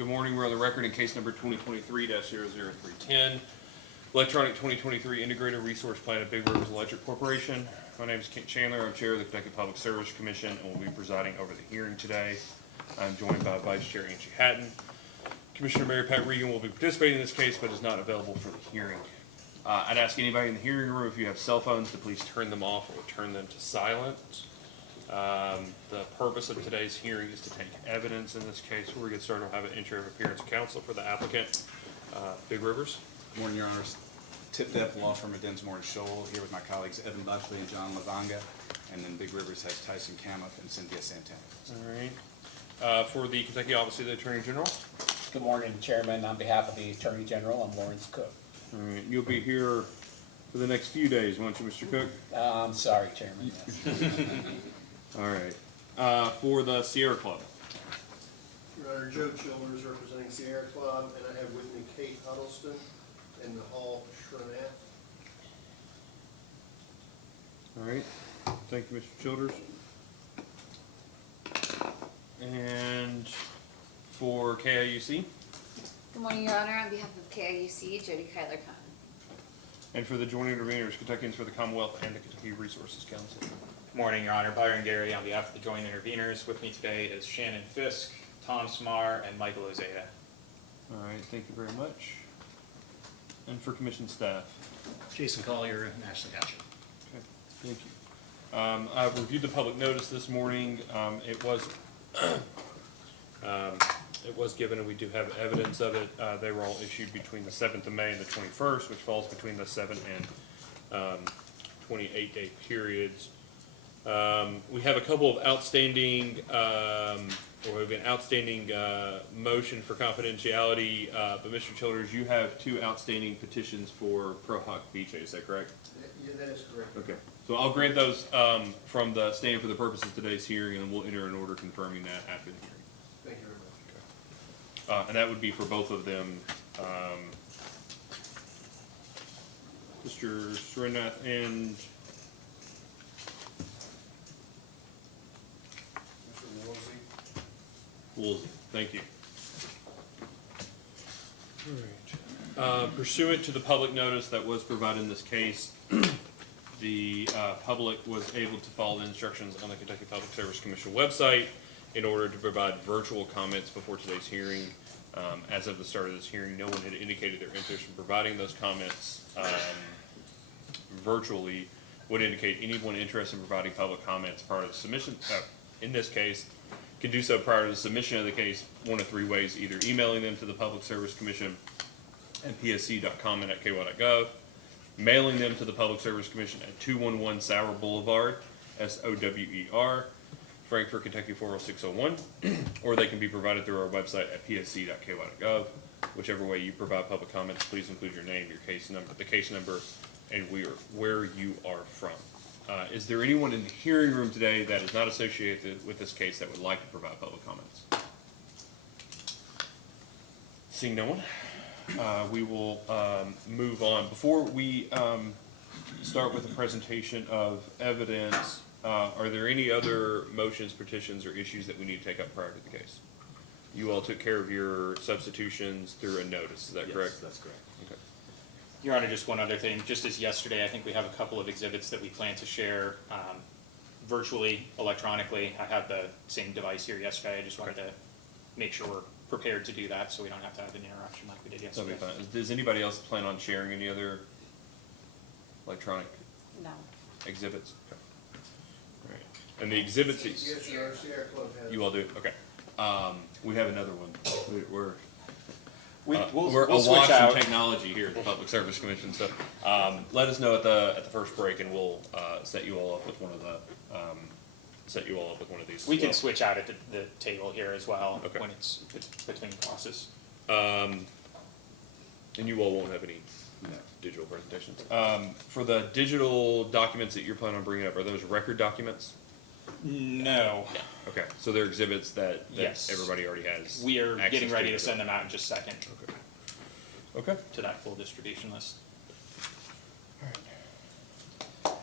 Good morning. We're on the record in case number 2023-00310. Electronic 2023 Integrated Resource Plan of Big Rivers Electric Corporation. My name is Kent Chandler. I'm chair of the Kentucky Public Service Commission and will be presiding over the hearing today. I'm joined by Vice Chair Angie Hatton. Commissioner Mary Pat Regan will be participating in this case but is not available for the hearing. I'd ask anybody in the hearing room if you have cell phones to please turn them off or turn them to silent. The purpose of today's hearing is to take evidence in this case. Before we get started, we'll have an intro of appearance of counsel for the applicant, Big Rivers. Good morning, Your Honors. Tip Depp, law firm of Densmore and Scholl, here with my colleagues Evan Buckley and John Lavanga, and then Big Rivers has Tyson Kamuth and Cynthia Santana. All right. For the Kentucky Office of the Attorney General. Good morning, Chairman. On behalf of the Attorney General, I'm Lawrence Cook. All right. You'll be here for the next few days, won't you, Mr. Cook? I'm sorry, Chairman. All right. For the Sierra Club. Your Honor, Joe Childers representing Sierra Club, and I have with me Kate Huddleston and Nahal Shrinath. All right. Thank you, Mr. Childers. And for KIUC. Good morning, Your Honor. On behalf of KIUC, Jody Kyler Khan. And for the joint interveners, Kentuckians for the Commonwealth and the Kentucky Resources Council. Good morning, Your Honor. Byron Gary on behalf of the joint interveners. With me today is Shannon Fisk, Tom Smar, and Michael Ozeda. All right. Thank you very much. And for commission staff. Jason Collier and Ashley Hatchett. Okay. Thank you. I've reviewed the public notice this morning. It was given, and we do have evidence of it. They were all issued between the 7th of May and the 21st, which falls between the 7 and 28-day periods. We have a couple of outstanding, or we have an outstanding motion for confidentiality, but Mr. Childers, you have two outstanding petitions for ProHawk Beach, is that correct? Yeah, that is correct. Okay, so I'll grant those from the stand for the purposes of today's hearing, and we'll enter an order confirming that after the hearing. Thank you very much. And that would be for both of them, Mr. Srinath and Mr. Woolsey. Woolsey. Thank you. All right. Pursuant to the public notice that was provided in this case, the public was able to follow the instructions on the Kentucky Public Service Commission website in order to provide virtual comments before today's hearing. As of the start of this hearing, no one had indicated their interest in providing those comments virtually. Would indicate anyone interested in providing public comments prior to the submission, in this case, can do so prior to the submission of the case one of three ways: either emailing them to the Public Service Commission at psc.comment@ky.gov, mailing them to the Public Service Commission at 211 Sauer Boulevard, SOWER, Frankfort, Kentucky 40601, or they can be provided through our website at psc.ky.gov. Whichever way you provide public comments, please include your name, your case number, the case number, and where you are from. Is there anyone in the hearing room today that is not associated with this case that would like to provide public comments? Seeing no one, we will move on. Before we start with the presentation of evidence, are there any other motions, petitions, or issues that we need to take up prior to the case? You all took care of your substitutions through a notice, is that correct? Yes, that's correct. Okay. Your Honor, just one other thing. Just as yesterday, I think we have a couple of exhibits that we plan to share virtually, electronically. I have the same device here yesterday. I just wanted to make sure we're prepared to do that so we don't have to have an interruption like we did That'll yesterday. be fine. Does anybody else plan on sharing any other electronic No. exhibits? Okay. All right. And the exhibits, Yes, Your Honor, Sierra Club has. you all do? Okay. We have another one. We're We'll awash switch in out. technology here at the Public Service Commission. So let us know at the first break, and we'll set you all up with one of these. We as can well. switch out at the table here as well Okay. when it's between classes. And you all won't have any digital presentations. For the digital documents that you're planning on bringing up, are those record documents? No. Okay, so they're exhibits that Yes. everybody already has. We are access getting ready to so- send them out in just a second Okay. to that full distribution list. All right.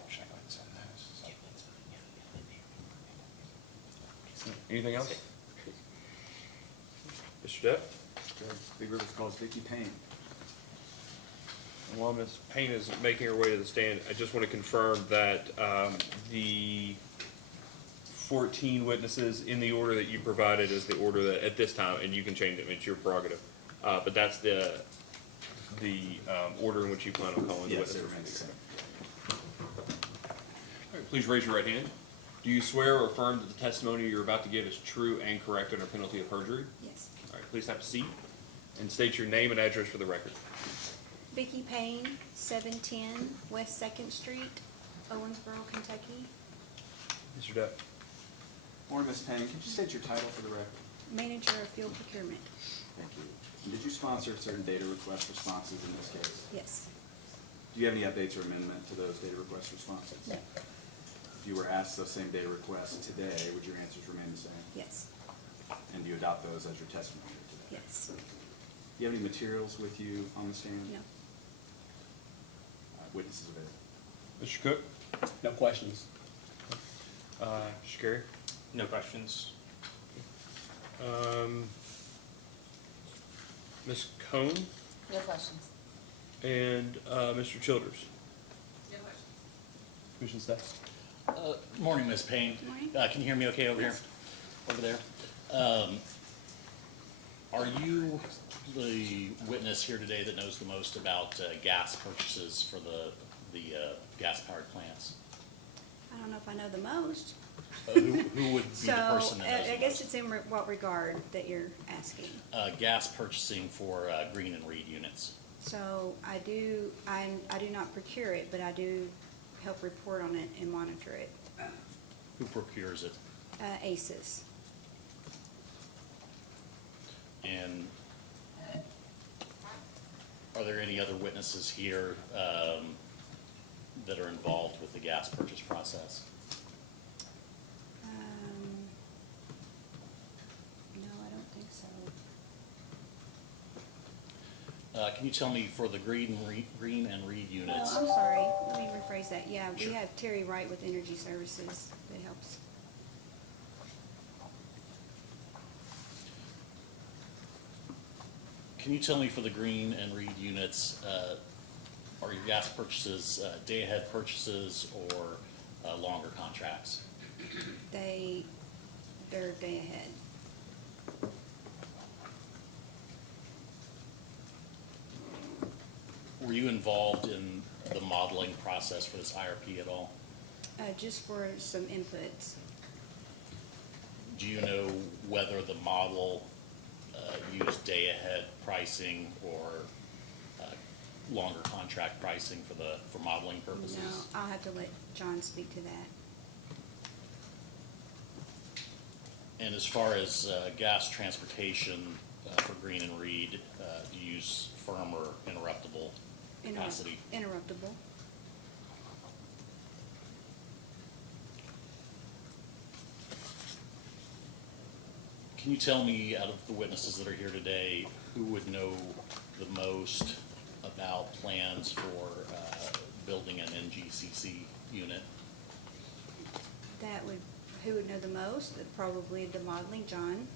Should I go ahead and send those? Anything else? Mr. Depp? Okay, Big Rivers calls Vicky Payne. While Ms. Payne is making her way to the stand, I just want to confirm that the 14 witnesses in the order that you provided is the order that, at this time, and you can change it, it's your prerogative. But that's the order in which you plan on calling the Yes, it witnesses. remains the same. All right, please raise your right hand. Do you swear or affirm that the testimony you're about to give is true and correct under penalty of perjury? Yes. All right, please have a seat and state your name and address for the record. Vicky Payne, 710 West Second Street, Owensboro, Kentucky. Mr. Depp. Morning, Ms. Payne. Could you state your title for the record? Manager of Field Procurement. Thank you. And did you sponsor certain data request responses in this case? Yes. Do you have any updates or amendment to those data request responses? No. If you were asked those same data requests today, would your answers remain the same? Yes. And do you adopt those as your testimony today? Yes. Do you have any materials with you on the stand? No. Witnesses available. Mr. Cook. No questions. Mr. Carey. No questions. Ms. Cone No questions. and Mr. Childers. No questions. Commission staff. Morning, Ms. Payne. Morning. Can you hear me okay over here? Over there? Are you the witness here today that knows the most about gas purchases for the gas-powered plants? I don't know if I know the most. Who would be the So, person that knows I the guess most? it's in what regard that you're asking. Gas purchasing for Green and Reed units. So I do not procure it, but I do help report on it and monitor it. Who procures it? ACES. And are there any other witnesses here that are involved with the gas purchase process? No, I don't think so. Can you tell me for the Green and Reed units? Oh, I'm sorry, let me rephrase that. Yeah, we Sure. have Terry Wright with Energy Services that helps. Can you tell me for the Green and Reed units, are your gas purchases day-ahead purchases or longer contracts? They're day ahead. Were you involved in the modeling process for this IRP at all? Just for some inputs. Do you know whether the model used day-ahead pricing or longer contract pricing for modeling purposes? No, I'll have to let John speak to that. And as far as gas transportation for Green and Reed, do you use firm or interruptible capacity? Interruptible. Can you tell me, out of the witnesses that are here today, who would know the most about plans for building an NGCC unit? Who would know the most? Probably the modeling, John.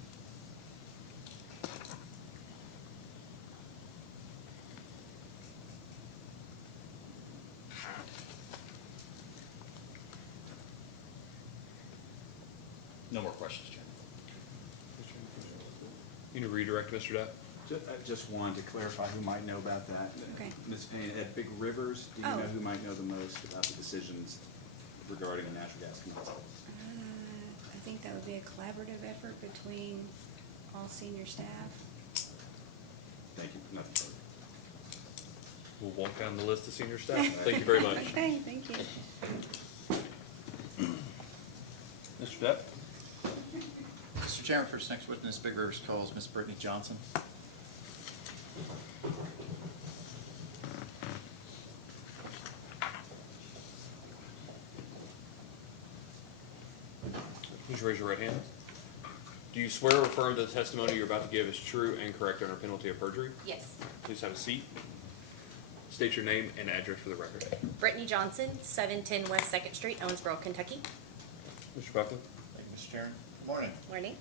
No more questions, Chairman. You need to redirect, Mr. Depp. Just wanted to clarify who might know about that. Okay. Ms. Payne, at Big Rivers, do you Oh. know who might know the most about the decisions regarding the natural gas needs? I think that would be a collaborative effort between all senior staff. Thank you, nothing further. We'll walk down the list of senior staff. Thank you very much. Okay, thank you. Mr. Depp? Mr. Chairman, first next witness, Big Rivers calls Ms. Brittany Johnson. Please raise your right hand. Do you swear or affirm that the testimony you're about to give is true and correct under penalty of perjury? Yes. Please have a seat. State your name and address for the record. Brittany Johnson, 710 West Second Street, Owensboro, Kentucky. Mr. Buckley? Thank you, Mr. Chairman. Good morning. Morning.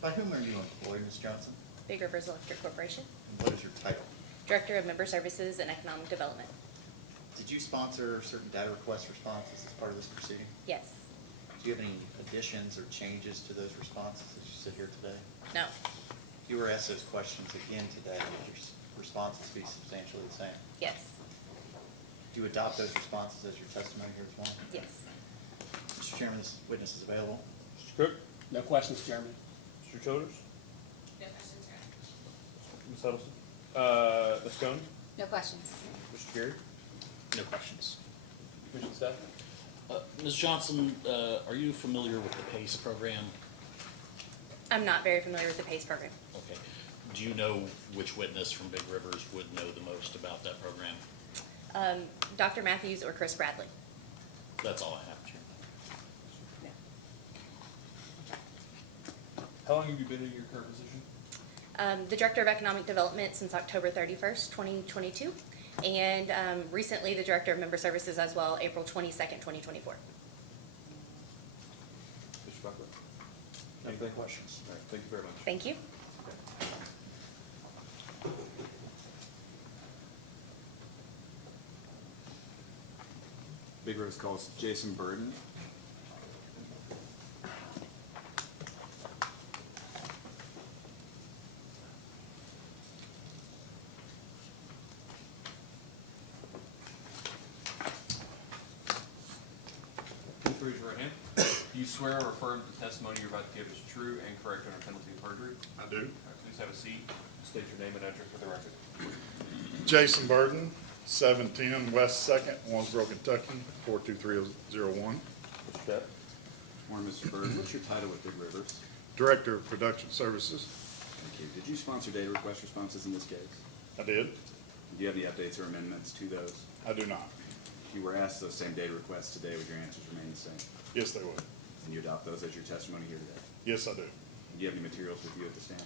By whom are you employed, Ms. Johnson? Big Rivers Electric Corporation, What is your title? Director of Member Services and Economic Development. Did you sponsor certain data request responses as part of this proceeding? Yes. Do you have any additions or changes to those responses as you sit here today? No. If you were asked those questions again today, would your responses be substantially the same? Yes. Do you adopt those responses as your testimony here this morning? Yes. Mr. Chairman, this witness is available. Mr. Cook? No questions, Chairman. Mr. Childers? No questions, Ms. Huddleston? Ms. Cohen? No questions. Mr. Gary? No questions. Commission staff? Ms. Johnson, are you familiar with the PACE program? I'm not very familiar with the PACE program. Okay. Do you know which witness from Big Rivers would know the most about that program? Dr. Matthews or Chris Bradley? That's all I have, Chairman. How long have you been in your current position? The Director of Economic Development since October 31st, 2022. And recently, the Director of Member Services as well, April 22nd, 2024. Mr. Buckler? No further questions. All right, thank you very much. Thank you. Big Rivers calls Jason Burden. Please raise your right hand. Do you swear or affirm the testimony you're about to give is true and correct under penalty of perjury? I do. All right, please have a seat. State your name and address for the record. Jason Burden, 710 West 2nd, Owensboro, Kentucky, 42301. Mr. Depp? Morning, Mr. Burden. What's your title with Big Rivers? Director of Production Services. Thank you. Did you sponsor data request responses in this case? I did. Do you have any updates or amendments to those? I do not. If you were asked those same data requests today, would your answers remain the same? Yes, they would. And you adopt those as your testimony here today? Yes, I do. Do you have any materials with you at the stand?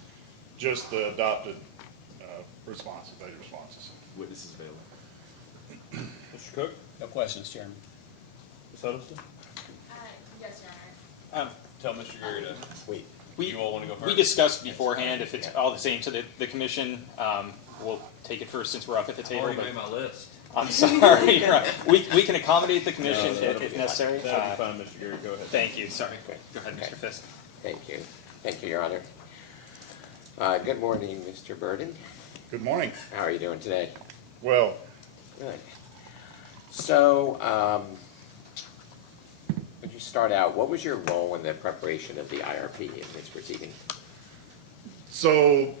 Just the adopted responses, data responses. Witnesses available. Mr. Cook? No questions, Chairman. Ms. Huddleston? Yes, Your Honor. Tell Mr. Gary to, We, you all want to go first? we discussed beforehand, if it's all the same to the commission, we'll take it first since we're up at the table. Already but- made my list. I'm sorry, you're right. We can accommodate the commission that'll if be necessary. That'll be fine, Mr. Gary, go ahead. Thank you, sorry. Go ahead, Mr. Fisk. Thank you. Thank you, Your Honor. Good morning, Mr. Burden. Good morning. How are you doing today? Well, Good. So, would you start out, what was your role in the preparation of the IRP in this proceeding? so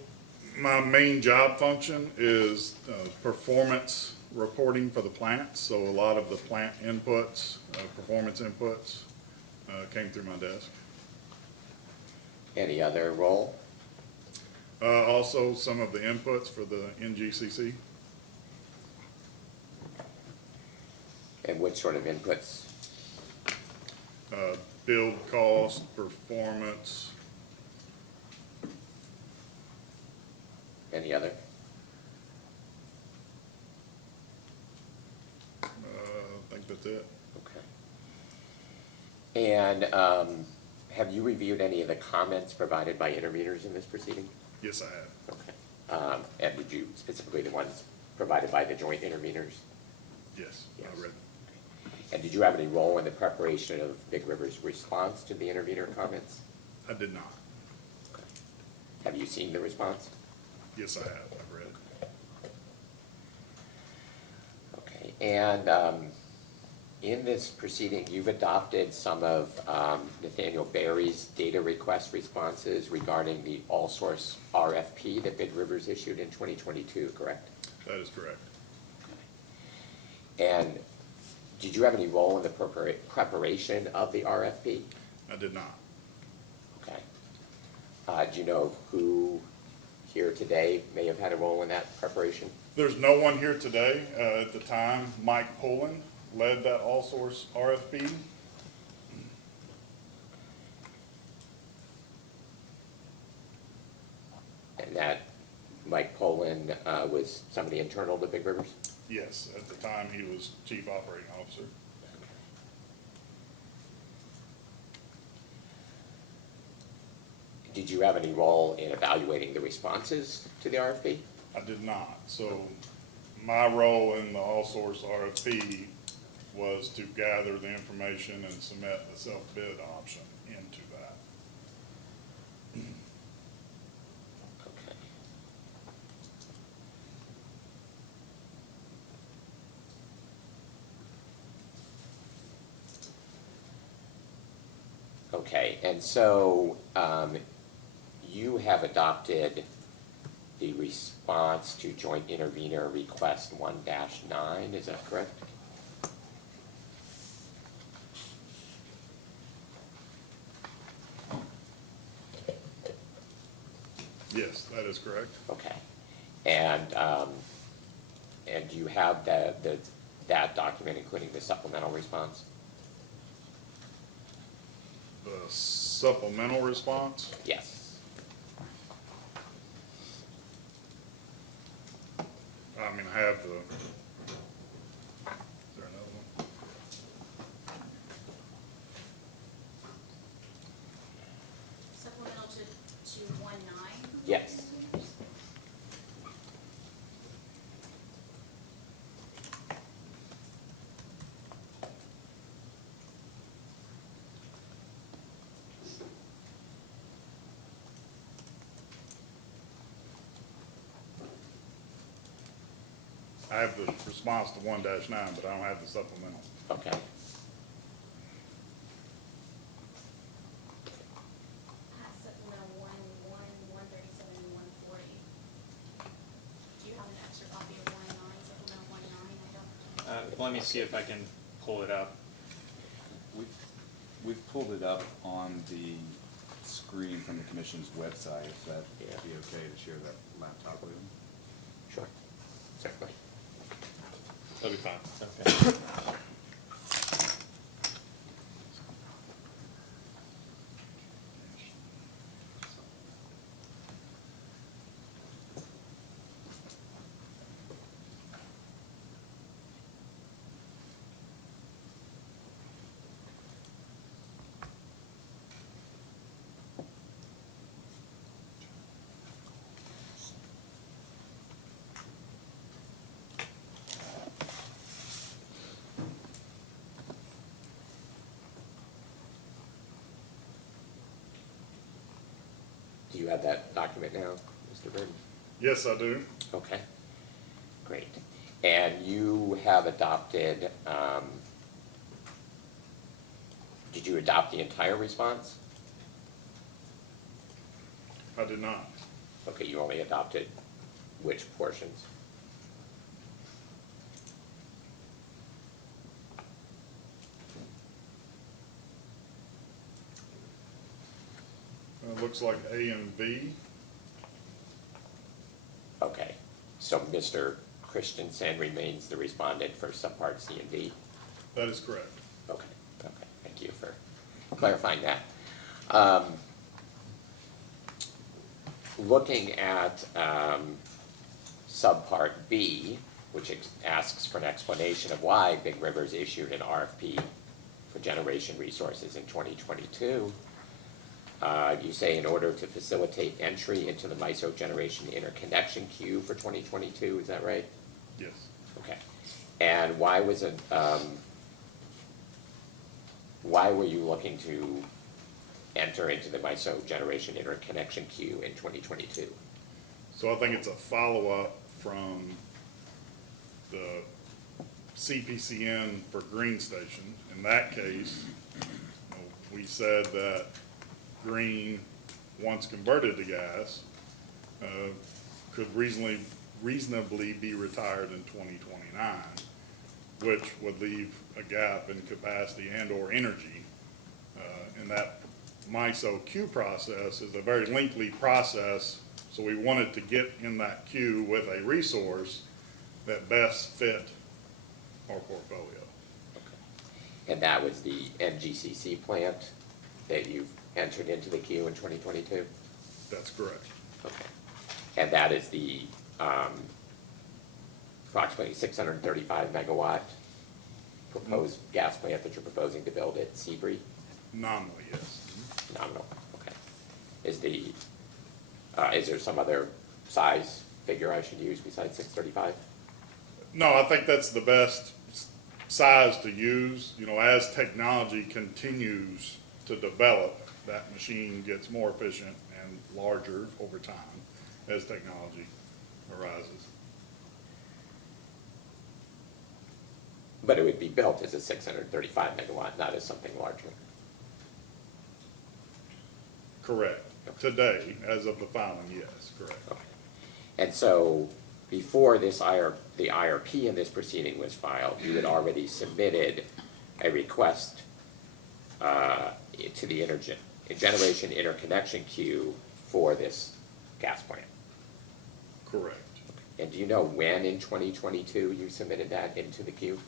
my main job function is performance reporting for the plant. So a lot of the plant inputs, performance inputs, came through my desk. Any other role? Also, some of the inputs for the NGCC. And what sort of inputs? Build cost, performance, Any other? I think that's it. Okay. And have you reviewed any of the comments provided by interveners in this proceeding? Yes, I have. Okay. And did you, specifically the ones provided by the joint interveners? Yes, Yes. I read. And did you have any role in the preparation of Big River's response to the intervener comments? I did not. Have you seen the response? Yes, I have. I've read it. Okay, and in this proceeding, you've adopted some of Nathaniel Berry's data request responses regarding the all-source RFP that Big Rivers issued in 2022, correct? That is correct. And did you have any role in the preparation of the RFP? I did not. Okay. Do you know who here today may have had a role in that preparation? There's no one here today. At the time, Mike Pullen led that all-source RFP. And that Mike Poland was somebody internal to Big Rivers? Yes, at the time, he was Chief Operating Officer. did you have any role in evaluating the responses to the RFP? I did not. So my role in the all-source RFP was to gather the information and submit the self-bid option into that. Okay. Okay, and so, you have adopted the response to Joint Intervenor Request 1-9, is that correct? Yes, that is correct. Okay. And do you have that document, including the supplemental response? The supplemental response, Yes. I mean, I have the, is there another one? Supplemental to 1-9? Yes. I have the response to 1-9, but I don't have the supplemental. Okay. Supplemental 137, and 140. Do you have an extra copy of 1-9, supplemental 1-9? I don't. Let me see if I can pull it up. We've pulled it up on the screen from the commission's website, if that'd be okay to share that laptop with them. Sure. Certainly. That'll be fine. Okay. Do you have that document now, Mr. Burton? Yes, I do. Okay, great. And you have adopted, did you adopt the entire response? I did not. Okay, you only adopted which portions? It looks like A and B. Okay, so Mr. Christensen remains the respondent for subpart C and D? That is correct. Okay, thank you for clarifying that. Looking at subpart B, which asks for an explanation of why Big Rivers issued an RFP for generation resources in 2022, you say in order to facilitate entry into the MISO generation interconnection queue for 2022, is that right? Yes. Okay. And why was it, why were you looking to enter into the MISO generation interconnection queue in 2022? So I think it's a follow-up from the CPCN for Green Station. In that case, we said that Green, once converted to gas, could reasonably be retired in 2029, which would leave a gap in capacity and/or energy. And that MISO queue process is a very lengthy process, so we wanted to get in that queue with a resource that best fit our portfolio. And that was the NGCC plant that you've entered into the queue in 2022? That's correct. Okay. And that is the approximately 635 megawatt proposed gas plant that you're proposing to build at Seabury? Nominally, yes. Nominal, okay. is there some other size figure I should use besides 635? No, I think that's the best size to use. You know, as technology continues to develop, that machine gets more efficient and larger over time as technology arises. But it would be built as a 635 megawatt, not as something larger. Correct. Today, as of the filing, yes, correct. Okay. And so before the IRP in this proceeding was filed, you had already submitted a request to the generation interconnection queue for this gas plant. Correct. And do you know when in 2022 you submitted that into the queue?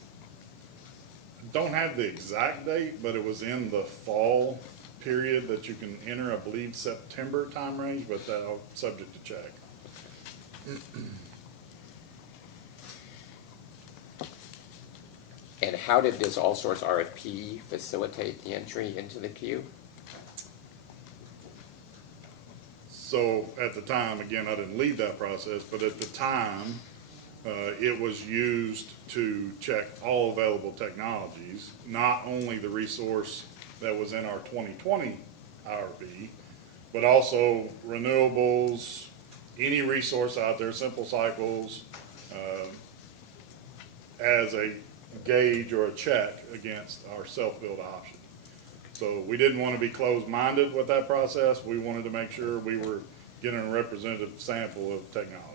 Don't have the exact date, but it was in the fall period that you can enter, I believe September time range, but subject to check. And how did this all-source RFP facilitate the entry into the queue? So at the time, again, I didn't lead that process, but at the time, it was used to check all available technologies, not only the resource that was in our 2020 IRP, but also renewables, any resource out there, simple cycles, as a gauge or a check against our self-build option. So we didn't want to be closed-minded with that process. We wanted to make sure we were getting a representative sample of technologies.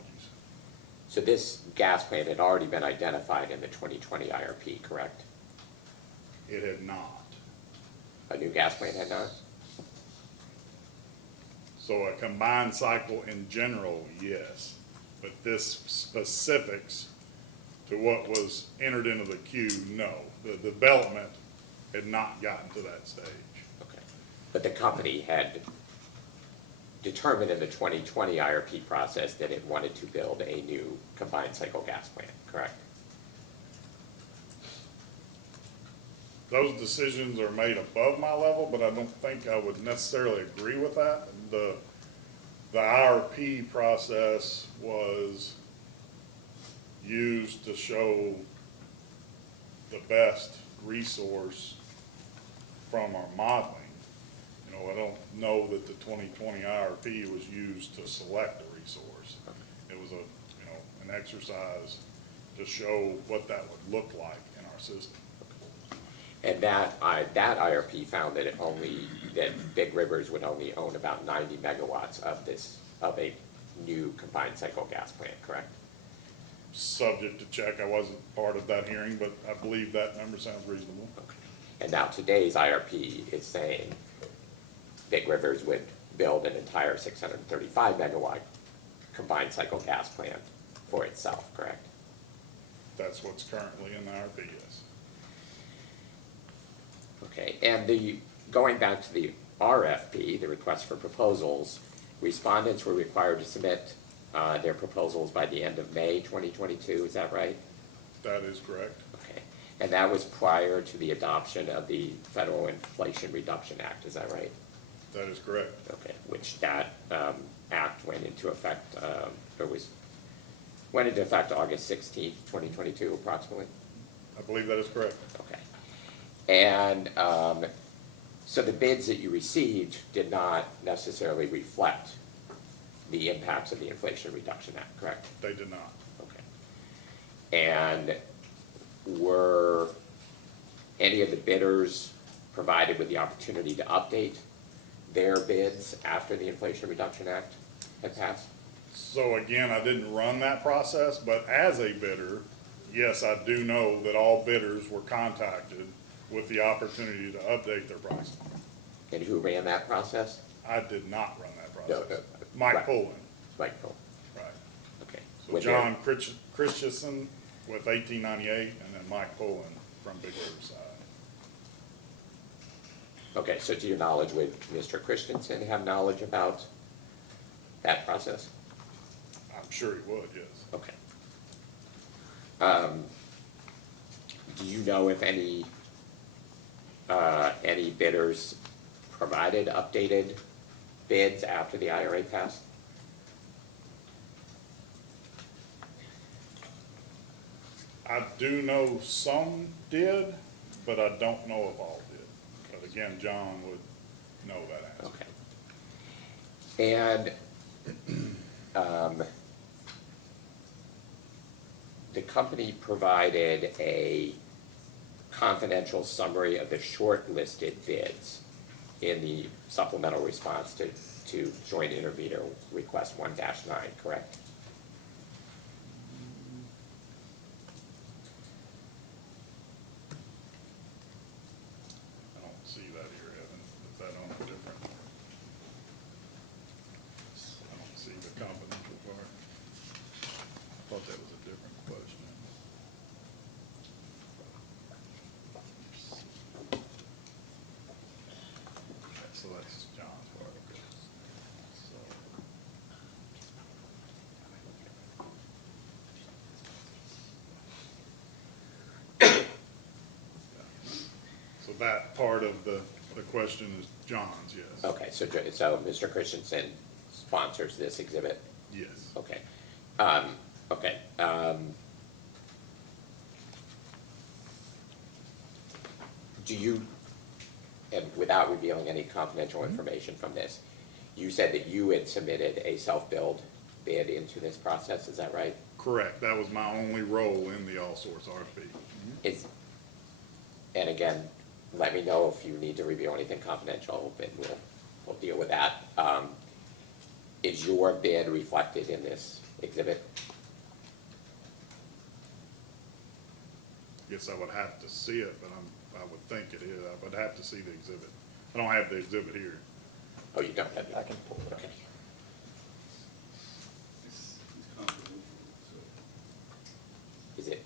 So this gas plant had already been identified in the 2020 IRP, correct? It had not. A new gas plant had not? So a combined cycle in general, yes, but this specifics to what was entered into the queue, no. The development had not gotten to that stage. Okay. But the company had determined in the 2020 IRP process that it wanted to build a new combined cycle gas plant, correct? Those decisions are made above my level, but I don't think I would necessarily agree with that. The IRP process was used to show the best resource from our modeling. You know, I don't know that the 2020 IRP was used to select a resource. It was an exercise to show what that would look like in our system. And that IRP found that that Big Rivers would only own about 90 megawatts of a new combined cycle gas plant, correct? Subject to check, I wasn't part of that hearing, but I believe that number sounds reasonable. Okay. And now today's IRP is saying Big Rivers would build an entire 635 megawatt combined cycle gas plant for itself, correct? That's what's currently in the IRP, yes. Okay, and going back to the RFP, the request for proposals, respondents were required to submit their proposals by the end of May 2022, is that right? That is correct. Okay, and that was prior to the adoption of the Federal Inflation Reduction Act, is that right? That is correct. Okay, which that act went into effect, went into effect August 16th, 2022 approximately? I believe that is correct. Okay. And so the bids that you received did not necessarily reflect the impacts of the Inflation Reduction Act, correct? They did not. Okay. And were any of the bidders provided with the opportunity to update their bids after the Inflation Reduction Act had passed? So again, I didn't run that process, but as a bidder, yes, I do know that all bidders were contacted with the opportunity to update their pricing. And who ran that process? I did not run that No, process. no, Mike right. Pullen, Mike Poole. right. Okay. So With their- John Christensen with 1898, and then Mike Pullen from Big Riverside. Okay, so to your knowledge, would Mr. Christensen have knowledge about that process? I'm sure he would, yes. Okay. Do you know if any bidders provided updated bids after the IRA passed? I do know some did, but I don't know if all did. But again, John would know that answer. Okay. And, the company provided a confidential summary of the shortlisted bids in the supplemental response to joint intervenor request 1-9, correct? I don't see that here, Evan. Is that on a different? I don't see the confidential part. I thought that was a different question. Okay, so that's John's part, okay. So. So that part of the question is John's, yes. Okay, so Mr. Christensen sponsors this exhibit? Yes. Okay. Okay. Do you, and without revealing any confidential information from this, you said that you had submitted a self-billed bid into this process, is that right? Correct. That was my only role in the all-source RFP. Is, and again, let me know if you need to reveal anything confidential, and we'll deal with that. Is your bid reflected in this exhibit? Yes, I would have to see it, but I would think it is. I would have to see the exhibit. I don't have the exhibit here. Oh, you don't have it? I can pull it up. Okay. Is it?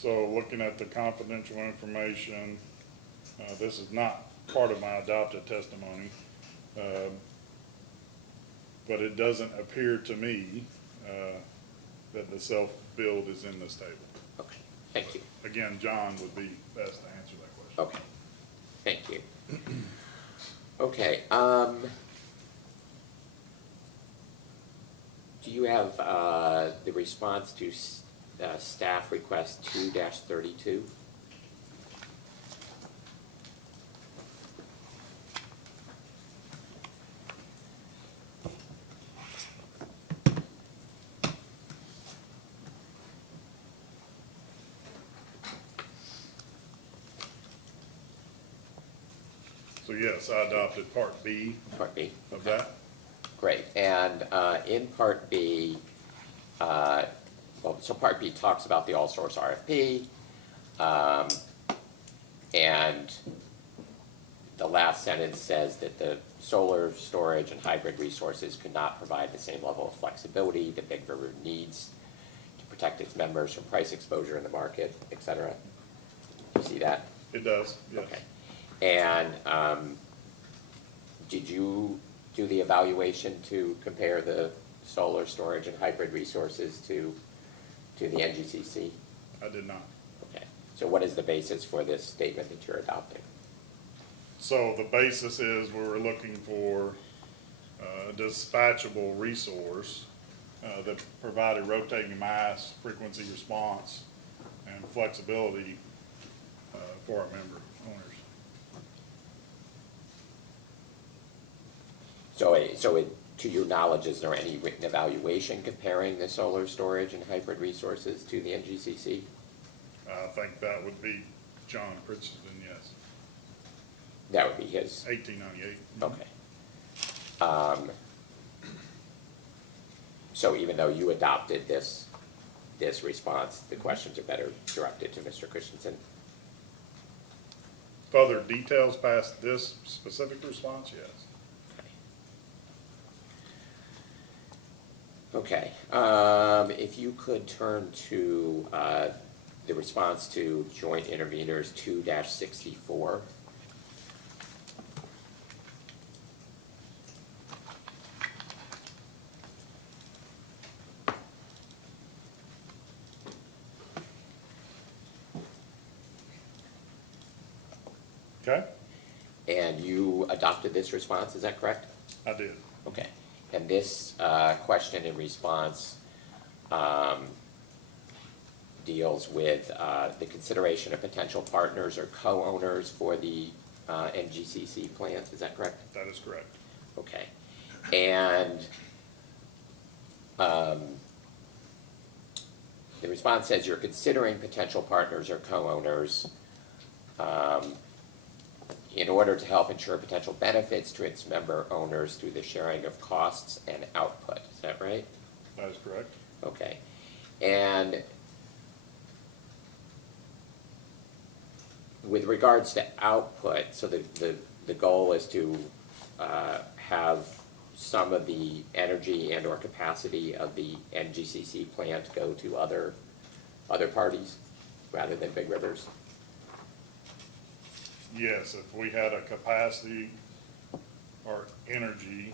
So looking at the confidential information, this is not part of my adopted testimony. But it doesn't appear to me, that the self-build is in this table. Okay, thank you. Again, John would be best to answer that question. Okay, thank you. Okay, do you have, the response to, staff request 2-32? So yes, I adopted Part B Part B? of that. Great, and in Part B, so Part B talks about the all-source RFP, and the last sentence says that the solar storage and hybrid resources could not provide the same level of flexibility that Big River needs to protect its members from price exposure in the market, et cetera. You see that? It does, yes. Okay. And did you do the evaluation to compare the solar storage and hybrid resources to the NGCC? I did not. Okay. So what is the basis for this statement that you're adopting? So the basis is we were looking for a dispatchable resource that provided rotating mass, frequency response, and flexibility for our member owners. So to your knowledge, is there any written evaluation comparing the solar storage and hybrid resources to the NGCC? I think that would be John Christensen, yes. That would be his, 1898. okay. So even though you adopted this response, the questions are better directed to Mr. Christensen? Further details past this specific response, yes. Okay, if you could turn to, the response to joint interveners 2-64. Okay, And you adopted this response, is that correct? I did. Okay, and this question and response deals with the consideration of potential partners or co-owners for the NGCC plans, is that correct? That is correct. Okay, and the response says you're considering potential partners or co-owners in order to help ensure potential benefits to its member owners through the sharing of costs and output, is that right? That is correct. Okay, and with regards to output, so the goal is to have some of the energy and or capacity of the NGCC plant go to other parties rather than Big Rivers? Yes, if we had a capacity or energy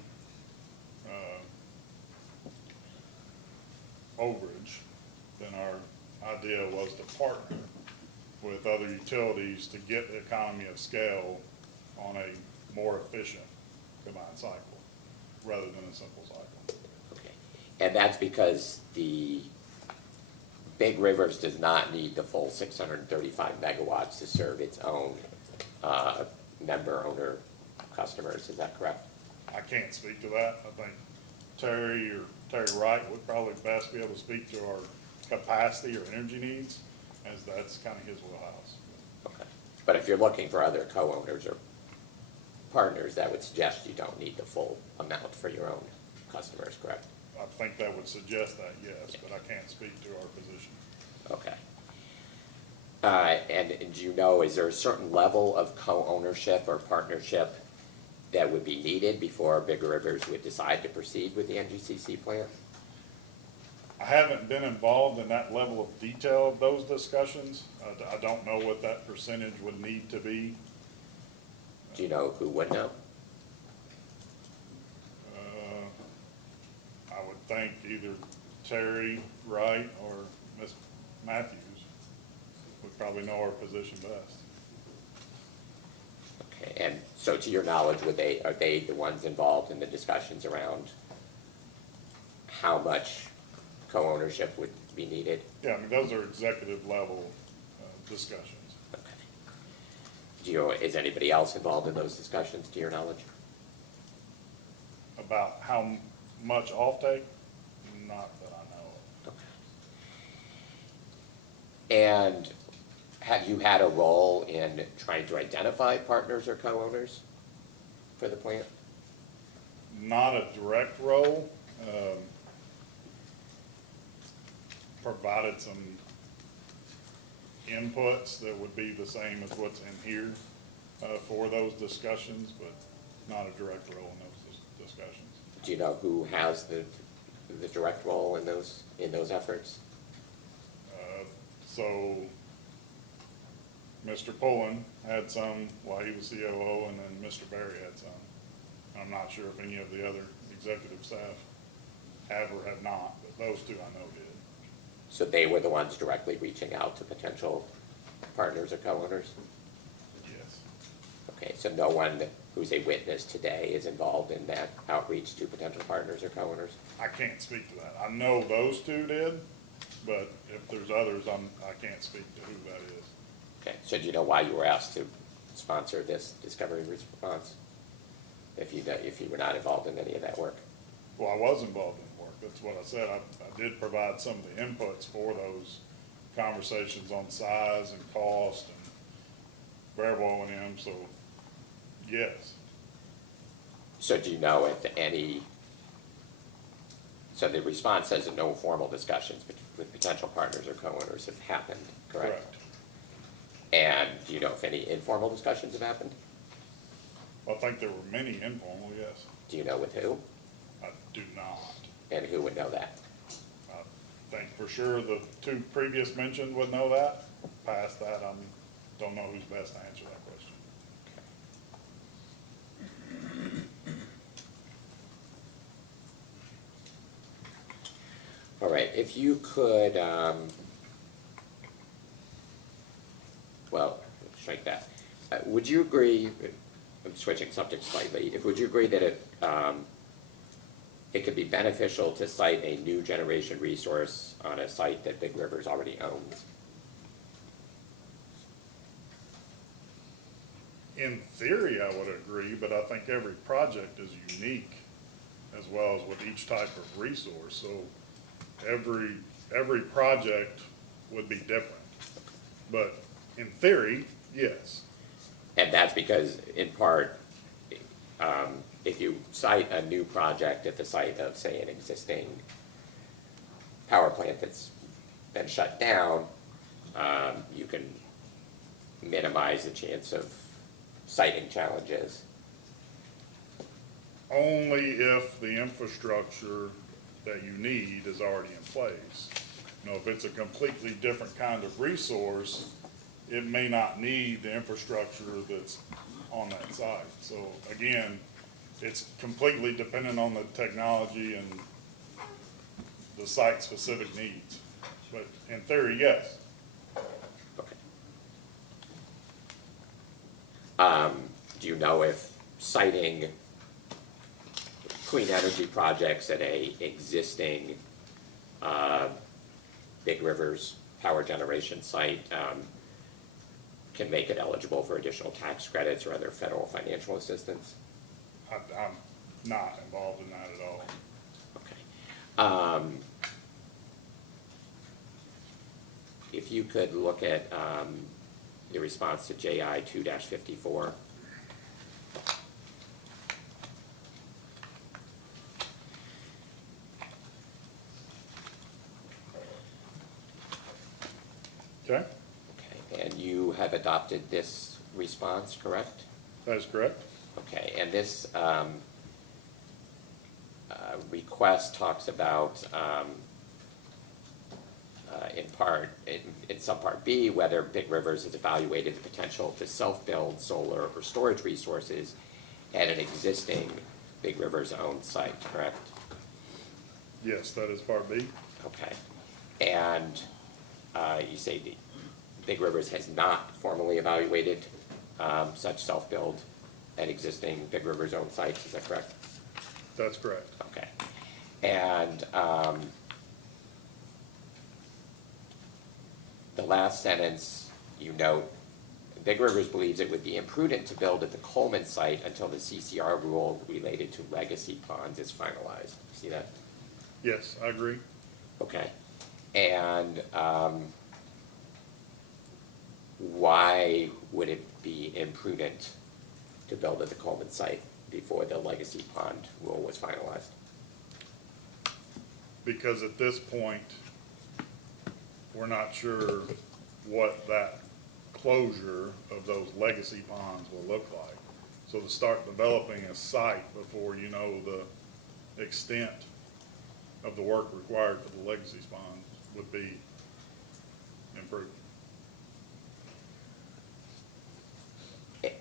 overage, then our idea was to partner with other utilities to get the economy of scale on a more efficient combined cycle, rather than a simple cycle. Okay, and that's because the Big Rivers does not need the full 635 megawatts to serve its own member owner customers, is that correct? I can't speak to that. I think Terry Wright would probably best be able to speak to our capacity or energy needs, as that's kind of his wheelhouse. Okay, but if you're looking for other co-owners or partners, that would suggest you don't need the full amount for your own customers, correct? I think that would suggest that, yes, but I can't speak to our position. Okay. And do you know, is there a certain level of co-ownership or partnership that would be needed before Big Rivers would decide to proceed with the NGCC plan? I haven't been involved in that level of detail of those discussions. I don't know what that percentage would need to be. Do you know who would know? I would think either Terry Wright or Ms. Matthews would probably know our position best. Okay, and so to your knowledge, are they the ones involved in the discussions around how much co-ownership would be needed? Yeah, I mean, those are executive level discussions. Okay. Is anybody else involved in those discussions, to your knowledge? About how much offtake? Not that I know of. Okay. And have you had a role in trying to identify partners or co-owners for the plant? Not a direct role. Provided some inputs that would be the same as what's in here for those discussions, but not a direct role in those discussions. Do you know who has the direct role in those efforts? So Mr. Pullen had some while he was COO, and then Mr. Berry had some. I'm not sure if any of the other executive staff have or have not, but those two I know did. So they were the ones directly reaching out to potential partners or co-owners? Yes. Okay, so no one who's a witness today is involved in that outreach to potential partners or co-owners? I can't speak to that. I know those two did, but if there's others, I can't speak to who that is. Okay, so do you know why you were asked to sponsor this discovery response? If you were not involved in any of that work? Well, I was involved in the work. That's what I said. I did provide some of the inputs for those conversations on size and cost and variable O&M, so yes. So do you know if so the response says that no formal discussions with potential partners or co-owners have happened, correct? Correct. And do you know if any informal discussions have happened? I think there were many informal, yes. Do you know with who? I do not. And who would know that? I think for sure the two previous mentioned would know that. Past that, I don't know who's best to answer that question. All right, if you could, well, strike that. Would you agree, I'm switching subjects slightly, would you agree that it could be beneficial to cite a new generation resource on a site that Big Rivers already owns? In theory, I would agree, but I think every project is unique as well as with each type of resource. So every project would be different. But in theory, yes. And that's because, in part, if you cite a new project at the site of, say, an existing power plant that's been shut down, you can minimize the chance of siting challenges. Only if the infrastructure that you need is already in place. You know, if it's a completely different kind of resource, it may not need the infrastructure that's on that site. So again, it's completely dependent on the technology and the site-specific needs. But in theory, yes. Okay. Do you know if citing clean energy projects at a existing Big Rivers power generation site can make it eligible for additional tax credits or other federal financial assistance? I'm not involved in that at all. Okay. If you could look at the response to JI 2-54. Okay, Okay, and you have adopted this response, correct? that is correct. Okay, and this request talks about in part, in subpart B, whether Big Rivers has evaluated the potential to self-build solar or storage resources at an existing Big Rivers owned site, correct? Yes, that is part B. Okay. And you say the Big Rivers has not formally evaluated such self-build at existing Big Rivers owned sites, is that correct? That's correct. Okay. And the last sentence, you note, Big Rivers believes it would be imprudent to build at the Coleman site until the CCR rule related to legacy ponds is finalized. See that? Yes, I agree. Okay. And why would it be imprudent to build at the Coleman site before the legacy pond rule was finalized? Because at this point, we're not sure what that closure of those legacy ponds will look like. So to start developing a site before you know the extent of the work required for the legacy ponds would be improved.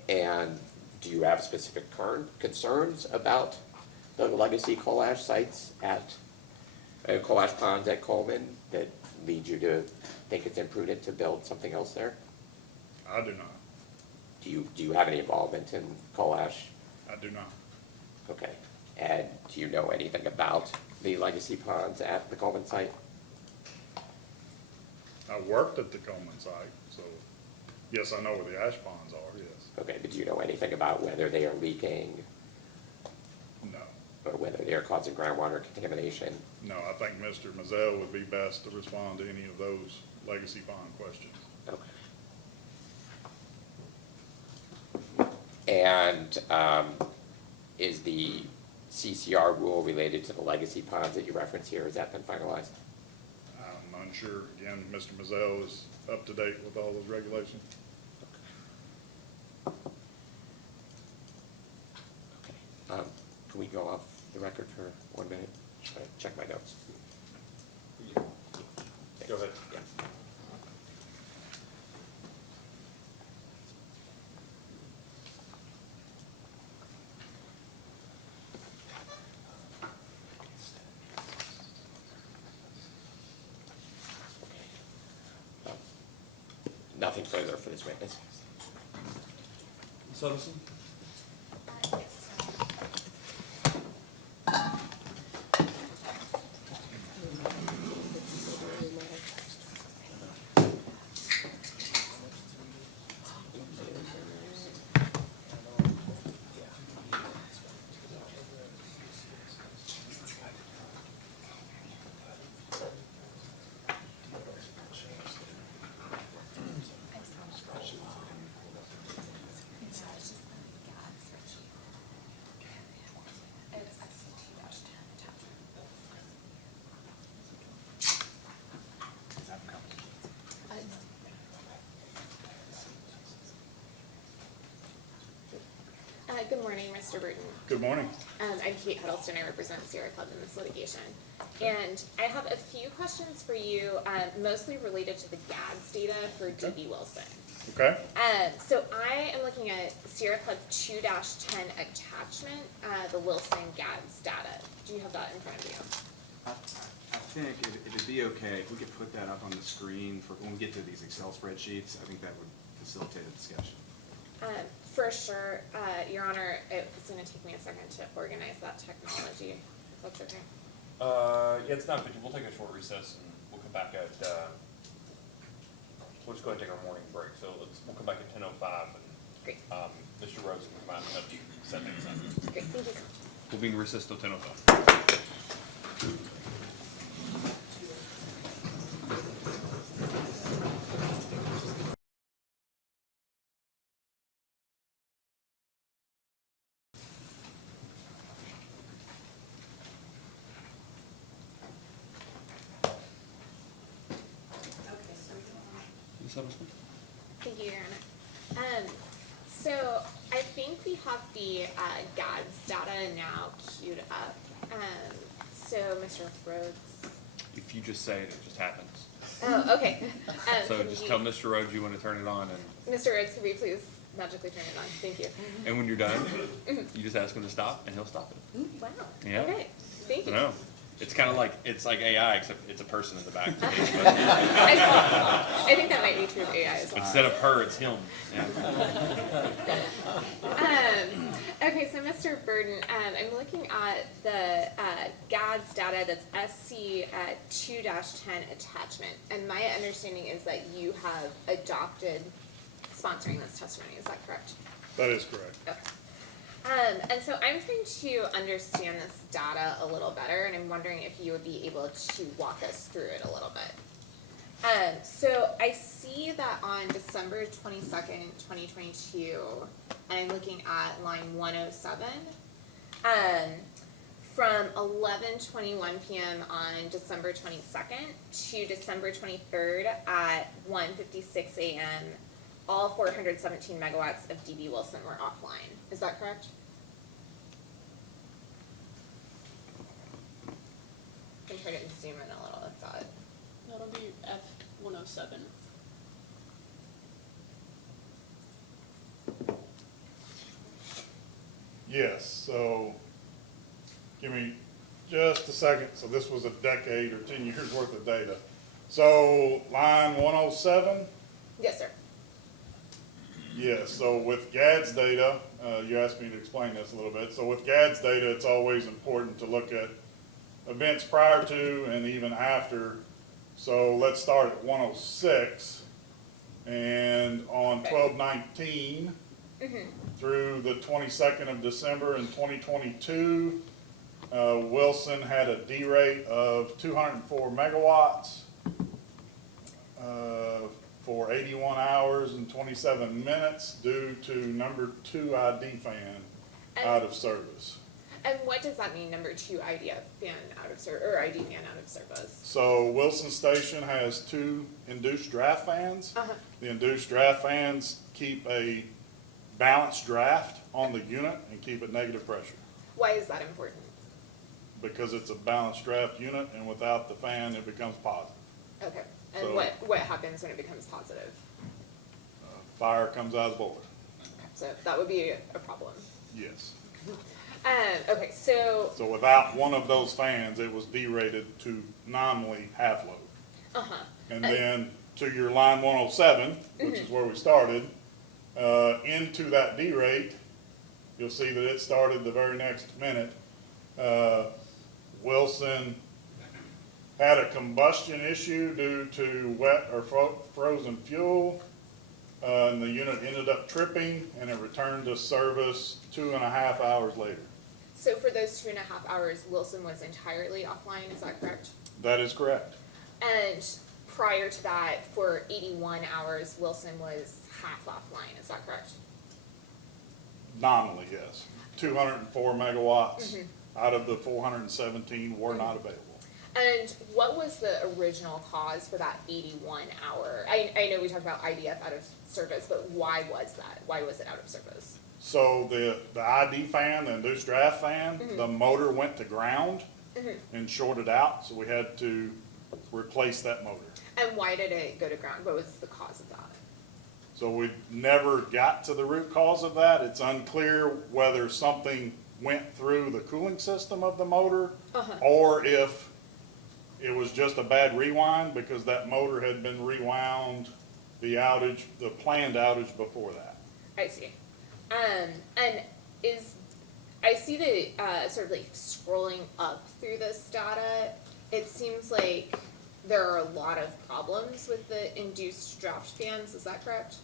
And do you have specific current concerns about the legacy coal ash sites at, coal ash ponds at Coleman that lead you to think it's imprudent to build something else there? I do not. Do you have any involvement in coal ash? I do not. Okay. And do you know anything about the legacy ponds at the Coleman site? I worked at the Coleman site, so yes, I know where the ash ponds are, yes. Okay, but do you know anything about whether they are leaking No, or whether they are causing groundwater contamination? no, I think Mr. Mazzell would be best to respond to any of those legacy pond questions. Okay. And is the CCR rule related to the legacy ponds that you reference here, has that been finalized? I'm unsure. Again, Mr. Mazzell is up to date with all those regulations. Okay. Can we go off the record for 1 minute? Should I check my notes? Go ahead. Yeah. Nothing further for this witness. Ms. Huddleston? Yes. It's SCT-10 attachment. Good morning, Mr. Burton. Good morning. I'm Kate Huddleston. I represent Sierra Club in this litigation. And I have a few questions for you, mostly related to the GADS data for DB Wilson. Okay. So I am looking at Sierra Club 2-10 attachment, the Wilson GADS data. Do you have that in front of you? I think it'd be okay if we could put that up on the screen for when we get to these Excel spreadsheets. I think that would facilitate a discussion. For sure, Your Honor, it's gonna take me a second to organize that technology, if that's okay. Yeah, it's not 50. We'll take a short recess and we'll come back at, we'll just go ahead and take our morning break. So we'll come back at 10:05 and, Great. Mr. Rhodes can come out and help you set things up. Great, thank you. We'll be in recess till 10:05. Ms. Huddleston? Thank you, Your Honor. So I think we have the GADS data now queued up. So Mr. Rhodes, If you just say it, it just happens. Oh, okay. So can just you- tell Mr. Rhodes you want to turn it on, and Mr. Rhodes, could we please magically turn it on? Thank you. when you're done, you just ask him to stop, and he'll stop it. Wow. Yeah. Okay, thank you. No, it's kind of like, it's like AI, except it's a person in the back. I think that might be true of AI as well. Instead of her, it's him. Yeah. Okay, so Mr. Burden, I'm looking at the GADS data that's SC 2-10 attachment, and my understanding is that you have adopted sponsoring this testimony. Is that correct? That is correct. Okay. And so I'm trying to understand this data a little better, and I'm wondering if you would be able to walk us through it a little bit. So I see that on December 22nd, 2022, and I'm looking at line 107, from 11:21 p.m. on December 22nd to December 23rd at 1:56 a.m., all 417 megawatts of DB Wilson were offline. Is that correct? I'm trying to zoom in a little if that. That'll be F-107. Yes, so give me just a second. So this was a decade or 10 years worth of data. So line 107, Yes, sir. yes, so with GADS data, you asked me to explain this a little bit. So with GADS data, it's always important to look at events prior to and even after. So let's start at 106. And on 12/19 through the 22nd of December in 2022, Wilson had a D rate of 204 megawatts for 81 hours and 27 minutes due to number 2 ID fan out of service. And what does that mean, number 2 IDF fan out of service, or ID fan out of service? So Wilson Station has 2 induced draft fans. Uh-huh. The induced draft fans keep a balanced draft on the unit and keep it negative pressure, Why is that important? because it's a balanced draft unit, and without the fan, it becomes positive. Okay. And So- what happens when it becomes positive? Fire comes out of the boiler. So that would be a problem. Yes. Okay, so, So without one of those fans, it was derated to nominally half load. uh-huh. And then to your line 107, which is where we started, into that derate, you'll see that it started the very next minute. Wilson had a combustion issue due to wet or frozen fuel. And the unit ended up tripping, and it returned to service 2.5 hours later. So for those 2.5 hours, Wilson was entirely offline, is that correct? That is correct. And prior to that, for 81 hours, Wilson was half offline, is that correct? Nominally, yes. 204 megawatts out of the 417 were not available. And what was the original cause for that 81 hour? I know we talked about IDF out of service, but why was that? Why was it out of service? So the ID fan, the induced draft fan, the motor went to ground and shorted out, so we had to replace that motor. And why did it go to ground? What was the cause of that? So we never got to the root cause of that. It's unclear whether something went through the cooling system of the motor or if it was just a bad rewind because that motor had been rewound the planned outage before that. I see. And I see that sort of like scrolling up through this data, it seems like there are a lot of problems with the induced draft fans, is that correct?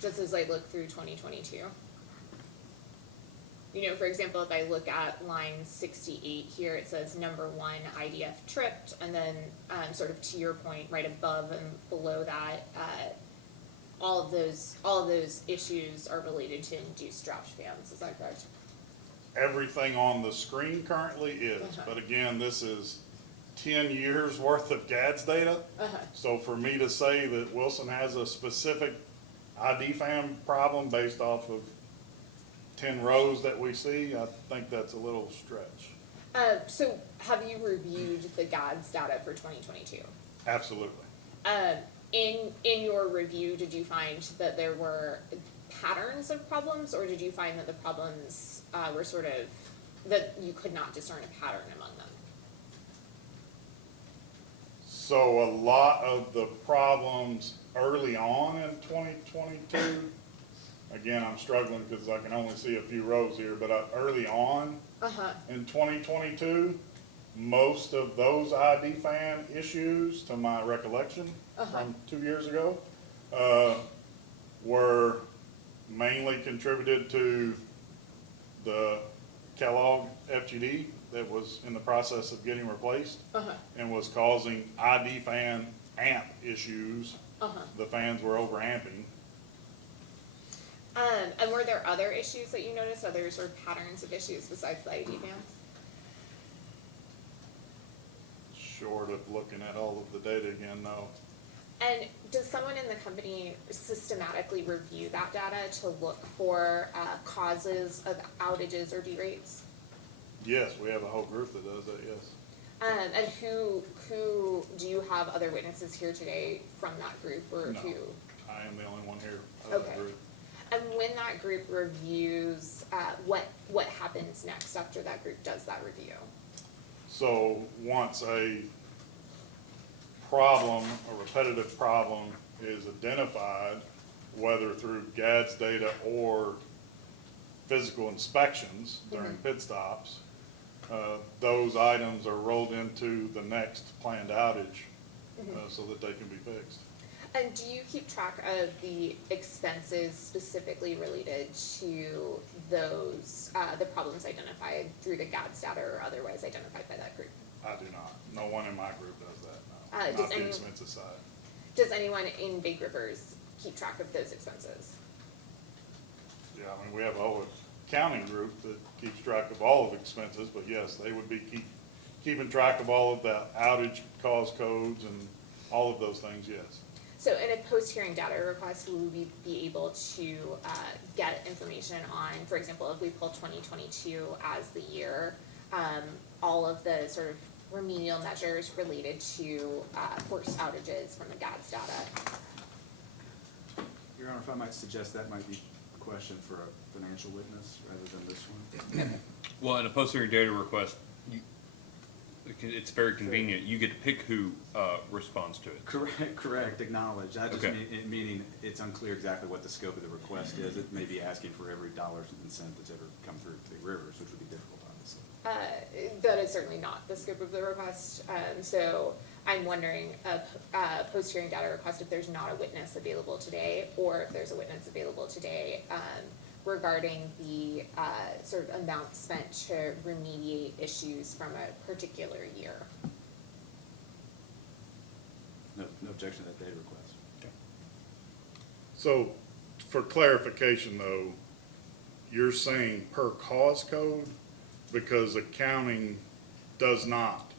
Just as I look through 2022. You know, for example, if I look at line 68 here, it says number 1 IDF tripped, and then sort of to your point, right above and below that, all of those issues are related to induced draft fans. Is that correct? Everything on the screen currently is, but again, this is 10 years worth of GADS data. So for me to say that Wilson has a specific ID fan problem based off of 10 rows that we see, I think that's a little stretch. So have you reviewed the GADS data for 2022? Absolutely. In your review, did you find that there were patterns of problems, or did you find that the problems were sort of, that you could not discern a pattern among them? So a lot of the problems early on in 2022, again, I'm struggling because I can only see a few rows here, but early on in 2022, most of those ID fan issues, to my recollection from 2 years ago, were mainly contributed to the Kellogg FGD that was in the process of getting replaced and was causing ID fan amp issues. The fans were over amping. And were there other issues that you noticed, other sort of patterns of issues besides the ID fans? Short of looking at all of the data again, no. And does someone in the company systematically review that data to look for causes of outages or derates? Yes, we have a whole group that does that, yes. And who do you have other witnesses here today from that group, or No. who? I am the only one here of the Okay. group. And when that group reviews, what happens next after that group does that review? So once a problem, a repetitive problem is identified, whether through GADS data or physical inspections during pit stops, those items are rolled into the next planned outage so that they can be fixed. And do you keep track of the expenses specifically related to those, the problems identified through the GADS data or otherwise identified by that group? I do not. No one in my group does that, no. Does Not the anyone- expenses side. Does anyone in Big Rivers keep track of those expenses? Yeah, I mean, we have a whole accounting group that keeps track of all of expenses, but yes, they would be keeping track of all of the outage cause codes and all of those things, yes. So in a post-hearing data request, will we be able to get information on, for example, if we pull 2022 as the year, all of the sort of remedial measures related to forced outages from the GADS data? Your Honor, if I might suggest that might be a question for a financial witness rather than this one. Well, in a post-hearing data request, it's very convenient. You get to pick who responds to it. Correct, acknowledged. I just Okay. meaning it's unclear exactly what the scope of the request is. It may be asking for every dollar and cent that's ever come through Big Rivers, which would be difficult, obviously. That is certainly not the scope of the request. So I'm wondering, a post-hearing data request, if there's not a witness available today, or if there's a witness available today regarding the sort of amount spent to remediate issues from a particular year. No objection to that data request. So for clarification though, you're saying per cause code? Because accounting does not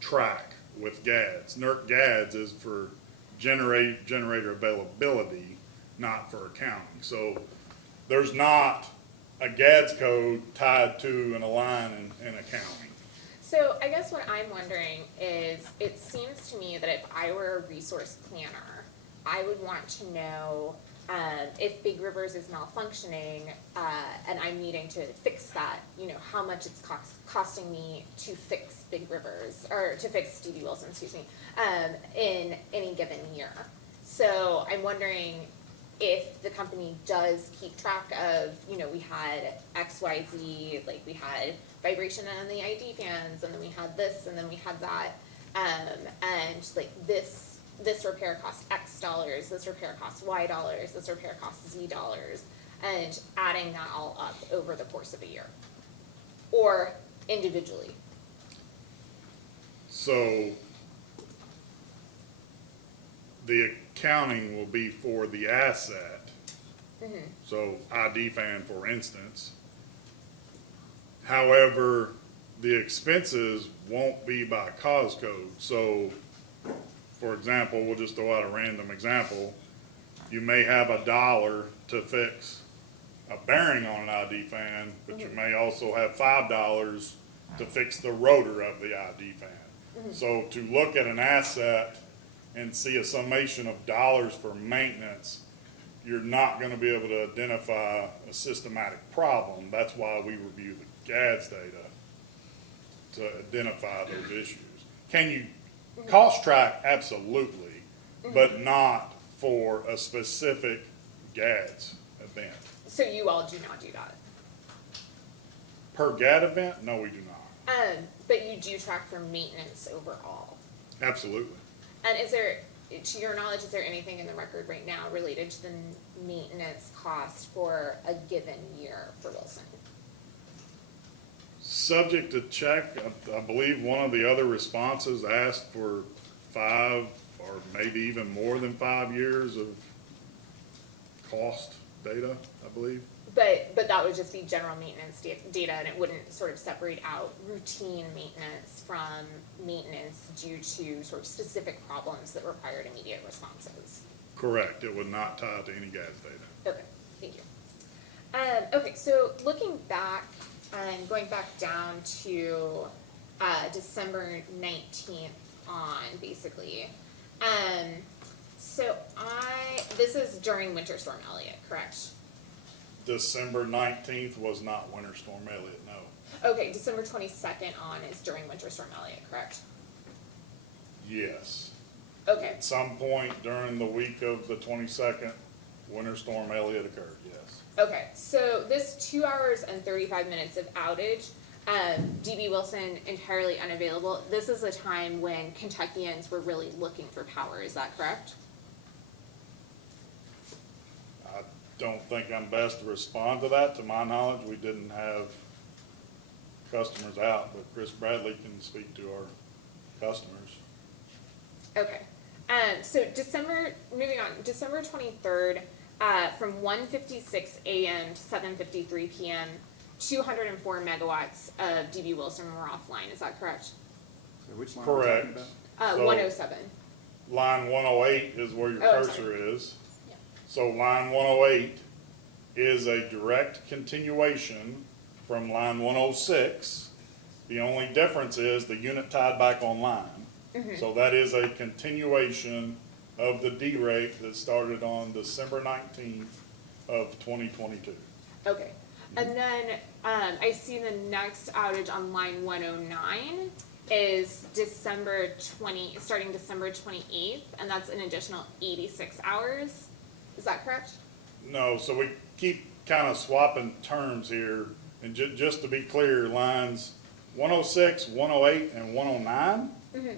track with GADS. NERC GADS is for generator availability, not for accounting. So there's not a GADS code tied to and a line in accounting. So I guess what I'm wondering is, it seems to me that if I were a resource planner, I would want to know if Big Rivers is malfunctioning and I'm needing to fix that, how much it's costing me to fix Big Rivers, or to fix D.D. Wilson, excuse me, in any given year. So I'm wondering if the company does keep track of, we had XYZ, like we had vibration on the ID fans, and then we had this, and then we had that, and like this repair costs X dollars, this repair costs Y dollars, this repair costs Z dollars, and adding that all up over the course of a year, or individually. So the accounting will be for the asset. So ID fan, for instance. However, the expenses won't be by cause code. So, for example, we'll just throw out a random example. You may have $1 to fix a bearing on an ID fan, but you may also have $5 to fix the rotor of the ID fan. So to look at an asset and see a summation of dollars for maintenance, you're not gonna be able to identify a systematic problem. That's why we review the GADS data to identify those issues. Can you cost track? Absolutely, but not for a specific GADS event. So you all do not do that? Per GAD event? No, we do not. But you do track for maintenance overall? Absolutely. And is there, to your knowledge, is there anything in the record right now related to the maintenance cost for a given year for Wilson? Subject to check, I believe one of the other responses asked for 5 or maybe even more than 5 years of cost data, I believe. But that would just be general maintenance data, and it wouldn't sort of separate out routine maintenance from maintenance due to sort of specific problems that required immediate responses. Correct, it would not tie to any GADS data. Okay, thank you. Okay, so looking back and going back down to December 19th on, basically. So this is during Winter Storm Elliott, correct? December 19th was not Winter Storm Elliott, no. Okay, December 22nd on is during Winter Storm Elliott, correct? Yes. Okay, At some point during the week of the 22nd, Winter Storm Elliott occurred, yes. okay, so this 2 hours and 35 minutes of outage, DB Wilson entirely unavailable. This is a time when Kentuckians were really looking for power, is that correct? I don't think I'm best to respond to that. To my knowledge, we didn't have customers out, but Chris Bradley can speak to our customers. Okay, so moving on, December 23rd, from 1:56 a.m. to 7:53 p.m., 204 megawatts of DB Wilson were offline, is that correct? So which line are we talking Correct. about? So- 107. Line 108 is where your Oh, I'm cursor sorry. is. Yeah. So line 108 is a direct continuation from line 106. The only difference is the unit tied back online. So that is a continuation of the D rate that started on December 19th of 2022. Okay, and then, I see the next outage on line 109 is starting December 28th, and that's an additional 86 hours. Is that correct? No, so we keep kind of swapping terms here, and just to be clear, lines 106, 108, and 109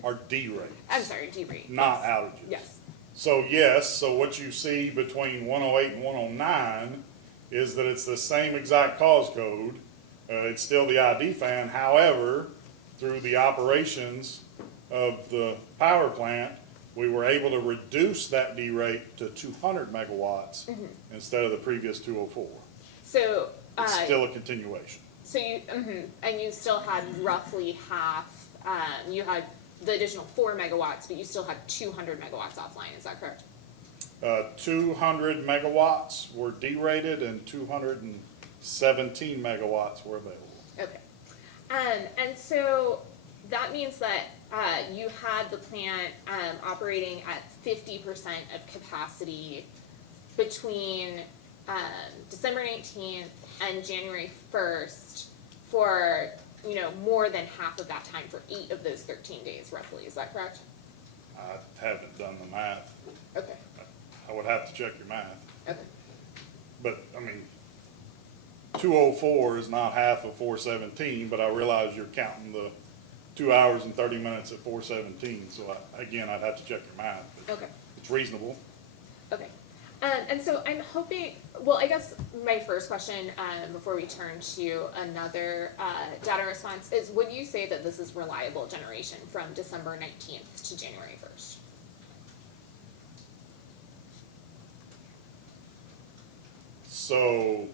are D rates, I'm sorry, D-rate. not outages. Yes, So yes, so what you see between 108 and 109 is that it's the same exact cause code. It's still the ID fan, however, through the operations of the power plant, we were able to reduce that D rate to 200 megawatts instead of the previous 204. so, It's still a continuation. so you, and you still had roughly half, you had the additional 4 megawatts, but you still had 200 megawatts offline, is that correct? 200 megawatts were derated and 217 megawatts were available. Okay. And so that means that you had the plant operating at 50% of capacity between December 19th and January 1st for, more than half of that time for 8 of those 13 days roughly. Is that correct? I haven't done the math. Okay. I would have to check your math. Okay. But, 204 is not half of 417, but I realize you're counting the 2 hours and 30 minutes at 417, so again, I'd have to check your math. But Okay. it's reasonable. Okay. And so I'm hoping, well, I guess my first question, before we turn to another data response, is would you say that this is reliable generation from December 19th to January 1st? So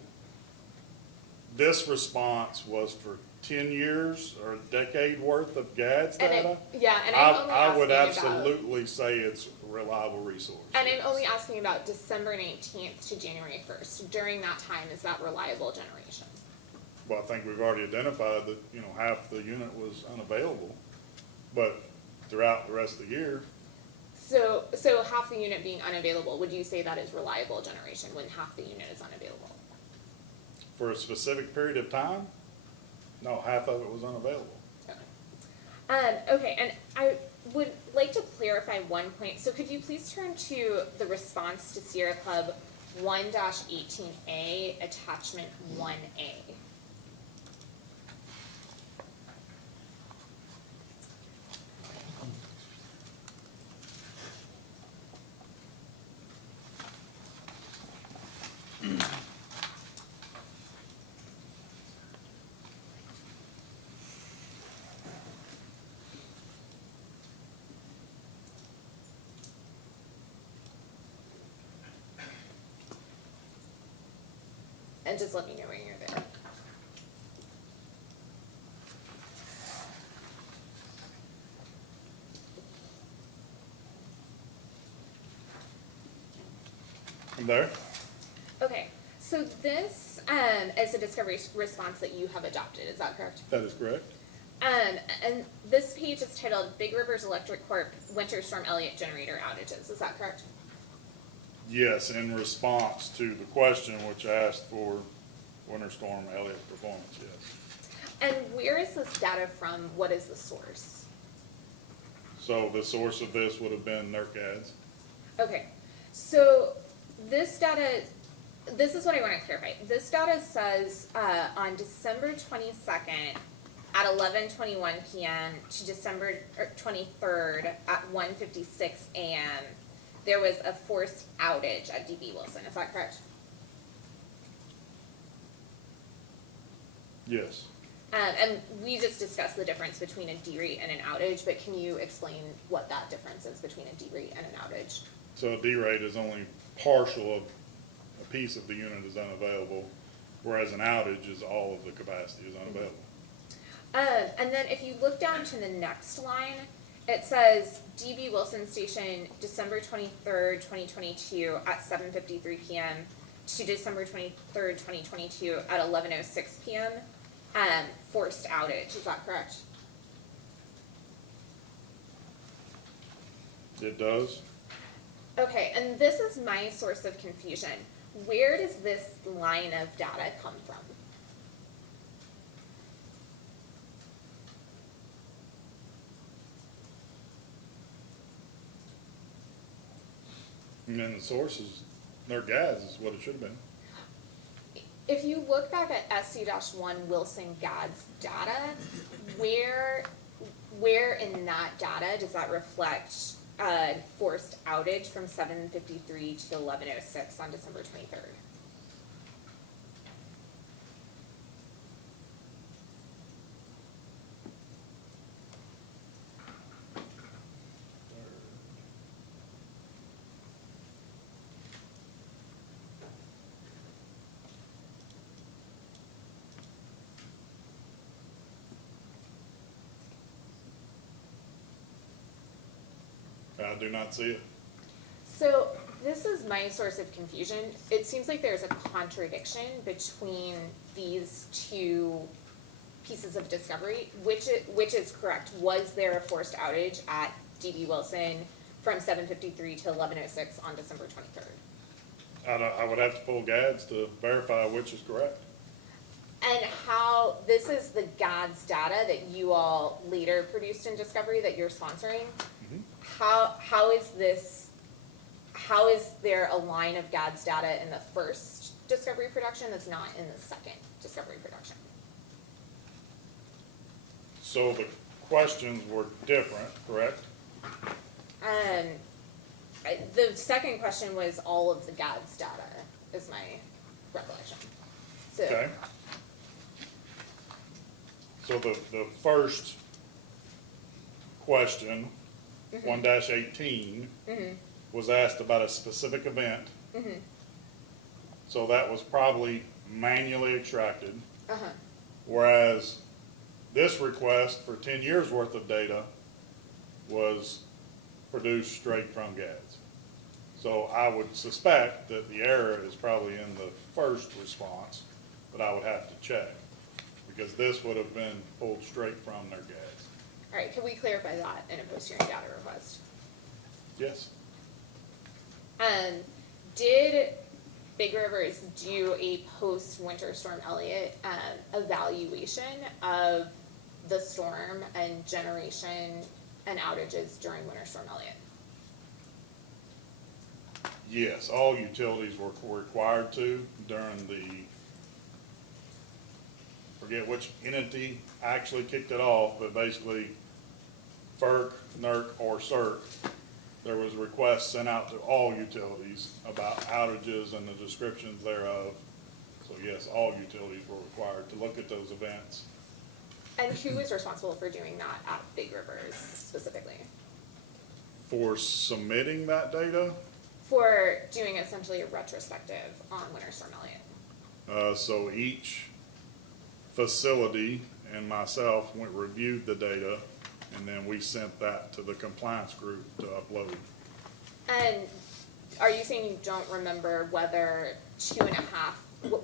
this response was for 10 years or a decade worth of GADS And data, and I'm only I would asking about- absolutely say it's a reliable resource. And I'm only asking about December 19th to January 1st. During that time, is that reliable generation? Well, I think we've already identified that, you know, half the unit was unavailable, but throughout the rest of the year, So half the unit being unavailable, would you say that is reliable generation when half the unit is unavailable? for a specific period of time, no, half of it was unavailable. Okay, and I would like to clarify one point. So could you please turn to the response to Sierra Club 1-18A, attachment 1A? And just let me know when you're there. I'm there? Okay, so this is a discovery response that you have adopted, is that correct? That is correct. And this page is titled Big Rivers Electric Corp. Winter Storm Elliott Generator Outages, is that correct? Yes, in response to the question which asked for Winter Storm Elliott performance, yes. And where is this data from? What is the source? So the source of this would have been NERC-GADS. Okay, so this data, this is what I want to clarify. This data says on December 22nd at 11:21 p.m. to December 23rd at 1:56 a.m. there was a forced outage at DB Wilson. Is that correct? Yes. And we just discussed the difference between a D-rate and an outage, but can you explain what that difference is between a D-rate and an outage? So a D-rate is only partial of a piece of the unit is unavailable, whereas an outage is all of the capacity is unavailable. And then if you look down to the next line, it says DB Wilson Station, December 23rd, 2022 at 7:53 p.m. to December 23rd, 2022 at 11:06 p.m. Forced outage, is that correct? It does. Okay, and this is my source of confusion. Where does this line of data come from? And then the source is NERC-GADS is what it should have been. If you look back at SC-1 Wilson GADS data, where in that data does that reflect forced outage from 7:53 to 11:06 on December 23rd? I do not see it. So this is my source of confusion. It seems like there's a contradiction between these two pieces of discovery. Which is correct? Was there a forced outage at DB Wilson from 7:53 to 11:06 on December 23rd? I would have to pull GADS to verify which is correct. And how, this is the GADS data that you all later produced in Discovery that you're sponsoring. How is there a line of GADS data in the first Discovery production that's not in the second Discovery production? So the questions were different, correct? The second question was all of the GADS data, is my recollection. So, Okay. So the first question, 1-18, was asked about a specific event. So that was probably manually extracted. Whereas This request for 10 years' worth of data was produced straight from GADS. So I would suspect that the error is probably in the first response, but I would have to check, because this would have been pulled straight from their GADS. All right, can we clarify that in a post-hearing data request? Yes, Did Big Rivers do a post-Winter Storm Elliott, evaluation of the storm and generation and outages during Winter Storm Elliott? yes, all utilities were required to during the, forget which entity actually kicked it off, but basically FERC, NERC, or CERC, there was a request sent out to all utilities about outages and the descriptions thereof. So yes, all utilities were required to look at those events. And who is responsible for doing that at Big Rivers specifically? For submitting that data, For doing essentially a retrospective on Winter Storm Elliott? so each facility and myself reviewed the data, and then we sent that to the compliance group to upload. And are you saying you don't remember whether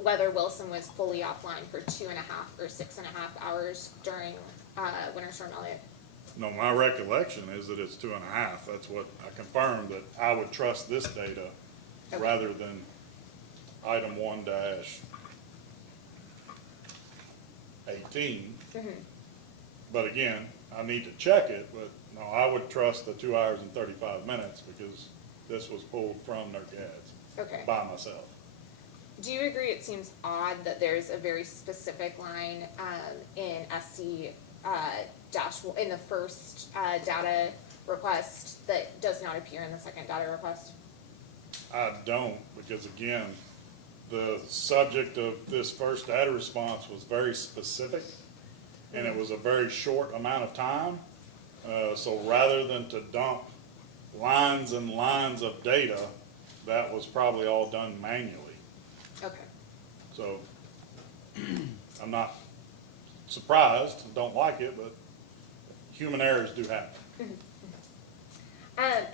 whether Wilson was fully offline for 2.5 or 6.5 hours during Winter Storm Elliott? No, my recollection is that it's 2.5. That's what I confirmed, that I would trust this data Okay. rather than item 1-18. But again, I need to check it, but no, I would trust the 2 hours and 35 minutes because this was pulled from their GADS Okay. by myself. Do you agree it seems odd that there's a very specific line in SC in the first data request that does not appear in the second data request? I don't, because again, the subject of this first data response was very specific, and it was a very short amount of time. So rather than to dump lines and lines of data, that was probably all done manually. Okay. So I'm not surprised, don't like it, but human errors do happen.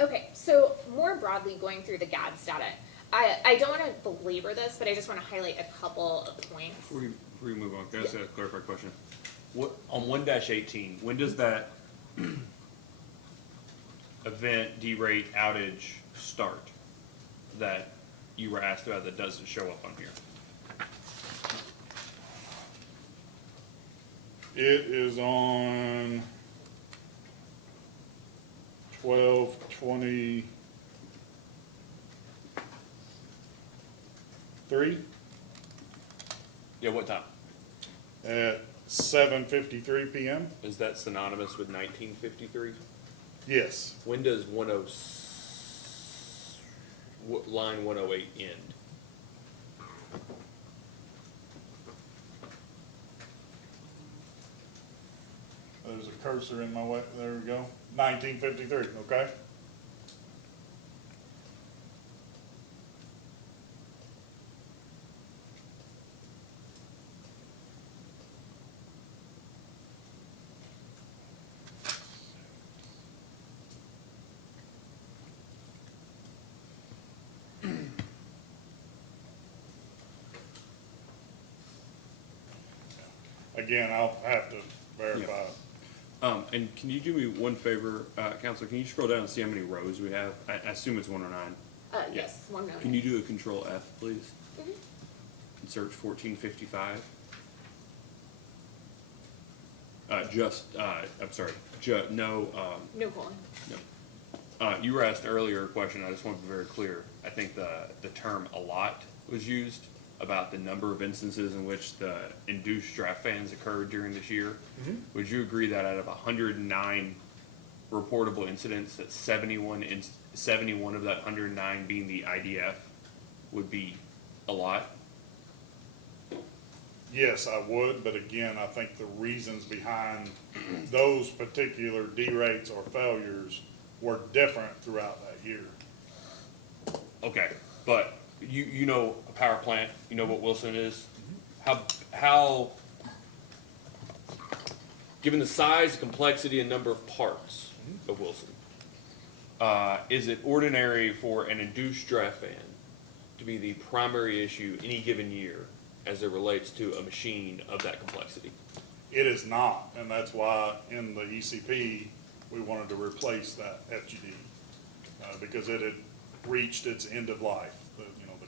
Okay, so more broadly going through the GADS data, I don't want to belabor this, but I just want to highlight a couple of points. Before we move on, can I ask a clarifying question? What, on 1-18, when does that event, derate, outage start that you were asked about that doesn't show up on here? It is on 12/23 Yeah, what time? at 7:53 p.m. Is that synonymous with 1953? Yes, When does line 108 end? there's a cursor in my way, there we go, 1953, okay? Again, I'll have to verify. And can you do me one favor, Counselor? Can you scroll down and see how many rows we have? I assume it's 109. Yes, 1 moment. Can you do a Control F, please? Mhm. And search 1455. I'm sorry, No colon. no. You were asked earlier a question, I just want to be very clear. I think the term "a lot" was used about the number of instances in which the induced draft fans occurred during this year. Would you agree that out of 109 reportable incidents, that 71 of that 109 being the IDF would be a lot? Yes, I would, but again, I think the reasons behind those particular derates or failures were different throughout that year. Okay, but you know a power plant, you know what Wilson is? How given the size, complexity, and number of parts of Wilson, is it ordinary for an induced draft fan to be the primary issue any given year as it relates to a machine of that complexity? It is not, and that's why in the ECP, we wanted to replace that FGD, because it had reached its end of life. The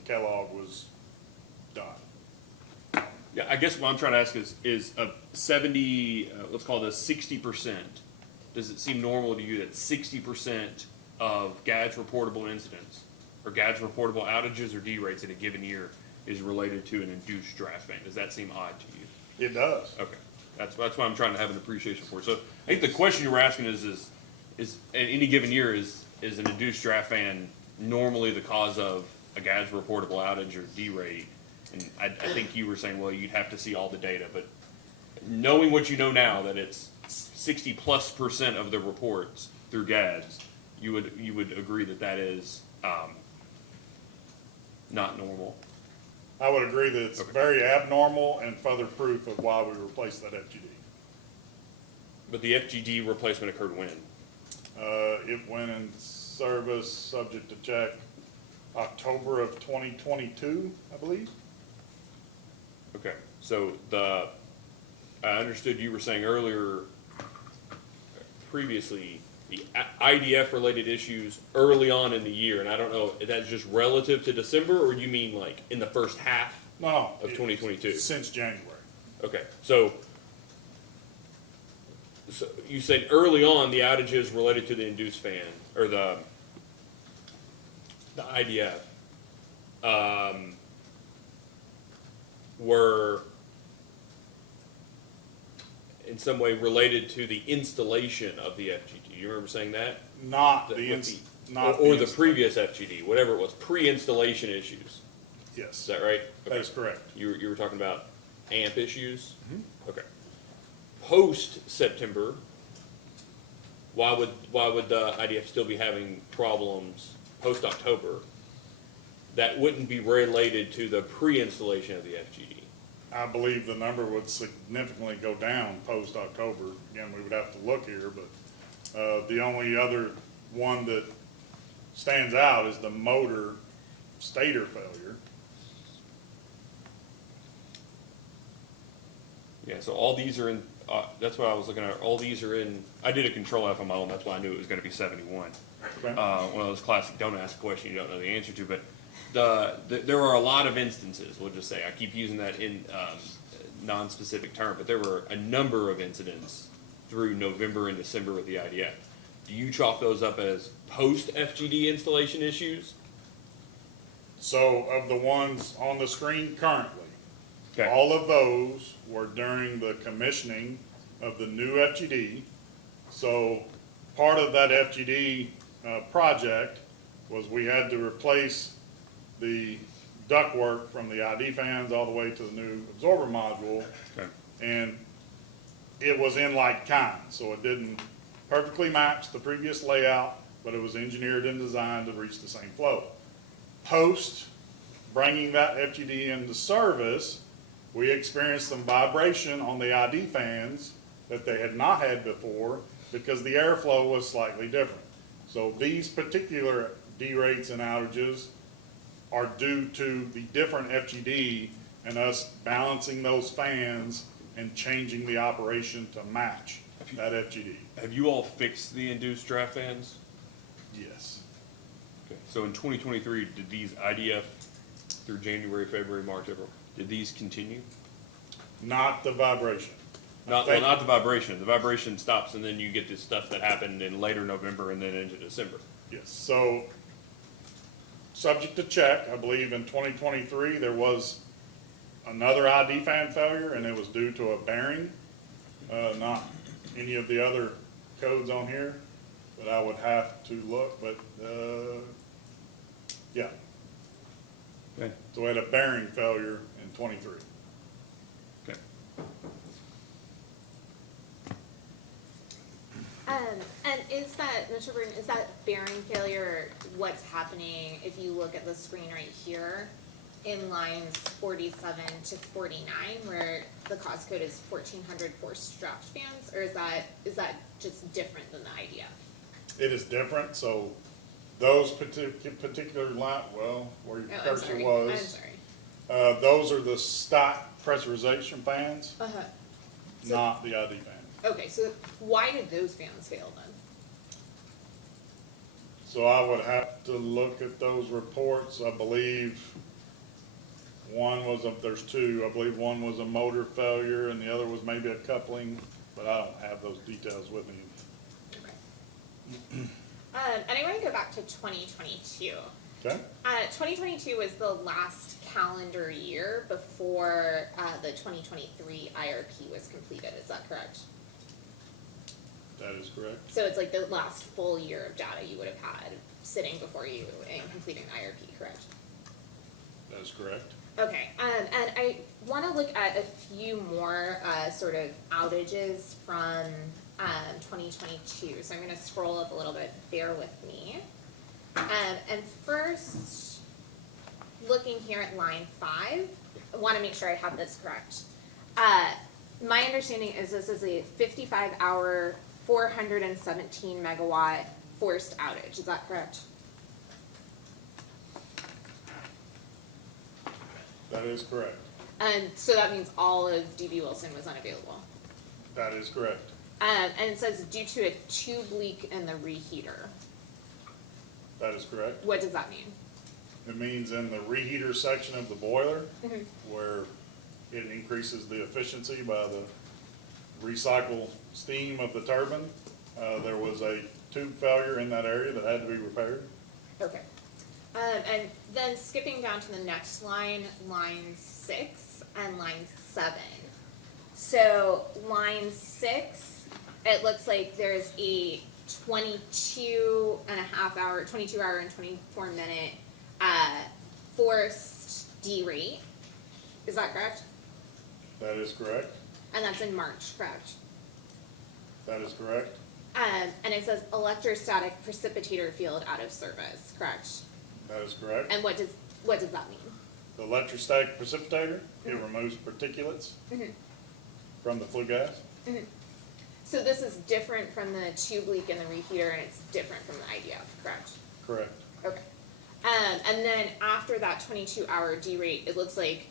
Kellogg was done. Yeah, I guess what I'm trying to ask is a 70, let's call it a 60%. Does it seem normal to you that 60% of GADS reportable incidents or GADS reportable outages or derates in a given year is related to an induced draft fan? Does that seem odd to you? It does. Okay, that's what I'm trying to have an appreciation for. So I think the question you were asking is in any given year is an induced draft fan normally the cause of a GADS reportable outage or derate? And I think you were saying, well, you'd have to see all the data, but knowing what you know now, that it's 60+% of the reports through GADS, you would agree that is not normal. I would agree that it's very abnormal and further proof of why we replaced that FGD. But the FGD replacement occurred when? It went in service, subject to check, October of 2022, I believe. Okay, so I understood you were saying earlier, previously, the IDF related issues early on in the year, and I don't know if that's just relative to December, or you mean like in the first half No, of 2022? Since January. Okay, so you said early on the outages related to the induced fan, or the IDF, were in some way related to the installation of the FGD. You remember saying that? Not Or the the previous FGD, whatever it was, pre-installation issues. Is Yes, that right? that is correct. You were talking about AMP issues? Okay. Post-September, why would the IDF still be having problems post-October that wouldn't be related to the pre-installation of the FGD? I believe the number would significantly go down post-October. Again, we would have to look here, but the only other one that stands out is the motor stator failure. Yeah, so all these are in, that's what I was looking at, all these are in, I did a control F on my own, that's why I knew it was gonna be 71. Okay. One of those classic don't ask a question you don't know the answer to, but there are a lot of instances, we'll just say, I keep using that in non-specific term, but there were a number of incidents through November and December with the IDF. Do you chalk those up as post-FGD installation issues? So of the ones on the screen currently, Okay. all of those were during the commissioning of the new FGD. So part of that FGD project was we had to replace the ductwork from the ID fans all the way to the new absorber module. Okay. And it was in like kind, so it didn't perfectly match the previous layout, but it was engineered and designed to reach the same flow. Post bringing that FGD into service, we experienced some vibration on the ID fans that they had not had before because the airflow was slightly different. So these particular derates and outages are due to the different FGD and us balancing those fans and changing the operation to match that FGD. Have you all fixed the induced draft fans? Yes. Okay. So in 2023, did these IDF through January, February, March, April, did these continue? Not the vibration. Not the vibration. The vibration stops, and then you get this stuff that happened in later November and then into December. Yes, so, subject to check, I believe in 2023, there was another ID fan failure, and it was due to a bearing, not any of the other codes on here, but I would have to look, but, yeah. Okay. So we had a bearing failure in 23. Okay. And is that, Mr. Burton, is that bearing failure what's happening if you look at the screen right here? in lines 47 to 49, where the cost code is 1,400 for strapped fans, or is that just different than the idea? It is different, so those particular line, well, where your Oh, I'm cursor sorry. was. I'm sorry. Those are the stock pressurization fans, Uh-huh. So- not the ID fans. Okay, so why did those fans fail then? So I would have to look at those reports. I believe there's two. I believe one was a motor failure and the other was maybe a coupling, but I don't have those details with me. Okay. And I want to go back to 2022. Okay? 2022 was the last calendar year before the 2023 IRP was completed. Is that correct? That is correct. So it's like the last full year of data you would have had sitting before you and completing IRP, correct? That is correct. Okay, and I want to look at a few more sort of outages from 2022. So I'm going to scroll up a little bit. Bear with me. And first, looking here at line 5, I want to make sure I have this correct. My understanding is this is a 55-hour, 417 megawatt forced outage. Is that correct? That is correct. And so that means all of DB Wilson was unavailable. That is correct. And it says due to a tube leak in the reheater. That is correct. What does that mean? It means in the reheater section of the boiler, Mhm. where it increases the efficiency by the recycled steam of the turbine, there was a tube failure in that area that had to be repaired. Okay. And then skipping down to the next line, line 6 and line 7. So line 6, it looks like there's a 22 hour and 24 minute forced derate. Is that correct? That is correct. And that's in March, correct? That is correct. And it says electrostatic precipitator field out of service, correct? That is correct. And what does that mean? The electrostatic precipitator, it removes particulates Mhm. from the flue gas. Mhm. So this is different from the tube leak in the reheater, and it's different from the IDF, correct? Correct. Okay. And then after that 22-hour derate, it looks like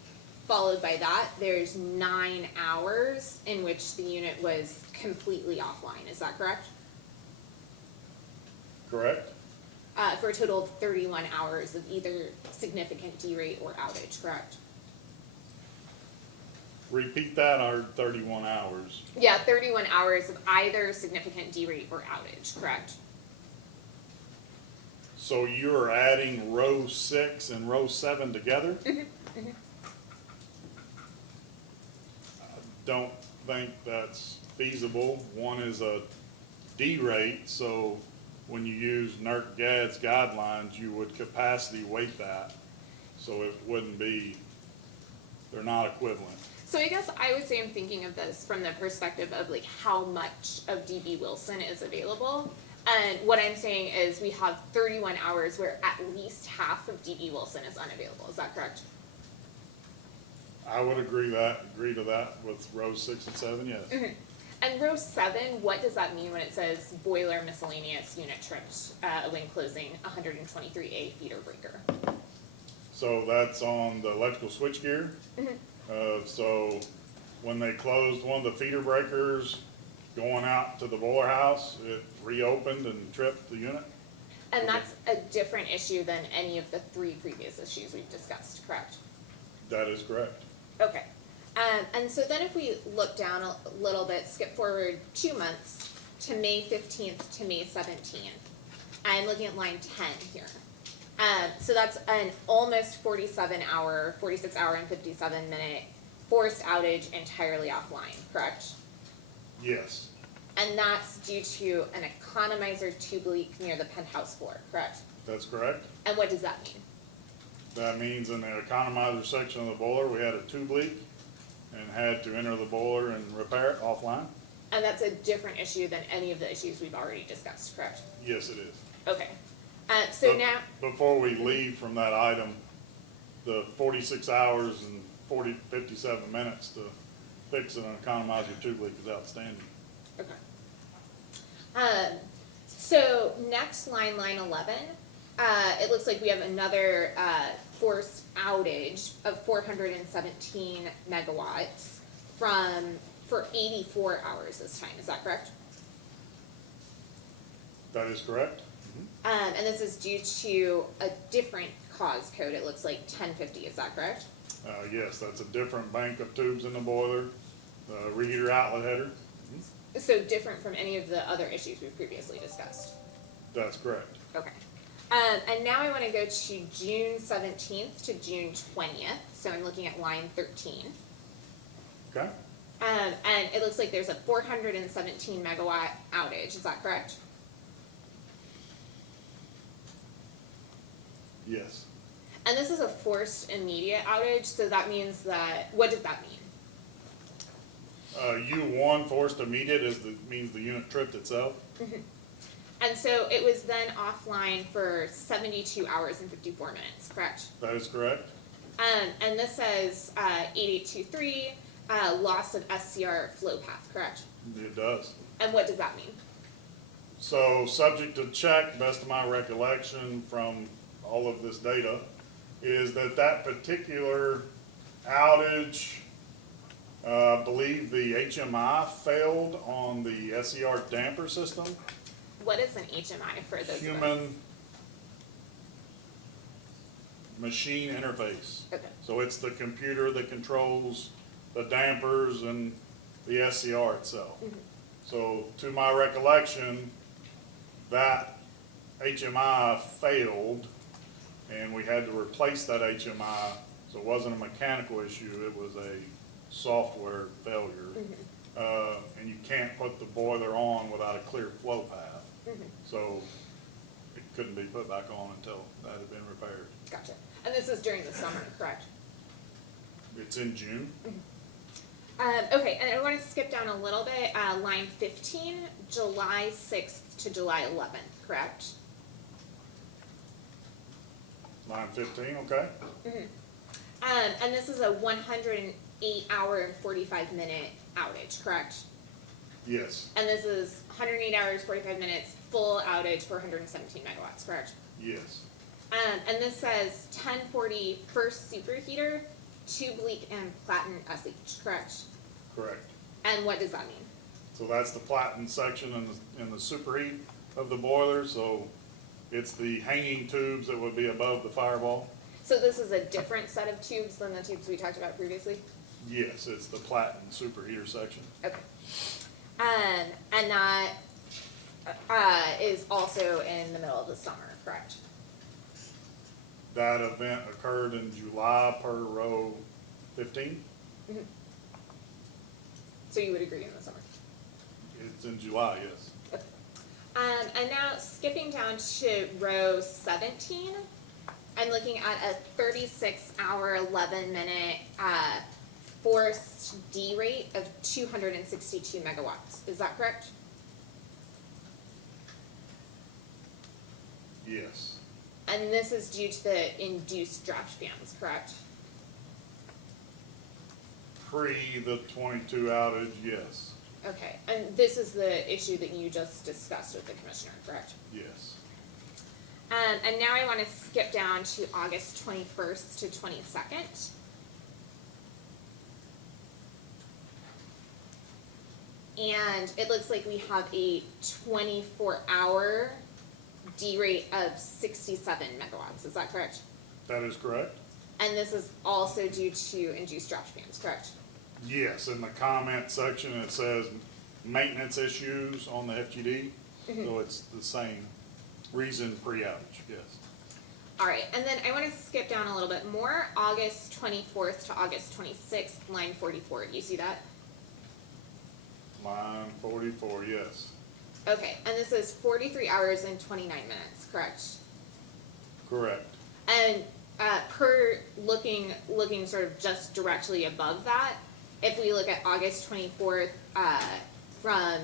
followed by that, there's 9 hours in which the unit was completely offline. Is that correct? Correct. For a total of 31 hours of either significant derate or outage, correct? Repeat that, or 31 hours. Yeah, 31 hours of either significant derate or outage, correct? So you're adding row 6 and row 7 together? I don't think that's feasible. One is a D-rate, so when you use NERC GAD's guidelines, you would capacity weight that. So it wouldn't be, they're not equivalent. So I guess I would say I'm thinking of this from the perspective of like how much of DB Wilson is available. And what I'm saying is we have 31 hours where at least half of DB Wilson is unavailable. Is that correct? I would agree to that with row 6 and 7, yes. Mhm. And row 7, what does that mean when it says boiler miscellaneous unit tripped when closing 123A feeder breaker? So that's on the electrical switchgear. So when they closed one of the feeder breakers going out to the boiler house, it reopened and tripped the unit. And that's a different issue than any of the 3 previous issues we've discussed, correct? That is correct. Okay. And so then if we look down a little bit, skip forward 2 months to May 15th to May 17th. I'm looking at line 10 here. So that's an almost 46 hour and 57 minute forced outage entirely offline, correct? Yes, And that's due to an economizer tube leak near the penthouse floor, correct? that's correct. And what does that mean? That means in the economizer section of the boiler, we had a tube leak and had to enter the boiler and repair it offline. And that's a different issue than any of the issues we've already discussed, correct? Yes, it is. Okay. So But now, before we leave from that item, the 46 hours and 57 minutes to fix and economize your tube leak is outstanding. Okay. So next line 11, it looks like we have another, forced outage of 417 megawatts for 84 hours this time, is that correct? That is correct? And this is due to a different cause code, it looks like 1050, is that correct? Yes, that's a different bank of tubes in the boiler, the reheater outlet header. So different from any of the other issues we've previously discussed? That's correct. Okay. And now I want to go to June 17th to June 20th, so I'm looking at line 13. Okay? And it looks like there's a 417 megawatt outage, is that correct? Yes. And this is a forced immediate outage, so that means that, what does that mean? U1 forced immediate means the unit tripped itself. And so it was then offline for 72 hours and 54 minutes, correct? That is correct. And this says 8823, loss of SCR flow path, correct? It does. And what does that mean? So, subject to check, best of my recollection from all of this data, is that particular outage, I believe the HMI failed on the SCR damper system. What is an HMI for those of us? Human machine interface. Okay. So it's the computer that controls the dampers and the SCR itself. So to my recollection, that HMI failed and we had to replace that HMI. So it wasn't a mechanical issue, it was a software failure. And you can't put the boiler on without a clear flow path. So it couldn't be put back on until that had been repaired. Gotcha. And this is during the summer, correct? It's in June. Okay, and I want to skip down a little bit. Line 15, July 6th to July 11th, correct? Line 15, okay. And this is a 108 hour and 45 minute outage, correct? Yes, And this is 108 hours, 45 minutes, full outage for 117 megawatts, correct? yes, And this says 1040 first superheater, tube leak and platen SH, correct? correct. And what does that mean? So that's the platen section in the superheat of the boiler, so it's the hanging tubes that would be above the fireball. So this is a different set of tubes than the tubes we talked about previously? Yes, it's the platen superheater section. Okay. And that is also in the middle of the summer, correct? That event occurred in July per row 15. So you would agree in the summer? It's in July, yes. And now skipping down to row 17, I'm looking at a 36 hour, 11 minute, forced D rate of 262 megawatts. Is that correct? Yes, And this is due to the induced draft fans, correct? pre the 22 outage, yes, Okay, and this is the issue that you just discussed with the commissioner, correct? yes. And now I want to skip down to August 21st to 22nd. And it looks like we have a 24-hour D rate of 67 megawatts, is that correct? That is correct. And this is also due to induced draft fans, correct? Yes, in the comment section, it says maintenance issues on the FGD, so it's the same reason pre-outage, yes. All right, and then I want to skip down a little bit more, August 24th to August 26th, line 44, do you see that? Line 44, yes, Okay, and this is 43 hours and 29 minutes, correct? correct. And per looking sort of just directly above that, if we look at August 24th, from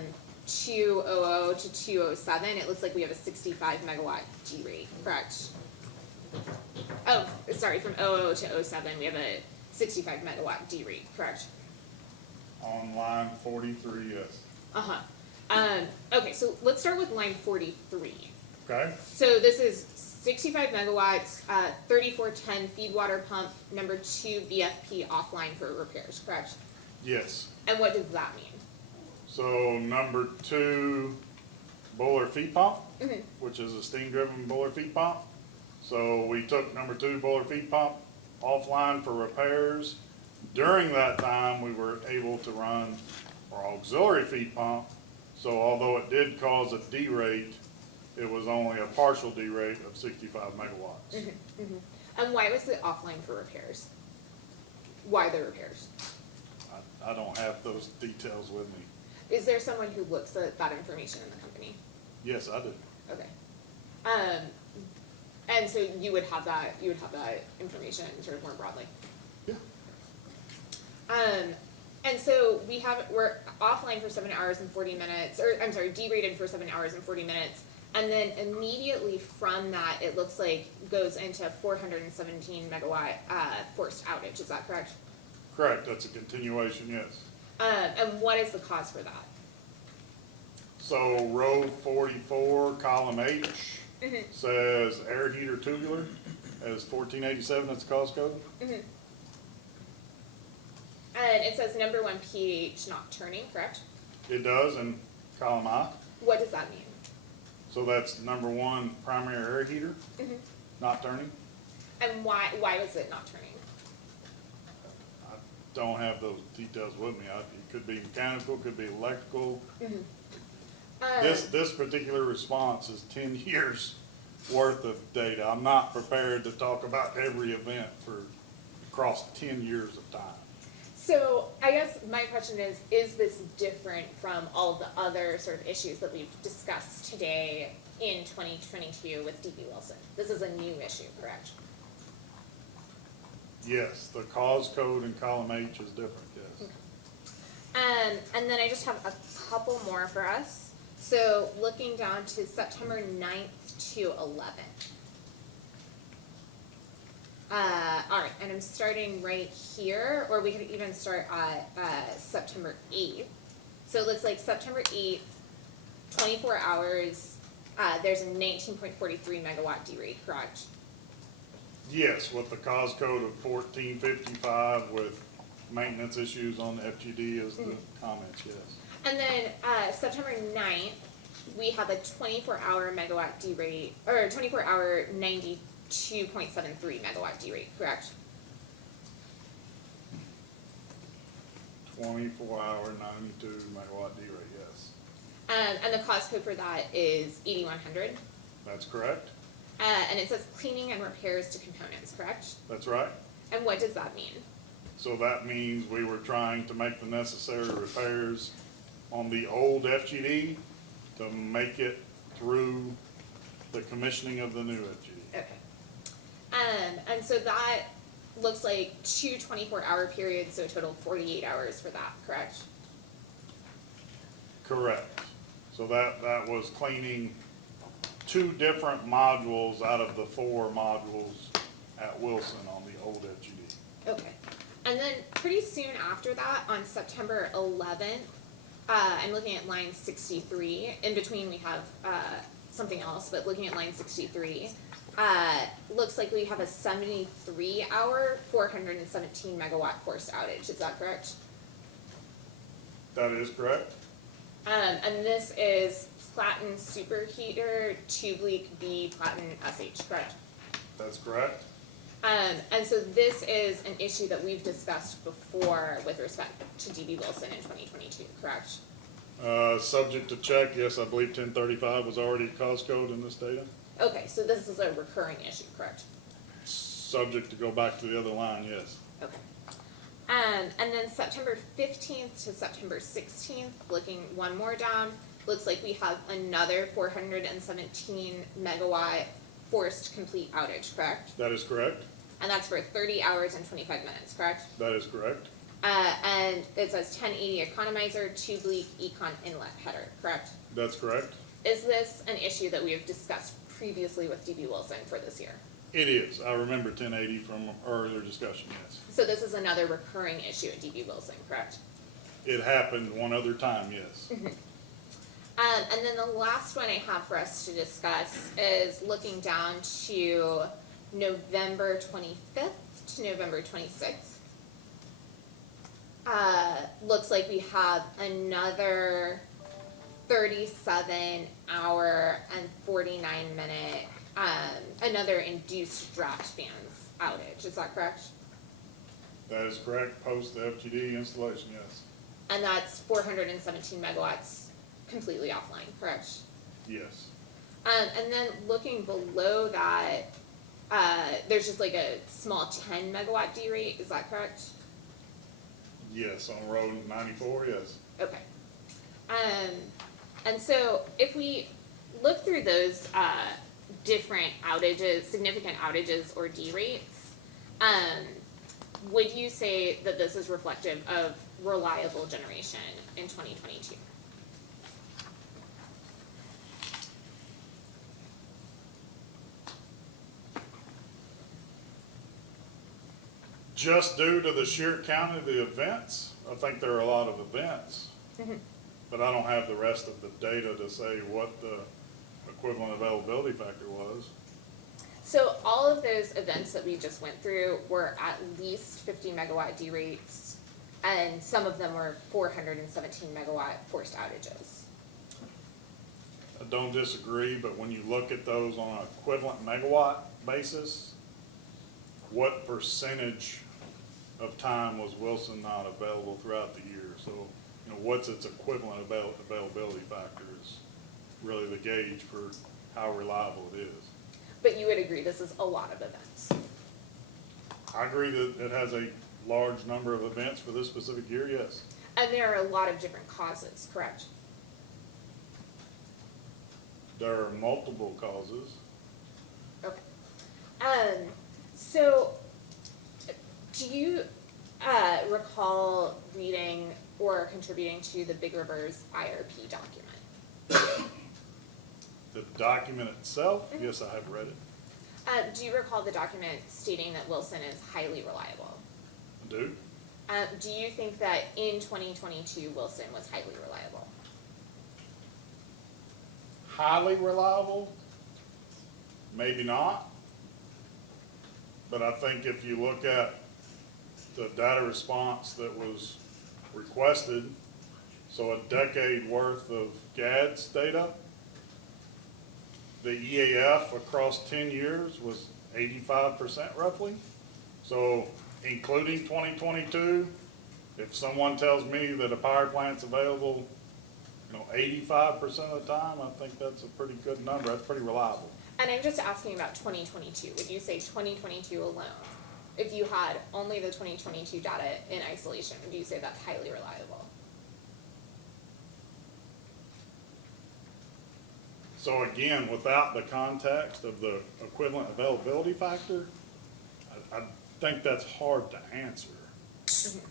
200 to 207, it looks like we have a 65 megawatt G rate, correct? Oh, sorry, from 00 to 07, we have a 65 megawatt D rate, correct? On line 43, yes. Uh-huh. Okay, so let's start with line 43. Okay? So this is 65 megawatts, 3410 feed water pump, number 2 BFP offline for repairs, correct? Yes. And what does that mean? So number 2 boiler feed pump, Mhm. which is a steam-driven boiler feed pump. So we took number 2 boiler feed pump offline for repairs. During that time, we were able to run our auxiliary feed pump. So although it did cause a D-rate, it was only a partial D-rate of 65 megawatts. And why was it offline for repairs? Why the repairs? I don't have those details with me. Is there someone who looks at that information in the company? Yes, I do. Okay. And so you would have that information sort of more broadly? Yeah. And so we're offline for 7 hours and 40 minutes, or I'm sorry, derated for 7 hours and 40 minutes. And then immediately from that, it looks like goes into 417 megawatt, forced outage, is that correct? Correct, that's a continuation, yes. And what is the cause for that? So row 44, column H, says air heater tubular as 1487, that's the cause code. And it says number 1 pH not turning, correct? It does in column I. What does that mean? So that's number 1 primary air heater, not turning. And why was it not turning? I don't have those details with me. It could be mechanical, could be electrical. This particular response is 10 years worth of data. I'm not prepared to talk about every event for across 10 years of time. So I guess my question is this different from all of the other sort of issues that we've discussed today in 2022 with DB Wilson? This is a new issue, correct? Yes, the cause code in column H is different, yes. And then I just have a couple more for us. So looking down to September 9th to 11th. All right, and I'm starting right here, or we could even start at September 8th. So it looks like September 8th, 24 hours, there's a 19.43 megawatt D rate, correct? Yes, with the cause code of 1455 with maintenance issues on the FGD is the comments, yes. And then September 9th, we have a 24-hour megawatt D rate, or 24-hour 92.73 megawatt D rate, correct? 24-hour, 92 megawatt D rate, yes. And the cost code for that is 8100. That's correct. And it says cleaning and repairs to components, correct? That's right. And what does that mean? So that means we were trying to make the necessary repairs on the old FGD to make it through the commissioning of the new FGD. Okay. And so that looks like 2 24-hour periods, so a total of 48 hours for that, correct? Correct. So that was cleaning 2 different modules out of the 4 modules at Wilson on the old FGD. Okay. And then pretty soon after that, on September 11th, I'm looking at line 63. In between, we have something else, but looking at line 63, looks like we have a 73-hour, 417 megawatt forced outage. Is that correct? That is correct. And this is Platin Superheater Tube Leak B Platin SH, correct? That's correct. And so this is an issue that we've discussed before with respect to DB Wilson in 2022, correct? Subject to check, yes, I believe 1035 was already cause code in this data. Okay, so this is a recurring issue, correct? Subject to go back to the other line, yes. Okay. And then September 15th to September 16th, looking one more down, looks like we have another 417 megawatt forced complete outage, correct? That is correct. And that's for 30 hours and 25 minutes, correct? That is correct. And it says 1080 economizer, tube leak, econ inlet header, correct? That's correct. Is this an issue that we have discussed previously with DB Wilson for this year? It is. I remember 1080 from earlier discussion, yes. So this is another recurring issue at DB Wilson, correct? It happened one other time, yes. And then the last one I have for us to discuss is looking down to November 25th to November 26th. Looks like we have another 37-hour and 49-minute, another induced draft fans outage. Is that correct? That is correct, post the FGD installation, yes. And that's 417 megawatts completely offline, correct? Yes. And then looking below that, there's just like a small 10 megawatt D rate, is that correct? Yes, on road 94, yes. Okay. And so if we look through those, different outages, significant outages or D rates, would you say that this is reflective of reliable generation in 2022? Just due to the sheer count of the events, I think there are a lot of events. But I don't have the rest of the data to say what the equivalent availability factor was. So all of those events that we just went through were at least 50 megawatt D rates, and some of them were 417 megawatt forced outages. I don't disagree, but when you look at those on an equivalent megawatt basis, what percentage of time was Wilson not available throughout the year? So, you know, what's its equivalent availability factor is really the gauge for how reliable it is. But you would agree this is a lot of events. I agree that it has a large number of events for this specific year, yes. And there are a lot of different causes, correct? There are multiple causes. Okay. So do you recall reading or contributing to the Big Rivers IRP document? The document itself, yes, I have read it. Do you recall the document stating that Wilson is highly reliable? I do. Do you think that in 2022 Wilson was highly reliable? Highly reliable? Maybe not. But I think if you look at the data response that was requested, so a decade worth of GADS data, the EAF across 10 years was 85% roughly. So including 2022, if someone tells me that a power plant's available, 85% of the time, I think that's a pretty good number. That's pretty reliable. And I'm just asking about 2022. Would you say 2022 alone, if you had only the 2022 data in isolation, would you say that's highly reliable? So again, without the context of the equivalent availability factor, I think that's hard to answer.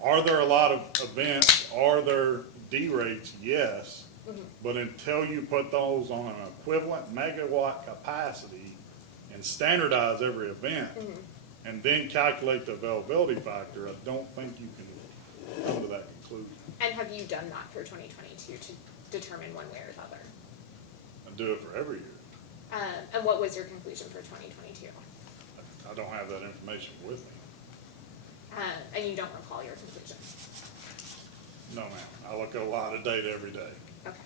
Are there a lot of events? Are there D rates? Yes. But until you put those on an equivalent megawatt capacity and standardize every event, and then calculate the availability factor, I don't think you can come to that conclusion. And have you done that for 2022 to determine one way or the other? I do it for every year. And what was your conclusion for 2022? I don't have that information with me. And you don't recall your conclusion? No, ma'am. I look at a lot of data every day. Okay.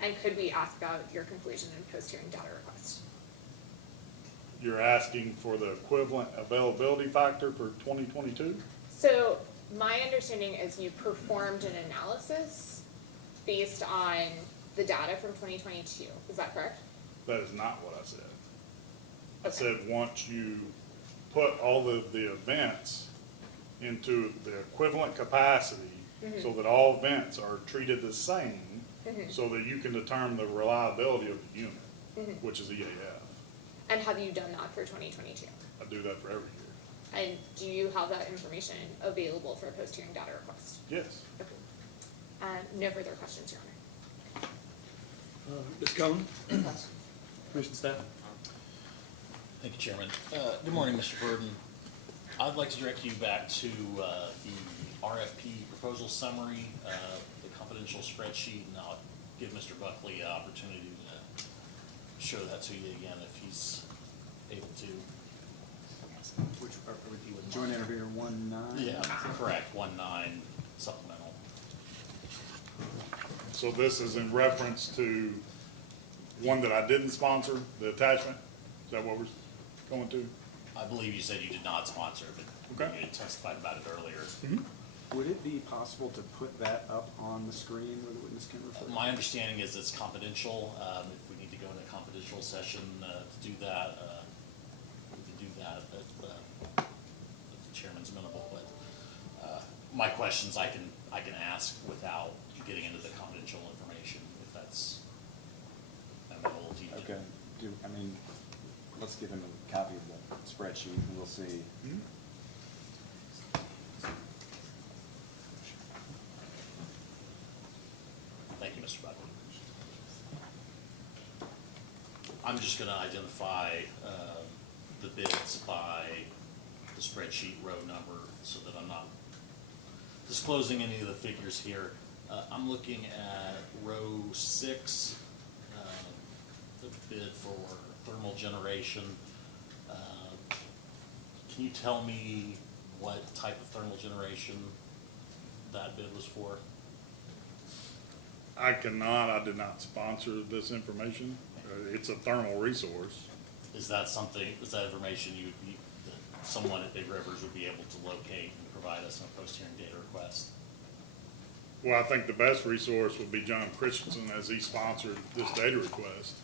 And could we ask about your conclusion in post-hearing data request? You're asking for the equivalent availability factor for 2022? So my understanding is you performed an analysis based on the data from 2022. Is that correct? That is not what I said. I said, once you put all of the events into the equivalent capacity so that all events are treated the same, so that you can determine the reliability of the unit, which is EAF. And have you done that for 2022? I do that for every year. And do you have that information available for a post-hearing data request? Yes. Okay. No further questions, Your Honor. Ms. Cohen? Commission staff? Thank you, Chairman. Good morning, Mr. Burden. I'd like to direct you back to the RFP proposal summary, the confidential spreadsheet, and I'll give Mr. Buckley an opportunity to show that to you again if he's able to. Which, joint interviewer 1-9? Yeah, correct, 1-9 supplemental. So this is in reference to one that I didn't sponsor, the attachment? Is that what we're going to? I believe you said you did not sponsor, but Okay. you had testified about it earlier. Would it be possible to put that up on the screen where the witness can refer? My understanding is it's confidential. If we need to go into a confidential session to do that, we can do that if the chairman's amenable. But my questions I can ask without getting into the confidential information if that's amenable to you. Okay, let's give him a copy of the spreadsheet and we'll see. Thank you, Mr. Buckley. I'm just gonna identify the bids by the spreadsheet row number so that I'm not disclosing any of the figures here. I'm looking at row 6, the bid for thermal generation. Can you tell me what type of thermal generation that bid was for? I cannot, I did not sponsor this information. It's a thermal resource. Is that information that someone at Big Rivers would be able to locate and provide us in a post-hearing data request? Well, I think the best resource would be John Christensen as he sponsored this data request.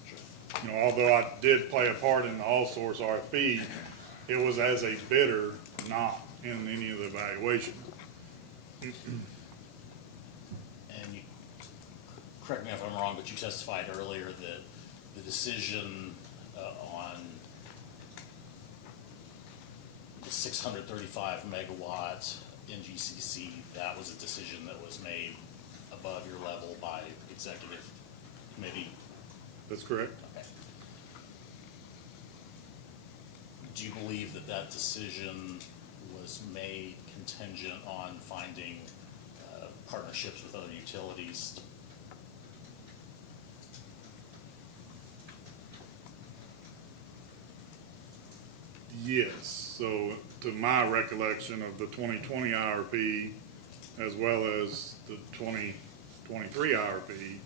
You know, although I did play a part in the all-source RFP, it was as a bidder, not in any of the evaluation. And you, correct me if I'm wrong, but you testified earlier that the decision on the 635 megawatt NGCC, that was a decision that was made above your level by executive committee. That's correct. Okay. Do you believe that that decision was made contingent on finding partnerships with other utilities? Yes, so to my recollection of the 2020 IRP as well as the 2023 IRP,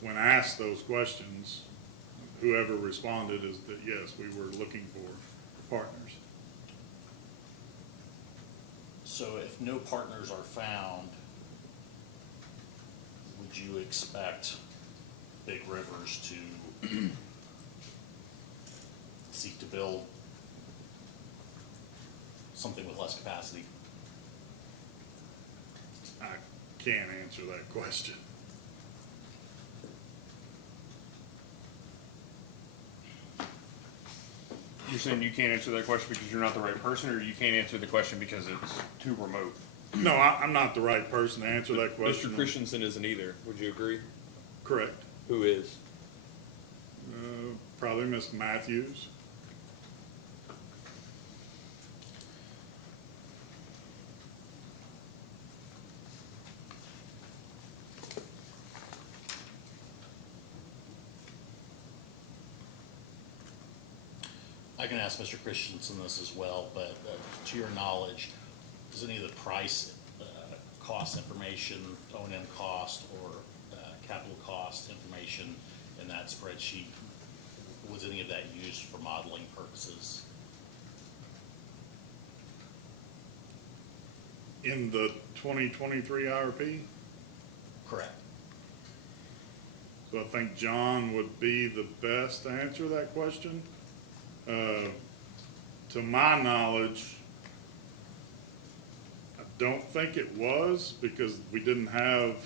when asked those questions, whoever responded is that yes, we were looking for partners. So if no partners are found, would you expect Big Rivers to seek to build something with less capacity? I can't answer that question. You're saying you can't answer that question because you're not the right person, or you can't answer the question because it's too remote? No, I'm not the right person to answer that question. Mr. Christensen isn't either. Would you agree? Correct. Who is? Probably Ms. Matthews. I can ask Mr. Christensen this as well, but to your knowledge, is any of the price, cost information, O&M cost, or capital cost information in that spreadsheet, was any of that used for modeling purposes? In the 2023 IRP? Correct. So I think John would be the best to answer that question. To my knowledge, I don't think it was, because we didn't have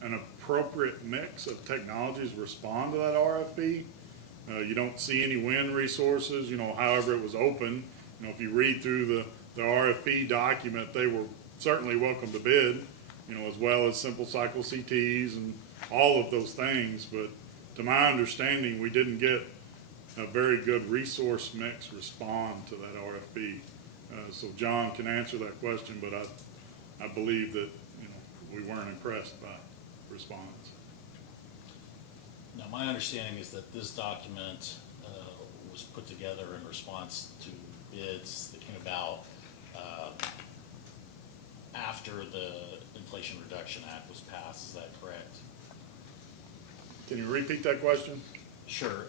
an appropriate mix of technologies respond to that RFP. You don't see any wind resources, however it was open. If you read through the RFP document, they were certainly welcome to bid, as well as simple cycle CTs and all of those things. But to my understanding, we didn't get a very good resource mix respond to that RFP. So John can answer that question, but I believe that, we weren't impressed by response. Now, my understanding is that this document was put together in response to bids that came about after the Inflation Reduction Act was passed. Is that correct? Can you repeat that question? Sure.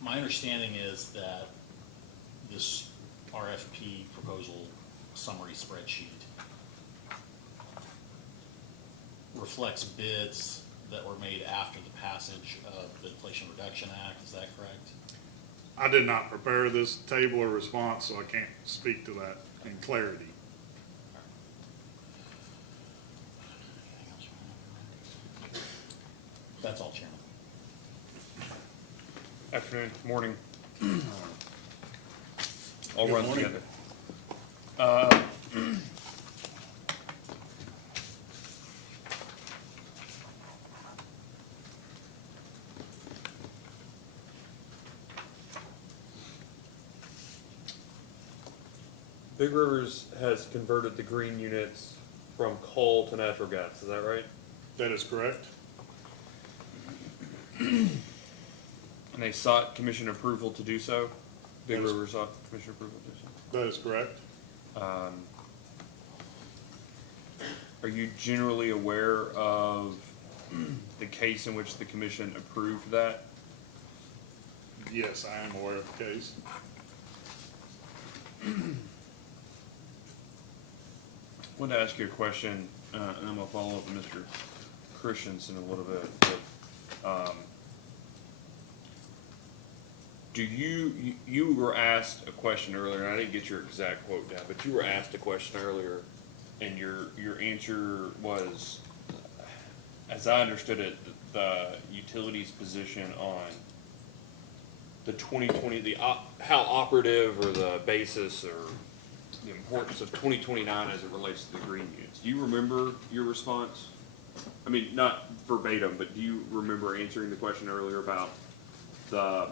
My understanding is that this RFP proposal summary spreadsheet reflects bids that were made after the passage of the Inflation Reduction Act. Is that correct? I did not prepare this table or response, so I can't speak to that in clarity. That's all, Chairman. Afternoon, morning. I'll Good run morning. together. Big Rivers has converted the green units from coal to natural gas, is that right? That is correct. And they sought commission approval to do so? Big That is- River sought commission approval to do so? That is correct. Are you generally aware of the case in which the commission approved that? Yes, I am aware of the case. I wanted to ask you a question, and I'm gonna follow up with Mr. Christensen a little bit, but, do you were asked a question earlier, and I didn't get your exact quote down, but you were asked a question earlier, and your answer was, as I understood it, the utilities position on the 2020, how operative or the basis or the importance of 2029 as it relates to the green units. Do you remember your response? I mean, not verbatim, but do you remember answering the question earlier about the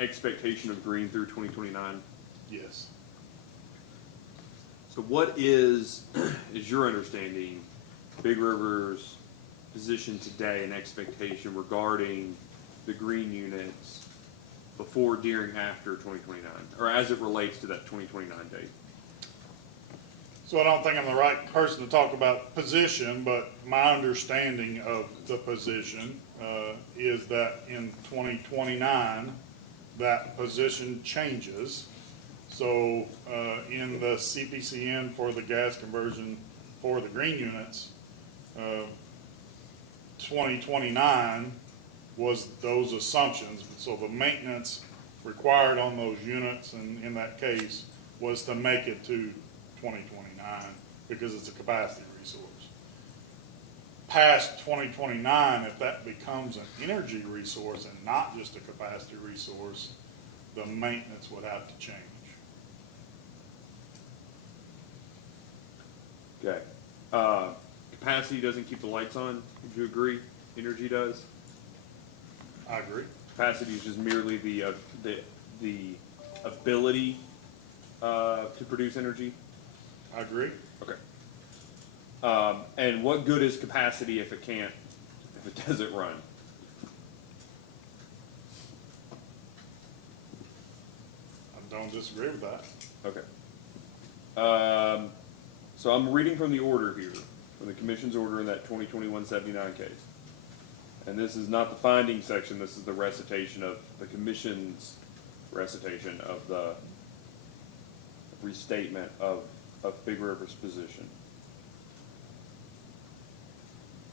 expectation of green through 2029? Yes. So what is your understanding, Big River's position today and expectation regarding the green units before, during, after 2029, or as it relates to that 2029 date? So I don't think I'm the right person to talk about position, but my understanding of the position is that in 2029, that position changes. So in the CPCN for the gas conversion for the green units, 2029 was those assumptions. So the maintenance required on those units, and in that case, was to make it to 2029 because it's a capacity resource. Past 2029, if that becomes an energy resource and not just a capacity resource, the maintenance would have to change. Okay. Capacity doesn't keep the lights on, would you agree? Energy does? I agree. Capacity is just merely the ability to produce energy? I agree. Okay. And what good is capacity if it doesn't run? I don't disagree with that. Okay. So I'm reading from the order here, from the commission's order in that 2021-79 case. And this is not the finding section, this is the recitation of, the commission's recitation of the restatement of Big River's position.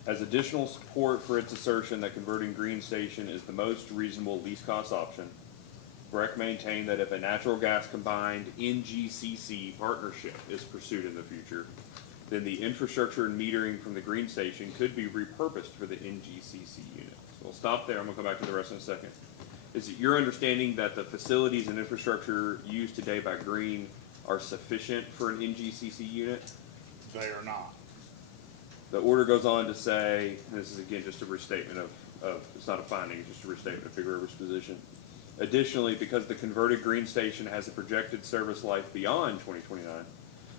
As additional support for its assertion that converting Green Station is the most reasonable least cost option, BREC maintained that if a natural gas combined NGCC partnership is pursued in the future, then the infrastructure and metering from the Green Station could be repurposed for the NGCC unit. So we'll stop there, I'm gonna come back to the rest in a second. Is it your understanding that the facilities and infrastructure used today by Green are sufficient for an NGCC unit? They are not. The order goes on to say, and this is again just a restatement of it's not a finding, it's just a restatement of Big River's position. Additionally, because the converted green station has a projected service life beyond 2029,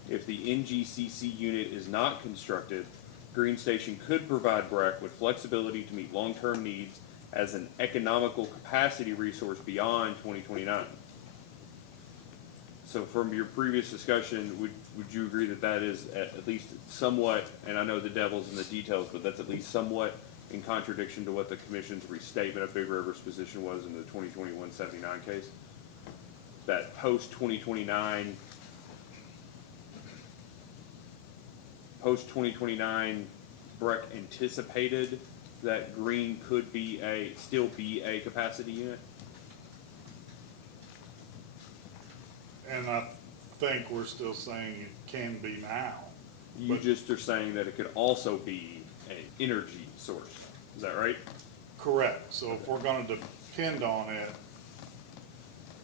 if the NGCC unit is not constructed, Green Station could provide BREC with flexibility to meet long-term needs as an economical capacity resource beyond 2029. So from your previous discussion, would you agree that that is at least somewhat, and I know the devil's in the details, but that's at least somewhat in contradiction to what the commission's restatement of Big River's position was in the 2021-79 case? That post-2029 BREC anticipated that green could still be a capacity unit? And I think we're still saying it can be now. You But- just are saying that it could also be an energy source, is that right? Correct. So if we're gonna depend on it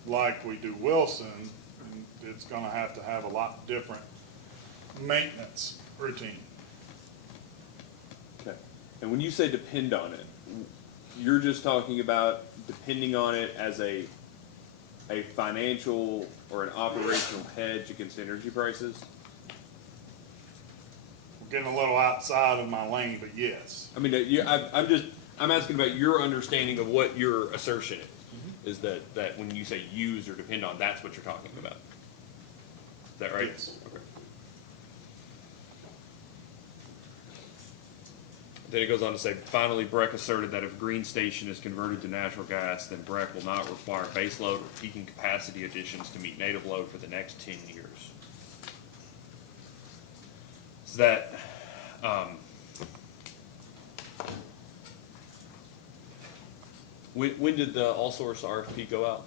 like we do Wilson, it's gonna have to have a lot different maintenance routine. Okay. And when you say depend on it, you're just talking about depending on it as a financial or an operational hedge against energy prices? We're getting a little outside of my lane, but yes. I mean, I'm asking about your understanding of what your assertion is that when you say use or depend on, that's what you're talking about. Is that right? Yes. Okay. Then it goes on to say, finally, BREC asserted that if Green Station is converted to natural gas, then BREC will not require base load or peaking capacity additions to meet native load for the next 10 years. So that, when did the all source RFP go out?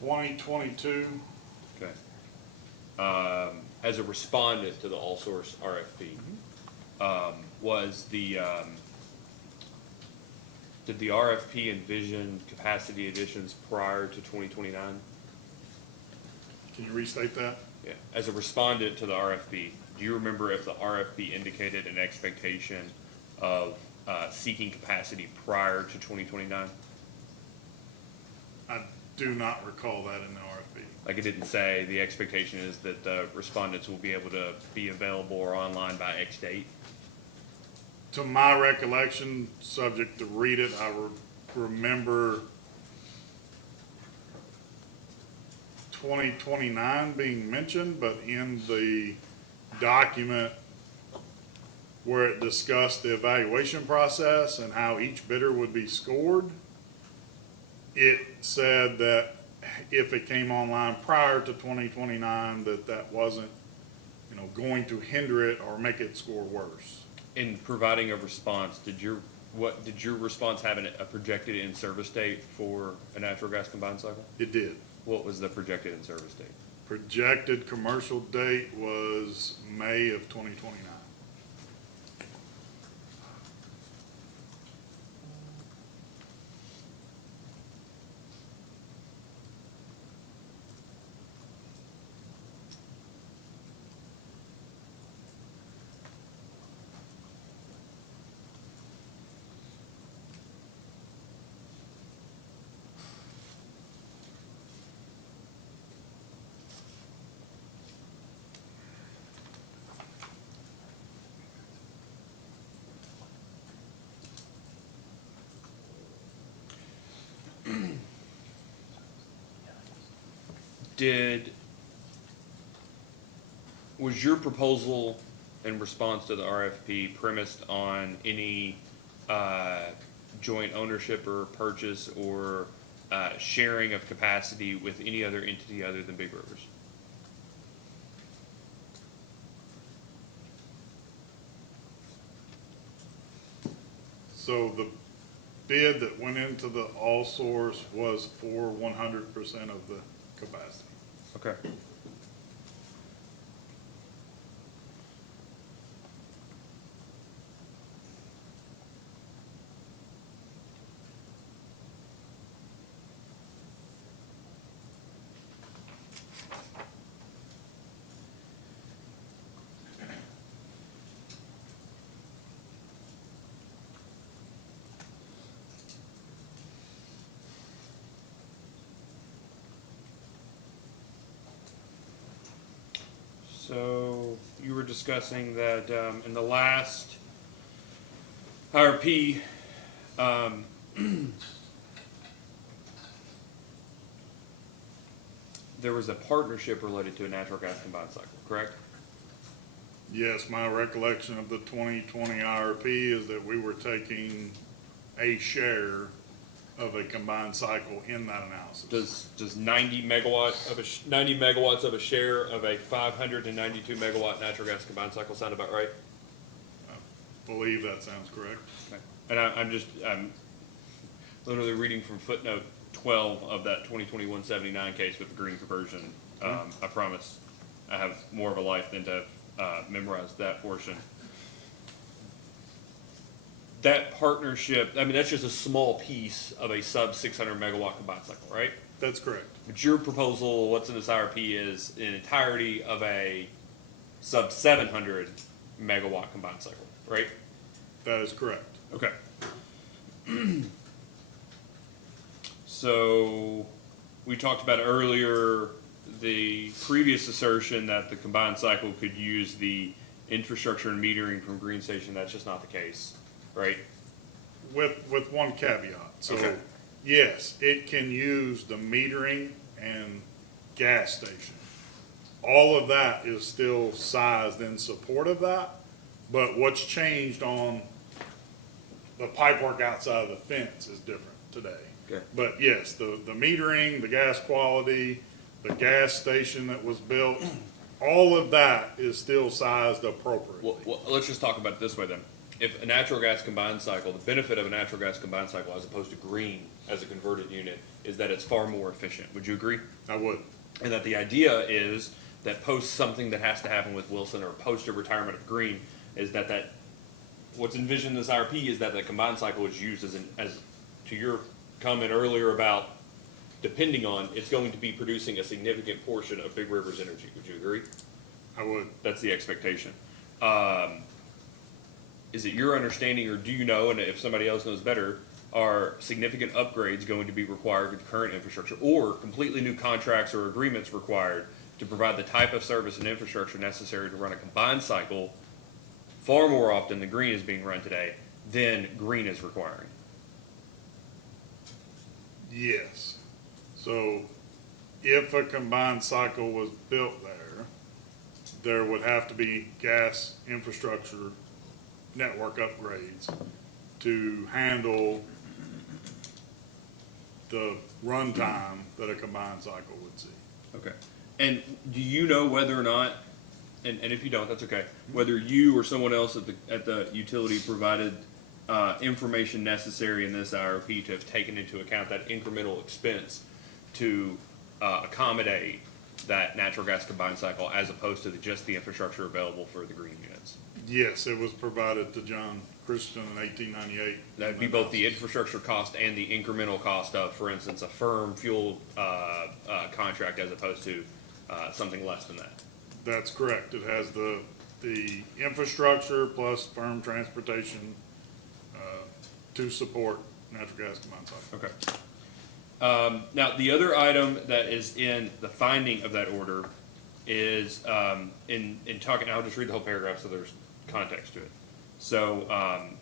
2022, Okay. As a respondent to the all source RFP, did the RFP envision capacity additions prior to 2029? can you restate that? Yeah. As a respondent to the RFP, do you remember if the RFP indicated an expectation of seeking capacity prior to 2029? I do not recall that in the RFP. Like, it didn't say the expectation is that the respondents will be able to be available or online by X date? To my recollection, subject to read it, I remember 2029 being mentioned, but in the document where it discussed the evaluation process and how each bidder would be scored, it said that if it came online prior to 2029, that wasn't, going to hinder it or make it score worse. In providing a response, did your response have a projected in-service date for a natural gas combined cycle? It did. What was the projected in-service date? Projected commercial date was May of 2029. Was your proposal in response to the RFP premised on any joint ownership or purchase or sharing of capacity with any other entity other than Big Rivers? So the bid that went into the all source was for 100% of the capacity. Okay. So you were discussing that in the last IRP, there was a partnership related to a natural gas combined cycle, correct? Yes, my recollection of the 2020 IRP is that we were taking a share of a combined cycle in that analysis. Does 90 megawatts of a share of a 592 megawatt natural gas combined cycle sound about right? I believe that sounds correct. Okay. And I'm literally reading from footnote 12 of that 2021-79 case with the green conversion. I promise I have more of a life than to have memorized that portion. That partnership, I mean, that's just a small piece of a sub 600 megawatt combined cycle, right? That's correct. But your proposal, what's in this IRP, is an entirety of a sub 700 megawatt combined cycle, right? That is correct. Okay. So, we talked about earlier the previous assertion that the combined cycle could use the infrastructure and metering from Green Station. That's just not the case, right? With one caveat. So, Okay. yes, it can use the metering and gas station. All of that is still sized in support of that, but what's changed on the pipework outside of the fence is different today. Okay. But yes, the metering, the gas quality, the gas station that was built, all of that is still sized appropriately. Well, let's just talk about it this way then. If a natural gas combined cycle, the benefit of a natural gas combined cycle as opposed to green as a converted unit is that it's far more efficient. Would you agree? I would. And that the idea is that post something that has to happen with Wilson or post a retirement of green is that what's envisioned in this IRP is that the combined cycle is used as to your comment earlier about depending on, it's going to be producing a significant portion of Big River's energy. Would you agree? I would. That's the expectation. Is it your understanding, or do you know, and if somebody else knows better, are significant upgrades going to be required with current infrastructure, or completely new contracts or agreements required to provide the type of service and infrastructure necessary to run a combined cycle far more often than green is being run today than green is requiring? Yes. So if a combined cycle was built there would have to be gas infrastructure network upgrades to handle the runtime that a combined cycle would see. Okay. And do you know whether or not, and if you don't, that's okay, whether you or someone else at the utility provided information necessary in this IRP to have taken into account that incremental expense to accommodate that natural gas combined cycle as opposed to just the infrastructure available for the green units? Yes, it was provided to John Christian in 1898. That'd be both the infrastructure cost and the incremental cost of, for instance, a firm fuel contract as opposed to something less than that. That's correct. It has the infrastructure plus firm transportation to support natural gas combined cycle. Okay. Now, the other item that is in the finding of that order is in talking, I'll just read the whole paragraph so there's context to it. So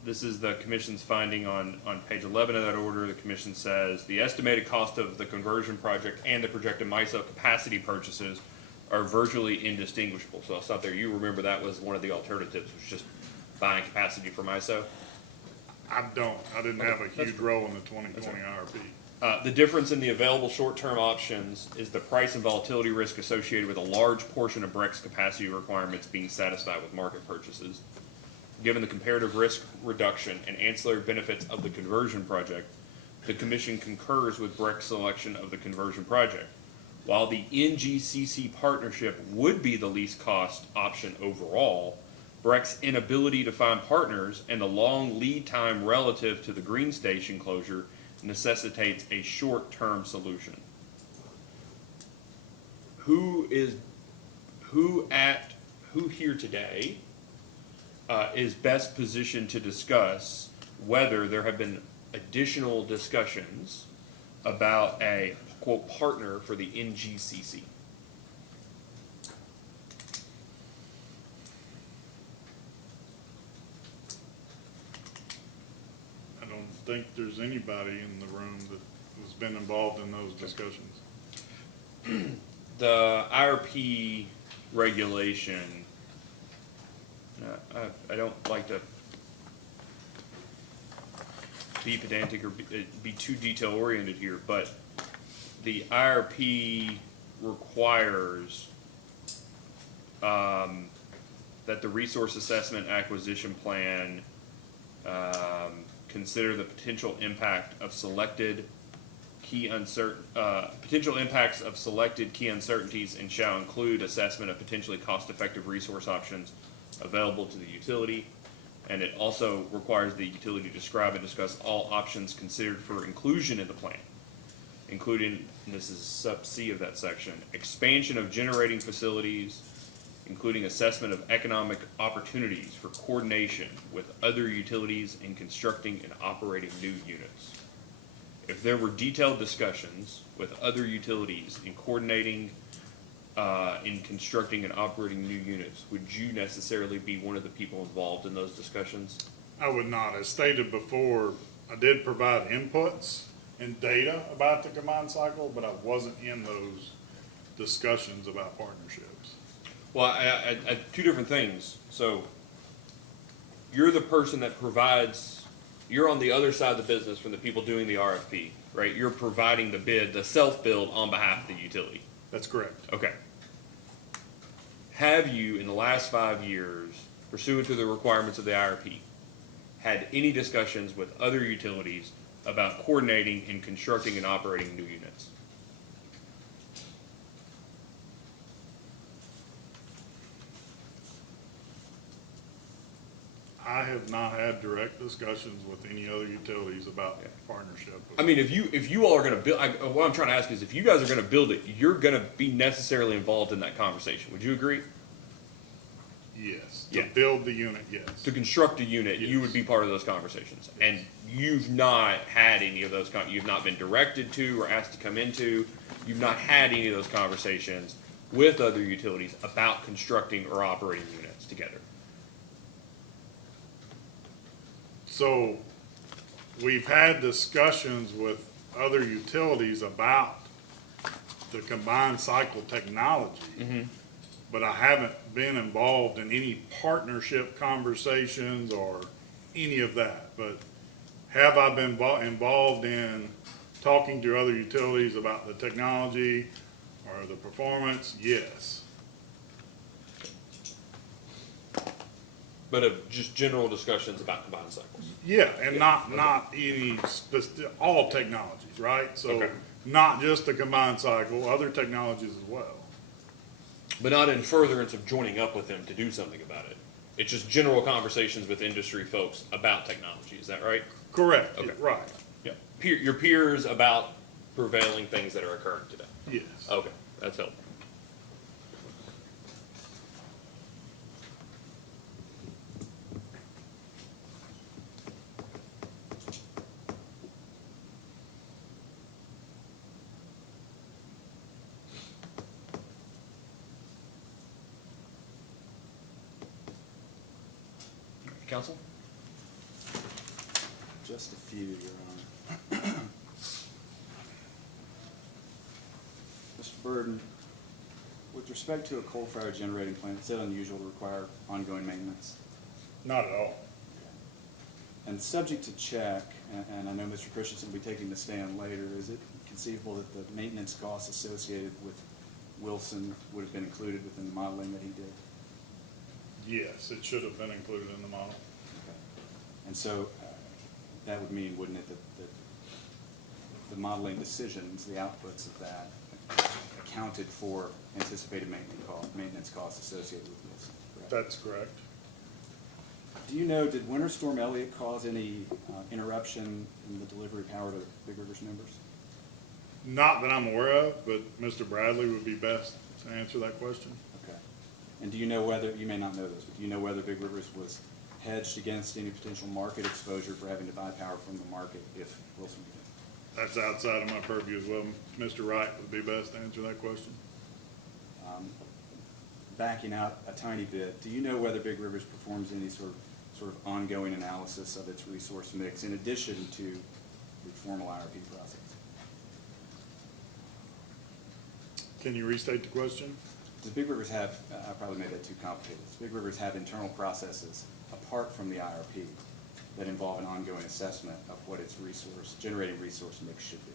this is the commission's finding on page 11 of that order. The commission says the estimated cost of the conversion project and the projected MISO capacity purchases are virtually indistinguishable. So it's not there. You remember that was one of the alternatives, was just buying capacity for MISO? I don't. I didn't have a huge role in the 2020 IRP. The difference in the available short-term options is the price and volatility risk associated with a large portion of BREC's capacity requirements being satisfied with market purchases. Given the comparative risk reduction and ancillary benefits of the conversion project, the Commission concurs with BREC's selection of the conversion project. While the NGCC partnership would be the least cost option overall, BREC's inability to find partners and the long lead time relative to the Green Station closure necessitates a short-term solution. Who here today is best positioned to discuss whether there have been additional discussions about a quote partner for the NGCC? I don't think there's anybody in the room that has been involved in those discussions. The IRP regulation, I don't like to be pedantic or be too detail oriented here, but the IRP requires that the resource assessment acquisition plan consider the potential impact of selected potential impacts of selected key uncertainties and shall include assessment of potentially cost-effective resource options available to the utility. And it also requires the utility to describe and discuss all options considered for inclusion in the plan, including, and this is sub C of that section, expansion of generating facilities, including assessment of economic opportunities for coordination with other utilities in constructing and operating new units. If there were detailed discussions with other utilities in coordinating, in constructing and operating new units, would you necessarily be one of the people involved in those discussions? I would not. As stated before, I did provide inputs and data about the combined cycle, but I wasn't in those discussions about partnerships. Well, I two different things. So you're the person that provides, you're on the other side of the business from the people doing the RFP, right? You're providing the bid, the self-build on behalf of the utility. That's correct. Okay. Have you, in the last 5 years, pursuant to the requirements of the IRP, had any discussions with other utilities about coordinating and constructing and operating new units? I have not had direct discussions with any other utilities about partnership. I mean, if you all are going to build, what I'm trying to ask is, if you guys are going to build it, you're going to be necessarily involved in that conversation. Would you agree? Yes. Yeah. To build the unit, yes. To construct a unit, you would be part of those conversations. And you've not had any of those, you've not been directed to or asked to come into, you've not had any of those conversations with other utilities about constructing or operating units together. So we've had discussions with other utilities about the combined cycle technology, but I haven't been involved in any partnership conversations or any of that. But have I been involved in talking to other utilities about the technology or the performance? Yes. But of just general discussions about combined cycles. Yeah, and not any all technologies, right? So Okay. not just the combined cycle, other technologies as well. But not in furtherance of joining up with them to do something about it. It's just general conversations with industry folks about technology. Is that right? Correct. Okay. Right. Yeah. Your peers about prevailing things that are occurring today. Yes. Okay, that's helpful. Council? Just a few, Your Honor. Mr. Burden, with respect to a coal-fired generating plant, is it unusual to require ongoing maintenance? Not at all. And subject to check, and I know Mr. Christensen will be taking the stand later, is it conceivable that the maintenance costs associated with Wilson would have been included within the modeling that he did? Yes, it should have been included in the model. Okay. And so that would mean, wouldn't it, that the modeling decisions, the outputs of that, accounted for anticipated maintenance costs associated with Wilson, correct? That's correct. Do you know, did Winter Storm Elliott cause any interruption in the delivery of power to Big Rivers members? Not that I'm aware of, but Mr. Bradley would be best to answer that question. Okay. And do you know whether, you may not know this, but do you know whether Big Rivers was hedged against any potential market exposure for having to buy power from the market if Wilson began? That's outside of my purview as well. Mr. Wright would be best to answer that question. Backing out a tiny bit, do you know whether Big Rivers performs any sort of sort of ongoing analysis of its resource mix in addition to the formal IRP process. Can you restate the question? Does Big Rivers have, I probably made that too complicated, does Big Rivers have internal processes apart from the IRP that involve an ongoing assessment of what its generating resource mix should be?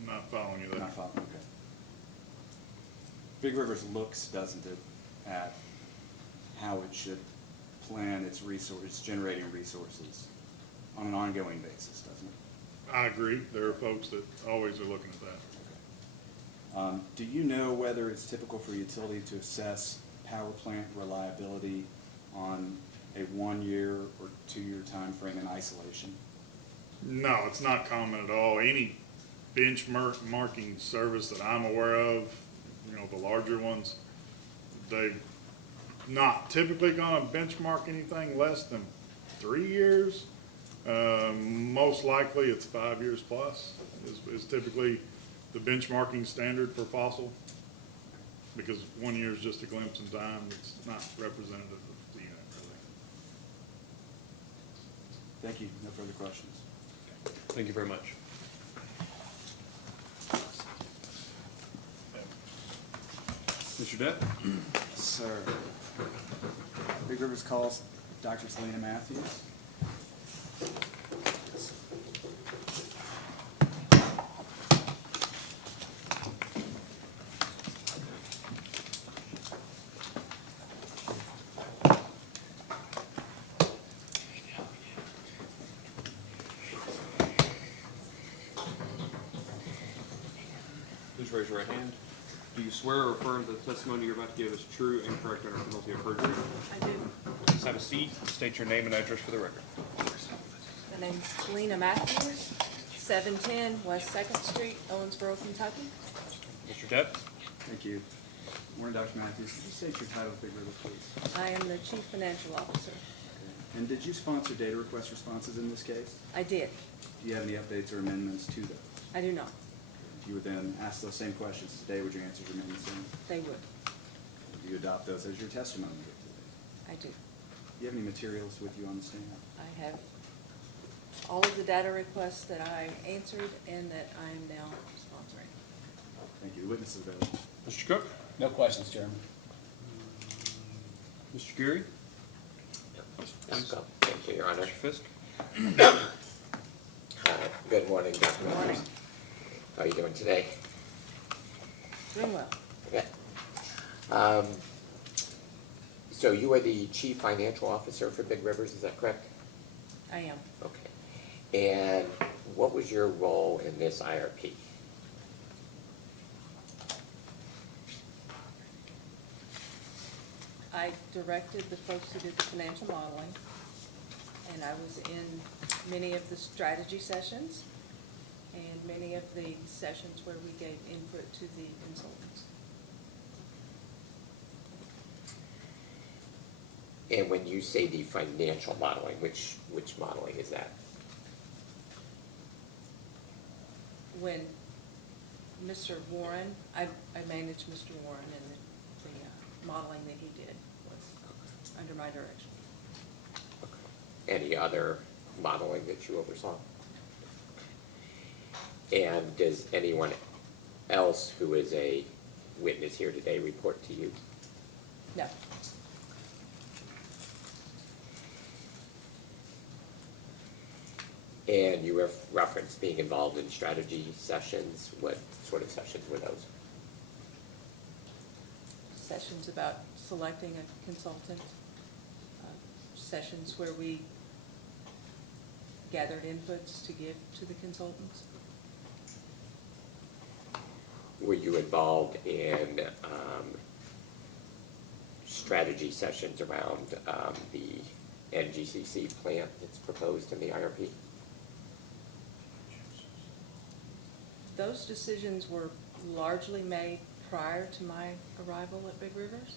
I'm not following you there. Not following, okay. Big Rivers looks, doesn't it, at how it should plan its generating resources on an ongoing basis, doesn't it? I agree. There are folks that always are looking at that. Do you know whether it's typical for a utility to assess power plant reliability on a 1-year or 2-year time frame in isolation? No, it's not common at all. Any benchmarking service that I'm aware of, you know, the larger ones, they've not typically gonna benchmark anything less than 3 years. Most likely it's 5 years plus is typically the benchmarking standard for fossil, because 1 year is just a glimpse in time. It's not representative of the unit, really. Thank you. No further questions. Thank you very much. Mr. Depp? Sir. Big Rivers calls Dr. Selena Matthews. Please raise your right hand. Do you swear or affirm that the testimony you're about to give is true and correct under penalty of perjury? I do. Please have a seat. State your name and address for the record. My name's Selena Matthews, 710 West 2nd Street, Owensboro, Kentucky. Mr. Depp? Thank you. Morning, Dr. Matthews. Could you state your title, Big River, please? I am the Chief Financial Officer. And did you sponsor data request responses in this case? I did. Do you have any updates or amendments to those? I do not. If you would then ask those same questions today, would your answers remain the same? They would. Do you adopt those as your testimony here today? I do. Do you have any materials with you on the stand? I have all of the data requests that I answered and that I am now sponsoring. Thank you. The witness is available. Mr. Cook? No questions, Chairman. Mr. Geary? Yes, go. Thank you, Your Honor. Mr. Fisk? Good morning, Dr. Matthews. How are you doing today? Doing well. Okay. So you are the Chief Financial Officer for Big Rivers, is that correct? I am. Okay. And what was your role in this IRP? I directed the folks who did the financial modeling, and I was in many of the strategy sessions and many of the sessions where we gave input to the consultants. And when you say the financial modeling, which modeling is that? When Mr. Warren, I managed Mr. Warren, and the modeling that he did was under my direction. Any other modeling that you oversaw? And does anyone else who is a witness here today report to you? No. And you have referenced being involved in strategy sessions. What sort of sessions were those? Sessions about selecting a consultant, sessions where we gathered inputs to give to the consultants. Were you involved in strategy sessions around the NGCC plant that's proposed in the IRP? Those decisions were largely made prior to my arrival at Big Rivers.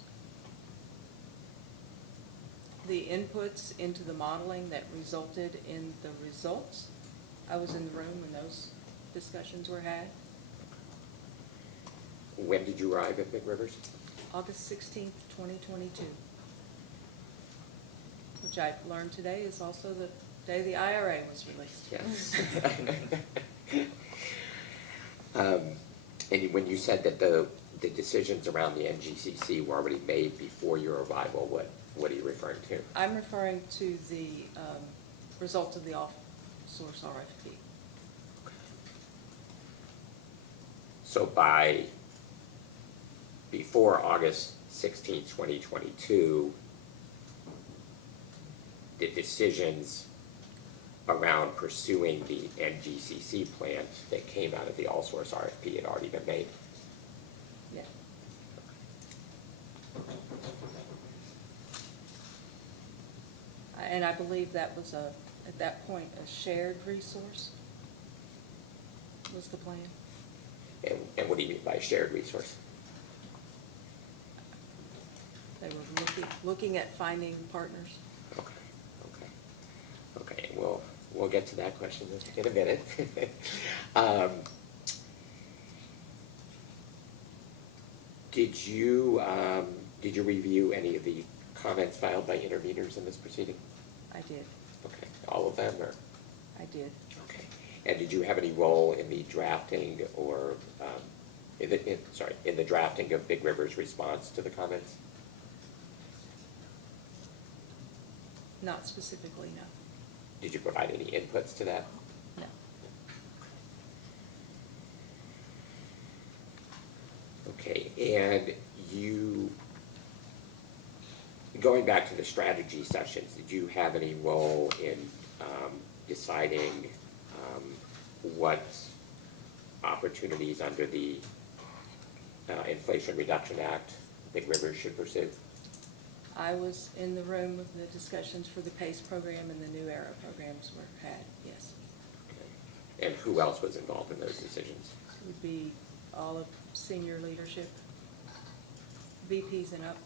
The inputs into the modeling that resulted in the results I was in the room when those discussions were had. When did you arrive at Big Rivers? August 16th, 2022. Which I learned today is also the day the IRA was released. Yes. And when you said that the decisions around the NGCC were already made before your arrival, what are you referring to? I'm referring to the result of the off-source RFP. So before August 16th, 2022, the decisions around pursuing the NGCC plant that came out of the all-source RFP had already been made? Yeah. And I believe that was at that point, a shared resource was the plan. And what do you mean by shared resource? They were looking at finding partners. Okay, we'll get to that question in a minute. Did you review any of the comments filed by interveners in this proceeding? I did. Okay, all of them, or? I did. Okay, and did you have any role in the drafting or, in the drafting of Big River's response to the comments? Not specifically, no. Did you provide any inputs to that? No. Okay, and going back to the strategy sessions, did you have any role in deciding what opportunities under the Inflation Reduction Act Big River should pursue? I was in the room with the discussions for the PACE program and the New Era programs were had, yes. And who else was involved in those decisions? It would be all of senior leadership, VPs and up.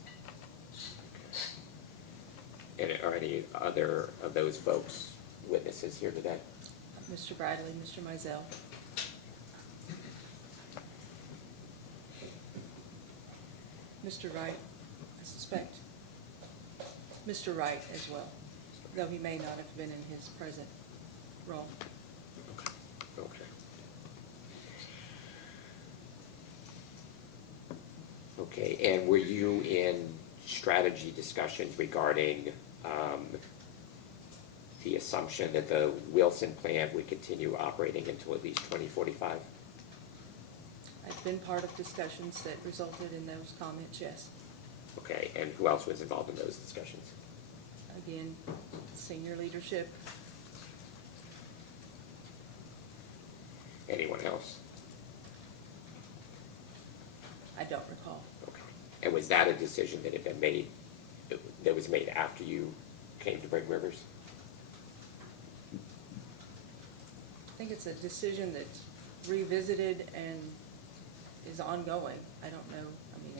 And are any other of those folks witnesses here today? Mr. Bradley, Mr. Mizell. Mr. Wright, I suspect. Mr. Wright as well, though he may not have been in his present role. Okay. Okay, and were you in strategy discussions regarding the assumption that the Wilson plant would continue operating until at least 2045? I've been part of discussions that resulted in those comments, yes. Okay, and who else was involved in those discussions? Again, senior leadership. Anyone else? I don't recall. Okay. And was that a decision that had been made, that was made after you came to Big Rivers? I think it's a decision that's revisited and is ongoing. I don't know, I mean,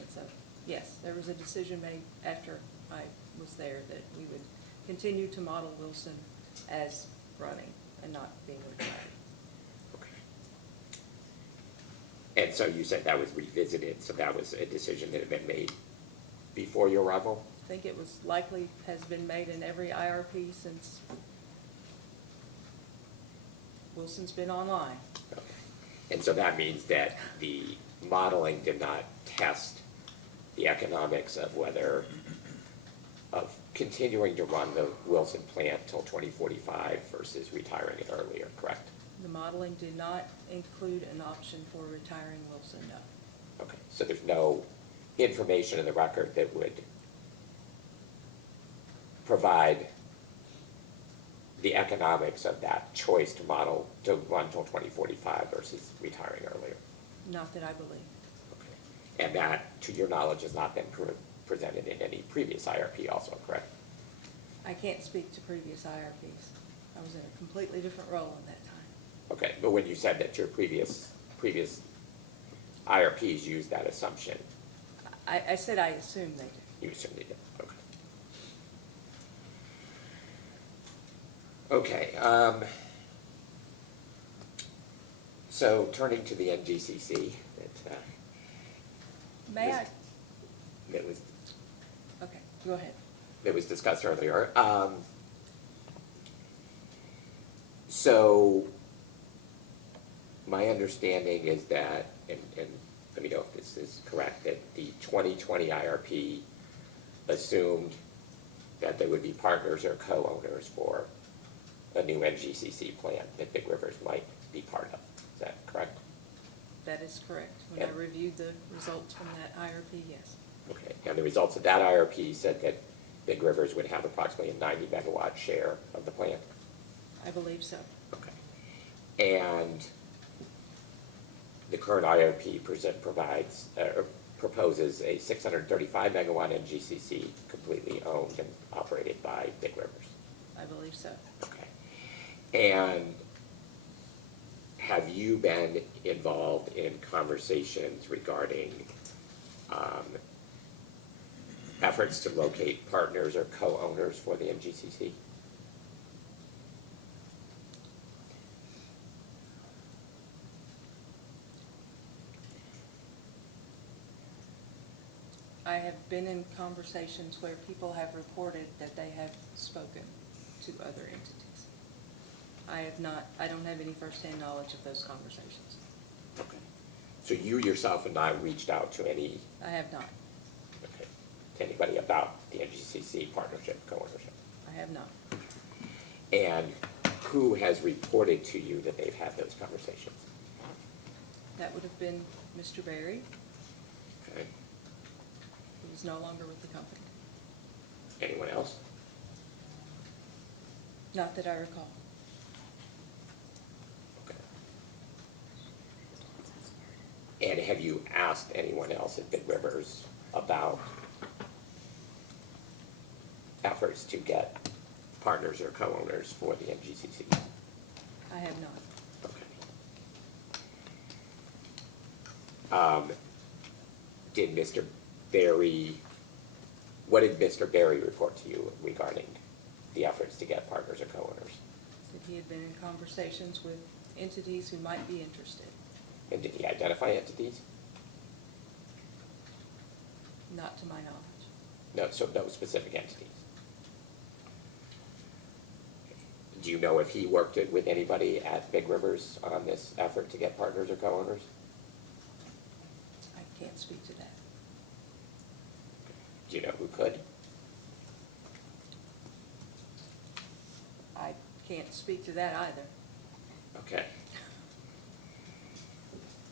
yes, there was a decision made after I was there that we would continue to model Wilson as running and not being retired. Okay. And so you said that was revisited, so that was a decision that had been made before your arrival? I think it was likely has been made in every IRP since Wilson's been online. Okay. And so that means that the modeling did not test the economics of continuing to run the Wilson plant till 2045 versus retiring it earlier, correct? The modeling did not include an option for retiring Wilson, no. Okay, so there's no information in the record that would provide the economics of that choice to model to run till 2045 versus retiring earlier. Not that I believe. Okay. And that, to your knowledge, has not been presented in any previous IRP also, correct? I can't speak to previous IRPs. I was in a completely different role in that time. Okay, but when you said that your previous IRPs used that assumption, I said I assume they did. you assumed they did, okay. Okay, So turning to the NGCC, May I, that was, okay, go ahead. that was discussed earlier. So my understanding is that, and let me know if this is correct, that the 2020 IRP assumed that there would be partners or co-owners for a new NGCC plan that Big Rivers might be part of. Is that correct? That is correct. When I Yeah. reviewed the results from that IRP, yes. Okay, and the results of that IRP said that Big Rivers would have approximately a 90 megawatt share of the plant? I believe so. Okay. And the current IRP proposes a 635 megawatt NGCC completely owned and operated by Big Rivers. I believe so. Okay. And have you been involved in conversations regarding efforts to locate partners or co-owners for the NGCC? I have been in conversations where people have reported that they have spoken to other entities. I have not, I don't have any firsthand knowledge of those conversations. Okay. So you yourself have not reached out to any, I have not. okay, to anybody about the NGCC partnership, co-ownership? I have not. And who has reported to you that they've had those conversations? That would have been Mr. Berry, Okay. who is no longer with the company. Anyone else? Not that I recall. Okay. And have you asked anyone else at Big Rivers about efforts to get partners or co-owners for the NGCC? I have not. Okay. Did Mr. Berry, what did Mr. Berry report to you regarding the efforts to get partners or co-owners? That he had been in conversations with entities who might be interested. And did he identify entities? Not to my knowledge. No, so no specific entities. Do you know if he worked with anybody at Big Rivers on this effort to get partners or co-owners? I can't speak to that. Do you know who could? I can't speak to that either. Okay.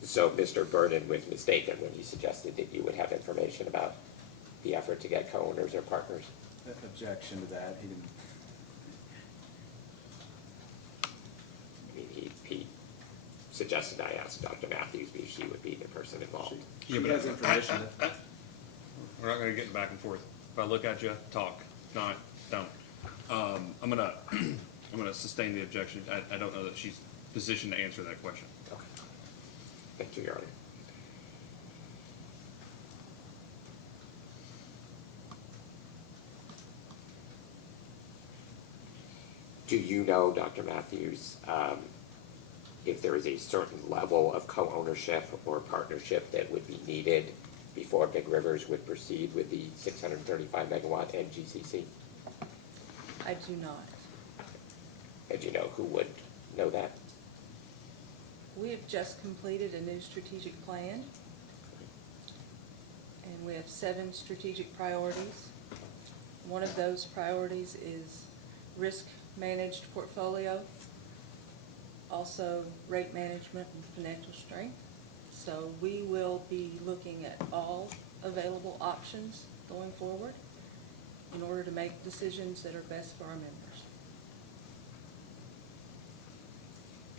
So Mr. Vernon was mistaken when he suggested that you would have information about the effort to get co-owners or partners? Objection to that, he didn't. I mean, he suggested I ask Dr. Matthews because she would be the person involved. She has information. We're not gonna get back and forth. If I look at you, talk. If not, don't. I'm gonna sustain the objection. I don't know that she's positioned to answer that question. Okay. Thank you, Your Honor. Do you know, Dr. Matthews, if there is a certain level of co-ownership or partnership that would be needed before Big Rivers would proceed with the 635 megawatt NGCC? I do not. And do you know who would know that? We have just completed a new strategic plan. And we have 7 strategic priorities. One of those priorities is risk-managed portfolio, also rate management and financial strength. So we will be looking at all available options going forward in order to make decisions that are best for our members.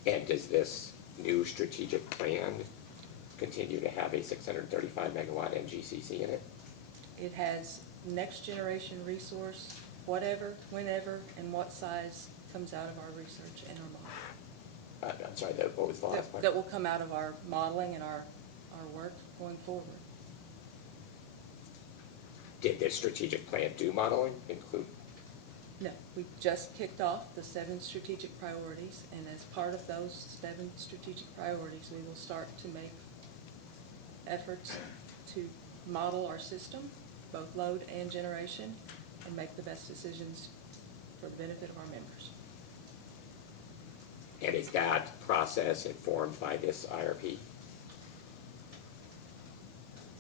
And does this new strategic plan continue to have a 635 megawatt NGCC in it? It has next generation resource, whatever, whenever, and what size comes out of our research and our modeling. I'm sorry, what was the last part? That will come out of our modeling and our work going forward. Did this strategic plan do modeling, include No, we just kicked off the 7 strategic priorities, and as part of those 7 strategic priorities, we will start to make efforts to model our system, both load and generation, and make the best decisions for the benefit of our members. And is that process informed by this IRP?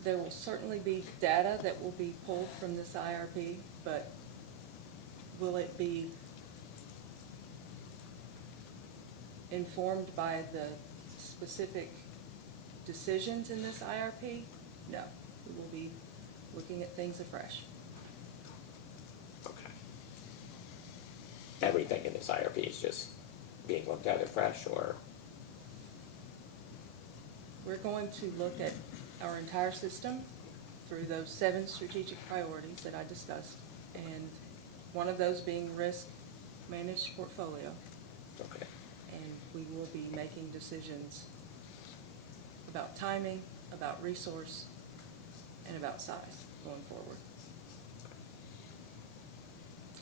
There will certainly be data that will be pulled from this IRP, but will it be informed by the specific decisions in this IRP? No, we will be looking at things afresh. Okay. Everything in this IRP is just being looked at afresh, or? We're going to look at our entire system through those 7 strategic priorities that I discussed, and one of those being risk managed portfolio. Okay. And we will be making decisions about timing, about resource, and about size going forward.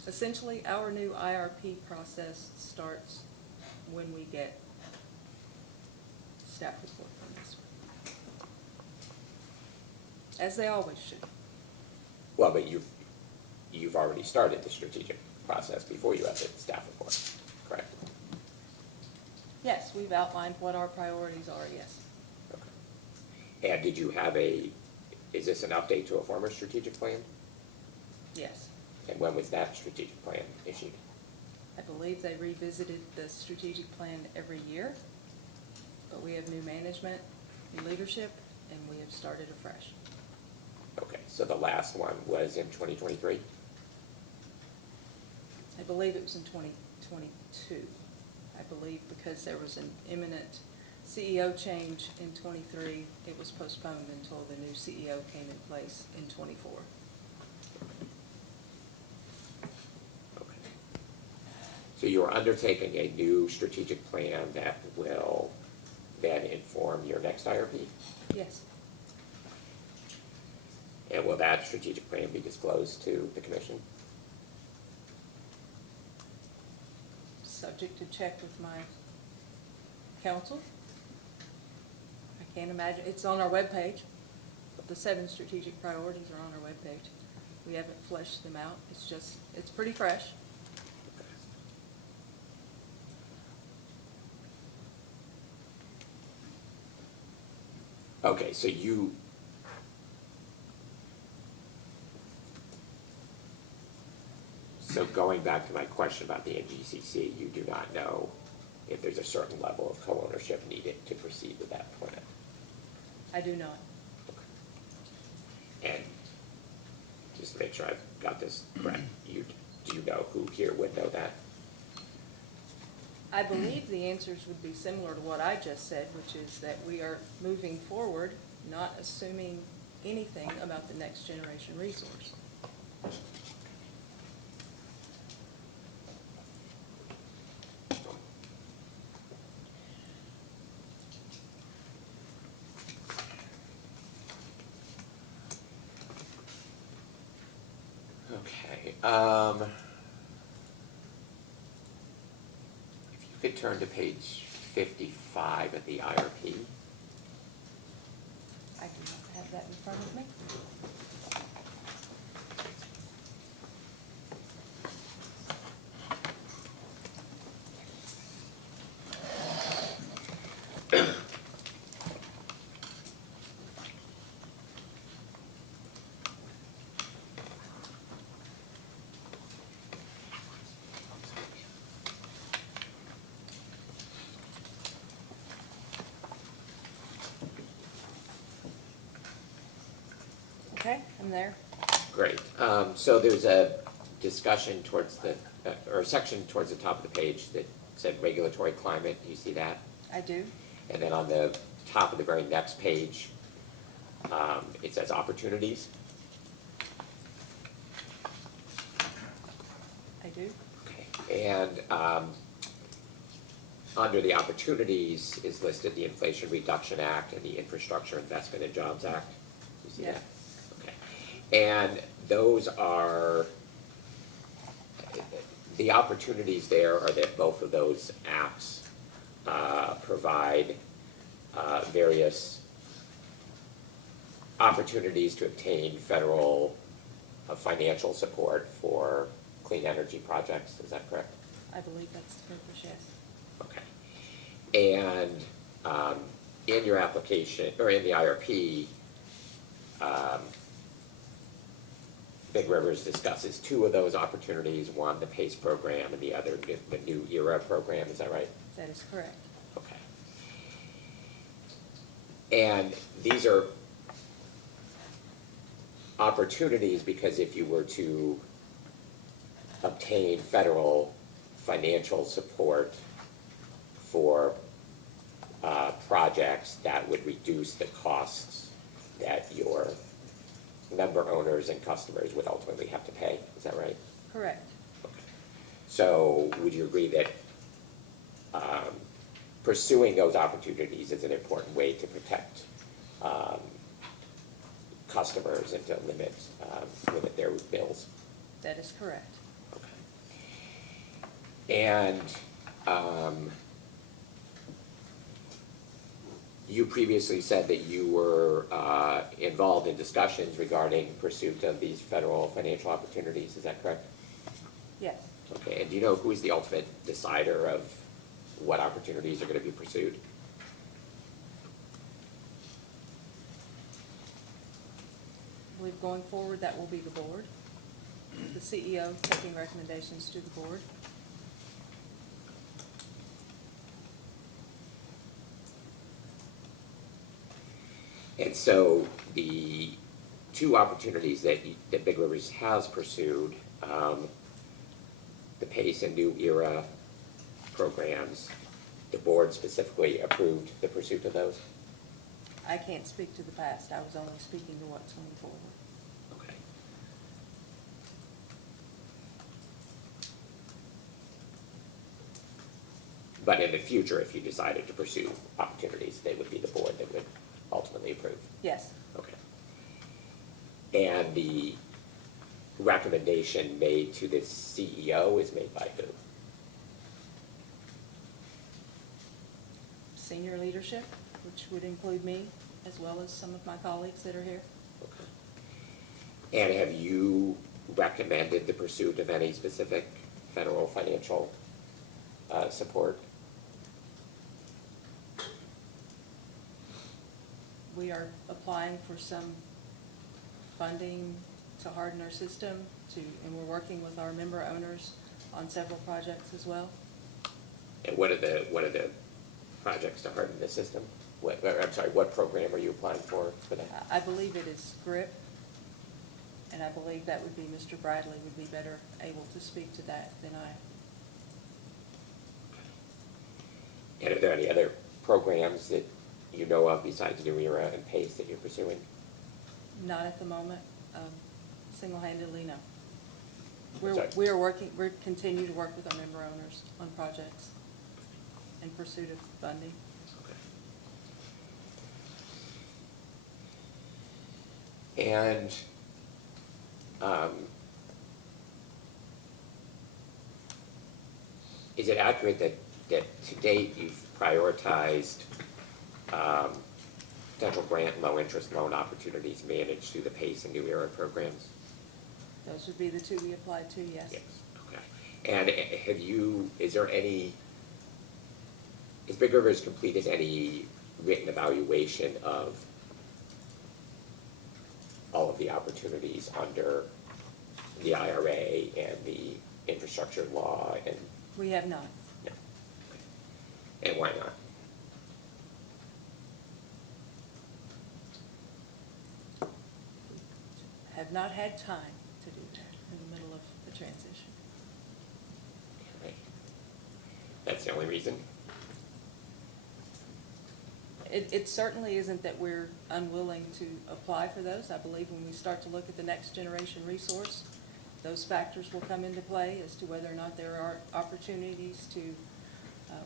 Essentially, our new IRP process starts when we get staff report from this one. As they always should. Well, but you've already started the strategic process before you have the staff report, correct? Yes, we've outlined what our priorities are, yes. Okay. And did you have is this an update to a former strategic plan? Yes. And when was that strategic plan issued? I believe they revisited the strategic plan every year, but we have new management, new leadership, and we have started afresh. Okay, so the last one was in 2023? I believe it was in 2022. I believe because there was an imminent CEO change in '23, it was postponed until the new CEO came in place in '24. Okay. So you are undertaking a new strategic plan that will then inform your next IRP? Yes. And will that strategic plan be disclosed to the commission? Subject to check with my council. I can't imagine, it's on our webpage. The 7 strategic priorities are on our webpage. We haven't fleshed them out. It's pretty fresh. Okay, so going back to my question about the NGCC, you do not know if there's a certain level of co-ownership needed to proceed with that plan? I do not. And just to make sure I've got this correct, do you know who here would know that? I believe the answers would be similar to what I just said, which is that we are moving forward, not assuming anything about the next generation resource. Okay, if you could turn to page 55 of the IRP. I do not have that in front of me. Okay, I'm there. Great. So there's a discussion towards or a section towards the top of the page that said regulatory climate. Do you see that? I do. And then on the top of the very next page, it says opportunities. I do. Okay. And under the opportunities is listed the Inflation Reduction Act and the Infrastructure Investment and Jobs Act. You see that? Okay. And those are, the opportunities there are that both of those apps provide various opportunities to obtain federal financial support for clean energy projects. Is that correct? I believe that's the purpose, yes. Okay. And in your application, or in the IRP, Big Rivers discusses two of those opportunities, one the PACE program and the other the New Era program, is that right? That is correct. Okay. And these are opportunities because if you were to obtain federal financial support for projects, that would reduce the costs that your member owners and customers would ultimately have to pay, is that right? Correct. Okay. So would you agree that pursuing those opportunities is an important way to protect customers and to limit their bills? That is correct. And you previously said that you were involved in discussions regarding pursuit of these federal financial opportunities, is that correct? Yes. Okay, and do you know who is the ultimate decider of what opportunities are going to be pursued? I believe going forward, that will be the board. The CEO taking recommendations to the board. And so the two opportunities that Big Rivers has pursued, the PACE and New Era programs, the board specifically approved the pursuit of those? I can't speak to the past. I was only speaking to what's going forward. Okay. But in the future, if you decided to pursue opportunities, they would be the board that would ultimately approve? Yes. Okay. And the recommendation made to the CEO is made by who? Senior leadership, which would include me, as well as some of my colleagues that are here. Okay. And have you recommended the pursuit of any specific federal financial support? We are applying for some funding to harden our system, and we're working with our member owners on several projects as well. And what are the projects to harden the system? What program are you applying for that? I believe it is GRIP, and I believe that would be Mr. Bradley would be better able to speak to that than I. And are there any other programs that you know of besides New Era and PACE that you're pursuing? Not at the moment, single-handedly, no. Sorry. We're continue to work with our member owners on projects in pursuit of funding. Okay. And is it accurate that to date you've prioritized potential grant low-interest loan opportunities managed through the PACE and New Era programs? Those would be the two we applied to, yes. Yes, okay. And has Big Rivers completed any written evaluation of all of the opportunities under the IRA and the infrastructure law and? We have not. No. Okay. And why not? Have not had time to do that in the middle of the transition. Okay. That's the only reason? It certainly isn't that we're unwilling to apply for those. I believe when we start to look at the next generation resource, those factors will come into play as to whether or not there are opportunities to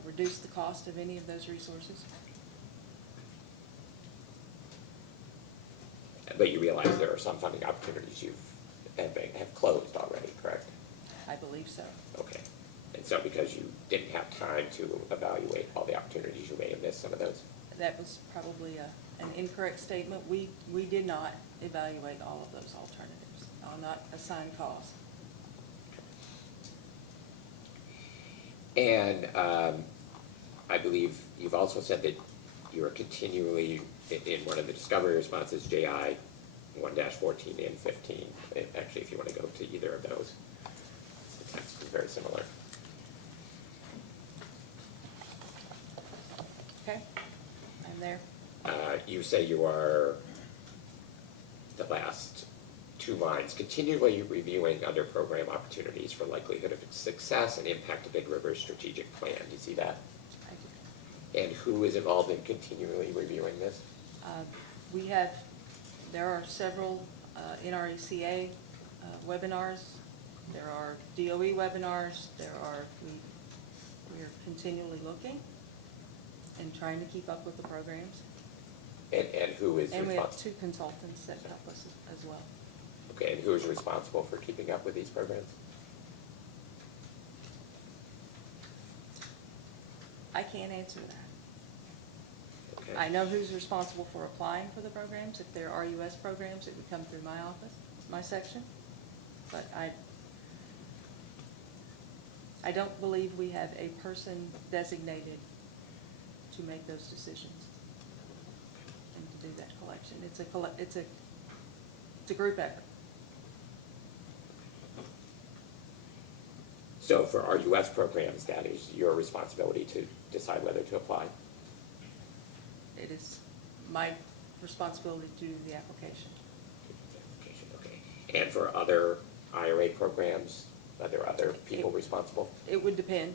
reduce the cost of any of those resources. But you realize there are some funding opportunities have closed already, correct? I believe so. Okay. And so because you didn't have time to evaluate all the opportunities, you may have missed some of those? That was probably an incorrect statement. We did not evaluate all of those alternatives, not assign cost. And I believe you've also said that you're continually, in one of the discovery responses, JI 1-14 and 15. Actually, if you want to go to either of those, the text is very similar. Okay, I'm there. You say you are, the last two lines, continually reviewing other program opportunities for likelihood of success and impact of Big River's strategic plan. Do you see that? I do. And who is involved in continually reviewing this? There are several NRECA webinars, there are DOE webinars, we are continually looking and trying to keep up with the programs. And who is And we have responsible? 2 consultants that help us as well. Okay, and who is responsible for keeping up with these programs? I can't answer that. Okay. I know who's responsible for applying for the programs. If they're RUS programs, it would come through my office, my section. But I don't believe we have a person designated to make those decisions and to do that collection. It's a group effort. So for RUS programs, that is your responsibility to decide whether to apply? It is my responsibility to do the application. Okay. And for other IRA programs, are there other people responsible? It would depend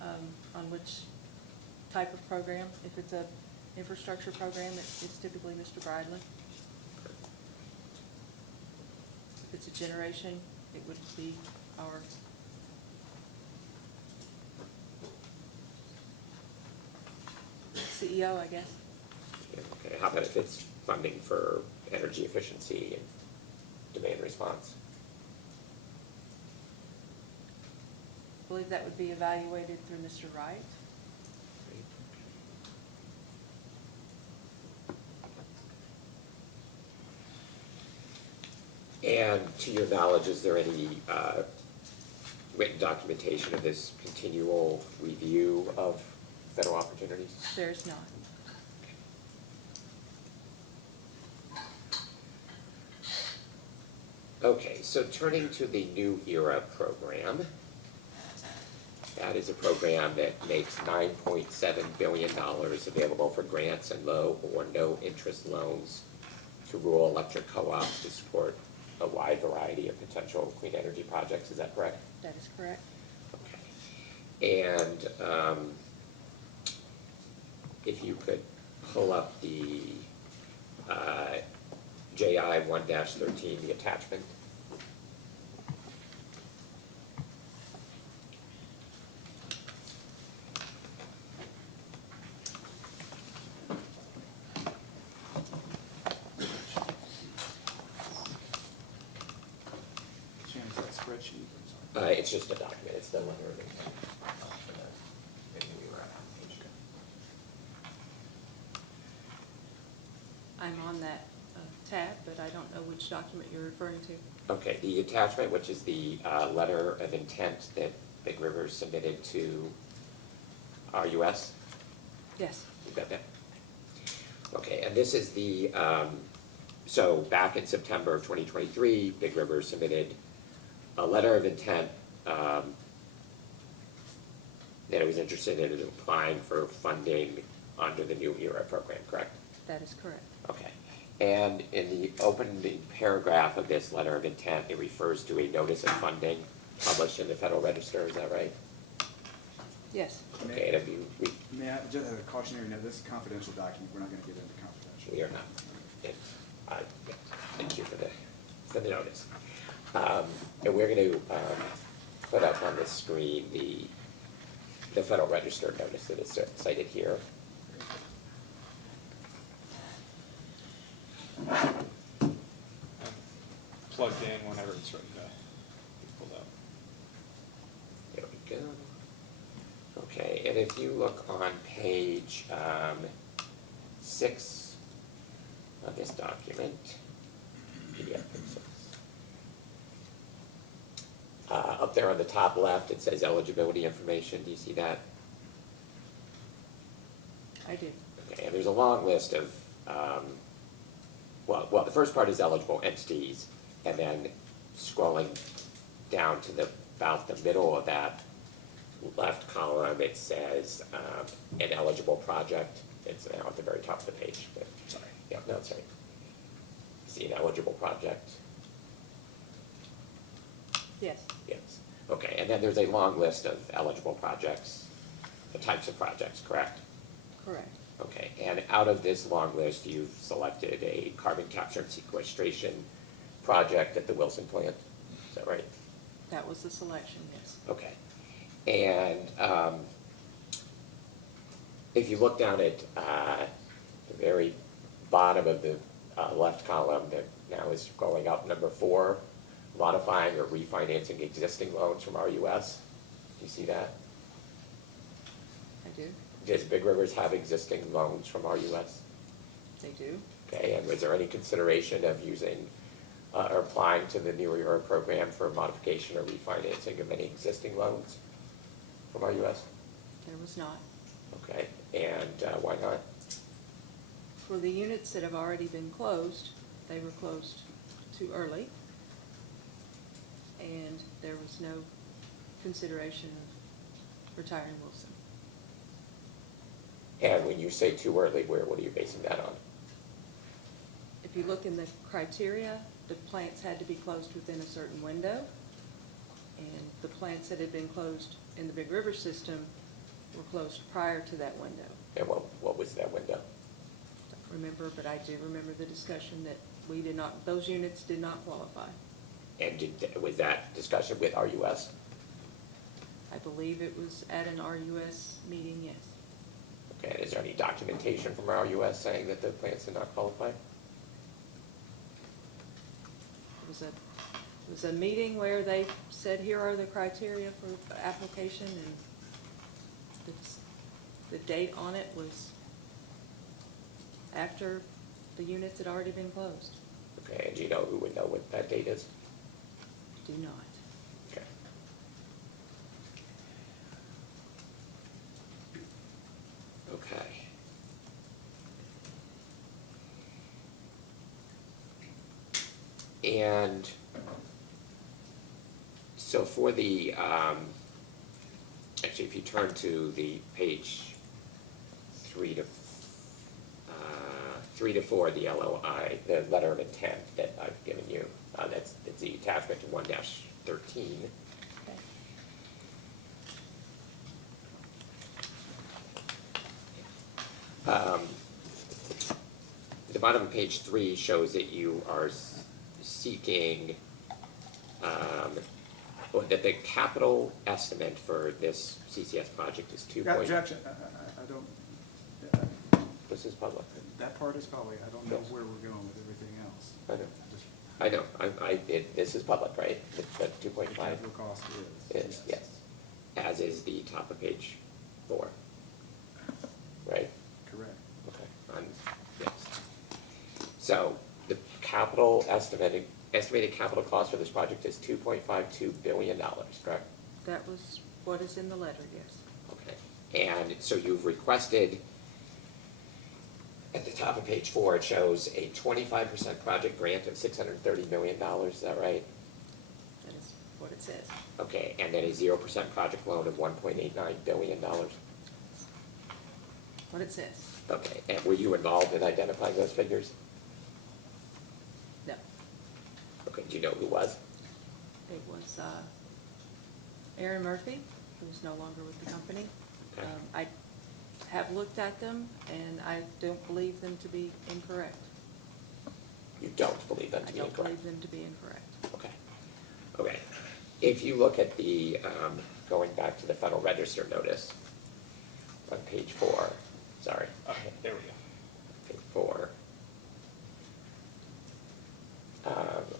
on which type of program. If it's a infrastructure program, it's typically Mr. Bradley. If it's a generation, it would be our CEO, I guess. Okay, how about if it's funding for energy efficiency and demand response? I believe that would be evaluated through Mr. Wright. And to your knowledge, is there any written documentation of this continual review of federal opportunities? There's not. Okay, so turning to the New Era program, that is a program that makes $9.7 billion available for grants and low or no interest loans to rural electric co-ops to support a wide variety of potential clean energy projects. Is that correct? That is correct. Okay. And if you could pull up the JI 1-13, the attachment. Shannon, is that spreadsheet? It's just a document, it's the letter of intent. I'm on that tab, but I don't know which document you're referring to. Okay, the attachment, which is the letter of intent that Big River submitted to RUS? Yes. You got that? Okay, and this is the, so back in September of 2023, Big River submitted a letter of intent that it was interested in applying for funding under the New Era program, correct? That is correct. Okay. And in the opening paragraph of this letter of intent, it refers to a notice of funding published in the Federal Register, is that right? Yes. Okay, and have you, May I, just as a cautionary note, this is a confidential document, we're not gonna get into confidential. we are not. Yeah, thank you for the notice. And we're gonna put up on the screen the Federal Register notice that is cited here. Plugged in whenever it's ready to be pulled up. Okay, and if you look on page 6 of this document, PDF pixels. Up there on the top left, it says eligibility information. Do you see that? I do. Okay, and there's a long list of, well, the first part is eligible entities, and then scrolling down to about the middle of that left column, it says an eligible project. It's now at the very top of the page, but, sorry, yeah, no, sorry. See an eligible project? Yes. Yes. Okay, and then there's a long list of eligible projects, the types of projects, correct? Correct. Okay, and out of this long list, you've selected a carbon capture and sequestration project at the Wilson plant, is that right? That was the selection, yes. Okay, and if you look down at the very bottom of the left column that now is going up, number 4, modifying or refinancing existing loans from RUS, do you see that? I do. Does Big Rivers have existing loans from RUS? They do. Okay, and was there any consideration of using or applying to the New Era program for modification or refinancing of any existing loans from RUS? There was not. Okay, and why not? For the units that have already been closed, they were closed too early. And there was no consideration of retiring Wilson. And when you say too early, what are you basing that on? If you look in the criteria, the plants had to be closed within a certain window. And the plants that had been closed in the Big River system were closed prior to that window. And what was that window? Don't remember, but I do remember the discussion that we did not, those units did not qualify. And was that discussion with RUS? I believe it was at an RUS meeting, yes. Okay, and is there any documentation from RUS saying that the plants did not qualify? It was a meeting where they said, here are the criteria for application, and the date on it was after the units had already been closed. Okay, and do you know who would know what that date is? Do not. Okay. Okay. And so for the, actually, if you turn to the page 3 to 4, the LOI, the letter of intent that I've given you, that's the attachment to 1-13. The bottom of page 3 shows that you are seeking, that the capital estimate for this CCS project is 2. Objection, I don't, This is public. that part is public, I don't know where we're going with everything else. I know, this is public, right? But 2.5 Capital cost is, yes, as is the top of page 4, right? Correct. Okay, yes. So the capital estimated capital cost for this project is $2.52 billion, correct? That was what is in the letter, yes. Okay, and so you've requested, at the top of page 4, it shows a 25% project grant of $630 million, is that right? That is what it says. Okay, and then a 0% project loan of $1.89 billion? What it says. Okay, and were you involved in identifying those figures? No. Okay, do you know who was? It was Aaron Murphy, who's no longer with the company. Okay. I have looked at them, and I don't believe them to be incorrect. You don't believe them to be I incorrect? don't believe them to be incorrect. Okay. Okay. If you look at the, going back to the Federal Register notice on page 4, sorry. Okay, there we go. Page 4.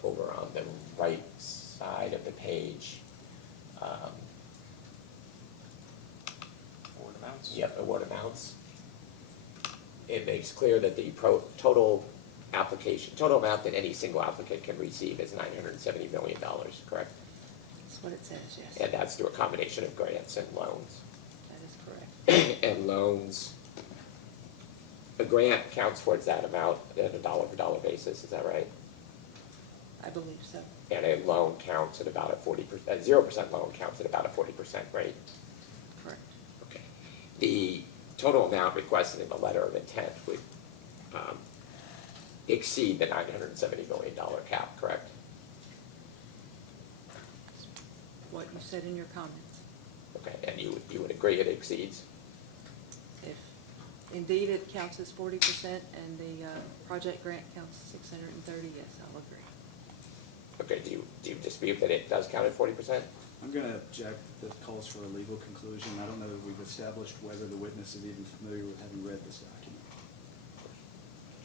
Over on the right side of the page, Yep, award amounts. It makes clear that the total amount that any single applicant can receive is $970 million, correct? That's what it says, yes. And that's through a combination of grants and loans. That is correct. And loans, a grant counts towards that amount at a dollar for dollar basis, is that right? I believe so. And a loan counts at about a 0% loan counts at about a 40% rate. Correct. Okay. The total amount requested in the letter of intent would exceed the $970 million cap, correct? What you said in your comments. Okay, and you would agree it exceeds? If indeed it counts as 40% and the project grant counts 630, yes, I'll agree. Okay, do you dispute that it does count at 40%? I'm gonna object that calls for a legal conclusion. I don't know that we've established whether the witness is even familiar with having read this document.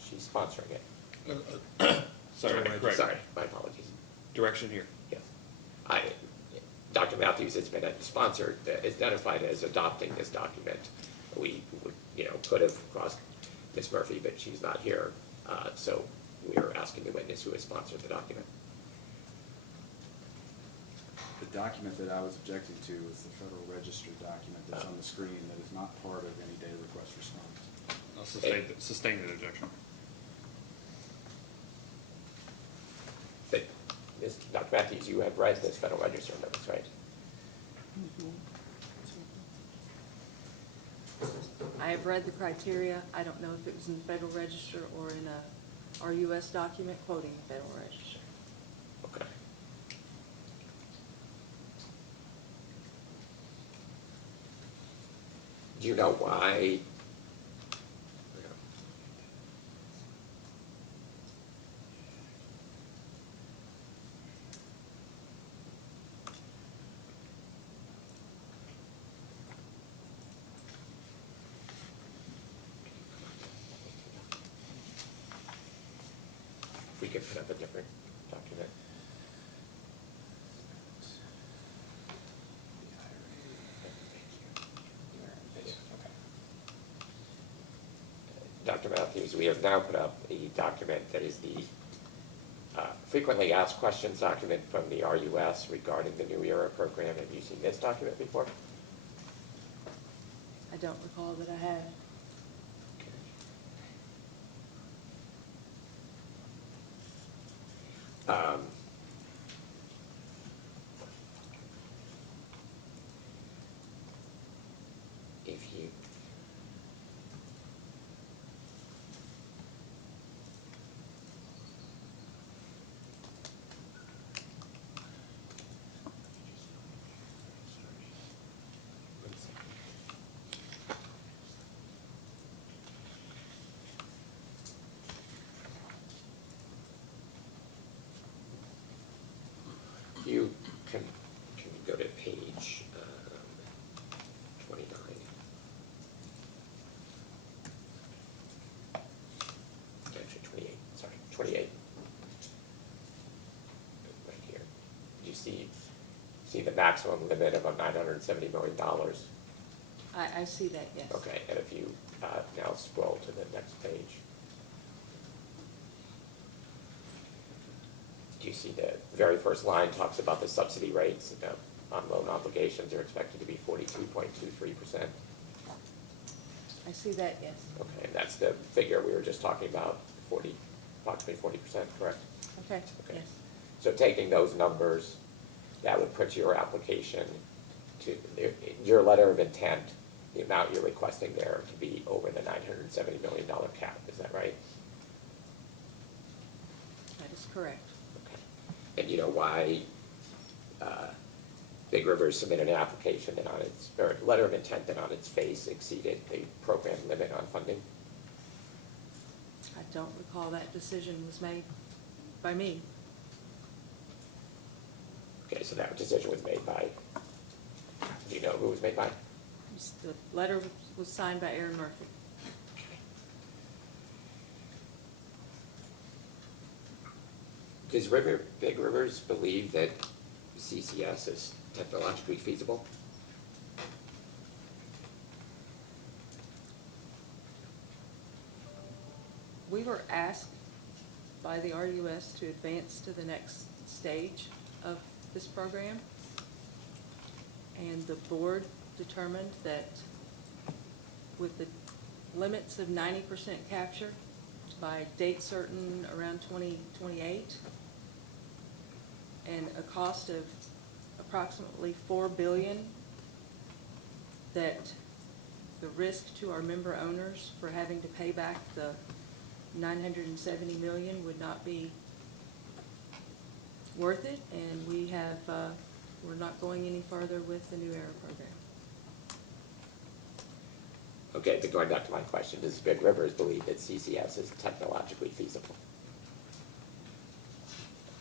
She's sponsoring it. Sorry, correct. Sorry, my apologies. Direction here. Yes. Dr. Matthews has been sponsored, identified as adopting this document. We would, could have crossed Ms. Murphy, but she's not here. So we are asking the witness who has sponsored the document. The document that I was objecting to is the Federal Register document that's on the screen that is not part of any data request response. I'll sustain that objection. But, Dr. Matthews, you have read this Federal Register notice, right? I have read the criteria. I don't know if it was in the Federal Register or in a RUS document quoting the Federal Register. Okay. Do you know why? We could put up a different document. Dr. Matthews, we have now put up a document that is the frequently asked questions document from the RUS regarding the New Era program. Have you seen this document before? I don't recall that I have. If you You can go to page 29. Actually, 28, sorry, 28. Right here. You see the maximum limit of $970 million? I see that, yes. Okay, and if you now scroll to the next page. Do you see the very first line talks about the subsidy rates on loan obligations are expected to be 42.23%? I see that, yes. Okay, and that's the figure we were just talking about, approximately 40%, correct? Okay, Okay. yes. So taking those numbers, that would put your application to, your letter of intent, the amount you're requesting there to be over the $970 million cap, is that right? That is correct. And you know why Big Rivers submitted an application that or a letter of intent that on its face exceeded the program limit on funding? I don't recall that decision was made by me. Okay, so that decision was made by, do you know who it was made by? The letter was signed by Aaron Murphy. Does Big Rivers believe that CCS is technologically feasible? we were asked by the RUS to advance to the next stage of this program. And the board determined that with the limits of 90% capture by date certain around 2028 and a cost of approximately $4 billion, that the risk to our member owners for having to pay back the $970 million would not be worth it, and we're not going any further with the New Era program. Okay, but going back to my question, does Big Rivers believe that CCS is technologically feasible?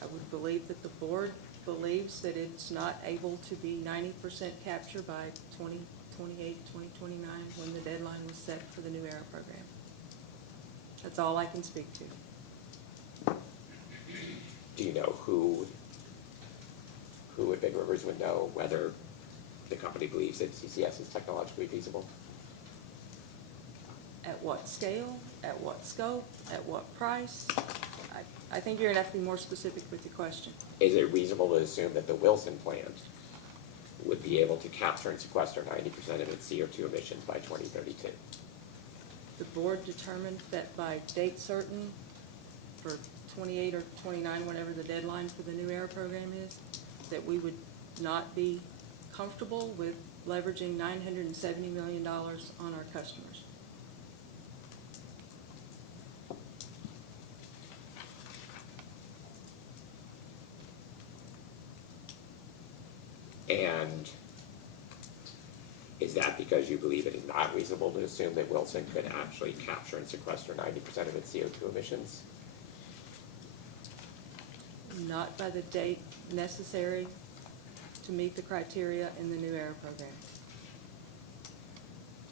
I would believe that the board believes that it's not able to be 90% capture by 2028, 2029, when the deadline was set for the New Era program. That's all I can speak to. Do you know who at Big Rivers would know whether the company believes that CCS is technologically feasible? At what scale, at what scope, at what price? I think you're gonna have to be more specific with your question. Is it reasonable to assume that the Wilson plant would be able to capture and sequester 90% of its CO2 emissions by 2032? The board determined that by date certain, for 28 or 29, whenever the deadline for the New Era program is, that we would not be comfortable with leveraging $970 million on our customers. And is that because you believe it is not reasonable to assume that Wilson could actually capture and sequester 90% of its CO2 emissions? Not by the date necessary to meet the criteria in the New Era program.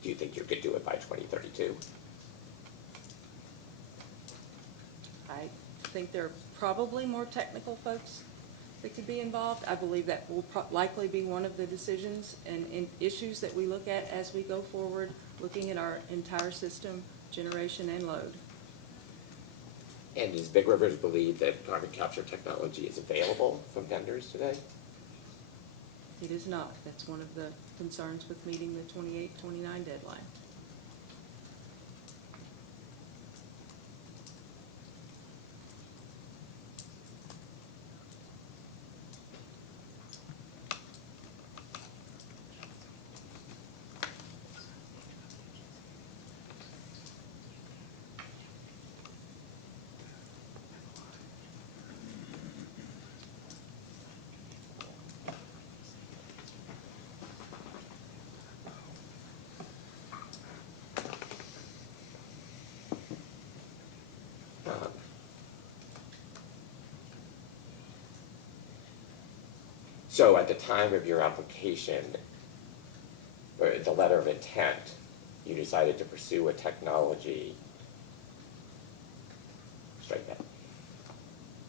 Do you think you could do it by 2032? I think there are probably more technical folks that could be involved. I believe that will likely be one of the decisions and issues that we look at as we go forward, looking at our entire system, generation and load. And does Big Rivers believe that carbon capture technology is available from vendors today? It is not. That's one of the concerns with meeting the 28, 29 deadline. So at the time of your application, or the letter of intent, you decided to pursue a technology. Strike that.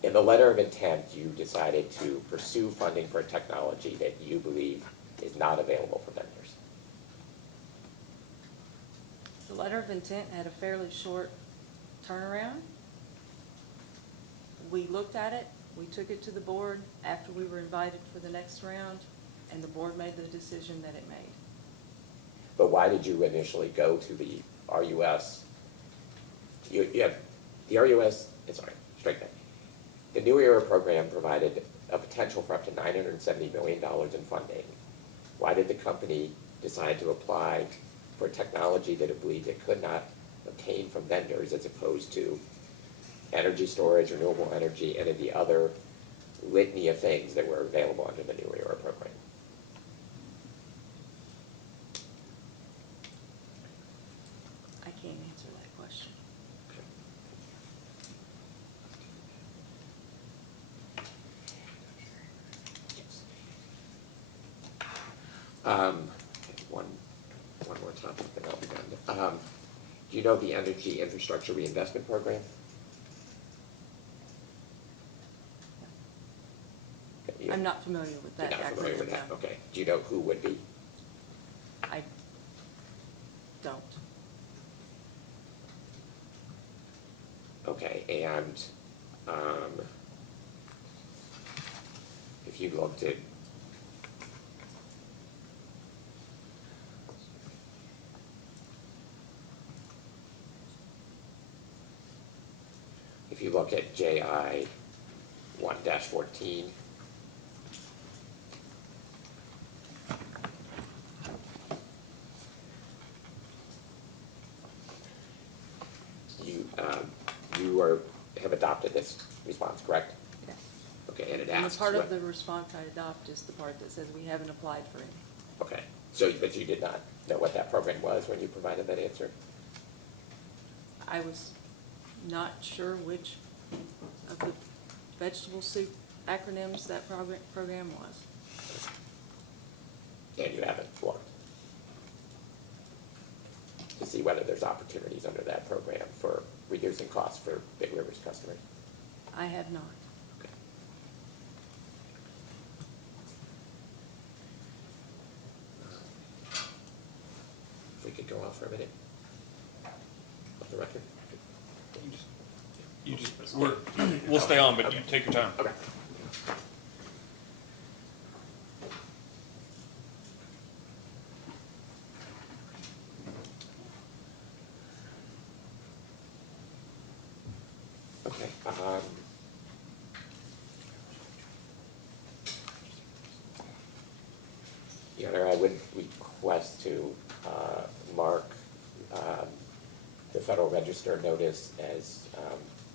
In the letter of intent, you decided to pursue funding for a technology that you believe is not available for vendors. The letter of intent had a fairly short turnaround. We looked at it, we took it to the board after we were invited for the next round, and the board made the decision that it made. But why did you initially go to the RUS? You have the RUS, sorry, strike that. The New Era program provided a potential for up to $970 million in funding. Why did the company decide to apply for technology that it believed it could not obtain from vendors as opposed to energy storage, renewable energy, and in the other litany of things that were available under the New Era program? I can't answer that question. One more topic, then I'll be done. Do you know the Energy Infrastructure Reinvestment Program? I'm not familiar with that. You're not familiar with that, acronym, no. okay. Do you know who would be? I don't. And if you looked at if you look at JI 1-14, you have adopted this response, correct? Yes. Okay, and it And the asks part what- of the response I adopt is the part that says we haven't applied for any. Okay, so, but you did not know what that program was when you provided that answer? I was not sure which of the vegetable soup acronyms that program was. And you haven't looked to see whether there's opportunities under that program for reducing costs for Big Rivers customers? I have not. Okay. If we could go off for a minute. Off the record? We'll stay on, but you take your time. Okay. Okay, Your Honor, I would request to, mark, the Federal Register notice as,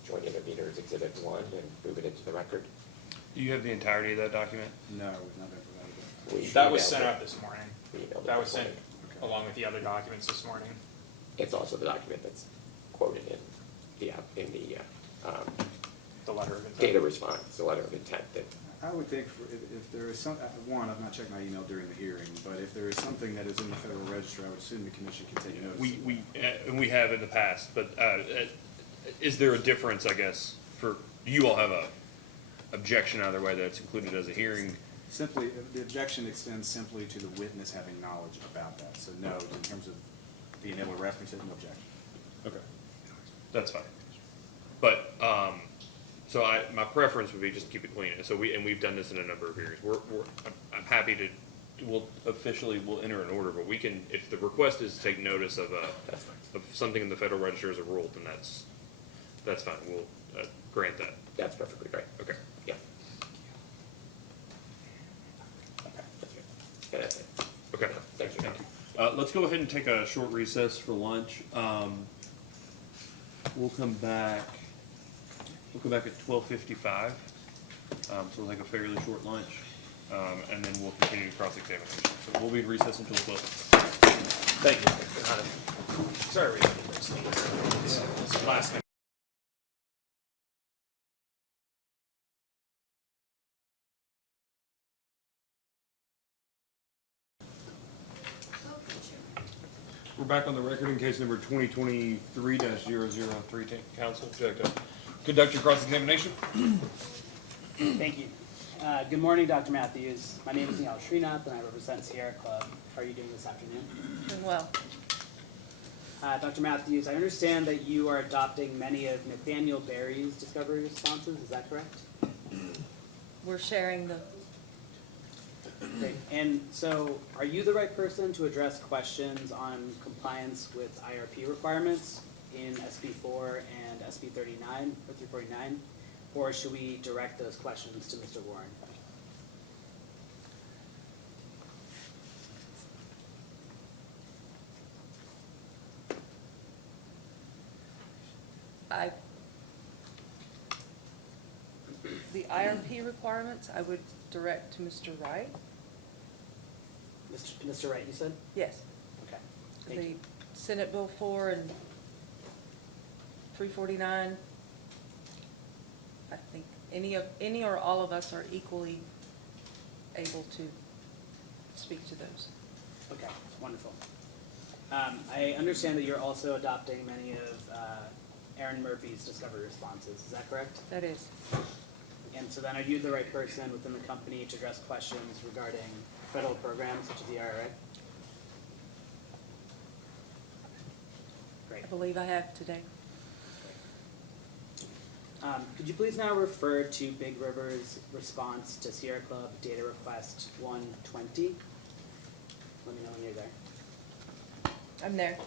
Joint Intervenors Exhibit 1 and move it into the record. Do you have the entirety of that document? No, we've not been provided We That was emailed sent it. out this morning. We emailed it That was this sent morning. along with the other documents this morning. It's also the document that's quoted in the, The letter of intent. data response, the letter of intent that, I would think if there is some, one, I've not checked my email during the hearing, but if there is something that is in the Federal Register, I would assume the commission can take notice. We have in the past, but, is there a difference, I guess, for, you all have a objection either way that it's included as a hearing? Simply, the objection extends simply to the witness having knowledge about that, so no, in terms of being able to reference it, no objection. Okay. That's fine. But, so my preference would be just to keep it clean. So we've done this in a number of hearings. I'm happy to, we'll enter an order, but we can, if the request is to take notice of that's fine. of something in the Federal Register as a rule, then that's fine. We'll, grant that. That's perfectly great. Okay. Yeah. Okay, that's good. Yeah, that's it. Okay. Thanks for Thank you. Let's go ahead and take a short recess for lunch. We'll come back at 12:55. So we'll take a fairly short lunch, and then we'll continue cross-examination. So we'll be in recess until 12. Thank you. Sorry. Last minute. We're back on the record in case number 2023-003. Counsel, would you like to conduct your cross-examination? Thank you. Good morning, Dr. Matthews. My name is Neil Srinath, and I represent Sierra Club. How are you doing this afternoon? Doing well. Dr. Matthews, I understand that you are adopting many of Nathaniel Berry's discovery responses. Is that correct? We're sharing the, Great. And so, are you the right person to address questions on compliance with IRP requirements in SB 4 and SB 39 or 349? Or should we direct those questions to Mr. Warren? the IRP requirements, I would direct to Mr. Wright. Mr. Wright, you said? Yes. Okay. Thank The you. Senate Bill 4 and 349, I think any or all of us are equally able to speak to those. Okay, wonderful. I understand that you're also adopting many of Aaron Murphy's discovery responses. Is that correct? That is. And so then are you the right person within the company to address questions regarding federal programs such as the IRA? Great. I believe I have today. Could you please now refer to Big River's response to Sierra Club data request 120? Let me know when you're there. I'm there.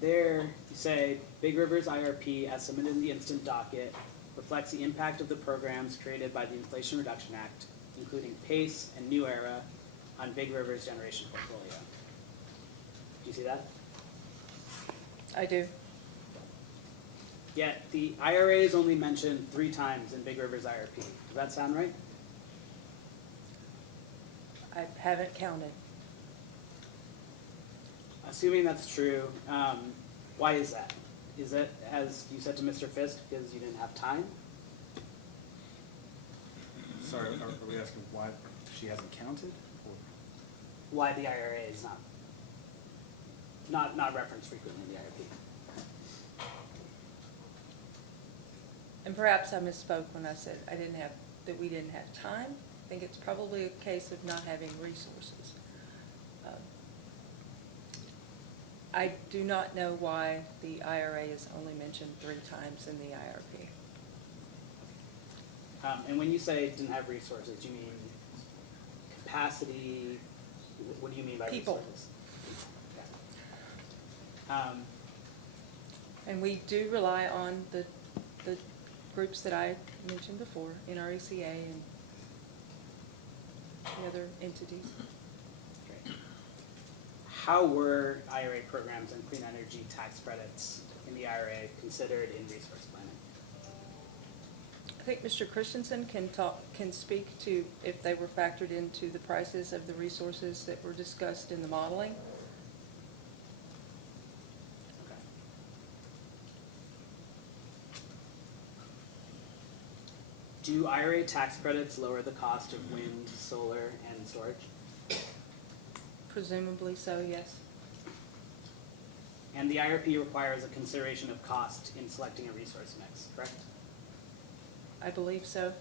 There, you say, Big River's IRP, as submitted in the instant docket, reflects the impact of the programs created by the Inflation Reduction Act, including PACE and New Era, on Big River's generation portfolio. Do you see that? I do. Yet, the IRA is only mentioned 3 times in Big River's IRP. Does that sound right? I haven't counted. Assuming that's true, why is that? Is it, as you said to Mr. Fisk, because you didn't have time? Sorry, are we asking why she hasn't counted? Or? Why the IRA is not referenced frequently in the IRP? And perhaps I misspoke when I said that we didn't have time. I think it's probably a case of not having resources. I do not know why the IRA is only mentioned 3 times in the IRP. And when you say didn't have resources, do you mean capacity? What do you mean by People. resources? Okay. And we do rely on the groups that I mentioned before, NRECA and the other entities. Great. How were IRA programs and clean energy tax credits in the IRA considered in resource planning? I think Mr. Christensen can speak to if they were factored into the prices of the resources that were discussed in the modeling. Okay. Do IRA tax credits lower the cost of wind, solar, and storage? Presumably so, yes. And the IRP requires a consideration of cost in selecting a resource mix, correct? I believe so.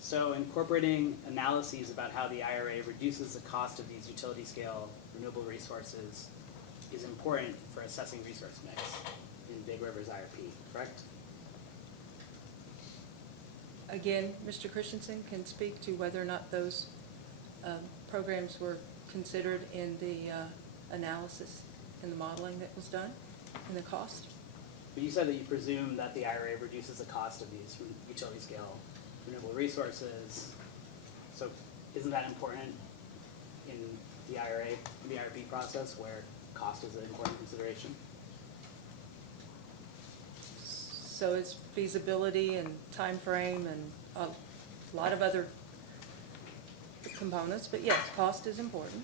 So incorporating analyses about how the IRA reduces the cost of these utility scale renewable resources is important for assessing resource mix in Big River's IRP, correct? Again, Mr. Christensen can speak to whether or not those programs were considered in the analysis and the modeling that was done, and the cost. But you said that you presume that the IRA reduces the cost of these utility scale renewable resources. So isn't that important in the IRA, in the IRP process, where cost is an important consideration? So it's feasibility and time frame and a lot of other components, but yes, cost is important.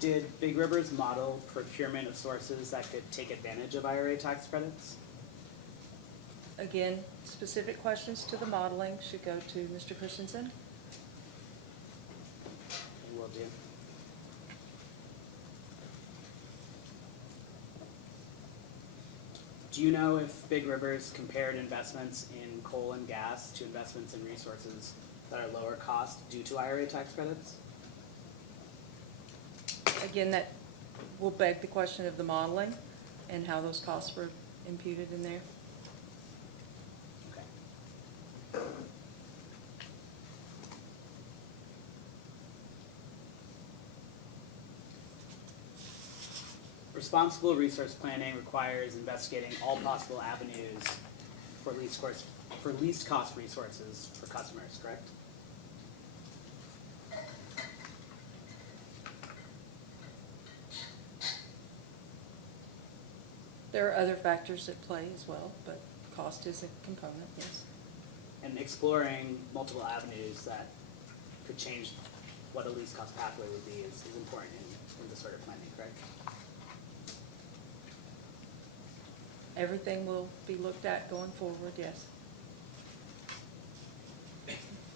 Did Big River's model procurement of sources that could take advantage of IRA tax credits? Again, specific questions to the modeling should go to Mr. Christensen. Will do. Do you know if Big River's compared investments in coal and gas to investments in resources that are lower cost due to IRA tax credits? Again, that will beg the question of the modeling and how those costs were imputed in there. Okay. Responsible resource planning requires investigating all possible avenues for least cost resources for customers, correct? There are other factors at play as well, but cost is a component, yes. And exploring multiple avenues that could change what a least cost pathway would be is important in this sort of planning, correct? Everything will be looked at going forward, yes.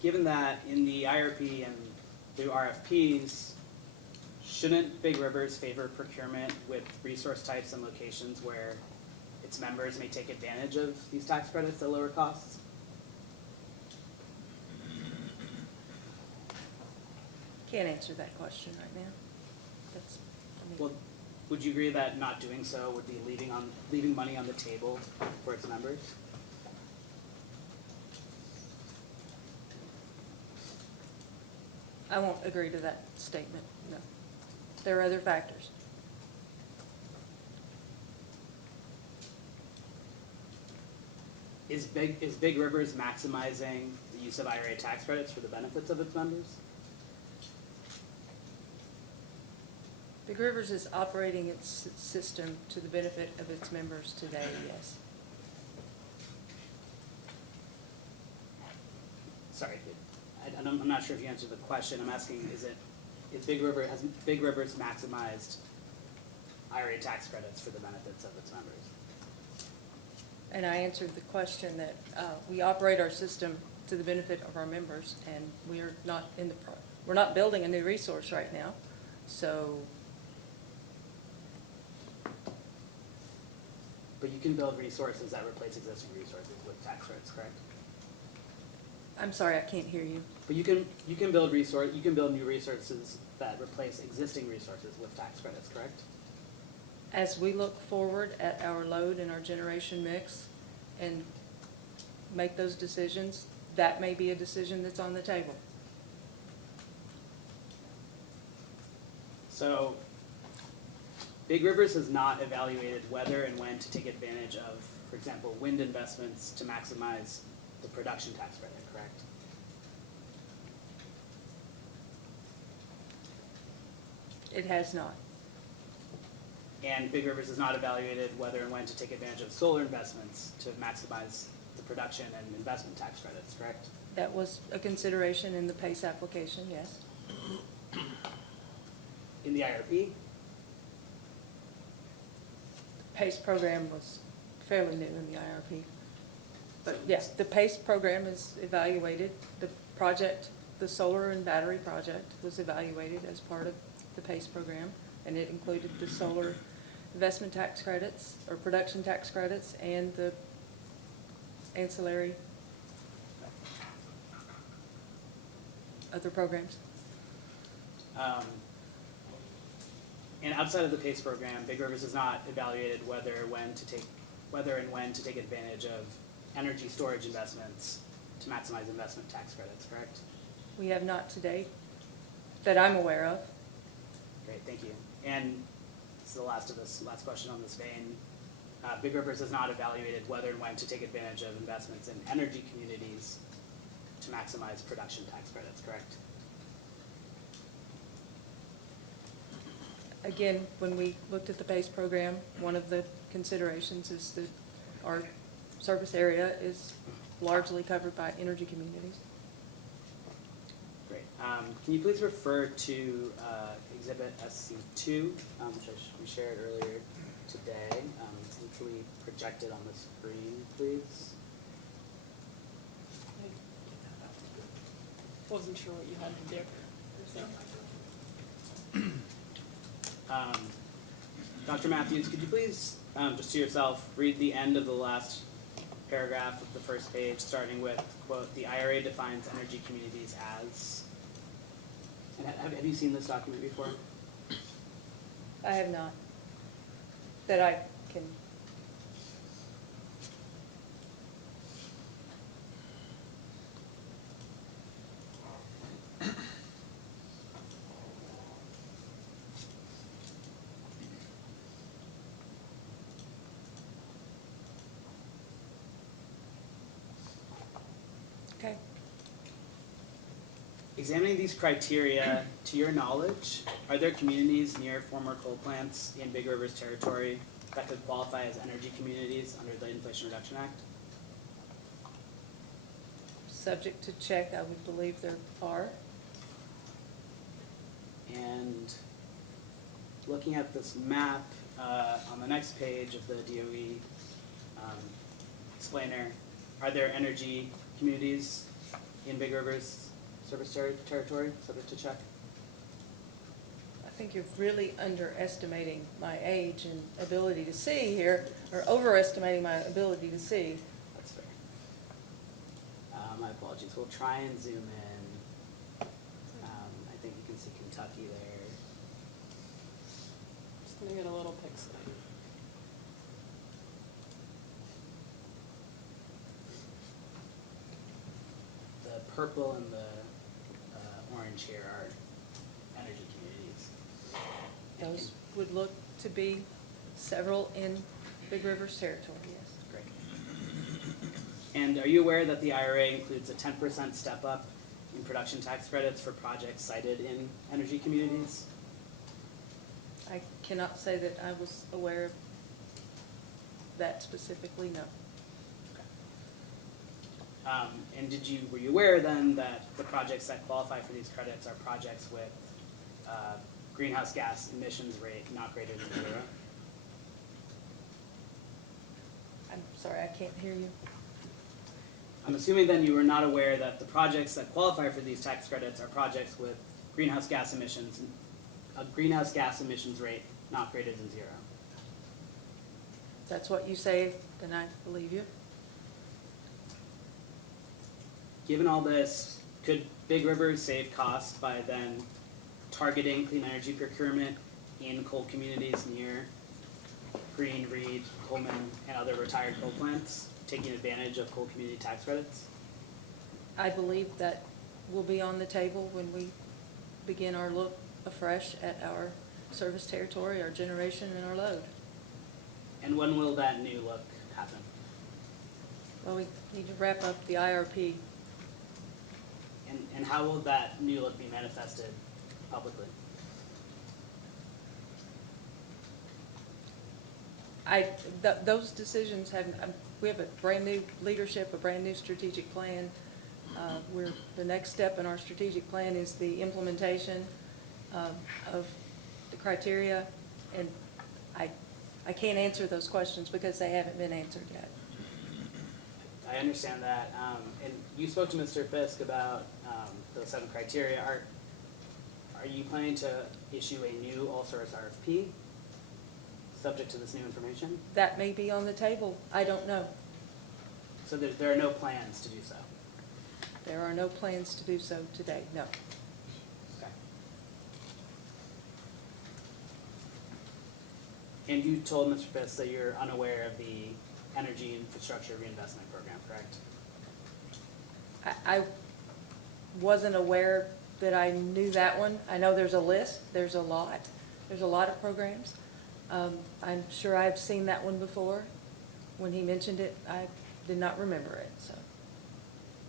Given that in the IRP and through RFPs, shouldn't Big Rivers favor procurement with resource types and locations where its members may take advantage of these tax credits at lower costs? Can't answer that question right now. That's, Well, would you agree that not doing so would be leaving money on the table for its members? I won't agree to that statement, no. There are other factors. Is Big Rivers maximizing the use of IRA tax credits for the benefits of its members? Big Rivers is operating its system to the benefit of its members today, yes. Sorry, I'm not sure if you answered the question. I'm asking, has Big Rivers maximized IRA tax credits for the benefits of its members? And I answered the question that we operate our system to the benefit of our members, and we're not we're not building a new resource right now, so. But you can build resources that replace existing resources with tax credits, correct? I'm sorry, I can't hear you. But you can build new resources that replace existing resources with tax credits, correct? As we look forward at our load and our generation mix and make those decisions, that may be a decision that's on the table. So, Big Rivers has not evaluated whether and when to take advantage of, for example, wind investments to maximize the production tax credit, correct? It has not. And Big Rivers has not evaluated whether and when to take advantage of solar investments to maximize the production and investment tax credits, correct? That was a consideration in the PACE application, yes. In the IRP? PACE program was fairly new in the IRP. But yes, the PACE program is evaluated. The project, the solar and battery project was evaluated as part of the PACE program, and it included the solar investment tax credits or production tax credits and the ancillary other programs. And outside of the PACE program, Big Rivers has not evaluated whether and when to take advantage of energy storage investments to maximize investment tax credits, correct? We have not to date that I'm aware of. Great, thank you. And this is the last question on this vein. Big Rivers has not evaluated whether and when to take advantage of investments in energy communities to maximize production tax credits, correct? Again, when we looked at the PACE program, one of the considerations is that our service area is largely covered by energy communities. Great. Can you please refer to Exhibit SC2, which we shared earlier today? And can we project it on the screen, please? Wasn't sure what you had to do. Dr. Matthews, could you please, just to yourself, read the end of the last paragraph of the first page, starting with, quote, "The IRA defines energy communities as," and have you seen this document before? I have not. That I can. Okay. Examining these criteria, to your knowledge, are there communities near former coal plants in Big Rivers territory that could qualify as energy communities under the Inflation Reduction Act? Subject to check, I would believe there are. And looking at this map on the next page of the DOE explainer, are there energy communities in Big Rivers service territory, subject to check? I think you're really underestimating my age and ability to see here, or overestimating my ability to see. That's fair. My apologies. We'll try and zoom in. I think you can see Kentucky there. Just Let me get a little pixel. The purple and the orange here are energy communities. Those would look to be several in Big Rivers territory, yes. Great. And are you aware that the IRA includes a 10% step up in production tax credits for projects cited in energy communities? I cannot say that I was aware of that specifically, no. And were you aware then that the projects that qualify for these credits are projects with greenhouse gas emissions rate not greater than 0? I'm sorry, I can't hear you. I'm assuming then you were not aware that the projects that qualify for these tax credits are projects with greenhouse gas emissions, a greenhouse gas emissions rate not greater than 0. If that's what you say, then I believe you. Given all this, could Big Rivers save costs by then targeting clean energy procurement in coal communities near Greene, Reed, Coleman, and other retired coal plants, taking advantage of coal community tax credits? I believe that will be on the table when we begin our look afresh at our service territory, our generation, and our load. And when will that new look happen? Well, we need to wrap up the IRP. And how will that new look be manifested publicly? Those decisions have, we have a brand new leadership, a brand new strategic plan. The next step in our strategic plan is the implementation of the criteria, and I can't answer those questions because they haven't been answered yet. I understand that. And you spoke to Mr. Fisk about those 7 criteria. Are you planning to issue a new all-source RFP subject to this new information? That may be on the table. I don't know. So there are no plans to do so? There are no plans to do so today, no. Okay. And you told Mr. Fisk that you're unaware of the Energy Infrastructure Reinvestment Program, correct? I wasn't aware that I knew that one. I know there's a list, there's a lot of programs. I'm sure I've seen that one before. When he mentioned it, I did not remember it, so.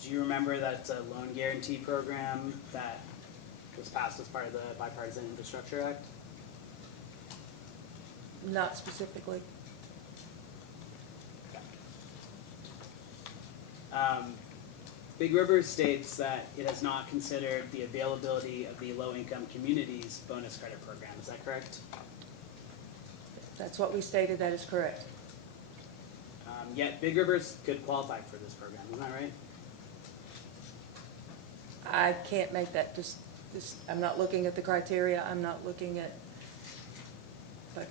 Do you remember that it's a loan guarantee program that was passed as part of the Bipartisan Infrastructure Act? Not specifically. Big River states that it has not considered the availability of the low-income communities bonus credit program. Is that correct? That's what we stated, that is correct. Yet Big Rivers could qualify for this program, isn't that right? I can't make that, I'm not looking at the criteria, I'm not looking at, but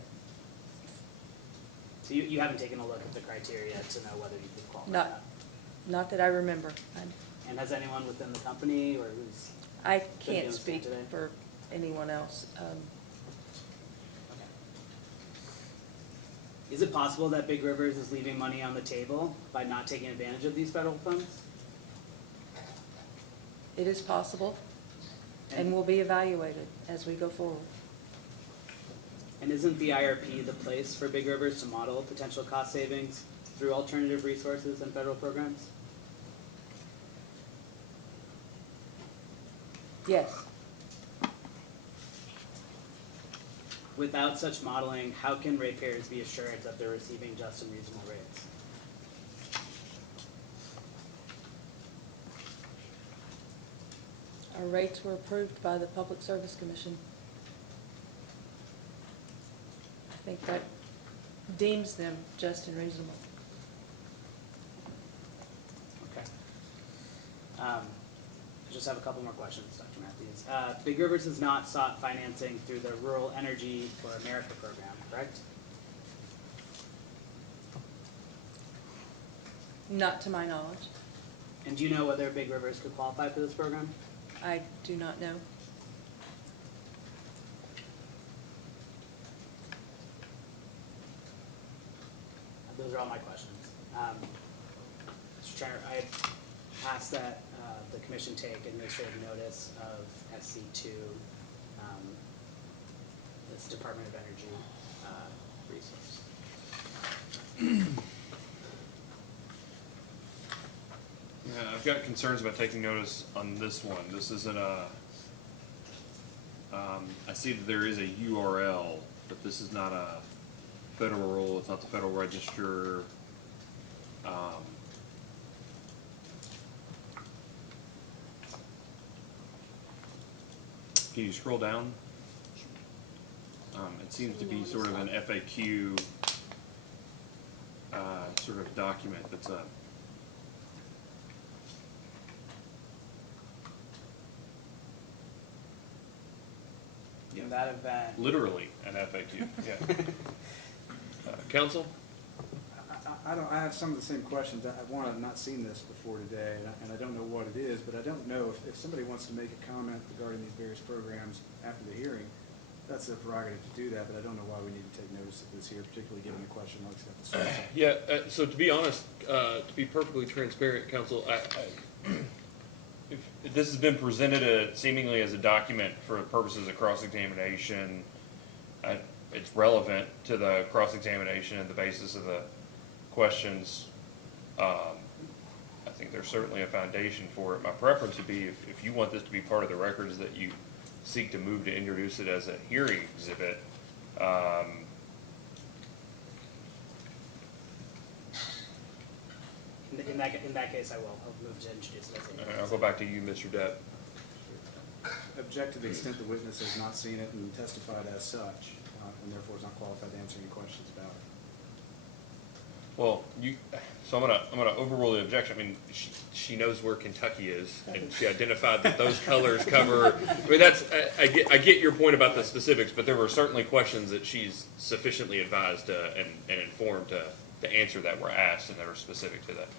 So you haven't taken a look at the criteria to know whether you could qualify? not that I remember. And has anyone within the company or who's? I been can't doing speak today? for anyone else. Okay. Is it possible that Big Rivers is leaving money on the table by not taking advantage of these federal funds? It is possible and will be evaluated as we go forward. And isn't the IRP the place for Big Rivers to model potential cost savings through alternative resources and federal programs? Yes. Without such modeling, how can ratepayers be assured that they're receiving just and reasonable rates? Our rates were approved by the Public Service Commission. I think that deems them just and reasonable. Okay. I just have a couple more questions, Dr. Matthews. Big Rivers has not sought financing through the Rural Energy for America program, correct? Not to my knowledge. And do you know whether Big Rivers could qualify for this program? I do not know. those are all my questions. Mr. Chair, I ask that the commission take administrative notice of SC2, this Department of Energy resource. Yeah, I've got concerns about taking notice on this one. This isn't a, I see that there is a URL, but this is not a federal rule, it's not the Federal Register. Can you scroll down? It seems to be sort of an FAQ, sort of document that's a, In that event, literally an FAQ, yeah. Counsel? I have some of the same questions. I've not seen this before today, and I don't know what it is, but I don't know if somebody wants to make a comment regarding these various programs after the hearing, that's their prerogative to do that, but I don't know why we need to take notice of this here, particularly given the question marks at the start. Yeah, so to be honest, to be perfectly transparent, counsel, if this has been presented seemingly as a document for purposes of cross-examination, it's relevant to the cross-examination and the basis of the questions. I think there's certainly a foundation for it. My preference would be if you want this to be part of the records that you seek to move to introduce it as a hearing exhibit. in that case, I'll move to introduce it as a. I'll go back to you, Mr. Depp. Object to the extent the witness has not seen it and testified as such, and therefore is not qualified to answer any questions about it. Well, so I'm gonna overrule the objection. I mean, she knows where Kentucky is, and she identified that those colors cover. I mean, I get your point about the specifics, but there were certainly questions that she's sufficiently advised and informed to answer that were asked and that are specific to that.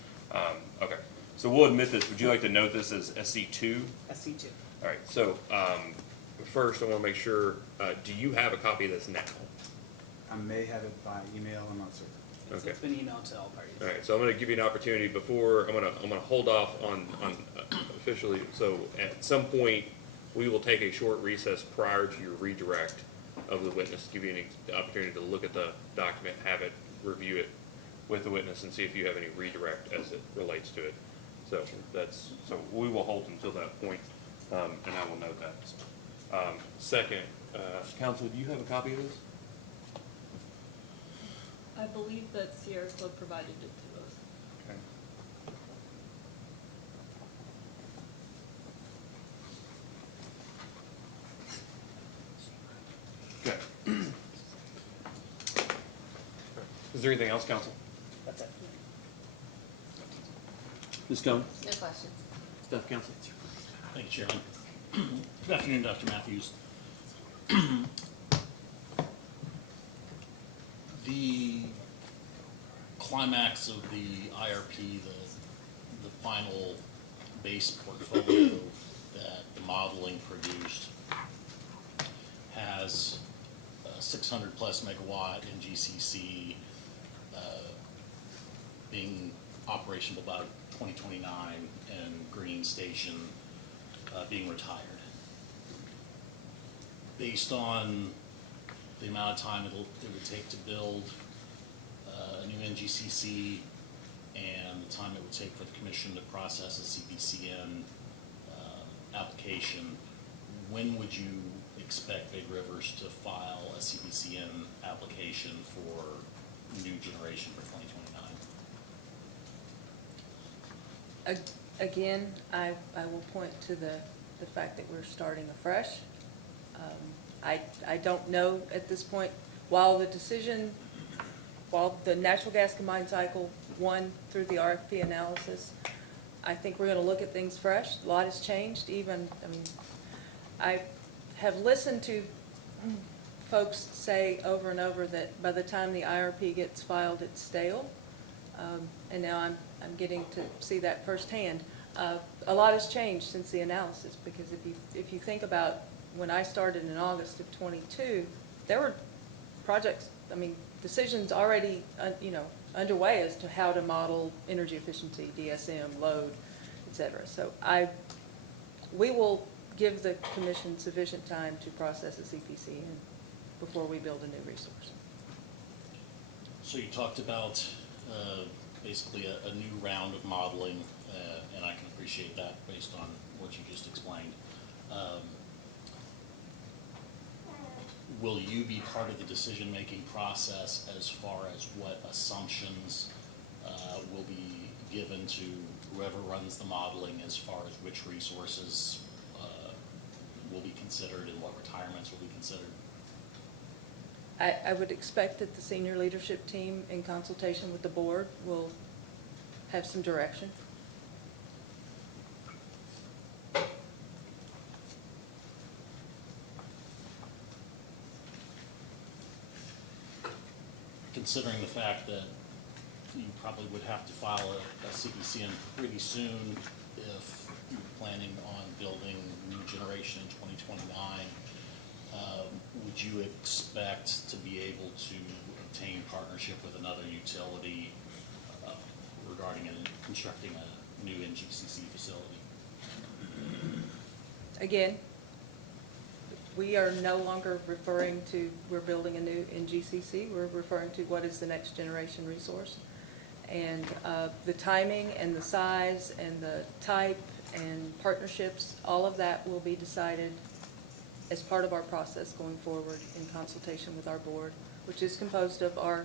Okay, so we'll admit this. Would you like to note this as SC2? SC2. All right. So first, I want to make sure. Do you have a copy of this now? I may have it by email, I'm not certain. Okay. It's been emailed to all parties. All right, so I'm going to give you an opportunity before, I'm going to hold off on officially, so at some point, we will take a short recess prior to your redirect of the witness, give you an opportunity to look at the document, have it, review it with the witness, and see if you have any redirect as it relates to it. So so we will hold until that point, and I will note that. Second, counsel, do you have a copy of this? I believe that Sierra Club provided it to us. Okay. Okay. Is there anything else, counsel? That's it. Ms. Cohen? No questions. Staff counsel? Thank you, Chairman. Good afternoon, Dr. Matthews. The climax of the IRP, the final base portfolio that the modeling produced has 600 plus megawatt NGCC being operational by 2029 and Green Station being retired. Based on the amount of time it would take to build a new NGCC and the time it would take for the commission to process a CPCN application, when would you expect Big Rivers to file a CPCN application for new generation for 2029? Again, I will point to the fact that we're starting afresh. I don't know at this point, while the natural gas combined cycle won through the RFP analysis, I think we're gonna look at things fresh. A lot has changed I have listened to folks say over and over that by the time the IRP gets filed, it's stale. And now I'm getting to see that firsthand. A lot has changed since the analysis, because if you think about when I started in August of '22, there were projects, decisions already, underway as to how to model energy efficiency, DSM, load, et cetera. So we will give the commission sufficient time to process the CPCN before we build a new resource. So you talked about basically a new round of modeling, and I can appreciate that based on what you just explained. Will you be part of the decision-making process as far as what assumptions will be given to whoever runs the modeling as far as which resources will be considered and what retirements will be considered? I would expect that the senior leadership team, in consultation with the board, will have some direction. Considering the fact that you probably would have to file a CPCN pretty soon if you're planning on building new generation in 2029, would you expect to be able to obtain partnership with another utility regarding constructing a new NGCC facility? Again, we are no longer referring to we're building a new NGCC. We're referring to what is the next generation resource. And the timing and the size and the type and partnerships, all of that will be decided as part of our process going forward in consultation with our board, which is composed of our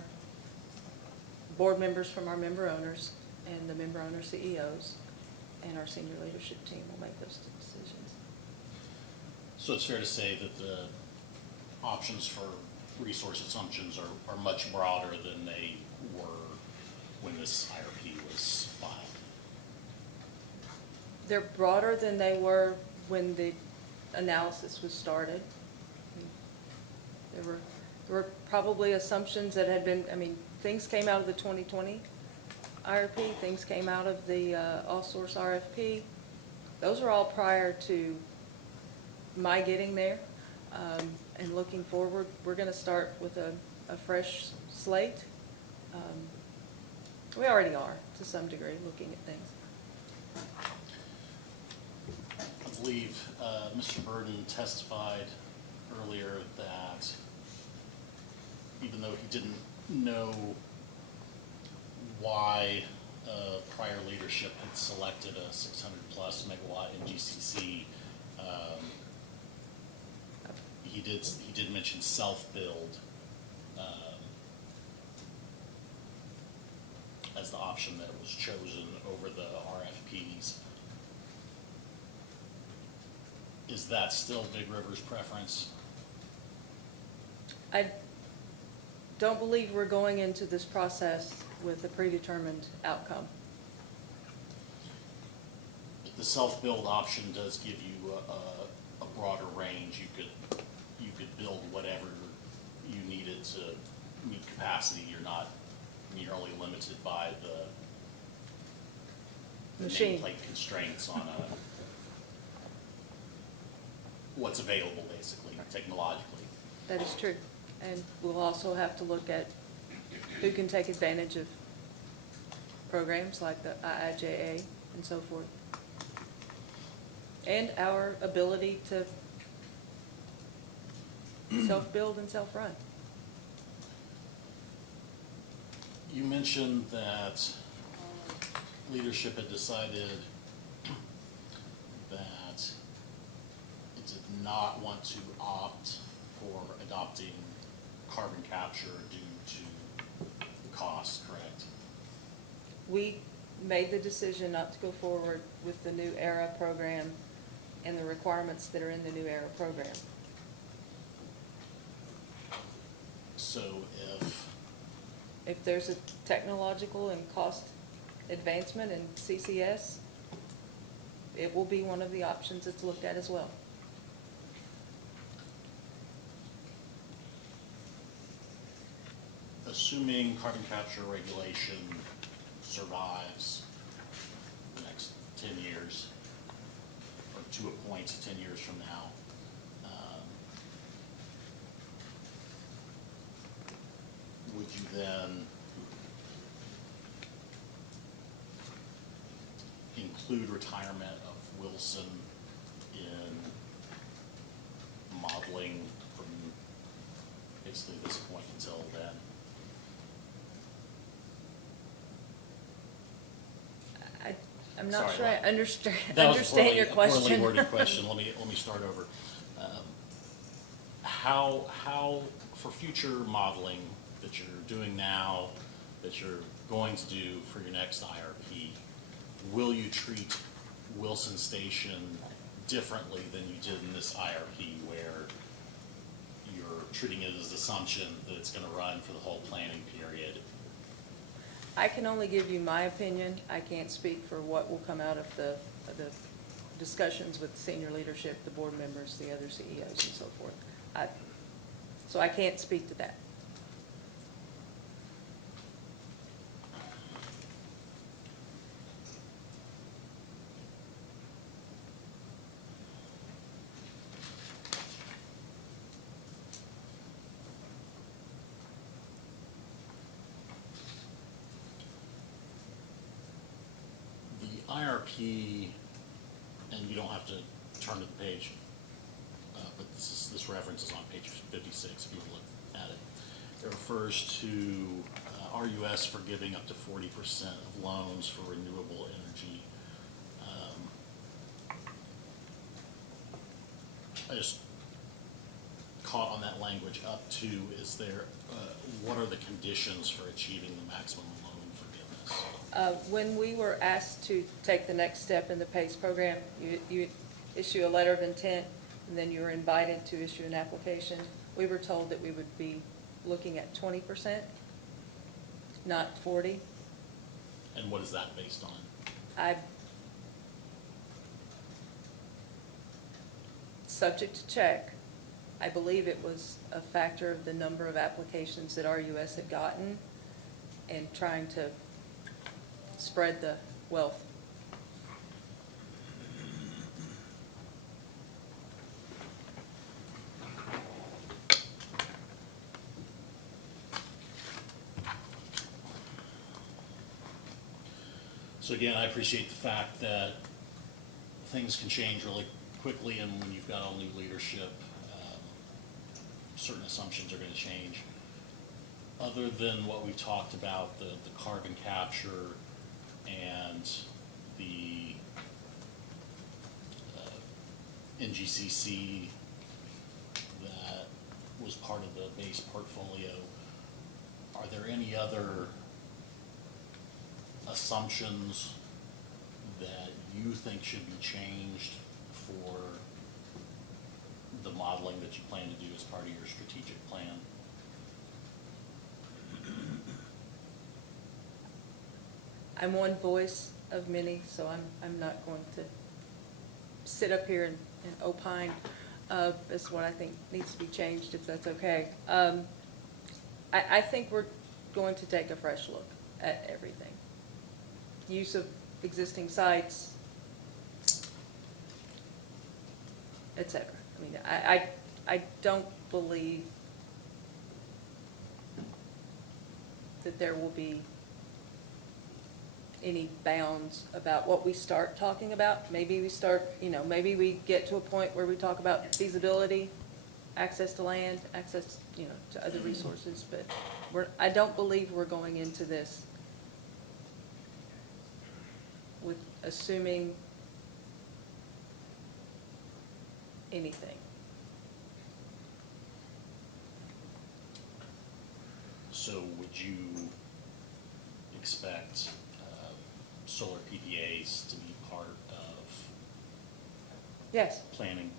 board members from our member owners and the member owner CEOs, and our senior leadership team will make those decisions. So it's fair to say that the options for resource assumptions are much broader than they were when this IRP was filed. They're broader than they were when the analysis was started. There were probably assumptions that had been, things came out of the 2020 IRP, things came out of the all-source RFP. Those are all prior to my getting there. And looking forward, we're going to start with a fresh slate. We already are, to some degree, looking at things. I believe Mr. Burden testified earlier that even though he didn't know why prior leadership had selected a 600-plus megawatt NGCC, he did mention self-build as the option that was chosen over the RFPs. Is that still Big River's preference? I don't believe we're going into this process with a predetermined outcome. The self-build option does give you a broader range. You could build whatever you needed to meet capacity. You're not merely limited by the Machine. nameplate constraints on what's available, basically, technologically. That is true. And we'll also have to look at who can take advantage of programs like the IIJA and so forth. And our ability to self-build and self-run. You mentioned that leadership had decided that it did not want to opt for adopting carbon capture due to the cost, correct? We made the decision not to go forward with the New Era program and the requirements that are in the New Era program. So if there's a technological and cost advancement in CCS, it will be one of the options that's looked at as well. assuming carbon capture regulation survives the next 10 years, or to a point 10 years from now, would you then include retirement of Wilson in modeling from basically this point until then? I'm not Sorry, sure I Rob. understand That was understand your a poorly question. worded question. Let me start over. How, for future modeling that you're doing now, that you're going to do for your next IRP, will you treat Wilson Station differently than you did in this IRP, where you're treating it as assumption that it's gonna run for the whole planning period? I can only give you my opinion. I can't speak for what will come out of the discussions with senior leadership, the board members, the other CEOs and so forth. So I can't speak to that. The IRP, and you don't have to turn to the page, but this reference is on page 56 if you look at it. It refers to RUS for giving up to 40% of loans for renewable energy. I just caught on that language, up to. Is there, what are the conditions for achieving the maximum loan forgiveness? When we were asked to take the next step in the PACE program, you issue a letter of intent, and then you were invited to issue an application. We were told that we would be looking at 20%, not 40. And what is that based on? Subject to check. I believe it was a factor of the number of applications that RUS had gotten and trying to spread the wealth. So again, I appreciate the fact that things can change really quickly, and when you've got all new leadership, certain assumptions are going to change. Other than what we've talked about, the carbon capture and the NGCC that was part of the base portfolio, are there any other assumptions that you think should be changed for the modeling that you plan to do as part of your strategic plan? I'm one voice of many, so I'm not going to sit up here and opine as to what I think needs to be changed, if that's okay. I think we're going to take a fresh look at everything. Use of existing sites, et cetera. I mean, I don't believe that there will be any bounds about what we start talking about. Maybe we start, maybe we get to a point where we talk about feasibility, access to land, access, to other resources, but I don't believe we're going into this with assuming anything. So would you expect solar PPAs to be part of Yes. planning?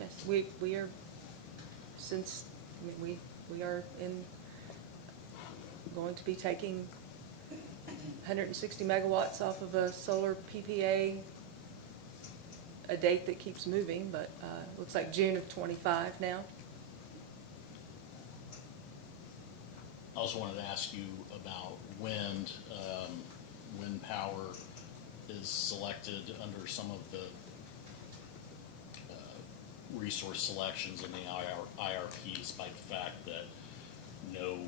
Yes, we are, we are going to be taking 160 megawatts off of a solar PPA, a date that keeps moving, but looks like June of '25 now. I also wanted to ask you about wind. Wind power is selected under some of the resource selections in the IRP, despite the fact that no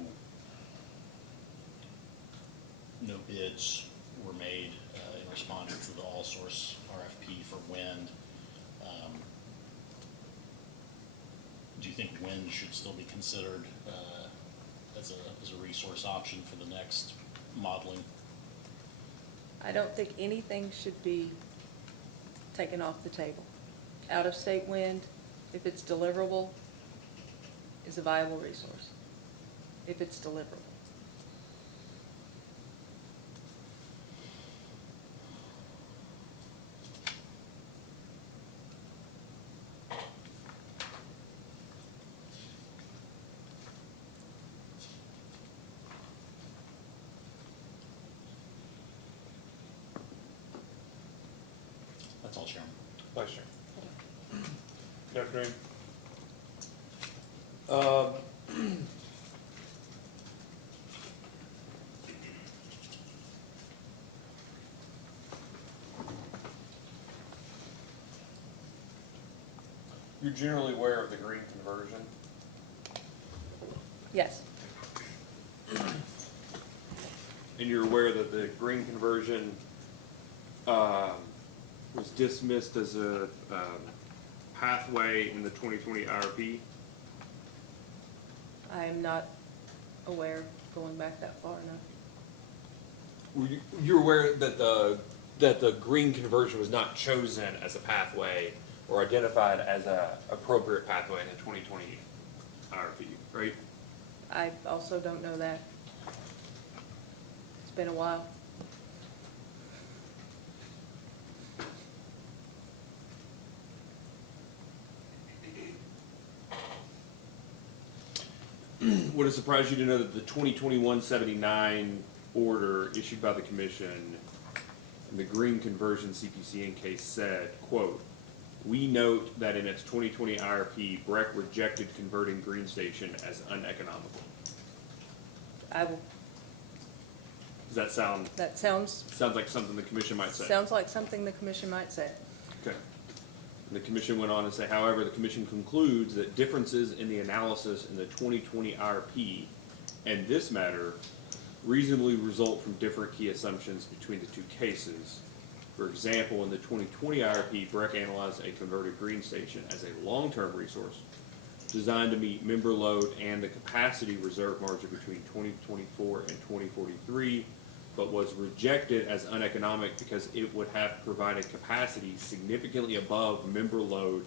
bids were made in responding to the all-source RFP for wind. Do you think wind should still be considered as a resource option for the next modeling? I don't think anything should be taken off the table. Out-of-state wind, if it's deliverable, is a viable resource, if it's deliverable. That's all, Chairman. Vice Chair. Good afternoon. You're generally aware of the green conversion? Yes, And you're aware that the green conversion was dismissed as a pathway in the 2020 IRP? I am not aware, going back that far enough. You're aware that the green conversion was not chosen as a pathway or identified as a appropriate pathway in the 2020 IRP, right? I also don't know that. It's been a while. Would it surprise you to know that the 2021-79 order issued by the commission in the green conversion CPCN case said, quote, "We note that in its 2020 IRP, BREC rejected converting Green Station as uneconomical." I will, Does that sound sounds like something the commission might say? sounds like something the commission might say. Okay. And the commission went on to say, however, the commission concludes that differences in the analysis in the 2020 IRP and this matter reasonably result from different key assumptions between the two cases. For example, in the 2020 IRP, BREC analyzed a converted green station as a long-term resource designed to meet member load and the capacity reserve margin between 2024 and 2043, but was rejected as uneconomic because it would have provided capacity significantly above member load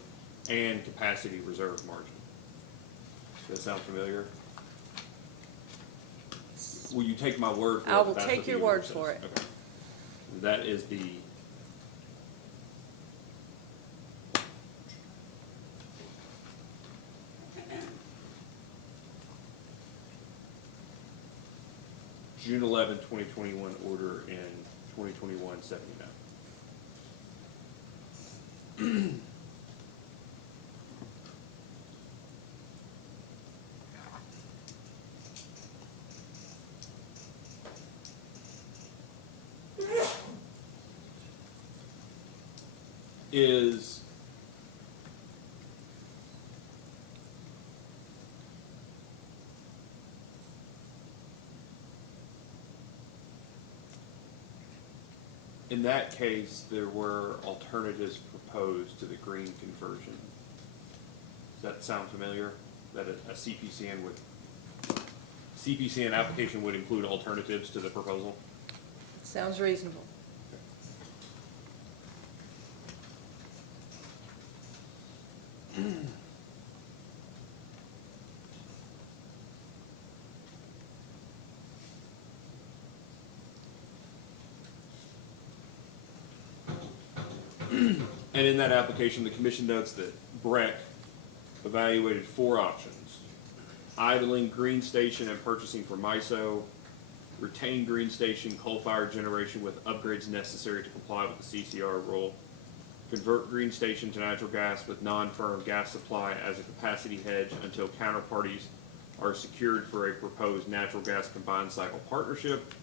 and capacity reserve margin. Does that sound familiar? Will you take my word for it? I will that that's take what the your order word says? for it. Okay. That is the June 11, 2021 order in 2021-79. Is in that case, there were alternatives proposed to the green conversion. Does that sound familiar? That a CPCN application would include alternatives to the proposal? Sounds reasonable. And in that application, the commission notes that BREC evaluated 4 options: idling Green Station and purchasing for MISO, retain Green Station coal-fired generation with upgrades necessary to comply with the CCR rule, convert Green Station to natural gas with non-firm gas supply as a capacity hedge until counterparties are secured for a proposed natural gas combined cycle partnership,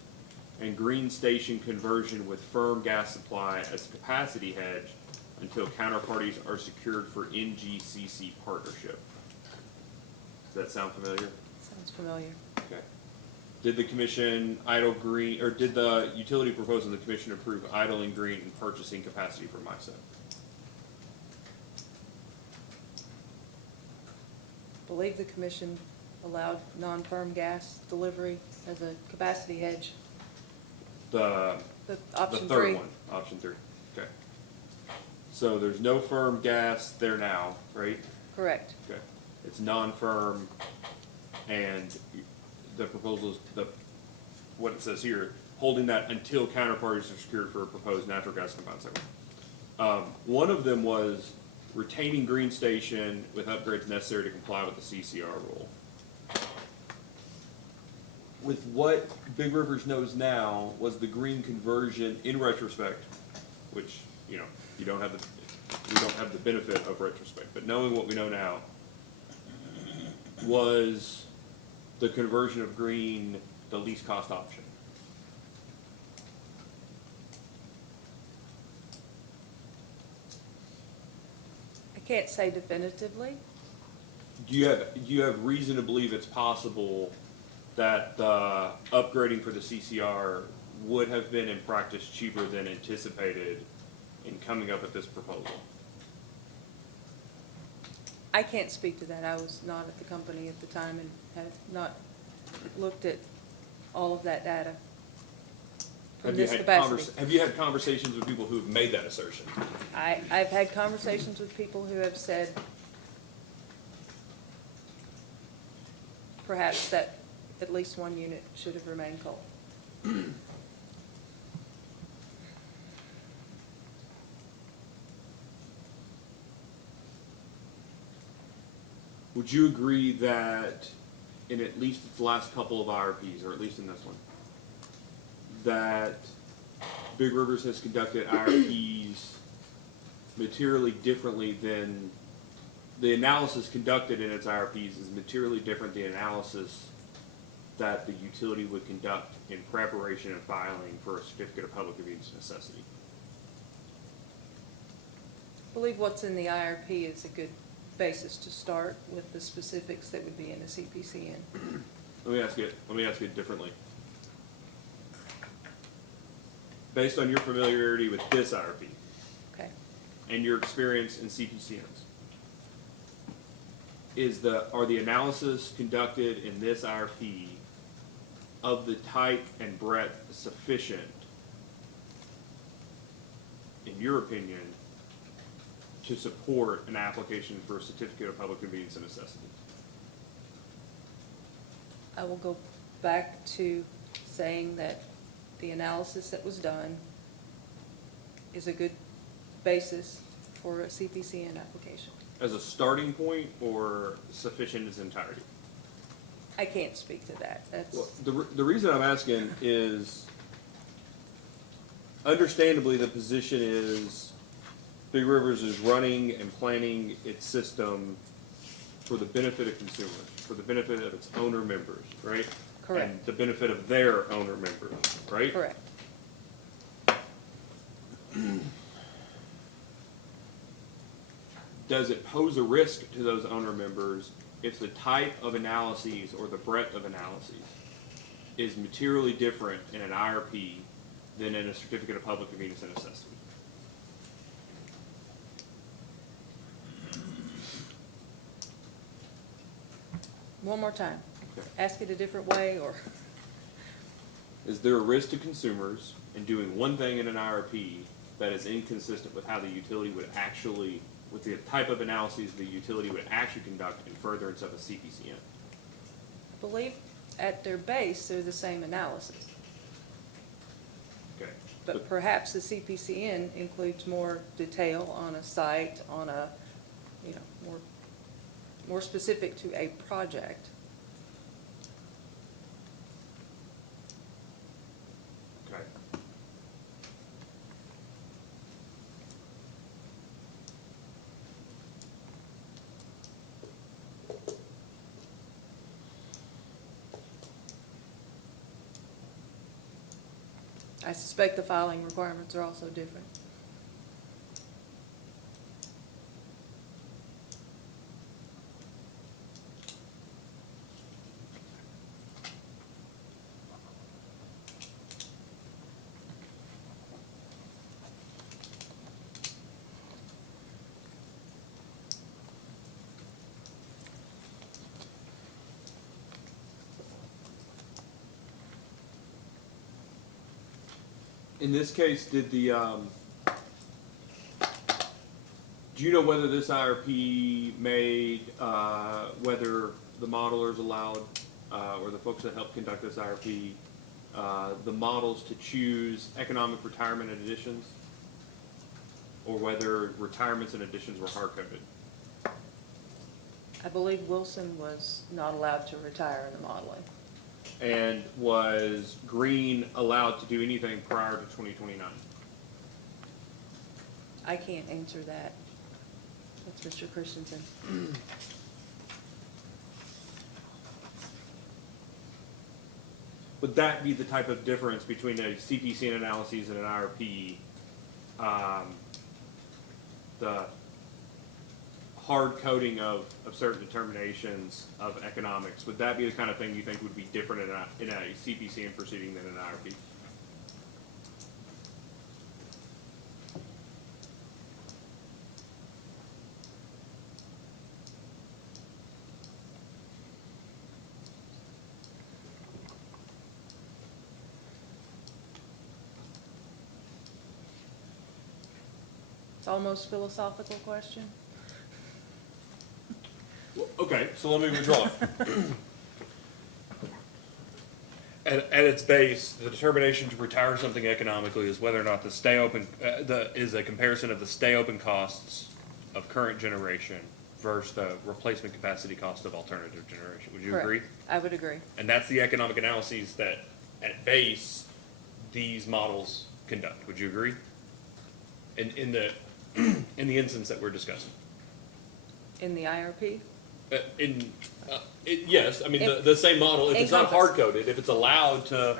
and Green Station conversion with firm gas supply as a capacity hedge until counterparties are secured for NGCC partnership. Does that sound familiar? Sounds familiar. Okay. did the commission idle green, or did the utility proposal of the commission approve idling green and purchasing capacity for MISO? Believe the commission allowed non-firm gas delivery as a capacity hedge. The Option third three. one, option 3, okay. So there's no firm gas there now, right? Correct. Okay, it's non-firm, and the proposals, what it says here, holding that until counterparties are secured for a proposed natural gas combined cycle. One of them was retaining Green Station with upgrades necessary to comply with the CCR rule. With what Big Rivers knows now, was the green conversion in retrospect, which, you know, we don't have the benefit of retrospect, but knowing what we know now, was the conversion of green the least cost option? I can't say definitively. Do you have reason to believe it's possible that the upgrading for the CCR would have been in practice cheaper than anticipated in coming up with this proposal? I can't speak to that. I was not at the company at the time and have not looked at all of that data from this capacity. Have you had conversations with people who've made that assertion? I've had conversations with people who have said perhaps that at least one unit should have remained coal. Would you agree that in at least the last couple of IRPs, or at least in this one, that Big Rivers has conducted IRPs materially differently than the analysis conducted in its IRPs is materially different than the analysis that the utility would conduct in preparation and filing for a certificate of public convenience necessity? I believe what's in the IRP is a good basis to start with the specifics that would be in the CPCN. Let me ask it differently. Based on your familiarity with this IRP Okay. and your experience in CPCNs, are the analysis conducted in this IRP of the type and breadth sufficient, in your opinion, to support an application for a certificate of public convenience and necessity? I will go back to saying that the analysis that was done is a good basis for a CPCN application. As a starting point or sufficient in its entirety? I can't speak to that. That's, Well, the reason I'm asking is, understandably, the position is Big Rivers is running and planning its system for the benefit of consumers, for the benefit of its owner members, right? Correct. And the benefit of their owner members, right? correct. Does it pose a risk to those owner members if the type of analyses or the breadth of analyses is materially different in an IRP than in a certificate of public convenience and necessity? One more time. Okay. Ask it a different way or, Is there a risk to consumers in doing one thing in an IRP that is inconsistent with how the utility would actually, with the type of analyses the utility would actually conduct in furtherance of a CPCN? I believe at their base, they're the same analysis. Okay. But perhaps the CPCN includes more detail on a site, on a, you know, more specific to a project. Okay. I suspect the filing requirements are also different. In this case, did the, do you know whether this IRP made, whether the modelers allowed, or the folks that helped conduct this IRP, the models to choose economic retirement and additions? Or whether retirements and additions were hard-coded? I believe Wilson was not allowed to retire in the modeling. And was Green allowed to do anything prior to 2029? I can't answer that. That's Mr. Christensen. Would that be the type of difference between a CPCN analysis and an IRP? The hard coding of certain determinations of economics, would that be the kind of thing you think would be different in a CPCN proceeding than an IRP? It's almost philosophical question. Okay, so let me withdraw. At its base, the determination to retire something economically is whether or not the stay open, is a comparison of the stay open costs of current generation versus the replacement capacity cost of alternative generation. Would you Correct. agree? I would agree. And that's the economic analyses that, at base, these models conduct. Would you agree? In the instance that we're discussing. In the IRP? Yes, I mean, the same model, if it's not Encompass. hard-coded, if it's allowed to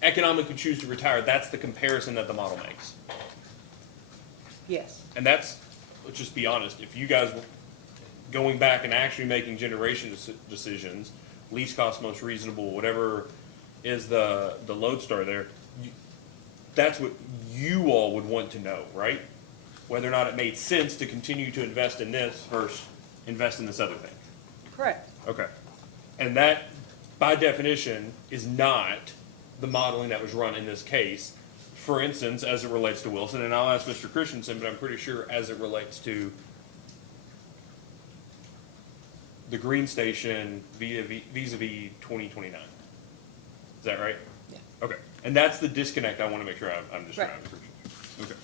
economically choose to retire, that's the comparison that the model makes. Yes. And that's, let's just be honest, if you guys were going back and actually making generation decisions, least cost most reasonable, whatever is the lodestar there, that's what you all would want to know, right? Whether or not it made sense to continue to invest in this versus invest in this other thing. Correct. Okay. And that, by definition, is not the modeling that was run in this case. For instance, as it relates to Wilson, and I'll ask Mr. Christensen, but I'm pretty sure as it relates to the Green Station vis-a-vis 2029. Is that right? Yeah. Okay. And that's the disconnect I want to make sure I'm just Right. trying to appreciate. Okay.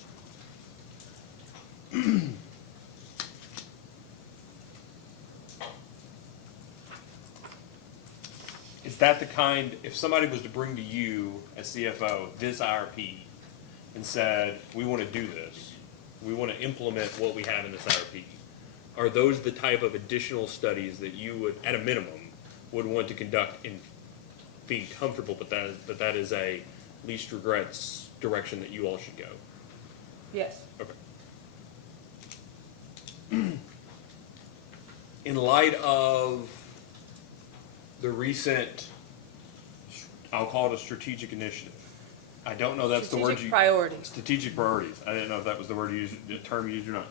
Is that the kind, if somebody was to bring to you as CFO this IRP and said, we want to do this, we want to implement what we have in this IRP, are those the type of additional studies that you would, at a minimum, would want to conduct in being comfortable, but that is a least regrets direction that you all should go? Yes. Okay. In light of the recent, I'll call it a strategic initiative. I don't know that's the word you. Strategic priorities. Strategic priorities. I didn't know if that was the word you used, the term you used or not.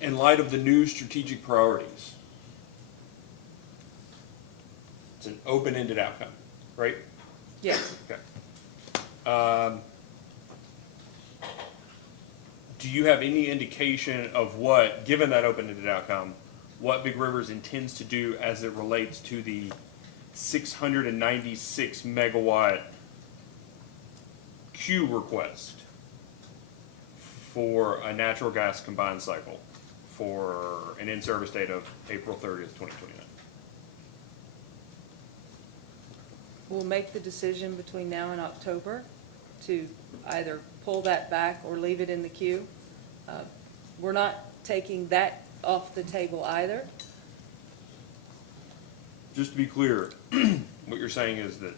In light of the new strategic priorities, it's an open-ended outcome, right? Yes. Okay. Do you have any indication of what, given that open-ended outcome, what Big Rivers intends to do as it relates to the 696 megawatt queue request for a natural gas combined cycle for an in-service date of April 30th, 2029? We'll make the decision between now and October to either pull that back or leave it in the queue. We're not taking that off the table either. Just to be clear, what you're saying is that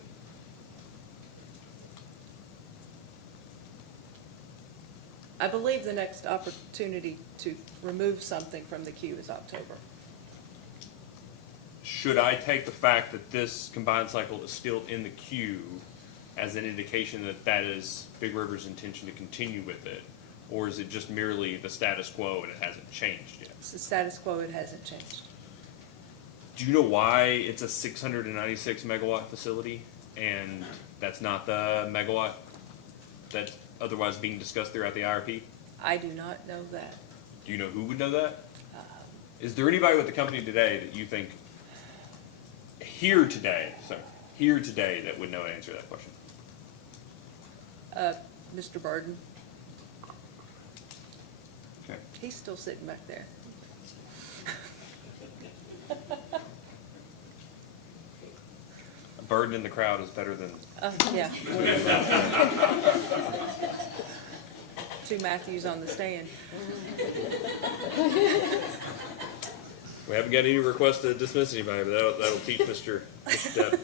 I believe the next opportunity to remove something from the queue is October. should I take the fact that this combined cycle is still in the queue as an indication that that is Big River's intention to continue with it? Or is it just merely the status quo and it hasn't changed yet? It's the status quo, it hasn't changed. Do you know why it's a 696 megawatt facility and that's not the megawatt that's otherwise being discussed throughout the IRP? I do not know that. Do you know who would know that? Is there anybody with the company today that you think here today that would know to answer that question? Mr. Burden, Okay. he's still sitting back there. A burden in the crowd is better than, Yeah. Two Matthews on the stand. we haven't got any requests to dismiss anybody, but that'll teach Mr. Depp.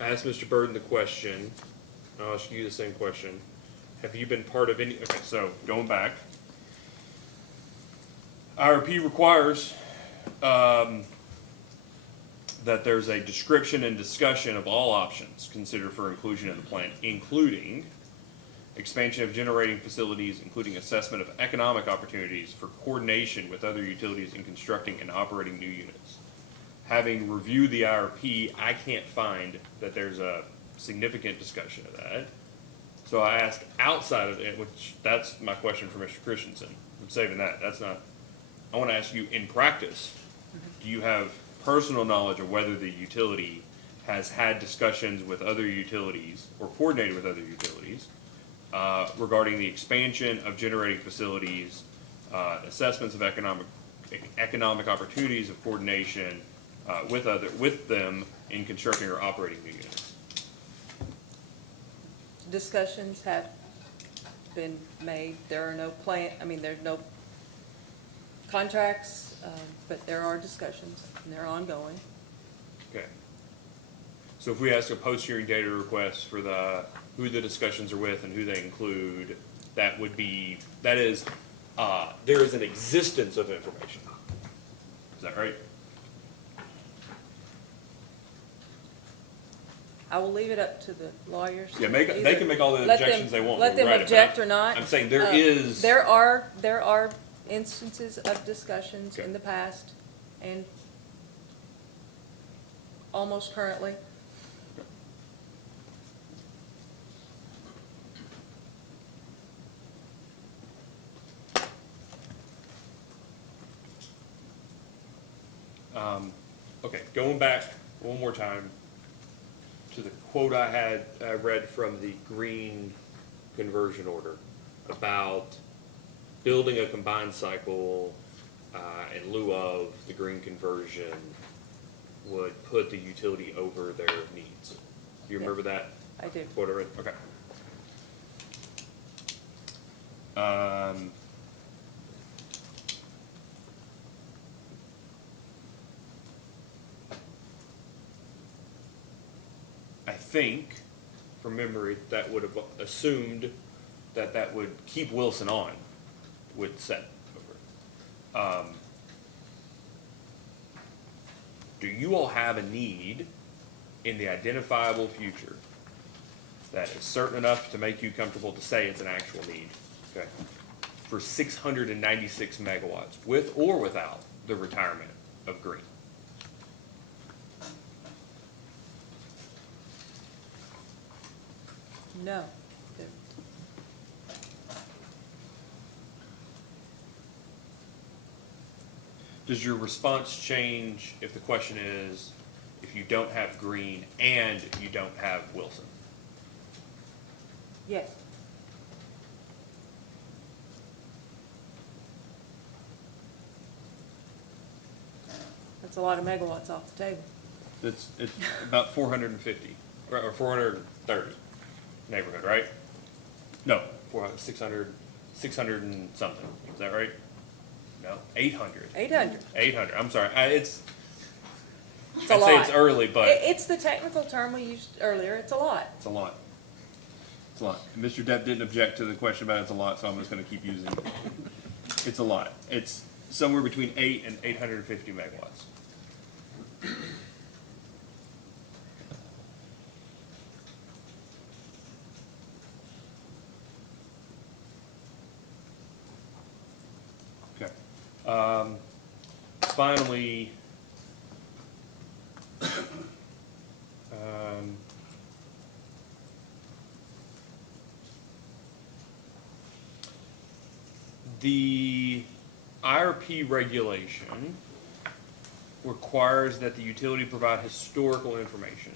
I asked Mr. Burden the question, I'll ask you the same question. Have you been part of any, okay, so going back. IRP requires, that there's a description and discussion of all options considered for inclusion in the plan, including expansion of generating facilities, including assessment of economic opportunities for coordination with other utilities in constructing and operating new units. Having reviewed the IRP, I can't find that there's a significant discussion of that. So I asked outside of it, which that's my question for Mr. Christensen. I'm saving that. That's not, I want to ask you in practice, do you have personal knowledge of whether the utility has had discussions with other utilities or coordinated with other utilities regarding the expansion of generating facilities, assessments of economic opportunities of coordination with them in constructing or operating new units? Discussions have been made. There are no there's no contracts, but there are discussions, and they're ongoing. Okay. So if we ask a post-hearing data request for who the discussions are with and who they include, there is an existence of information. Is that right? I will leave it up to the lawyers. Yeah, they can make all the Let them- objections they want. Let them Right, but object or not. I'm saying there is. There are instances of discussions Okay. in the past and almost currently. Okay, going back one more time to the quote I read from the green conversion order about building a combined cycle in lieu of the green conversion would put the utility over their needs. Do you remember that? I do. Quote I read? Okay. I think, from memory, that would have assumed that would keep Wilson on with set over. Do you all have a need in the identifiable future that is certain enough to make you comfortable to say it's an actual need? Okay. For 696 megawatts, with or without the retirement of green? No. Does your response change if the question is, if you don't have green and you don't have Wilson? Yes. That's a lot of megawatts off the table. It's about 450, or 430 neighborhood, right? No, 600 and something, is that right? No, 800. 800. 800, I'm sorry, It's a I'd lot. say it's early, but It's the technical term we used earlier. It's a lot. it's a lot. It's a lot. Mr. Depp didn't object to the question about it's a lot, so I'm just gonna keep using it. It's a lot. It's somewhere between 8 and 850 megawatts. Okay. Finally, The IRP regulation requires that the utility provide historical information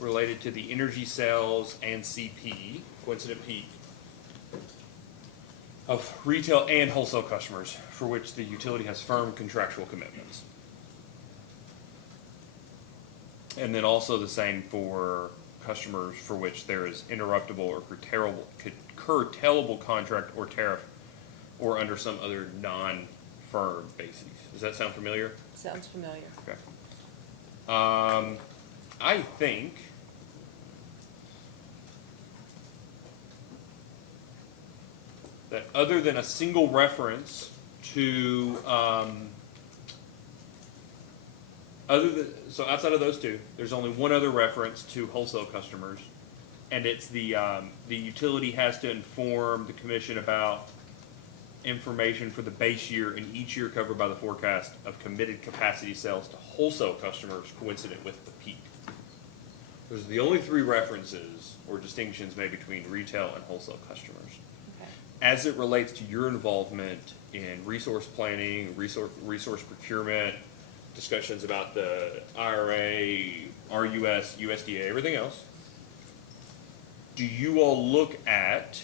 related to the energy sales and CP, coincident peak, of retail and wholesale customers for which the utility has firm contractual commitments. And then also the same for customers for which there is interruptible or curtailable contract or tariff or under some other non-firm basis. Does that sound familiar? Sounds familiar. Okay. I think that other than a single reference to, so outside of those two, there's only one other reference to wholesale customers, and it's the utility has to inform the commission about information for the base year and each year covered by the forecast of committed capacity sales to wholesale customers coincident with the peak. Those are the only three references or distinctions made between retail and wholesale customers. Okay. As it relates to your involvement in resource planning, resource procurement, discussions about the IRA, RUS, USDA, everything else, do you all look at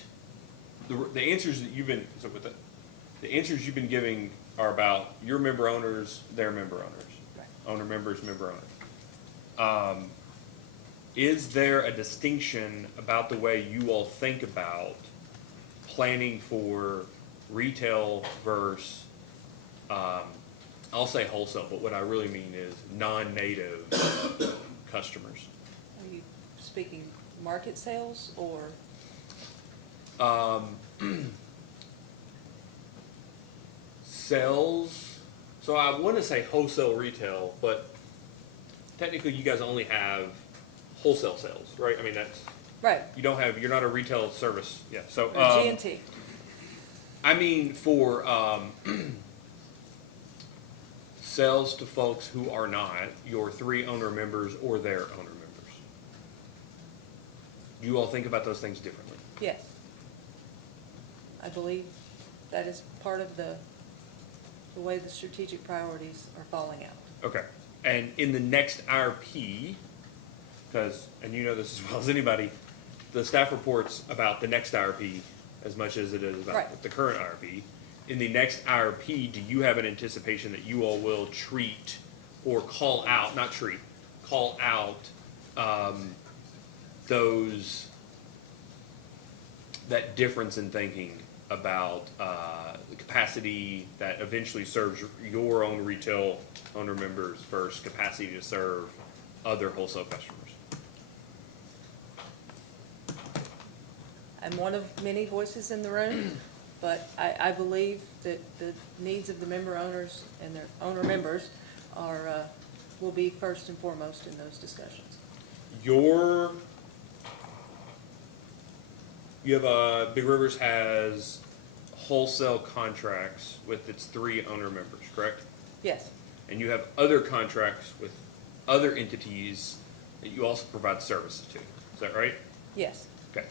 the answers that you've been, so with it, the answers you've been giving are about your member owners, their member owners, Right. owner members, member owners. Is there a distinction about the way you all think about planning for retail versus, I'll say wholesale, but what I really mean is non-native customers? Are you speaking market sales or? Sales, so I want to say wholesale retail, but technically you guys only have wholesale sales, right? I mean, that's, Right, you don't have, you're not a retail service, yeah, so. or G&T. I mean, for, sales to folks who are not your three owner members or their owner members. Do you all think about those things differently? Yes. I believe that is part of the way the strategic priorities are falling out. Okay, and in the next IRP, because, and you know this as well as anybody, the staff reports about the next IRP as much as it is about Right. the current IRP. In the next IRP, do you have an anticipation that you all will treat or call out, not treat, call out those, that difference in thinking about the capacity that eventually serves your own retail owner members versus capacity to serve other wholesale customers? I'm one of many voices in the room, but I believe that the needs of the member owners and their owner members are, will be first and foremost in those discussions. You have Big Rivers has wholesale contracts with its three owner members, correct? Yes, And you have other contracts with other entities that you also provide services to. Is that right? yes, Okay.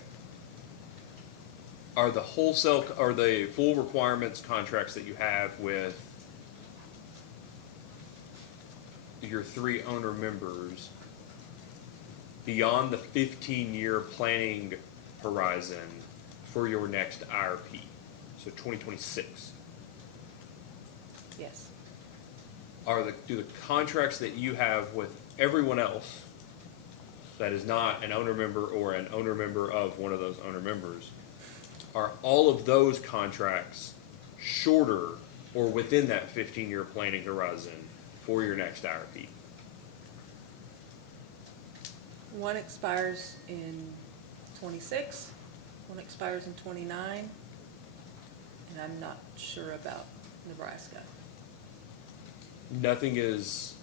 Are the wholesale, are the full requirements contracts that you have with your three owner members beyond the 15-year planning horizon for your next IRP? So 2026. yes, Do the contracts that you have with everyone else that is not an owner member or an owner member of one of those owner members, are all of those contracts shorter or within that 15-year planning horizon for your next IRP? one expires in 26, one expires in 29, and I'm not sure about Nebraska. Nothing is,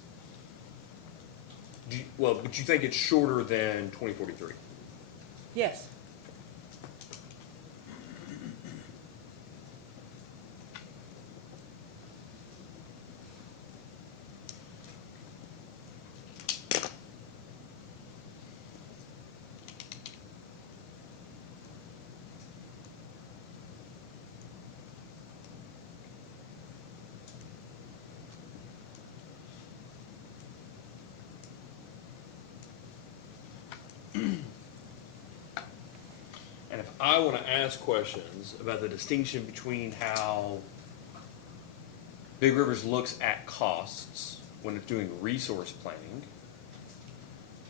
well, but you think it's shorter than 2043? Yes, And if I want to ask questions about the distinction between how Big Rivers looks at costs when it's doing resource planning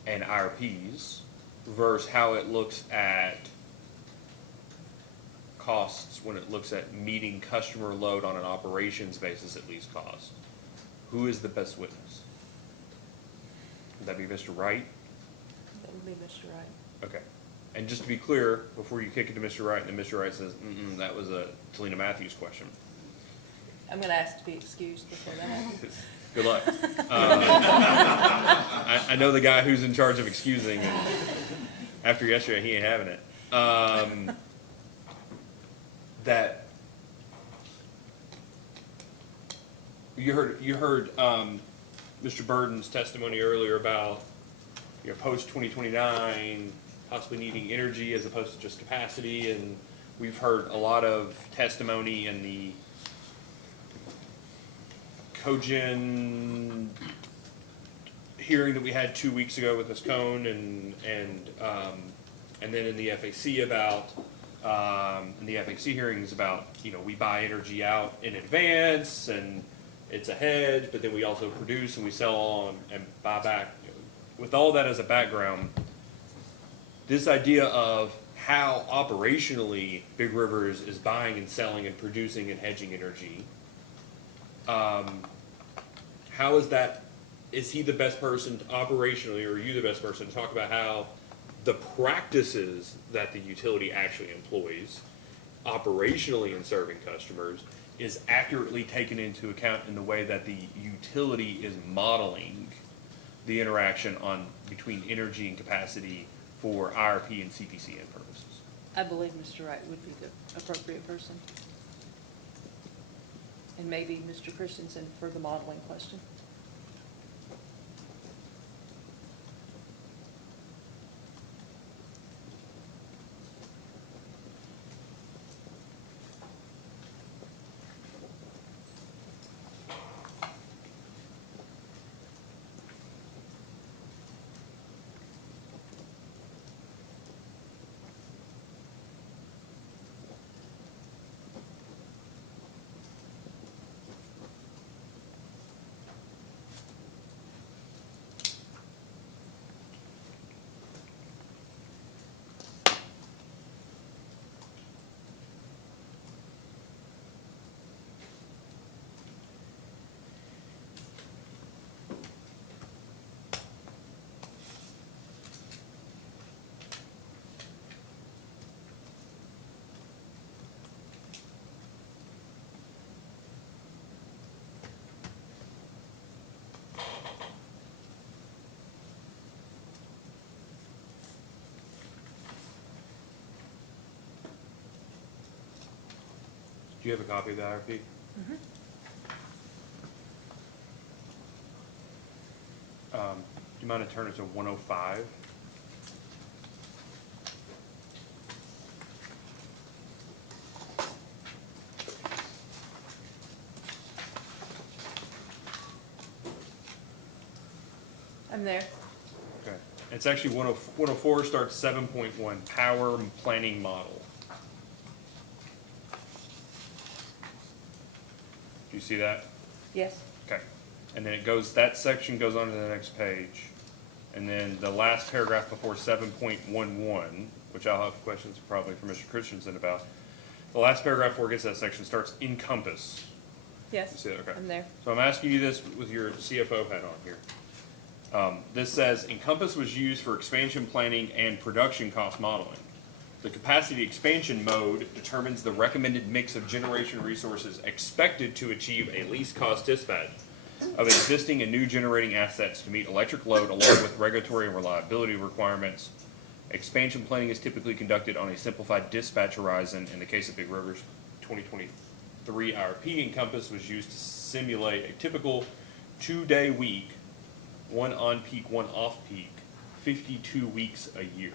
and IRPs versus how it looks at costs when it looks at meeting customer load on an operations basis at least cost, who is the best witness? Would that be Mr. Wright? That would be Mr. Wright. Okay. And just to be clear, before you kick it to Mr. Wright, and then Mr. Wright says, that was a Talina Matthews question. I'm gonna ask to be excused before that happens. Good luck. I know the guy who's in charge of excusing, and after yesterday, he ain't having it. That you heard Mr. Burden's testimony earlier about post 2029 possibly needing energy as opposed to just capacity, and we've heard a lot of testimony in the Cogen hearing that we had 2 weeks ago with Ms. Cohn, and then in the FAC about in the FAC hearings about we buy energy out in advance and it's a hedge, but then we also produce and we sell on and buy back. With all that as a background, this idea of how operationally Big Rivers is buying and selling and producing and hedging energy. How is that? Is he the best person operationally, or are you the best person to talk about how the practices that the utility actually employs operationally in serving customers is accurately taken into account in the way that the utility is modeling the interaction between energy and capacity for IRP and CPCN purposes? I believe Mr. Wright would be the appropriate person. And maybe Mr. Christensen for the modeling question. Do you have a copy of the IRP? Do you mind to turn it to 105? I'm there. Okay. It's actually 104 starts 7.1, power planning model. Do you see that? Yes. Okay. And then that section goes on to the next page. And then the last paragraph before 7.11, which I'll have questions probably for Mr. Christensen about. The last paragraph before it gets to that section starts encompass. Yes. You see that? Okay. I'm there. So I'm asking you this with your CFO hat on here. This says Encompass was used for expansion planning and production cost modeling. The capacity expansion mode determines the recommended mix of generation resources expected to achieve a least cost dispatch of existing and new generating assets to meet electric load along with regulatory and reliability requirements. Expansion planning is typically conducted on a simplified dispatch horizon. In the case of Big River's 2023 IRP, Encompass was used to simulate a typical 2-day week, one on-peak, one off-peak, 52 weeks a year.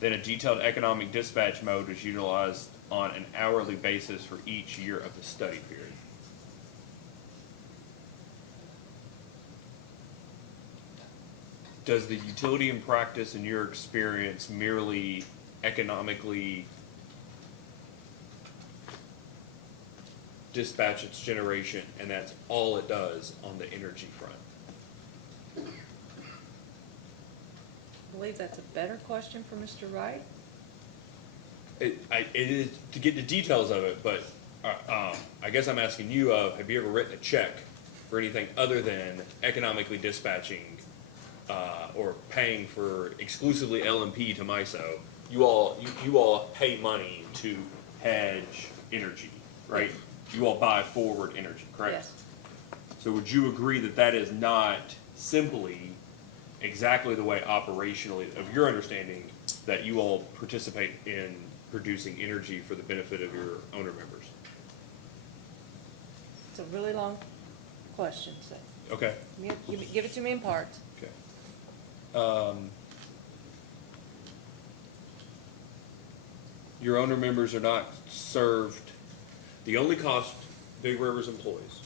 Then a detailed economic dispatch mode was utilized on an hourly basis for each year of the study period. Does the utility in practice, in your experience, merely economically dispatch its generation, and that's all it does on the energy front? I believe that's a better question for Mr. Wright. It is to get the details of it, but I guess I'm asking you have you ever written a check for anything other than economically dispatching or paying for exclusively LMP to MISO? You all pay money to hedge energy, right? You all buy forward energy, correct? Yes. So would you agree that that is not simply exactly the way operationally, of your understanding, that you all participate in producing energy for the benefit of your owner members? It's a really long question, so Okay. give it to me in parts. Okay. Your owner members are not served, the only cost Big Rivers employs,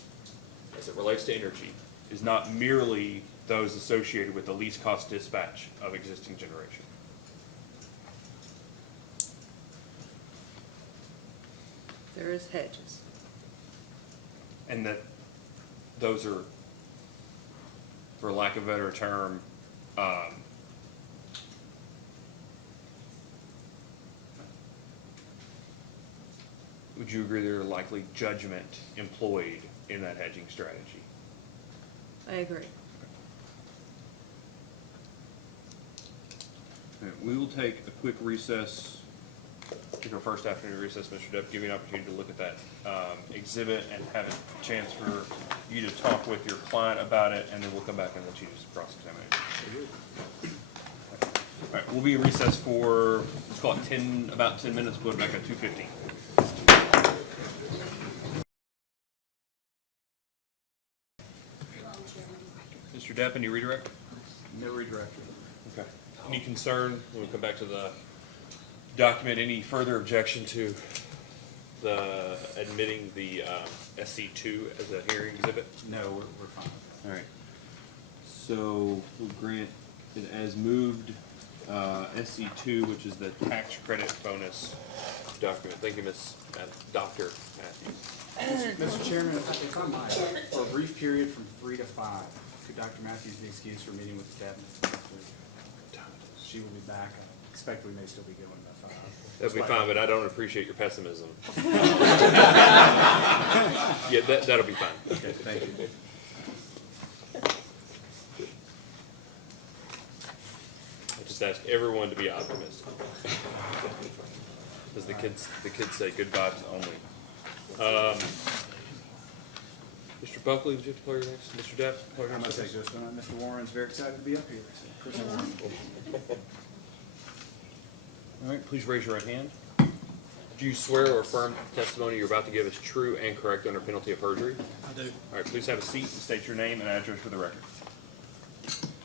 as it relates to energy, is not merely those associated with the least cost dispatch of existing generation. There is hedges. And that those are, for lack of a better term, would you agree there are likely judgment employed in that hedging strategy? I agree. Okay, we will take a quick recess, take our first afternoon recess, Mr. Depp, give you an opportunity to look at that exhibit and have a chance for you to talk with your client about it, and then we'll come back and let you do some cross-examination. All right, we'll be in recess for, let's call it about 10 minutes, we'll be back at 2:15. Mr. Depp, any redirect? No redirect. Okay. Any concern when we come back to the document, any further objection to the admitting the SC2 as a hearing exhibit? No, we're fine. All right. So we'll grant it as moved, SC2, which is the tax credit bonus document. Thank you, Dr. Matthews. Mr. Chairman, if I might, for a brief period from 3 to 5, could Dr. Matthews be excused for meeting with the cabinet? She will be back. I expect we may still be going by 5. That'll be fine, but I don't appreciate your pessimism. Yeah, that'll be fine. Okay, thank you. I just ask everyone to be optimistic. As the kids say, good vibes only. Mr. Buckley, would you have to call your next? Mr. Depp, call your I'm going next. to take this one. Mr. Warren's very excited to be up here. So, Chris Warren. All right, please raise your right hand. Do you swear or affirm the testimony you're about to give is true and correct under penalty of perjury? I do. All right, please have a seat and state your name and address for the record.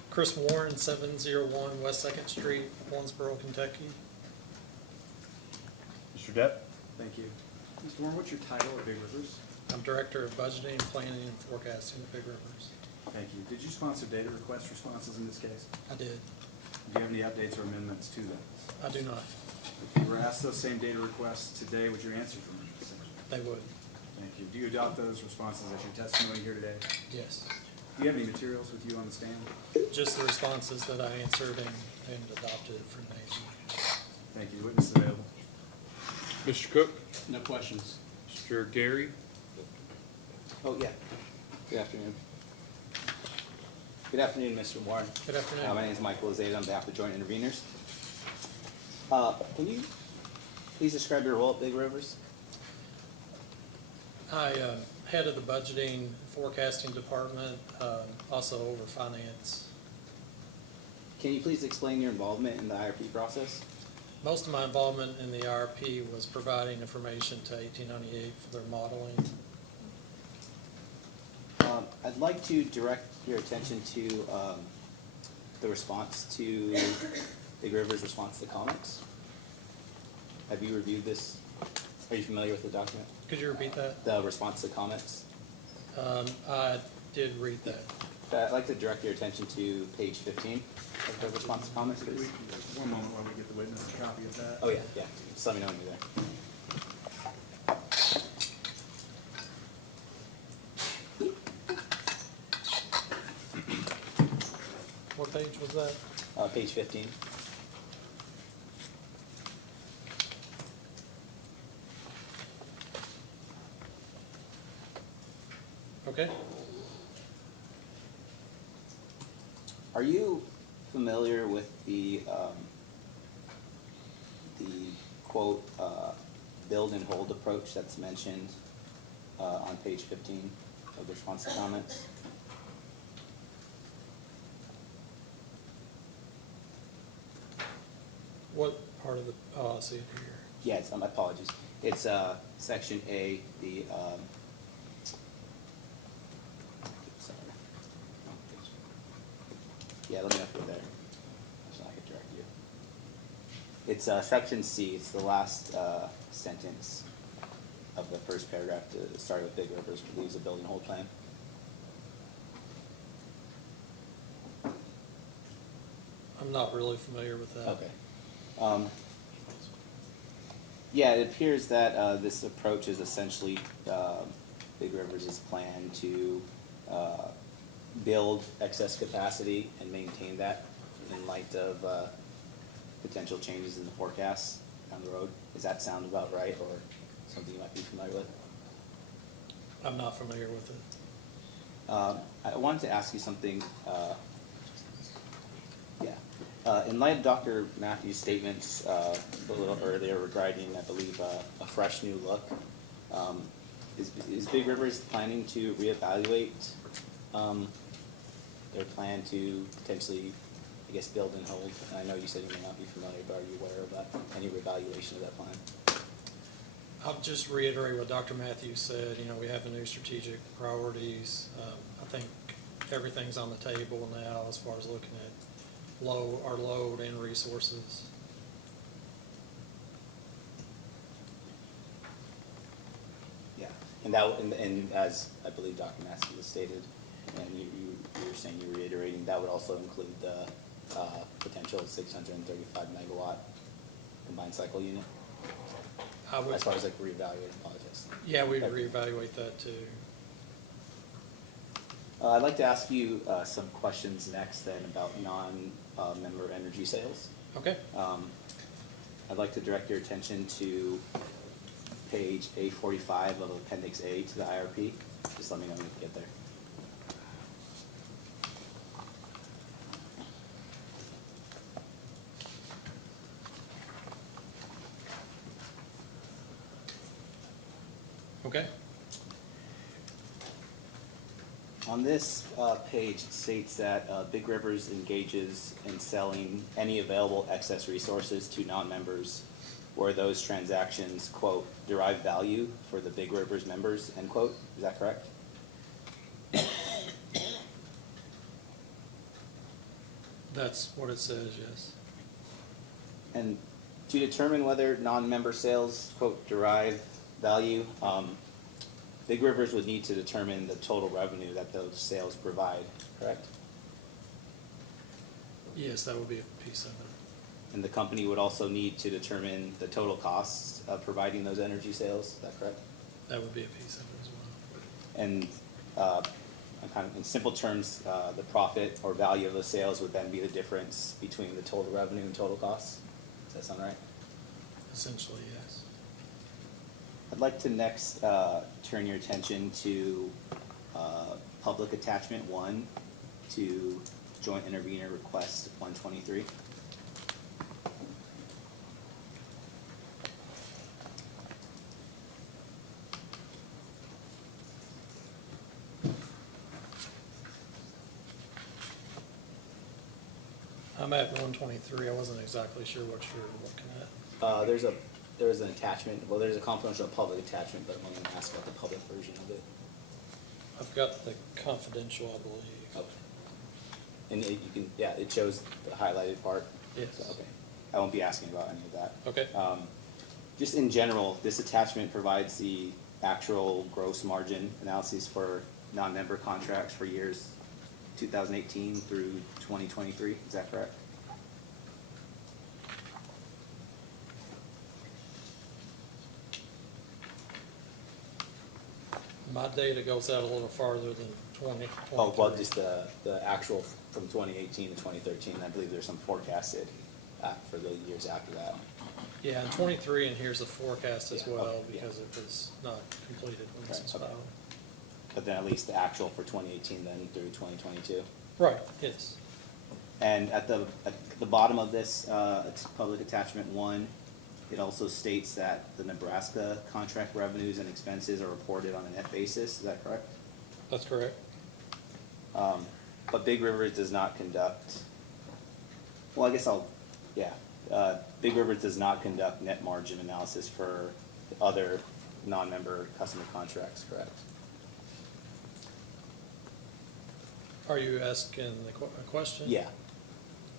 Chris Warren, 701 West 2nd Street, Owensboro, Kentucky. Mr. Depp? Thank you. Mr. Warren, what's your title at Big Rivers? I'm Director of Budgeting, Planning, and Forecasting at Big Rivers. Thank you. Did you sponsor data request responses in this case? I did. Do you have any updates or amendments to them? I do not. If you were asked those same data requests today, would your answer from them? They would. Thank you. Do you adopt those responses as your testimony here today? Yes. Do you have any materials with you on the stand? Just the responses that I answered and adopted for nation. Thank you. Witness available. Mr. Cook? No questions. Mr. Gary? Oh, yeah. Good afternoon. Good afternoon, Mr. Warren. Good afternoon. My name is Michael Lozada on behalf of Joint Interveners. Can you please describe your role at Big Rivers? I head of the Budgeting Forecasting Department, also over finance. Can you please explain your involvement in the IRP process? Most of my involvement in the IRP was providing information to 1898 for their modeling. I'd like to direct your attention to the response to Big River's response to comments. Have you reviewed this? Are you familiar with the document? Could you repeat that? The response to comments. I did read that. I'd like to direct your attention to page 15 of the response to comments, please. One moment while we get the witness a copy of that. Oh, yeah, yeah, just let me know when you're there. What page was that? Page 15. Okay. Are you familiar with the quote, build and hold approach that's mentioned on page 15 of the response to comments? What part of the, oh, I see it here. Yeah, it's, my apologies. It's section A, the, sorry. Yeah, let me know if you're there, so I can direct you. It's section C, it's the last sentence of the first paragraph, to start with Big Rivers believes a build and hold plan. I'm not really familiar with that. Okay. Yeah, it appears that this approach is essentially Big Rivers' plan to build excess capacity and maintain that in light of potential changes in the forecast down the road. Does that sound about right, or something you might be familiar with? I'm not familiar with it. I wanted to ask you something. In light of Dr. Matthews' statements a little earlier regarding, I believe, a fresh new look, is Big Rivers planning to reevaluate their plan to potentially, I guess, build and hold? And I know you said you may not be familiar, but are you aware of any reevaluation of that plan? I'll just reiterate what Dr. Matthews said. You know, we have the new strategic priorities. I think everything's on the table now as far as looking at our load and resources. Yeah, and that, and as I believe Dr. Matthews has stated, and you were saying, you're reiterating, that would also include the potential 635 megawatt combined cycle unit? As far as like reevaluating, apologize. Yeah, we'd reevaluate that too. I'd like to ask you some questions next then about non-member energy sales. Okay. I'd like to direct your attention to page A45 of Appendix A to the IRP. Just let me know when you get there. Okay. On this page, it states that Big Rivers engages in selling any available excess resources to non-members where those transactions, quote, derive value for the Big Rivers members, end quote. Is that correct? That's what it says, yes. And to determine whether non-member sales, quote, derive value, Big Rivers would need to determine the total revenue that those sales provide, correct? Yes, that would be a piece of it. And the company would also need to determine the total costs of providing those energy sales, is that correct? That would be a piece of it as well. And kind of in simple terms, the profit or value of the sales would then be the difference between the total revenue and total costs? Does that sound right? Essentially, yes. I'd like to next turn your attention to public attachment 1 to joint intervenor request 123. I'm at 123. I wasn't exactly sure what you're looking at. There's an attachment, well, there's a confidential public attachment, but I'm going to ask about the public version of it. I've got the confidential, I believe. Okay. And you can, yeah, it shows the highlighted part? Yes. So, okay. I won't be asking about any of that. Okay. Just in general, this attachment provides the actual gross margin analyses for non-member contracts for years 2018 through 2023, is that correct? My data goes out a little farther than 2023. Oh, well, just the actual from 2018 to 2013, I believe there's some forecasted for the years after that. Yeah, and 23, and here's the forecast as Yeah, well, okay, yeah. because it was not completed when this was Okay, okay. filed. But then at least the actual for 2018 then through 2022. Right, yes. And at the bottom of this, it's public attachment 1, it also states that the Nebraska contract revenues and expenses are reported on a net basis, is that correct? That's correct. But Big Rivers does not conduct, well, I guess Big Rivers does not conduct net margin analysis for other non-member customer contracts, correct? Are you asking a question? Yeah,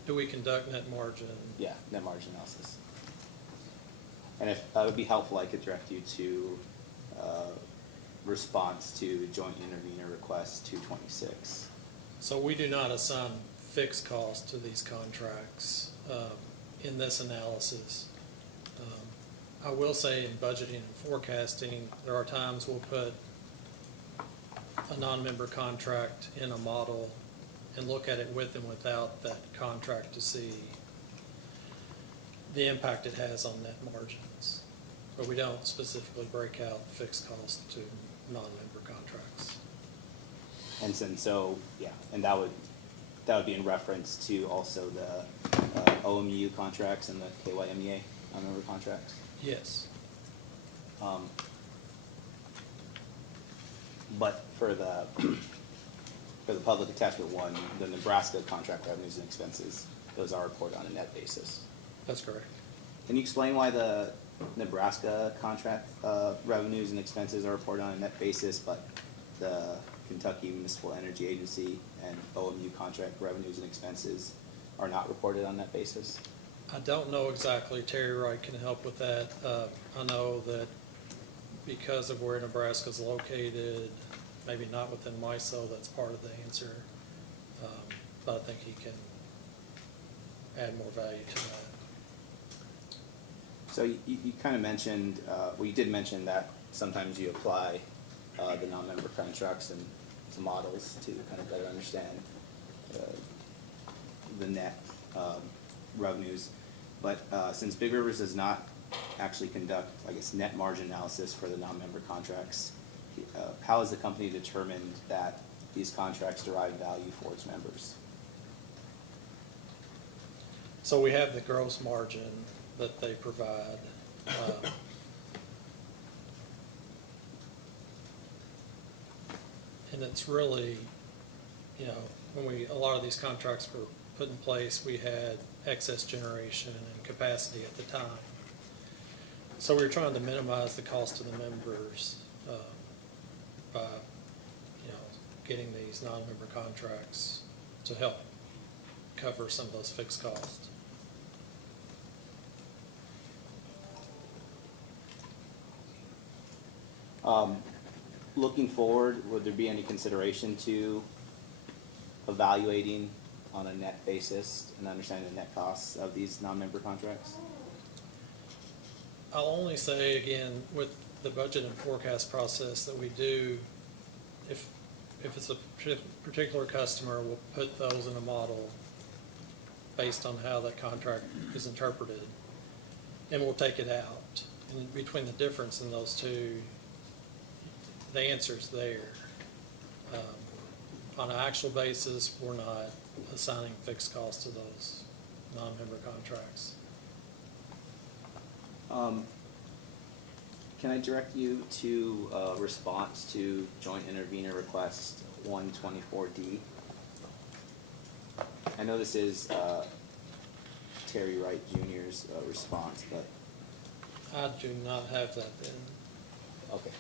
Do we conduct net margin? yeah, net margin analysis. And if, it would be helpful, I could direct you to, response to joint intervenor request 226. So we do not assign fixed costs to these contracts in this analysis. I will say in budgeting and forecasting, there are times we'll put a non-member contract in a model and look at it with and without that contract to see the impact it has on net margins. But we don't specifically break out fixed costs to non-member contracts. And so, yeah, and that would be in reference to also the OMU contracts and the KYMEA non-member contracts? Yes. But for the public attachment 1, the Nebraska contract revenues and expenses, those are reported on a net basis. That's correct. Can you explain why the Nebraska contract revenues and expenses are reported on a net basis, but the Kentucky Municipal Energy Agency and OMU contract revenues and expenses are not reported on that basis? I don't know exactly. Terry Wright can help with that. I know that because of where Nebraska's located, maybe not within MISO, that's part of the answer. But I think he can add more value to that. So you kind of mentioned, well, you did mention that sometimes you apply the non-member contracts and some models to kind of better understand the net revenues. But since Big Rivers does not actually conduct, I guess, net margin analysis for the non-member contracts, how has the company determined that these contracts derive value for its members? So we have the gross margin that they provide. And it's really, you know, when a lot of these contracts were put in place, we had excess generation and capacity at the time. So we were trying to minimize the cost to the members by, you know, getting these non-member contracts to help cover some of those fixed costs. Looking forward, would there be any consideration to evaluating on a net basis and understanding the net costs of these non-member contracts? I'll only say again, with the budget and forecast process that we do, if it's a particular customer, we'll put those in a model based on how that contract is interpreted, and we'll take it out. And between the difference in those two, the answer's there. On an actual basis, we're not assigning fixed costs to those non-member contracts. Can I direct you to response to joint intervenor request 124D? I know this is Terry Wright Jr.'s response, but. I do not have that then. Okay.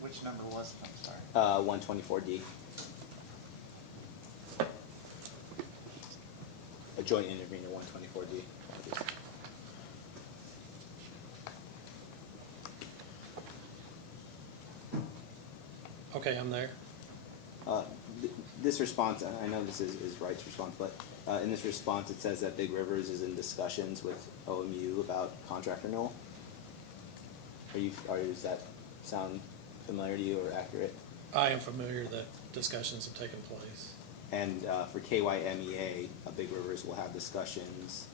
Which Which number was it? I'm sorry. 124D. A joint intervenor, 124D. Okay, I'm there. This response, I know this is Wright's response, but in this response, it says that Big Rivers is in discussions with OMU about contract renewal. Does that sound familiar to you or accurate? I am familiar that discussions have taken place. And for KYMEA, Big Rivers will have discussions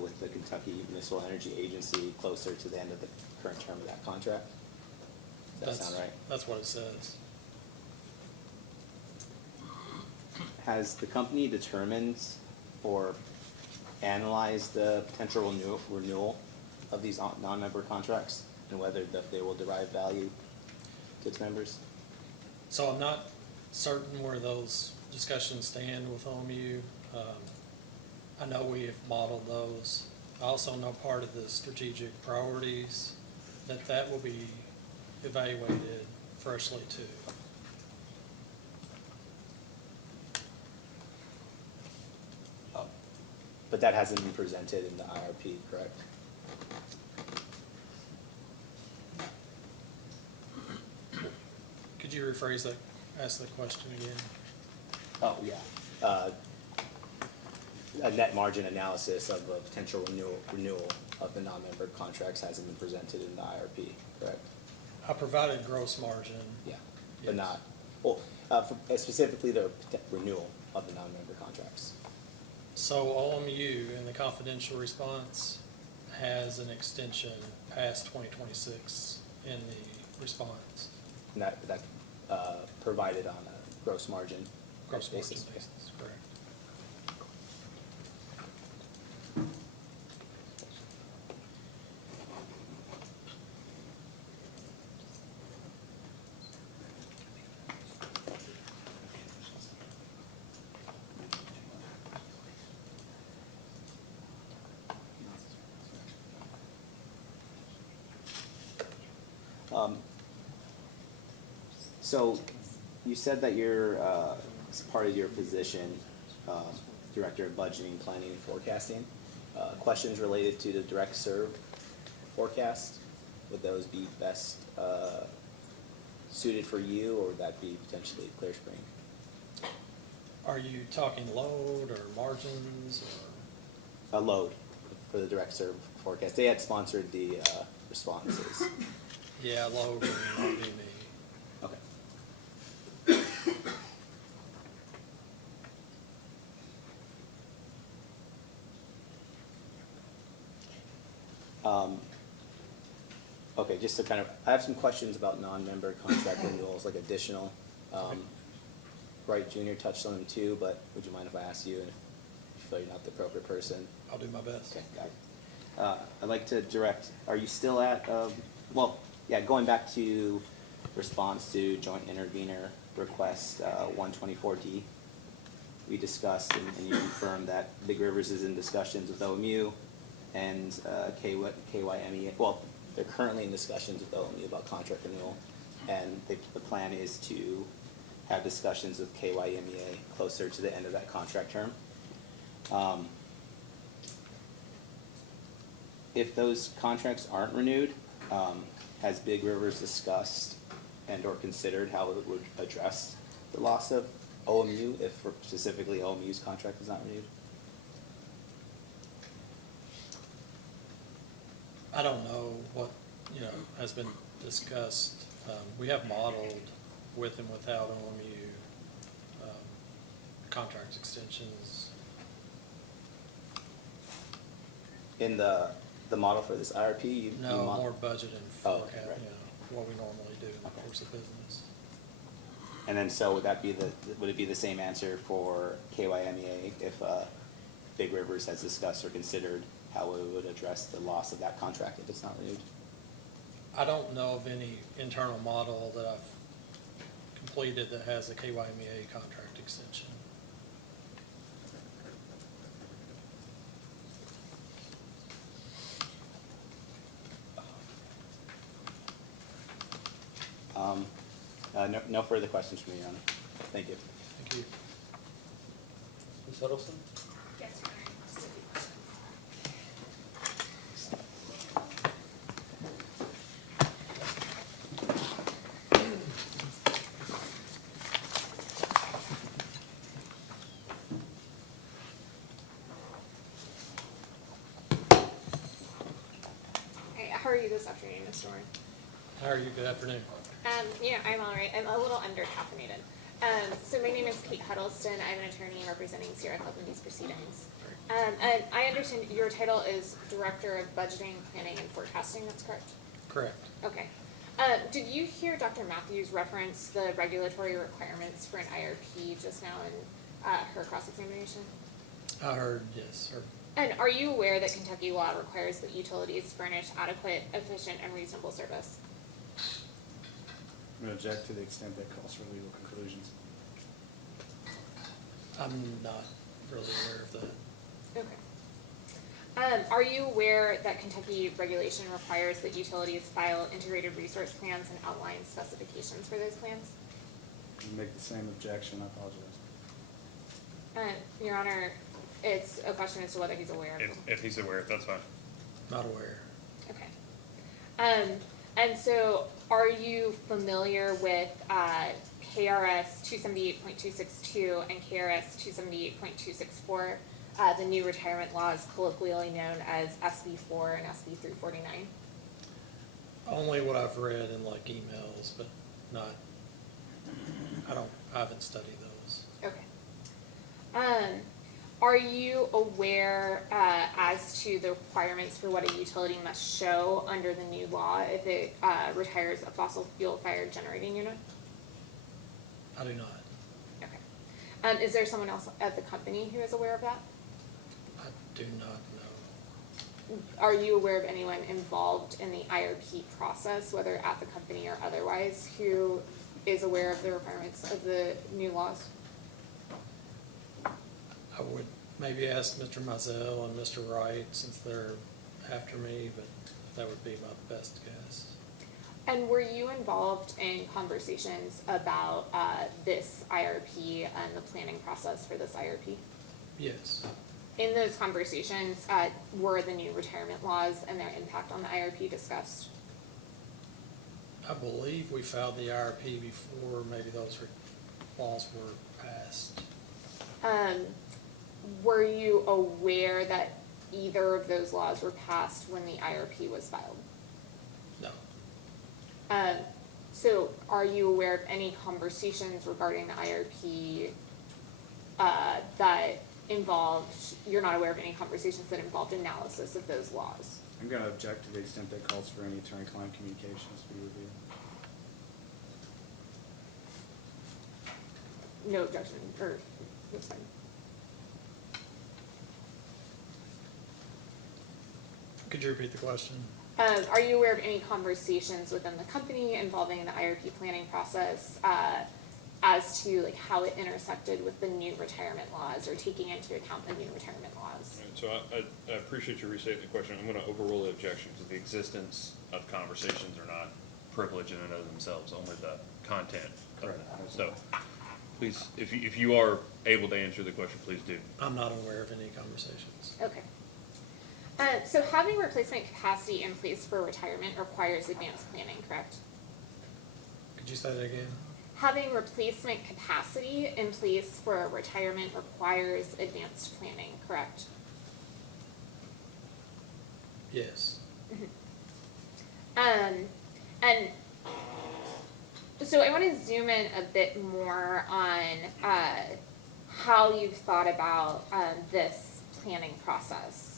with the Kentucky Municipal Energy Agency closer to the end of the current term of that contract. Does that sound right? That's what it says. Has the company determined or analyzed the potential renewal of these non-member contracts and whether they will derive value to its members? So I'm not certain where those discussions stand with OMU. I know we have modeled those. I also know part of the strategic priorities, that will be evaluated freshly too. But that hasn't been presented in the IRP, correct? Could you rephrase that, ask the question again? Oh, yeah. A net margin analysis of a potential renewal of the non-member contracts hasn't been presented in the IRP, correct? I provided gross margin. Yeah, but Yes. not, well, specifically the renewal of the non-member contracts. So OMU in the confidential response has an extension past 2026 in the response. And that provided on a gross margin Gross margin basis. basis, correct. So you said that you're, as part of your position, Director of Budgeting, Planning, and Forecasting, questions related to the direct serve forecast, would those be best suited for you, or would that be potentially Clear Spring? Are you talking load or margins or? A load for the direct serve forecast. They had sponsored the responses. Yeah, load would not be me. Okay. Okay, just to kind of, I have some questions about non-member contract renewals, like additional. Wright Junior touched on them too, but would you mind if I ask you, and if you feel you're not the appropriate person? I'll do my best. Okay, got it. I'd like to direct, are you still at, well, yeah, going back to response to joint intervenor request 124D, we discussed and you confirmed that Big Rivers is in discussions with OMU and KYMEA. Well, they're currently in discussions with OMU about contract renewal, and the plan is to have discussions with KYMEA closer to the end of that contract term. If those contracts aren't renewed, has Big Rivers discussed and or considered how it would address the loss of OMU if specifically OMU's contract is not renewed? I don't know what, has been discussed. We have modeled with and without OMU contract extensions. In the model for this IRP, you No, mo- more budget and Oh, forecast, right. what we normally do in the course of business. And then so would it be the same answer for KYMEA if Big Rivers has discussed or considered how it would address the loss of that contract if it's not renewed? I don't know of any internal model that I've completed that has a KYMEA contract extension. No further questions from me, Your Honor. Thank you. Thank you. Ms. Huddleston? Yes, Your Honor. Just a few questions. Hey, how are you this afternoon, Mr. Warren? How are you? Good afternoon. Yeah, I'm all right. I'm a little under caffeinated. So my name is Kate Huddleston. I'm an attorney representing Sierra Club in these proceedings. And I understand your title is Director of Budgeting, Planning, and Forecasting, that's correct? Correct. Okay. Did you hear Dr. Matthews reference the regulatory requirements for an IRP just now in her cross-examination? I heard, yes, sir. And are you aware that Kentucky law requires that utilities furnish adequate, efficient, and reasonable service? I'm going to object to the extent that calls for legal conclusions. I'm not really aware of that. Okay. Are you aware that Kentucky regulation requires that utilities file integrated resource plans and outline specifications for those plans? You make the same objection, I apologize. Your Honor, it's a question as to whether he's aware of them. If he's aware, that's fine. Not aware. Okay. And so are you familiar with KRS 278.262 and KRS 278.264, the new retirement laws colloquially known as SB 4 and SB 349? Only what I've read in like emails, but not, I haven't studied those. Okay. Are you aware as to the requirements for what a utility must show under the new law if it retires a fossil fuel fired generating unit? I do not. Okay. Is there someone else at the company who is aware of that? I do not know. Are you aware of anyone involved in the IRP process, whether at the company or otherwise, who is aware of the requirements of the new laws? I would maybe ask Mr. Mizell and Mr. Wright since they're after me, but that would be my best guess. And were you involved in conversations about this IRP and the planning process for this IRP? Yes. In those conversations, were the new retirement laws and their impact on the IRP discussed? I believe we filed the IRP before maybe those laws were passed. Were you aware that either of those laws were passed when the IRP was filed? No. So are you aware of any conversations regarding the IRP that involved, you're not aware of any conversations that involved analysis of those laws? I'm going to object to the extent that calls for any attorney-client communications to be reviewed. No objection, or that's fine. Could you repeat the question? Are you aware of any conversations within the company involving the IRP planning process as to like how it intersected with the new retirement laws or taking into account the new retirement laws? So I appreciate you restating the question. I'm going to overrule the objection because the existence of conversations are not privilege in and of themselves, only the content of them. So please, if you are able to answer the question, please do. I'm not aware of any conversations. Okay. So having replacement capacity in place for retirement requires advanced planning, correct? Could you say that again? Having replacement capacity in place for retirement requires advanced planning, correct? Yes. And so I want to zoom in a bit more on how you've thought about this planning process.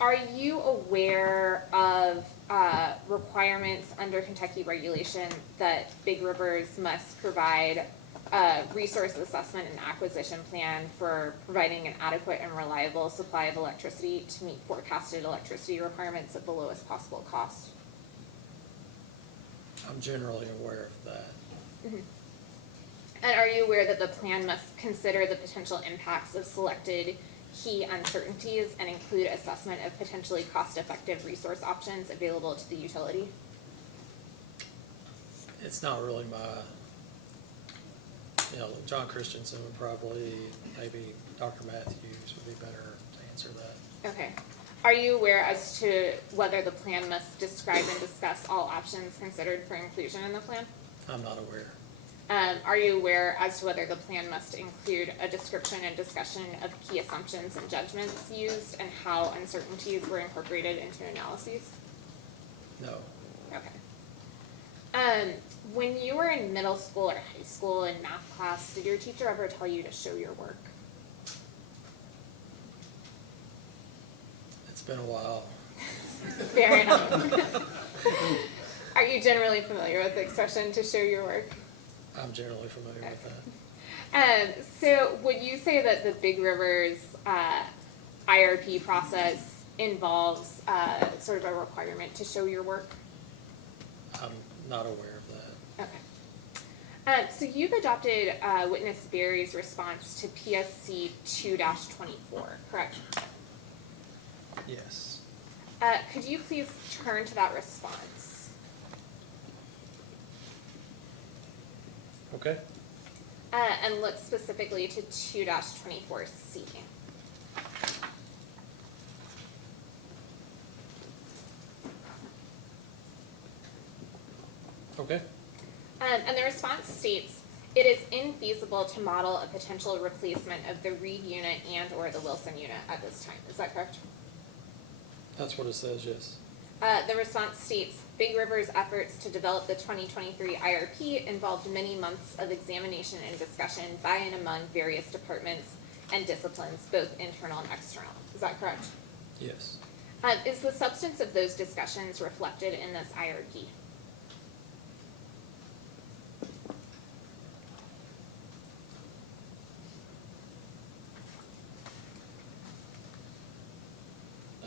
Are you aware of requirements under Kentucky regulation that Big Rivers must provide a resource assessment and acquisition plan for providing an adequate and reliable supply of electricity to meet forecasted electricity requirements at the lowest possible cost? I'm generally aware of that. Mm-hmm. And are you aware that the plan must consider the potential impacts of selected key uncertainties and include assessment of potentially cost-effective resource options available to the utility? It's not really my, John Christensen would probably, maybe Dr. Matthews would be better to answer that. Okay. Are you aware as to whether the plan must describe and discuss all options considered for inclusion in the plan? I'm not aware. Are you aware as to whether the plan must include a description and discussion of key assumptions and judgments used and how uncertainties were incorporated into analyses? No. Okay. When you were in middle school or high school in math class, did your teacher ever tell you to show your work? It's been a while. Fair enough. Are you generally familiar with the expression to show your work? I'm generally familiar with that. So would you say that the Big Rivers IRP process involves sort of a requirement to show your work? I'm not aware of that. Okay. So you've adopted Witness Berry's response to PSC 2-24, correct? Yes. Could you please turn to that response? Okay. And look specifically to 2-24C. Okay. And the response states, it is infeasible to model a potential replacement of the Reed unit and or the Wilson unit at this time. Is that correct? That's what it says, yes. The response states, Big River's efforts to develop the 2023 IRP involved many months of examination and discussion by and among various departments and disciplines, both internal and external. Is that correct? Yes. Is the substance of those discussions reflected in this IRP?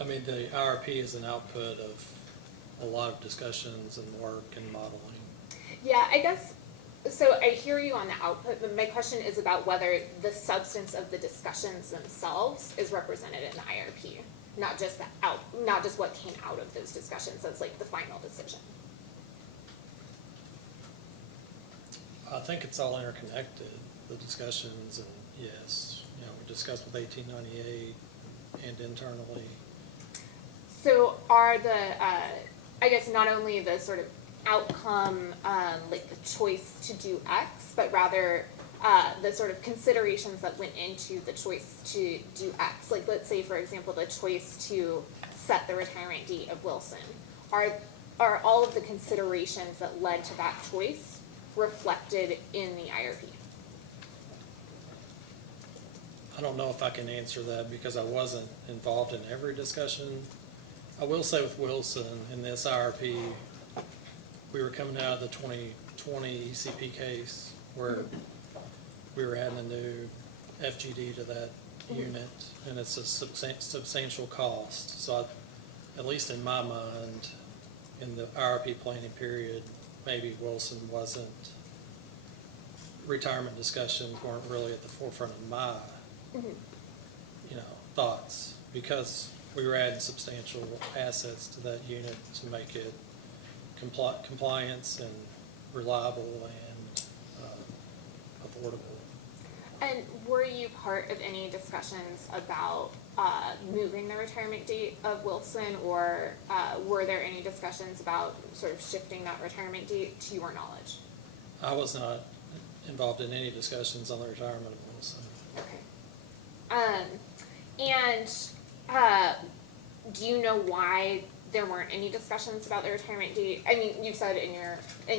I mean, the IRP is an output of a lot of discussions and work and modeling. Yeah, I guess, so I hear you on the output, but my question is about whether the substance of the discussions themselves is represented in the IRP, not just not just what came out of those discussions as like the final decision. I think it's all interconnected, the discussions, and yes, we discussed with 1898 and internally. So are the, I guess not only the sort of outcome, like the choice to do X, but rather the sort of considerations that went into the choice to do X. Like let's say, for example, the choice to set the retirement date of Wilson. Are all of the considerations that led to that choice reflected in the IRP? I don't know if I can answer that because I wasn't involved in every discussion. I will say with Wilson, in this IRP, we were coming out of the 2020 ECP case where we were adding a new FGD to that unit, and it's a substantial cost. So at least in my mind, in the IRP planning period, maybe Wilson wasn't, retirement discussions weren't really at the forefront of my, thoughts, because we were adding substantial assets to that unit to make it compliance and reliable and affordable. And were you part of any discussions about moving the retirement date of Wilson, or were there any discussions about sort of shifting that retirement date to your knowledge? I was not involved in any discussions on the retirement of Wilson. Okay. Do you know why there weren't any discussions about the retirement date? I mean, you've said in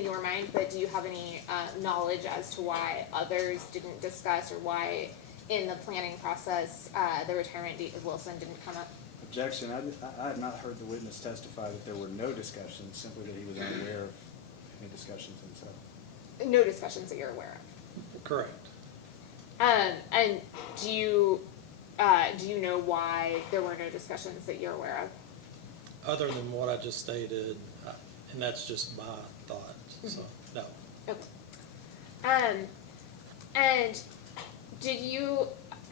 your mind, but do you have any knowledge as to why others didn't discuss, or why in the planning process the retirement date of Wilson didn't come up? Objection. I have not heard the witness testify that there were no discussions, simply that he was unaware of any discussions himself. No discussions that you're aware of? Correct. And do you know why there were no discussions that you're aware of? Other than what I just stated, and that's just my thought, so, no. Okay. And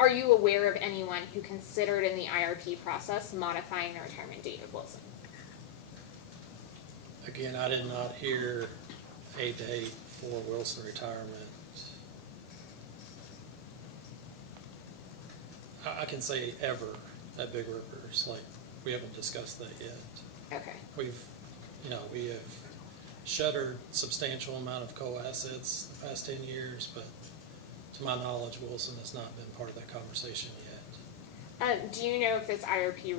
are you aware of anyone who considered in the IRP process modifying the retirement date of Wilson? Again, I did not hear a date for Wilson retirement. I can say ever at Big Rivers, like, we haven't discussed that yet. Okay. We have shuttered substantial amount of coal assets the past 10 years, but to my knowledge, Wilson has not been part of that conversation yet. Do you know if this IRP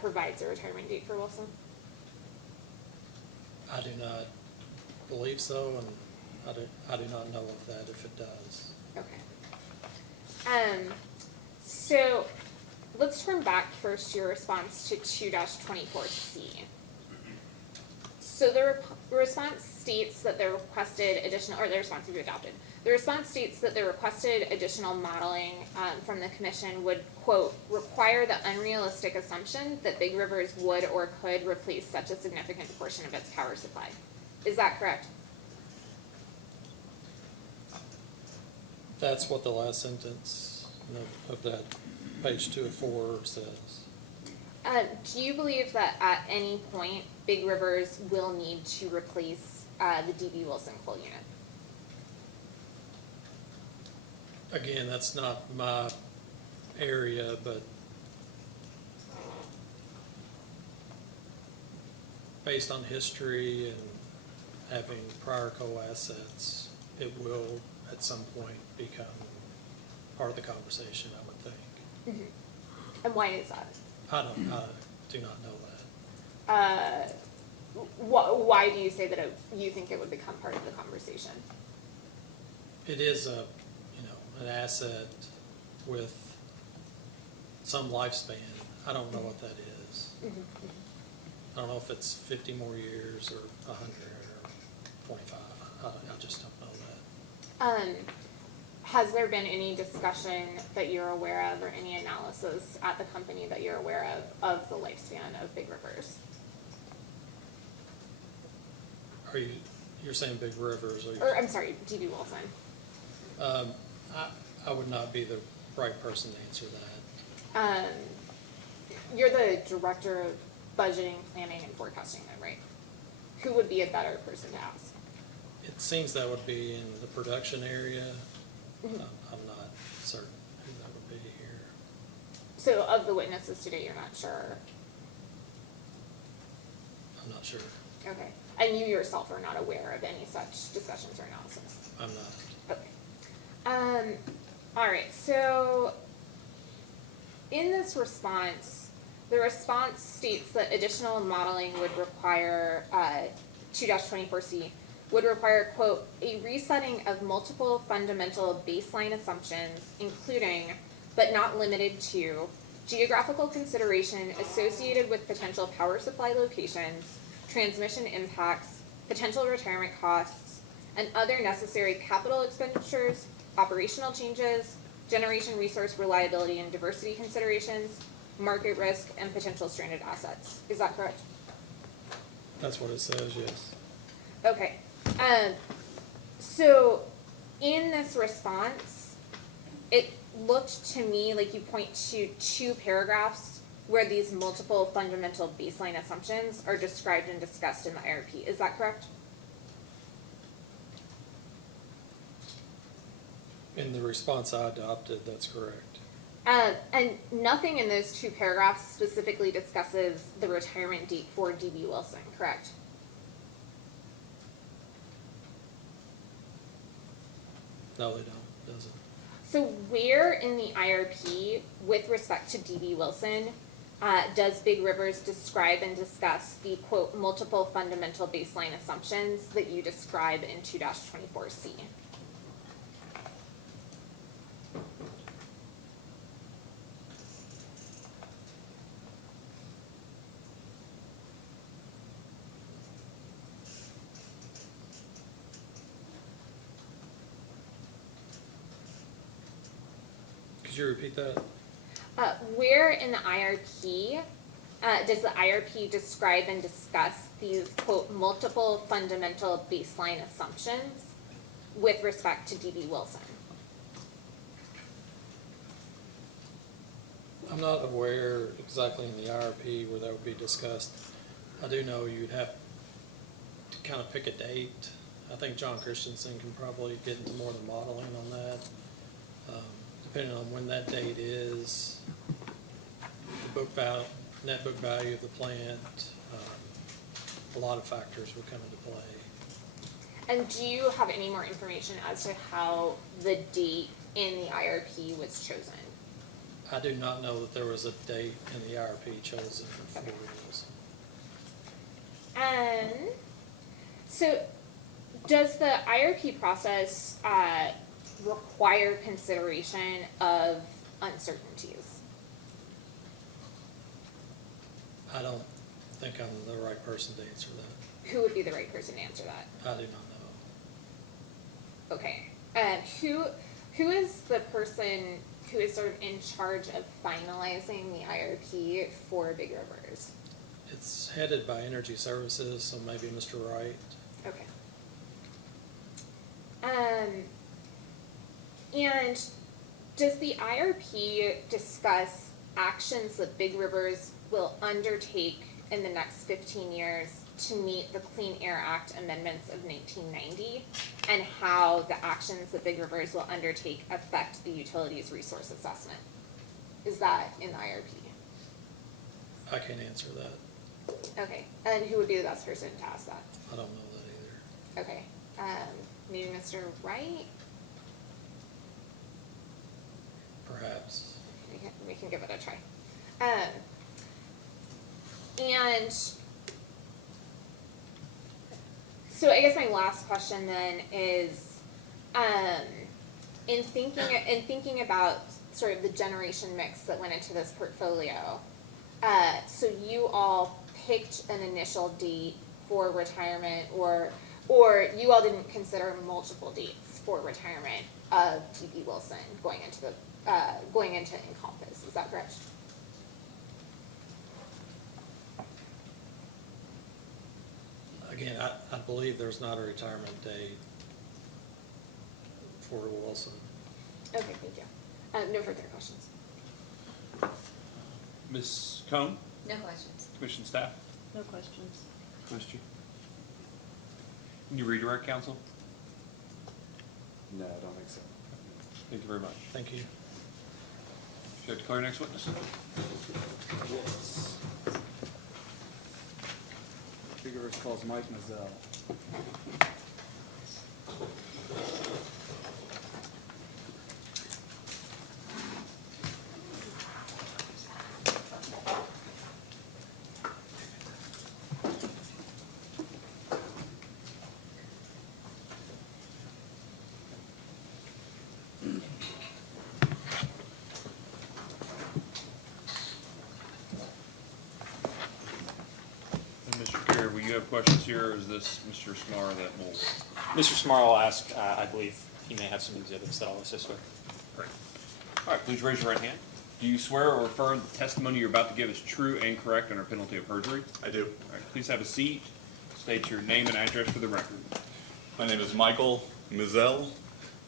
provides a retirement date for Wilson? I do not believe so, and I do not know of that if it does. Okay. So let's turn back first to your response to 2-24C. So the response states that the requested additional, or the response you adopted, the response states that the requested additional modeling from the commission would, quote, require the unrealistic assumption that Big Rivers would or could replace such a significant portion of its power supply. Is that correct? That's what the last sentence of that page 2 of 4 says. Do you believe that at any point Big Rivers will need to replace the DB Wilson coal unit? Again, that's not my area, but based on history and having prior coal assets, it will at some point become part of the conversation, I would think. Mm-hmm. And why is that? I do not know that. Why do you say that you think it would become part of the conversation? It is an asset with some lifespan. I don't know what that is. Mm-hmm. I don't know if it's 50 more years or 100 or 25. I just don't know that. Has there been any discussion that you're aware of or any analysis at the company that you're aware of the lifespan of Big Rivers? You're saying Big Rivers? Or I'm sorry, DB Wilson. I would not be the right person to answer that. You're the director of budgeting, planning, and forecasting then, right? Who would be a better person to ask? It seems that would be in the production area. Mm-hmm. I'm not certain who that would be here. So of the witnesses today, you're not sure? I'm not sure. Okay. And you yourself are not aware of any such discussions or analysis? I'm not. Okay. All right, so in this response, the response states that additional modeling would require, 2-24C, would require, quote, a resetting of multiple fundamental baseline assumptions, including, but not limited to, geographical consideration associated with potential power supply locations, transmission impacts, potential retirement costs, and other necessary capital expenditures, operational changes, generation resource reliability and diversity considerations, market risk, and potential stranded assets. Is that correct? That's what it says, yes. Okay. So in this response, it looked to me like you point to 2 paragraphs where these multiple fundamental baseline assumptions are described and discussed in the IRP. Is that correct? In the response I adopted, that's correct. And nothing in those 2 paragraphs specifically discusses the retirement date for DB Wilson, correct? No, they don't. Doesn't. So where in the IRP, with respect to DB Wilson, does Big Rivers describe and discuss the, quote, multiple fundamental baseline assumptions that you describe in 2-24C? Could you repeat that? Where in the IRP does the IRP describe and discuss these, quote, multiple fundamental baseline assumptions with respect to DB Wilson? I'm not aware exactly in the IRP where that would be discussed. I do know you'd have to kind of pick a date I think John Christensen can probably get into more of the modeling on that. Depending on when that date is, the book value, net book value of the plant, a lot of factors will come into play. And do you have any more information as to how the date in the IRP was chosen? I do not know that there was a date in the IRP chosen for Wilson. So does the IRP process require consideration of uncertainties? I don't think I'm the right person to answer that. Who would be the right person to answer that? I do not know. Okay. Who is the person who is sort of in charge of finalizing the IRP for Big Rivers? It's headed by Energy Services, so maybe Mr. Wright. Okay. And does the IRP discuss actions that Big Rivers will undertake in the next 15 years to meet the Clean Air Act amendments of 1990, and how the actions that Big Rivers will undertake affect the utilities resource assessment? Is that in the IRP? I can't answer that. Okay, and who would be the best person to ask that? I don't know that either. Okay, maybe Mr. Wright? Perhaps. We can give it a try. And so I guess my last question then is, in thinking about sort of the generation mix that went into this portfolio, so you all picked an initial date for retirement, or you all didn't consider multiple dates for retirement of T.B. Wilson going into Encompass, is that correct? Again, I believe there's not a retirement date for Wilson. Okay, thank you. No further questions. Ms. Cohn, No questions. commission staff, No questions. Question? can you redirect council? No, I don't think so. Thank you very much. Thank you. Should I declare next witness? Yes. Big Rivers calls Mike Mazzell. And Mr. Carey, will you have questions here, or is this Mr. Smar that will? Mr. Smar will ask, I believe he may have some exhibits that I'll assist with. Great. All right, please raise your right hand. Do you swear or affirm the testimony you're about to give is true and correct under penalty of perjury? I do. All right, please have a seat. State your name and address for the record. My name is Michael Mazzell.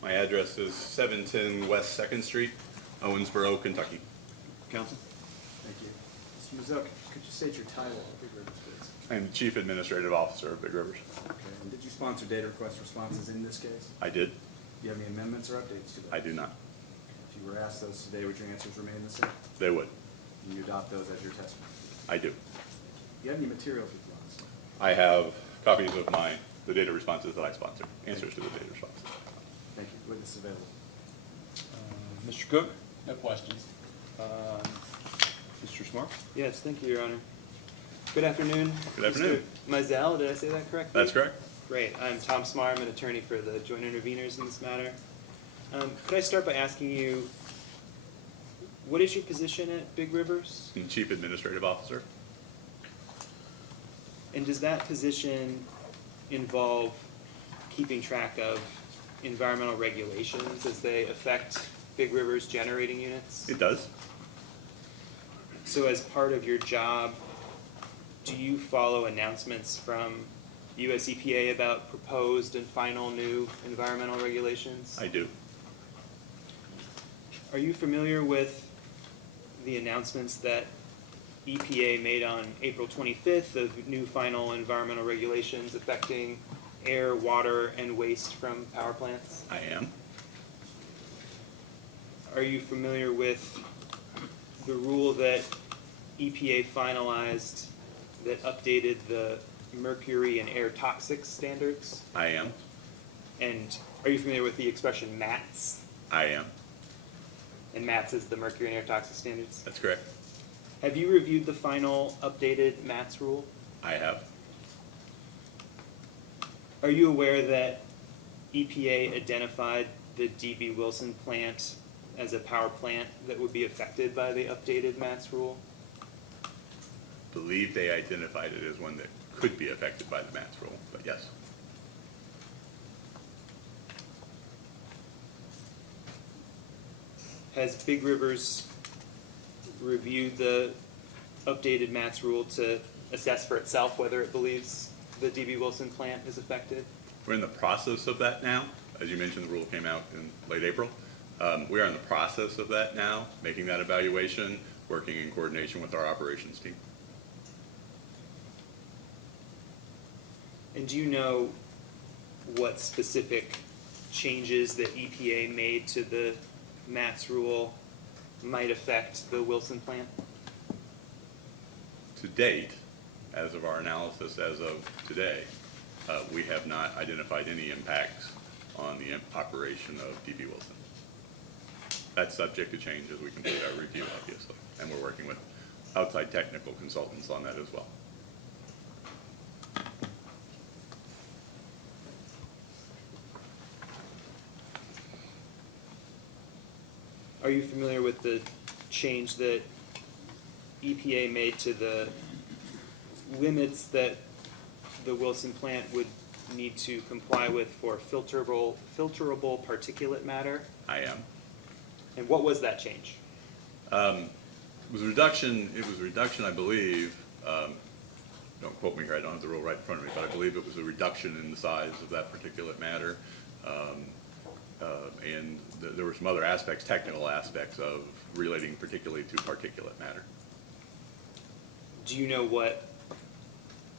My address is 710 West Second Street, Owensboro, Kentucky. Counsel? Thank you. Mr. Mazzell, could you state your title at Big Rivers, please? I am the Chief Administrative Officer of Big Rivers. Okay, and did you sponsor data request responses in this case? I did. Do you have any amendments or updates to those? I do not. If you were asked those today, would your answers remain the same? They would. And you adopt those as your testimony? I do. Do you have any materials with you on this? I have copies of the data responses that I sponsor, answers to the data responses. Thank you. Witness available. Mr. Cook? No questions. Mr. Smar? Yes, thank you, Your Honor. Good afternoon. Good afternoon. Mr. Mazzell, did I say that correctly? That's correct. Great. I'm Tom Smar. I'm an attorney for the joint interveners in this matter. Could I start by asking you, what is your position at Big Rivers? I'm Chief Administrative Officer. And does that position involve keeping track of environmental regulations as they affect Big Rivers generating units? It does. So as part of your job, do you follow announcements from US EPA about proposed and final new environmental regulations? I do. Are you familiar with the announcements that EPA made on April 25th of new final environmental regulations affecting air, water, and waste from power plants? I am. Are you familiar with the rule that EPA finalized that updated the mercury and air toxics standards? I am. And are you familiar with the expression MATS? I am. And MATS is the mercury and air toxic standards? That's correct. Have you reviewed the final updated MATS rule? I have. Are you aware that EPA identified the DB Wilson plant as a power plant that would be affected by the updated MATS rule? Believe they identified it as one that could be affected by the MATS rule, but yes. Has Big Rivers reviewed the updated MATS rule to assess for itself whether it believes the DB Wilson plant is affected? We're in the process of that now. As you mentioned, the rule came out in late April. We are in the process of that now, making that evaluation, working in coordination with our operations team. And do you know what specific changes that EPA made to the MATS rule might affect the Wilson plant? To date, as of our analysis as of today, we have not identified any impacts on the operation of DB Wilson. That's subject to change as we complete our review, obviously, and we're working with outside technical consultants on that as well. Are you familiar with the change that EPA made to the limits that the Wilson plant would need to comply with for filterable particulate matter? I am. And what was that change? It was a reduction, I believe, don't quote me here, I don't have the rule right in front of me, but I believe it was a reduction in the size of that particulate matter. And there were some other aspects, technical aspects of relating particularly to particulate matter. Do you know what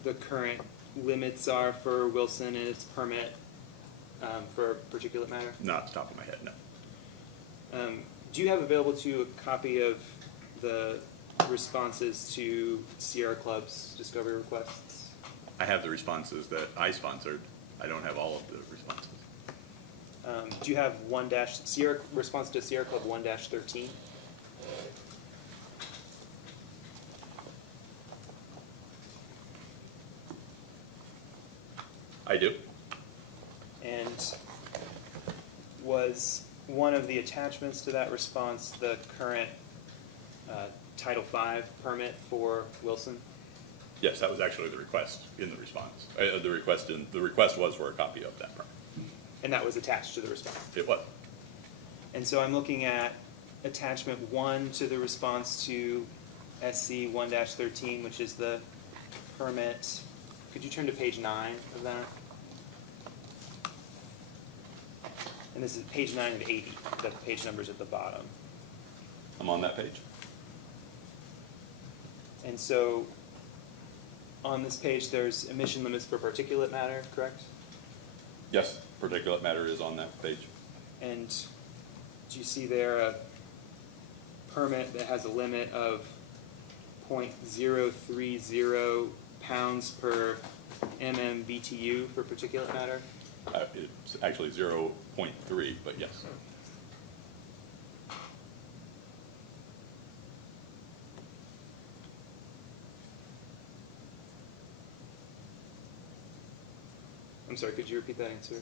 the current limits are for Wilson and its permit for particulate matter? Not off the top of my head, no. Do you have available to you a copy of the responses to Sierra Club's discovery requests? I have the responses that I sponsored. I don't have all of the responses. Do you have response to Sierra Club 1-13? I do. And was one of the attachments to that response the current Title V permit for Wilson? Yes, that was actually the request in the response. The request was for a copy of that permit. And that was attached to the response? It was. And so I'm looking at attachment 1 to the response to SC 1-13, which is the permit. Could you turn to page 9 of that? And this is page 9 of 80, the page number's at the bottom. I'm on that page. And so on this page, there's emission limits for particulate matter, correct? Yes, particulate matter is on that page. And do you see there a permit that has a limit of 0.030 pounds per MMBTU for particulate matter? It's actually 0.3, but yes. I'm sorry, could you repeat that answer?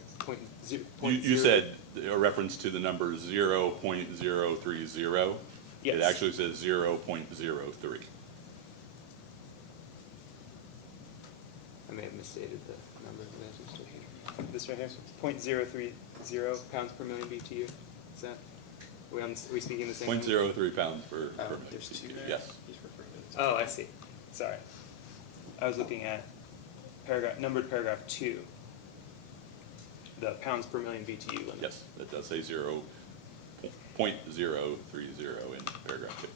You said a reference to the number 0.030. Yes. It actually says 0.03. I may have misstated the number. This right here, 0.030 pounds per million BTU. Is that? Are we speaking the same? 0.03 pounds per there's two million. there. Yes. Oh, I see. Sorry. I was looking at numbered paragraph 2. The pounds per million BTU limit. Yes, that does say 0.030 in paragraph 2.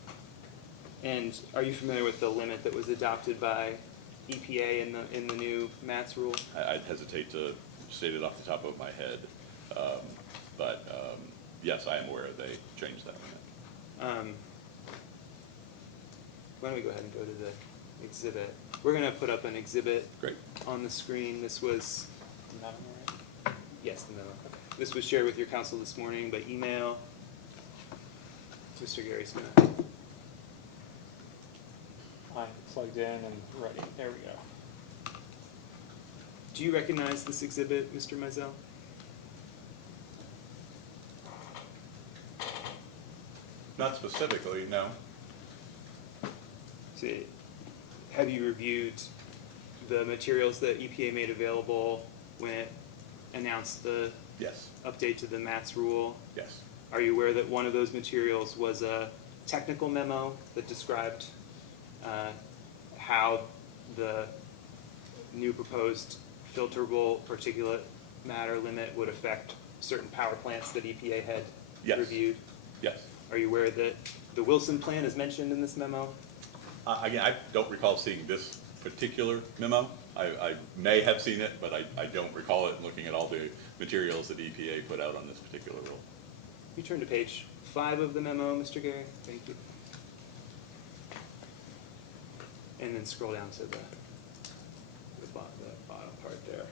And are you familiar with the limit that was adopted by EPA in the new MATS rule? I'd hesitate to stated off the top of my head. But yes, I am aware they changed that limit. Why don't we go ahead and go to the exhibit? We're gonna put up an exhibit Great. on the screen. This was, yes, the memo. Okay. This was shared with your council this morning by email. Mr. Gary's gonna. I'm plugged in and ready. There we go. Do you recognize this exhibit, Mr. Mizell? Not specifically, no. Have you reviewed the materials that EPA made available when it announced the Yes. update to the MATS rule? Yes. Are you aware that one of those materials was a technical memo that described how the new proposed filterable particulate matter limit would affect certain power plants that EPA had Yes. reviewed? Yes. Are you aware that the Wilson plan is mentioned in this memo? Again, I don't recall seeing this particular memo. I may have seen it, but I don't recall it looking at all the materials that EPA put out on this particular rule. You turn to page 5 of the memo, Mr. Gary. Thank you. And then scroll down to the bottom part there.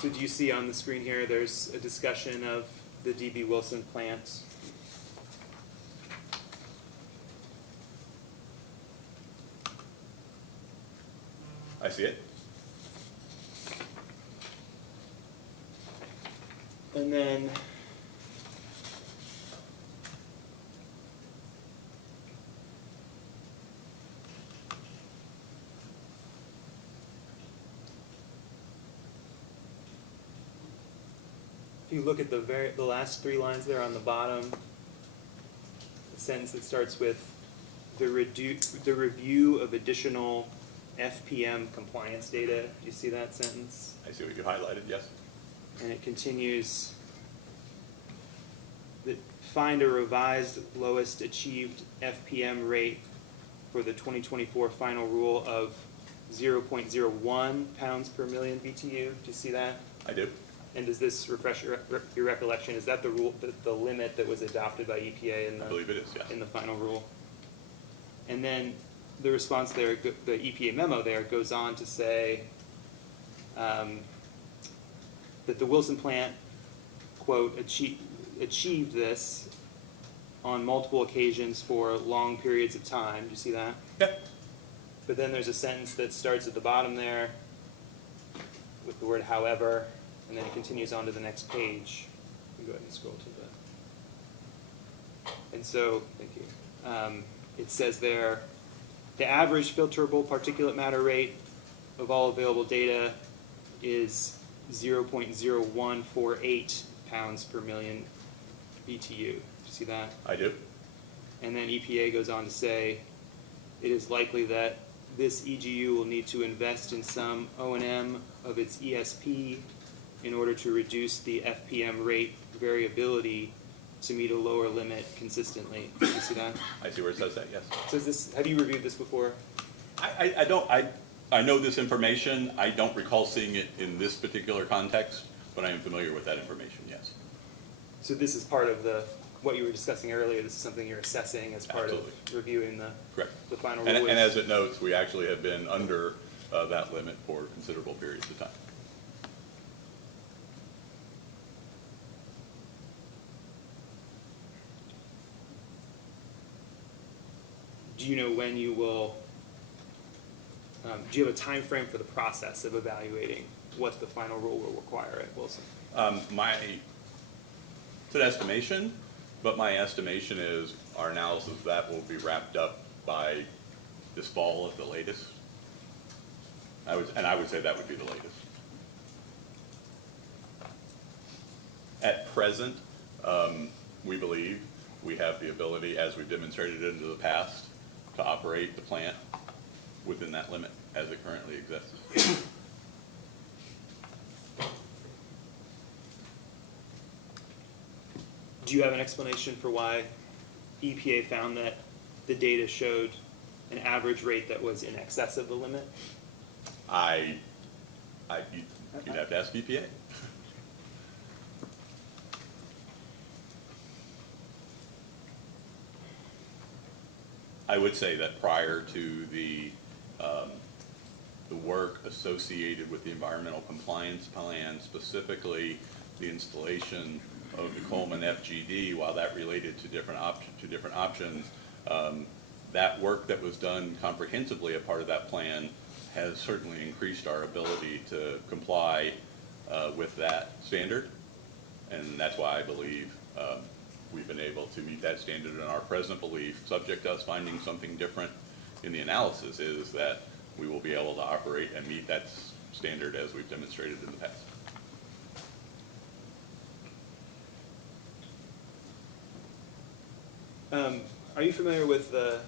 So do you see on the screen here, there's a discussion of the DB Wilson plant. I see it. And then if you look at the last 3 lines there on the bottom, the sentence that starts with the review of additional FPM compliance data. Do you see that sentence? I see what you highlighted, yes. And it continues that find a revised lowest achieved FPM rate for the 2024 final rule of 0.01 pounds per million BTU. Do you see that? I do. And does this refresh your recollection? Is that the rule, the limit that was adopted by EPA in the? I believe it is, yes. In the final rule. And then the response there, the EPA memo there goes on to say that the Wilson plant, quote, achieved this on multiple occasions for long periods of time. Do you see that? Yep. But then there's a sentence that starts at the bottom there with the word however, and then it continues on to the next page. You can go ahead and scroll to the. And so, thank you. It says there, the average filterable particulate matter rate of all available data is 0.0148 pounds per million BTU. Do you see that? I do. And then EPA goes on to say, it is likely that this EGU will need to invest in some O&M of its ESP in order to reduce the FPM rate variability to meet a lower limit consistently. Do you see that? I see where it says that, yes. So is this, have you reviewed this before? I know this information. I don't recall seeing it in this particular context, but I am familiar with that information, yes. So this is part of what you were discussing earlier. This is something you're assessing as part Absolutely. of reviewing the final And, rule. and as it notes, we actually have been under that limit for considerable periods of time. Do you know when you will, do you have a time frame for the process of evaluating what the final rule will require at Wilson? It's an estimation, but my estimation is our analysis of that will be wrapped up by this fall at the latest. I would say that would be the latest. At present, we believe we have the ability, as we've demonstrated into the past, to operate the plant within that limit as it currently exists. Do you have an explanation for why EPA found that the data showed an average rate that was in excess of the limit? I You'd have to ask EPA. I would say that prior to the work associated with the environmental compliance plan, specifically the installation of the Coleman FGD, while that related to different options, that work that was done comprehensively a part of that plan has certainly increased our ability to comply with that standard. And that's why I believe we've been able to meet that standard. And our present belief, subject to us finding something different in the analysis, is that we will be able to operate and meet that standard as we've demonstrated in the past. Are you familiar with the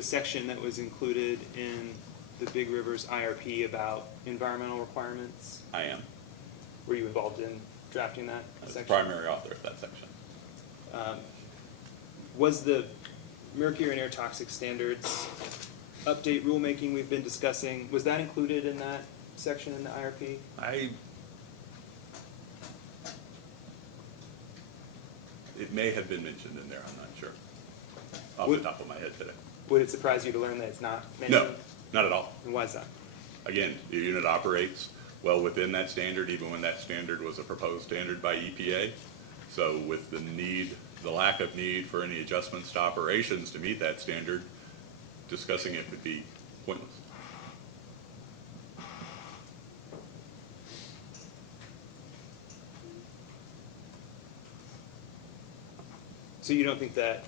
section that was included in the Big Rivers IRP about environmental requirements? I am. Were you involved in drafting that As the section? primary author of that section. Was the mercury and air toxic standards update rulemaking we've been discussing, was that included in that section in the IRP? It may have been mentioned in there, I'm not sure, off the top of my head today. Would it surprise you to learn that it's not mentioned? No, not at all. And why is that? Again, the unit operates well within that standard, even when that standard was a proposed standard by EPA. So with the lack of need for any adjustments to operations to meet that standard, discussing it would be pointless. So you don't think that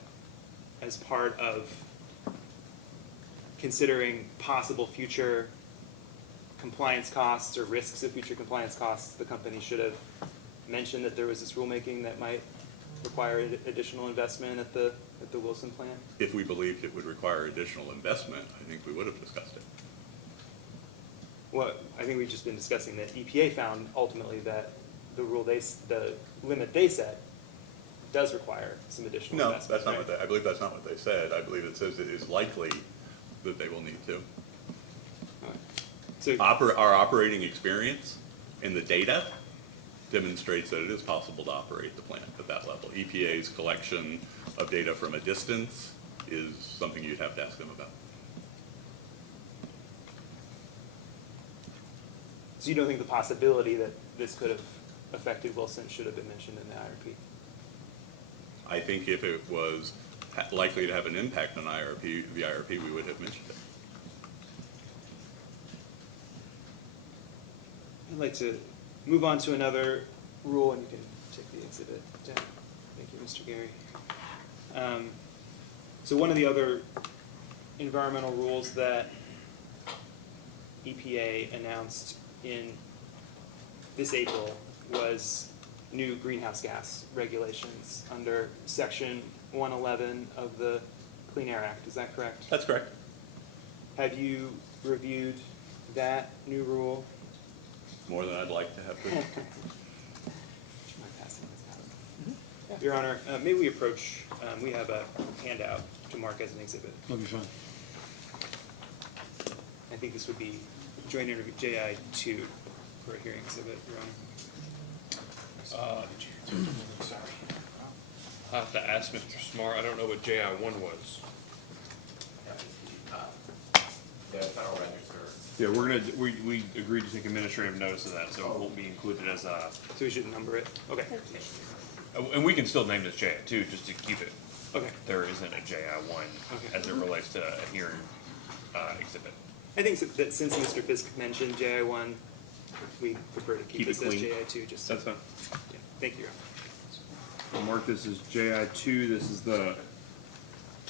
as part of considering possible future compliance costs or risks of future compliance costs, the company should have mentioned that there was this rulemaking that might require additional investment at the Wilson plant? If we believed it would require additional investment, I think we would have discussed it. Well, I think we've just been discussing that EPA found ultimately that the limit they set does require some additional No, investment. that's not what I believe that's not what they said. I believe it says it is likely that they will need to. So Our operating experience and the data demonstrates that it is possible to operate the plant at that level. EPA's collection of data from a distance is something you'd have to ask them about. So you don't think the possibility that this could have affected Wilson should have been mentioned in the IRP? I think if it was likely to have an impact on the IRP, we would have mentioned it. I'd like to move on to another rule, and you can take the exhibit down. Thank you, Mr. Gary. So one of the other environmental rules that EPA announced in this April was new greenhouse gas regulations under Section 111 of the Clean Air Act. Is that correct? That's correct. Have you reviewed that new rule? More than I'd like to have. Would you mind passing this out? Your Honor, may we approach, we have a handout to mark as an exhibit. That'll be fine. I think this would be joint interview JI 2 for a hearing exhibit, Your Honor. Sorry. I'll have to ask Mr. Smart. I don't know what JI 1 was. The Federal Register. Yeah, we agreed to take administrative notice of that, so it won't be included as a. So we should number it? Okay. And we can still name this JI 2 just to keep it. Okay. There isn't a JI 1 Okay. as it relates to a hearing exhibit. I think that since Mr. Fisk mentioned JI 1, we prefer to keep Keep it this as clean. JI 2, just. That's fine. Yeah. Thank you, Your Honor. I'll mark this as JI 2. This is the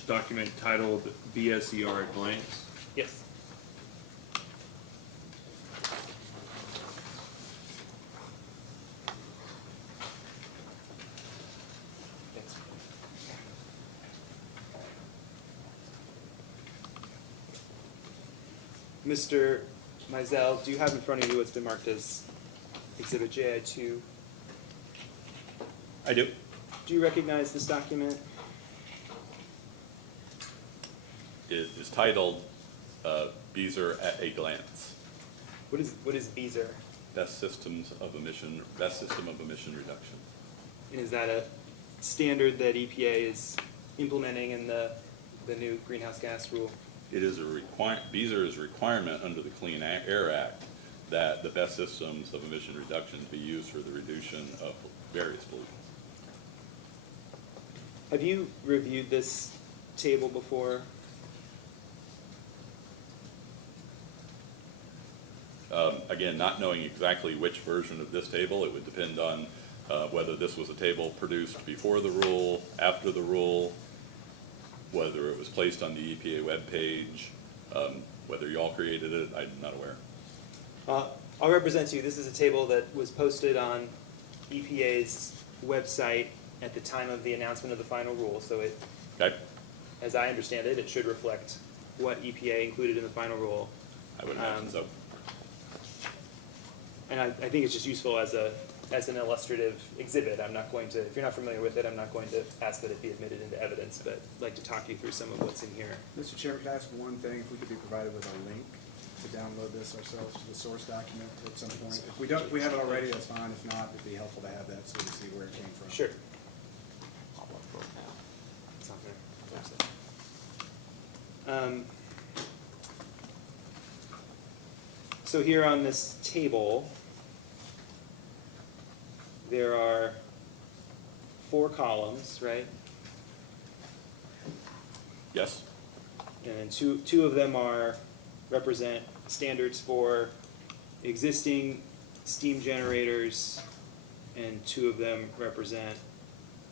document titled BSER at glance. Yes. Mr. Mizell, do you have in front of you what's been marked as Exhibit JI 2? I do. Do you recognize this document? It is titled Beezer at a Glance. What is BESER? Best system of emission reduction. And is that a standard that EPA is implementing in the new greenhouse gas rule? It is BESER is a requirement under the Clean Air Act that the best systems of emission reduction be used for the reduction of various pollutants. Have you reviewed this table before? Again, not knowing exactly which version of this table, it would depend on whether this was a table produced before the rule, after the rule, whether it was placed on the EPA webpage, whether you all created it, I'm not aware. I'll represent to you. This is a table that was posted on EPA's website at the time of the announcement of the final rule. So it, Okay. as I understand it, it should reflect what EPA included in the final rule. I would imagine so. And I think it's just useful as an illustrative exhibit. I'm not going to, if you're not familiar with it, I'm not going to ask that it be admitted into evidence, but I'd like to talk you through some of what's in here. Mr. Chairman, can I ask one thing? If we could be provided with a link to download this ourselves to the source document at some point? If we don't, if we have it already, that's fine. If not, it'd be helpful to have that so we see where it came from. Sure. It's on there. So here on this table, there are 4 columns, right? Yes. And two of them represent standards for existing steam generators, and 2 of them represent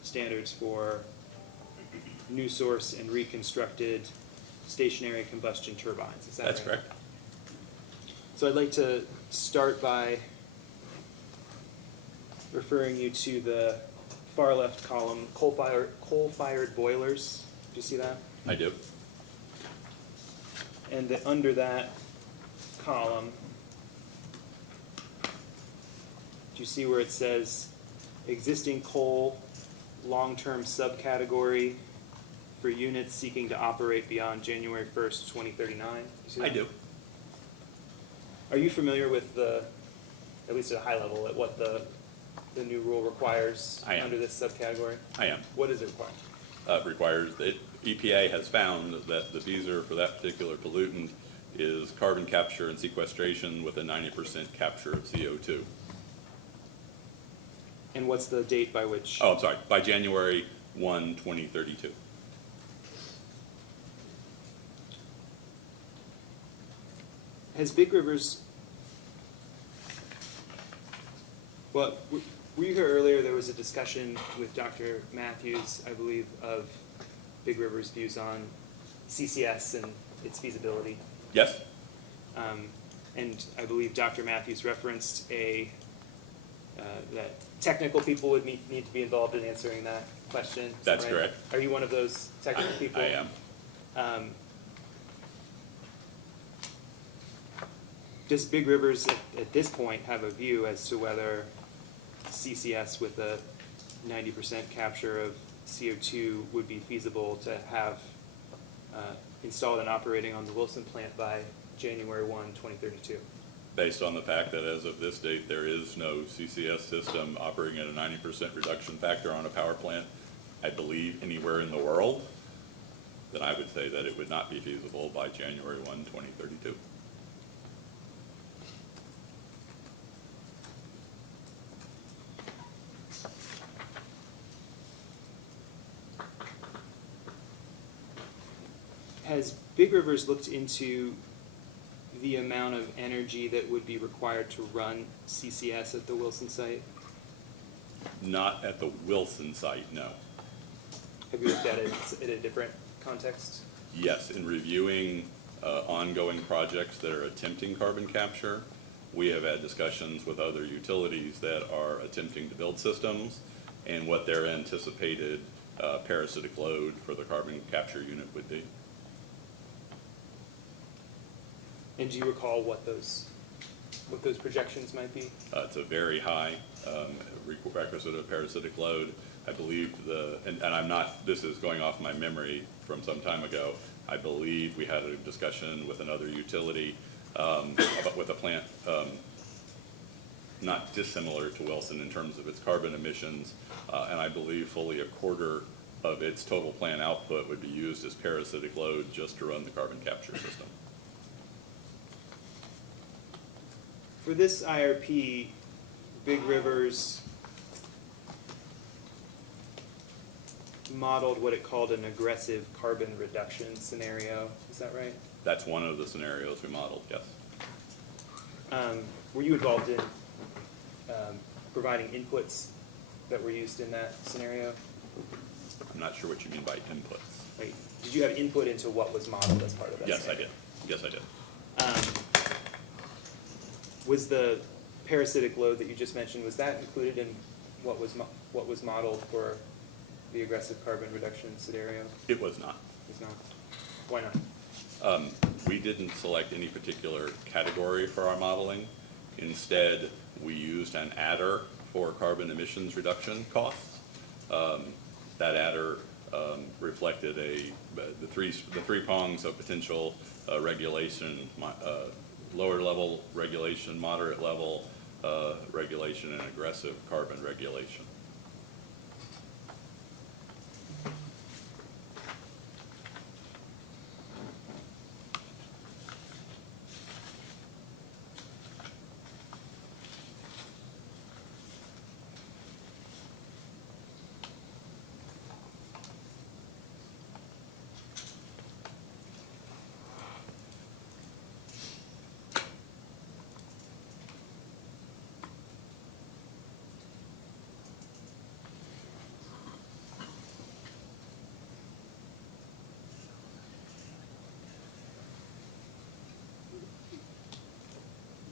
standards for new source and reconstructed stationary combustion turbines. Is that That's right? correct. So I'd like to start by referring you to the far left column, coal-fired boilers. Do you see that? I do. And under that column, do you see where it says existing coal long-term subcategory for units seeking to operate beyond January 1st, 2039? You see that? I do. Are you familiar with at least at a high level, at what the new rule requires I am. under this subcategory? I am. What does it require? Requires that EPA has found that the BESER for that particular pollutant is carbon capture and sequestration with a 90% capture of CO2. And what's the date by which? Oh, I'm sorry, by January 1, 2032. Has Big Rivers, well, were you here earlier? There was a discussion with Dr. Matthews, I believe, of Big Rivers' views on CCS and its feasibility. Yes. And I believe Dr. Matthews referenced that technical people would need to be involved in answering that question. Is that That's right? correct. Are you one of those technical people? I am. Does Big Rivers at this point have a view as to whether CCS with a 90% capture of CO2 would be feasible to have installed and operating on the Wilson plant by January 1, 2032? Based on the fact that as of this date, there is no CCS system operating at a 90% reduction factor on a power plant, I believe anywhere in the world, then I would say that it would not be feasible by January 1, 2032. Has Big Rivers looked into the amount of energy that would be required to run CCS at the Wilson site? Not at the Wilson site, no. Have you looked at it in a different context? Yes, in reviewing ongoing projects that are attempting carbon capture, we have had discussions with other utilities that are attempting to build systems and what their anticipated parasitic load for the carbon capture unit would be. And do you recall what those projections might be? It's a very high requisite of parasitic load. I believe and I'm not, this is going off my memory from some time ago, I believe we had a discussion with another utility but with a plant not dissimilar to Wilson in terms of its carbon emissions, and I believe fully a quarter of its total plant output would be used as parasitic load just to run the carbon capture system. For this IRP, Big Rivers modeled what it called an aggressive carbon reduction scenario. Is that right? That's one of the scenarios we modeled, yes. Were you involved in providing inputs that were used in that scenario? I'm not sure what you mean by inputs. Like, did you have input into what was modeled as part of that? Yes, I scenario? did. Yes, I did. Was the parasitic load that you just mentioned, was that included in what was modeled for the aggressive carbon reduction scenario? It was not. It was not. Why not? We didn't select any particular category for our modeling. Instead, we used an adder for carbon emissions reduction costs. That adder reflected the three prongs of potential regulation, lower level regulation, moderate level regulation, and aggressive carbon regulation.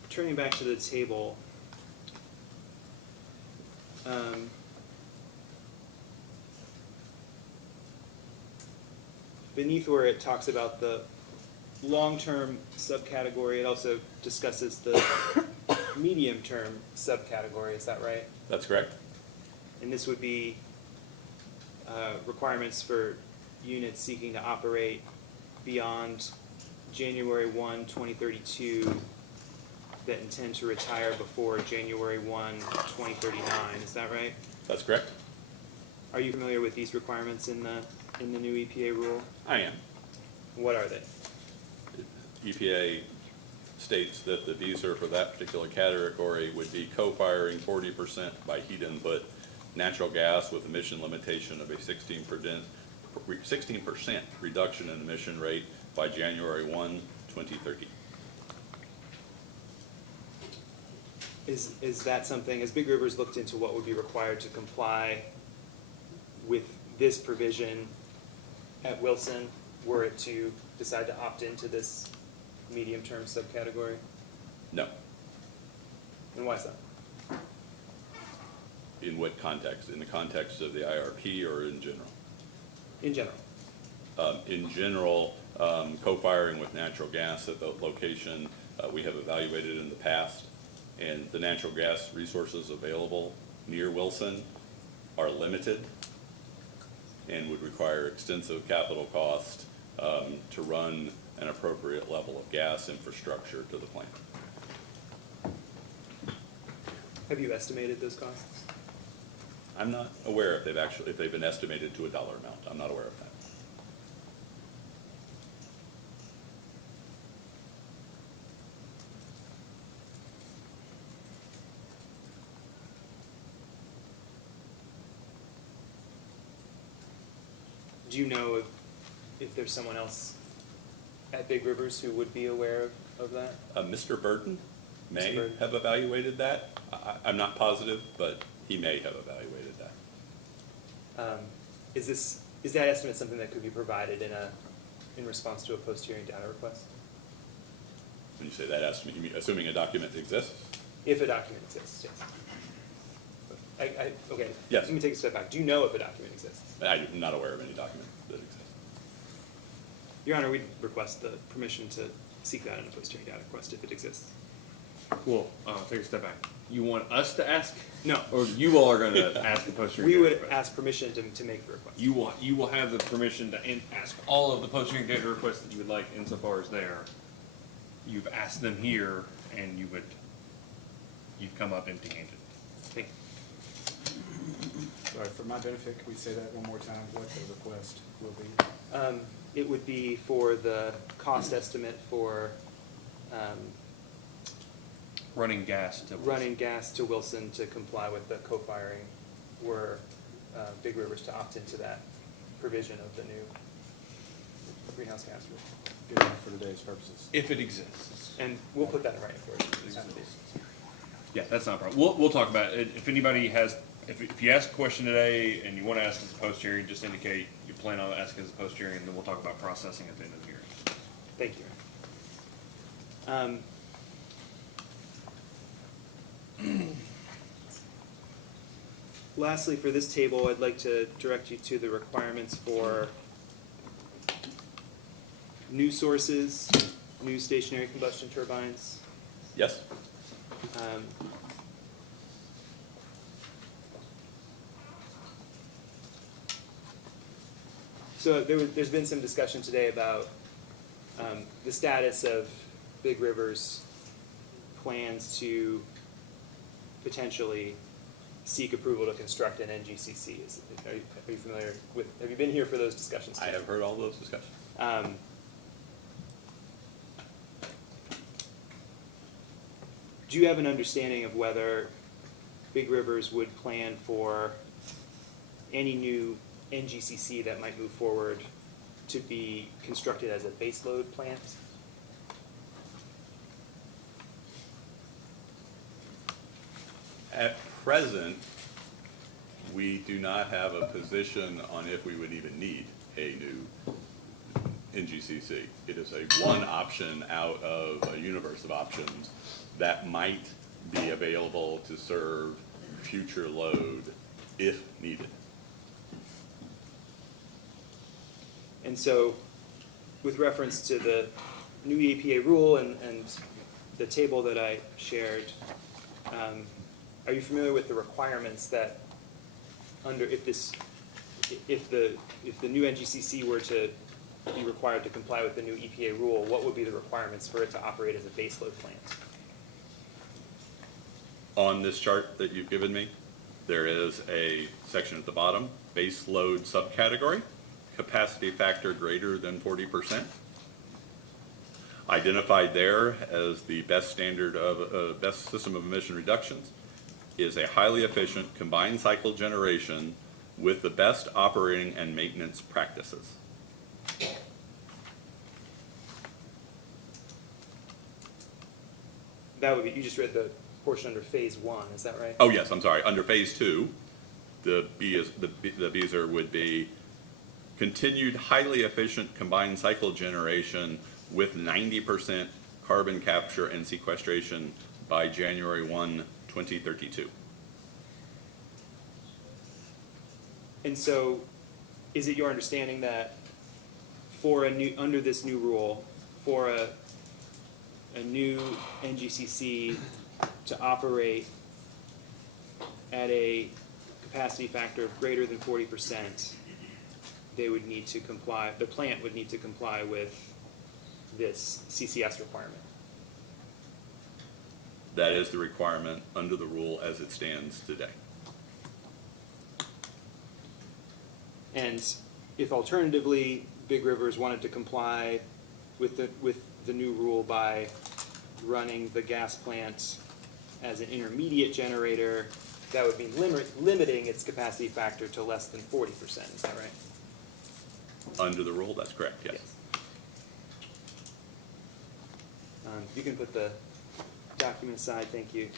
Turning back to the table, beneath where it talks about the long-term subcategory, it also discusses the medium-term subcategory, is that right? That's correct. And this would be requirements for units seeking to operate beyond January 1, 2032 that intend to retire before January 1, 2039, is that right? That's correct. Are you familiar with these requirements in the new EPA rule? I am. What are they? EPA states that the DSER for that particular category would be co-firing 40% by heat input, natural gas with emission limitation of a 16% reduction in emission rate by January 1, 2030. Is that something, has Big Rivers looked into what would be required to comply with this provision at Wilson, were it to decide to opt into this medium-term subcategory? No. And why is that? In what context? In the context of the IRP or in general? In general. In general, co-firing with natural gas at the location, we have evaluated in the past, and the natural gas resources available near Wilson are limited and would require extensive capital cost to run an appropriate level of gas infrastructure to the plant. Have you estimated those costs? I'm not aware if they've been estimated to a dollar amount. I'm not aware of that. Do you know if there's someone else at Big Rivers who would be aware of that? Mr. Burton may Mr. Burton. have evaluated that. I'm not positive, but he may have evaluated that. Is that estimate something that could be provided in response to a post-hearing data request? When you say that estimate, you mean assuming a document exists? If a document exists, yes. Okay. Yes. Let me take a step back. Do you know if a document exists? I'm not aware of any document that exists. Your Honor, we'd request the permission to seek that in a post-hearing data request if it exists. Well, take a step back. You want us to ask? No. Or you all are gonna ask the post-hearing We data would request? ask permission to make the request. You will have the permission to ask all of the post-hearing data requests that you would like insofar as they are you've asked them here and you've come up empty-handed. Thank Sorry, for my benefit, can we say that one more time, what the request will be? It would be for the cost estimate for, Running gas to. running gas to Wilson to comply with the co-firing, were Big Rivers to opt into that provision of the new greenhouse gas rule. Good enough for today's purposes. If it exists. And we'll put that in writing for you. Yeah, that's not a problem. We'll talk about it. If anybody has, if you ask a question today and you want to ask as a post hearing, just indicate you plan on asking as a post hearing, and then we'll talk about processing at the end of the hearing. Thank you. Lastly, for this table, I'd like to direct you to the requirements for new sources, new stationary combustion turbines. Yes? So there's been some discussion today about the status of Big River's plans to potentially seek approval to construct an NGCC. Are you familiar with, have you been here for those discussions? I have heard all those discussions. Do you have an understanding of whether Big Rivers would plan for any new NGCC that might move forward to be constructed as a baseload plant? At present, we do not have a position on if we would even need a new NGCC. It is a one option out of a universe of options that might be available to serve future load if needed. And so, with reference to the new EPA rule and the table that I shared, are you familiar with the requirements that if the new NGCC were to be required to comply with the new EPA rule, what would be the requirements for it to operate as a baseload plant? On this chart that you've given me, there is a section at the bottom, base load subcategory, capacity factor greater than 40%. Identified there as the best standard of, best system of emission reductions is a highly efficient combined cycle generation with the best operating and maintenance practices. That would be, you just read the portion under phase 1, is that right? Oh yes, I'm sorry, under phase 2, the BESR would be continued highly efficient combined cycle generation with 90% carbon capture and sequestration by January 1, 2032. And so, is it your understanding that for a new, under this new rule, for a new NGCC to operate at a capacity factor of greater than 40%, they would need to comply, the plant would need to comply with this CCS requirement? That is the requirement under the rule as it stands today. And if alternatively, Big Rivers wanted to comply with the new rule by running the gas plant as an intermediate generator, that would mean limiting its capacity factor to less than 40%, is that right? Under the rule, that's correct, yes. You can put the document aside, thank you.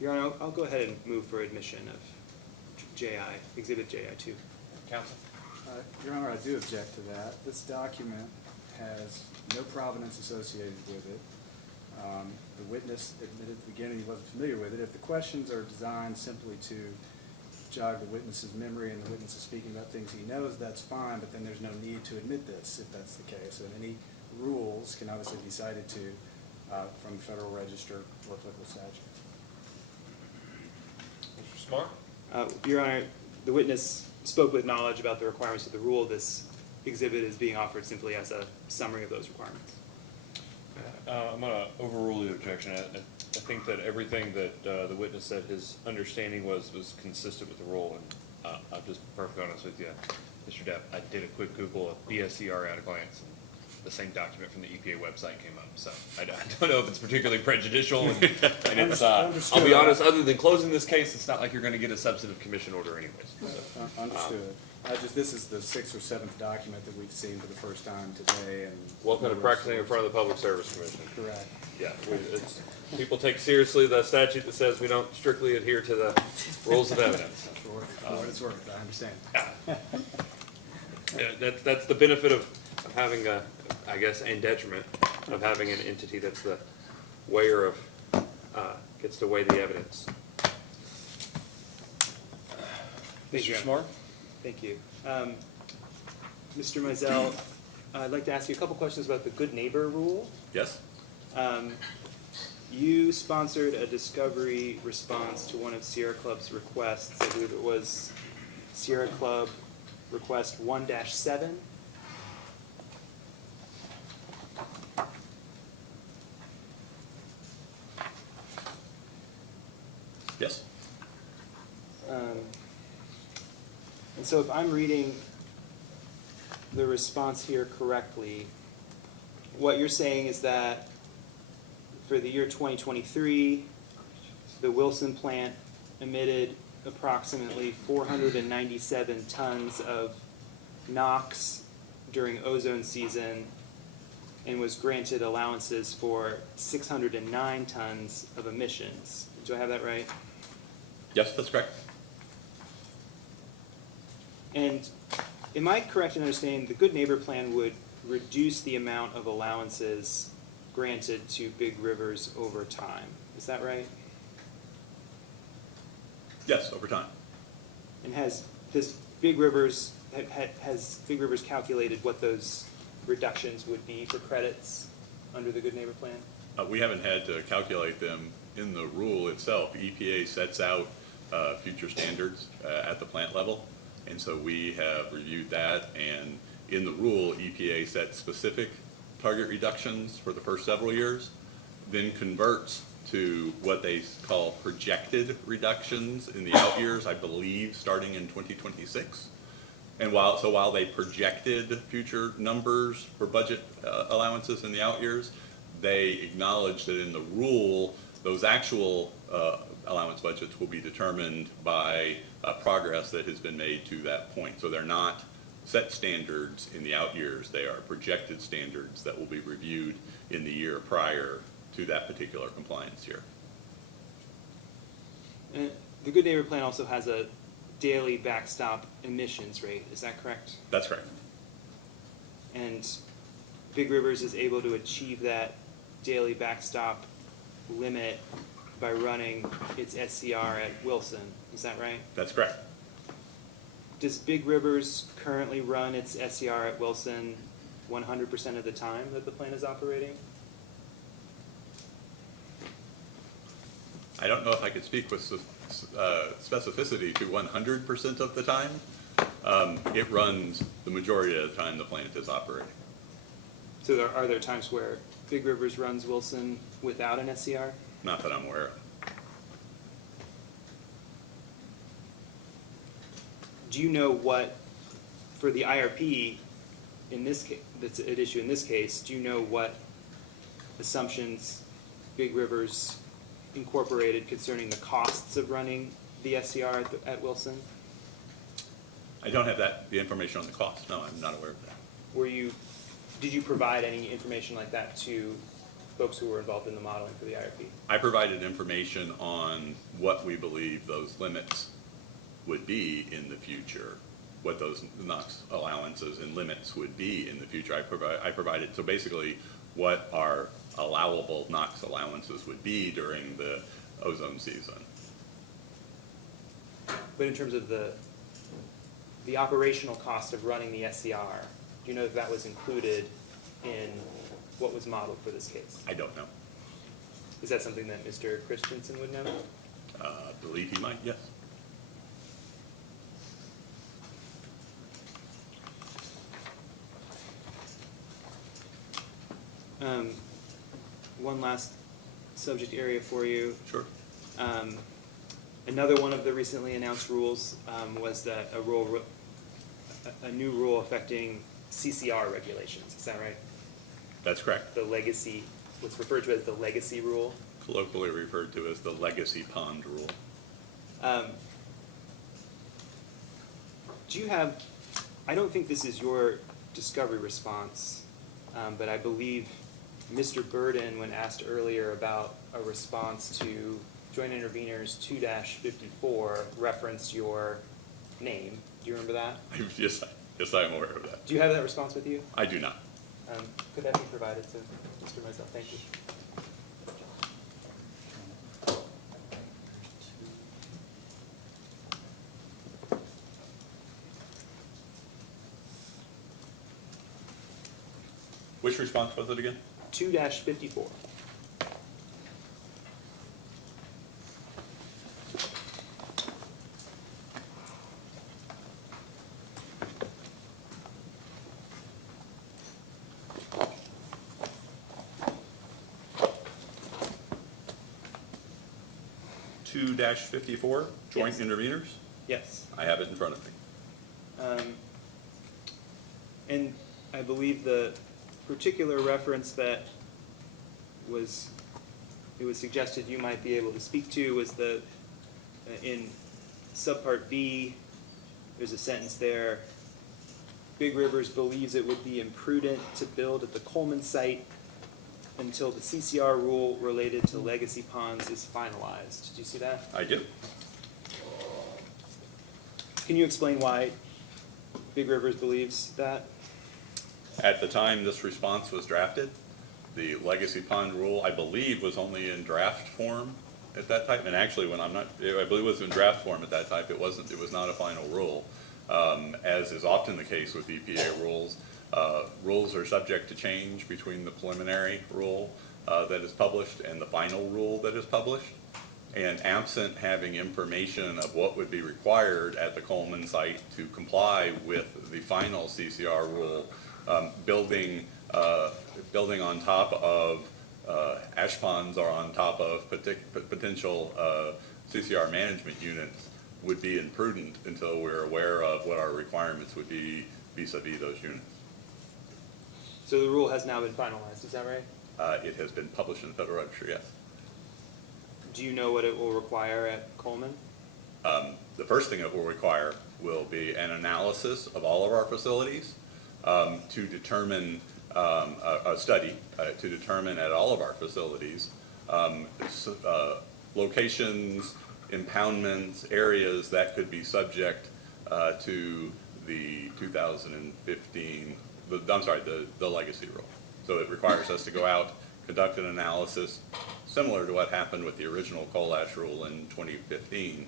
Your Honor, I'll go ahead and move for admission of JI, Exhibit JI-2. Counsel? Your Honor, I do object to that. This document has no provenance associated with it. The witness admitted at the beginning he wasn't familiar with it. If the questions are designed simply to jog the witness's memory and the witness is speaking about things he knows, that's fine, but then there's no need to admit this if that's the case. And any rules can obviously be cited to from the Federal Register or applicable statute. Mr. Smart? Your Honor, the witness spoke with knowledge about the requirements of the rule. This exhibit is being offered simply as a summary of those requirements. I'm gonna overrule the objection. I think that everything that the witness said his understanding was consistent with the rule, and I'll just be perfectly honest with you, Mr. Depp, I did a quick Google of BSCR at a glance, and the same document from the EPA website came up, so I don't know if it's particularly prejudicial, and it's, I'll be honest, other than closing this case, it's not like you're gonna get a substantive commission order anyways. So. Understood. This is the 6th or 7th document that we've seen for the first time today, and. Welcome to practicing in front of the Public Service Commission. Correct. Yeah, people take seriously the statute that says we don't strictly adhere to the rules of evidence. For what it's worth, I understand. Yeah, that's the benefit of having a, I guess, and detriment of having an entity that's the weigher of, gets to weigh the evidence. Thank you, Mr. Smart? Thank you. Mr. Mizell, I'd like to ask you a couple questions about the good neighbor rule. Yes? You sponsored a discovery response to one of Sierra Club's requests. I believe it was Sierra Club request 1-7. Yes? And so if I'm reading the response here correctly, what you're saying is that for the year 2023, the Wilson plant emitted approximately 497 tons of NOx during ozone season and was granted allowances for 609 tons of emissions. Do I have that right? Yes, that's correct. And am I correct in understanding the Good Neighbor Plan would reduce the amount of allowances granted to Big Rivers over time? Is that right? Yes, over time. And has this Big Rivers, has Big Rivers calculated what those reductions would be for credits under the Good Neighbor Plan? We haven't had to calculate them in the rule itself. EPA sets out future standards at the plant level. And so we have reviewed that, and in the rule, EPA sets specific target reductions for the first several years, then converts to what they call projected reductions in the out years, I believe, starting in 2026. And while they projected future numbers for budget allowances in the out years, they acknowledge that in the rule, those actual allowance budgets will be determined by progress that has been made to that point. So they're not set standards in the out years, they are projected standards that will be reviewed in the year prior to that particular compliance year. And the Good Neighbor Plan also has a daily backstop emissions rate, is that correct? That's correct. And Big Rivers is able to achieve that daily backstop limit by running its SCR at Wilson, is that right? That's correct. Does Big Rivers currently run its SCR at Wilson 100% of the time that the plant is operating? I don't know if I could speak with specificity to 100% of the time. It runs the majority of the time the plant is operating. So are there times where Big Rivers runs Wilson without an SCR? Not that I'm aware of. Do you know what, for the IRP in this case, that's at issue in this case, do you know what assumptions Big Rivers incorporated concerning the costs of running the SCR at Wilson? I don't have the information on the cost. No, I'm not aware of that. Did you provide any information like that to folks who were involved in the modeling for the IRP? I provided information on what we believe those limits would be in the future, what those NOx allowances and limits would be in the future. I provided, so basically what our allowable NOx allowances would be during the ozone season. But in terms of the operational cost of running the SCR, do you know if that was included in what was modeled for this case? I don't know. Is that something that Mr. Christensen would know? I believe he might, yes. One last subject area for you. Sure. Another one of the recently announced rules was that a new rule affecting CCR regulations. Is that right? That's correct. The legacy, what's referred to as the legacy rule. Colloquially referred to as the legacy pond rule. Do you have, I don't think this is your discovery response, but I believe Mr. Burden, when asked earlier about a response to Joint Intervenors 2-54, referenced your name. Do you remember that? Yes, I am aware of that. Do you have that response with you? I do not. Could that be provided to Mr. Mizell? Thank you. Which response was it again? 2-54. Two -54, joint Yes. intervenors? Yes. I have it in front of me. And I believe the particular reference that it was suggested you might be able to speak to was in subpart B, there's a sentence there, Big Rivers believes it would be imprudent to build at the Coleman site until the CCR rule related to legacy ponds is finalized. Did you see that? I do. Can you explain why Big Rivers believes that? At the time this response was drafted, the legacy pond rule, I believe, was only in draft form at that time. And actually, I believe it was in draft form at that time. It was not a final rule. As is often the case with EPA rules, rules are subject to change between the preliminary rule that is published and the final rule that is published. And absent having information of what would be required at the Coleman site to comply with the final CCR rule, building on top of ash ponds or on top of potential CCR management units would be imprudent until we're aware of what our requirements would be vis-a-vis those units. So the rule has now been finalized, is that right? It has been published in the Federal Register, yes. Do you know what it will require at Coleman? The first thing it will require will be an analysis of all of our facilities to determine a study to determine at all of our facilities locations, impoundments, areas that could be subject to the 2015, the legacy rule. So it requires us to go out, conduct an analysis similar to what happened with the original coal ash rule in 2015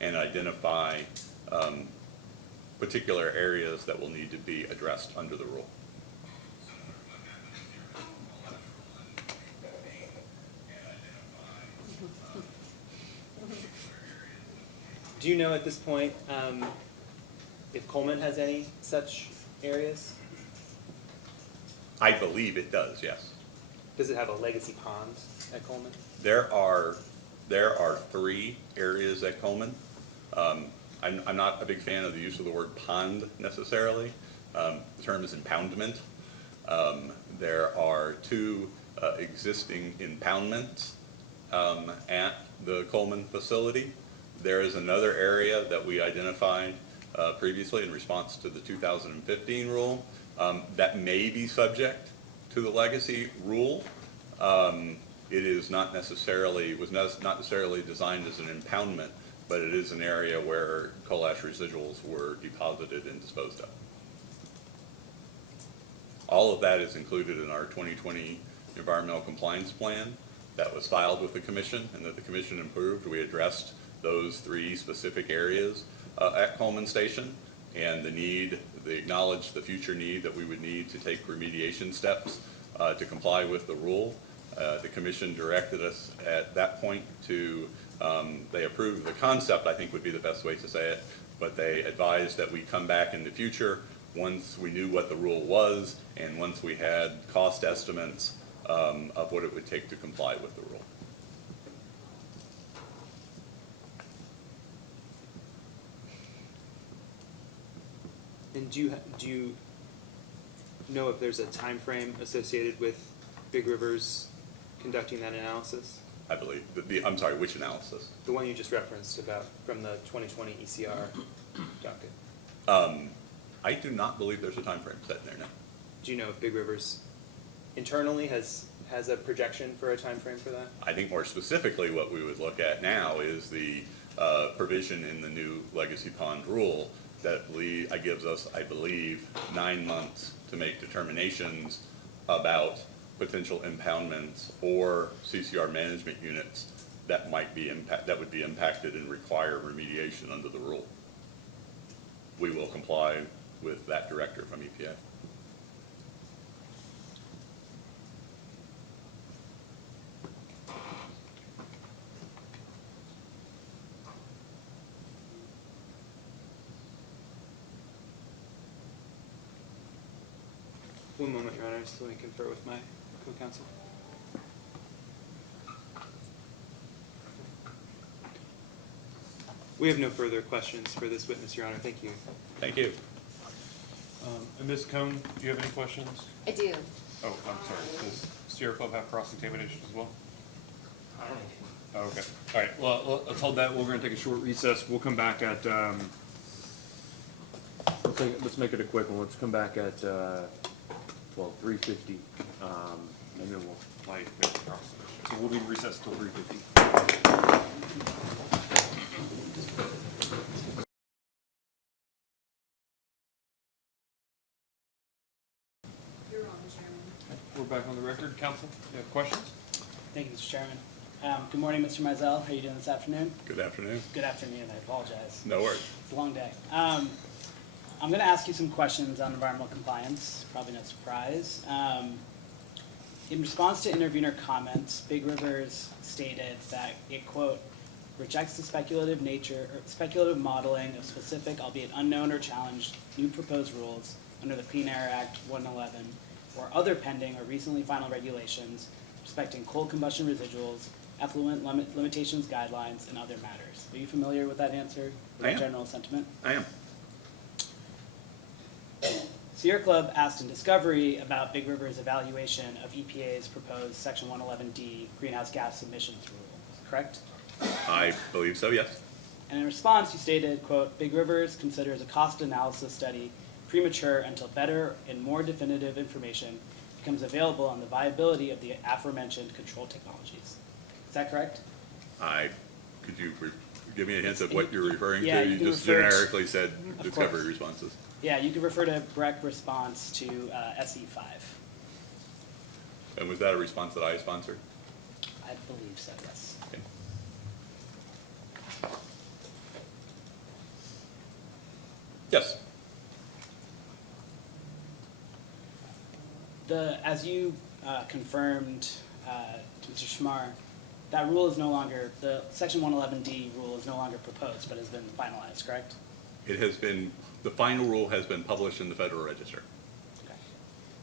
and identify particular areas that will need to be addressed under the rule. Do you know at this point if Coleman has any such areas? I believe it does, yes. Does it have a legacy pond at Coleman? There are 3 areas at Coleman. I'm not a big fan of the use of the word pond necessarily. The term is impoundment. There are 2 existing impoundments at the Coleman facility. There is another area that we identified previously in response to the 2015 rule that may be subject to the legacy rule. It is not necessarily, was not necessarily designed as an impoundment, but it is an area where coal ash residuals were deposited and disposed of. All of that is included in our 2020 environmental compliance plan that was filed with the commission and that the commission approved. We addressed those 3 specific areas at Coleman Station and they acknowledged the future need that we would need to take remediation steps to comply with the rule. The commission directed us at that point to, they approved the concept, I think would be the best way to say it, but they advised that we come back in the future once we knew what the rule was and once we had cost estimates of what it would take to comply with the rule. And do you know if there's a time frame associated with Big Rivers conducting that analysis? I believe, I'm sorry, which analysis? The one you just referenced about from the 2020 ECR docket. I do not believe there's a time frame set in there now. Do you know if Big Rivers internally has a projection for a time frame for that? I think more specifically what we would look at now is the provision in the new Legacy Pond rule that gives us, I believe, 9 months to make determinations about potential impoundments or CCR management units that might be that would be impacted and require remediation under the rule. We will comply with that directive from EPA. One moment, Your Honor, just let me confer with my co-counsel. We have no further questions for this witness, Your Honor. Thank you. Thank you. And Ms. Cohn, do you have any questions? I do. Oh, I'm sorry. Does Sierra Club have cross-examination as well? Oh, okay. All right. Well, let's hold that. We're going to take a short recess. We'll come back at, let's make it a quick one. Let's come back at, 3:50. And then we'll make the cross-examination. So we'll be recessed till 3:50. We're back on the record. Counsel, you have questions? Thank you, Mr. Chairman. Good morning, Mr. Mizell. How are you doing this afternoon? Good afternoon. Good afternoon. I apologize. No worries. It's a long day. I'm going to ask you some questions on environmental compliance. Probably no surprise. In response to intervener comments, Big Rivers stated that it, quote, rejects the speculative nature or speculative modeling of specific, albeit unknown or challenged, new proposed rules under the Clean Air Act 111 or other pending or recently final regulations respecting coal combustion residuals, effluent limitations guidelines, and other matters. Are you familiar with that answer? With I the am. general sentiment? I am. Sierra Club asked in discovery about Big River's evaluation of EPA's proposed Section 111D greenhouse gas emissions rule, correct? I believe so, yes. And in response, you stated, quote, Big Rivers considers a cost analysis study premature until better and more definitive information becomes available on the viability of the aforementioned control technologies. Is that correct? Could you give me a hint of what you're referring Yeah, to? you You can just refer to- generically said Of discovery course. responses. Yeah, you could refer to direct response to SE5. And was that a response that I sponsored? I believe so, yes. Okay. Yes. As you confirmed to Mr. Schmar, that rule is no longer, the Section 111D rule is no longer proposed, but has been finalized, correct? It has been, the final rule has been published in the Federal Register.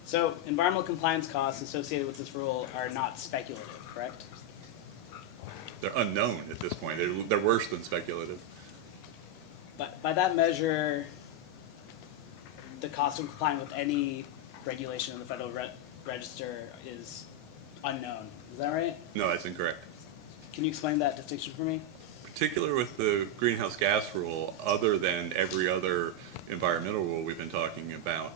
So environmental compliance costs associated with this rule are not speculative, correct? They're unknown at this point. They're worse than speculative. But by that measure, the cost of complying with any regulation in the Federal Register is unknown. Is that right? No, that's incorrect. Can you explain that distinction for me? Particular with the greenhouse gas rule, other than every other environmental rule we've been talking about,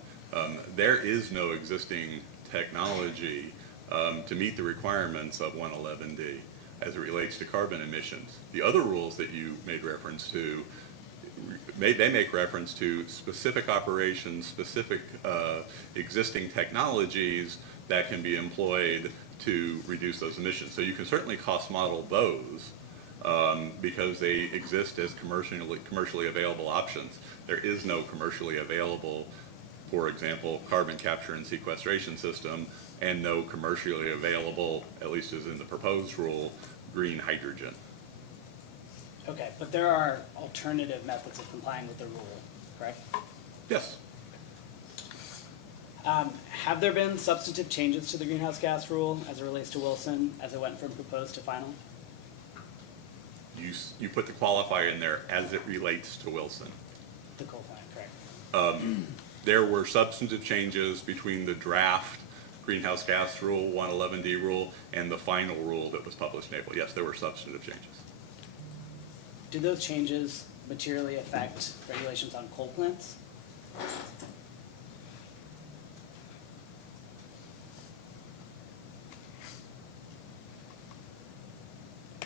there is no existing technology to meet the requirements of 111D as it relates to carbon emissions. The other rules that you made reference to, they make reference to specific operations, specific existing technologies that can be employed to reduce those emissions. So you can certainly cost model those because they exist as commercially available options. There is no commercially available, for example, carbon capture and sequestration system, and no commercially available, at least as in the proposed rule, green hydrogen. Okay, but there are alternative methods of complying with the rule, correct? Yes. Have there been substantive changes to the greenhouse gas rule as it relates to Wilson, as it went from proposed to final? You put the qualifier in there as it relates to Wilson. The coal plant, correct. There were substantive changes between the draft greenhouse gas rule, 111D rule, and the final rule that was published in April. Yes, there were substantive changes. Do those changes materially affect regulations on coal plants?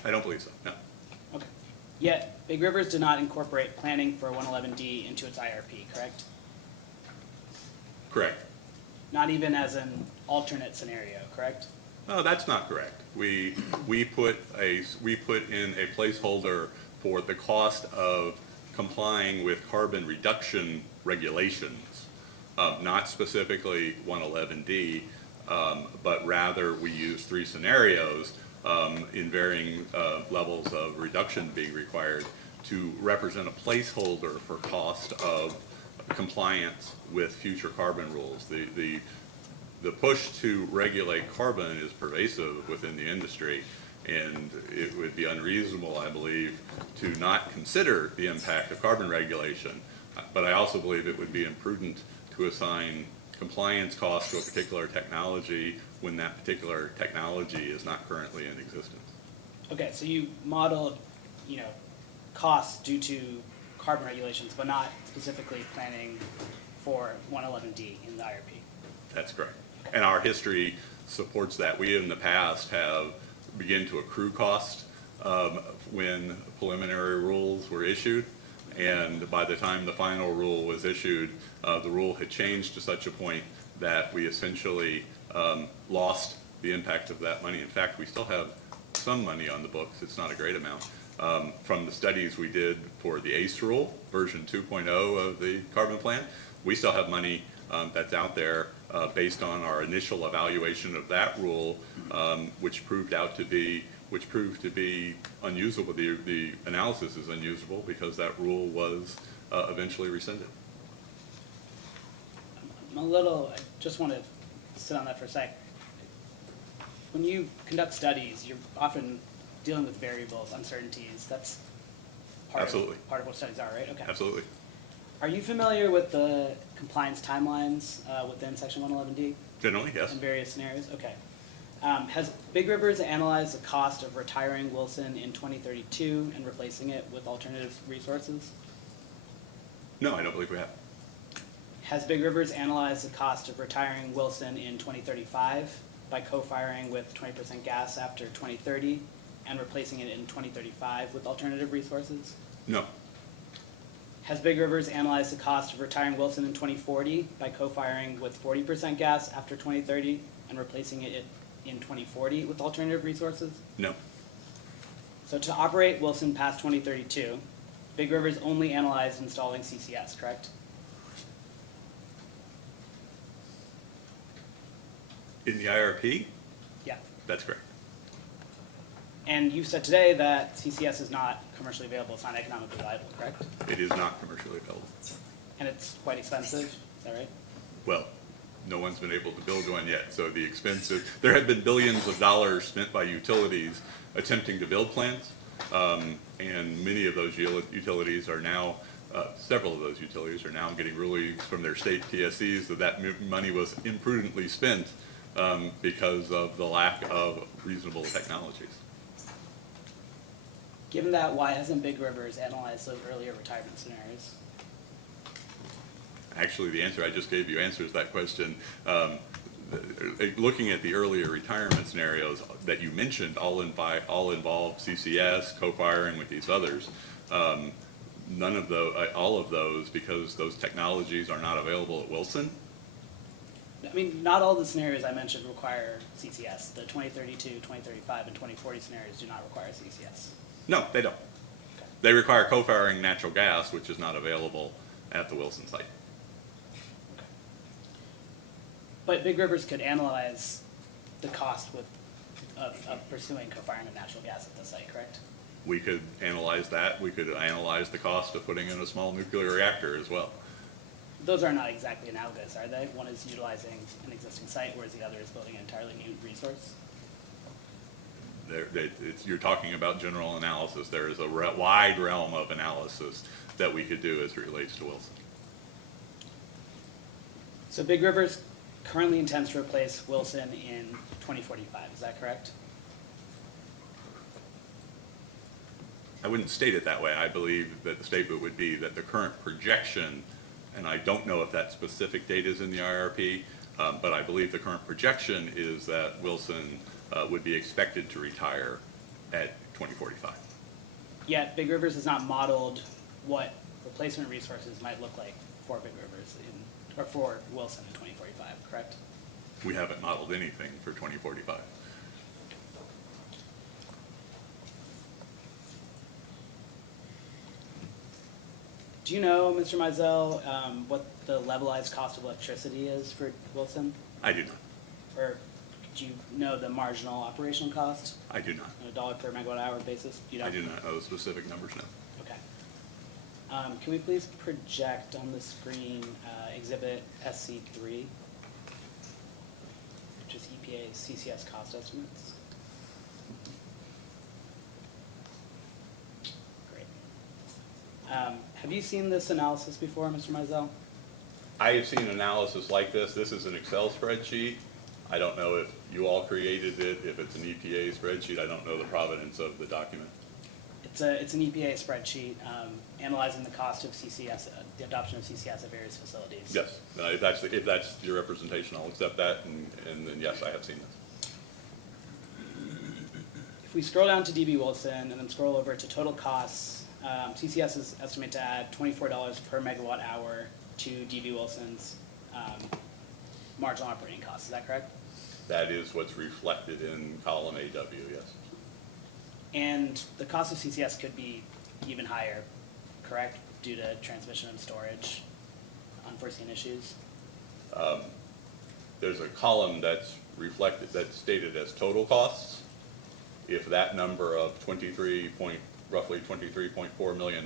I don't believe so, no. Okay. Yet, Big Rivers did not incorporate planning for 111D into its IRP, correct? Correct. Not even as an alternate scenario, correct? No, that's not correct. We put in a placeholder for the cost of complying with carbon reduction regulations, not specifically 111D, but rather we use 3 scenarios in varying levels of reduction being required to represent a placeholder for cost of compliance with future carbon rules. The push to regulate carbon is pervasive within the industry, and it would be unreasonable, I believe, to not consider the impact of carbon regulation. But I also believe it would be imprudent to assign compliance costs to a particular technology when that particular technology is not currently in existence. Okay, so you modeled, costs due to carbon regulations, but not specifically planning for 111D in the IRP. That's correct. And our history supports that. We in the past have begun to accrue cost when preliminary rules were issued. And by the time the final rule was issued, the rule had changed to such a point that we essentially lost the impact of that money. In fact, we still have some money on the books. It's not a great amount. From the studies we did for the ACE rule, version 2.0 of the carbon plan, we still have money that's out there based on our initial evaluation of that rule, which proved to be unusable. The analysis is unusable because that rule was eventually rescinded. I just want to sit on that for a sec. When you conduct studies, you're often dealing with variables, uncertainties. That's part of what studies are, right? Okay. Absolutely. Are you familiar with the compliance timelines within Section 111D? Generally, yes. In various scenarios? Okay. Has Big Rivers analyzed the cost of retiring Wilson in 2032 and replacing it with alternative resources? No, I don't believe we have. Has Big Rivers analyzed the cost of retiring Wilson in 2035 by co-firing with 20% gas after 2030 and replacing it in 2035 with alternative resources? No. Has Big Rivers analyzed the cost of retiring Wilson in 2040 by co-firing with 40% gas after 2030 and replacing it in 2040 with alternative resources? No. So to operate Wilson past 2032, Big Rivers only analyzed installing CCS, correct? In the IRP? Yeah. That's correct. And you said today that CCS is not commercially available, it's not economically viable, correct? It is not commercially available. And it's quite expensive, is that right? Well, no one's been able to build one yet, so there have been billions of dollars spent by utilities attempting to build plants, and many of those utilities are now, several of those utilities are now getting rulings from their state PSCs that money was imprudently spent because of the lack of reasonable technologies. Given that, why hasn't Big Rivers analyzed those earlier retirement scenarios? Actually, the answer I just gave you answers that question. Looking at the earlier retirement scenarios that you mentioned, all involve CCS, co-firing with these others. None of those, all of those, because those technologies are not available at Wilson. I mean, not all the scenarios I mentioned require CCS. The 2032, 2035, and 2040 scenarios do not require CCS. No, they don't. They require co-firing natural gas, which is not available at the Wilson site. But Big Rivers could analyze the cost of pursuing co-firing of natural gas at the site, correct? We could analyze that. We could analyze the cost of putting in a small nuclear reactor as well. those are not exactly analogous, are they? One is utilizing an existing site, whereas the other is building an entirely new resource? You're talking about general analysis. There is a wide realm of analysis that we could do as it relates to Wilson. So Big Rivers currently intends to replace Wilson in 2045, is that correct? I wouldn't state it that way. I believe that the statement would be that the current projection, and I don't know if that specific date is in the IRP, but I believe the current projection is that Wilson would be expected to retire at 2045. Yet Big Rivers has not modeled what replacement resources might look like for Big Rivers or for Wilson in 2045, correct? We haven't modeled anything for 2045. Do you know, Mr. Mizell, what the levelized cost of electricity is for Wilson? I do not. Or do you know the marginal operational cost I do not. on a dollar per megawatt hour basis? You I don't? do not know the specific numbers now. Okay. Can we please project on the screen Exhibit SC3, which is EPA's CCS cost estimates? Great. Have you seen this analysis before, Mr. Mizell? I have seen analysis like this. This is an Excel spreadsheet. I don't know if you all created it, if it's an EPA spreadsheet. I don't know the provenance of the document. It's an EPA spreadsheet analyzing the cost of CCS, the adoption of CCS at various facilities. Yes, if that's your representation, I'll accept that, and then yes, I have seen this. If we scroll down to DB Wilson and then scroll over to total costs, CCS is estimated to add $24 per megawatt hour to DB Wilson's marginal operating costs. Is that correct? That is what's reflected in column AW, yes. And the cost of CCS could be even higher, correct, due to transmission and storage, unforeseen issues? There's a column that's reflected, that's stated as total costs. If that number of roughly $23.4 million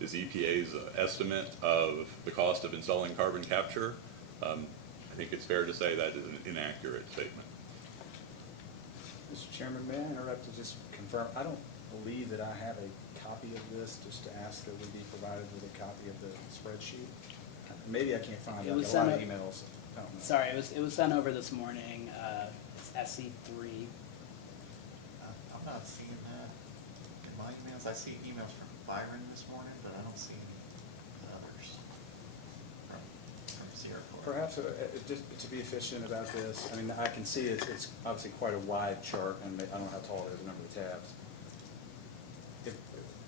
is EPA's estimate of the cost of installing carbon capture, I think it's fair to say that is an inaccurate statement. Mr. Chairman, may I interrupt to just confirm? I don't believe that I have a copy of this, just to ask that we be provided with a copy of the spreadsheet. Maybe I can't find it. I've got a lot of emails. I don't know. Sorry, it was sent over this morning. It's SC3. I'm not seeing that in my emails. I see emails from Byron this morning, but I don't see the others from Sierra Club. Perhaps, just to be efficient about this, I mean, I can see it's obviously quite a wide chart, and I don't know how tall it is, the number of tabs.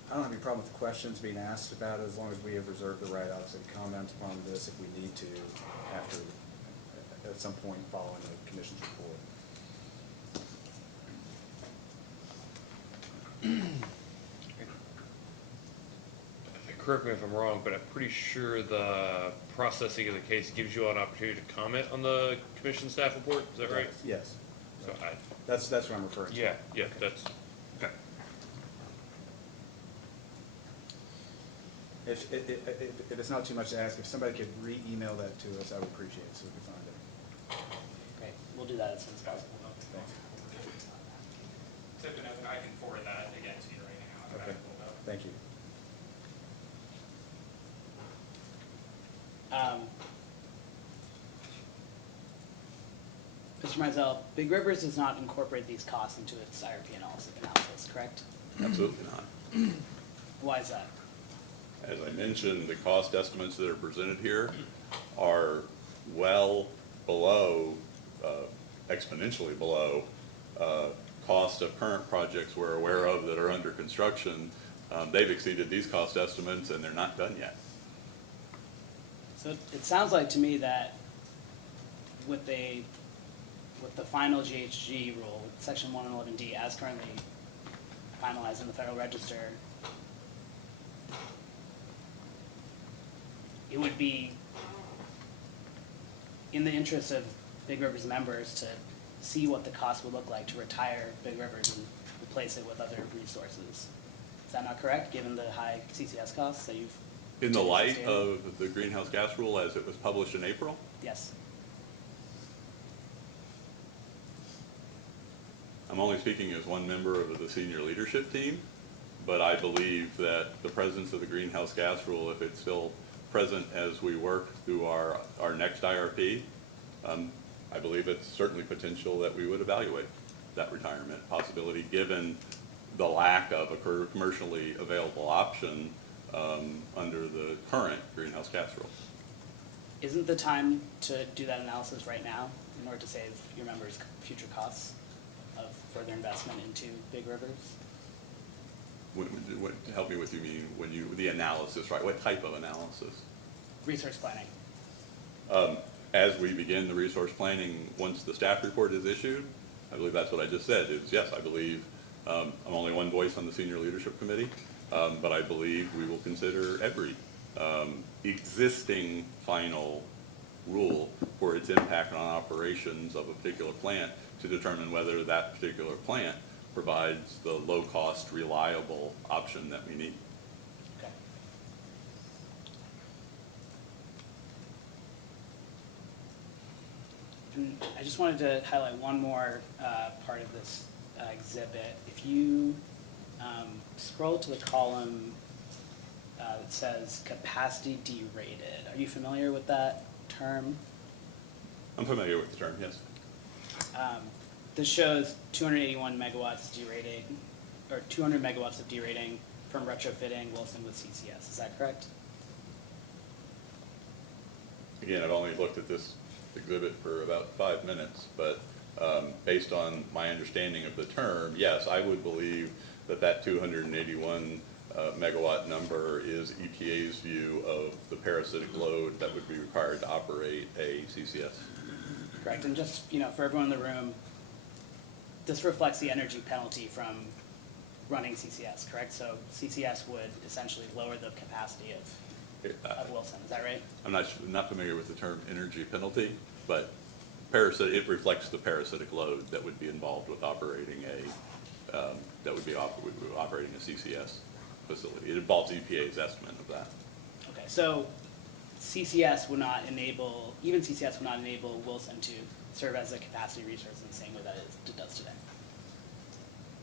I don't have any problem with the questions being asked about it, as long as we have reserved the right, obviously, to comment upon this if we need to after, at some point following the commission's report. Correct me if I'm wrong, but I'm pretty sure the processing of the case gives you an opportunity to comment on the commission staff report, is that right? Yes. So That's what I'm referring to. yeah, that's, okay. If it's not too much to ask, if somebody could re-email that to us, I would appreciate it, so we can find it. Great, we'll do that as soon as possible. Thanks. Tip, I can forward that again to you right now. Okay, thank you. Mr. Mizell, Big Rivers does not incorporate these costs into its IRP analysis, correct? Absolutely not. Why is that? As I mentioned, the cost estimates that are presented here are well below, exponentially below, cost of current projects we're aware of that are under construction. They've exceeded these cost estimates and they're not done yet. So it sounds like to me that with the final GHG rule, with section 111D as currently finalized in the Federal Register, it would be in the interest of Big Rivers members to see what the cost would look like to retire Big Rivers and replace it with other resources. Is that not correct, given the high CCS costs that you've In the light of the greenhouse gas rule as it was published in April, Yes. I'm only speaking as one member of the senior leadership team, but I believe that the presence of the greenhouse gas rule, if it's still present as we work through our next IRP, I believe it's certainly potential that we would evaluate that retirement possibility, given the lack of a commercially available option under the current greenhouse gas rule. Isn't the time to do that analysis right now in order to save your members future costs of further investment into Big Rivers? Help me with you mean when you, the analysis, right? What type of analysis? Resource planning. As we begin the resource planning, once the staff report is issued, I believe that's what I just said, is yes, I believe, I'm only one voice on the senior leadership committee, but I believe we will consider every existing final rule for its impact on operations of a particular plant to determine whether that particular plant provides the low-cost, reliable option that we need. Okay. And I just wanted to highlight one more part of this exhibit. If you scroll to the column that says capacity derated, are you familiar with that term? I'm familiar with the term, yes. This shows 281 megawatts derating, or 200 megawatts of derating from retrofitting Wilson with CCS. Is that correct? Again, I've only looked at this exhibit for about 5 minutes, but based on my understanding of the term, yes, I would believe that that 281 megawatt number is EPA's view of the parasitic load that would be required to operate a CCS. Correct, and just, you know, for everyone in the room, this reflects the energy penalty from running CCS, correct? So CCS would essentially lower the capacity of Wilson, is that right? I'm not familiar with the term energy penalty, but it reflects the parasitic load that would be involved with operating operating a CCS facility. It involves EPA's estimate of that. Okay, so CCS would not enable, even CCS would not enable Wilson to serve as a capacity resource in the same way that it does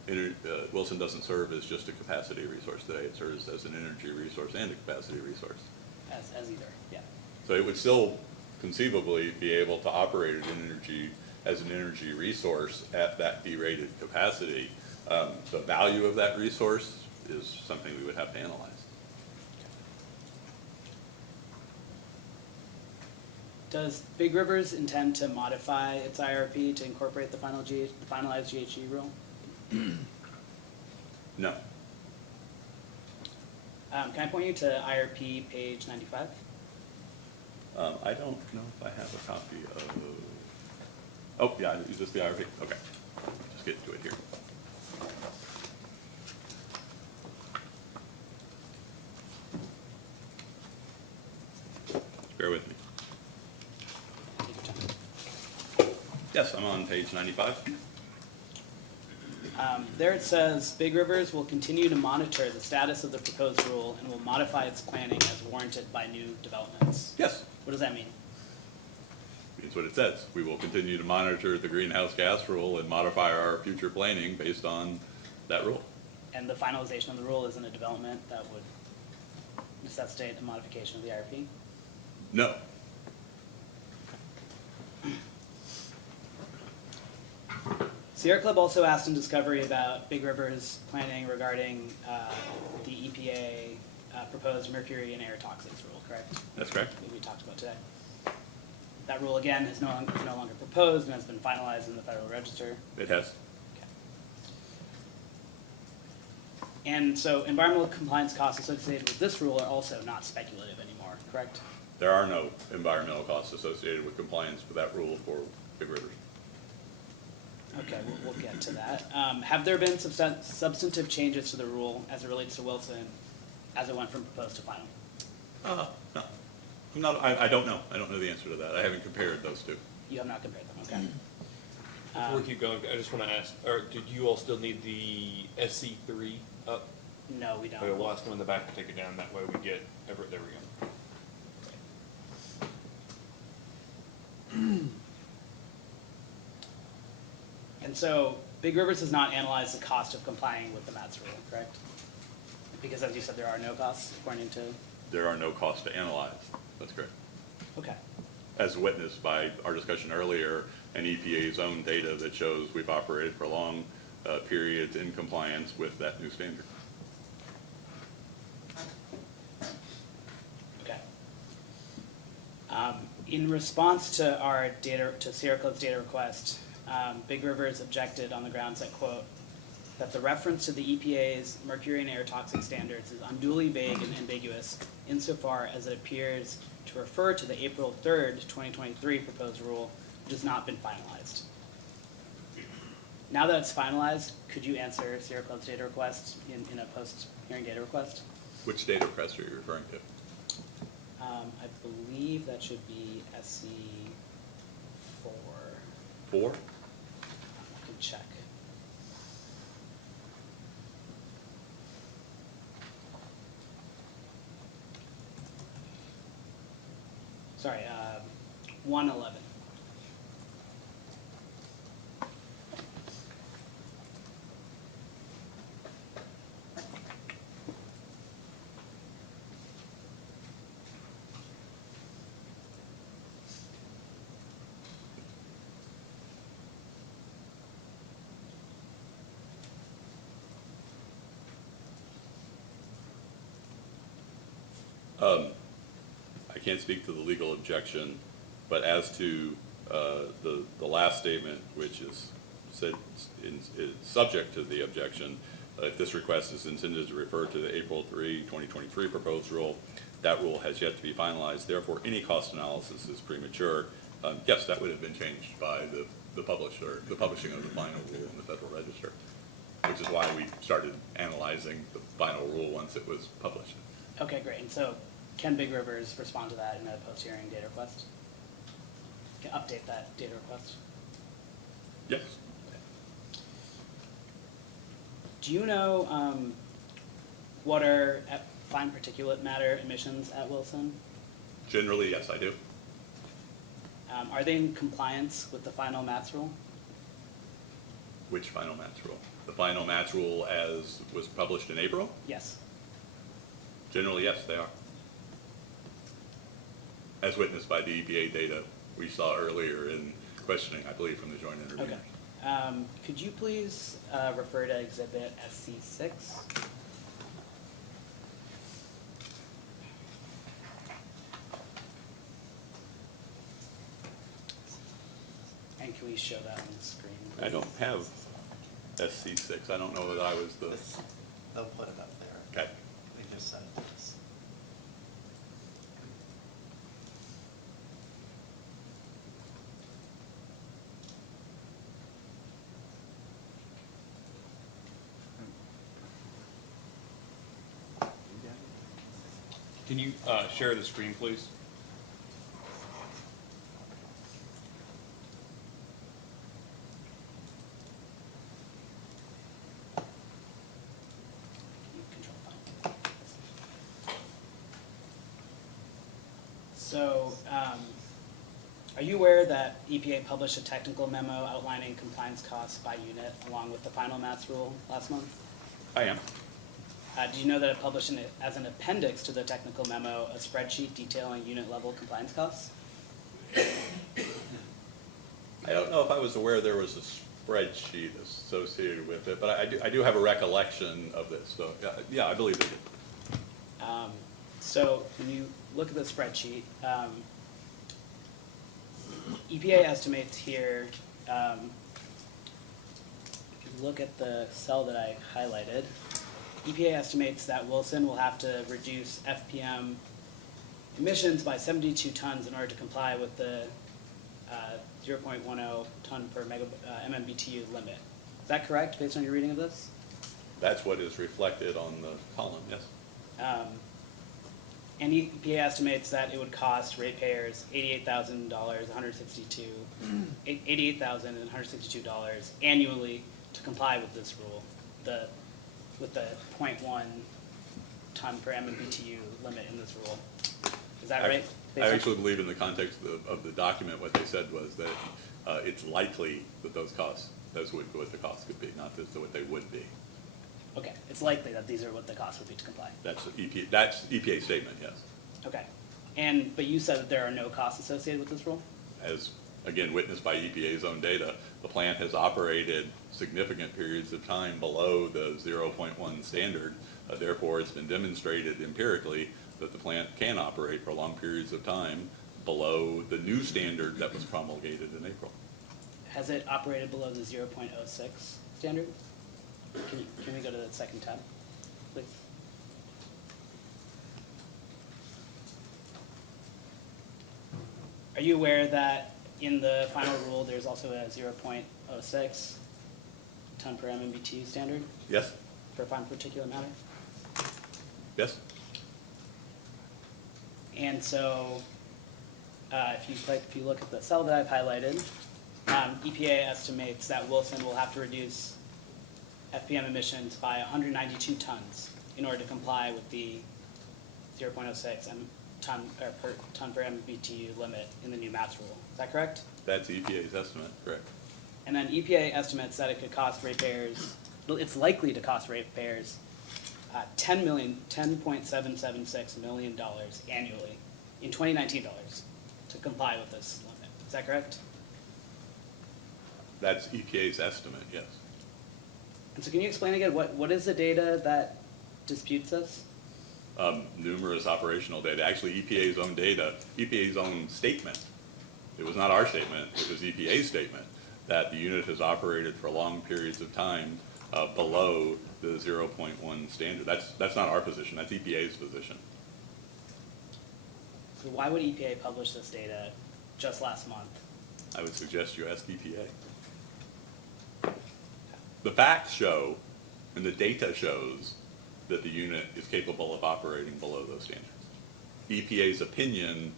today. Wilson doesn't serve as just a capacity resource today. It serves as an energy resource and a capacity resource. As either, yeah. So it would still conceivably be able to operate as an energy resource at that derated capacity. The value of that resource is something we would have to analyze. Does Big Rivers intend to modify its IRP to incorporate the finalized GHG rule? No. Can I point you to IRP page 95? I don't know if I have a copy of, oh, yeah, is this the IRP? Okay, just get to it here. Bear with me. Yes, I'm on page 95. There it says, Big Rivers will continue to monitor the status of the proposed rule and will modify its planning as warranted by new developments. Yes. What does that mean? Means what it says. We will continue to monitor the greenhouse gas rule and modify our future planning based on that rule. And the finalization of the rule isn't a development that would necessitate a modification of the IRP? No. Sierra Club also asked in Discovery about Big River's planning regarding the EPA proposed mercury and air toxics rule, correct? That's correct. That we talked about today. That rule, again, is no longer proposed and has been finalized in the Federal Register. It has. And so environmental compliance costs associated with this rule are also not speculative anymore, correct? There are no environmental costs associated with compliance with that rule for Big Rivers. Okay, we'll get to that. Have there been substantive changes to the rule as it relates to Wilson as it went from proposed to final? No. I don't know. I don't know the answer to that. I haven't compared those two. You have not compared them, okay. Before we keep going, I just want to ask, did you all still need the SC3 up No, we don't. Okay, we'll ask them in the back to take it down, that way we get, there we go. And so, Big Rivers has not analyzed the cost of complying with the MATS rule, correct? Because as you said, there are no costs according to, There are no costs to analyze. That's correct. okay. As witnessed by our discussion earlier, and EPA's own data that shows we've operated for long periods in compliance with that new standard. Okay. In response to our data, to Sierra Club's data request, Big Rivers objected on the grounds that, quote, that the reference to the EPA's mercury and air toxic standards is unduly vague and ambiguous insofar as it appears to refer to the April 3rd, 2023 proposed rule, which has not been finalized. Now that it's finalized, could you answer Sierra Club's data request in a post-hearing data request? Which data request are you referring to? I believe that should be SC 4. 4? I can check. Sorry, 111. I can't speak to the legal objection, but as to the last statement, which is said is subject to the objection, if this request is intended to refer to the April 3, 2023 proposed rule, that rule has yet to be finalized. Therefore, any cost analysis is premature. Yes, that would have been changed by the publisher, the publishing of the final rule in the Federal Register, which is why we started analyzing the final rule once it was published. Okay, great. And so can Big Rivers respond to that in a post-hearing data request? Can update that data request? Yes. Do you know what are fine particulate matter emissions at Wilson? Generally, yes, I do. Are they in compliance with the final MATS rule? Which final MATS rule? The final MATS rule as was published in April? Yes. Generally, yes, they are. As witnessed by the EPA data we saw earlier in questioning, I believe, from the joint interveners. Okay. Could you please refer to Exhibit SC6? And can we show that on the screen? I don't have SC6. I don't know that I was the. They'll put it up there. Okay. They just sent it to us. Can you share the screen, please? So, are you aware that EPA published a technical memo outlining compliance costs by unit along with the final MATS rule last month? I am. Do you know that it published as an appendix to the technical memo a spreadsheet detailing unit level compliance costs? I don't know if I was aware there was a spreadsheet associated with it, but I do have a recollection of this. So yeah, I believe it did. So when you look at the spreadsheet, EPA estimates here, if you look at the cell that I highlighted, EPA estimates that Wilson will have to reduce FPM emissions by 72 tons in order to comply with the 0.10 ton per MMBTU limit. Is that correct, based on your reading of this? That's what is reflected on the column, yes. And EPA estimates that it would cost ratepayers $88,162 annually to comply with this rule. The with the 0.1 ton per MMBTU limit in this rule. Is that right? I actually believe in the context of the document, what they said was that it's likely that those costs, those would what the costs could be, not as what they would be. Okay, it's likely that these are what the costs would be to comply. That's EPA statement, yes. Okay, but you said that there are no costs associated with this rule? As, again, witnessed by EPA's own data, the plant has operated significant periods of time below the 0.1 standard. Therefore, it's been demonstrated empirically that the plant can operate for long periods of time below the new standard that was promulgated in April. Has it operated below the 0.06 standard? Can we go to the second tab, please? Are you aware that in the final rule, there's also a 0.06 ton per MMBTU standard Yes? for fine particulate matter? Yes? And so, if you look at the cell that I've highlighted, EPA estimates that Wilson will have to reduce FPM emissions by 192 tons in order to comply with the 0.06 ton per MMBTU limit in the new MATS rule. Is that correct? That's EPA's estimate, correct. And then EPA estimates that it could cost ratepayers, it's likely to cost ratepayers $10.776 million annually in 2019 dollars to comply with this limit. Is that correct? That's EPA's estimate, yes. And so can you explain again, what is the data that disputes this? Numerous operational data, actually EPA's own data, EPA's own statement. It was not our statement, it was EPA's statement that the unit has operated for long periods of time below the 0.1 standard. That's not our position, that's EPA's position. So why would EPA publish this data just last month? I would suggest you ask EPA. The facts show, and the data shows, that the unit is capable of operating below those standards. EPA's opinion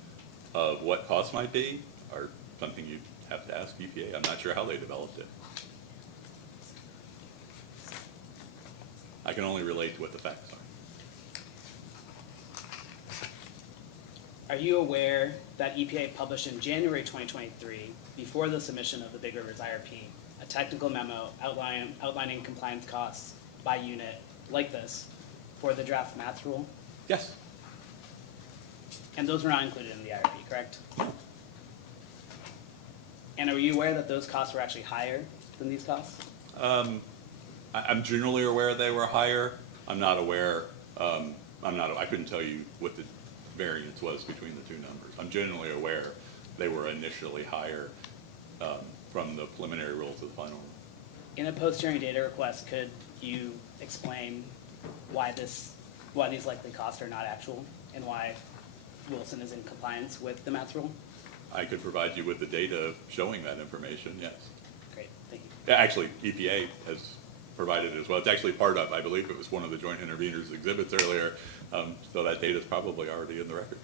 of what costs might be are something you'd have to ask EPA. I'm not sure how they developed it. I can only relate to what the facts are. Are you aware that EPA published in January 2023, before the submission of the Big Rivers IRP, a technical memo outlining compliance costs by unit like this for the draft MATS rule? Yes. And those were not included in the IRP, correct? And are you aware that those costs were actually higher than these costs? I'm generally aware they were higher. I'm not aware, I couldn't tell you what the variance was between the two numbers. I'm generally aware they were initially higher from the preliminary rules to the final rule. In a post-hearing data request, could you explain why these likely costs are not actual and why Wilson is in compliance with the MATS rule? I could provide you with the data showing that information, yes. Great, thank you. Yeah, actually, EPA has provided it as well. It's actually part of, I believe it was one of the joint interveners exhibits earlier, so that data is probably already in the record.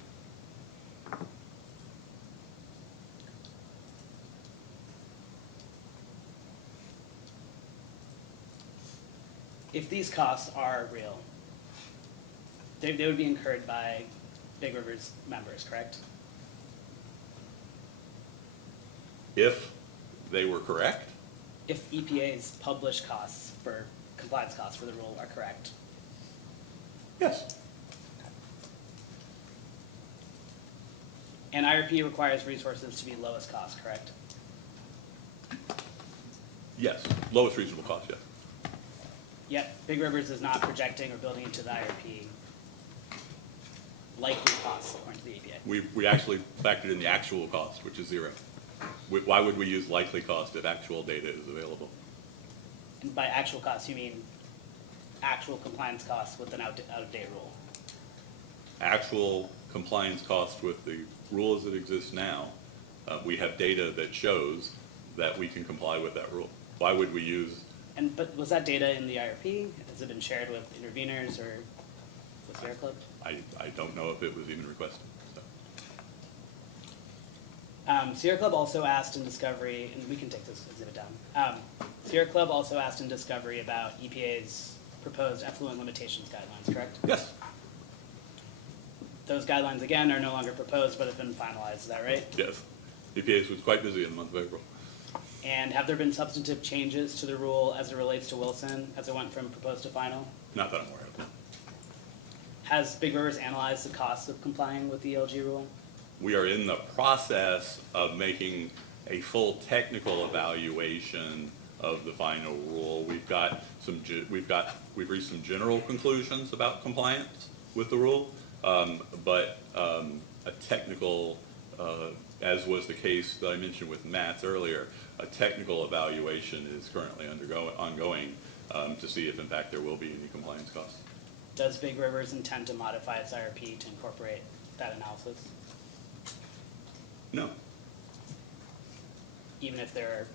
If these costs are real, they would be incurred by Big Rivers members, correct? If they were correct, If EPA's published costs for compliance costs for the rule are correct? yes. And IRP requires resources to be lowest cost, correct? Yes, lowest reasonable cost, yes. Yet Big Rivers is not projecting or building into the IRP likely costs according to the EPA. We actually factored in the actual cost, which is zero. Why would we use likely cost if actual data is available? And by actual costs, you mean actual compliance costs with an out-of-date rule? Actual compliance cost with the rule as it exists now, we have data that shows that we can comply with that rule. Why would we use? But was that data in the IRP? Has it been shared with interveners or with Sierra Club? I don't know if it was even requested. Sierra Club also asked in discovery, and we can take this exhibit down. Sierra Club also asked in discovery about EPA's proposed effluent limitations guidelines, correct? Yes, Those guidelines, again, are no longer proposed, but have been finalized, is that right? yes. EPA was quite busy in the month of April. And have there been substantive changes to the rule as it relates to Wilson, as it went from proposed to final? Not that I'm aware of. Has Big Rivers analyzed the costs of complying with the ELG rule? We are in the process of making a full technical evaluation of the final rule. We've reached some general conclusions about compliance with the rule, but a technical, as was the case that I mentioned with Matt's earlier, a technical evaluation is currently ongoing to see if in fact there will be any compliance costs. Does Big Rivers intend to modify its IRP to incorporate that analysis, No, even if there are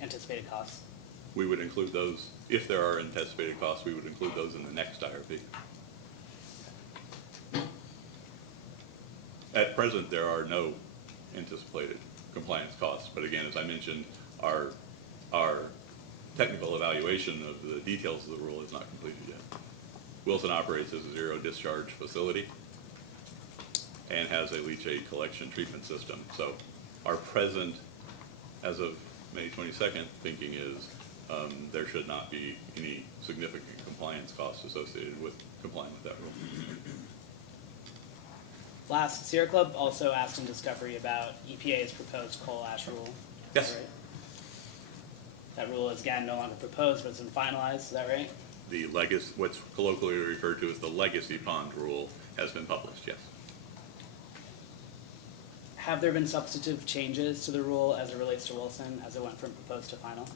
anticipated costs? we would include those, if there are anticipated costs, we would include those in the next IRP. At present, there are no anticipated compliance costs, but again, as I mentioned, our technical evaluation of the details of the rule is not completed yet. Wilson operates as a zero discharge facility and has a leachate collection treatment system. So our present, as of May 22nd, thinking is there should not be any significant compliance costs associated with complying with that rule. Last, Sierra Club also asked in discovery about EPA's proposed coal ash rule. Is that Yes. right? That rule is again no longer proposed, but it's been finalized, is that right? The legacy, what's colloquially referred to as the legacy pond rule, has been published, yes. Have there been substantive changes to the rule as it relates to Wilson, as it went from proposed to final?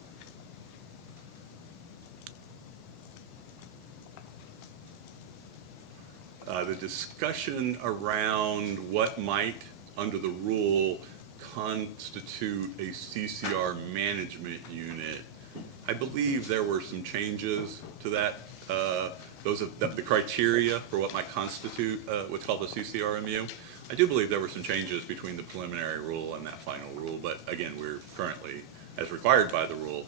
The discussion around what might, under the rule, constitute a CCR management unit, I believe there were some changes to that. Those are the criteria for what might constitute what's called a CCRMU. I do believe there were some changes between the preliminary rule and that final rule, but again, we're currently, as required by the rule,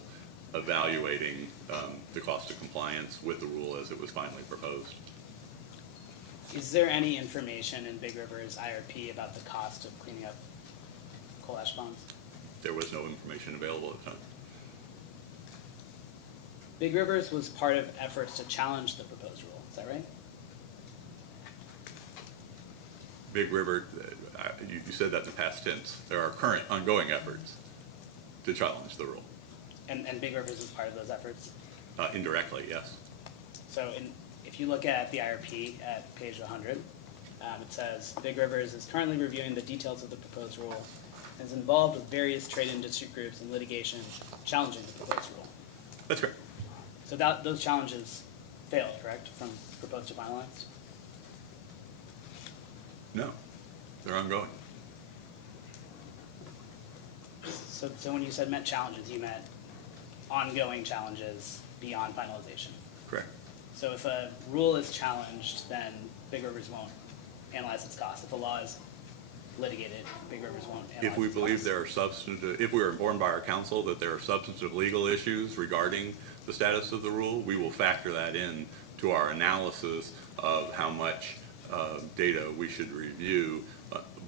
evaluating the cost of compliance with the rule as it was finally proposed. Is there any information in Big River's IRP about the cost of cleaning up coal ash ponds? There was no information available at the time. Big Rivers was part of efforts to challenge the proposed rule, is that right? Big River, you said that in the past tense. There are current ongoing efforts to challenge the rule. And Big Rivers is part of those efforts? Indirectly, yes. So if you look at the IRP at page 100, it says, Big Rivers is currently reviewing the details of the proposed rule and is involved with various trade industry groups in litigation challenging the proposed rule. That's correct. So those challenges failed, correct, from proposed to finalized? No, they're ongoing. So when you said meant challenges, you meant ongoing challenges beyond finalization? Correct. So if a rule is challenged, then Big Rivers won't analyze its costs. If a law is litigated, Big Rivers won't analyze If we its believe costs. there are substantive, if we are informed by our counsel that there are substantive legal issues regarding the status of the rule, we will factor that in to our analysis of how much data we should review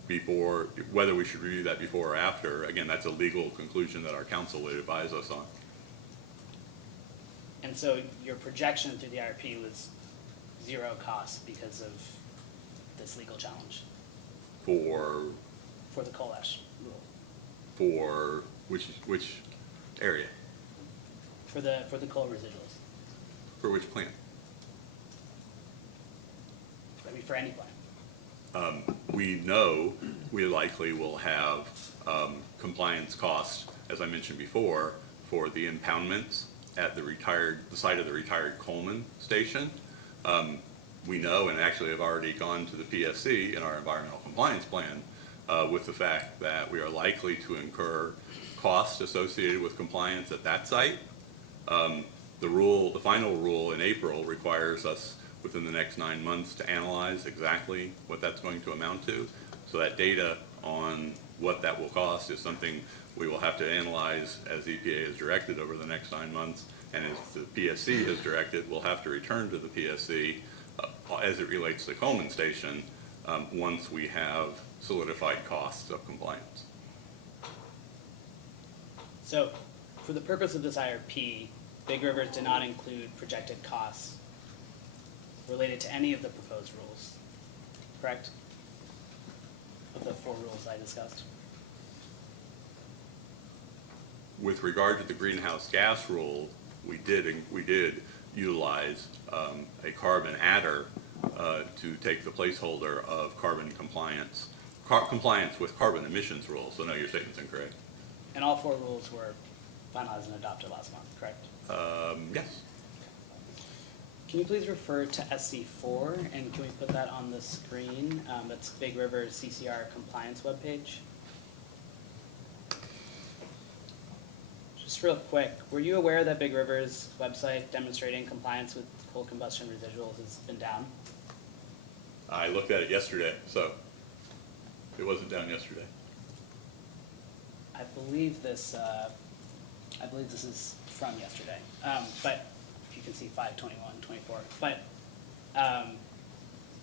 before, whether we should review that before or after. Again, that's a legal conclusion that our counsel would advise us on. And so your projection through the IRP was zero cost because of this legal challenge For the coal ash rule, for which area? for the coal residuals, For which plant? I mean, for any plant. We know we likely will have compliance costs, as I mentioned before, for the impoundments at the site of the retired Coleman station. We know, and actually have already gone to the PSC in our environmental compliance plan, with the fact that we are likely to incur costs associated with compliance at that site. The final rule in April requires us within the next 9 months to analyze exactly what that's going to amount to. So that data on what that will cost is something we will have to analyze as EPA has directed over the next 9 months. And as the PSC has directed, we'll have to return to the PSC as it relates to Coleman Station once we have solidified costs of compliance. So, for the purpose of this IRP, Big Rivers did not include projected costs related to any of the proposed rules, correct? Of the 4 rules I discussed. With regard to the greenhouse gas rule, we did utilize a carbon adder to take the placeholder of carbon compliance with carbon emissions rules. So no, your statement's incorrect. And all 4 rules were finalized and adopted last month, correct? Yes. Can you please refer to SC4, and can we put that on the screen? That's Big River's CCR compliance webpage. Just real quick, were you aware that Big River's website demonstrating compliance with coal combustion residuals has been down? I looked at it yesterday, so it wasn't down yesterday. I believe this is from yesterday, but if you can see 5/21/24. But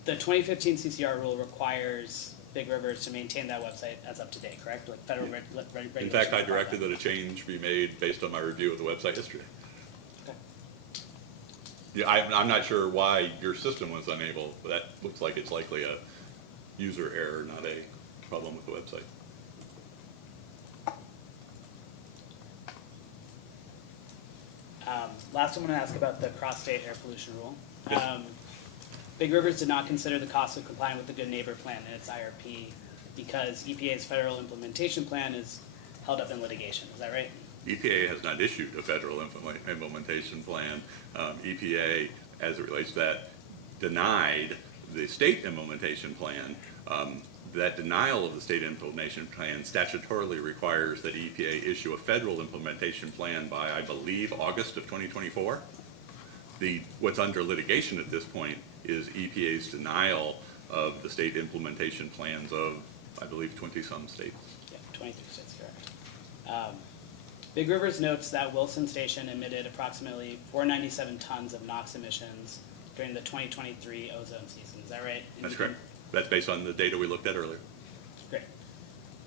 the 2015 CCR rule requires Big Rivers to maintain that website as up to date, correct? Like federal regulations. In fact, I directed that a change be made based on my review of the website yesterday. Okay. Yeah, I'm not sure why your system was unable, but that looks like it's likely a user error, not a problem with the website. Last, I'm going to ask about the cross-state air pollution rule. Yes. Big Rivers did not consider the cost of complying with the Good Neighbor Plan in its IRP because EPA's federal implementation plan is held up in litigation. Is that right? EPA has not issued a federal implementation plan. EPA, as it relates to that, denied the state implementation plan. That denial of the state implementation plan statutorily requires that EPA issue a federal implementation plan by, I believe, August of 2024. What's under litigation at this point is EPA's denial of the state implementation plans of, I believe, 20-some states. Yeah, 23 states, correct. Big Rivers notes that Wilson Station emitted approximately 497 tons of NOx emissions during the 2023 ozone season. Is that right? That's correct. That's based on the data we looked at earlier. Great.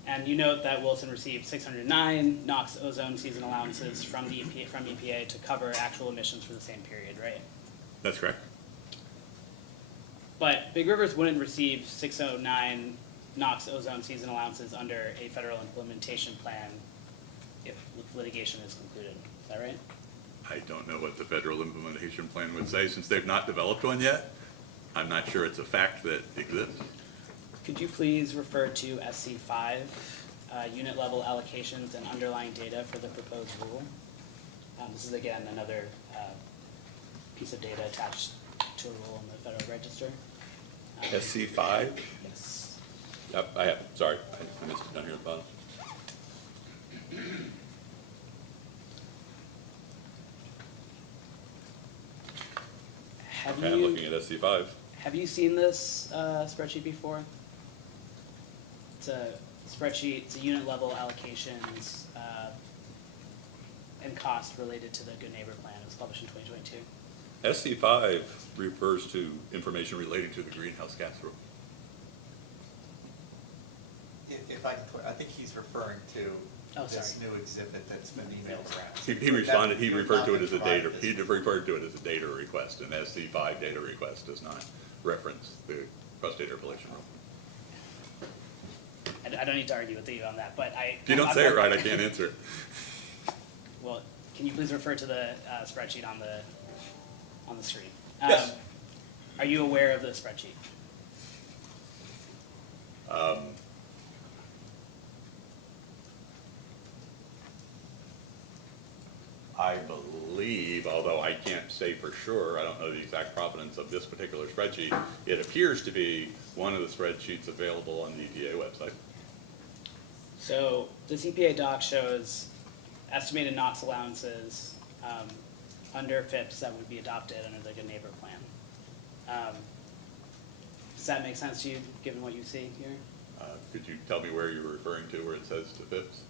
And you note that Wilson received 609 NOx ozone season allowances from EPA to cover actual emissions for the same period, right? That's correct. But Big Rivers wouldn't receive 609 NOx ozone season allowances under a federal implementation plan if litigation is concluded. Is that right? I don't know what the federal implementation plan would say since they've not developed one yet. I'm not sure it's a fact that exists. Could you please refer to SC5, unit level allocations and underlying data for the proposed rule? This is again another piece of data attached to a rule in the Federal Register. SC5? Yes. Yep, I have, sorry, I missed it down here at the bottom. I'm looking at SC5. Have you seen this spreadsheet before? It's a spreadsheet, it's a unit level allocations and cost related to the Good Neighbor Plan. It was published in 2022. SC5 refers to information relating to the greenhouse gas rule. If I can, I think he's referring to this new exhibit that's been emailed around. He responded, he referred to it as a data, he referred to it as a data request, and SC5 data request does not reference the cross-state air pollution rule. I don't need to argue with you on that, but If you don't say it right, I can't answer it. Well, can you please refer to the spreadsheet on the screen? Yes. Are you aware of the spreadsheet? I believe, although I can't say for sure, I don't know the exact provenance of this particular spreadsheet, it appears to be one of the spreadsheets available on the EPA website. So this EPA doc shows estimated NOx allowances under FIPS that would be adopted under the Good Neighbor Plan. Does that make sense to you, given what you see here? Could you tell me where you're referring to, where it says to FIPS?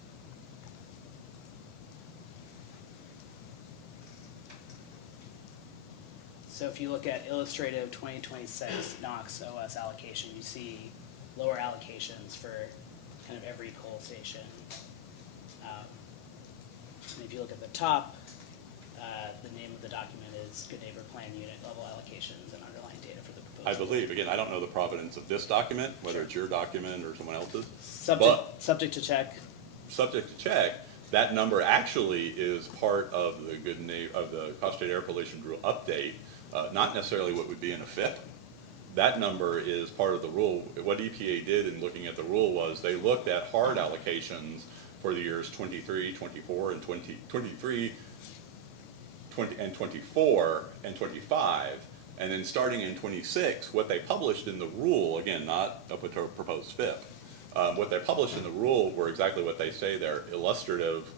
So if you look at illustrative 2026 Knox OS allocation, you see lower allocations for kind of every coal station. And if you look at the top, the name of the document is Good Neighbor Plan Unit Level Allocations and underlying data for the proposed. I believe, again, I don't know the provenance of this document, whether it's your document or someone else's. Subject to check. Subject to check, that number actually is part of the of the Cost-State Air Pollution Rule update, not necessarily what would be in a FIP. That number is part of the rule. What EPA did in looking at the rule was they looked at hard allocations for the years 23, 24, and 23, 20, and 24, and 25. And then starting in 26, what they published in the rule, again, not a proposed FIP, what they published in the rule were exactly what they say there, illustrative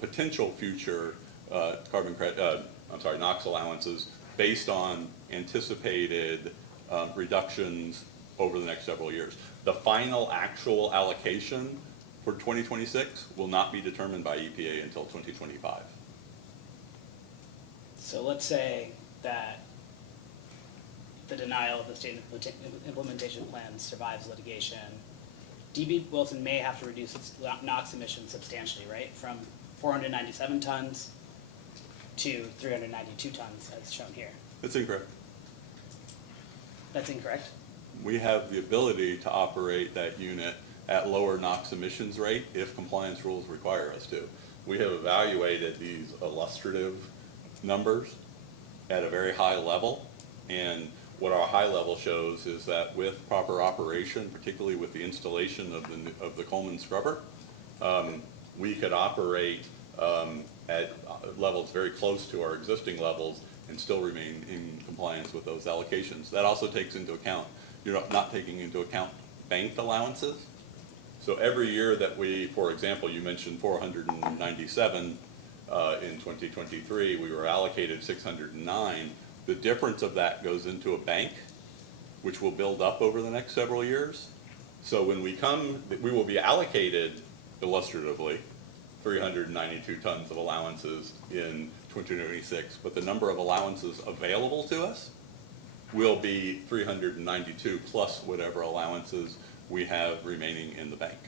potential future NOx allowances based on anticipated reductions over the next several years. The final actual allocation for 2026 will not be determined by EPA until 2025. So let's say that the denial of the state implementation plan survives litigation. DB Wilson may have to reduce its NOx emissions substantially, right? From 497 tons to 392 tons as shown here. That's incorrect. That's incorrect? We have the ability to operate that unit at lower NOx emissions rate if compliance rules require us to. We have evaluated these illustrative numbers at a very high level, and what our high level shows is that with proper operation, particularly with the installation of the Coleman scrubber, we could operate at levels very close to our existing levels and still remain in compliance with those allocations. That also takes into account, you're not taking into account banked allowances. So every year that we, for example, you mentioned 497 in 2023, we were allocated 609. The difference of that goes into a bank, which will build up over the next several years. So when we come, we will be allocated illustratively 392 tons of allowances in 2026, but the number of allowances available to us will be 392 plus whatever allowances we have remaining in the bank.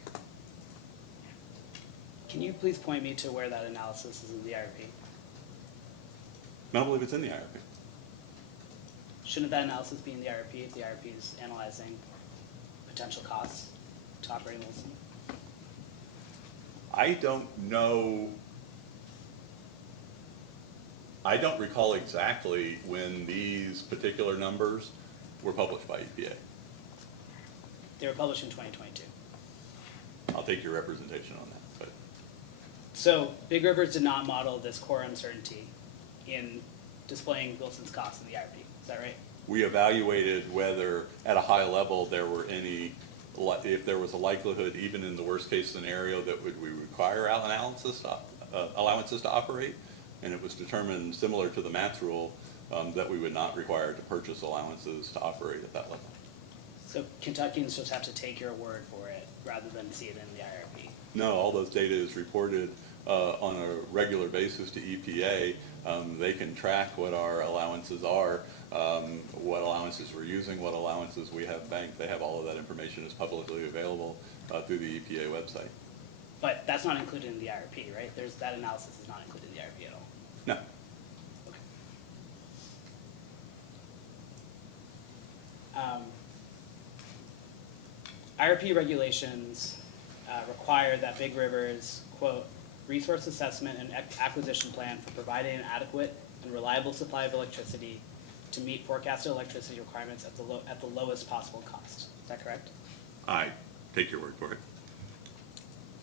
Can you please point me to where that analysis is in the IRP? I don't believe it's in the IRP. Shouldn't that analysis be in the IRP if the IRP is analyzing potential costs to operating Wilson? I don't know. I don't recall exactly when these particular numbers were published by EPA. They were published in 2022. I'll take your representation on that. But So Big Rivers did not model this core uncertainty in displaying Wilson's costs in the IRP. Is that right? we evaluated whether at a high level there were any, if there was a likelihood, even in the worst case scenario, that we require allowances to operate. And it was determined, similar to the MATS rule, that we would not require to purchase allowances to operate at that level. So Kentuckians just have to take your word for it rather than see it in the IRP? No, all those data is reported on a regular basis to EPA. They can track what our allowances are, what allowances we're using, what allowances we have banked. They have all of that information is publicly available through the EPA website. But that's not included in the IRP, right? That analysis is not included in the IRP at all? No. IRP regulations require that Big River's, quote, resource assessment and acquisition plan for providing an adequate and reliable supply of electricity to meet forecasted electricity requirements at the lowest possible cost. Is that correct? I take your word for it.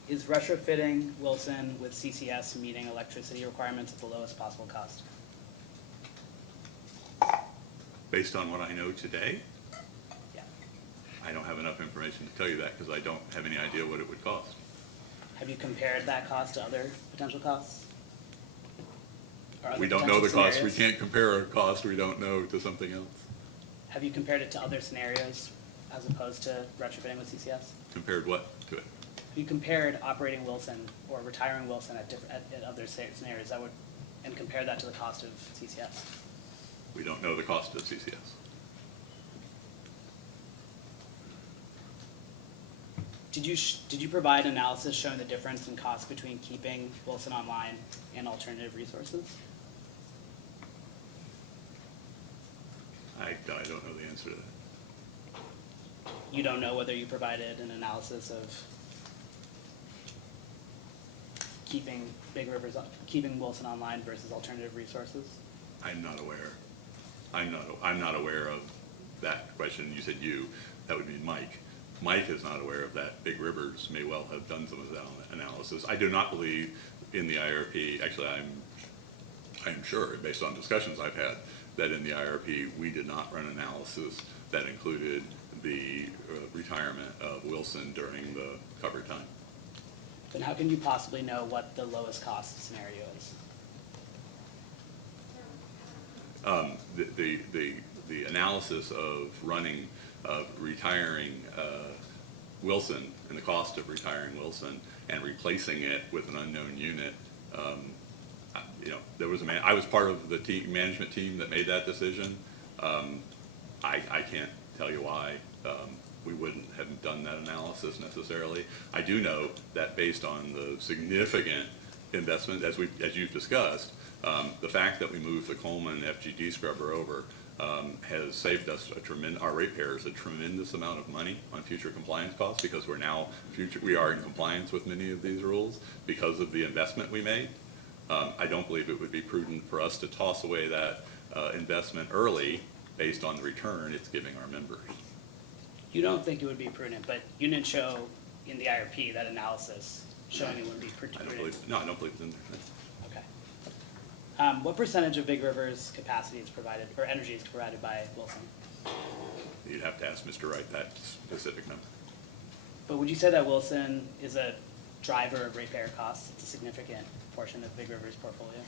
Is retrofitting Wilson with CCS meeting electricity requirements at the lowest possible cost? Based on what I know today, Yeah. I don't have enough information to tell you that because I don't have any idea what it would cost. Have you compared that cost to other potential costs? Or other We don't know the potential cost. We scenarios? can't compare a cost we don't know to something else. Have you compared it to other scenarios as opposed to retrofitting with CCS? Compared what to it? You compared operating Wilson or retiring Wilson at other scenarios, and compared that to the cost of CCS. We don't know the cost of CCS. Did you provide analysis showing the difference in cost between keeping Wilson online and alternative resources? I don't know the answer to that. You don't know whether you provided an analysis of keeping keeping Wilson online versus alternative resources? I'm not aware. I'm not aware of that question. You said you, that would be Mike. Mike is not aware of that. Big Rivers may well have done some of that analysis. I do not believe in the IRP, actually I'm sure, based on discussions I've had, that in the IRP, we did not run analysis that included the retirement of Wilson during the covered time. Then how can you possibly know what the lowest cost scenario is? The analysis of retiring Wilson and the cost of retiring Wilson and replacing it with an unknown unit, there was I was part of the management team that made that decision. I can't tell you why we wouldn't have done that analysis necessarily. I do know that based on the significant investment, as you've discussed, the fact that we moved the Coleman FGD scrubber over has saved us our ratepayers a tremendous amount of money on future compliance costs, because we are in compliance with many of these rules because of the investment we made. I don't believe it would be prudent for us to toss away that investment early based on the return it's giving our members. You don't think it would be prudent, but you didn't show in the IRP that analysis showing it would be prudent. I don't believe it's in there. Okay. What percentage of Big River's capacity is provided, or energy is provided by Wilson? You'd have to ask Mr. Wright that specific number. But would you say that Wilson is a driver of ratepayer costs? It's a significant portion of Big River's portfolio?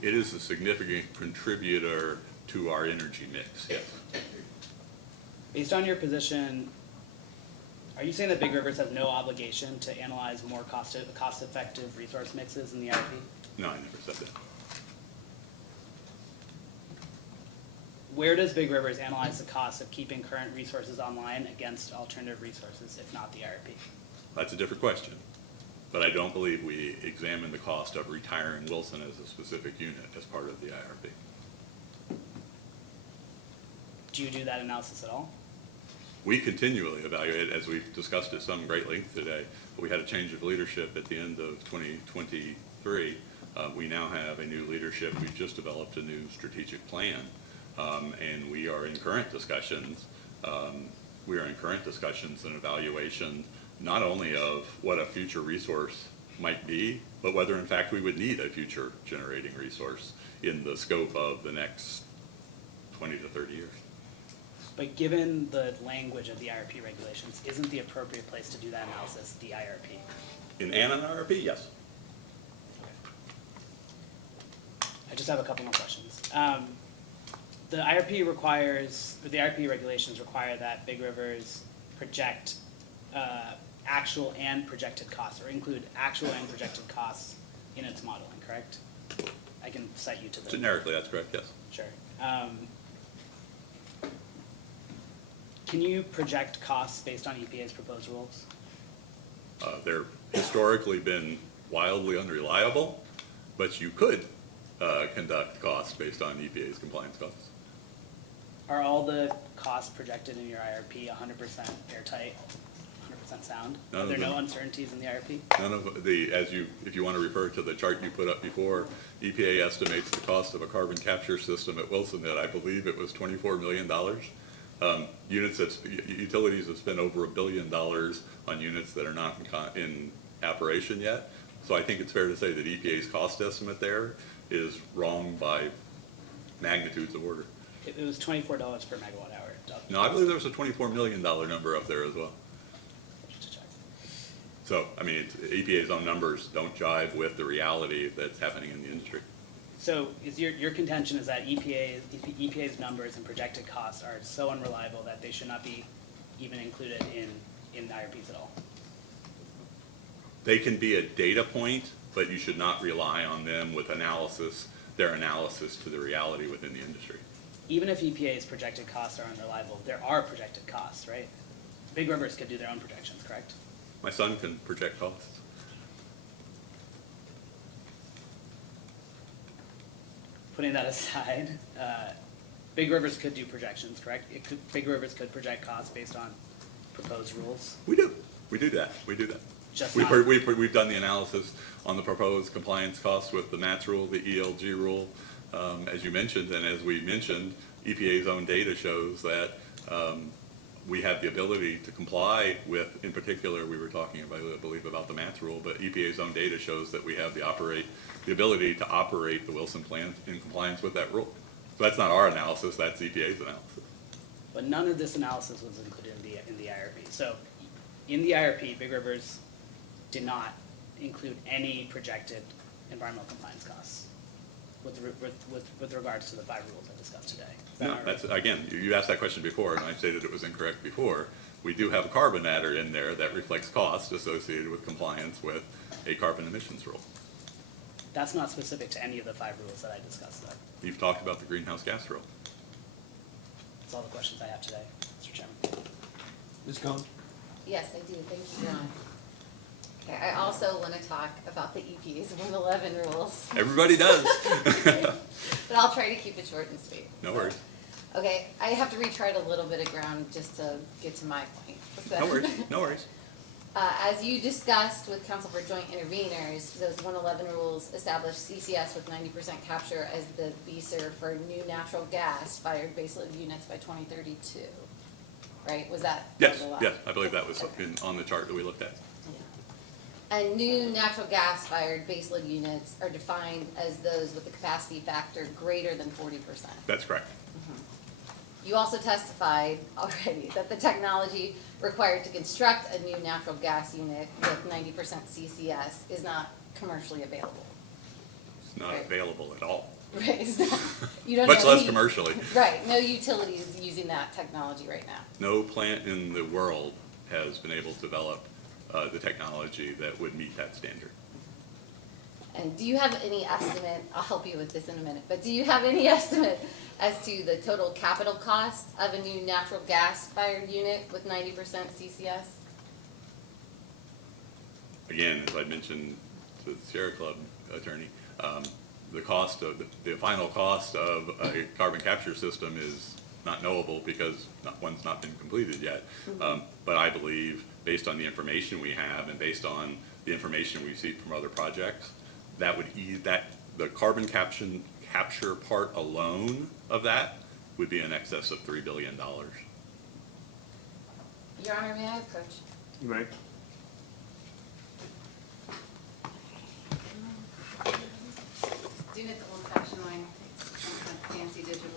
It is a significant contributor to our energy mix, yes. Based on your position, are you saying that Big Rivers has no obligation to analyze more cost-effective resource mixes in the IRP? No, I never said that. Where does Big Rivers analyze the cost of keeping current resources online against alternative resources, if not the IRP? That's a different question. But I don't believe we examine the cost of retiring Wilson as a specific unit as part of the IRP. Do you do that analysis at all? We continually evaluate, as we've discussed at some great length today. We had a change of leadership at the end of 2023. We now have a new leadership. We've just developed a new strategic plan, and we are in current discussions. We are in current discussions and evaluation not only of what a future resource might be, but whether in fact we would need a future generating resource in the scope of the next 20 to 30 years. But given the language of the IRP regulations, isn't the appropriate place to do that analysis the IRP? In an IRP, yes. I just have a couple more questions. The IRP regulations require that Big Rivers project actual and projected costs, or include actual and projected costs in its modeling, correct? I can cite you to the... Generically, that's correct, yes. Sure. Can you project costs based on EPA's proposed rules? They're historically been wildly unreliable, but you could conduct costs based on EPA's compliance costs. Are all the costs projected in your IRP 100% airtight, 100% sound? None Are there of them. no uncertainties in the IRP? None of if you want to refer to the chart you put up before, EPA estimates the cost of a carbon capture system at Wilson at, I believe it was $24 million. Utilities have spent over $1 billion on units that are not in operation yet. So I think it's fair to say that EPA's cost estimate there is wrong by magnitudes of order. It was $24 per megawatt hour. No, I believe there was a $24 million number up there as well. So, I mean, EPA's own numbers don't jive with the reality that's happening in the industry. So is your contention is that EPA's numbers and projected costs are so unreliable that they should not be even included in the IRPs at all? They can be a data point, but you should not rely on them with their analysis to the reality within the industry. Even if EPA's projected costs are unreliable, there are projected costs, right? Big Rivers could do their own projections, correct? My son can project costs. Putting that aside, Big Rivers could do projections, correct? Big Rivers could project costs based on proposed rules. We do that. Just We've not- we've done the analysis on the proposed compliance costs with the MATS rule, the ELG rule, as you mentioned, and as we mentioned, EPA's own data shows that, we have the ability to comply with, in particular, we were talking about, I believe, about the MATS rule, but EPA's own data shows that we have the ability to operate the Wilson plant in compliance with that rule. So that's not our analysis, that's EPA's analysis. But none of this analysis was included in the IRP. So in the IRP, Big Rivers did not include any projected environmental compliance costs with regards to the 5 rules I discussed today. Is that No, all right? that's, again, you asked that question before, and I stated it was incorrect before. We do have a carbon adder in there that reflects costs associated with compliance with a carbon emissions rule. That's not specific to any of the 5 rules that I discussed, though. You've talked about the greenhouse gas rule. That's all the questions I have today, Mr. Chairman. Ms. Cohn? Yes, I do, thank you, John. Okay, I also want to talk about the EPA's 111 rules. Everybody does. But I'll try to keep it short and sweet. No worries. Okay, I have to retread a little bit of ground just to get to my point. So- No worries, no worries. As you discussed with Council for Joint Interveners, those 111 rules establish CCS with 90% capture as the BSER for new natural gas-fired baseload units by 2032. Right, was that? Yes, the last- yes, I believe that was on the chart that we looked at. And new natural gas-fired baseload units are defined as those with a capacity factor greater than 40%. That's correct. You also testified already that the technology required to construct a new natural gas unit with 90% CCS is not commercially available. It's not Right. available at all. Right, it's not- you don't Much know less any- commercially. Right, no utilities using that technology right now. No plant in the world has been able to develop the technology that would meet that standard. And do you have any estimate, I'll help you with this in a minute, but do you have any estimate as to the total capital cost of a new natural gas-fired unit with 90% CCS? Again, as I mentioned to the Sierra Club attorney, the final cost of a carbon capture system is not knowable because one's not been completed yet. But I believe, based on the information we have and based on the information we see from other projects, that would ease the carbon capture part alone of that would be in excess of $3 billion. Your Honor, may I approach? You may. Doing it the old-fashioned way, not fancy digital.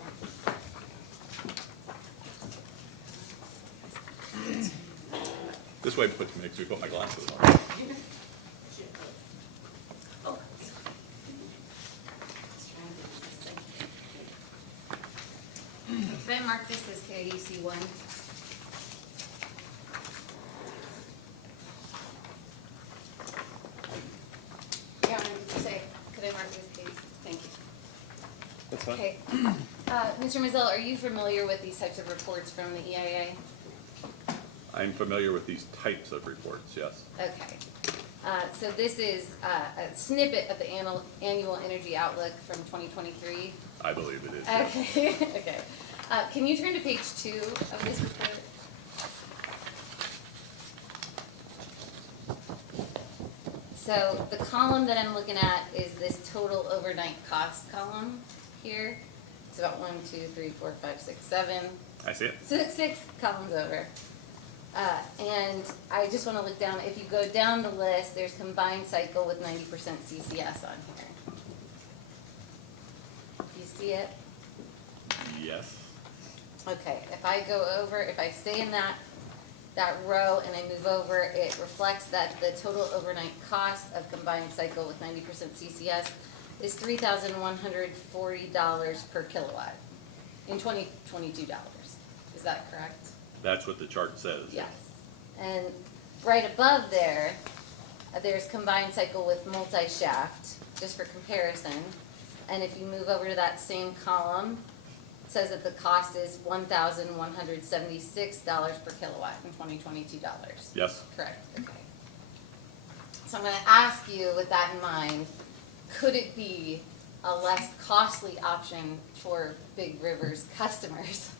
This way makes me put my glasses on. Oh. Can I mark this as KUC 1? Yeah, I'm gonna say, could I mark this, please? Thank you. That's fine. Okay. Mr. Mizell, are you familiar with these types of reports from the EIA? I'm familiar with these types of reports, yes. Okay. So this is a snippet of the annual energy outlook from 2023. I believe it is. yes. Okay, okay. Can you turn to page 2 of this report? So the column that I'm looking at is this total overnight cost column here. It's about 1, 2, 3, 4, 5, 6, 7. I see it. Six columns over. And I just want to look down, if you go down the list, there's combined cycle with 90% CCS on here. You see it? Yes. Okay, if I go over, if I stay in that row and I move over, it reflects that the total overnight cost of combined cycle with 90% CCS is $3,140 per kilowatt in $22. Is that correct? That's what the chart says. Yes. And right above there, there's combined cycle with multi-shaft, just for comparison. And if you move over to that same column, it says that the cost is $1,176 per kilowatt in 2022 dollars. Yes. Correct, okay. So I'm gonna ask you, with that in mind, could it be a less costly option for Big River's customers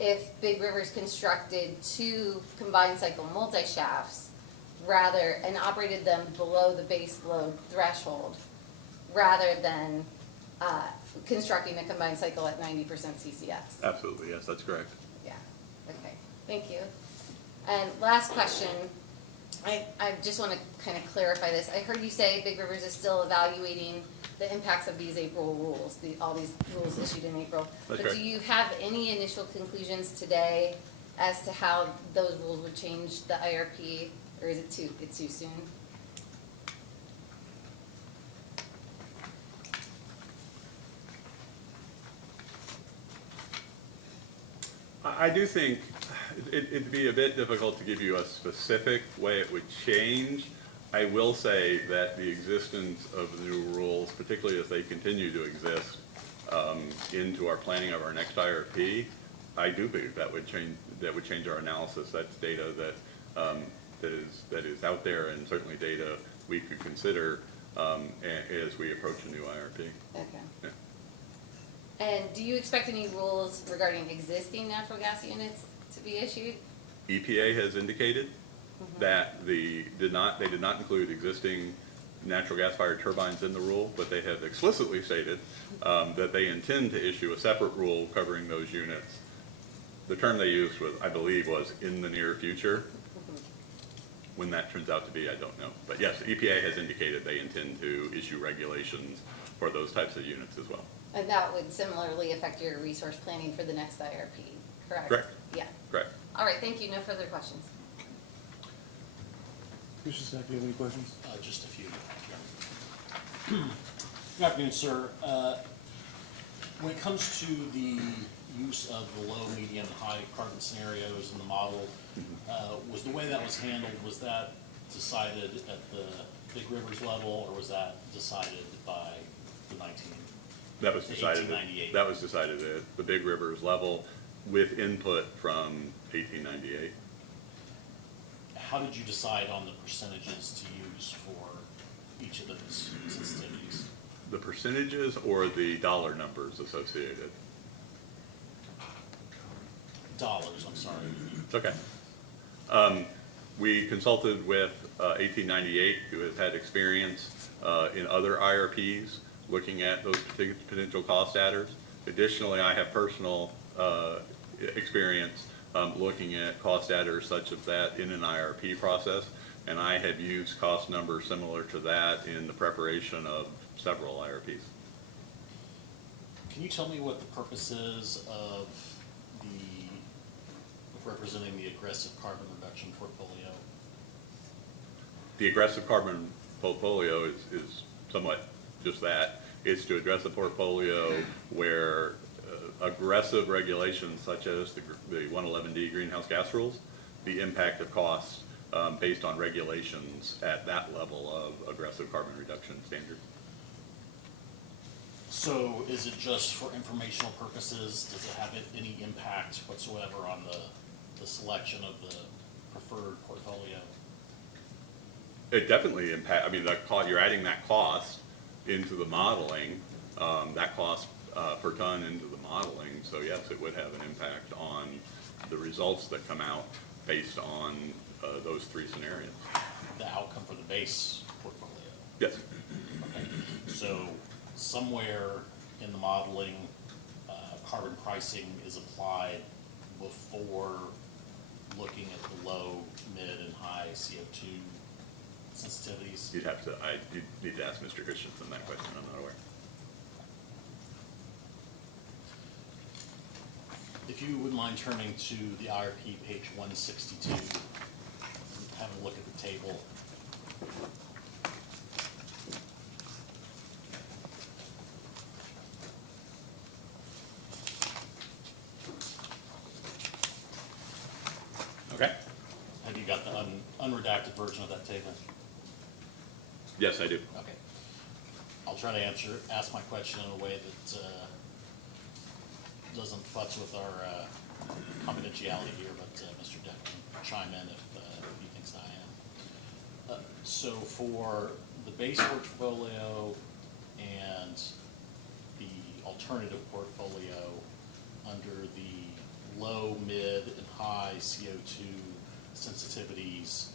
if Big River's constructed 2 combined cycle multi-shafts rather, and operated them below the base load threshold, rather than constructing a combined cycle at 90% CCS? Absolutely, yes, that's correct. Yeah, okay, thank you. And last question, I just want to kind of clarify this. I heard you say Big Rivers is still evaluating the impacts of these April rules, all these rules issued in April. That's But right. do you have any initial conclusions today as to how those rules would change the IRP, or is it too soon? I do think it'd be a bit difficult to give you a specific way it would change. I will say that the existence of the new rules, particularly as they continue to exist into our planning of our next IRP, I do believe that would change our analysis. That's data that is out there, and certainly data we could consider as we approach a new IRP. Okay. Yeah. And do you expect any rules regarding existing natural gas units to be issued? EPA has indicated that they did not include existing natural gas-fired turbines in the rule, but they have explicitly stated that they intend to issue a separate rule covering those units. The term they used was, I believe, was in the near future. When that turns out to be, I don't know. But yes, EPA has indicated they intend to issue regulations for those types of units as well. And that would similarly affect your resource planning for the next IRP, correct? Correct. Yeah. Correct. All right, thank you. No further questions. Mr. Stack, do you have any questions? Just a few. Good afternoon, sir. When it comes to the use of the low, medium, high carbon scenarios in the model, was the way that was handled, was that decided at the Big Rivers level, or was that decided by the That was decided. 1898? That was decided at the Big Rivers level with input from 1898. How did you decide on the percentages to use for each of those sensitivities? The percentages or the dollar numbers associated? Dollars, I'm sorry. It's okay. We consulted with 1898, who has had experience in other IRPs looking at those potential cost adders. Additionally, I have personal experience looking at cost adders such as that in an IRP process, and I have used cost numbers similar to that in the preparation of several IRPs. Can you tell me what the purpose is of representing the aggressive carbon reduction portfolio? The aggressive carbon portfolio is somewhat just that. It's to address a portfolio where aggressive regulations such as the 111D greenhouse gas rules, the impact of costs based on regulations at that level of aggressive carbon reduction standard. So is it just for informational purposes? Does it have any impact whatsoever on the selection of the preferred portfolio? It definitely impact, I mean, you're adding that cost into the modeling, that cost per ton into the modeling. So yes, it would have an impact on the results that come out based on those three scenarios. The outcome for the base portfolio? Yes. Okay. So somewhere in the modeling, carbon pricing is applied before looking at the low, mid, and high CO2 sensitivities? You'd need to ask Mr. Christensen that question, I'm not aware. If you wouldn't mind turning to the IRP, page 162, and having a look at the table. version of that table? Yes, I do. Okay. I'll try to ask my question in a way that doesn't futz with our confidentiality here, but Mr. Deck can chime in if he thinks I am. So for the base portfolio and the alternative portfolio, under the low, mid, and high CO2 sensitivities,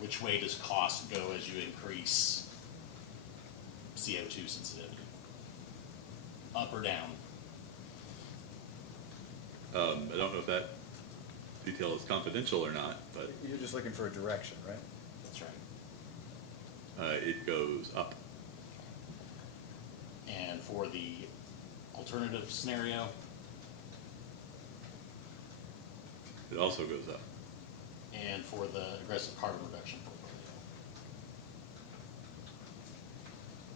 which way does cost go as you increase CO2 sensitivity? Up or down? I don't know if that detail is confidential or not, but You're just looking for a direction, right? That's right. it goes up. And for the alternative scenario, It also goes up. and for the aggressive carbon reduction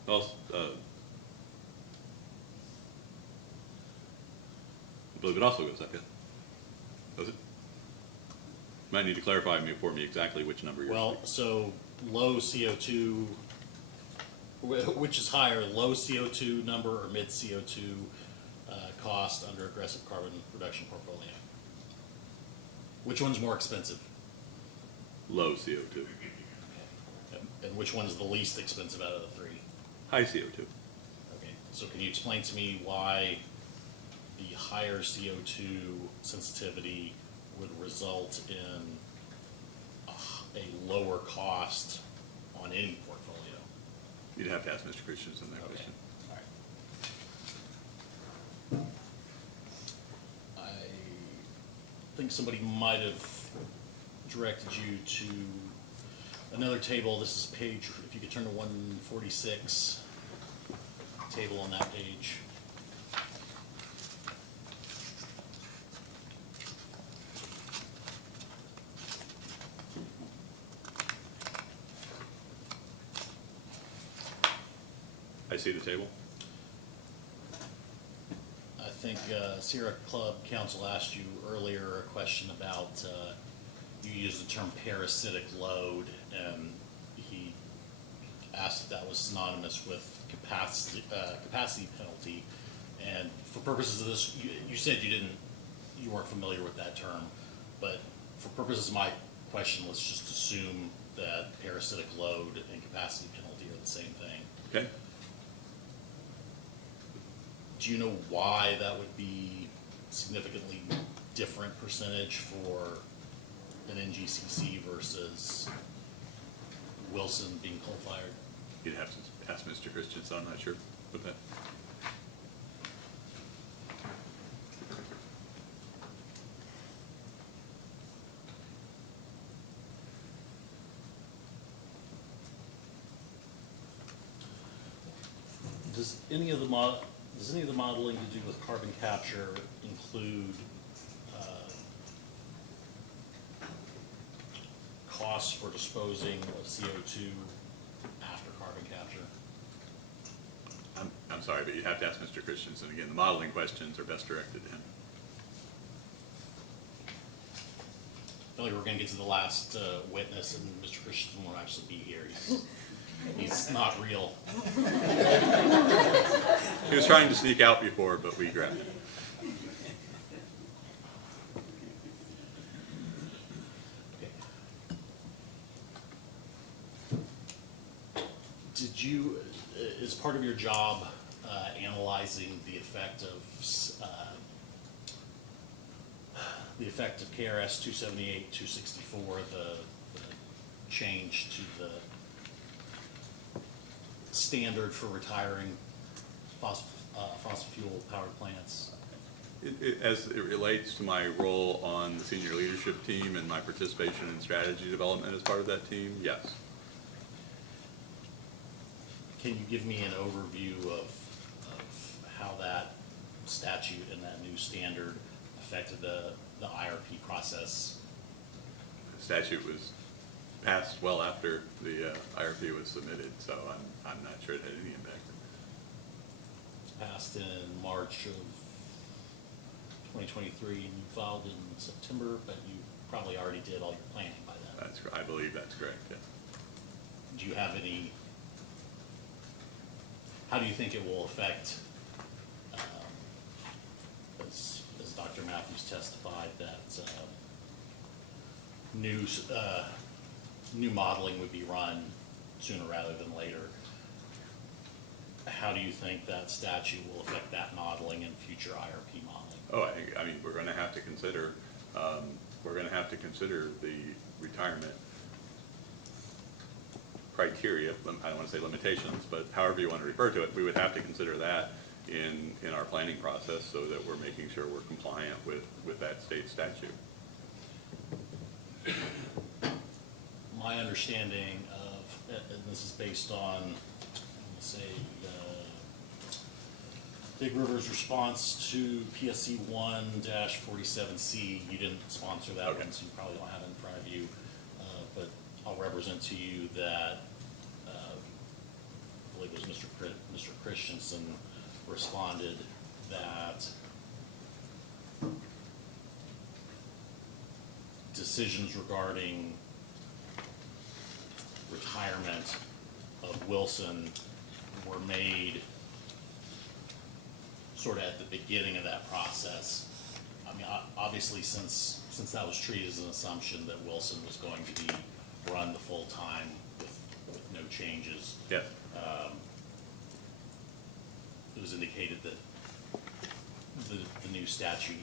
portfolio. Also, I believe it also goes up, yeah. Does it? Might need to clarify for me exactly which number you're. Well, so low CO2, which is higher, low CO2 number or mid CO2 cost under aggressive carbon reduction portfolio? Which one's more expensive? Low CO2. And which one's the least expensive out of the three? High CO2. Okay, so can you explain to me why the higher CO2 sensitivity would result in a lower cost on any portfolio? You'd have to ask Mr. Christensen that question. All right. I think somebody might have directed you to another table. This is page, if you could turn to 146, table on that page. I see the table. I think Sierra Club Council asked you earlier a question about, you used the term parasitic load, and he asked if that was synonymous with capacity penalty. And for purposes of this, you said you weren't familiar with that term, but for purposes of my question, let's just assume that parasitic load and capacity penalty are the same thing. Okay. Do you know why that would be significantly different percentage for an NGCC versus Wilson being coal-fired? You'd have to ask Mr. Christensen, I'm not sure with that. Does any of the modeling to do with carbon capture include costs for disposing of CO2 after carbon capture? I'm sorry, but you have to ask Mr. Christensen again. The modeling questions are best directed to him. I feel like we're gonna get to the last witness, and Mr. Christensen won't actually be here. He's not real. He was trying to sneak out before, but we grabbed him. Did you, as part of your job, analyzing the effect of KRS 278, 264, the change to the standard for retiring fossil fuel powered plants? As it relates to my role on the senior leadership team and my participation in strategy development as part of that team, yes. Can you give me an overview of how that statute and that new standard affected the IRP process? The statute was passed well after the IRP was submitted, so I'm not sure it had any impact. It's passed in March of 2023, and you filed in September, but you probably already did all your planning by then. I believe that's correct, yeah. Do you have any, how do you think it will affect, as Dr. Matthews testified, that new modeling would be run sooner rather than later? How do you think that statute will affect that modeling and future IRP modeling? Oh, I mean, we're gonna have to consider, the retirement criteria, I don't wanna say limitations, but however you wanna refer to it, we would have to consider that in our planning process so that we're making sure we're compliant with that state statute. My understanding of, and this is based on, let's say, Big River's response to PSC 1-47C, you didn't sponsor that one, so you probably don't have it in front of you, but I'll represent to you that, I believe it was Mr. Christensen responded that decisions regarding retirement of Wilson were made sort of at the beginning of that process. I mean, obviously, since that was treated as an assumption that Wilson was going to be run the full time with no changes. Yeah. It was indicated that the new statute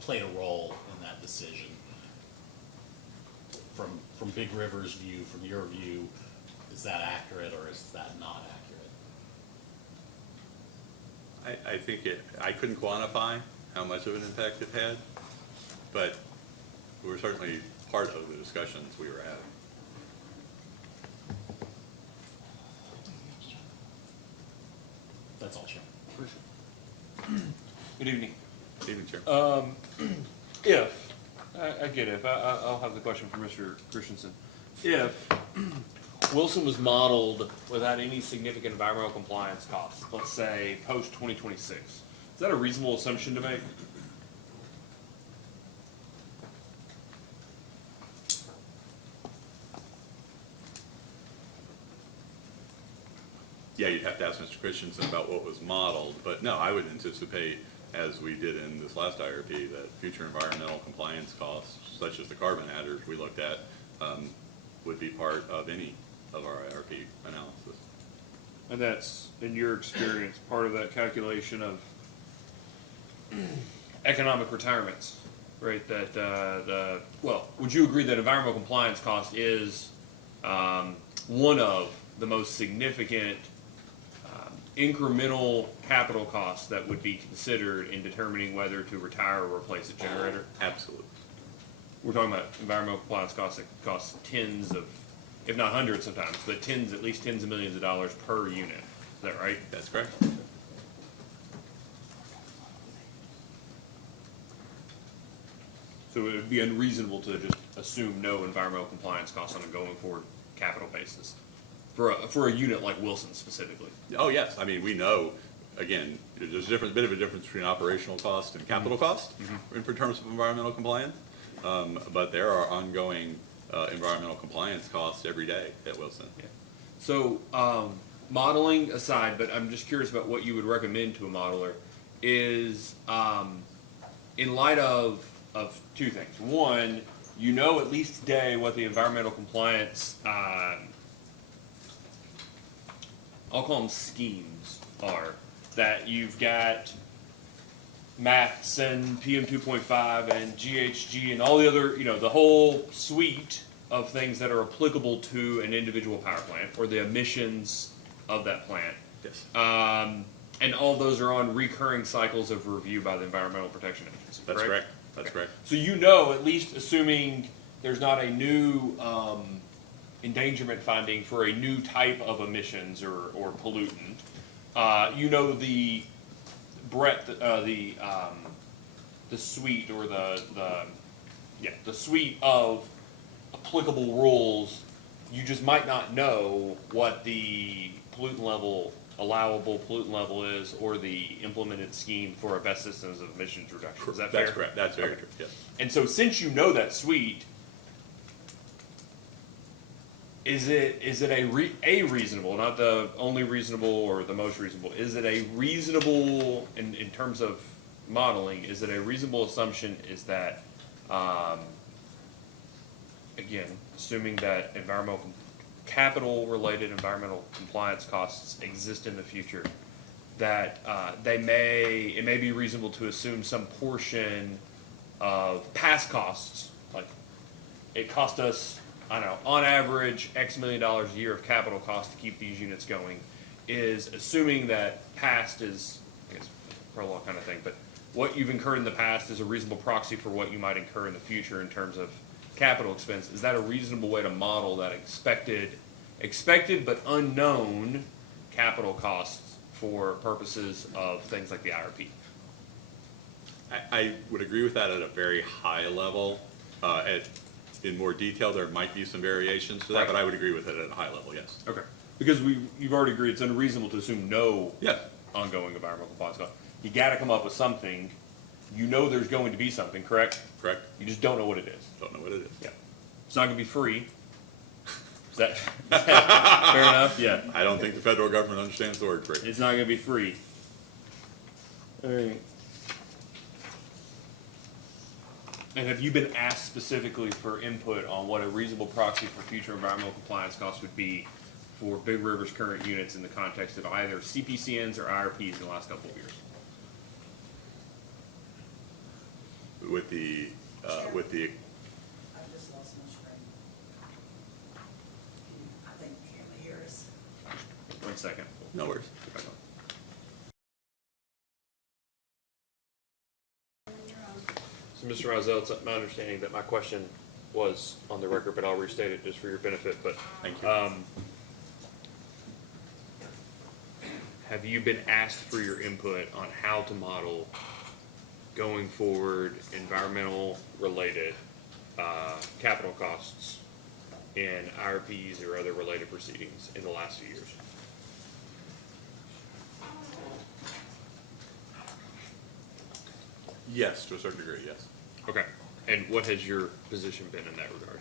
played a role in that decision. From Big River's view, from your view, is that accurate or is that not accurate? I think I couldn't quantify how much of an impact it had, but we were certainly part of the discussions we were having. That's all, Chair. Good evening. Good evening, Chair. If, I get it, I'll have the question for Mr. Christensen. If Wilson was modeled without any significant environmental compliance costs, let's say post 2026, is that a reasonable assumption to make? Yeah, you'd have to ask Mr. Christensen about what was modeled, but no, I would anticipate, as we did in this last IRP, that future environmental compliance costs, such as the carbon adders we looked at, would be part of any of our IRP analysis. And that's, in your experience, part of that calculation of economic retirements, right? That, well, would you agree that environmental compliance cost is one of the most significant incremental capital costs that would be considered in determining whether to retire or replace a generator? Absolutely. We're talking about environmental compliance costs that cost tens of, if not hundreds sometimes, but at least tens of millions of dollars per unit. Is that right? That's correct. So it would be unreasonable to just assume no environmental compliance costs on a going forward capital basis for a unit like Wilson specifically. Oh, yes. I mean, we know, again, there's a bit of a difference between operational cost and capital cost in terms of environmental compliance. But there are ongoing environmental compliance costs every day at Wilson. Yeah. So, modeling aside, but I'm just curious about what you would recommend to a modeler is, in light of two things. One, you know at least today what the environmental compliance, I'll call them schemes are, that you've got MATS and PM 2.5 and GHG and all the other, the whole suite of things that are applicable to an individual power plant or the emissions of that plant. Yes. And all those are on recurring cycles of review by the Environmental Protection Agency. That's correct. That's correct. So you know, at least assuming there's not a new endangerment finding for a new type of emissions or pollutant, you know the breadth, the suite or the suite of applicable rules. You just might not know what the allowable pollutant level is, or the implemented scheme for our best systems of emissions reduction. Is that fair? That's correct. That's very true. Yes. And so, since you know that suite, is it a reasonable, not the only reasonable or the most reasonable, is it a reasonable, in terms of modeling, is it a reasonable assumption is that, again, assuming that capital-related environmental compliance costs exist in the future, that it may be reasonable to assume some portion of past costs, like it cost us, I don't know, on average, X million dollars a year of capital costs to keep these units going, is assuming that past is, I guess, prologue kind of thing, but what you've incurred in the past is a reasonable proxy for what you might incur in the future in terms of capital expense. Is that a reasonable way to model that expected but unknown capital costs for purposes of things like the IRP? I would agree with that at a very high level. In more detail, there might be some variations to that, Right. but I would agree with it at a high level, yes. Okay. Because you've already agreed it's unreasonable to assume no Yes. ongoing environmental compliance cost. You gotta come up with something. You know there's going to be something, correct? Correct. You just don't know what it is. Don't know what it is. Yeah. It's not gonna be free. Is that fair enough? Yeah. I don't think the federal government understands the word free. It's not gonna be free. Alright. And have you been asked specifically for input on what a reasonable proxy for future environmental compliance costs would be for Big River's current units in the context of either CPCNs or IRPs in the last couple of years? With the, I just lost my screen. I think you can't hear us. 1 second. no worries. So, Mr. Rozelle, it's my understanding that my question was on the record, but I'll restate it just for your benefit, but. Thank you. Have you been asked for your input on how to model going forward environmental related, capital costs in IRPs or other related proceedings in the last few years? Yes, to a certain degree, yes. Okay, and what has your position been in that regard?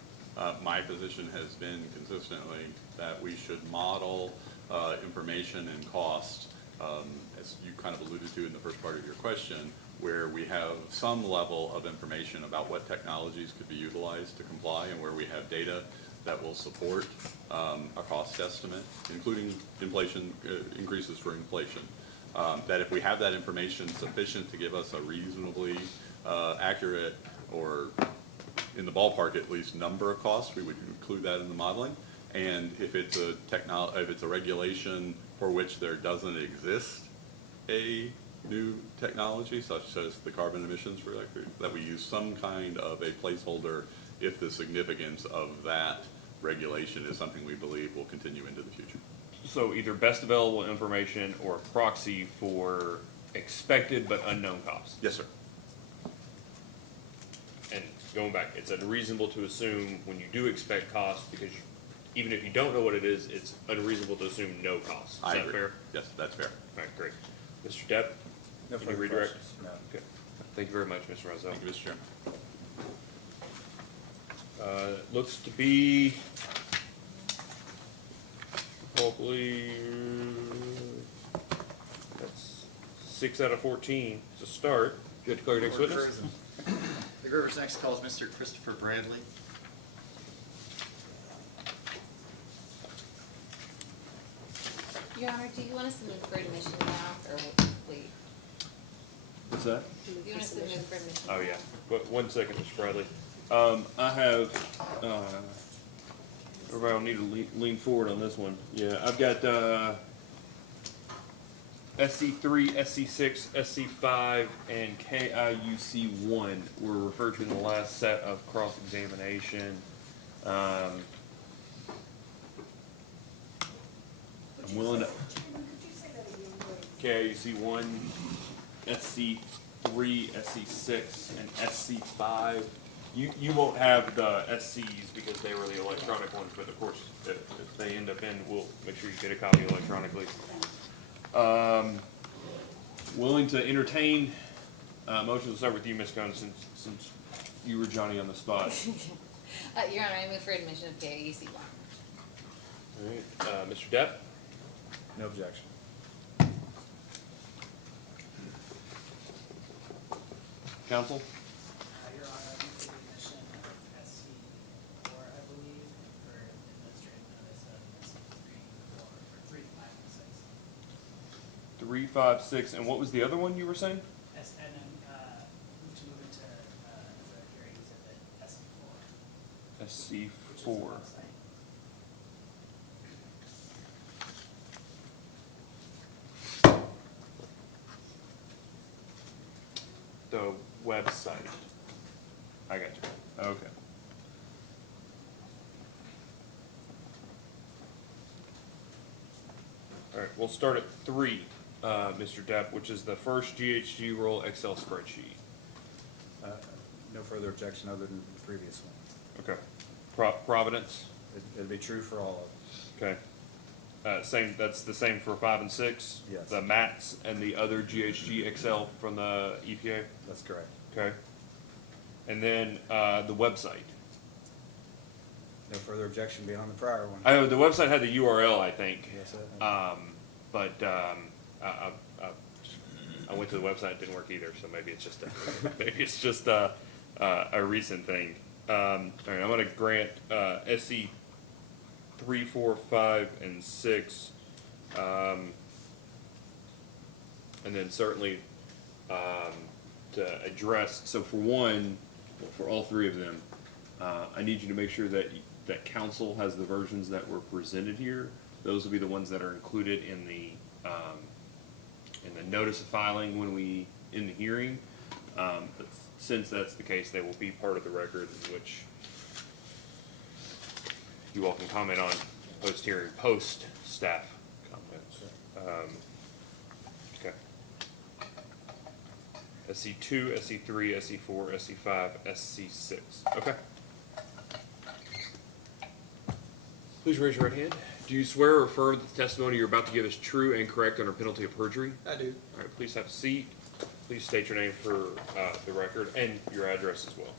My position has been consistently that we should model information and cost, as you kind of alluded to in the first part of your question, where we have some level of information about what technologies could be utilized to comply and where we have data that will support a cost estimate, including inflation, increases for inflation. That if we have that information sufficient to give us a reasonably accurate, or in the ballpark at least, number of costs, we would include that in the modeling. And if it's a regulation for which there doesn't exist a new technology, such as the carbon emissions reduction, that we use some kind of a placeholder if the significance of that regulation is something we believe will continue into the future. So either best available information or proxy for expected but unknown costs? Yes, sir. And going back, it's unreasonable to assume when you do expect costs, because even if you don't know what it is, it's unreasonable to assume no costs. Is I that agree. fair? Yes, that's fair. All right, great. Mr. Depp? No Can you further redirect? questions? No. Okay. Thank you very much, Mr. Rozelle. Thank you, Mr. Chairman. Looks to be hopefully that's 6 out of 14. It's a start. You have to declare your next We're witness? cruising. The Grover's next call is Mr. Christopher Bradley. Your Honor, do you want us to move for admission now, or wait? What's that? Do you want us to move for admission? Oh, yeah. But 1 second, Mr. Bradley. I have, everybody will need to lean forward on this one. Yeah, I've got, SC3, SC6, SC5, and KIUC1 were referred to in the last set of cross-examination. I'm willing to. KIUC1, SC3, SC6, and SC5. You won't have the SCs because they were the electronic ones, but of course, if they end up in, we'll make sure you get a copy electronically. Willing to entertain motions. We'll start with you, Ms. Cohn, since you were Johnny on the spot. Your Honor, I move for admission of KIUC1. All right, Mr. Depp? No objection. Counsel? Your Honor, I move the admission of SC four, I believe, for administrative notice of SC 3, 4, or 3, 5, and 6. 3, 5, 6, and what was the other one you were saying? And then, move to move into, the hearing exhibit SC 4. SC Which is the 4. website. The website. I got you. Okay. All right, we'll start at 3, Mr. Depp, which is the first GHG roll Excel spreadsheet. No further objection other than the previous one. Okay. Providence? It'd be true for all of them. Okay. Same, that's the same for 5 and 6? Yes. The MATS and the other GHG Excel from the EPA? That's correct. Okay. And then, the website. No further objection beyond the prior one. The website had the URL, I think. Yes, I think. I went to the website, it didn't work either, so maybe it's just a recent thing. All right, I'm gonna grant, SC 3, 4, 5, and 6. And then certainly, to address, so for one, well, for all 3 of them, I need you to make sure that council has the versions that were presented here. Those will be the ones that are included in the notice of filing in the hearing. But since that's the case, they will be part of the record, in which you all can comment on post-hearing, post-staff comments. Okay. SC2, SC3, SC4, SC5, SC6. Okay. Please raise your right hand. Do you swear or affirm that the testimony you're about to give is true and correct under penalty of perjury? I do. All right, please have a seat. Please state your name for the record and your address as well.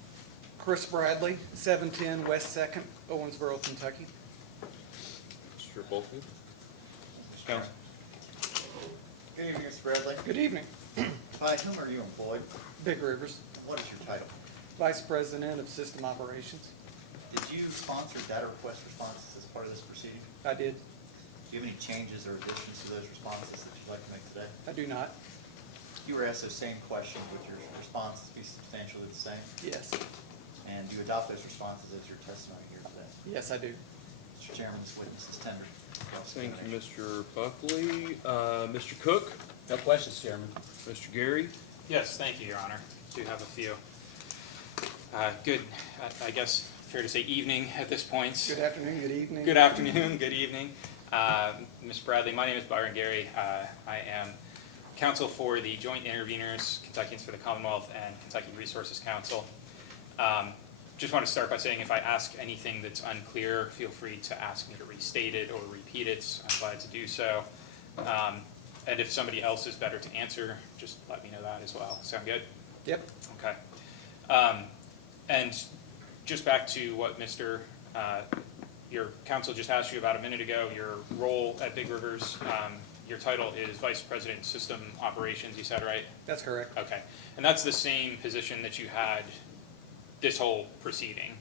Chris Bradley, 710 West 2nd, Owensboro, Kentucky. Mr. Bolton? Mr. Counsel? Good evening, Mr. Bradley. Good evening. By whom are you employed? Big Rivers, What is your title? Vice President of System Operations. Did you sponsor data request responses as part of this proceeding? I did. Do you have any changes or additions to those responses that you'd like to make today? I do not. You were asked those same questions, would your responses be substantially the same? Yes. And do you adopt those responses as your testimony here today? Yes, I do. Mr. Chairman, this witness is tendered. Thank you, Mr. Buckley. Mr. Cook? No questions, Chairman. Mr. Gary? Yes, thank you, Your Honor. Do have a few. Good, I guess, fair to say evening at this point. Good afternoon, good evening. Good afternoon, good evening. Ms. Bradley, my name is Byron Gary. I am counsel for the Joint Interveners, Kentuckians for the Commonwealth, and Kentucky Resources Council. Just want to start by saying if I ask anything that's unclear, feel free to ask me to restate it or repeat it. I'm glad to do so. And if somebody else is better to answer, just let me know that as well. Sound good? Yep. Okay. And just back to what your counsel just asked you about a minute ago, your role at Big Rivers, your title is Vice President System Operations, you said, right? That's correct. Okay. And that's the same position that you had this whole proceeding,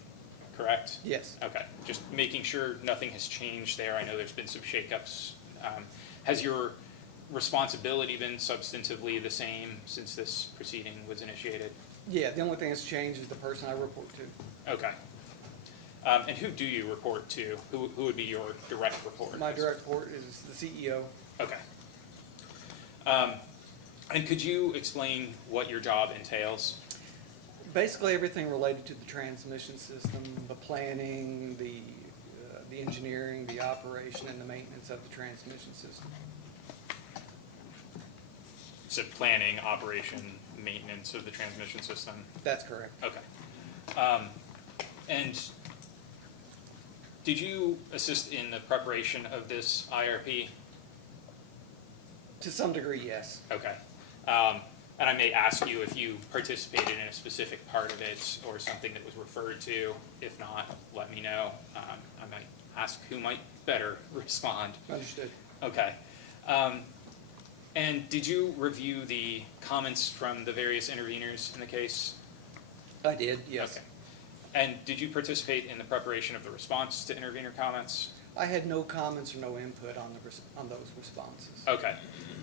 correct? Yes. Okay. Just making sure nothing has changed there. I know there's been some shakeups. Has your responsibility been substantively the same since this proceeding was initiated? Yeah, the only thing that's changed is the person I report to. Okay. And who do you report to? Who would be your direct report? My direct report is the CEO. Okay. And could you explain what your job entails? Basically, everything related to the transmission system, the planning, the engineering, the operation, and the maintenance of the transmission system. So planning, operation, maintenance of the transmission system? That's correct. Okay. And did you assist in the preparation of this IRP? To some degree, yes. Okay. And I may ask you if you participated in a specific part of it or something that was referred to. If not, let me know. I ask who might better respond. Understood. Okay. And did you review the comments from the various interveners in the case? I did, yes. Okay. And did you participate in the preparation of the response to intervener comments? I had no comments or no input on on those responses. Okay.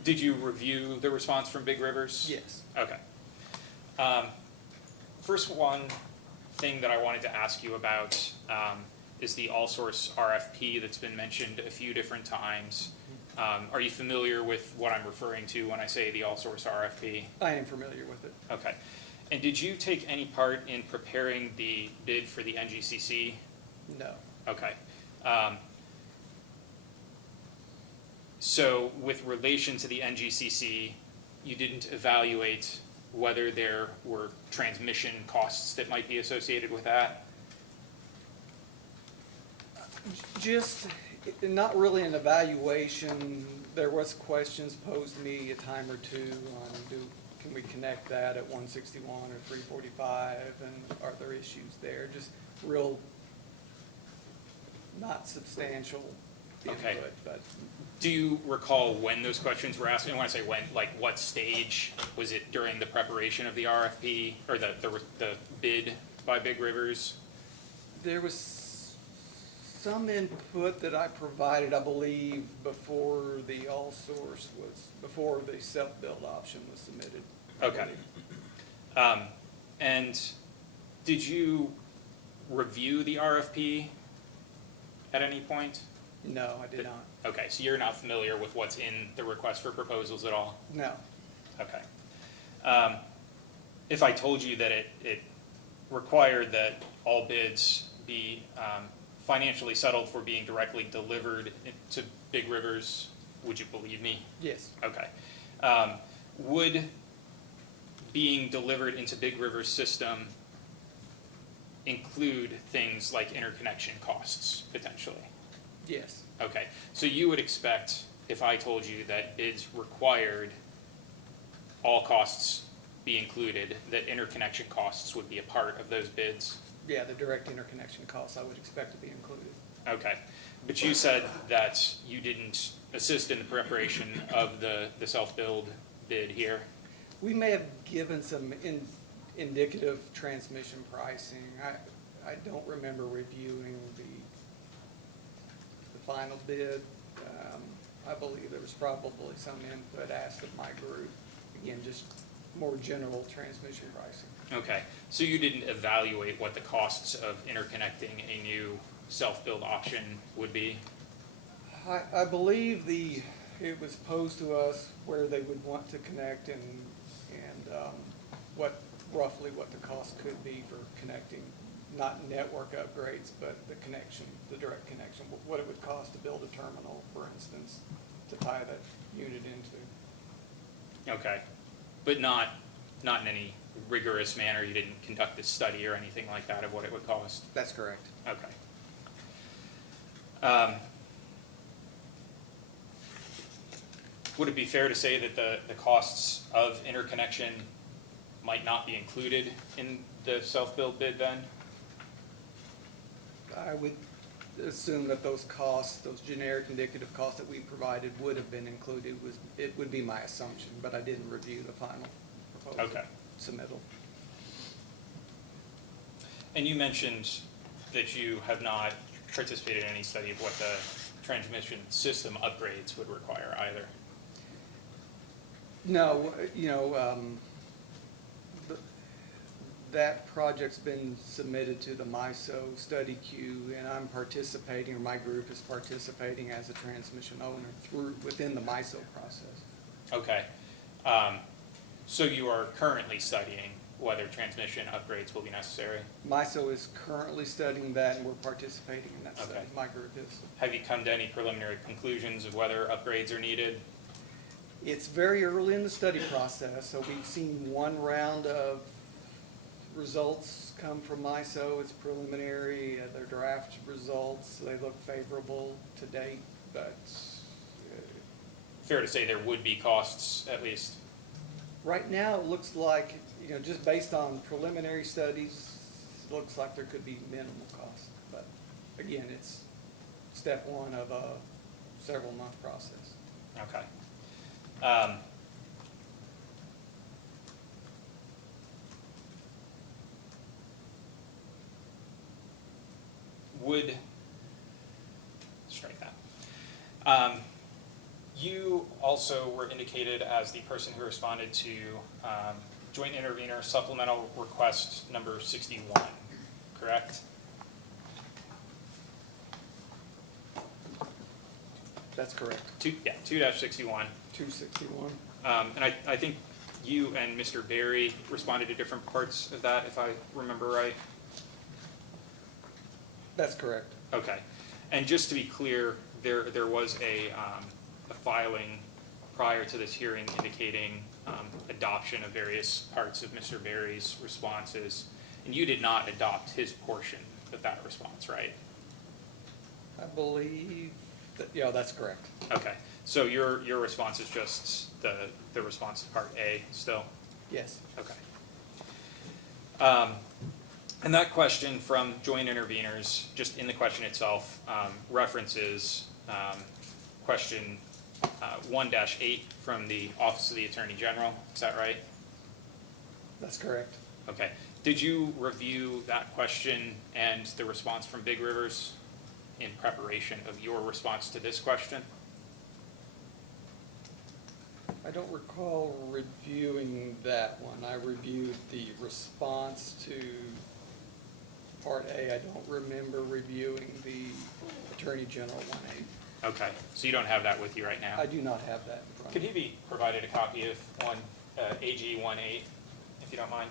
Did you review the response from Big Rivers? Yes. Okay. First one thing that I wanted to ask you about is the all-source RFP that's been mentioned a few different times. Are you familiar with what I'm referring to when I say the all-source RFP? I am familiar with it. Okay. And did you take any part in preparing the bid for the NGCC? No. Okay. So with relation to the NGCC, you didn't evaluate whether there were transmission costs that might be associated with that? Just, not really an evaluation. There was questions posed to me a time or two on can we connect that at 161 or 345, and are there issues there? Just real, not substantial Okay. input, but Do you recall when those questions were asked? And when I say when, like what stage? Was it during the preparation of the RFP or the bid by Big Rivers? there was some input that I provided, I believe, before the all-source before the self-build option was submitted. I Okay. believe. And did you review the RFP at any point? No, I did not. Okay, so you're not familiar with what's in the request for proposals at all? No. Okay. If I told you that it required that all bids be financially settled for being directly delivered to Big Rivers, would you believe me? Yes. Okay. Would being delivered into Big River's system include things like interconnection costs, potentially? Yes. Okay, so you would expect, if I told you that bids required all costs be included, that interconnection costs would be a part of those bids? Yeah, the direct interconnection costs I would expect to be included. Okay, but you said that you didn't assist in the preparation of the self-build bid here? We may have given some indicative transmission pricing. I don't remember reviewing the final bid. I believe there was probably some input asked of my group. Again, just more general transmission pricing. Okay, so you didn't evaluate what the costs of interconnecting a new self-build option would be? I believe it was posed to us where they would want to connect and roughly what the cost could be for connecting, not network upgrades, but the connection, the direct connection, what it would cost to build a terminal, for instance, to tie that unit into. Okay, but not in any rigorous manner, you didn't conduct a study or anything like that of what it would cost? That's correct. Okay. Would it be fair to say that the costs of interconnection might not be included in the self-build bid then? I would assume that those costs, those generic indicative costs that we provided would have been included. It would be my assumption, but I didn't review the final proposal Okay. submittal. And you mentioned that you have not participated in any study of what the transmission system upgrades would require either. No, that project's been submitted to the MISO study queue, and I'm participating, or my group is participating as a transmission owner within the MISO process. Okay. So you are currently studying whether transmission upgrades will be necessary? MISO is currently studying that, and we're participating in that study. Okay. My group is. Have you come to any preliminary conclusions of whether upgrades are needed? It's very early in the study process, so we've seen one round of results come from MISO. It's preliminary, their draft results, they look favorable to date, but Fair to say there would be costs at least? right now it looks like, just based on preliminary studies, it looks like there could be minimal cost. But again, it's step one of a several month process. Okay. Would, strike that. You also were indicated as the person who responded to joint intervenor supplemental request number 61, correct? That's correct. 2-61. 261. And I think you and Mr. Berry responded to different parts of that, if I remember right. That's correct. Okay. And just to be clear, there was a filing prior to this hearing indicating adoption of various parts of Mr. Berry's responses, and you did not adopt his portion of that response, right? I believe that, yeah, that's correct. Okay. So your response is just the response to part A still? Yes. Okay. And that question from joint interveners, just in the question itself, references question 1-8 from the Office of the Attorney General. Is that right? That's correct. Okay. Did you review that question and the response from Big Rivers in preparation of your response to this question? I don't recall reviewing that one. I reviewed the response to Part A. I don't remember reviewing the Attorney General 1A. Okay. So you don't have that with you right now? I do not have that in front Could of he me. be provided a copy of AG 1-8, if you don't mind?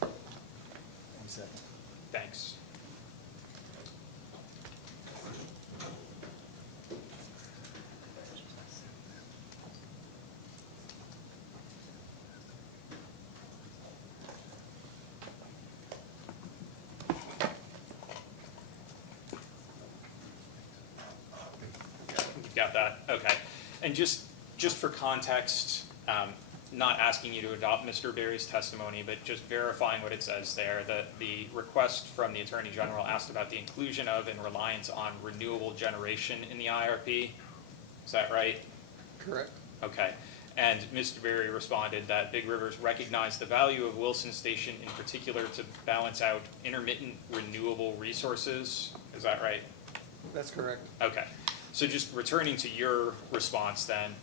1 second. Thanks. You've got that, okay. And just for context, not asking you to adopt Mr. Berry's testimony, but just verifying what it says there, that the request from the Attorney General asked about the inclusion of and reliance on renewable generation in the IRP. Is that right? Correct. Okay. And Mr. Berry responded that Big Rivers recognized the value of Wilson Station in particular to balance out intermittent renewable resources. Is that right? That's correct. Okay. So just returning to your response then,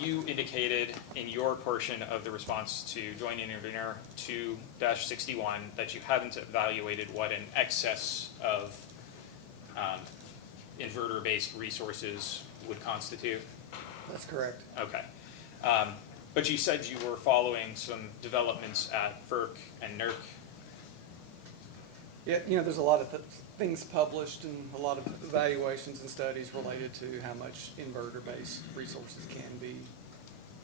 you indicated in your portion of the response to Joint Intervenor 2-61 that you haven't evaluated what an excess of inverter-based resources would constitute. That's correct. Okay. But you said you were following some developments at FERC and NERC. Yeah, there's a lot of things published and a lot of evaluations and studies related to how much inverter-based resources can be.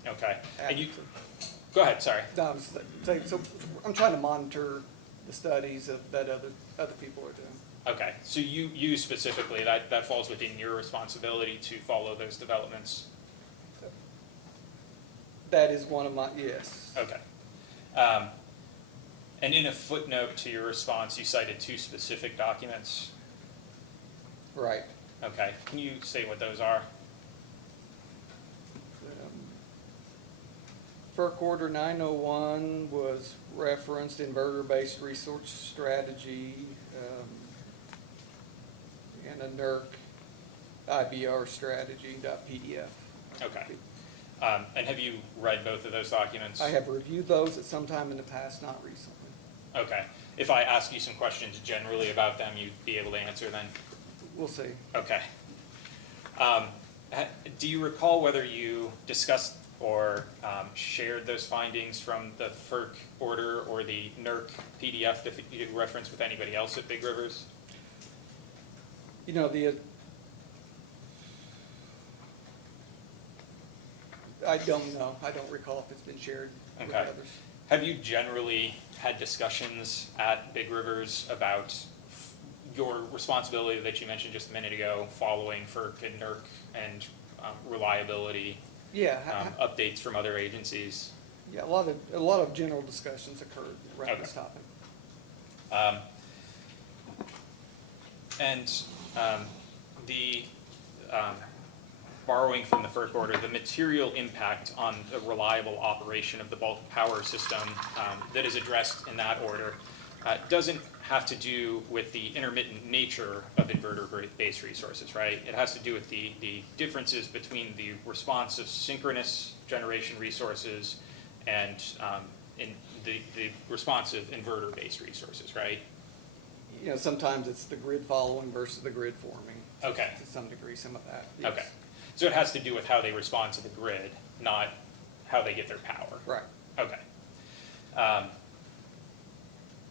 Okay. And you, added to. go ahead, sorry. No, I was saying, so I'm trying to monitor the studies that other people are doing. Okay, so you specifically, that falls within your responsibility to follow those developments? That is one of my, yes. Okay. And in a footnote to your response, you cited 2 specific documents? Right. Okay, can you say what those are? FERC Order 901 was referenced, inverter-based resource strategy, and a NERC IBR strategy.pdf. Okay. And have you read both of those documents? I have reviewed those at some time in the past, not recently. Okay. If I ask you some questions generally about them, you'd be able to answer then? We'll see. Okay. Do you recall whether you discussed or shared those findings from the FERC order or the NERC PDF that you referenced with anybody else at Big Rivers? I don't know. I don't recall if it's been shared with Okay. others. Have you generally had discussions at Big Rivers about your responsibility that you mentioned just a minute ago, following FERC and NERC and reliability Yeah. updates from other agencies? Yeah, a lot of general discussions occurred around this Okay. topic. And the borrowing from the FERC order, the material impact on the reliable operation of the bulk power system that is addressed in that order doesn't have to do with the intermittent nature of inverter-based resources, right? It has to do with the differences between the response of synchronous generation resources and in the response of inverter-based resources, right? You know, sometimes it's the grid following versus the grid forming. Okay. To some degree, some of that. Yes. Okay. So it has to do with how they respond to the grid, not how they get their power. Right. Okay.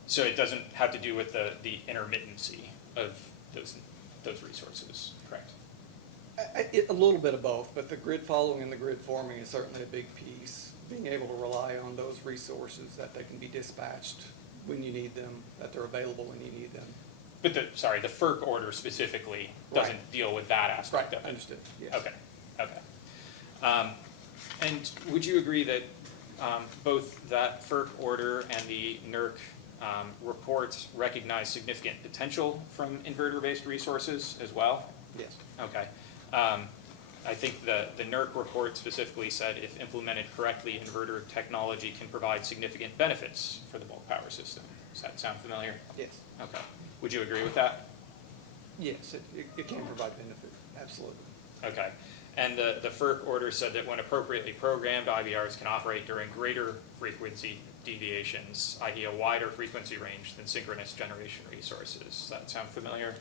So it doesn't have to do with the intermittency of those resources, correct? A little bit of both, but the grid following and the grid forming is certainly a big piece. Being able to rely on those resources, that they can be dispatched when you need them, that they're available when you need them. But the FERC order specifically doesn't deal with that aspect of it. Understood, yes. Okay, okay. And would you agree that both that FERC order and the NERC reports recognize significant potential from inverter-based resources as well? Yes. Okay. I think the NERC report specifically said if implemented correctly, inverter technology can provide significant benefits for the bulk power system. Does that sound familiar? Yes. Okay. Would you agree with that? Yes, it can provide benefit, absolutely. Okay. And the FERC order said that when appropriately programmed, IBRs can operate during greater frequency deviations, i.e. a wider frequency range than synchronous generation resources. Does that sound familiar?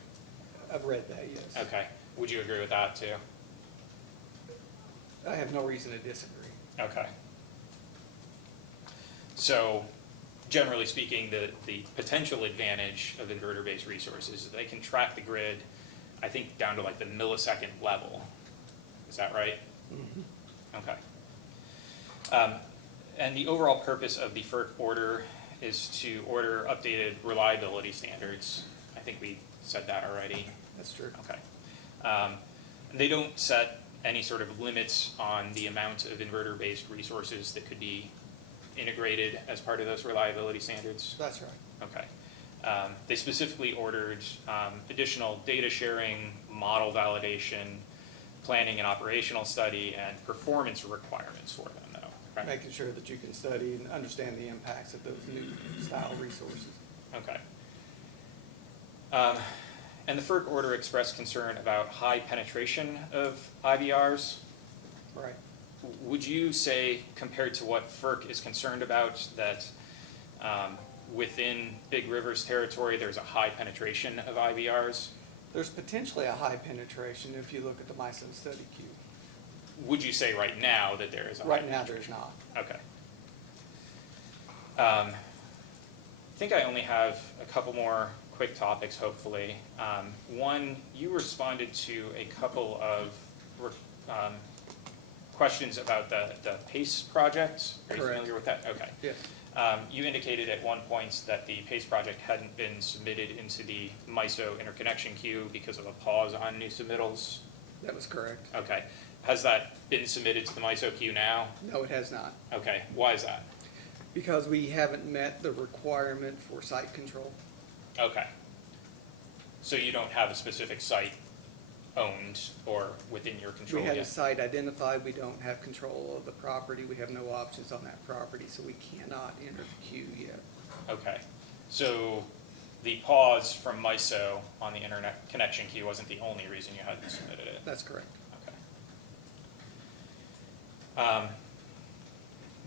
I've read that, yes. Okay. Would you agree with that too? I have no reason to disagree. Okay. So, generally speaking, the potential advantage of inverter-based resources is they can track the grid, I think, down to like the millisecond level. Is that right? Mm-hmm. Okay. And the overall purpose of the FERC order is to order updated reliability standards. I think we said that already. That's true. Okay. They don't set any sort of limits on the amount of inverter-based resources that could be integrated as part of those reliability standards? That's right. Okay. They specifically ordered additional data sharing, model validation, planning and operational study, and performance requirements for them, though, right? Making sure that you can study and understand the impacts of those new style resources. Okay. And the FERC order expressed concern about high penetration of IBRs. Right. Would you say, compared to what FERC is concerned about, that within Big River's territory there's a high penetration of IBRs? There's potentially a high penetration if you look at the MISO study queue. Would you say right now that there is a high Right now, penetration? there's not. Okay. I think I only have a couple more quick topics, hopefully. One, you responded to a couple of questions about the PACE project. Are you Correct. familiar with that? Okay. Yes. You indicated at one point that the PACE project hadn't been submitted into the MISO interconnection queue because of a pause on new submittals. That was correct. Okay. Has that been submitted to the MISO queue now? No, it has not. Okay. Why is that? Because we haven't met the requirement for site control. Okay. So you don't have a specific site owned or within your control We yet? had a site identified, we don't have control of the property, we have no options on that property, so we cannot enter the queue yet. Okay. So the pause from MISO on the internet connection queue wasn't the only reason you hadn't submitted it? That's correct. Okay.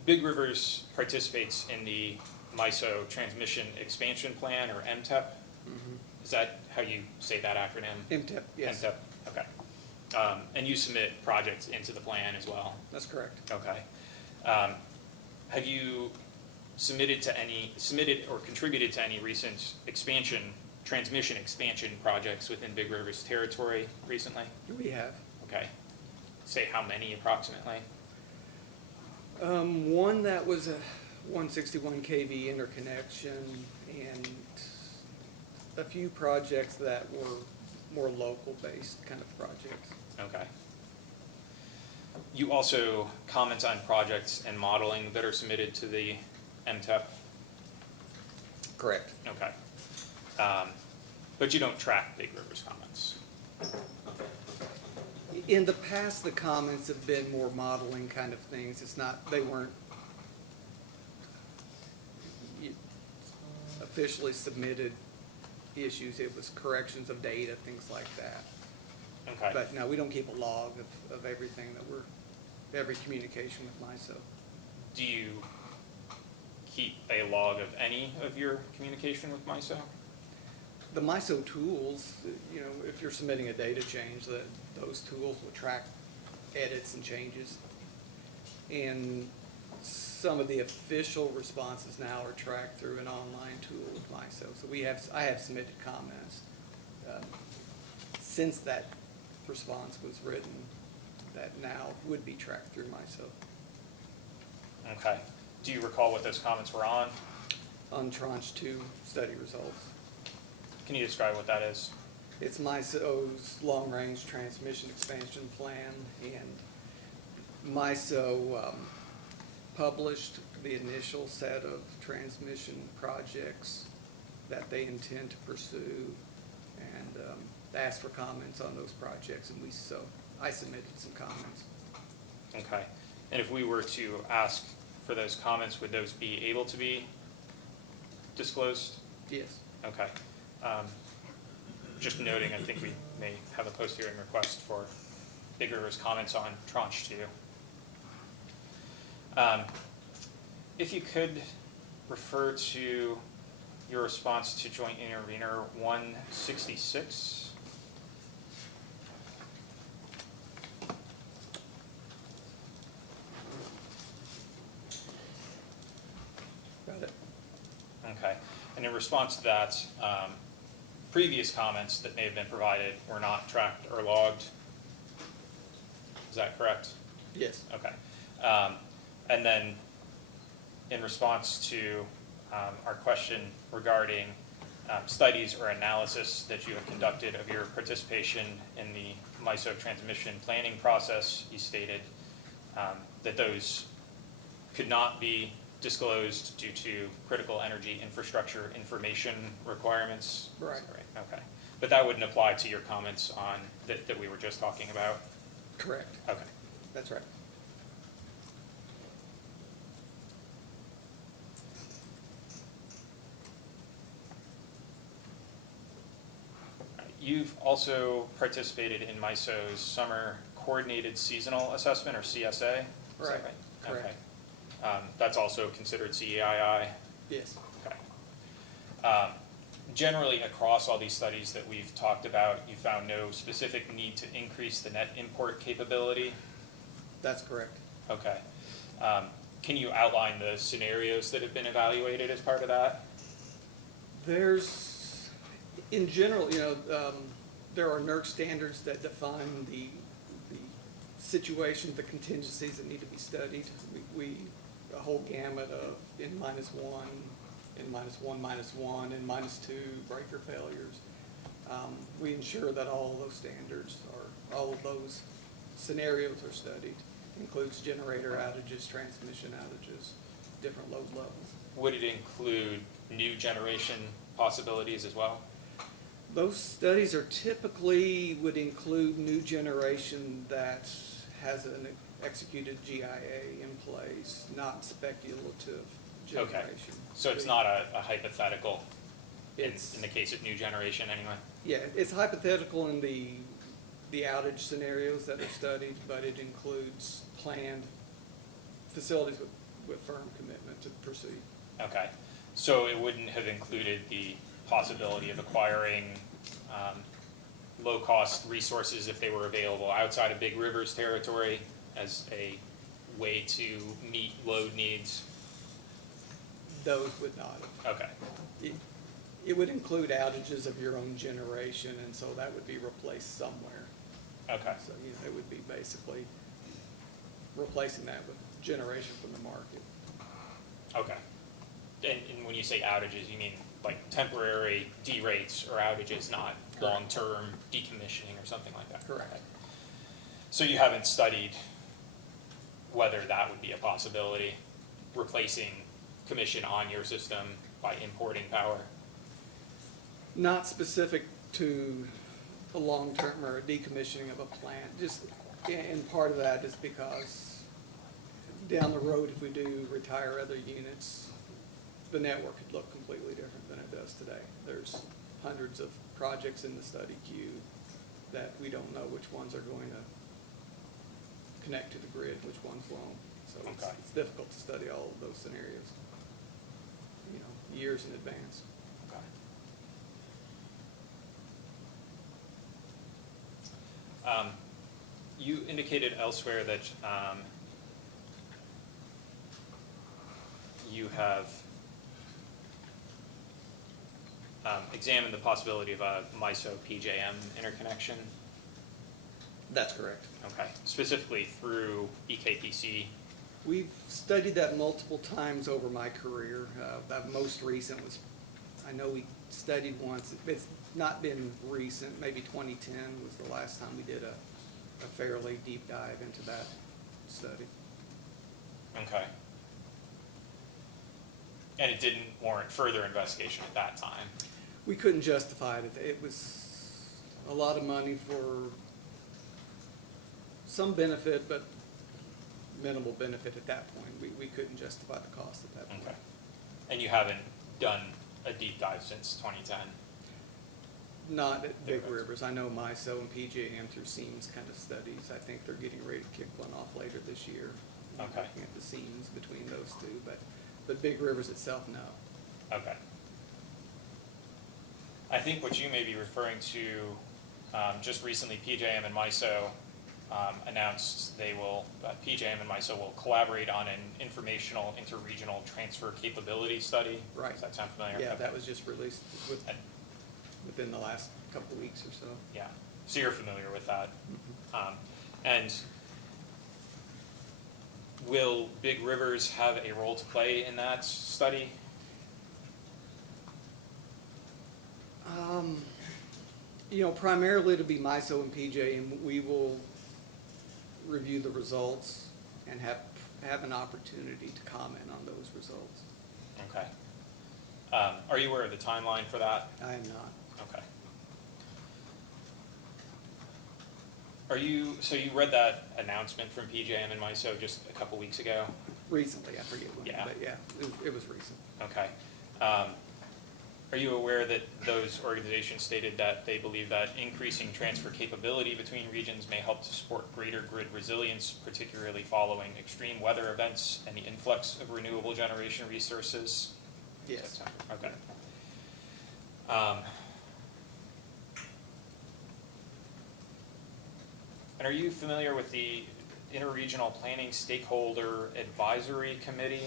Big Rivers participates in the MISO Transmission Expansion Plan, or MTEP. Is that how you say that acronym? MTEP, yes. MTEP, okay. And you submit projects into the plan as well? That's correct. Okay. Have you submitted or contributed to any recent transmission expansion projects within Big River's territory recently? We have. Okay. Say how many approximately? One that was a 161 kV interconnection, and a few projects that were more local based kind of projects. Okay. You also comment on projects and modeling that are submitted to the MTEP? Correct. Okay. But you don't track Big River's comments. In the past, the comments have been more modeling kind of things. It's not, they weren't officially submitted issues. It was corrections of data, things like that. Okay. But no, we don't keep a log of everything that every communication with MISO. Do you keep a log of any of your communication with MISO? The MISO tools, you know, if you're submitting a data change, those tools will track edits and changes. And some of the official responses now are tracked through an online tool with MISO. So I have submitted comments since that response was written that now would be tracked through MISO. Okay. Do you recall what those comments were on? On Tranche 2 study results. Can you describe what that is? It's MISO's long-range transmission expansion plan, and MISO published the initial set of transmission projects that they intend to pursue, and asked for comments on those projects, and I submitted some comments. Okay. And if we were to ask for those comments, would those be able to be disclosed? Yes. Okay. Just noting, I think we may have a post-hearing request for Big River's comments on Tranche 2. If you could refer to your response to Joint Intervenor 166. Got it. Okay. And in response to that, previous comments that may have been provided were not tracked or logged. Is that correct? Yes. Okay. And then in response to our question regarding studies or analysis that you have conducted of your participation in the MISO transmission planning process, you stated that those could not be disclosed due to critical energy infrastructure information requirements. Right. Is that right? Okay. But that wouldn't apply to your comments on that we were just talking about? Correct. Okay. That's right. You've also participated in MISO's Summer Coordinated Seasonal Assessment, or CSA? Is that Right. right? Correct. Okay. That's also considered CEII? Yes. Okay. Generally, across all these studies that we've talked about, you found no specific need to increase the net import capability? That's correct. Okay. Can you outline the scenarios that have been evaluated as part of that? There's, in general, there are NERC standards that define the situation, the contingencies that need to be studied. A whole gamut of N-1, N-1, N-2 breaker failures. We ensure that all of those standards all of those scenarios are studied. Includes generator outages, transmission outages, different load levels. Would it include new generation possibilities as well? Those studies typically would include new generation that has an executed GIA in place, not speculative generation. Okay. So it's not a hypothetical in the case of new generation anyway? Yeah, it's hypothetical in the outage scenarios that are studied, but it includes planned facilities with firm commitment to proceed. Okay. So it wouldn't have included the possibility of acquiring low-cost resources if they were available outside of Big River's territory as a way to meet load needs? Those would not have. Okay. It would include outages of your own generation, and so that would be replaced somewhere. Okay. So, it would be basically replacing that with generation from the market. Okay. And when you say outages, you mean like temporary derates or outages, not long-term decommissioning or something like that? Correct. Okay. So you haven't studied whether that would be a possibility, replacing commission on your system by importing power? Not specific to a long-term or a decommissioning of a plant, just, and part of that is because down the road, if we do retire other units, the network could look completely different than it does today. There's hundreds of projects in the study queue that we don't know which ones are going to connect to the grid, which ones won't. So Okay. it's difficult to study all of those scenarios, years in advance. Okay. You indicated elsewhere that you have examined the possibility of a MISO PJM interconnection. That's correct. Okay, specifically through EKPC. We've studied that multiple times over my career. That most recent was, I know we studied once, it's not been recent, maybe 2010 was the last time we did a fairly deep dive into that study. Okay. And it didn't warrant further investigation at that time. We couldn't justify it. It was a lot of money for some benefit, but minimal benefit at that point. We couldn't justify the cost at that point. Okay. And you haven't done a deep dive since 2010? Not at Big Rivers. I know MISO and PJM through SEAMS kind of studies. I think they're getting ready to kick one off later this year. Okay. Looking at the seams between those two, but Big Rivers itself, no. Okay. I think what you may be referring to, just recently PJM and MISO announced they will, PJM and MISO will collaborate on an informational interregional transfer capability study. Right. Does that sound familiar? Yeah, Okay. that was just released within the last couple of weeks or so. Yeah, so you're familiar with that. And will Big Rivers have a role to play in that study? Primarily to be MISO and PJM. We will review the results and have an opportunity to comment on those results. Okay. Are you aware of the timeline for that? I am not. Okay. So you read that announcement from PJM and MISO just a couple weeks ago? Recently, I forget when, Yeah. but yeah, it was recent. Okay. Are you aware that those organizations stated that they believe that increasing transfer capability between regions may help to support greater grid resilience, particularly following extreme weather events and the influx of renewable generation resources? Yes. Okay. And are you familiar with the Interregional Planning Stakeholder Advisory Committee?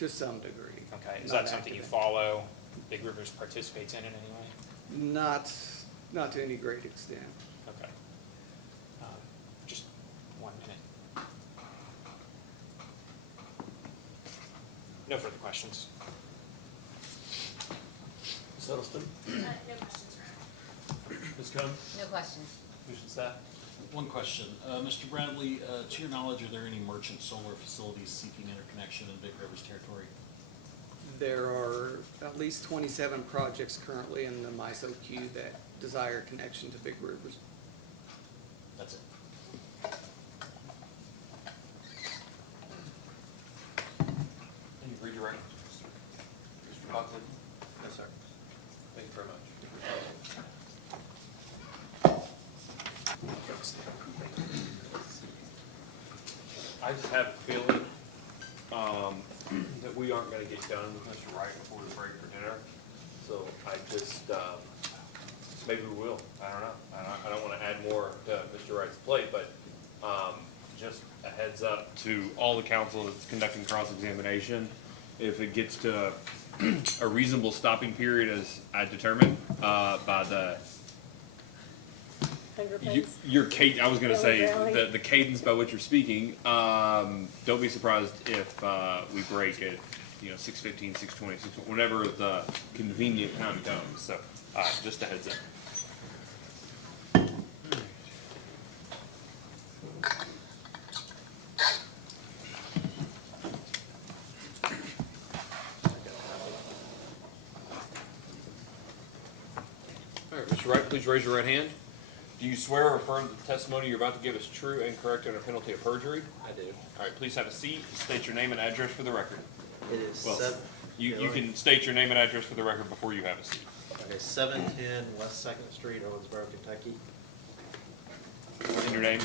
To some degree. Okay, is Not that something you active. follow, Big Rivers participates in any way? Not to any great extent. Okay. Just 1 minute. No further questions. Ms. Huddleston? No questions for now. Ms. Combs? No questions. Commission staff? One question. Mr. Bradley, to your knowledge, are there any merchant solar facilities seeking interconnection in Big Rivers territory? There are at least 27 projects currently in the MISO queue that desire connection to Big Rivers. That's it. Any redirect? Mr. Buckley? No, sir. Thank you very much. I just have a feeling, that we aren't gonna get done with Mr. Wright before the break for dinner. So I just, maybe we will, I don't know. I don't wanna add more to Mr. Wright's plate, but, just a heads up to all the council that's conducting cross-examination. If it gets to a reasonable stopping period as I determine, by the I was gonna say, the cadence by which you're speaking, don't be surprised if, we break at, 6:15, 6:20, whenever the convenient time comes, so, just a heads up. All right, Mr. Wright, please raise your right hand. Do you swear or affirm that the testimony you're about to give is true and correct under penalty of perjury? I do. All right, please have a seat. State your name and address for the record. It is Well, seven. you can state your name and address for the record before you have a seat. Okay, 710 West Second Street, Owensboro, Kentucky. And your name?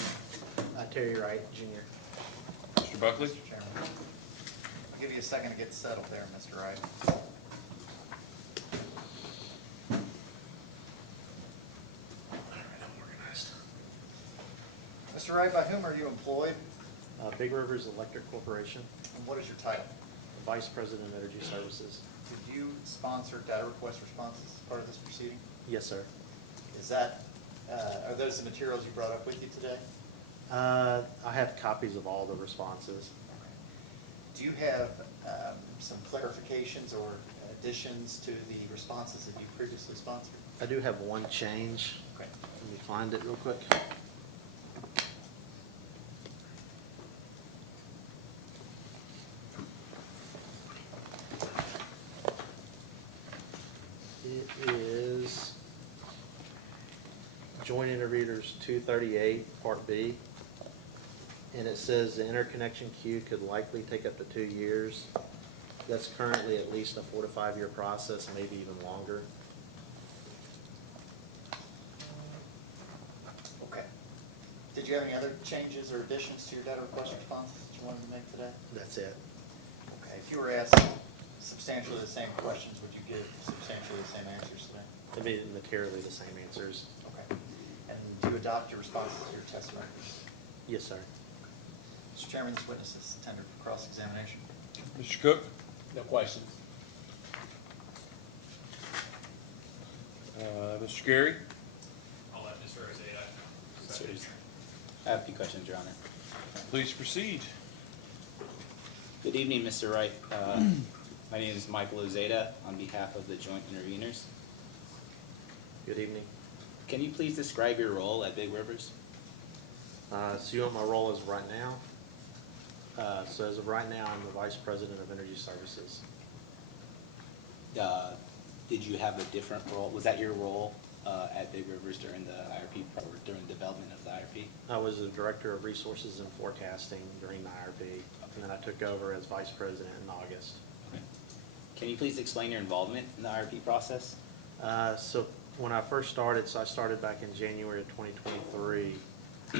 Terry Wright, Jr. Mr. Buckley? Mr. Chairman. I'll give you a second to get settled there, Mr. Wright. Mr. Wright, by whom are you employed, Big Rivers Electric Corporation, and what is your title? Vice President of Energy Services. Did you sponsor data request responses as part of this proceeding? Yes, sir. Is that, are those the materials you brought up with you today? I have copies of all the responses. Do you have some clarifications or additions to the responses that you previously sponsored? I do have one change. Okay. Let me find it real quick. It is Joint Intervenors 238, Part B. And it says the interconnection queue could likely take up to 2 years. That's currently at least a 4 to 5 year process, maybe even longer. Okay. Did you have any other changes or additions to your data request responses that you wanted to make today? That's it. Okay, if you were asked substantially the same questions, would you give substantially the same answers today? It'd be materially the same answers. Okay. And do you adopt your responses to your testimony? Yes, sir. Mr. Chairman, this witness is tendered for cross-examination. Mr. Cook? No questions. Mr. Gary? I'll let Mr. Ozeta. I have a few questions, Your Honor. Please proceed. Good evening, Mr. Wright. My name is Michael Ozeta on behalf of the Joint Intervenors. Good evening. Can you please describe your role at Big Rivers? So you know what my role is right now? So as of right now, I'm the Vice President of Energy Services. Did you have a different role? Was that your role at Big Rivers during the IRP, or during development of the IRP? I was the Director of Resources and Forecasting during the IRP, and then I took over as Vice President in August. Okay. Can you please explain your involvement in the IRP process? So when I first started, I started back in January of 2023.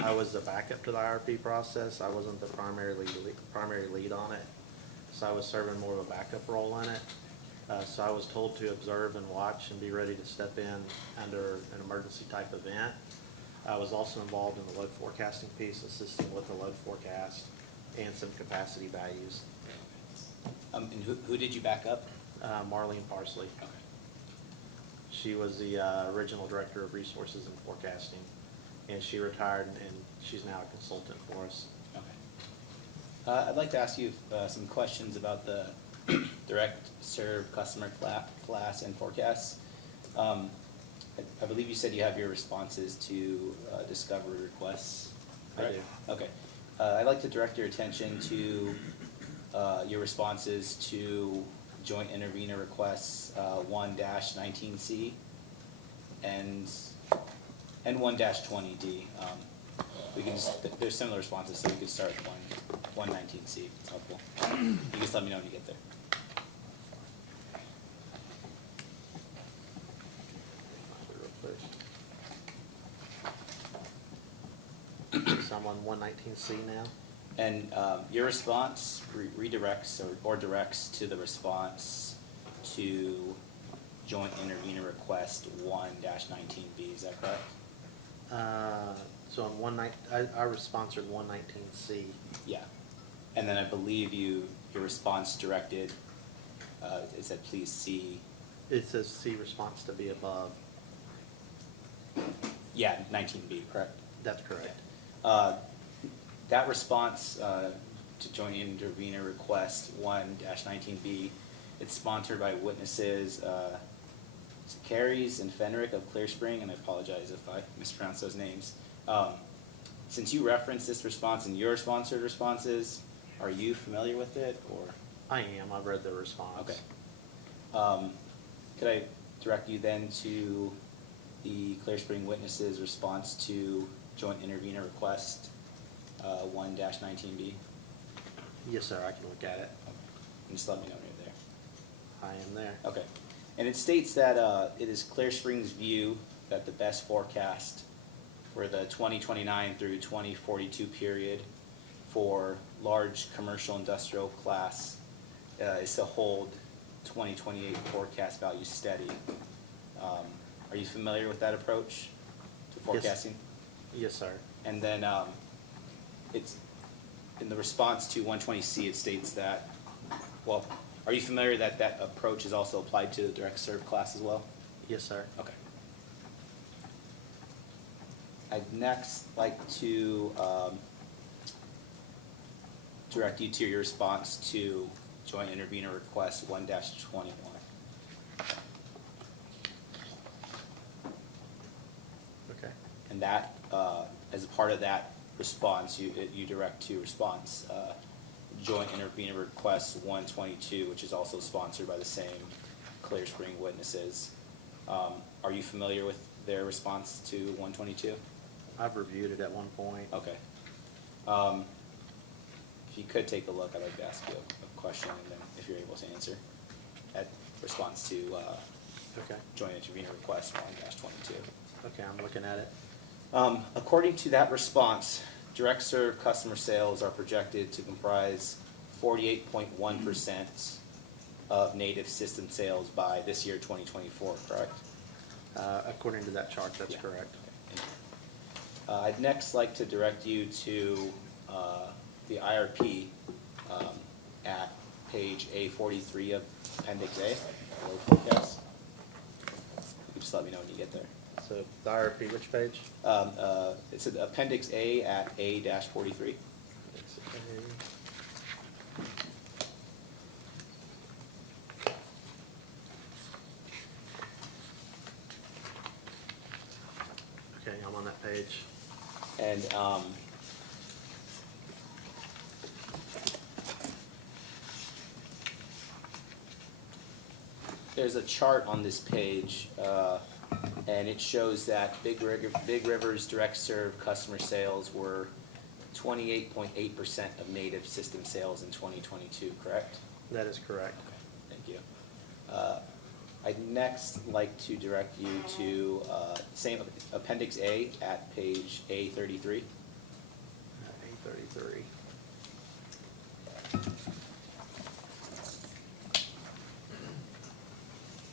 I was the backup to the IRP process. I wasn't the primary lead on it. So I was serving more of a backup role in it. So I was told to observe and watch and be ready to step in under an emergency type event. I was also involved in the load forecasting piece, assisting with the load forecast and some capacity values. And who did you back up? Marlene Parsley. Okay. She was the original Director of Resources and Forecasting, and she retired, and she's now a consultant for us. Okay. I'd like to ask you some questions about the direct serve customer class and forecasts. I believe you said you have your responses to discovery requests. I correct? do. Okay. I'd like to direct your attention to your responses to joint intervenor requests 1-19C and 1-20D. We can just, there's similar responses, so we could start with 1-19C. It's helpful. You just let me know when you get there. So I'm on 119C now. And your response redirects or directs to the response to joint intervenor request 1-19B, is that correct? So on I sponsored 119C. Yeah. And then I believe your response directed, it said please see. It says C response to be above. Yeah, 19B, correct? That's correct. That response to joint intervenor request 1-19B, it's sponsored by witnesses Carries and Fenrick of Clear Spring, and I apologize if I mispronounce those names. Since you referenced this response in your sponsored responses, are you familiar with it, or? I am. I've read the response. Okay. Could I direct you then to the Clear Spring Witnesses' response to joint intervenor request, 1-19B? Yes, sir, I can look at it. And just let me know when you're there. I am there. Okay. And it states that it is Clear Spring's view that the best forecast for the 2029 through 2042 period for large commercial industrial class is to hold 2028 forecast values steady. Are you familiar with that approach to forecasting? Yes, sir. And then it's in the response to 120C, it states that, well, are you familiar that that approach is also applied to the direct serve class as well? Yes, sir. Okay. I'd next like to direct you to your response to joint intervenor request 1-21. Okay. And that, as a part of that response, you direct to response, joint intervenor request 122, which is also sponsored by the same Clear Spring Witnesses. Are you familiar with their response to 122? I've reviewed it at one point. Okay. If you could take a look, I'd like to ask you a question, and then if you're able to answer, at response to Okay. joint intervenor request 1-22. Okay, I'm looking at it. According to that response, direct serve customer sales are projected to comprise 48.1% of native system sales by this year, 2024, correct? According to that chart, that's Yeah. correct. I'd next like to direct you to the IRP at page A43 of Appendix A, load forecast. You can just let me know when you get there. So the IRP, which page? It's in Appendix A at A-43. Okay, I'm on that page. And there's a chart on this page, and it shows that Big River's direct serve customer sales were 28.8% of native system sales in 2022, correct? That is correct. Thank you. I'd next like to direct you to same Appendix A at page A33. A33.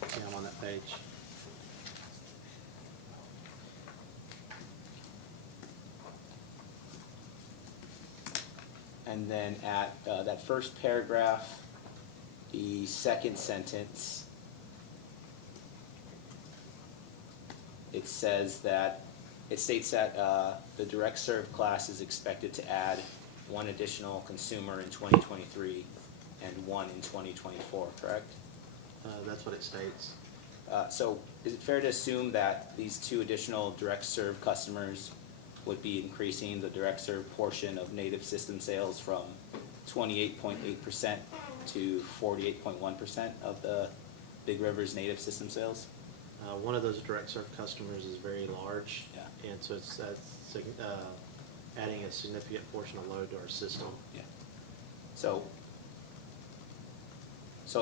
Okay, I'm on that page. And then at that first paragraph, the second sentence, it says that, it states that the direct serve class is expected to add one additional consumer in 2023 and one in 2024, correct? That's what it states. So is it fair to assume that these two additional direct serve customers would be increasing the direct serve portion of native system sales from 28.8% to 48.1% of the Big River's native system sales? One of those direct serve customers is very large. Yeah. And so it's adding a significant portion of load to our system. Yeah. So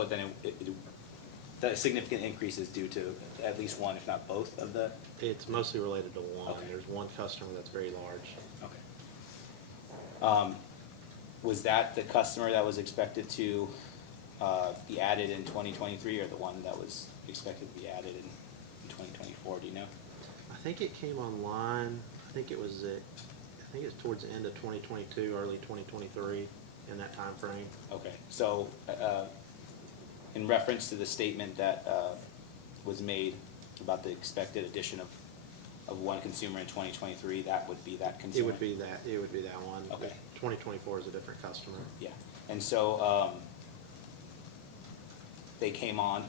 then the significant increase is due to at least one, if not both, of the? It's mostly related to one. Okay. There's one customer that's very large. Okay. Was that the customer that was expected to be added in 2023, or the one that was expected to be added in 2024, do you know? I think it came online, I think it's towards the end of 2022, early 2023, in that time frame. Okay, so in reference to the statement that was made about the expected addition of one consumer in 2023, that would be that consumer? It would be that one. Okay. 2024 is a different customer. Yeah, and so they came on,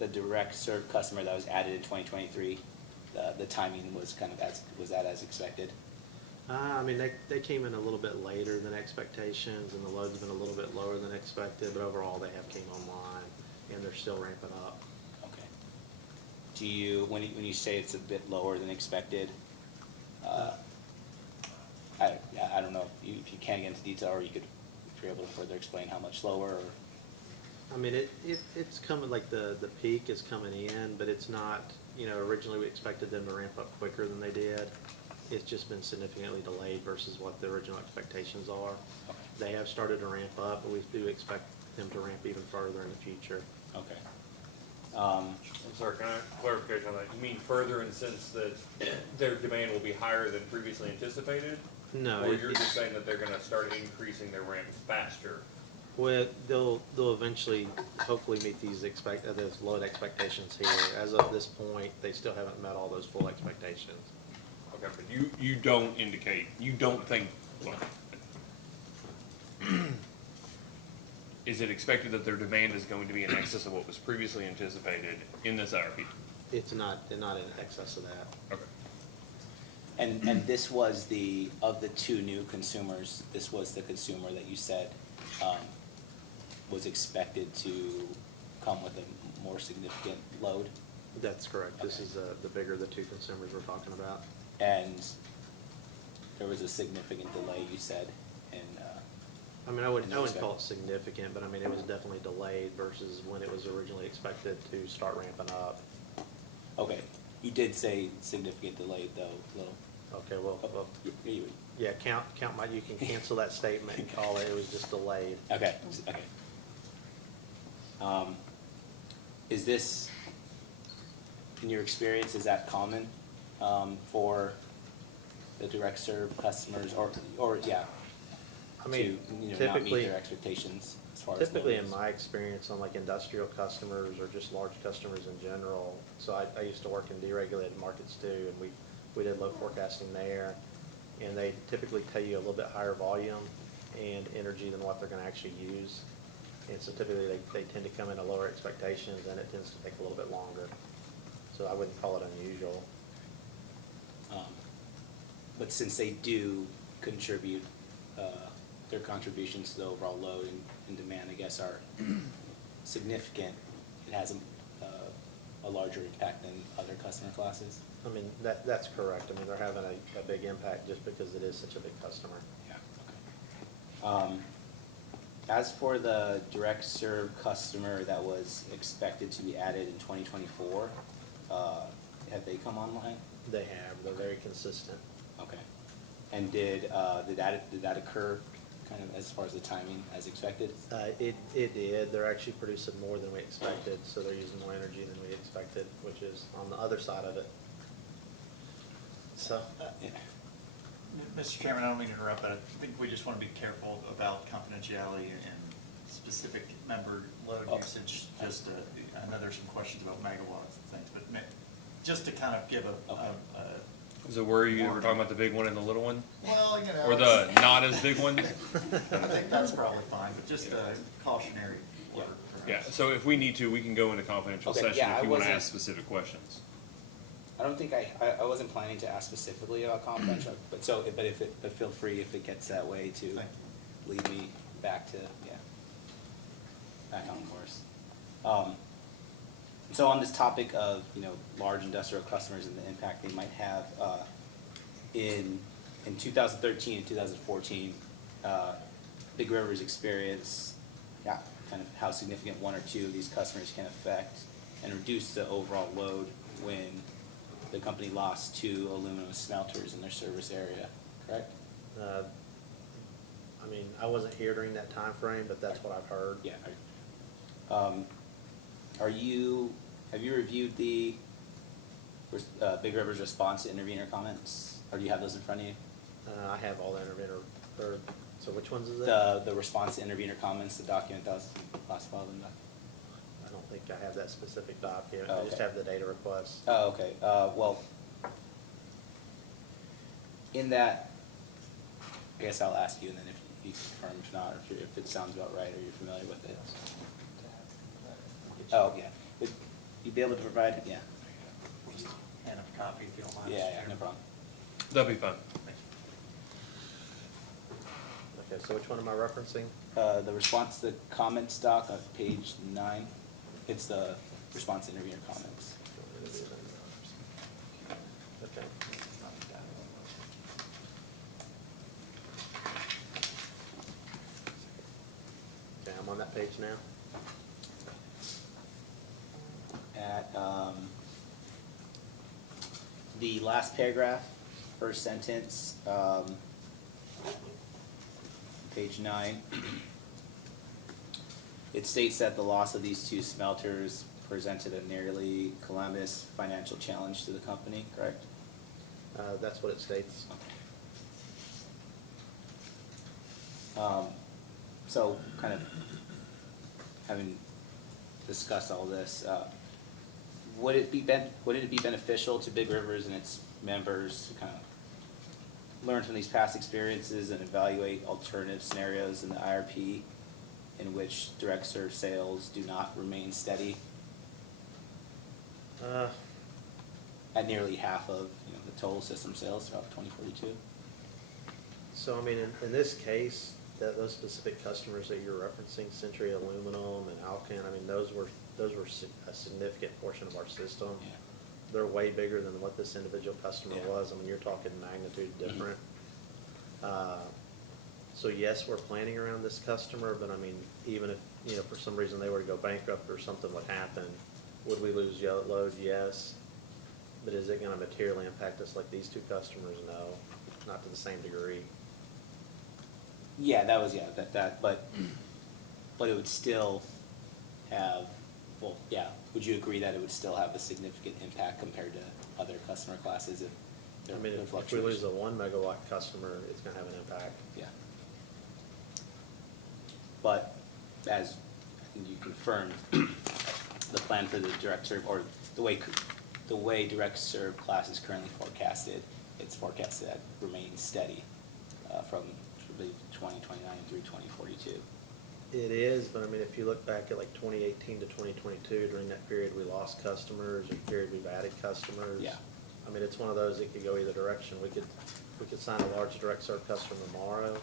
the direct serve customer that was added in 2023, the timing was kind of was that as expected? I mean, they came in a little bit later than expectations, and the load's been a little bit lower than expected, but overall they have came online, and they're still ramping up. Okay. do you, when you say it's a bit lower than expected, I don't know if you can get into detail, or you could, if you're able to further explain how much lower, or. I mean, it's coming, like the peak is coming in, but it's not, originally we expected them to ramp up quicker than they did. It's just been significantly delayed versus what the original expectations are. They have started to ramp up, but we do expect them to ramp even further in the future. Okay. I'm sorry, can I clarification on that? You mean further in the sense that their demand will be higher than previously anticipated? No, Or you're just saying that they're gonna start increasing their ramp faster? Well, they'll eventually hopefully meet these those load expectations here. As of this point, they still haven't met all those full expectations. Okay, but you don't indicate, you don't think, well, is it expected that their demand is going to be in excess of what was previously anticipated in this IRP? It's not in excess of that. Okay. And this was of the two new consumers, this was the consumer that you said, was expected to come with a more significant load? That's correct. This is the bigger of the two consumers we're talking about. And there was a significant delay, you said, in, I mean, I wouldn't call it significant, but I mean, it was definitely delayed versus when it was originally expected to start ramping up. okay, you did say significant delayed though, little. Okay, well, You- yeah, you can cancel that statement and call it was just delayed. Okay, okay. Is this, in your experience, is that common, for the direct serve customers, or, yeah? I mean, to, not meet typically- their expectations as far as Typically, load in is? my experience on like industrial customers or just large customers in general, so I used to work in deregulated markets too, and we did load forecasting there, and they typically tell you a little bit higher volume and energy than what they're gonna actually use. And so typically, they tend to come in at lower expectations, and it tends to take a little bit longer. So I wouldn't call it unusual. But since they do contribute, their contributions to the overall load and demand, I guess, are significant, it has a larger impact than other customer classes? I mean, that's correct. I mean, they're having a big impact just because it is such a big customer. Yeah, okay. As for the direct serve customer that was expected to be added in 2024, have they come online? They have. They're very consistent. Okay. And did that occur kind of as far as the timing as expected? It did. They're actually producing more than we expected, so they're using more energy than we expected, which is on the other side of it. So, Yeah. Mr. Chairman, I don't mean to interrupt, but I think we just want to be careful about confidentiality and specific member load usage. Just, I know there's some questions about megawatts and things, but just to kind of give Does it worry you that we're talking about the big one and the little one? well, Or the not as big one? I think that's probably fine, but just a cautionary word. Yeah, so if we need to, we can go into confidential Okay, session yeah, if I you wanna wasn't- ask specific questions. I don't think I wasn't planning to ask specifically about confidential, but feel free if it gets that way to lead me back to, back on course. So on this topic of, large industrial customers and the impact they might have, in 2013 and 2014, Big River's experience, kind of how significant one or two of these customers can affect and reduce the overall load when the company lost 2 aluminum smelters in their service area, correct? I mean, I wasn't here during that time frame, but that's what I've heard. Yeah. Have you reviewed the Big River's response to intervener comments, or do you have those in front of you? I have all the intervener, so which ones is that? The response to intervener comments, the document that was last filed in the. I don't think I have that specific document. Oh, I just okay. have the data requests. Oh, okay, well, in that, I guess I'll ask you, and then if you confirm, if not, if it sounds about right, or you're familiar with it. Oh, yeah, you'd be able to provide, yeah. Just hand a copy if you don't mind. Yeah, no problem. That'd be fun. Okay, so which one am I referencing? The response to the comment stock on page 9, it's the response to intervener comments. Okay. Okay, I'm on that page now. At, the last paragraph, first sentence, page 9. It states that the loss of these two smelters presented a nearly calamitous financial challenge to the company, correct? That's what it states. So, kind of, having discussed all this, would it be beneficial to Big Rivers and its members to kind of learn from these past experiences and evaluate alternative scenarios in the IRP in which direct serve sales do not remain steady at nearly half of, the total system sales throughout 2042? So, I mean, in this case, those specific customers that you're referencing, Century Aluminum and Alcan, I mean, those were a significant portion of our system. Yeah. They're way bigger than what this individual customer Yeah. was. I mean, you're talking magnitude different. So yes, we're planning around this customer, but I mean, even if, for some reason they were to go bankrupt or something would happen, would we lose load? Yes. But is it gonna materially impact us like these two customers? No, not to the same degree. Yeah, but it would still have, well, yeah, would you agree that it would still have a significant impact compared to other customer classes if there I were mean, if we fluctuations? lose a 1 megawatt customer, it's gonna have an impact. Yeah. But as I think you confirmed, the plan for the direct serve, or the way direct serve class is currently forecasted, it's forecasted that remains steady from, I believe, 2029 through 2042. It is, but I mean, if you look back at like 2018 to 2022, during that period, we lost customers, or period we've added customers. Yeah. I mean, it's one of those, it could go either direction. We could sign a large direct serve customer tomorrow.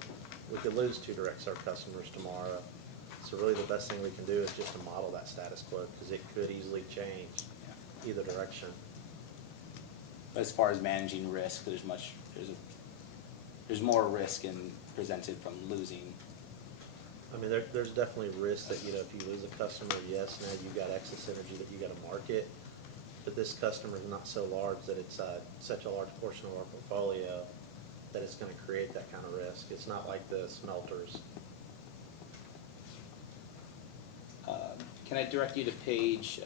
We could lose 2 direct serve customers tomorrow. So really the best thing we can do is just to model that status quo, because it could easily change either direction. As far as managing risk, there's more risk presented from losing. I mean, there's definitely risk that, if you lose a customer, yes, now you've got excess energy that you gotta market. But this customer is not so large that it's such a large portion of our portfolio that it's gonna create that kind of risk. It's not like the smelters. Can I direct you to page,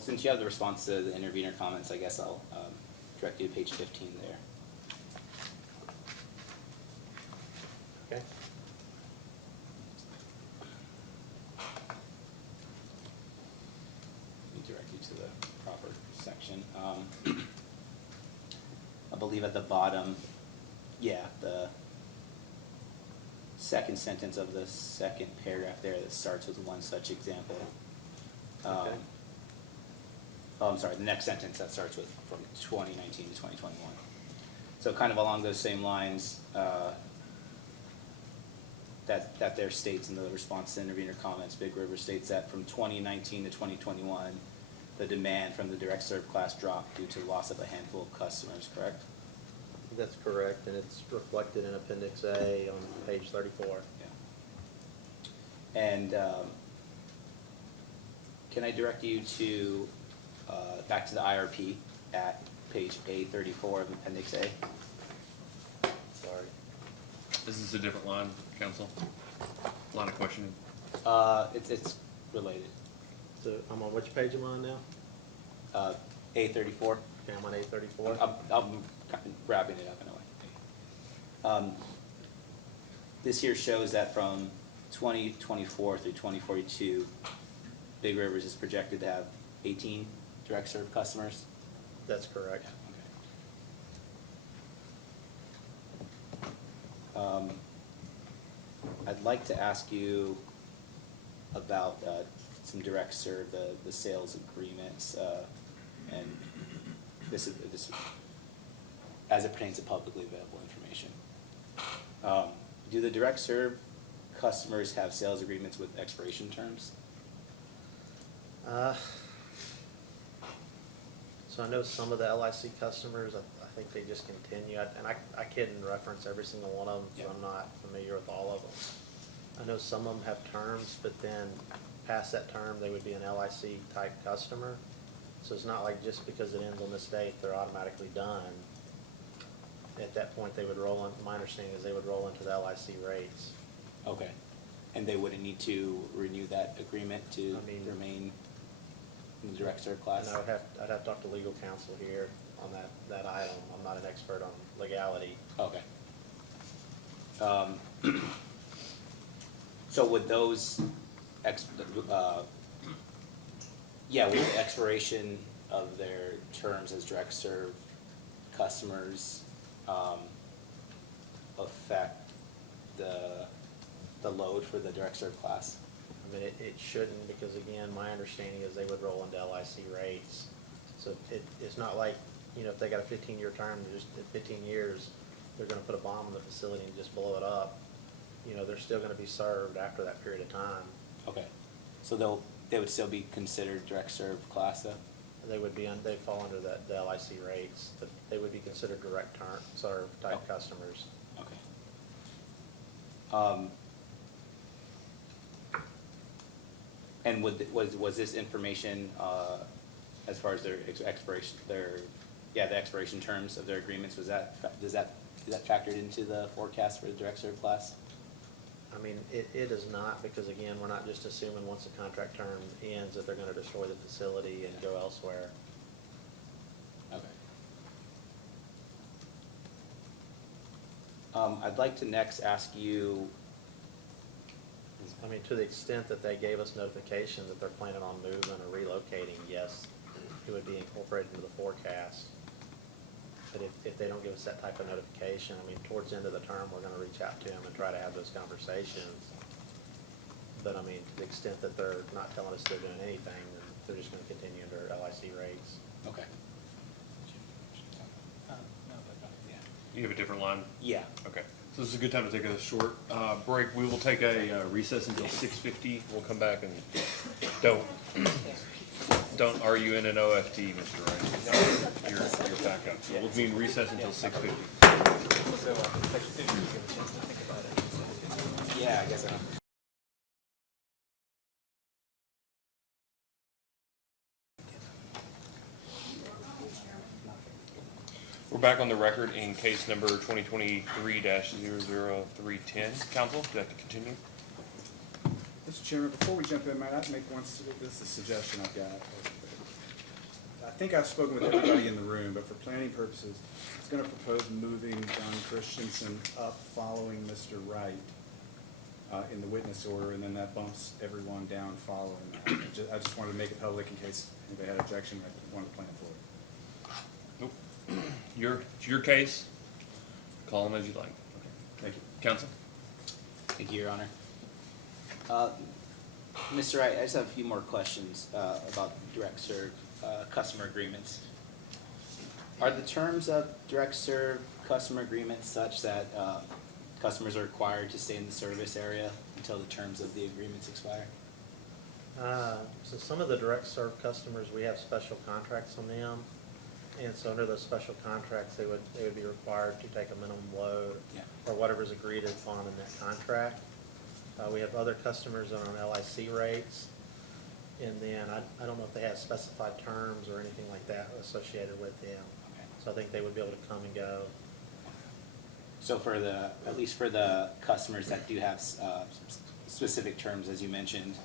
since you have the response to the intervener comments, I guess I'll direct you to page 15 there. Okay. Let me direct you to the proper section. I believe at the bottom, the second sentence of the second paragraph there that starts with one such example. Okay. I'm sorry, the next sentence that starts with from 2019 to 2021. So kind of along those same lines, that there states in the response to intervener comments, Big River states that from 2019 to 2021, the demand from the direct serve class dropped due to the loss of a handful of customers, correct? That's correct, and it's reflected in Appendix A on page 34. Yeah. And can I direct you to, back to the IRP at page A34 of Appendix A? Sorry. This is a different line, council. Line of questioning. It's related. So I'm on which page am I on now? A34. Okay, I'm on A34. I'm wrapping it up in a way. This here shows that from 2024 through 2042, Big Rivers is projected to have 18 direct serve customers. That's correct. Okay. I'd like to ask you about some direct serve, the sales agreements, and this as it pertains to publicly available information. Do the direct serve customers have sales agreements with expiration terms? So I know some of the LIC customers, I think they just continue, and I couldn't reference every single one of them, because I'm not familiar with all of them. I know some of them have terms, but then past that term, they would be an LIC type customer. So it's not like just because it ends on this date, they're automatically done. At that point, they would roll in, my understanding is they would roll into the LIC rates. Okay. And they wouldn't need to renew that agreement to I mean- remain in the direct serve class? And I'd have to talk to legal counsel here on that item. I'm not an expert on legality. Okay. So would those would the expiration of their terms as direct serve customers, affect the load for the direct serve class? I mean, it shouldn't, because again, my understanding is they would roll into LIC rates. So it's not like, if they got a 15-year term, just in 15 years, they're gonna put a bomb in the facility and just blow it up. They're still gonna be served after that period of time. Okay. So they would still be considered direct serve class though? They'd fall under the LIC rates, but they would be considered direct serve type customers. Okay. And was this information, as far as their expiration, the expiration terms of their agreements, is that factored into the forecast for the direct serve class? I mean, it is not, because again, we're not just assuming once the contract term ends that they're gonna destroy the facility and go elsewhere. Okay. I'd like to next ask you, I mean, to the extent that they gave us notification that they're planning on moving or relocating, yes, it would be incorporated into the forecast. But if they don't give us that type of notification, I mean, towards the end of the term, we're gonna reach out to them and try to have those conversations. But I mean, to the extent that they're not telling us they're doing anything, then they're just gonna continue under LIC rates. okay. You have a different line? Yeah. Okay. So this is a good time to take a short break. We will take a recess until 6:50. We'll come back and don't argue in an OFT, Mr. Wright. You're back up. So we'll be in recess until 6:50. Yeah, I guess We're back on the record in case number 2023-00310. Counsel, do you have to continue? Mr. Chairman, before we jump in, might I make this is a suggestion I've got. I think I've spoken with everybody in the room, but for planning purposes, I was gonna propose moving John Christensen up following Mr. Wright in the witness order, and then that bumps everyone down following that. I just wanted to make it public in case anybody had objection, I wanted to plan for it. Nope. Your case. Call them as you like. Thank you. Counsel? Thank you, Your Honor. Mr. Wright, I just have a few more questions about direct serve customer agreements. Are the terms of direct serve customer agreements such that customers are required to stay in the service area until the terms of the agreements expire? So some of the direct serve customers, we have special contracts on them. And so under those special contracts, they would be required to take a minimum load or whatever's agreed upon in that contract. We have other customers that are on LIC rates. And then I don't know if they have specified terms or anything like that associated with them. So I think they would be able to come and go. So for at least for the customers that do have specific terms, as you mentioned,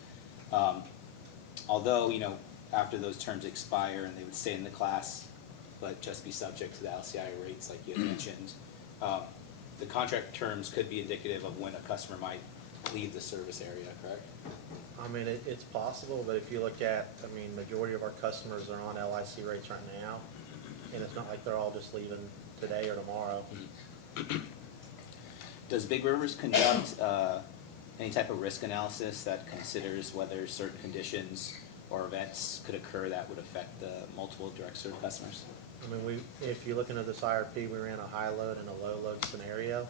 although, after those terms expire and they would stay in the class, but just be subject to the LCI rates like you had mentioned, the contract terms could be indicative of when a customer might leave the service area, correct? I mean, it's possible, but if you look at, majority of our customers are on LIC rates right now, and it's not like they're all just leaving today or tomorrow. Does Big Rivers conduct any type of risk analysis that considers whether certain conditions or events could occur that would affect the multiple direct serve customers? If you look into this IRP, we ran a high load and a low load scenario,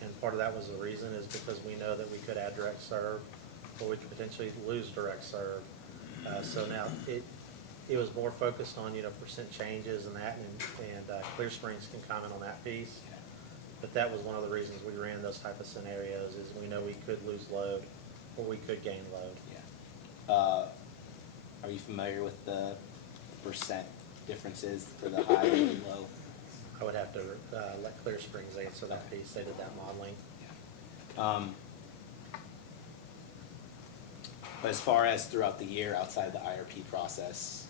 and part of that was the reason is because we know that we could add direct serve, or we could potentially lose direct serve. So now it was more focused on, percent changes and that, and Clear Springs can comment on that piece. But that was one of the reasons we ran those type of scenarios, is we know we could lose load or we could gain load. Are you familiar with the percent differences for the high and low? I would have to let Clear Springs answer that piece. They did that modeling. But as far as throughout the year, outside the IRP process,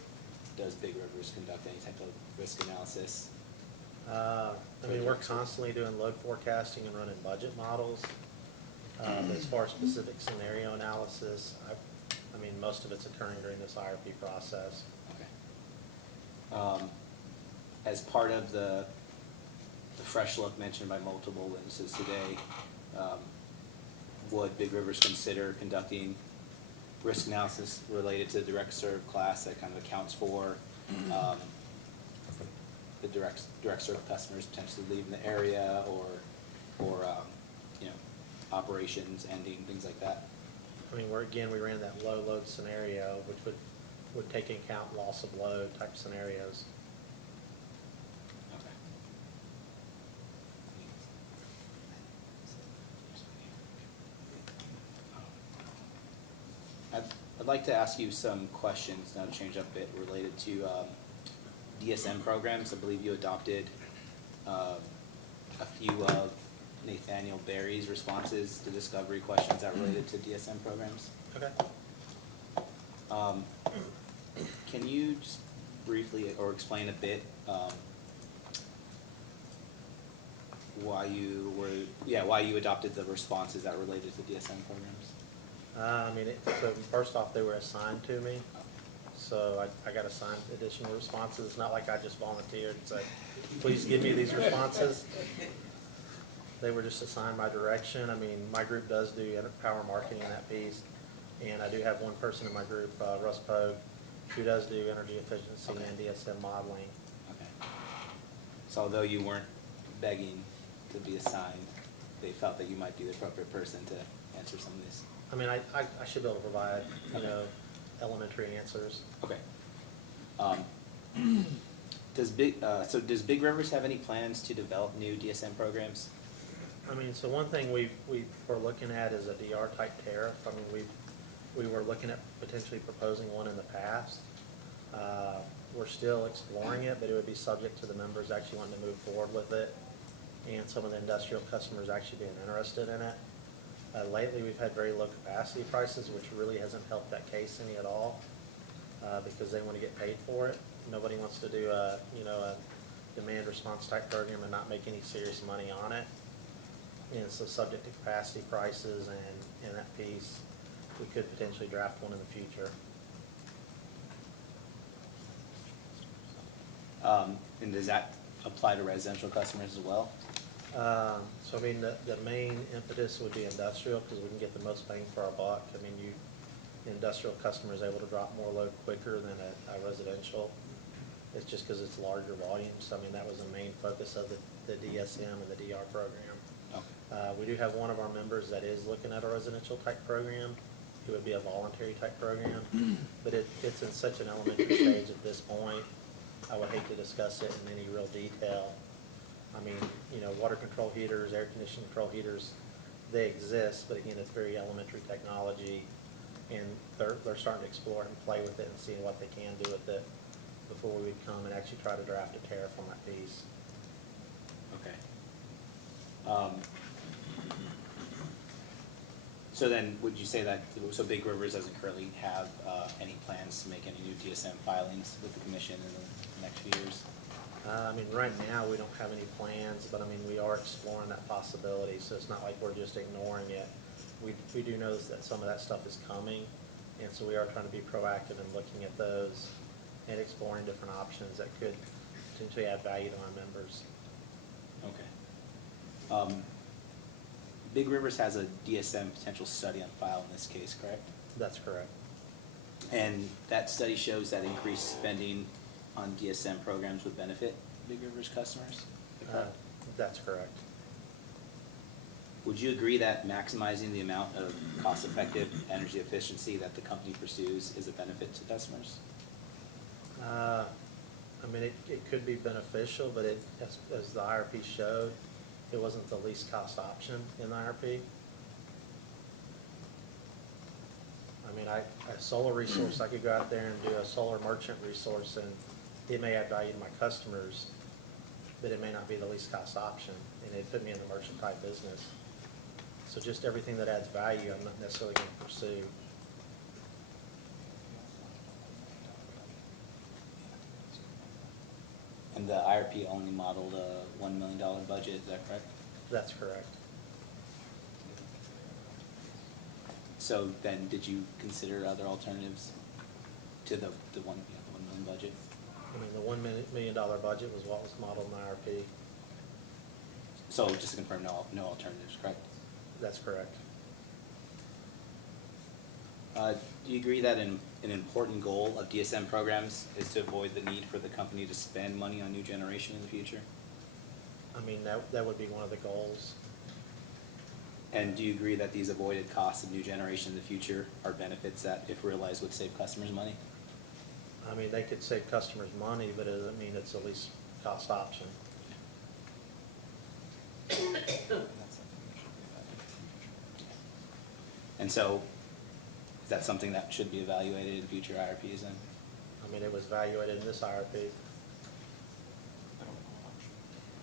does Big Rivers conduct any type of risk analysis? We're constantly doing load forecasting and running budget models. As far as specific scenario analysis, most of it's occurring during this IRP process. As part of the fresh look mentioned by multiple witnesses today, would Big Rivers consider conducting risk analysis related to the direct serve class that kind of accounts for the direct serve customers potentially leaving the area or operations ending, things like that? We ran that low load scenario, which would take into account loss of load type scenarios. I'd like to ask you some questions, now to change up a bit, related to DSM programs. I believe you adopted a few of Nathaniel Berry's responses to discovery questions that related to DSM programs. Okay. Can you just briefly or explain a bit why you adopted the responses that related to DSM programs? So first off, they were assigned to me, so I got assigned additional responses. It's not like I just volunteered and said, please give me these responses. They were just assigned my direction. My group does do power marketing in that piece, and I do have one person in my group, Russ Pogue, who does do energy efficiency and DSM modeling. Okay. So although you weren't begging to be assigned, they felt that you might be the appropriate person to answer some of this. I should be able to provide, elementary answers. Okay. Does Big Rivers have any plans to develop new DSM programs? So one thing we were looking at is a DR type tariff. We were looking at potentially proposing one in the past. We're still exploring it, but it would be subject to the members actually wanting to move forward with it and some of the industrial customers actually being interested in it. Lately, we've had very low capacity prices, which really hasn't helped that case any at all, because they want to get paid for it. Nobody wants to do a demand response type program and not make any serious money on it. And so subject to capacity prices and that piece, we could potentially draft one in the future. And does that apply to residential customers as well? The main impetus would be industrial, because we can get the most bang for our buck. Industrial customer is able to drop more load quicker than a residential. It's just because it's larger volumes. That was the main focus of the DSM and the DR program. Okay. We do have one of our members that is looking at a residential type program. It would be a voluntary type program, but it's in such an elementary stage at this point. I would hate to discuss it in any real detail. Water control heaters, air conditioning control heaters, they exist, but again, it's very elementary technology, and they're starting to explore and play with it and seeing what they can do with it before we would come and actually try to draft a tariff on that piece. Okay. So then, would you say that, Big Rivers doesn't currently have any plans to make any new DSM filings with the commission in the next few years? Right now, we don't have any plans, but we are exploring that possibility, so it's not like we're just ignoring it. We do know that some of that stuff is coming, and so we are trying to be proactive in looking at those and exploring different options that could potentially add value to our members. Okay. Big Rivers has a DSM potential study on file in this case, correct? That's correct. And that study shows that increased spending on DSM programs would benefit Big Rivers customers? That's correct. Would you agree that maximizing the amount of cost-effective energy efficiency that the company pursues is a benefit to customers? I mean, it could be beneficial, but as the IRP showed, it wasn't the least cost option in the IRP. I mean, a solar resource, I could go out there and do a solar merchant resource, and it may add value to my customers, but it may not be the least cost option, and it put me in the merchant type business. So just everything that adds value, I'm not necessarily going to pursue. And the IRP only modeled a $1 million budget, is that correct? That's correct. So then, did you consider other alternatives to the $1 million budget? I mean, the $1 million budget was what was modeled in the IRP. So just to confirm, no alternatives, correct? That's correct. Do you agree that an important goal of DSM programs is to avoid the need for the company to spend money on new generation in the future? I mean, that would be one of the goals. And do you agree that these avoided costs of new generation in the future are benefits that, if realized, would save customers money? I mean, they could save customers money, but it doesn't mean it's the least cost option. And so, is that something that should be evaluated in future IRPs then? I mean, it was evaluated in this IRP.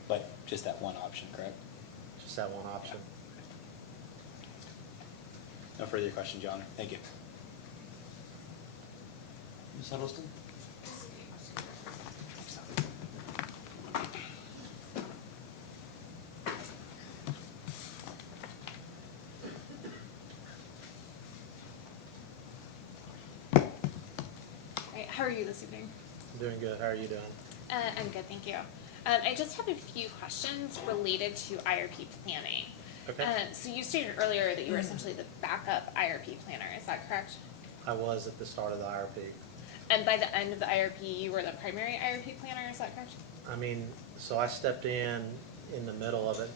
But just that one option, correct? Just that one option. No further questions, John. Thank you. Ms. Huddleston? Right, how are you this evening? I'm doing good. How are you doing? I'm good, thank you. I just have a few questions related to IRP planning. Okay. So you stated earlier that you were essentially the backup IRP planner, is that correct? I was at the start of the IRP. And by the end of the IRP, you were the primary IRP planner, is that correct? I mean, so I stepped in the middle of it,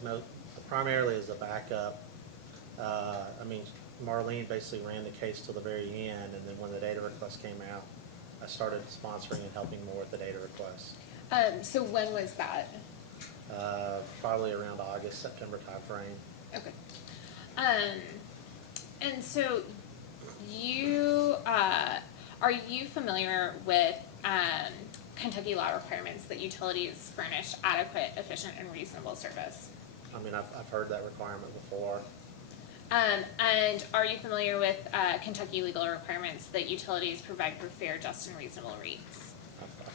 primarily as a backup. I mean, Marlene basically ran the case till the very end, and then when the data request came out, I started sponsoring and helping more with the data requests. So when was that? Probably around August, September timeframe. Okay. And so you, are you familiar with, Kentucky law requirements that utilities furnish adequate, efficient, and reasonable service? I mean, I've heard that requirement before. And are you familiar with, Kentucky legal requirements that utilities provide for fair, just, and reasonable rates?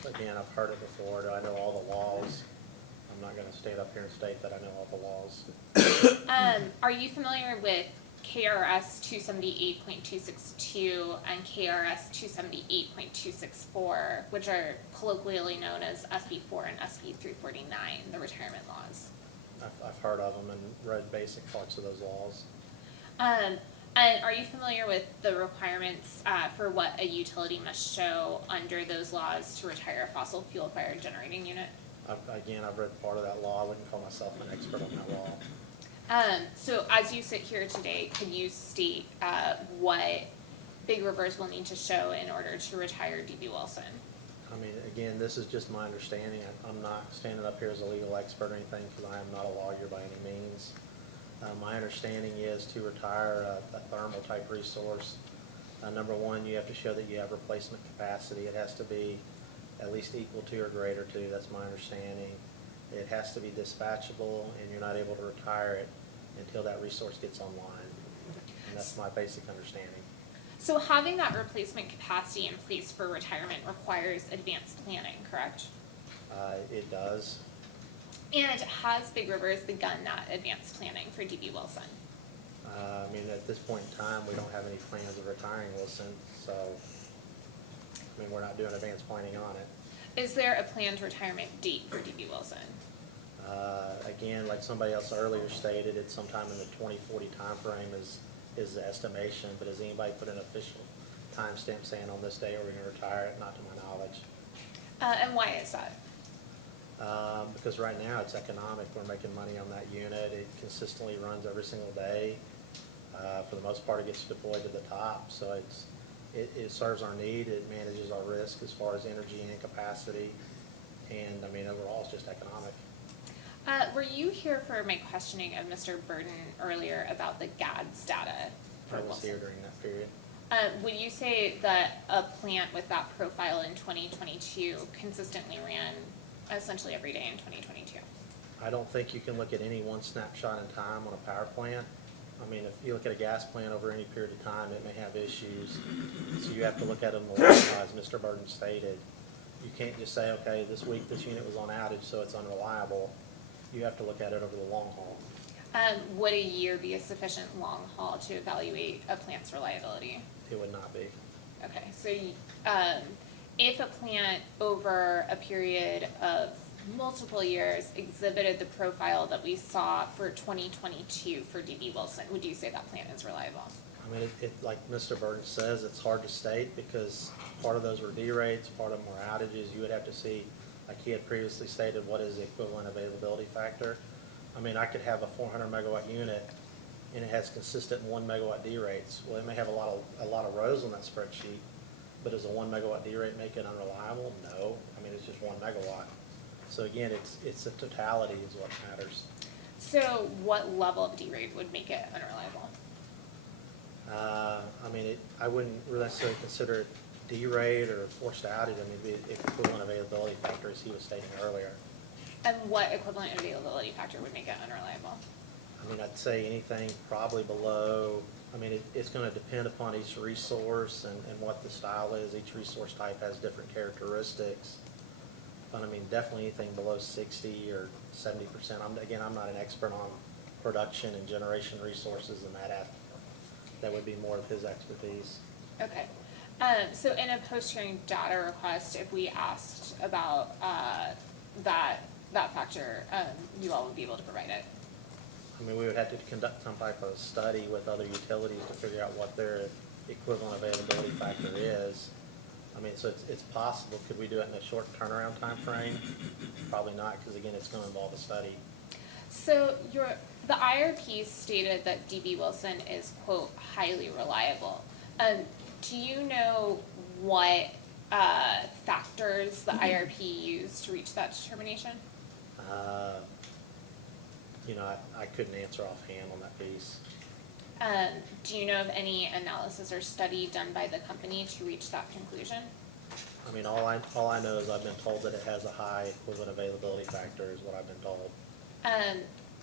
Again, I've heard it before. Do I know all the laws? I'm not gonna stand up here and state that I know all the laws. Are you familiar with KRS 278.262 and KRS 278.264, which are colloquially known as SB 4 and SB 349, the retirement laws? I've heard of them and read basic parts of those laws. And are you familiar with the requirements for what a utility must show under those laws to retire a fossil fuel fired generating unit? I've read part of that law. I wouldn't call myself an expert on that law. So as you sit here today, could you state what Big Rivers will need to show in order to retire D.B. Wilson? I mean, again, this is just my understanding. I'm not standing up here as a legal expert or anything because I am not a lawyer by any means. My understanding is to retire a thermal type resource. Number one, you have to show that you have replacement capacity. It has to be at least equal to or greater to, that's my understanding. It has to be dispatchable, and you're not able to retire it until that resource gets online. And that's my basic understanding. So having that replacement capacity in place for retirement requires advanced planning, correct? It does. And has Big Rivers begun that advanced planning for D.B. Wilson? I mean, at this point in time, we don't have any plans of retiring Wilson, so, I mean, we're not doing advanced planning on it. Is there a planned retirement date for D.B. Wilson? Again, like somebody else earlier stated, it's sometime in the 2040 timeframe is the estimation, but has anybody put an official timestamp saying on this day we're gonna retire it? Not to my knowledge. And why is that? Because right now it's economic, we're making money on that unit, it consistently runs every single day. For the most part, it gets deployed to the top, so it serves our need, it manages our risk as far as energy and capacity, and I mean, overall, it's just economic. Were you here for my questioning of Mr. Burden earlier about the GADS data for I was Wilson? here during that period. Would you say that a plant with that profile in 2022 consistently ran essentially every day in 2022? I don't think you can look at any one snapshot in time on a power plant. I mean, if you look at a gas plant over any period of time, it may have issues. So you have to look at it in the long haul, as Mr. Burden stated. You can't just say, okay, this week this unit was on outage, so it's unreliable. You have to look at it over the long haul. Would a year be a sufficient long haul to evaluate a plant's reliability? It would not be. Okay, so if a plant over a period of multiple years exhibited the profile that we saw for 2022 for DB Wilson, would you say that plant is reliable? I mean, like Mr. Burton says, it's hard to state because part of those were derates, part of them were outages. You would have to see, like he had previously stated, what is the equivalent availability factor. I mean, I could have a 400 megawatt unit and it has consistent 1 megawatt derates. Well, it may have a lot of rows on that spreadsheet, but does a 1 megawatt derate make it unreliable? No. I mean, it's just 1 megawatt. So again, it's the totality is what matters. So what level of derate would make it unreliable? I mean, I wouldn't really necessarily consider it derate or forced outage. I mean, it'd be equivalent availability factor as he was stating earlier. And what equivalent availability factor would make it unreliable? I mean, I'd say anything probably below, I mean, it's gonna depend upon each resource and what the style is. Each resource type has different characteristics. But I mean, definitely anything below 60 or 70%. I'm not an expert on production and generation resources and that would be more of his expertise. Okay. So in a post-hearing data request, if we asked about that factor, you all would be able to provide it? I mean, we would have to conduct some type of study with other utilities to figure out what their equivalent availability factor is. I mean, so it's possible. Could we do it in a short turnaround time frame? Probably not, because again, it's gonna involve a study. So the IRP stated that DB Wilson is, quote, highly reliable. Do you know what factors the IRP used to reach that determination? You know, I couldn't answer offhand on that piece. Do you know of any analysis or study done by the company to reach that conclusion? I mean, all I know is I've been told that it has a high equivalent availability factor is what I've been told.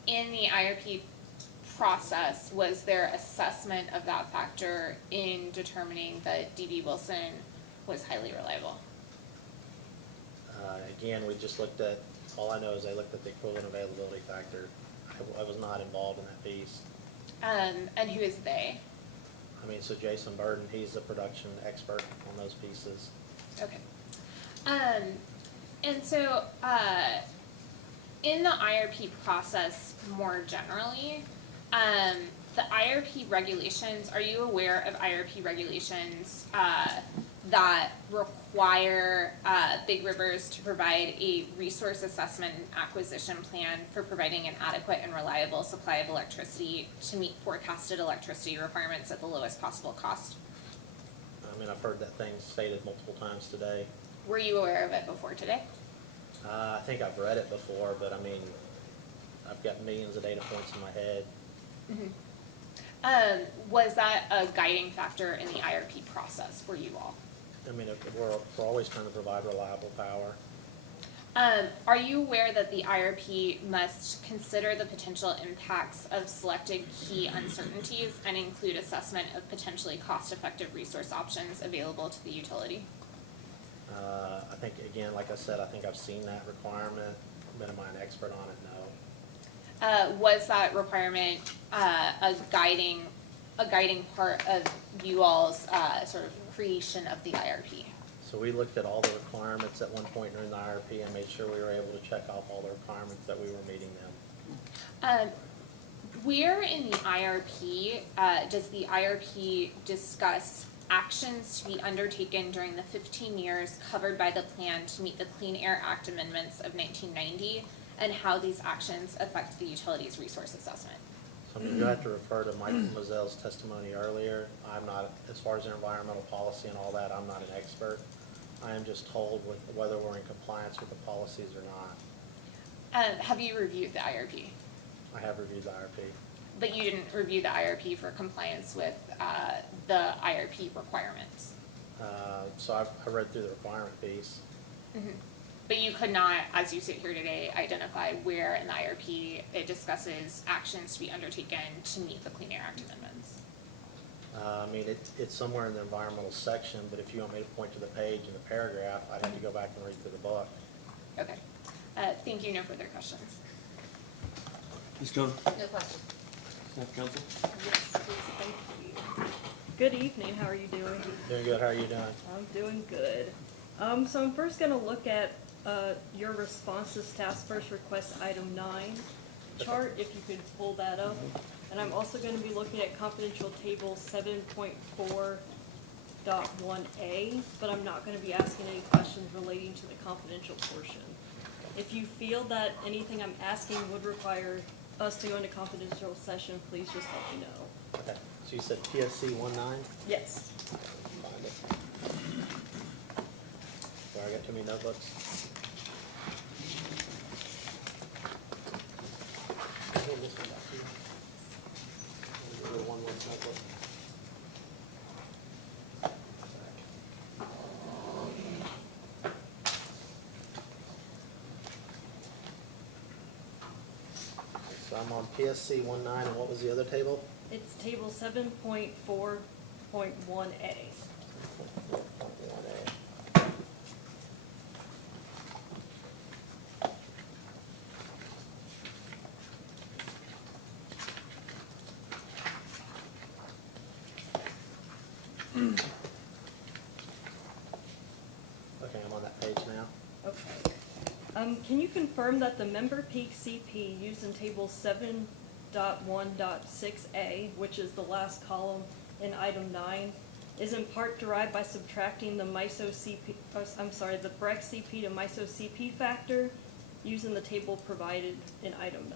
In the IRP process, was there assessment of that factor in determining that DB Wilson was highly reliable? Again, we just looked at, all I know is they looked at the equivalent availability factor. I was not involved in that piece. And who is they? I mean, so Jason Burden, he's the production expert on those pieces. Okay. And so, in the IRP process more generally, the IRP regulations, are you aware of IRP regulations that require Big Rivers to provide a resource assessment and acquisition plan for providing an adequate and reliable supply of electricity to meet forecasted electricity requirements at the lowest possible cost? I mean, I've heard that thing stated multiple times today. Were you aware of it before today? I think I've read it before, but I mean, I've got millions of data points in my head. Was that a guiding factor in the IRP process for you all? I mean, we're always trying to provide reliable power. Are you aware that the IRP must consider the potential impacts of selected key uncertainties and include assessment of potentially cost-effective resource options available to the utility? I think, again, like I said, I think I've seen that requirement, but am I an expert on it? No. Was that requirement a guiding part of you all's sort of creation of the IRP? So we looked at all the requirements at one point during the IRP and made sure we were able to check off all the requirements that we were meeting them. Where in the IRP does the IRP discuss actions to be undertaken during the 15 years covered by the plan to meet the Clean Air Act amendments of 1990, and how these actions affect the utilities resource assessment. So you have to refer to Michael Mizell's testimony earlier. I'm not, as far as environmental policy and all that, I'm not an expert. I am just told whether we're in compliance with the policies or not. Have you reviewed the IRP? I have reviewed the IRP. But you didn't review the IRP for compliance with the IRP requirements. So I read through the requirement piece. But you could not, as you sit here today, identify where in the IRP it discusses actions to be undertaken to meet the Clean Air Act amendments. I mean, it's somewhere in the environmental section, but if you want me to point to the page and the paragraph, I'd have to go back and read through the book. Okay. Thank you. No further questions. Ms. Cohen? No question. Staff counsel? Yes, please, thank you. Good evening, how are you doing? Doing good, how are you doing? I'm doing good. So I'm first gonna look at, your response to staff's first request, item 9 chart, if you could pull that up. And I'm also gonna be looking at confidential table 7.4.1A, but I'm not gonna be asking any questions relating to the confidential portion. If you feel that anything I'm asking would require us to go into confidential session, please just let me know. Okay, so you said PSC 19? Yes. Find it. Sorry, I got too many notebooks. Hand this one back to you. One more notebook. So I'm on PSC 19, and what was the other table? It's table 7.4.1A. 4.1A. Okay, I'm on that page now. Okay. Can you confirm that the member peak CP used in table 7.1.6A, which is the last column in item 9, is in part derived by subtracting the MISO CP, the BREC CP to MISO CP factor used in the table provided in item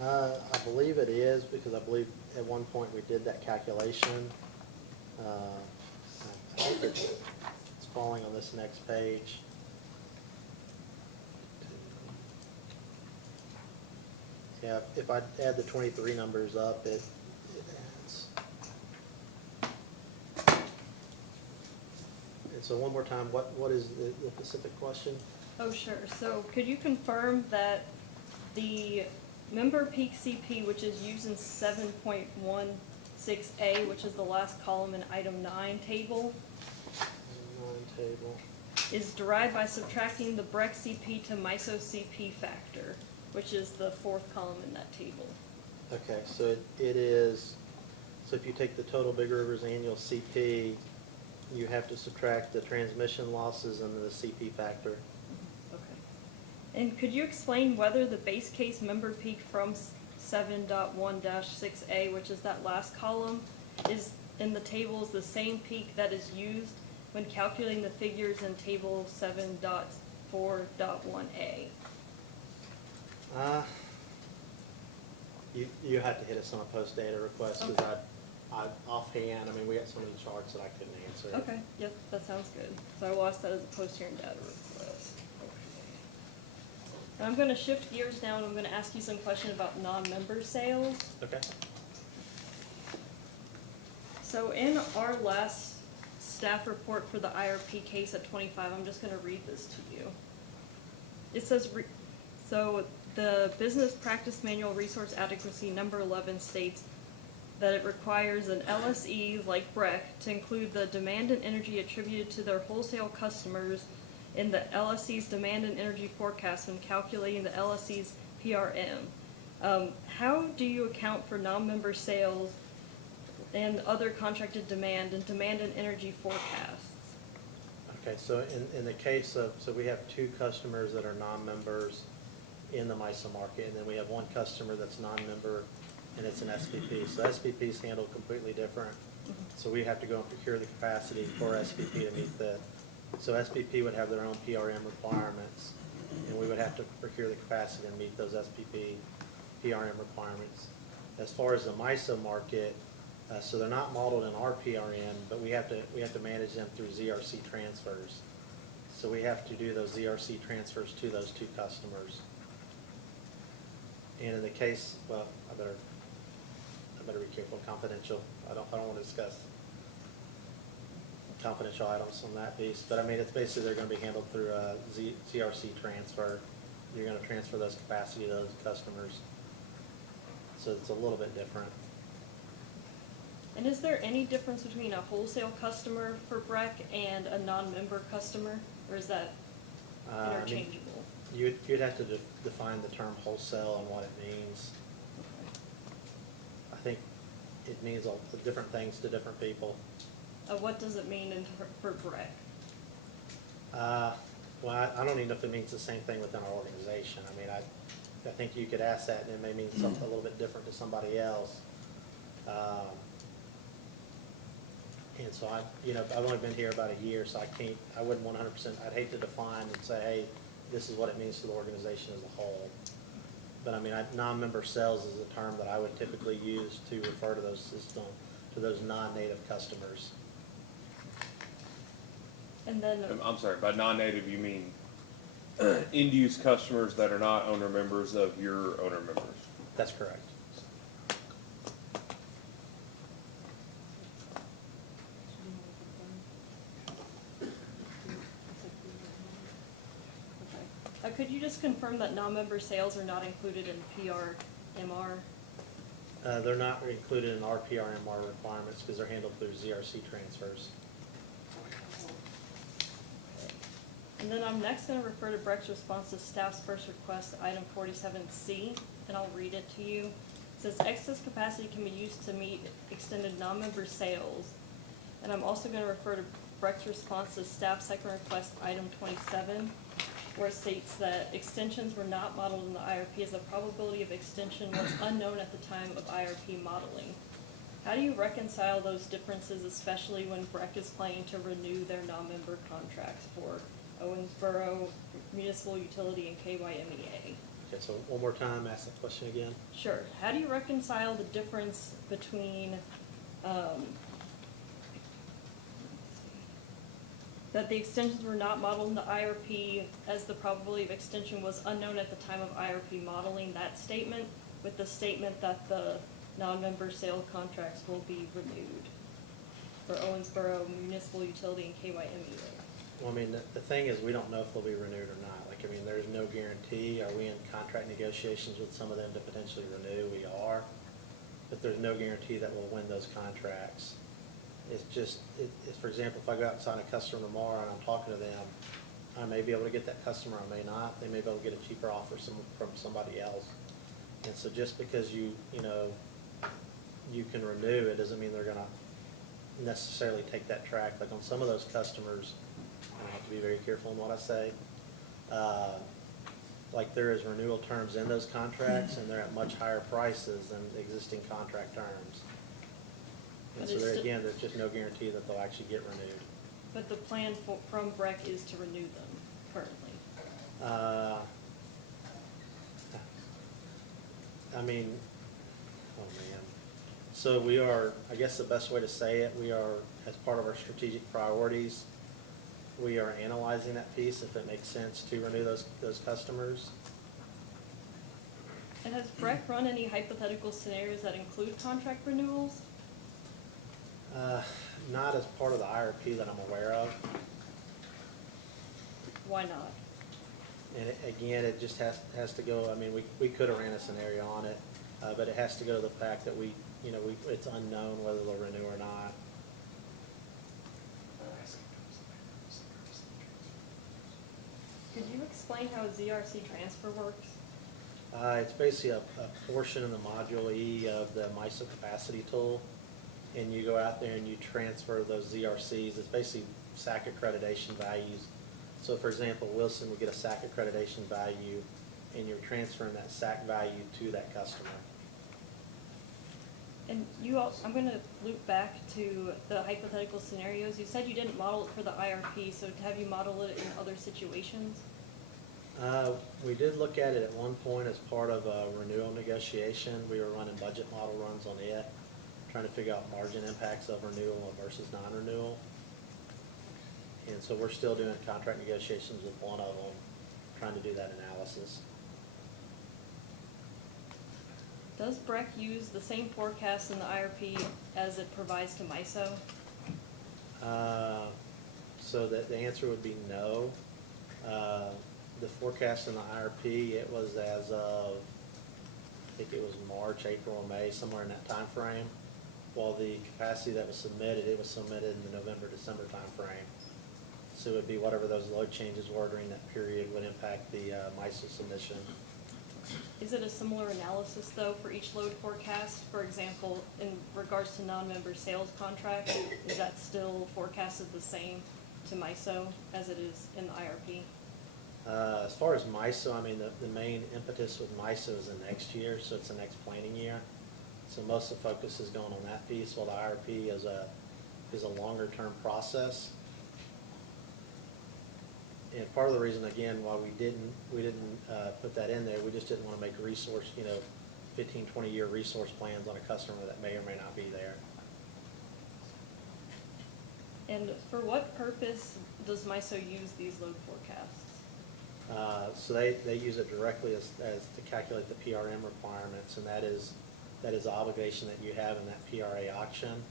9? I believe it is, because I believe at one point we did that calculation. I think it's falling on this next page. Yeah, if I add the 23 numbers up, it adds. And so one more time, what is the specific question? Oh, sure. So could you confirm that the member peak CP, which is used in 7.16A, which is the last column in item 9 table, is derived by subtracting the BREC CP to MISO CP factor, which is the 4th column in that table? Okay, so it is, so if you take the total Big River's annual CP, you have to subtract the transmission losses and the CP factor. Okay. And could you explain whether the base case member peak from 7.1-6A, which is that last column, is in the table is the same peak that is used when calculating the figures in table 7.4.1A? You had to hit us on a post data request, because I offhand, I mean, we got so many charts that I couldn't answer. Okay, yep, that sounds good. So I will ask that as a post-hearing data request. Okay. And I'm gonna shift gears now, and I'm gonna ask you some questions about non-member sales. Okay. So in our last staff report for the IRP case at 25, I'm just gonna read this to you. It says, so the Business Practice Manual Resource Adequacy number 11 states that it requires an LSE like BREC to include the demand and energy attributed to their wholesale customers in the LSE's demand and energy forecast when calculating the LSE's PRM. How do you account for non-member sales and other contracted demand and energy forecasts? Okay, so in the case of, so we have 2 customers that are non-members in the MISO market, and then we have 1 customer that's non-member, and it's an SPP. So SPP is handled completely different So we have to go and procure the capacity for SPP to meet so SPP would have their own PRM requirements, and we would have to procure the capacity to meet those SPP PRM requirements. As far as the MISO market, so they're not modeled in our PRM, but we have to manage them through ZRC transfers. So we have to do those ZRC transfers to those two customers. And in the case, well, I better be careful, confidential. I don't want to discuss confidential items on that piece, but I mean, it's basically they're going to be handled through a ZRC transfer. You're going to transfer those capacity to those customers. So it's a little bit different. And is there any difference between a wholesale customer for BREC and a non-member customer, or is that I mean, interchangeable? You'd have to define the term wholesale and what it means. I think it means all the different things to different people. What does it mean for BREC? Well, I don't even know if it means the same thing within our organization. I mean, I think you could ask that and it may mean something a little bit different to somebody else. And so I've only been here about a year, so I wouldn't 100%, I'd hate to define and say, hey, this is what it means to the organization as a whole. But I mean, non-member sales is a term that I would typically use to refer to those non-native customers. And then I'm sorry, by non-native, you mean end-use customers that are not owner members of your owner members? That's correct. could you just confirm that non-member sales are not included in PRMR? They're not included in our PRMR requirements because they're handled through ZRC transfers. And then I'm next going to refer to Breck's response to staff's first request, item 47C, and I'll read it to you. It says excess capacity can be used to meet extended non-member sales. And I'm also going to refer to Breck's response to staff's second request, item 27, where it states that extensions were not modeled in the IRP as the probability of extension was unknown at the time of IRP modeling. How do you reconcile those differences, especially when Breck is planning to renew their non-member contracts for Owensboro Municipal Utility and KYMEA? Okay, so one more time, ask that question again. Sure. How do you reconcile the difference between that the extensions were not modeled in the IRP as the probability of extension was unknown at the time of IRP modeling, that statement, with the statement that the non-member sale contracts will be renewed for Owensboro Municipal Utility and KYMEA? Well, I mean, the thing is, we don't know if they'll be renewed or not. Like, I mean, there's no guarantee. Are we in contract negotiations with some of them to potentially renew? We are. But there's no guarantee that we'll win those contracts. It's just, for example, if I go out and sign a customer tomorrow and I'm talking to them, I may be able to get that customer, I may not. They may be able to get a cheaper offer from somebody else. And so just because you can renew, it doesn't mean they're gonna necessarily take that track. Like on some of those customers, I have to be very careful in what I say. Like there is renewal terms in those contracts and they're at much higher prices than the existing contract terms. And But so it's there sti- again, there's just no guarantee that they'll actually get renewed. But the plan from Breck is to renew them currently. I mean, oh man. So we are, I guess the best way to say it, we are, as part of our strategic priorities, we are analyzing that piece if it makes sense to renew those customers. And has Breck run any hypothetical scenarios that include contract renewals? Not as part of the IRP that I'm aware of. Why not? And again, it just has to go, I mean, we could have ran a scenario on it, but it has to go to the fact that it's unknown whether they'll renew or not. Could you explain how a ZRC transfer works? It's basically a portion in the module E of the MISO capacity tool, and you go out there and you transfer those ZRCs. It's basically SAC accreditation values. So for example, Wilson would get a SAC accreditation value, and you're transferring that SAC value to that customer. And I'm gonna loop back to the hypothetical scenarios. You said you didn't model it for the IRP, so have you modeled it in other situations? We did look at it at one point as part of a renewal negotiation. We were running budget model runs on it, trying to figure out margin impacts of renewal versus non-renewal. And so we're still doing contract negotiations with one of them, trying to do that analysis. Does BREC use the same forecast in the IRP as it provides to MISO? So that the answer would be no. The forecast in the IRP, it was as of, I think it was March, April, or May, somewhere in that time frame. While the capacity that was submitted, it was submitted in the November, December time frame. So it would be whatever those load changes were during that period would impact the MISO submission. Is it a similar analysis though for each load forecast? For example, in regards to non-member sales contracts, is that still forecasted the same to MISO as it is in the IRP? As far as MISO, I mean, the main impetus with MISO is the next year, so it's the next planning year. So most of the focus is going on that piece, while the IRP is a longer term process. And part of the reason, again, why we didn't put that in there, we just didn't want to make 15, 20-year resource plans on a customer that may or may not be there. And for what purpose does MISO use these load forecasts? So they use it directly as to calculate the PRM requirements, and that is the obligation that you have in that PRA auction.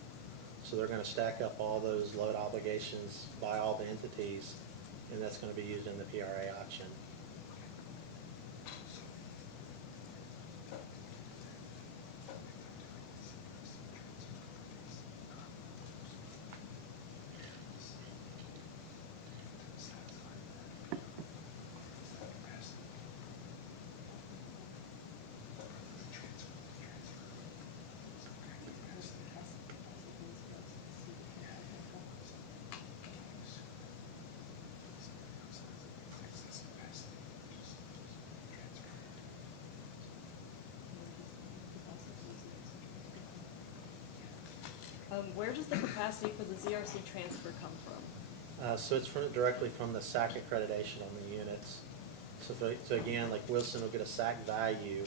So they're going to stack up all those load obligations by all the entities, and that's going to be used in the PRA auction. Where does the capacity for the ZRC transfer come from? So it's directly from the SAC accreditation on the units. So again, like Wilson will get a SAC value,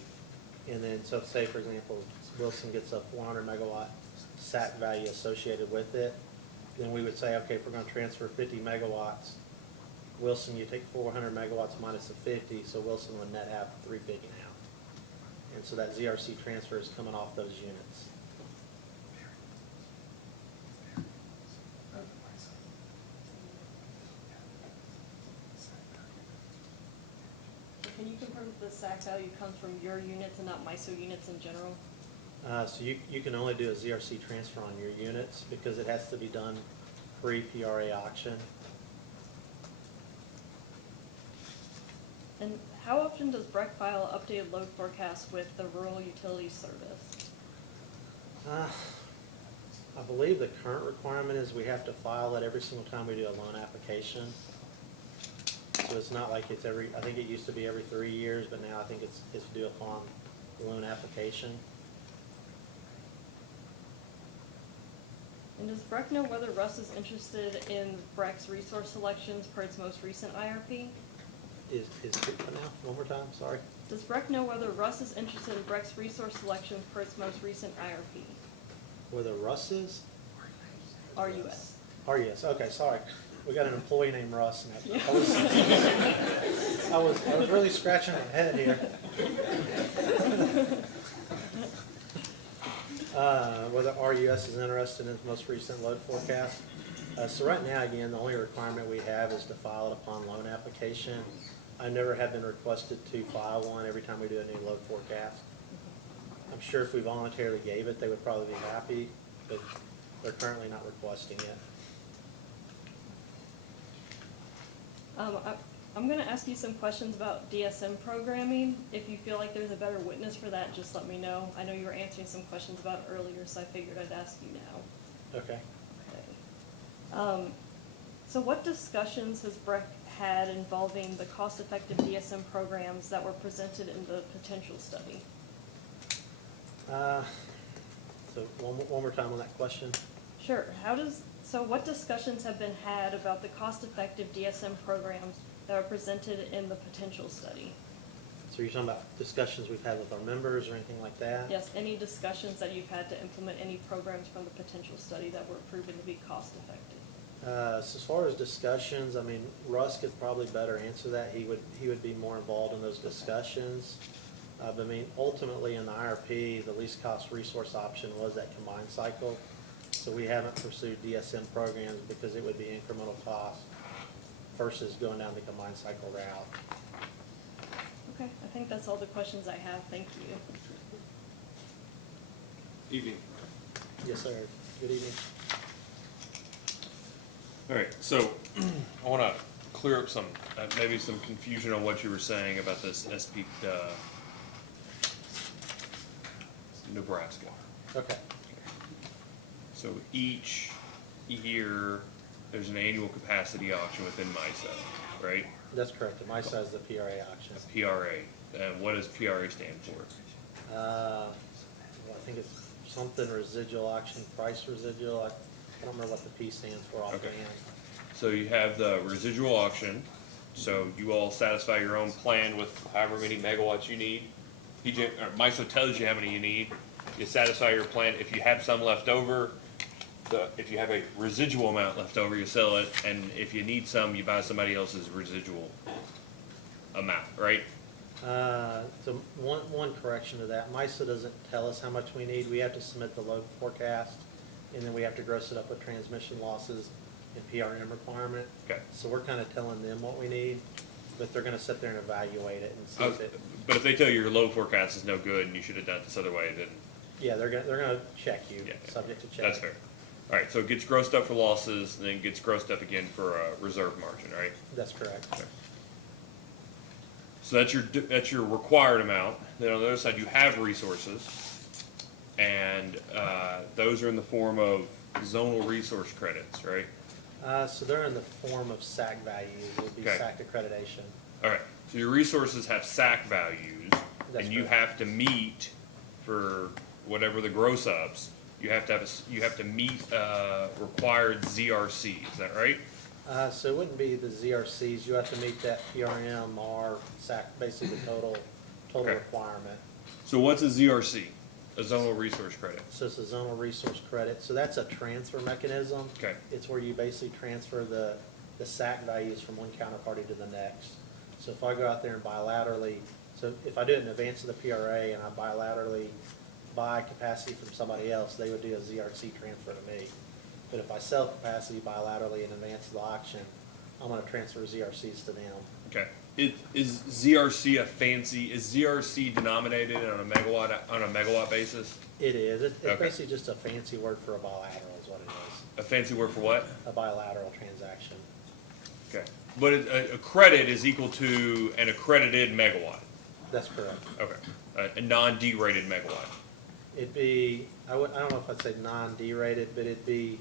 and then so say for example Wilson gets a 400 megawatt SAC value associated with it, then we would say, okay, if we're going to transfer 50 megawatts, Wilson, you take 400 megawatts minus the 50, so Wilson would net have 350 now. And so that ZRC transfer is coming off those units. Can you confirm that the SAC value comes from your units and not MISO units in general? So you can only do a ZRC transfer on your units because it has to be done pre-PRA auction. And how often does BREC file updated load forecasts with the Rural Utilities Service? I believe the current requirement is we have to file it every single time we do a loan application. So it's not like it's I think it used to be every 3 years, but now I think it's due upon the loan application. And does BREC know whether Russ is interested in BREC's resource selections per its most recent IRP? Is now, one more time, sorry. Does BREC know whether Russ is interested in BREC's resource selections per its most recent IRP? Whether Russ is? RUS. RUS, okay, sorry. We got an employee named Russ, and I was really scratching my head here. Whether RUS is interested in its most recent load forecast. So right now, again, the only requirement we have is to file it upon loan application. I never have been requested to file one every time we do a new load forecast. I'm sure if we voluntarily gave it, they would probably be happy, but they're currently not requesting it. I'm going to ask you some questions about DSM programming. If you feel like there's a better witness for that, just let me know. I know you were answering some questions about it earlier, so I figured I'd ask you now. Okay. So what discussions has BREC had involving the cost-effective DSM programs that were presented in the potential study? So one more time on that question. Sure, so what discussions have been had about the cost-effective DSM programs that are presented in the potential study? So you're talking about discussions we've had with our members or anything like that? Yes, any discussions that you've had to implement any programs from the potential study that were proven to be cost-effective? So as far as discussions, I mean, Russ could probably better answer that. He would be more involved in those discussions. But I mean, ultimately in the IRP, the least cost resource option was that combined cycle. So we haven't pursued DSM programs because it would be incremental cost versus going down the combined cycle route. Okay, I think that's all the questions I have. Thank you. Evening. Yes, sir. Good evening. All right, so I want to clear up some, maybe some confusion on what you were saying about this SP, Nebraska. Okay. So each year, there's an annual capacity auction within MISO, right? That's correct. The MISA is the PRA auction. PRA. And what does PRA stand for? Well, I think it's something residual auction, price residual. I don't remember what the P stands for offhand. So you have the residual auction, so you all satisfy your own plan with however many megawatts you need. MISO tells you how many you need. You satisfy your plan. If you have some left over, if you have a residual amount left over, you sell it, and if you need some, you buy somebody else's residual amount, right? So one correction to that, MISO doesn't tell us how much we need. We have to submit the load forecast, and then we have to gross it up with transmission losses and PRM requirement. Okay. So we're kind of telling them what we need, but they're gonna sit there and evaluate it and see if it, But if they tell you your load forecast is no good and you should have done it this other way, then yeah, they're gonna check you, Yeah, subject to check. that's fair. All right, so it gets grossed up for losses, and then gets grossed up again for a reserve margin, right? That's correct. Okay. So that's your required amount. Then on the other side, you have resources, and those are in the form of zonal resource credits, right? So they're in the form of SAC values, it would be Okay. SAC accreditation. All right, so your resources have SAC values, That's and you correct. have to meet for whatever the gross ups. You have to meet required ZRC. Is that right? So it wouldn't be the ZRCs, you have to meet that PRM or SAC, basically the total Okay. requirement. So what's a ZRC? A zonal resource credit. So it's a zonal resource credit, so that's a transfer mechanism. Okay. It's where you basically transfer the SAC values from one counterparty to the next. So if I go out there and bilaterally, so if I do it in advance of the PRA and I bilaterally buy capacity from somebody else, they would do a ZRC transfer to me. But if I sell capacity bilaterally in advance of the auction, I'm gonna transfer ZRCs to them. Okay. Is ZRC denominated on a megawatt basis? It is, it's Okay. basically just a fancy word for a bilateral is what it is, A fancy word for what? a bilateral transaction. Okay. But a credit is equal to an accredited megawatt. That's correct. Okay. A non-derated megawatt. It'd be, I don't know if I'd say non-derated, but it'd be,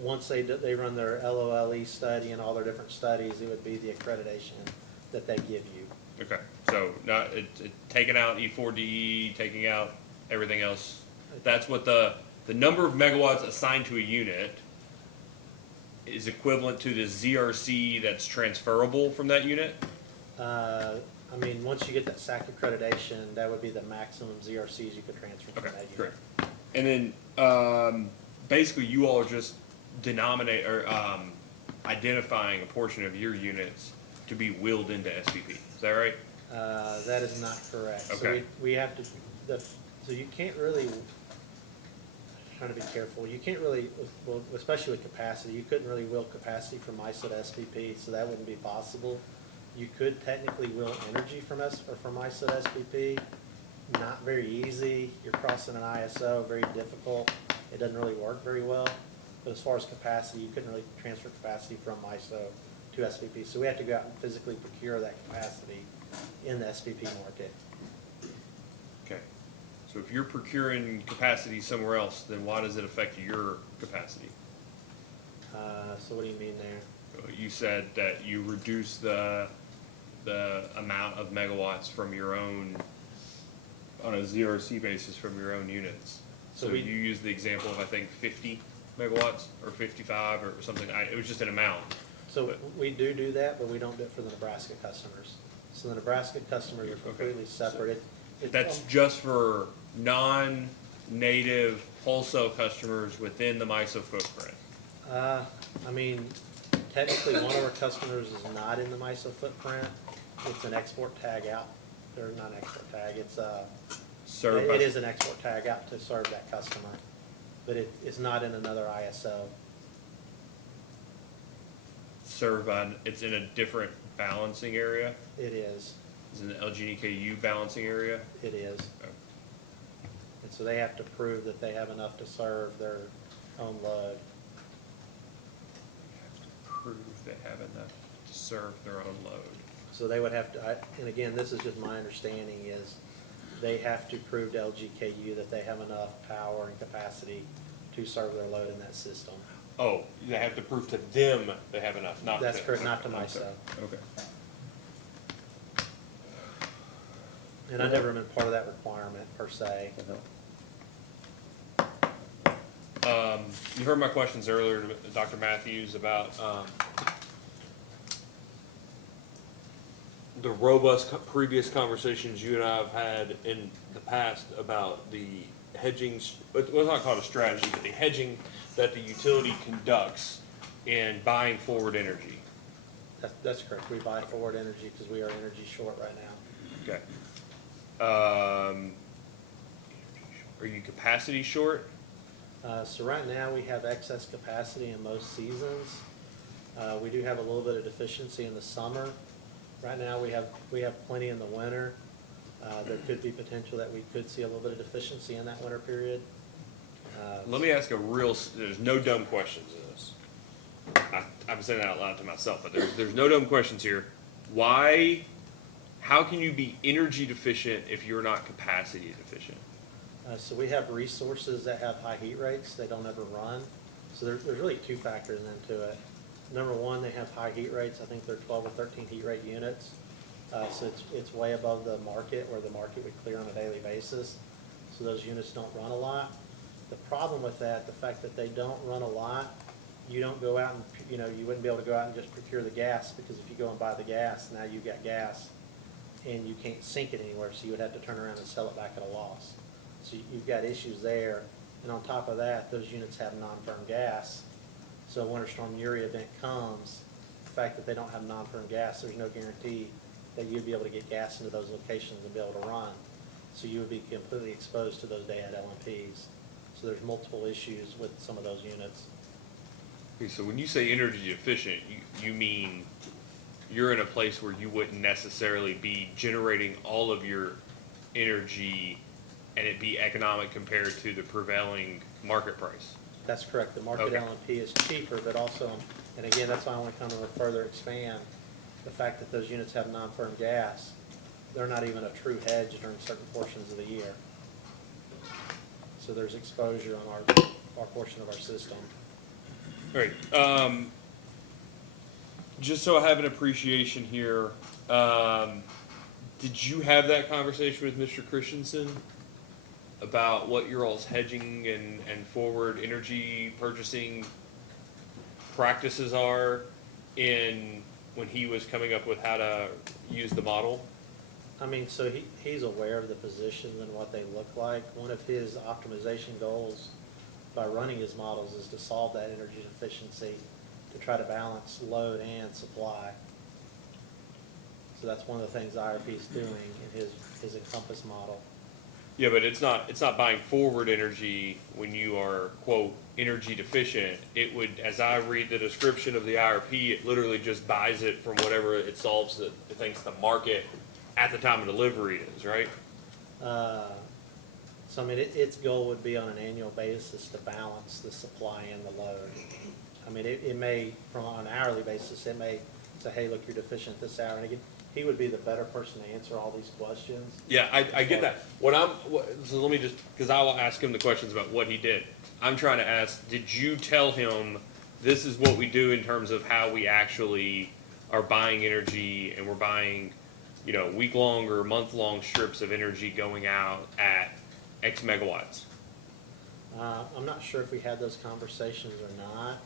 once they run their LOLE study and all their different studies, it would be the accreditation that they give you. Okay. So not taking out E4DE, taking out everything else. That's what the number of megawatts assigned to a unit is equivalent to the ZRC that's transferable from that unit. I mean, once you get that SAC accreditation, that would be the maximum ZRCs you could transfer from Okay, that unit. great. And then basically you all are just identifying a portion of your units to be willed into SPP. Is that right? That is not correct. So Okay. we have to, so you can't really, trying to be careful, you can't really, well, especially with capacity, you couldn't really will capacity from MISO to SPP, so that wouldn't be possible. You could technically will energy from MISO to SPP, not very easy, you're crossing an ISO, very difficult, it doesn't really work very well. But as far as capacity, you couldn't really transfer capacity from MISO to SPP, so we have to go out and physically procure that capacity in the SPP market. Okay. So if you're procuring capacity somewhere else, then why does it affect your capacity? So what do you mean there? You said that you reduce the amount of megawatts from your own, on a ZRC basis from your own units. So we- you used the example of, I think, 50 megawatts or 55 or something. It was just an amount. So we do that, but we don't do it for the Nebraska customers. So the Nebraska customers are completely separate. That's just for non-native wholesale customers within the MISO footprint. I mean, technically, one of our customers is not in the MISO footprint. It's an export tag out, or not an export tag, it's Served by- it is an export tag out to serve that customer, but it's not in another ISO. Served by, it's in a different balancing area. It is, It's in the LGDKU balancing area. it is. Okay. And so they have to prove that they have enough to serve their own load. Prove they have enough to serve their own load. So they would have to, and again, this is just my understanding, is they have to prove to LGKU that they have enough power and capacity to serve their load in that system. Oh, they have to prove to them they have enough, not to. That's correct, not to Okay. MISO. Okay. And I've never been part of that requirement per se. You heard my questions earlier to Dr. Matthews about, the robust previous conversations you and I have had in the past about the hedging, but well, it's not called a strategy, but the hedging that the utility conducts in buying forward energy. That's correct. We buy forward energy because we are energy short right now. Okay. Are you capacity short? So right now, we have excess capacity in most seasons. We do have a little bit of deficiency in the summer. Right now, we have plenty in the winter. There could be potential that we could see a little bit of deficiency in that winter period. Let me ask there's no dumb questions in this. I'm saying that out loud to myself, but there's no dumb questions here. How can you be energy deficient if you're not capacity deficient? So we have resources that have high heat rates. They don't ever run. So there's really two factors into it. Number one, they have high heat rates. I think they're 12 or 13 heat rate units. So it's way above the market, where the market would clear on a daily basis. So those units don't run a lot. The problem with that, the fact that they don't run a lot, you don't go out and, you wouldn't be able to go out and just procure the gas, because if you go and buy the gas, now you've got gas and you can't sink it anywhere, so you would have to turn around and sell it back at a loss. So you've got issues there. And on top of that, those units have non-firm gas. So when Winter Storm Uri event comes, the fact that they don't have non-firm gas, there's no guarantee that you'd be able to get gas into those locations and be able to run. So you would be completely exposed to those day-ahead LMPs. So there's multiple issues with some of those units. Okay, so when you say energy efficient, you mean you're in a place where you wouldn't necessarily be generating all of your energy and it be economic compared to the prevailing market price. That's correct. The market Okay. LMP is cheaper, but also, and again, that's why I want to kind of further expand the fact that those units have non-firm gas. They're not even a true hedge during certain portions of the year. So there's exposure on our portion of our system. All right. Just so I have an appreciation here, did you have that conversation with Mr. Christensen about what your all's hedging and forward energy purchasing practices are when he was coming up with how to use the model? I mean, so he's aware of the positions and what they look like. One of his optimization goals by running his models is to solve that energy deficiency, to try to balance load and supply. So that's one of the things IRP is doing in his Encompass model. Yeah, but it's not buying forward energy when you are, quote, energy deficient. It would, as I read the description of the IRP, it literally just buys it from whatever it solves that it thinks the market at the time of delivery is, right? So I mean, its goal would be on an annual basis to balance the supply and the load. I mean, it may, on an hourly basis, it may say, hey, look, you're deficient this hour. And again, he would be the better person to answer all these questions. Yeah, I get that. So let me just, because I will ask him the questions about what he did. I'm trying to ask, did you tell him this is what we do in terms of how we actually are buying energy, and we're buying, week-long or month-long strips of energy going out at X megawatts? I'm not sure if we had those conversations or not,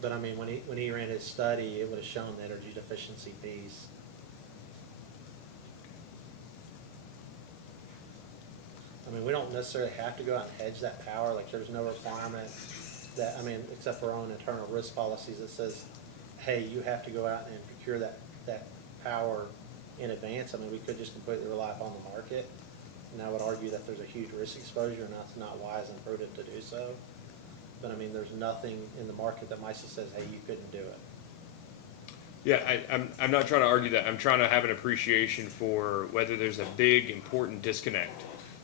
but I mean, when he ran his study, it would have shown the energy deficiency piece. I mean, we don't necessarily have to go out and hedge that power, like there's no requirement that, I mean, except for our own internal risk policies that says, hey, you have to go out and procure that power in advance. I mean, we could just completely rely upon the market. And I would argue that there's a huge risk exposure and that's not wise and prudent to do so. But I mean, there's nothing in the market that MISA says, hey, you couldn't do it. Yeah, I'm not trying to argue that. I'm trying to have an appreciation for whether there's a big, important disconnect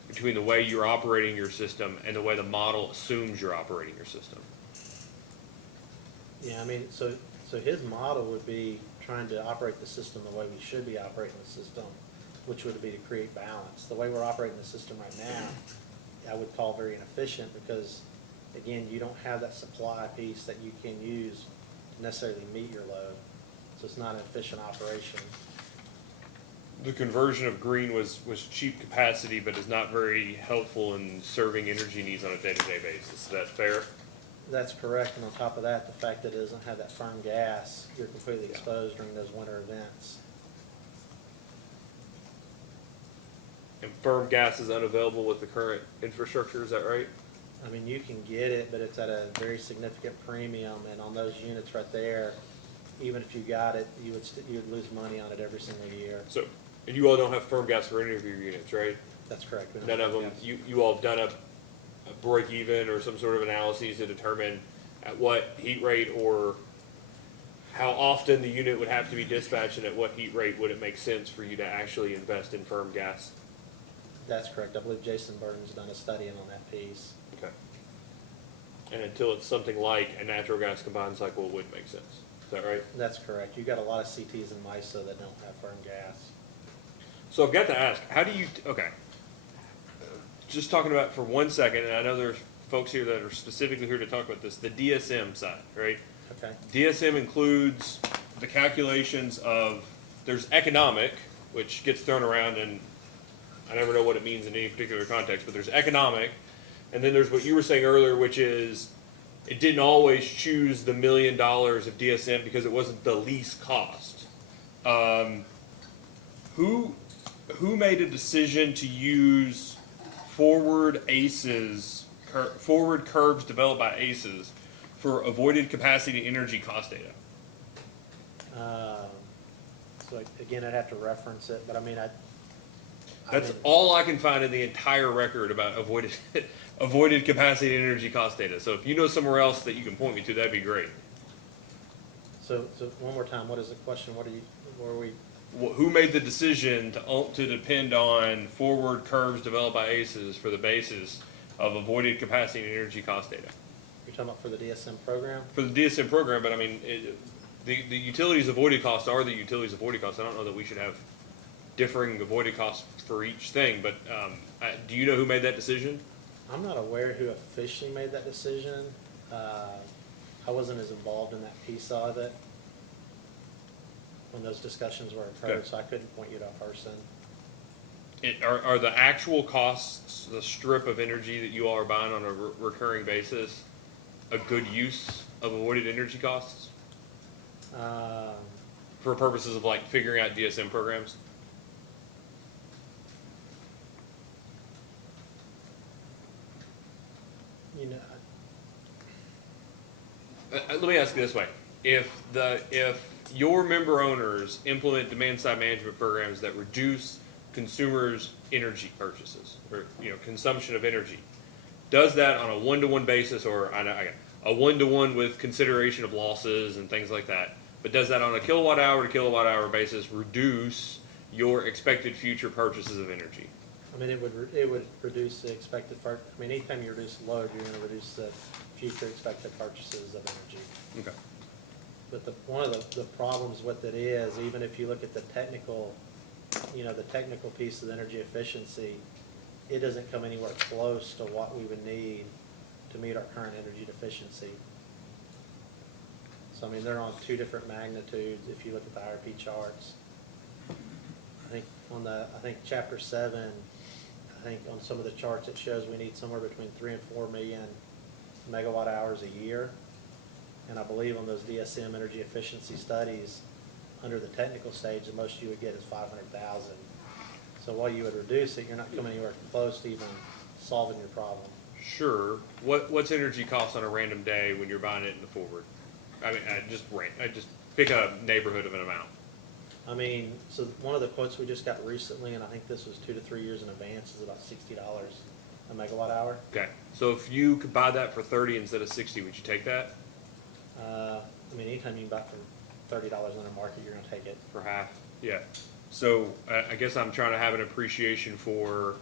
between the way you're operating your system and the way the model assumes you're operating your system. Yeah, I mean, so his model would be trying to operate the system the way we should be operating the system, which would be to create balance. The way we're operating the system right now, I would call very inefficient because, again, you don't have that supply piece that you can use to necessarily meet your load. So it's not an efficient operation. The conversion of green was cheap capacity, but is not very helpful in serving energy needs on a day-to-day basis. Is that fair? That's correct, and on top of that, the fact that it doesn't have that firm gas, you're completely exposed during those winter events. And firm gas is unavailable with the current infrastructure, is that right? I mean, you can get it, but it's at a very significant premium, and on those units right there, even if you got it, you would lose money on it every single year. So, and you all don't have firm gas for any of your units, right? That's correct. We don't None of have them, gas. you all have done a break even or some sort of analysis to determine at what heat rate or how often the unit would have to be dispatched and at what heat rate would it make sense for you to actually invest in firm gas? That's correct. I believe Jason Burton's done a study on that piece. Okay. And until it's something like a natural gas combined cycle, it would make sense. Is that right? That's correct. You got a lot of CTs in MISA that don't have firm gas. So I've got to ask, how do you, okay, just talking about for 1 second, and I know there's folks here that are specifically here to talk about this, the DSM side, right? Okay. DSM includes the calculations of, there's economic, which gets thrown around and I never know what it means in any particular context, but there's economic, and then there's what you were saying earlier, which is it didn't always choose the $1 million of DSM because it wasn't the least cost. Who made a decision to use forward curves developed by ACES for avoided capacity energy cost data? So again, I'd have to reference it, but I mean, That's all I can find in the entire record about avoided capacity and energy cost data. So if you know somewhere else that you can point me to, that'd be great. So one more time, what is the question? Where are we? Who made the decision to depend on forward curves developed by ACES for the basis of avoided capacity and energy cost data? You're talking about for the DSM program? For the DSM program, but I mean, the utilities avoided costs are the utilities avoided costs. I don't know that we should have differing avoided costs for each thing, but do you know who made that decision? I'm not aware who officially made that decision. I wasn't as involved in that piece of it when those discussions were occurred, Okay. so I couldn't point you to a person. Are the actual costs, the strip of energy that you all are buying on a recurring basis, a good use of avoided energy costs for purposes of like figuring out DSM programs? You know, Let me ask you this way: if your member owners implement demand side management programs that reduce consumers' energy purchases or consumption of energy, does that on a one-to-one basis, or a one-to-one with consideration of losses and things like that? But does that on a kilowatt hour to kilowatt hour basis reduce your expected future purchases of energy? I mean, it would reduce the expected, I mean, anytime you reduce load, you're gonna reduce the future expected purchases of energy. Okay. But one of the problems with it is, even if you look at the technical, the technical piece of energy efficiency, it doesn't come anywhere close to what we would need to meet our current energy deficiency. So, I mean, they're on two different magnitudes if you look at the IRP charts. I think chapter 7 I think on some of the charts, it shows we need somewhere between 3 and 4 million megawatt hours a year. And I believe on those DSM energy efficiency studies, under the technical stage, the most you would get is 500,000. So while you would reduce it, you're not coming anywhere close to even solving your problem. Sure. What's energy cost on a random day when you're buying it in the forward? I mean, I just pick a neighborhood of an amount. I mean, so one of the quotes we just got recently, and I think this was 2 to 3 years in advance, is about $60 a megawatt hour. Okay. So if you could buy that for 30 instead of 60, would you take that? I mean, anytime you can buy it for $30 in the market, you're gonna take it. For half? Yeah. So I guess I'm trying to have an appreciation for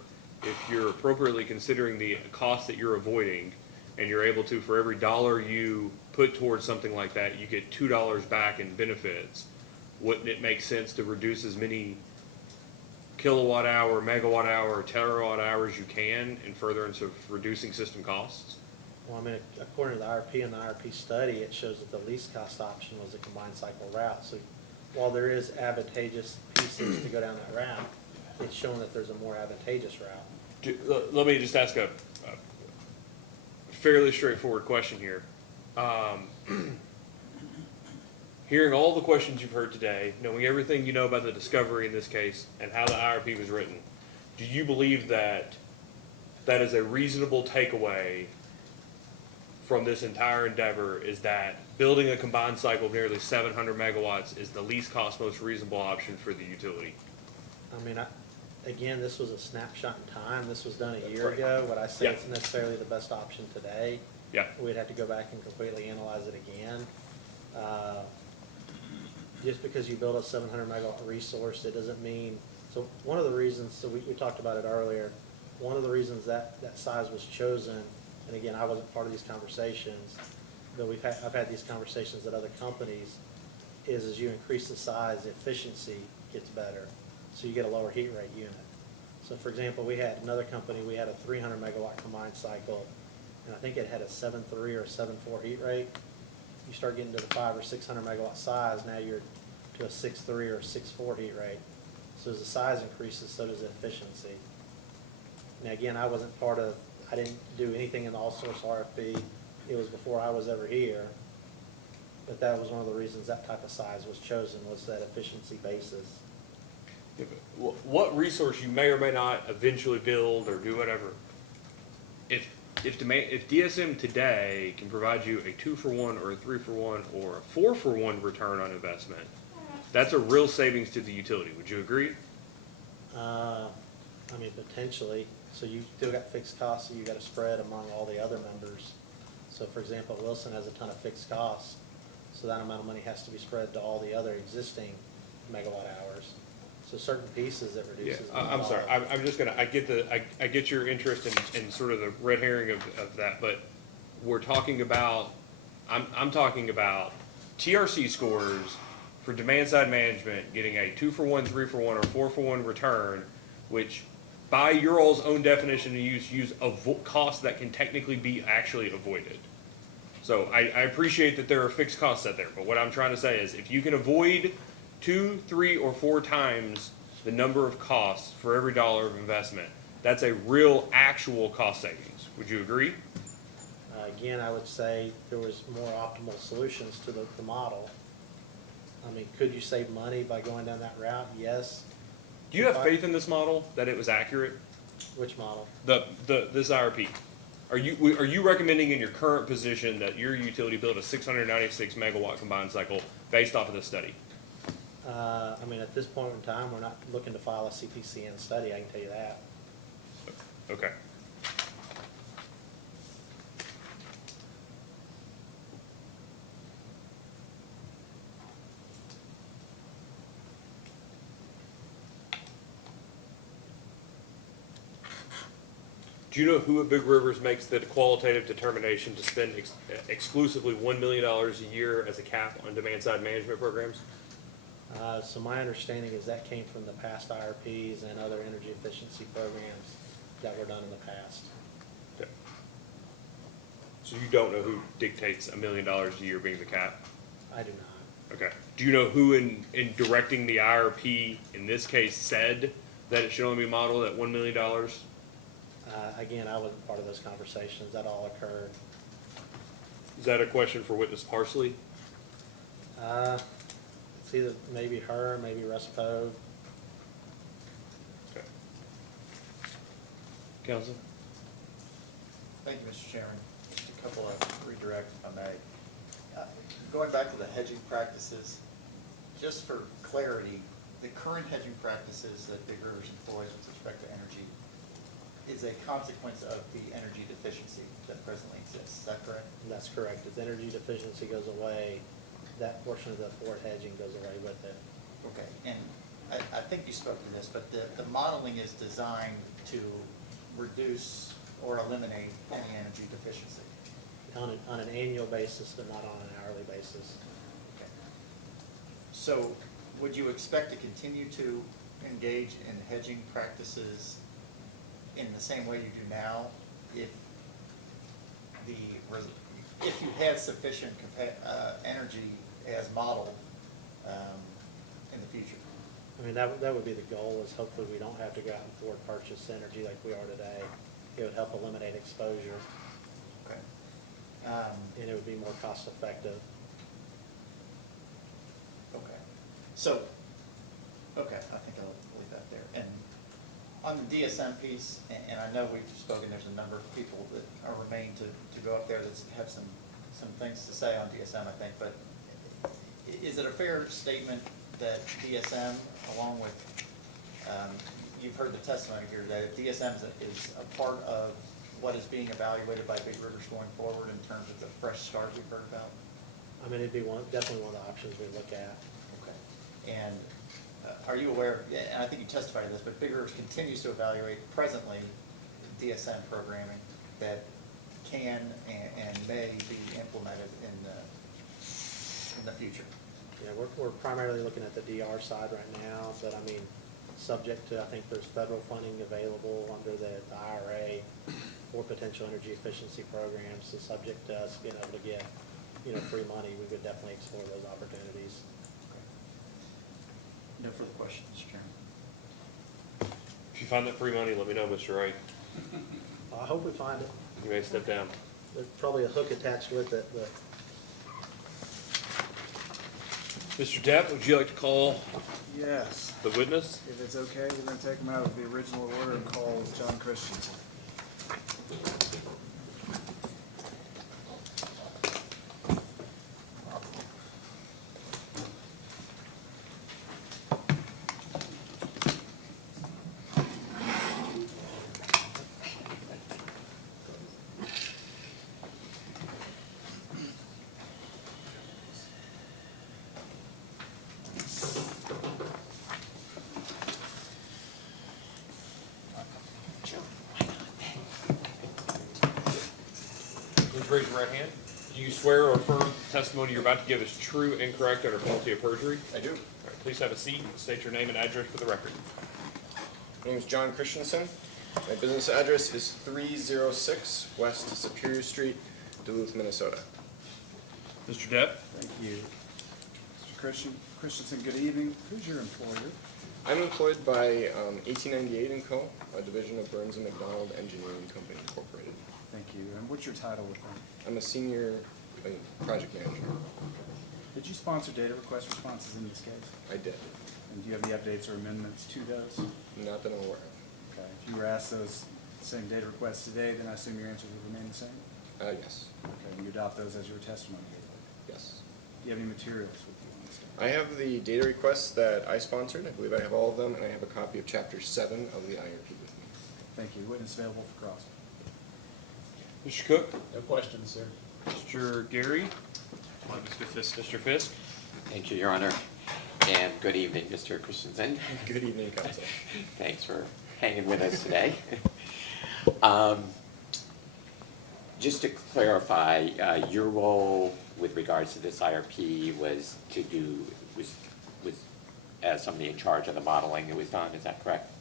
if you're appropriately considering the cost that you're avoiding, and you're able to, for every dollar you put towards something like that, you get $2 back in benefits. Wouldn't it make sense to reduce as many kilowatt hour, megawatt hour, terawatt hours you can in furtherance of reducing system costs? Well, I mean, according to the IRP and the IRP study, it shows that the least cost option was the combined cycle route. So while there is advantageous pieces to go down that route, it's showing that there's a more advantageous route. Let me just ask a fairly straightforward question here. Hearing all the questions you've heard today, knowing everything you know about the discovery in this case and how the IRP was written, do you believe that that is a reasonable takeaway from this entire endeavor, is that building a combined cycle of nearly 700 megawatts is the least cost, most reasonable option for the utility? I mean, again, this was a snapshot in time. This was done a year Right. ago. Would I say Yeah. it's necessarily the best option today? Yeah. We'd have to go back and completely analyze it again. Just because you build a 700 megawatt resource, it doesn't mean, so one of the reasons, so we talked about it earlier, one of the reasons that size was chosen, and again, I wasn't part of these conversations, but I've had these conversations at other companies, is as you increase the size, the efficiency gets better. So you get a lower heat rate unit. So for example, we had another company, we had a 300 megawatt combined cycle, and I think it had a 7.3 or a 7.4 heat rate. You start getting to the 500 or 600 megawatt size, now you're to a 6.3 or 6.4 heat rate. So as the size increases, so does the efficiency. Now again, I didn't do anything in the all-source RFP. It was before I was ever here. But that was one of the reasons that type of size was chosen, was that efficiency basis. What resource you may or may not eventually build or do whatever, if DSM today can provide you a 2-for-1 or a 3-for-1 or a 4-for-1 return on investment, that's a real savings to the utility. Would you agree? I mean, potentially. So you still got fixed costs, so you got to spread among all the other members. So for example, Wilson has a ton of fixed costs, so that amount of money has to be spread to all the other existing megawatt hours. So certain pieces it Yeah, reduces. I'm sorry. I'm just gonna. I get your interest in sort of the red herring of that, but we're talking about. I'm talking about TRC scores for demand side management getting a 2-for-1, 3-for-1, or 4-for-1 return, which by your all's own definition of use costs that can technically be actually avoided. So I appreciate that there are fixed costs out there, but what I'm trying to say is if you can avoid 2, 3, or 4 times the number of costs for every dollar of investment, that's a real actual cost savings. Would you agree? Again, I would say there was more optimal solutions to the model. I mean, could you save money by going down that route? Yes. Do you have faith in this model, that it was accurate? Which model? This IRP. Are you recommending in your current position that your utility build a 696 megawatt combined cycle based off of this study? I mean, at this point in time, we're not looking to file a CPCN study, I can tell you that. Okay. Do you know who at Big Rivers makes the qualitative determination to spend exclusively $1 million a year as a cap on demand side management programs? So my understanding is that came from the past IRPs and other energy efficiency programs that were done in the past. Okay. So you don't know who dictates $1 million a year being the cap? I do not. Okay. Do you know who in directing the IRP in this case said that it should only be modeled at $1 million? Again, I wasn't part of those conversations. That all occurred. Is that a question for witness Parsley? It's either maybe her, maybe Russ Poe. Okay. Counsel? Thank you, Mr. Chairman. Just a couple of redirects, if I may. Going back to the hedging practices, just for clarity, the current hedging practices that Big Rivers employs with respect to energy is a consequence of the energy deficiency that presently exists. Is that correct? That's correct. As energy deficiency goes away, that portion of the forward hedging goes away with it. Okay, and I think you spoke to this, but the modeling is designed to reduce or eliminate any energy deficiency. On an annual basis, but not on an hourly basis. Okay. So would you expect to continue to engage in hedging practices in the same way you do now if you had sufficient energy as modeled in the future? I mean, that would be the goal, is hopefully we don't have to go out and forward purchase energy like we are today. It would help eliminate exposure. Okay. And it would be more cost effective. Okay. So, okay, I think I'll leave that there. And on the DSM piece, and I know we've spoken, there's a number of people that are remain to go up there that have some things to say on DSM, I think, but is it a fair statement that DSM, along with, you've heard the testimony here today, that DSM is a part of what is being evaluated by Big Rivers going forward in terms of the fresh start we've heard about? I mean, it'd be definitely one of the options we look at. Okay. And are you aware, and I think you testified to this, but Big Rivers continues to evaluate presently DSM programming that can and may be implemented in the future? Yeah, we're primarily looking at the DR side right now, but I mean, subject to, I think there's federal funding available under the IRA for potential energy efficiency programs, so subject to us being able to get, free money, we would definitely explore those opportunities. No further questions, Mr. Chairman. If you find that free money, let me know, Mr. Wright. I hope we find it. You may step down. There's probably a hook attached with it, but. Mr. Depp, would you like to call Yes. the witness? If it's okay, we're going to take them out of the original order and call John Christensen. Please raise your right hand. Do you swear or affirm the testimony you're about to give is true, incorrect, under penalty of perjury? I do. All right, please have a seat and state your name and address for the record. My name is John Christensen. My business address is 306 West Superior Street, Duluth, Minnesota. Mr. Depp? Thank you. Mr. Christensen, good evening. Who's your employer? I'm employed by 1898 & Co., a division of Burns & McDonald Engineering Company Incorporated. Thank you. And what's your title with them? I'm a senior project manager. Did you sponsor data request responses in this case? I did. And do you have any updates or amendments to those? Not that I'm aware of. Okay. If you were asked those same data requests today, then I assume your answer would remain the same? Yes. Okay. And you adopt those as your testimony? Yes. Do you have any materials with you on this? I have the data requests that I sponsored. I believe I have all of them, and I have a copy of Chapter 7 of the IRP with me. Thank you. Witness available for cross. Mr. Cook? No questions, sir. Mr. Gary? Mr. Fisk? Mr. Fisk? Thank you, Your Honor. And good evening, Mr. Christensen. Good evening, Counsel. Thanks for hanging with us today. Just to clarify, your role with regards to this IRP was as somebody in charge of the modeling that was done, is that correct?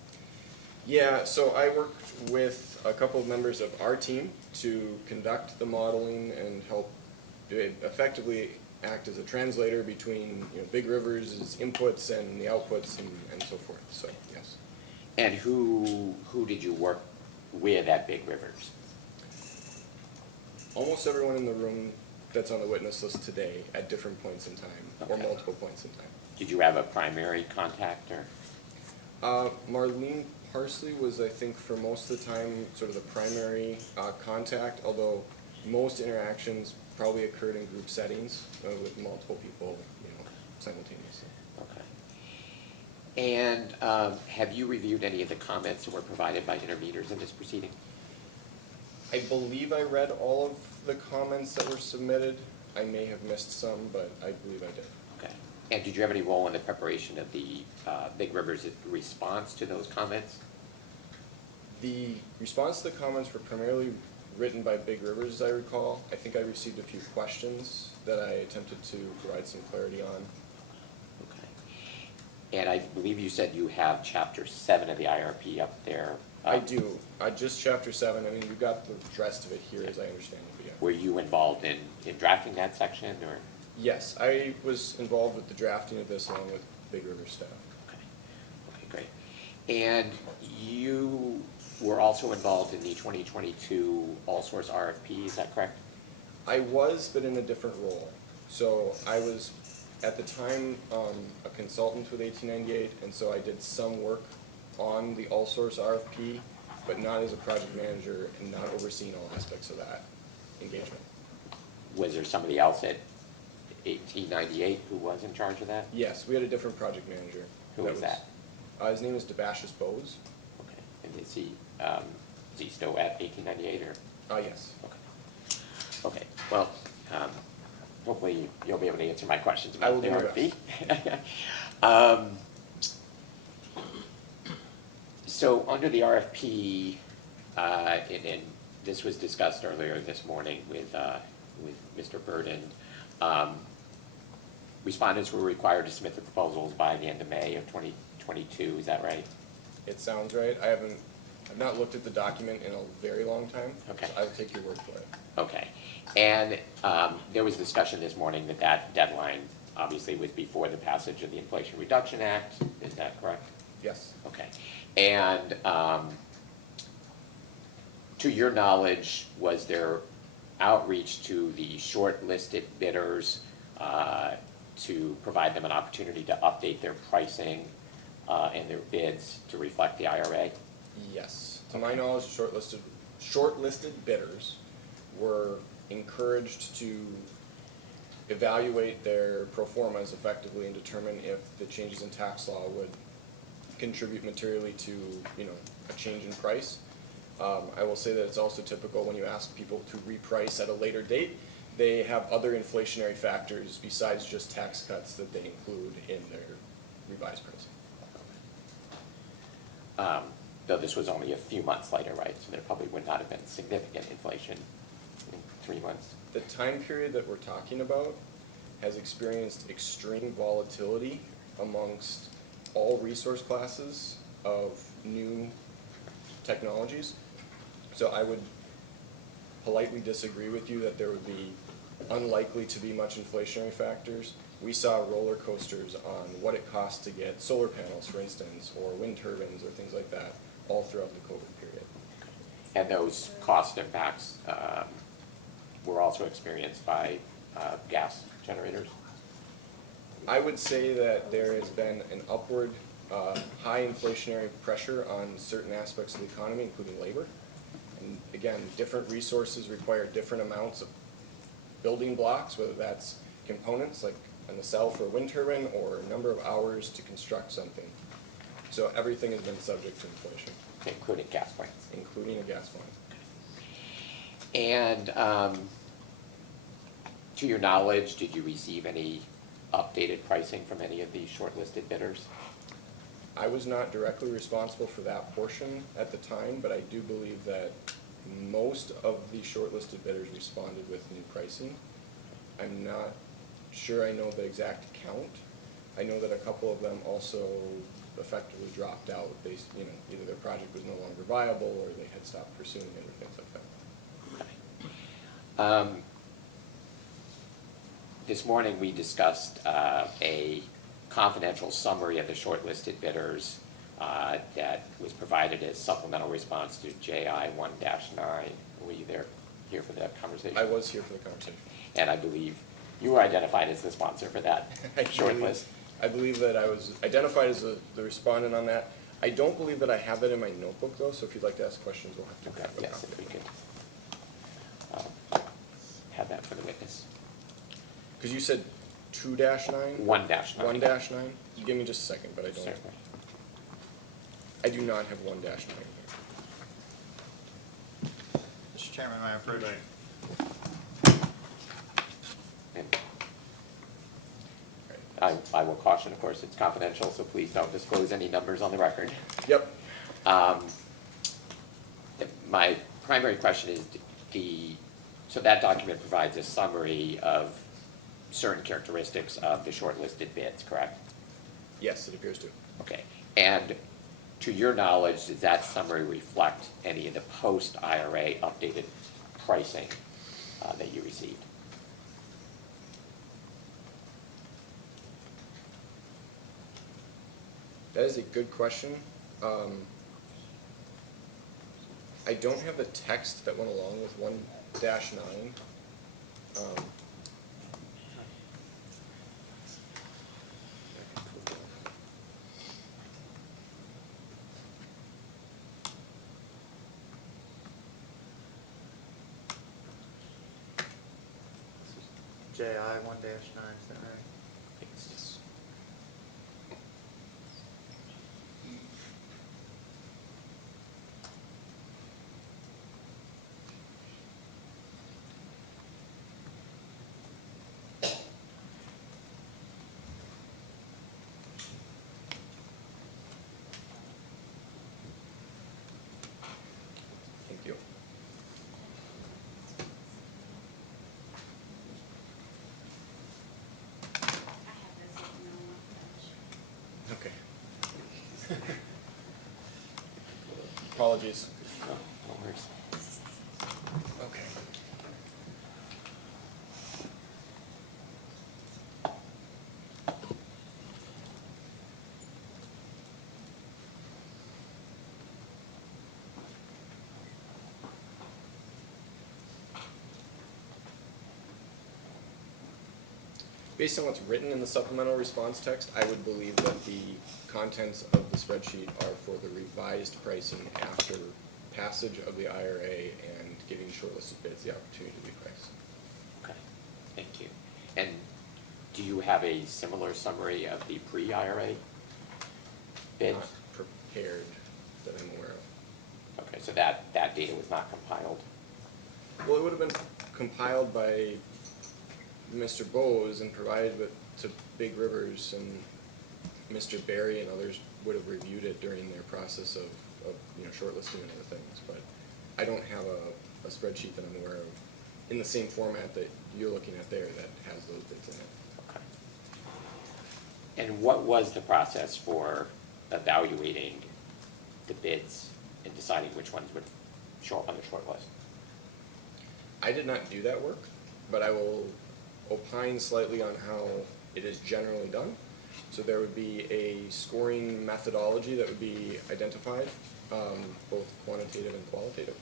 Yeah, so I worked with a couple of members of our team to conduct the modeling and help effectively act as a translator between Big Rivers' inputs and the outputs and so forth, so yes. And who did you work with at Big Rivers? Almost everyone in the room that's on the witness list today at different points in time, or Okay. multiple points in time. Did you have a primary contact or? Marlene Parsley was, I think, for most of the time, sort of the primary contact, although most interactions probably occurred in group settings with multiple people, simultaneously. Okay. And have you reviewed any of the comments that were provided by interveners in this proceeding? I believe I read all of the comments that were submitted. I may have missed some, but I believe I did. Okay. And did you have any role in the preparation of the Big Rivers response to those comments? The response to the comments were primarily written by Big Rivers, as I recall. I think I received a few questions that I attempted to provide some clarity on. Okay. And I believe you said you have Chapter 7 of the IRP up there. I do. Just Chapter 7. I mean, you've got the rest of it here, as I understand it. But yeah. Were you involved in drafting that section, or? Yes, I was involved with the drafting of this along with Big River staff. Okay, great. And you were also involved in the 2022 all-source RFP, is that correct? I was, but in a different role. So I was, at the time, a consultant with 1898, and so I did some work on the all-source RFP, but not as a project manager and not overseeing all aspects of that engagement. Was there somebody else at 1898 who was in charge of that? Yes, we had a different project manager. Who was that? His name is Debashis Bose. Okay, and is he still at 1898 or? Yes. Okay. Okay, well, hopefully you'll be able to answer my questions I will about the do my RFP. So under the RFP, and this was discussed earlier this morning with Mr. Burden, respondents were required to submit the proposals by the end of May of 2022, is that right? It sounds right. I've not looked at the document in a very long time. Okay. So I'll take your word for it. Okay, and there was discussion this morning that that deadline obviously was before the passage of the Inflation Reduction Act, is that correct? Yes. Okay, and to your knowledge, was there outreach to the shortlisted bidders to provide them an opportunity to update their pricing and their bids to reflect the IRA? Yes. To my knowledge, shortlisted bidders were encouraged to evaluate their pro formas effectively and determine if the changes in tax law would contribute materially to, a change in price. I will say that it's also typical when you ask people to reprice at a later date, they have other inflationary factors besides just tax cuts that they include in their revised pricing. Though this was only a few months later, right? So there probably would not have been significant inflation in 3 months. The time period that we're talking about has experienced extreme volatility amongst all resource classes of new technologies. So I would politely disagree with you that there would be unlikely to be much inflationary factors. We saw roller coasters on what it costs to get solar panels, for instance, or wind turbines or things like that, all throughout the COVID period. And those cost impacts were also experienced by gas generators? I would say that there has been an upward high inflationary pressure on certain aspects of the economy, including labor. And again, different resources require different amounts of building blocks, whether that's components like a nacelle for a wind turbine or a number of hours to construct something. So everything has been subject to inflation. Including gas plants. Including a gas plant. And to your knowledge, did you receive any updated pricing from any of these shortlisted bidders? I was not directly responsible for that portion at the time, but I do believe that most of the shortlisted bidders responded with new pricing. I'm not sure I know the exact count. I know that a couple of them also effectively dropped out based, either their project was no longer viable or they had stopped pursuing it or things like that. This morning we discussed a confidential summary of the shortlisted bidders that was provided as supplemental response to JI 1-9. Were you here for that conversation? I was here for the conversation. And I believe you were identified as the sponsor for that short list. I believe that I was identified as the respondent on that. I don't believe that I have that in my notebook though, so if you'd like to ask questions, we'll have to grab a Yes, copy. if we could have that for the witness. Because you said 2-9? 1-9. 1-9? You give me just a second, but I don't. Certainly. I do not have 1-9 here. Mr. Chairman, may I approach? I will caution, of course, it's confidential, so please don't disclose any numbers on the record. Yep. My primary question is so that document provides a summary of certain characteristics of the shortlisted bids, correct? Yes, it appears to. Okay, and to your knowledge, does that summary reflect any of the post-IRA updated pricing that you received? That is a good question. I don't have the text that went along with 1-9. JI 1-9, is that right? Yes. Thank you. Okay. Apologies. No worries. Okay. Based on what's written in the supplemental response text, I would believe that the contents of the spreadsheet are for the revised pricing after passage of the IRA and giving shortlisted bids the opportunity to be priced. Okay, thank you. And do you have a similar summary of the pre-IRA bids? Not prepared that I'm aware of. Okay, so that data was not compiled? Well, it would have been compiled by Mr. Bowes and provided to Big Rivers, and Mr. Barry and others would have reviewed it during their process of shortlisting and other things. But I don't have a spreadsheet that I'm aware of in the same format that you're looking at there that has those bids in it. Okay. And what was the process for evaluating the bids and deciding which ones would show up on the short list? I did not do that work, but I will opine slightly on how it is generally done. So there would be a scoring methodology that would be identified, both quantitative and qualitative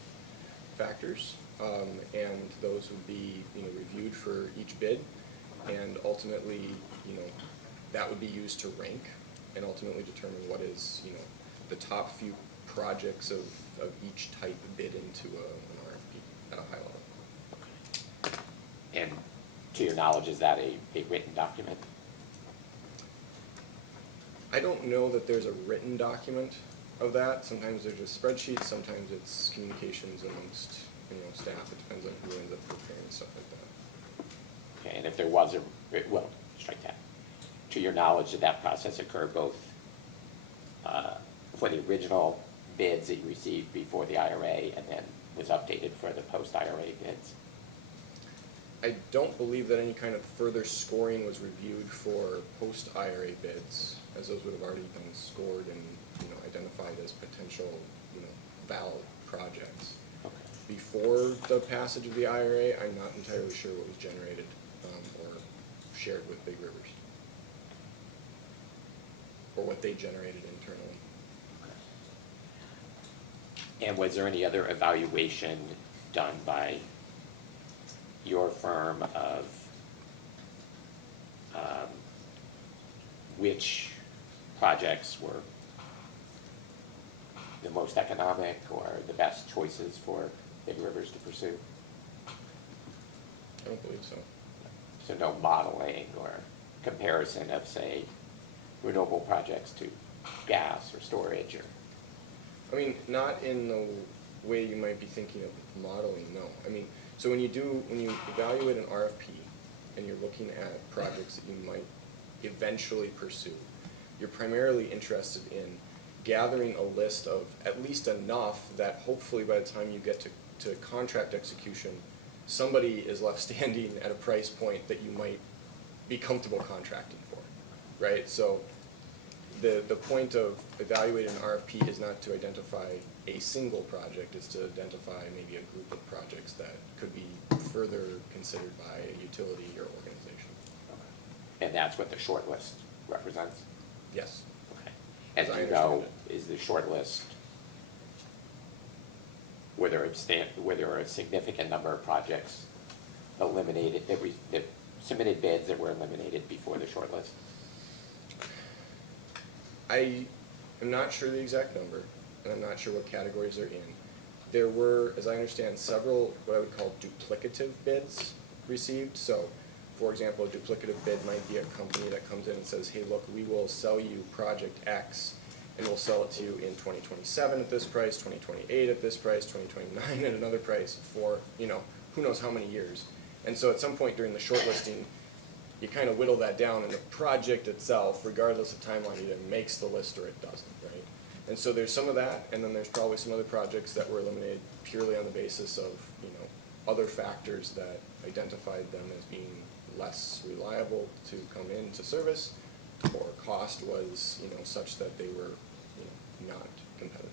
factors, and those would be reviewed for each bid, and ultimately that would be used to rank and ultimately determine what is the top few projects of each type bid into an RFP at a high level. And to your knowledge, is that a written document? I don't know that there's a written document of that. Sometimes there's just spreadsheets, sometimes it's communications amongst staff. It depends on who ends up preparing stuff like that. Okay, and if there was well, strike that. To your knowledge, did that process occur both for the original bids that you received before the IRA and then was updated for the post-IRA bids? I don't believe that any kind of further scoring was reviewed for post-IRA bids, as those would have already been scored and identified as potential valid projects. Okay. Before the passage of the IRA, I'm not entirely sure what was generated or shared with Big Rivers, or what they generated internally. And was there any other evaluation done by your firm of which projects were the most economic or the best choices for Big Rivers to pursue? I don't believe so. So no modeling or comparison of, say, renewable projects to gas or storage or? I mean, not in the way you might be thinking of modeling, no. I mean, so when you evaluate an RFP and you're looking at projects that you might eventually pursue, you're primarily interested in gathering a list of at least enough that hopefully by the time you get to contract execution, somebody is left standing at a price point that you might be comfortable contracting for, right? So the point of evaluating an RFP is not to identify a single project, it's to identify maybe a group of projects that could be further considered by a utility or organization. And that's what the short list represents? Yes. Okay. And As I do you know, understand is the short list, were there a significant number of projects eliminated, that submitted bids that were eliminated before the short list? I am not sure the exact number, and I'm not sure what categories they're in. There were, as I understand, several what I would call duplicative bids received. So, for example, a duplicative bid might be a company that comes in and says, hey, look, we will sell you project X, and we'll sell it to you in 2027 at this price, 2028 at this price, 2029 at another price for, who knows how many years. And so at some point during the shortlisting, you kind of whittle that down, and the project itself, regardless of timeline, either makes the list or it doesn't, right? And so there's some of that, and then there's probably some other projects that were eliminated purely on the basis of, other factors that identified them as being less reliable to come into service, or cost was, such that they were, not competitive.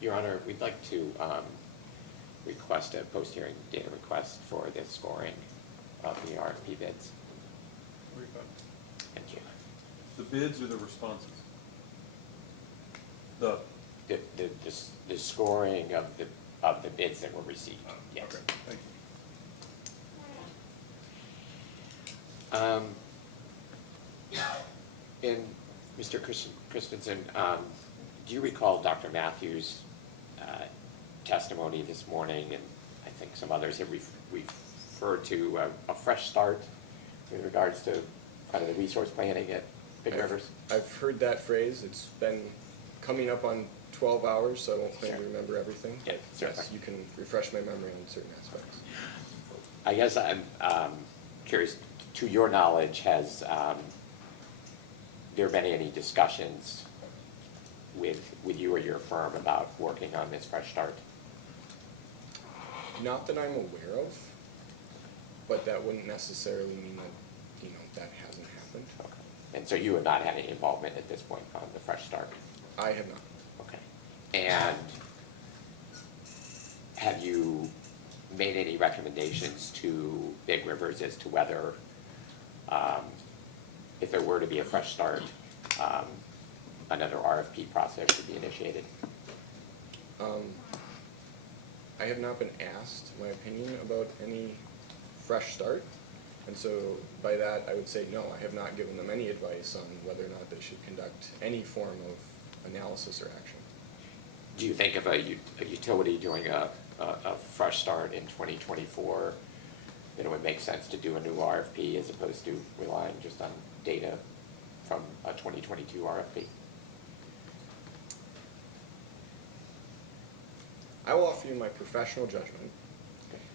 Your Honor, we'd like to request a post-hearing data request for the scoring of the RFP bids. Thank you. The bids or the responses? The scoring of the bids that were received, yes. Okay, thank you. And Mr. Christensen, do you recall Dr. Matthews' testimony this morning, and I think some others have referred to a fresh start with regards to kind of the resource planning at Big Rivers? I've heard that phrase. It's been coming up on 12 hours, so I won't claim to remember everything. Yeah, But yes, you can refresh my memory on certain aspects. I guess I'm curious, to your knowledge, has there been any discussions with you or your firm about working on this fresh start? Not that I'm aware of, but that wouldn't necessarily mean that, that hasn't happened. Okay. And so you have not had any involvement at this point on the fresh start? I have not. Okay. And have you made any recommendations to Big Rivers as to whether, if there were to be a fresh start, another RFP process should be initiated? I have not been asked my opinion about any fresh start, and so by that I would say no, I have not given them any advice on whether or not they should conduct any form of analysis or action. Do you think of a utility doing a fresh start in 2024, that it would make sense to do a new RFP as opposed to relying just on data from a 2022 RFP? I will offer you my professional judgment,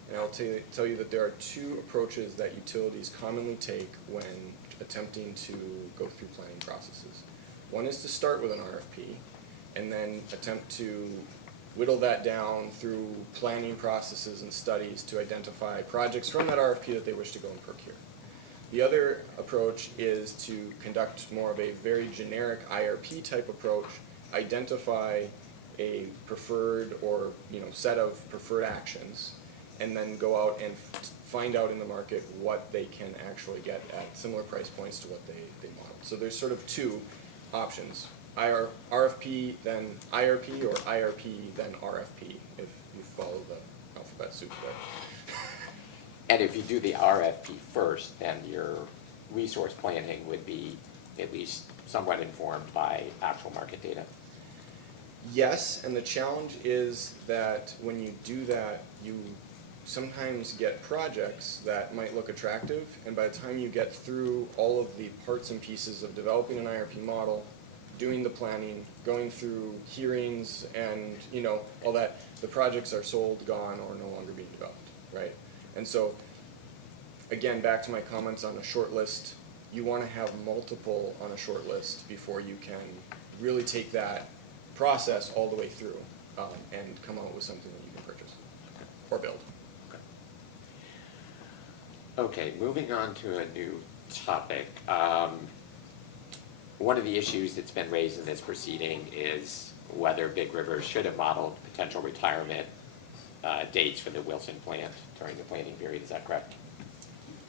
and I'll tell you that there are two approaches that utilities commonly take when attempting to go through planning processes. One is to start with an RFP, and then attempt to whittle that down through planning processes and studies to identify projects from that RFP that they wish to go and procure. The other approach is to conduct more of a very generic IRP type approach, identify a preferred or, you know, set of preferred actions, and then go out and find out in the market what they can actually get at similar price points to what they modeled. So there's sort of two options, RFP, then IRP, or IRP, then RFP, if you follow the alphabet soup there. And if you do the RFP first, then your resource planning would be at least somewhat informed by actual market data. Yes, and the challenge is that when you do that, you sometimes get projects that might look attractive, and by the time you get through all of the parts and pieces of developing an IRP model, doing the planning, going through hearings, and, you know, all that, the projects are sold, gone, or no longer being developed, right? And so, again, back to my comments on a short list, you want to have multiple on a short list before you can really take that process all the way through and come out with something that you can purchase or build. Okay, moving on to a new topic. One of the issues that's been raised in this proceeding is whether Big River should have modeled potential retirement dates for the Wilson plant during the planning period. Is that correct?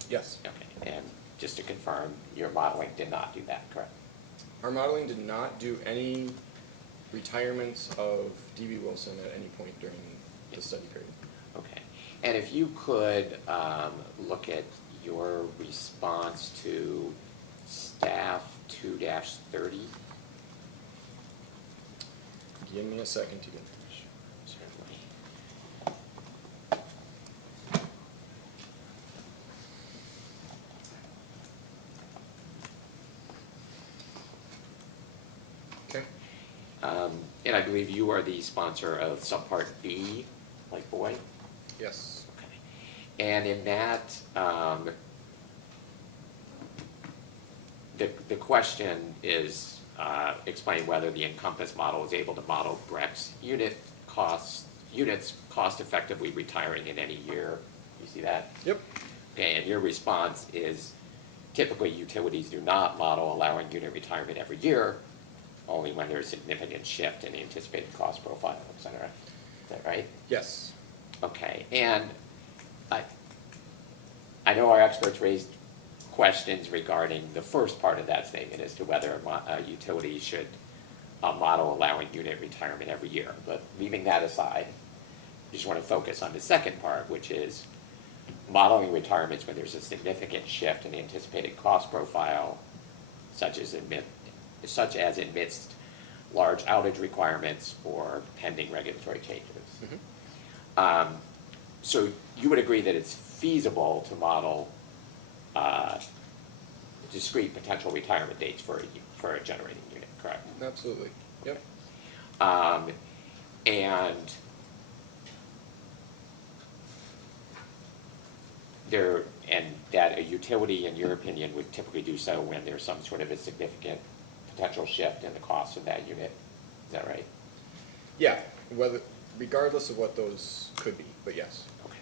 Yes. Okay, and just to confirm, your modeling did not do that, correct? Our modeling did not do any retirements of D.B. Wilson at any point during the study period. Okay, and if you could look at your response to staff 2-30. Give me a second to get there. Okay. And I believe you are the sponsor of subpart B, like boy? Yes. Okay. And in that, the question is, explain whether the Encompass model is able to model Breck's units cost effectively retiring in any year. You see that? Yep. Okay, and your response is typically utilities do not model allowing unit retirement every year, only when there's significant shift in the anticipated cost profile, et cetera. Is that right? Yes. Okay, and I know our experts raised questions regarding the first part of that statement as to whether a utility should model allowing unit retirement every year. But leaving that aside, I just want to focus on the second part, which is modeling retirements when there's a significant shift in the anticipated cost profile, such as amidst large outage requirements or pending regulatory changes. Mm-hmm. So you would agree that it's feasible to model discrete potential retirement dates for a generating unit, correct? Absolutely. Yep. And that a utility, in your opinion, would typically do so when there's some sort of a significant potential shift in the cost of that unit. Is that right? Yeah, regardless of what those could be, but yes. Okay.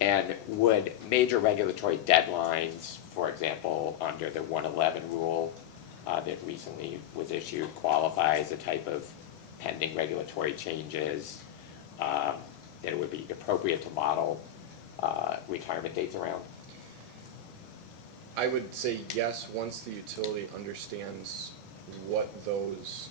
And would major regulatory deadlines, for example, under the 111 rule that recently was issued, qualify as a type of pending regulatory changes that it would be appropriate to model retirement dates around? I would say yes, once the utility understands what those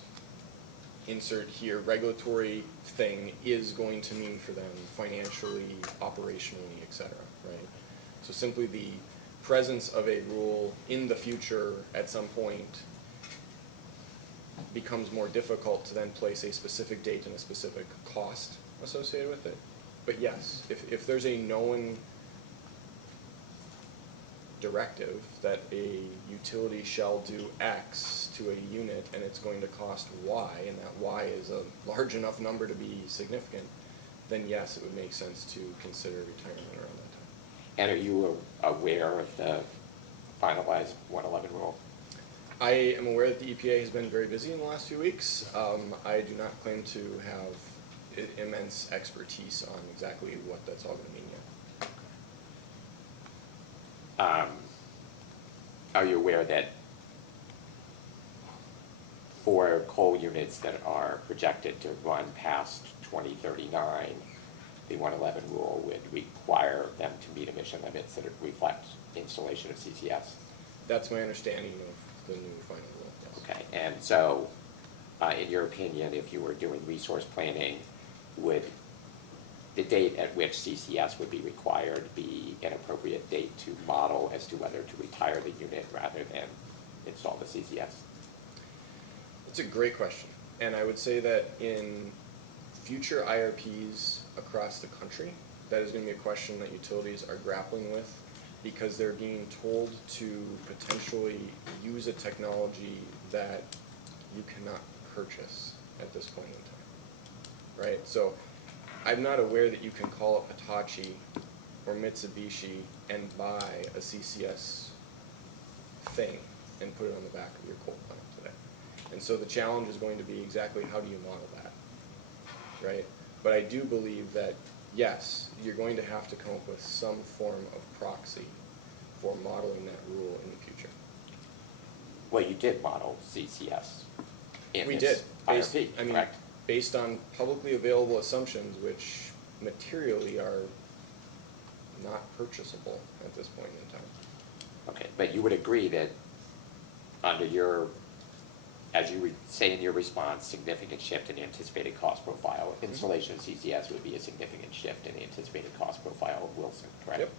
insert here regulatory thing is going to mean for them financially, operationally, et cetera, right? So simply the presence of a rule in the future at some point becomes more difficult to then place a specific date and a specific cost associated with it. But yes, if there's a known directive that a utility shall do X to a unit and it's going to cost Y, and that Y is a large enough number to be significant, then yes, it would make sense to consider retirement around that time. And are you aware of the finalized 111 rule? I am aware that the EPA has been very busy in the last few weeks. I do not claim to have immense expertise on exactly what that's all going to mean yet. Are you aware that for coal units that are projected to run past 2039, the 111 rule would require them to meet emission limits that reflect installation of CCS. That's my understanding of the new final rule, yes. Okay, and so, in your opinion, if you were doing resource planning, would the date at which CCS would be required be an appropriate date to model as to whether to retire the unit rather than install the CCS? It's a great question, and I would say that in future IRPs across the country, that is going to be a question that utilities are grappling with, because they're being told to potentially use a technology that you cannot purchase at this point in time, right? So I'm not aware that you can call up Hitachi or Mitsubishi and buy a CCS thing and put it on the back of your coal plant today. And so the challenge is going to be exactly how do you model that, right? But I do believe that, yes, you're going to have to come up with some form of proxy for modeling that rule in the future. Well, you did model CCS in We this did, based, IRP, I mean, correct? based on publicly available assumptions, which materially are not purchasable at this point in time. Okay, but you would agree that under your, as you say in your response, significant shift in anticipated cost profile, installation of CCS would be a significant shift in the anticipated cost profile of Wilson, correct? Yep.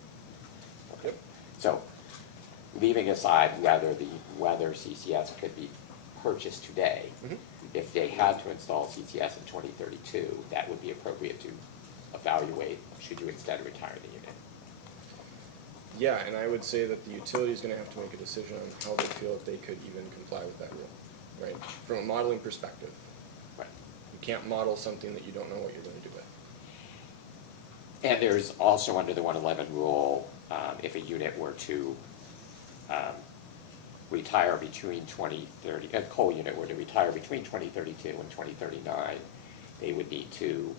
Okay. So, leaving aside whether CCS could be purchased today, if they had to install CCS in 2032, that would be appropriate to evaluate, should you instead retire the unit? Yeah, and I would say that the utility is gonna have to make a decision on how they feel if they could even comply with that rule, right? From a modeling perspective. Right. You can't model something that you don't know what you're gonna do with. And there's also under the 111 rule, if a unit were to retire between 2030, a coal unit were to retire between 2032 and 2039, they would need to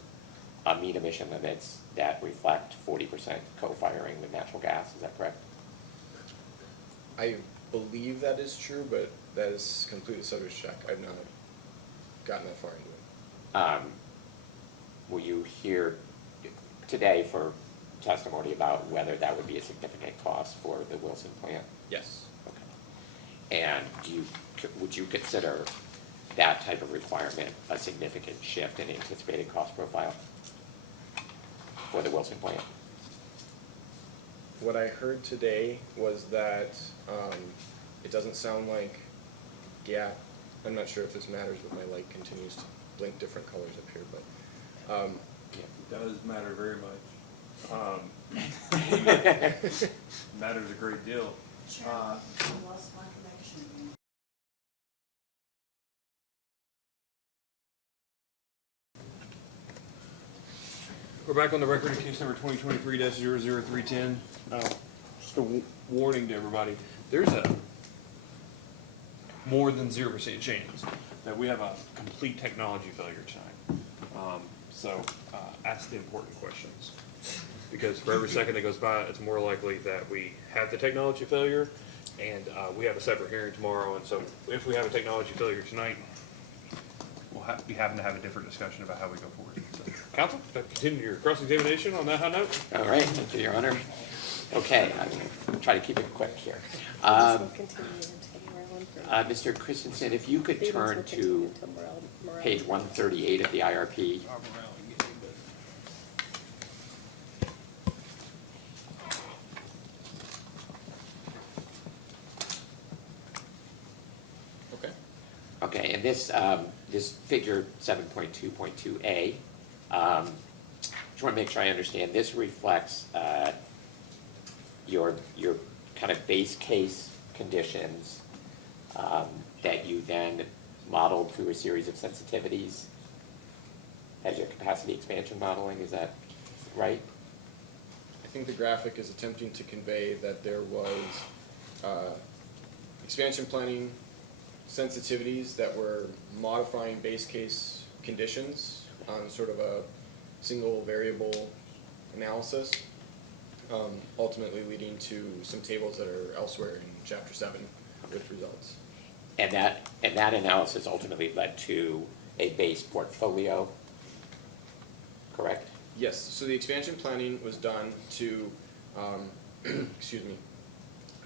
meet emission limits that reflect 40% co-firing with natural gas. Is that correct? I believe that is true, but that is completely subject to check. I've not gotten that far into it. Will you hear today for testimony about whether that would be a significant cost for the Wilson plant? Yes. Okay. And would you consider that type of requirement a significant shift in anticipated cost profile for the Wilson plant? What I heard today was that it doesn't sound like I'm not sure if this matters, but my light continues to blink different colors up here, but It does matter very much. Matters a great deal. Chairman, I lost my connection again. We're back on the record in case number 2023-00310. Just a warning to everybody, there's a more than 0% chance that we have a complete technology failure tonight. So ask the important questions. Because for every second that goes by, it's more likely that we have the technology failure, and we have a separate hearing tomorrow, and so if we have a technology failure tonight, we'll be having to have a different discussion about how we go forward. So, Council, continue your cross-examination on that high note. All right, thank you, Your Honor. Okay, I'll try to keep it quick here. Mr. Christensen, if you could turn to page 138 of the IRP. okay. Okay, and this figure 7.2.2A, just want to make sure I understand, this reflects your kind of base case conditions that you then modeled through a series of sensitivities as your capacity expansion modeling, is that right? I think the graphic is attempting to convey that there was expansion planning sensitivities that were modifying base case conditions on sort of a single variable analysis, ultimately leading to some tables that are elsewhere in Chapter 7 with results. And that analysis ultimately led to a base portfolio, correct? Yes, so the expansion planning was done to, excuse me,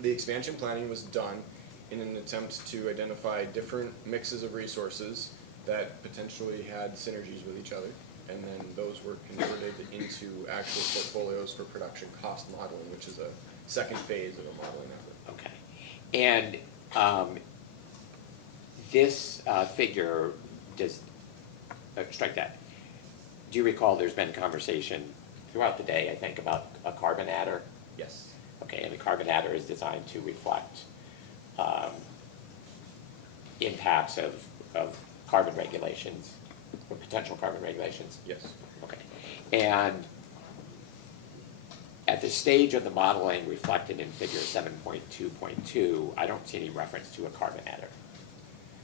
the expansion planning was done in an attempt to identify different mixes of resources that potentially had synergies with each other, and then those were converted into actual portfolios for production cost modeling, which is a second phase of a modeling effort. Okay. And this figure does, strike that. Do you recall there's been conversation throughout the day, I think, about a carbon adder? Yes. Okay, and the carbon adder is designed to reflect impacts of carbon regulations, or potential carbon regulations? Yes. Okay. And at the stage of the modeling reflected in figure 7.2.2, I don't see any reference to a carbon adder.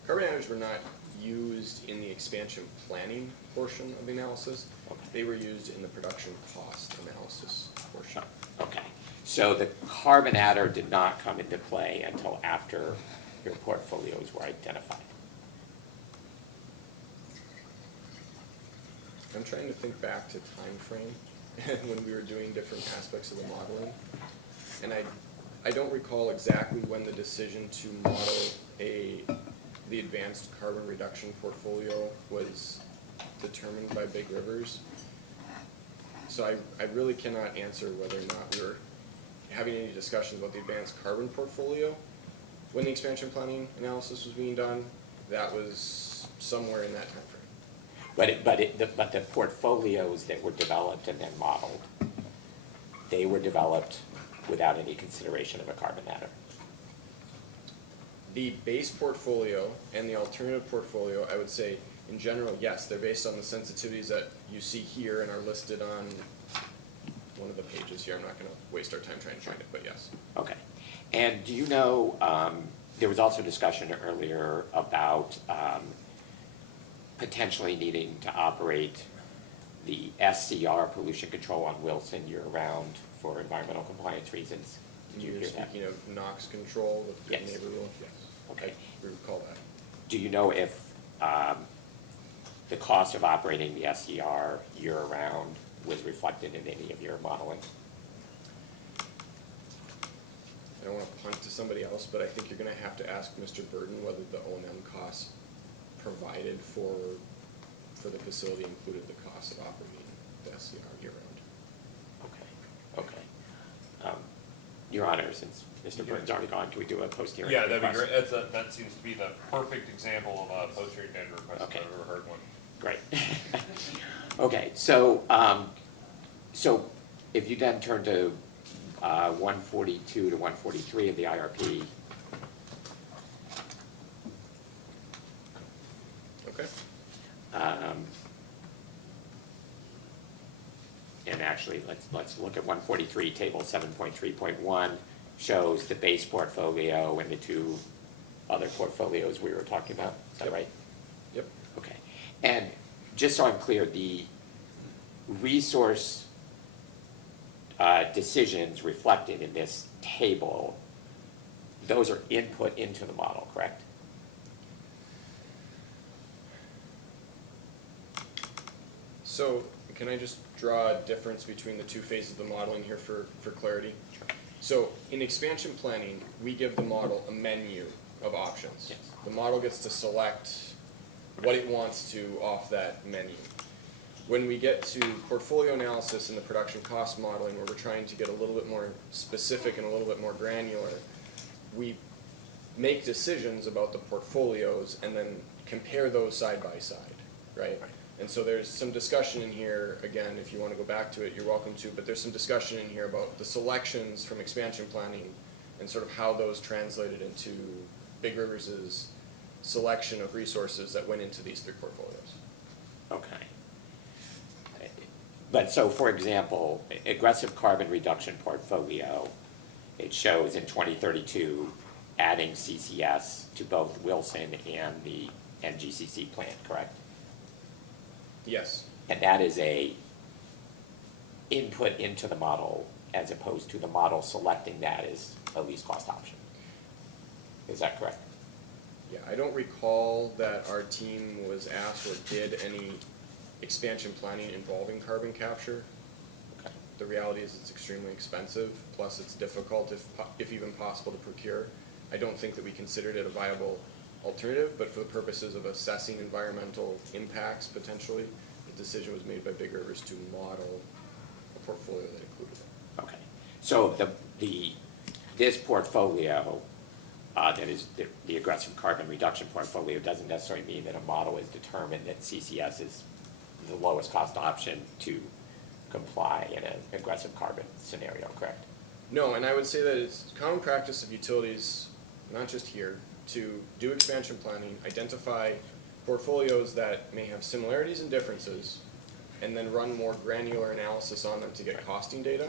Carbon adders were not used in the expansion planning portion of the analysis. Okay. They were used in the production cost analysis portion. Okay, so the carbon adder did not come into play until after your portfolios were identified. I'm trying to think back to time frame when we were doing different aspects of the modeling. And I don't recall exactly when the decision to model the advanced carbon reduction portfolio was determined by Big Rivers. So I really cannot answer whether or not we were having any discussions about the advanced carbon portfolio when the expansion planning analysis was being done. That was somewhere in that time frame. But the portfolios that were developed and then modeled, they were developed without any consideration of a carbon adder. The base portfolio and the alternative portfolio, I would say, in general, yes, they're based on the sensitivities that you see here and are listed on one of the pages here. I'm not going to waste our time trying to find it, but yes. Okay. And do you know, there was also discussion earlier about potentially needing to operate the SCR pollution control on Wilson year-round for environmental compliance reasons. Did you You're hear that? speaking of NOx control with the Yes. neighbor rule? Yes. Okay. I recall that. Do you know if the cost of operating the SCR year-round was reflected in any of your modeling? I don't want to punt to somebody else, but I think you're going to have to ask Mr. Burden whether the O&M costs provided for the facility included the cost of operating the SCR year-round. Okay. Your Honor, since Mr. Burton's already gone, can we do a post-hearing Yeah, that'd be request? great. That seems to be the perfect example of a post-hearing data request if Okay. I've ever heard one. Great. Okay, so if you then turn to 142 to 143 of the IRP. Okay. And actually, let's look at 143, table 7.3.1, shows the base portfolio and the two other portfolios we were talking about. Is that right? Yep. Okay. And just so I'm clear, the resource decisions reflected in this table, those are input into the model, correct? So can I just draw a difference between the two phases of the modeling here for clarity? So in expansion planning, we give the model a menu of options. Yes. The model gets to select what it wants to off that menu. When we get to portfolio analysis and the production cost modeling, where we're trying to get a little bit more specific and a little bit more granular, we make decisions about the portfolios and then compare those side by side, right? And so there's some discussion in here, again, if you want to go back to it, you're welcome to, but there's some discussion in here about the selections from expansion planning and sort of how those translated into Big Rivers' selection of resources that went into these three portfolios. Okay. But so, for example, aggressive carbon reduction portfolio, it shows in 2032 adding CCS to both Wilson and the NGCC plant, correct? Yes. And that is a input into the model as opposed to the model selecting that as a least cost option. Is that correct? Yeah, I don't recall that our team was asked or did any expansion planning involving carbon capture. The reality is it's extremely expensive, plus it's difficult, if even possible, to procure. I don't think that we considered it a viable alternative, but for the purposes of assessing environmental impacts potentially, the decision was made by Big Rivers to model a portfolio that included it. Okay, so this portfolio, that is the aggressive carbon reduction portfolio, doesn't necessarily mean that a model is determined that CCS is the lowest cost option to comply in an aggressive carbon scenario, correct? No, and I would say that it's common practice of utilities, not just here, to do expansion planning, identify portfolios that may have similarities and differences, and then run more granular analysis on them to get costing data,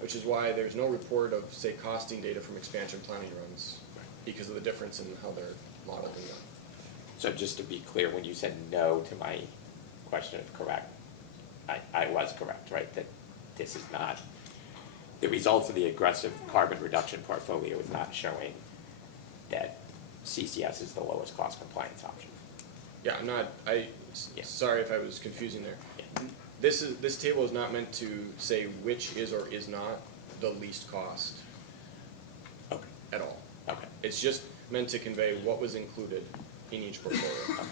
which is why there's no report of, say, costing data from expansion planning runs, because of the difference in how they're modeled and done. So just to be clear, when you said no to my question of correct, I was correct, right? That this is not, the results of the aggressive carbon reduction portfolio is not showing that CCS is the lowest cost compliance option. Yeah, I'm not, sorry if I was confusing there. Yeah. This table is not meant to say which is or is not the least cost at all. Okay. It's just meant to convey what was included in each portfolio. Okay.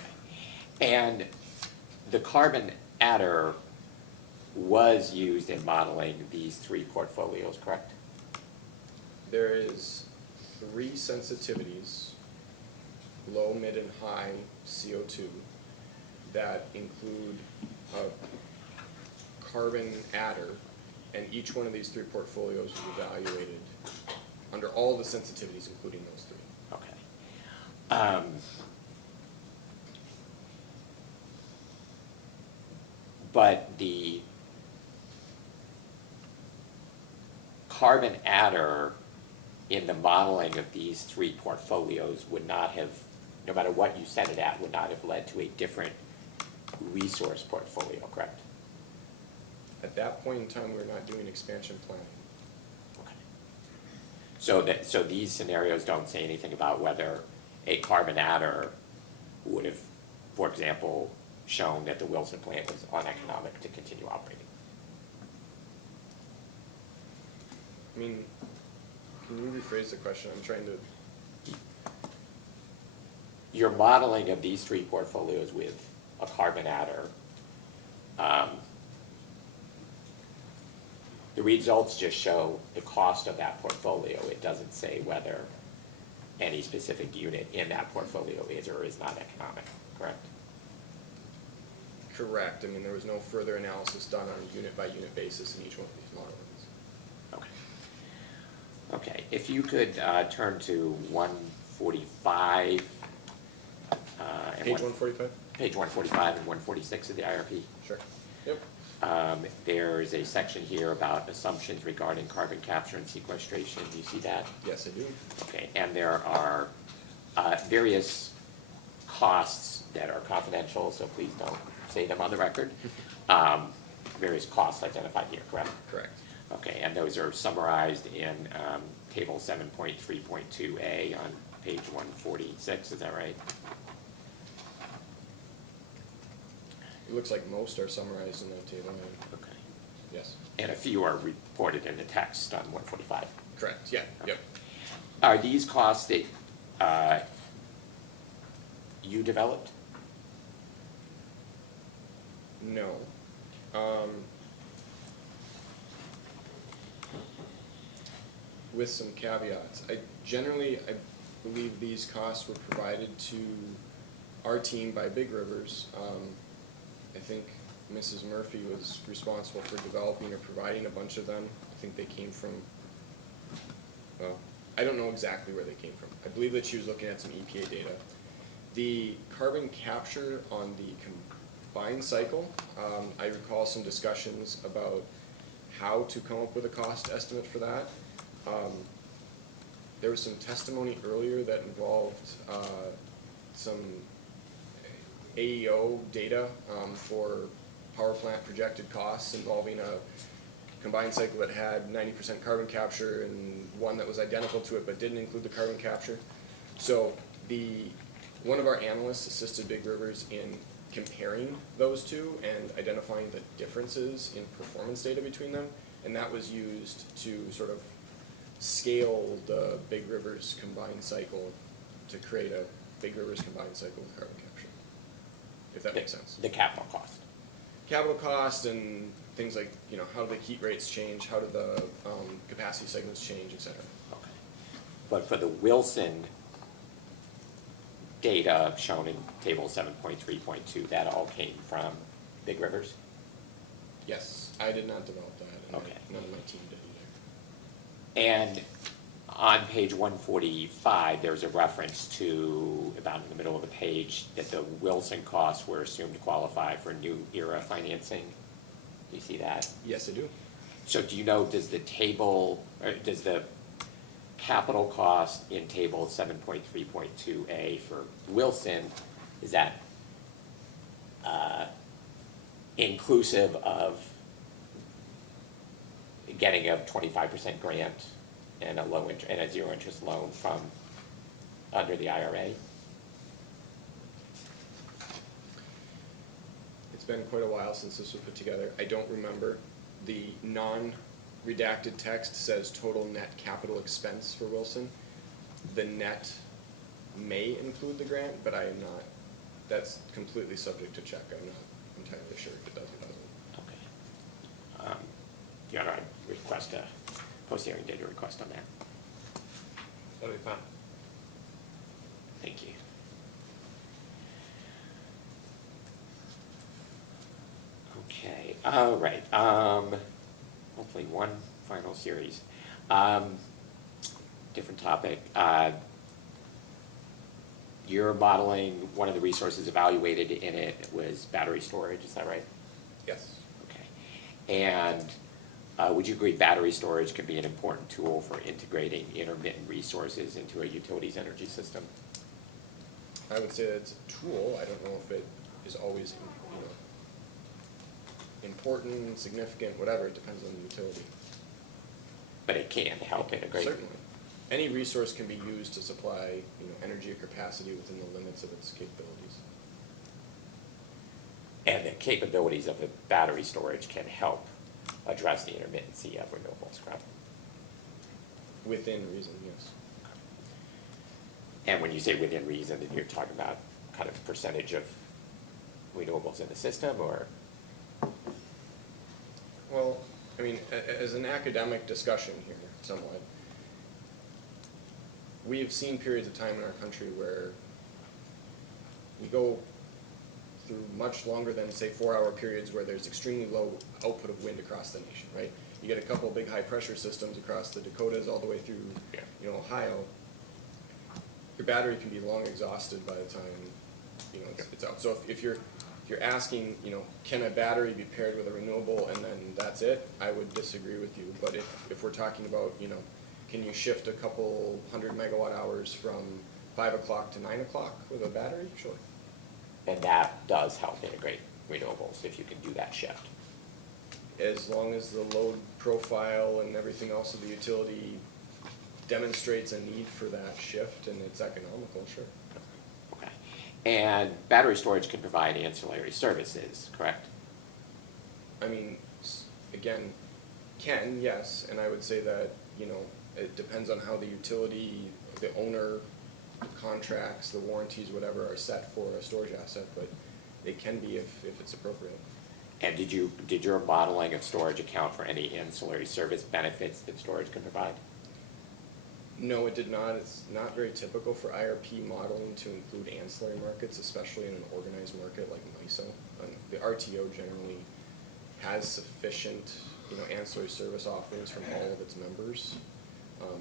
And the carbon adder was used in modeling these three portfolios, correct? There is 3 sensitivities, low, mid, and high CO2, that include a carbon adder, and each one of these 3 portfolios was evaluated under all the sensitivities, including those 3. Okay. But the carbon adder in the modeling of these 3 portfolios would not have, no matter what you set it at, would not have led to a different resource portfolio, correct? At that point in time, we were not doing expansion planning. Okay. So these scenarios don't say anything about whether a carbon adder would have, for example, shown that the Wilson plant was uneconomic to continue operating. I mean, can you rephrase the question? I'm trying to... Your modeling of these 3 portfolios with a carbon adder, the results just show the cost of that portfolio. It doesn't say whether any specific unit in that portfolio is or is not economic, correct? Correct. I mean, there was no further analysis done on a unit-by-unit basis in each one of these modelings. Okay, if you could turn to 145. Page 145? Page 145 and 146 of the IRP. Sure. Yep. There's a section here about assumptions regarding carbon capture and sequestration. Do you see that? Yes, I do. Okay, and there are various costs that are confidential, so please don't say them on the record. Various costs identified here, correct? Correct. Okay, and those are summarized in table 7.3.2A on page 146, is that right? It looks like most are summarized in that table. Okay. Yes. And a few are reported in the text on 145. Correct, yeah, yep. Are these costs that you developed? No. With some caveats. I believe these costs were provided to our team by Big Rivers. I think Mrs. Murphy was responsible for developing or providing a bunch of them. I think they came from, well, I don't know exactly where they came from. I believe that she was looking at some EPA data. The carbon capture on the combined cycle, I recall some discussions about how to come up with a cost estimate for that. There was some testimony earlier that involved some AEO data for power plant projected costs involving a combined cycle that had 90% carbon capture and one that was identical to it but didn't include the carbon capture. So the one of our analysts assisted Big Rivers in comparing those two and identifying the differences in performance data between them, and that was used to sort of scale the Big Rivers combined cycle to create a Big Rivers combined cycle with carbon capture, if that makes sense. The capital cost. Capital cost and things like, how do the heat rates change, how do the capacity segments change, et cetera. Okay. But for the Wilson data shown in table 7.3.2, that all came from Big Rivers? Yes, I did not develop that, and Okay. none of my team did either. And on page 145, there's a reference to, about in the middle of the page, that the Wilson costs were assumed to qualify for new era financing. Do you see that? Yes, I do. So do you know, does the table, or does the capital cost in table 7.3.2A for Wilson, is that inclusive of getting a 25% grant and and a zero interest loan from under the IRA? It's been quite a while since this was put together. I don't remember. The non-redacted text says total net capital expense for Wilson. The net may include the grant, but I am not, that's completely subject to check. I'm not entirely sure if it does or doesn't. Okay. Your Honor, I request a post-hearing data request on that. That'll be fine. Thank you. Okay, all right, hopefully one final series. Different topic. You're modeling, one of the resources evaluated in it was battery storage, is that right? Yes. Okay. And would you agree battery storage can be an important tool for integrating intermittent resources into a utility's energy system? I would say that it's a tool. I don't know if it is always, important, significant, whatever. It depends on the utility. But it can help integrate? Certainly. Any resource can be used to supply, energy or capacity within the limits of its capabilities. And the capabilities of the battery storage can help address the intermittency of renewables, correct? Within reason, yes. And when you say within reason, then you're talking about kind of percentage of renewables in the system, or? Well, as an academic discussion here, somewhat, we have seen periods of time in our country where we go through much longer than, say, 4-hour periods where there's extremely low output of wind across the nation, right? You get a couple of big high-pressure systems across the Dakotas all the way through, Ohio. Your battery can be long exhausted by the time, it's out. So if you're asking, can a battery be paired with a renewable and then that's it, I would disagree with you. But if we're talking about, can you shift a couple 100 megawatt hours from 5 o'clock to 9 o'clock with a battery? Sure. And that does help integrate renewables if you can do that shift. As long as the load profile and everything else of the utility demonstrates a need for that shift and it's economical, sure. Okay. And battery storage can provide ancillary services, correct? Again, can, yes, and I would say that, it depends on how the utility, the owner, the contracts, the warranties, whatever, are set for a storage asset, but it can be if it's appropriate. And did your modeling of storage account for any ancillary service benefits that storage can provide? No, it did not. It's not very typical for IRP modeling to include ancillary markets, especially in an organized market like MISO. The RTO generally has sufficient, ancillary service offerings from all of its members.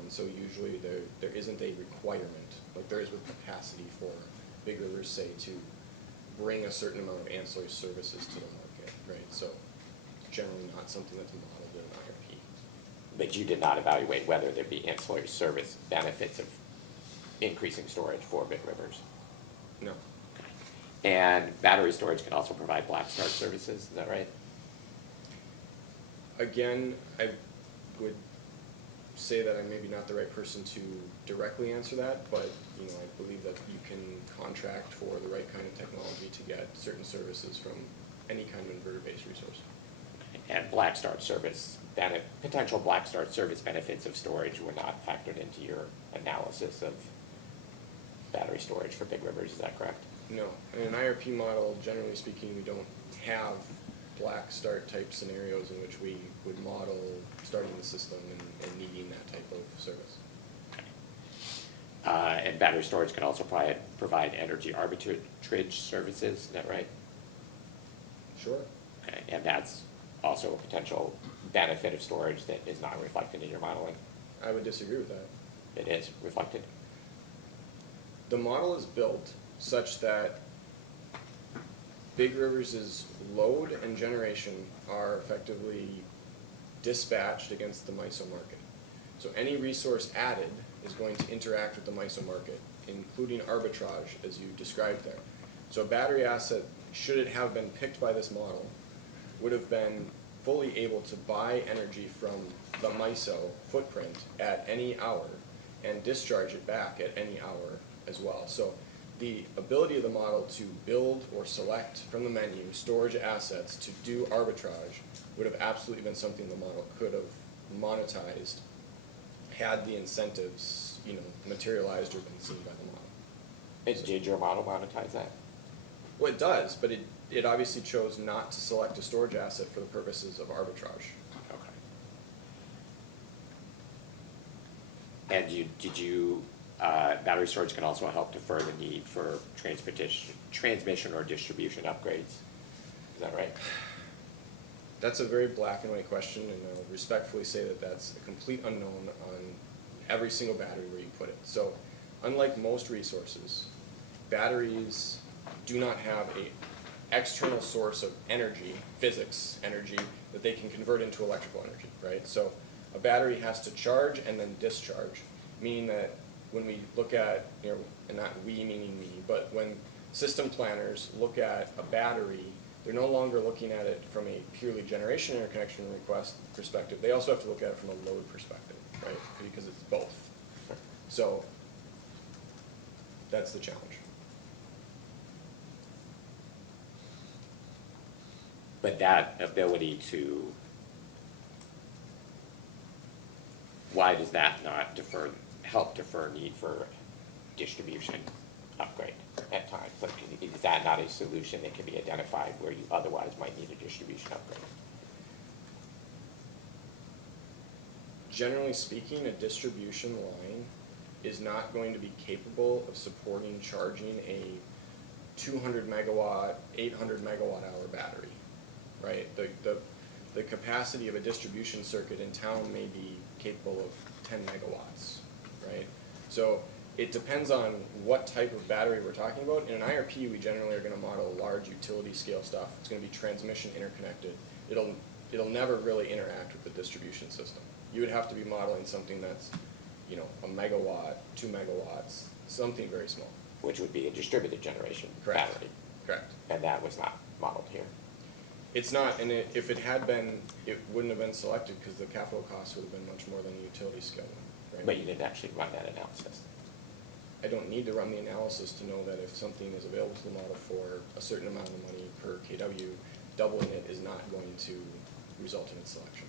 So usually there isn't a requirement, like there is with capacity for Big Rivers, say, to bring a certain amount of ancillary services to the market, right? So generally not something that's modeled in an IRP. But you did not evaluate whether there'd be ancillary service benefits of increasing storage for Big Rivers? No. Okay. And battery storage can also provide black start services, is that right? Again, I would say that I'm maybe not the right person to directly answer that, but, you know, I believe that you can contract for the right kind of technology to get certain services from any kind of inverter-based resource. And Black Start service, potential Black Start service benefits of storage were not factored into your analysis of battery storage for Big Rivers, is that correct? No, in an IRP model, generally speaking, we don't have black start type scenarios in which we would model starting the system and needing that type of service. And battery storage can also provide energy arbitrage services, is that right? Sure. Okay, and that's also a potential benefit of storage that is not reflected in your modeling? I would disagree with that. It is reflected? The model is built such that Big Rivers' load and generation are effectively dispatched against the MISO market. So any resource added is going to interact with the MISO market, including arbitrage, as you described there. So a battery asset, should it have been picked by this model, would have been fully able to buy energy from the MISO footprint at any hour and discharge it back at any hour as well. So the ability of the model to build or select from the menu storage assets to do arbitrage would have absolutely been something the model could have monetized had the incentives, you know, materialized or been seen by the model. Did your model monetize that? Well, it does, but it obviously chose not to select a storage asset for the purposes of arbitrage. Okay. And battery storage can also help defer the need for transmission or distribution upgrades. Is that right? That's a very black and white question, and I'll respectfully say that that's a complete unknown on every single battery where you put it. So, unlike most resources, batteries do not have a external source of energy, physics energy, that they can convert into electrical energy, right? So a battery has to charge and then discharge, meaning that when we look at, you know, and not we meaning me, but when system planners look at a battery, they're no longer looking at it from a purely generation interconnection request perspective. They also have to look at it from a load perspective, right? Because it's both. So that's the challenge. But that ability to, why does that not help defer need for distribution upgrade at times? Like, is that not a solution that can be identified where you otherwise might need a distribution upgrade? Generally speaking, a distribution line is not going to be capable of supporting charging a 200 megawatt, 800 megawatt hour battery, right? The capacity of a distribution circuit in town may be capable of 10 megawatts, right? So it depends on what type of battery we're talking about. In an IRP, we generally are going to model large utility scale stuff. It's going to be transmission interconnected. It'll never really interact with the distribution system. You would have to be modeling something that's, you know, a megawatt, 2 megawatts, something very small. Which would be a distributed generation Correct. battery. Correct. And that was not modeled here. It's not, and if it had been, it wouldn't have been selected because the capital cost would have been much more than the utility scale one, right? But you didn't actually run that analysis. I don't need to run the analysis to know that if something is available to the model for a certain amount of money per kW, doubling it is not going to result in its selection.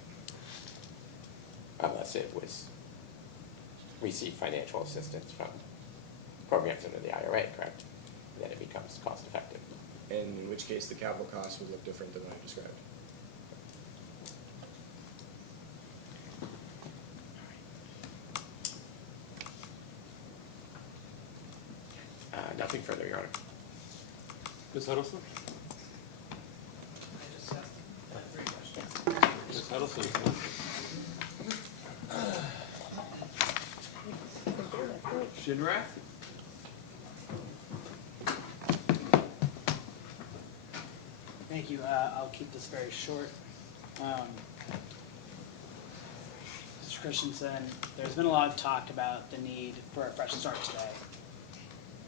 Unless it received financial assistance from programs under the IRA, correct? Then it becomes cost effective. And in which case the capital cost would look different than what I described. Nothing further, Your Honor. Ms. Huddleston? I just have 3 questions. Ms. Huddleston? Shinrath? Thank you. I'll keep this very short. Mr. Christensen, there's been a lot of talk about the need for a fresh start today.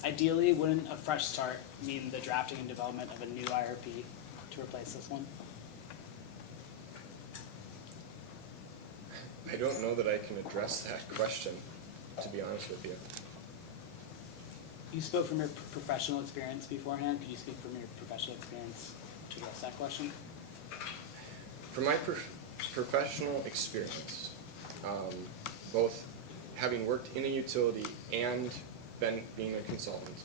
Ideally, wouldn't a fresh start mean the drafting and development of a new IRP to replace this one? I don't know that I can address that question, to be honest with you. You spoke from your professional experience beforehand. Could you speak from your professional experience to address that question? From my professional experience, both having worked in a utility and being a consultant,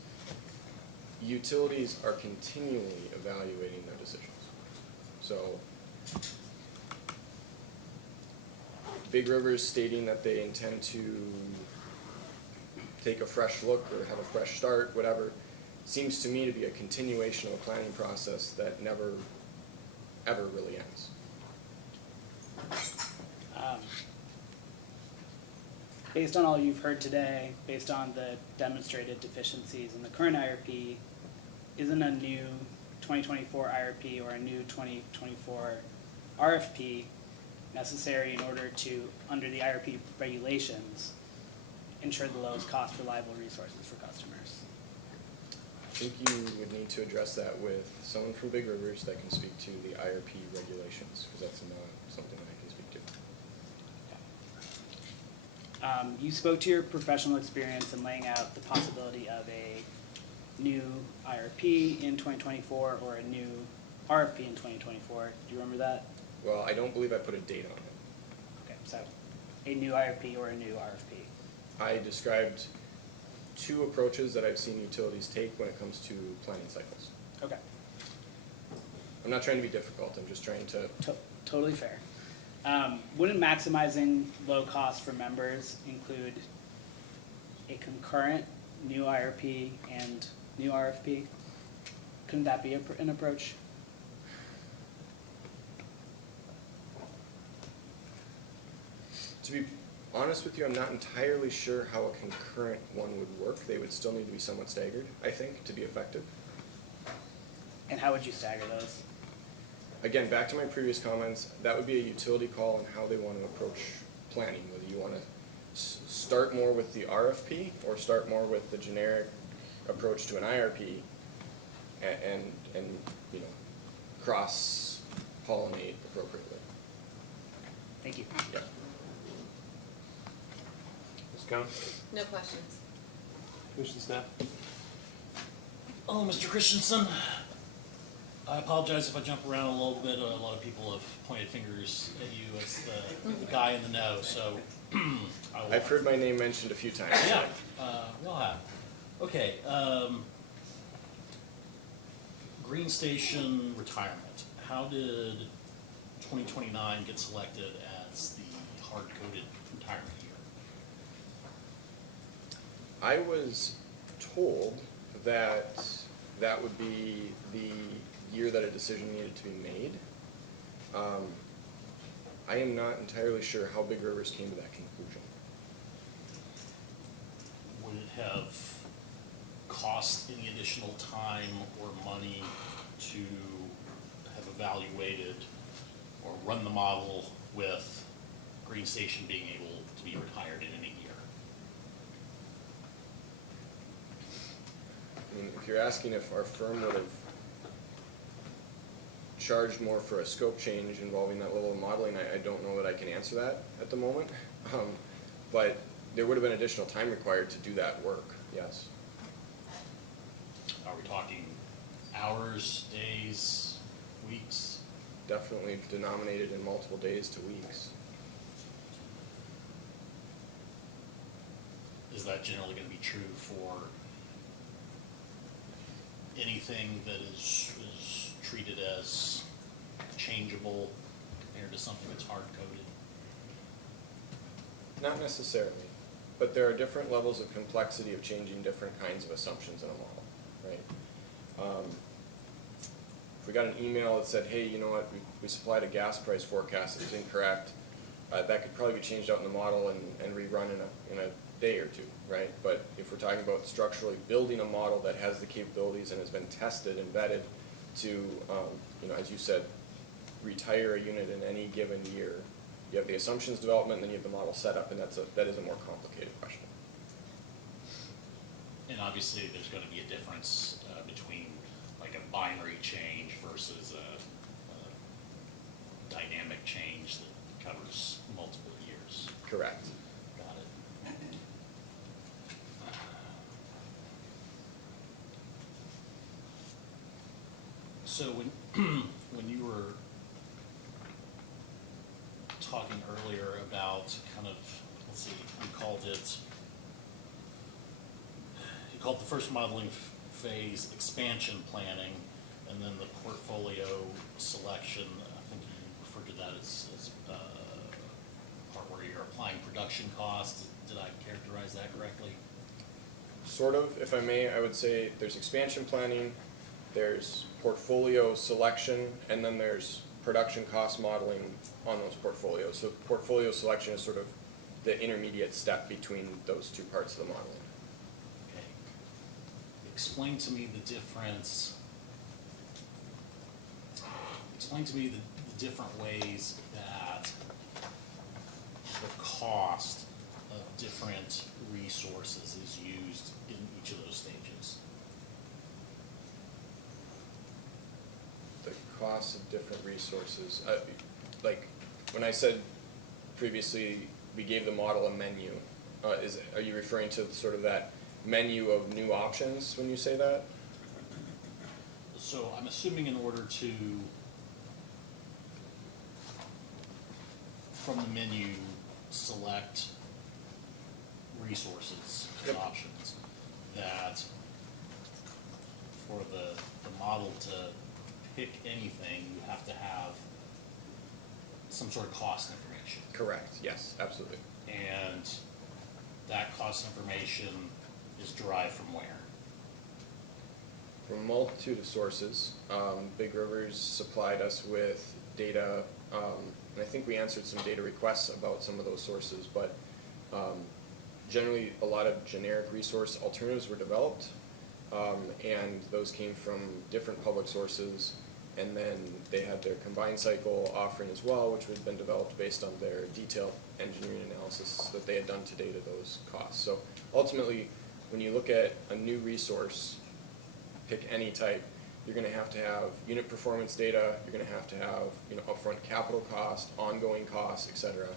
utilities are continually evaluating their decisions. So, Big River is stating that they intend to take a fresh look or have a fresh start, whatever, seems to me to be a continuation of a planning process that never, ever really ends. Based on all you've heard today, based on the demonstrated deficiencies in the current IRP, isn't a new 2024 IRP or a new 2024 RFP necessary in order to, under the IRP regulations, ensure the lowest cost reliable resources for customers? I think you would need to address that with someone from Big Rivers that can speak to the IRP regulations, because that's not something that I can speak to. You spoke to your professional experience in laying out the possibility of a new IRP in 2024 or a new RFP in 2024. Do you remember that? Well, I don't believe I put a date on it. Okay, so a new IRP or a new RFP. I described two approaches that I've seen utilities take when it comes to planning cycles. Okay. I'm not trying to be difficult, I'm just trying to. Totally fair. Wouldn't maximizing low cost for members include a concurrent new IRP and new RFP? Couldn't that be an approach? To be honest with you, I'm not entirely sure how a concurrent one would work. They would still need to be somewhat staggered, I think, to be effective. And how would you stagger those? Again, back to my previous comments, that would be a utility call on how they want to approach planning, whether you want to start more with the RFP or start more with the generic approach to an IRP and you know, cross-pollinate appropriately. Thank you. Yeah. Ms. Cohn? No questions. Commission staff? Oh, Mr. Christensen, I apologize if I jump around a little bit. A lot of people have pointed fingers at you as the guy in the know, so I've heard my name mentioned a few times. Yeah, we'll have. Okay, Green Station retirement. How did 2029 get selected as the hard-coded retirement year? I was told that that would be the year that a decision needed to be made. I am not entirely sure how Big Rivers came to that conclusion. Would it have cost any additional time or money to have evaluated or run the model with Green Station being able to be retired in any year? I mean, if you're asking if our firm would have charged more for a scope change involving that level of modeling, I don't know that I can answer that at the moment. But there would have been additional time required to do that work, yes. Are we talking hours, days, weeks? Definitely denominated in multiple days to weeks. Is that generally going to be true for anything that is treated as changeable compared to something that's hard-coded? Not necessarily, but there are different levels of complexity of changing different kinds of assumptions in a model, right? If we got an email that said, hey, you know what, we supplied a gas price forecast that was incorrect, that could probably be changed out in the model and rerun in a day or two, right? But if we're talking about structurally building a model that has the capabilities and has been tested and vetted to, you know, as you said, retire a unit in any given year, you have the assumptions development, and then you have the model set up, and that is a more complicated question. And obviously, there's going to be a difference between like a binary change versus a dynamic change that covers multiple years. source. Correct. Got it. So when, when you were talking earlier about kind of, let's see, you called the first modeling phase expansion planning, and then the portfolio selection, I think you referred to that as part where you're applying production costs. Did I characterize that correctly? Sort of, if I may, I would say there's expansion planning, there's portfolio selection, and then there's production cost modeling on those portfolios. So portfolio selection is sort of the intermediate step between those two parts of the modeling. Okay. Explain to me the difference. Explain to me the different ways that the cost of different resources is used in each of those stages. The cost of different resources, like when I said previously we gave the model a menu, are you referring to sort of that menu of new options when you say that? So I'm assuming in order to, from the menu, select resources and options, that for the model to pick anything, you have to have some sort of cost information. Correct, yes, absolutely. And that cost information is derived from where? From a multitude of sources. Big Rivers supplied us with data, and I think we answered some data requests about some of those sources, but generally a lot of generic resource alternatives were developed, and those came from different public sources, and then they had their combined cycle offering as well, which had been developed based on their detailed engineering analysis that they had done to date of those costs. So ultimately, when you look at a new resource, pick any type, you're going to have unit performance data, you're going to have upfront capital cost, ongoing costs, etc.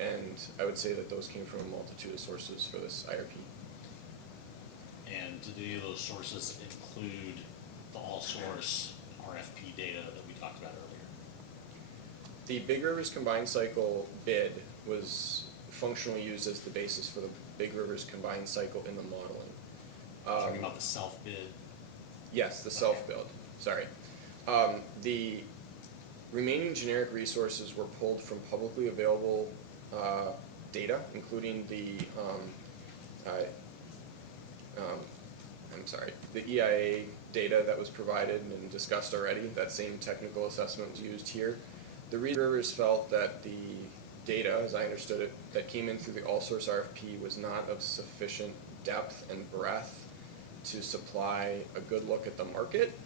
And I would say that those came from a multitude of sources for this IRP. And do any of those sources include the all-source RFP data that we talked about earlier? The Big Rivers combined cycle bid was functionally used as the basis for the Big Rivers combined cycle in the modeling. Talking about the self-bid? Yes, the self-build, sorry. The remaining generic resources were pulled from publicly available data, including the EIA data that was provided and discussed already. That same technical assessment was used here. The Reed Rivers felt that the data, as I understood it, that came in through the all-source RFP was not of sufficient depth and breadth to supply a good look at the market.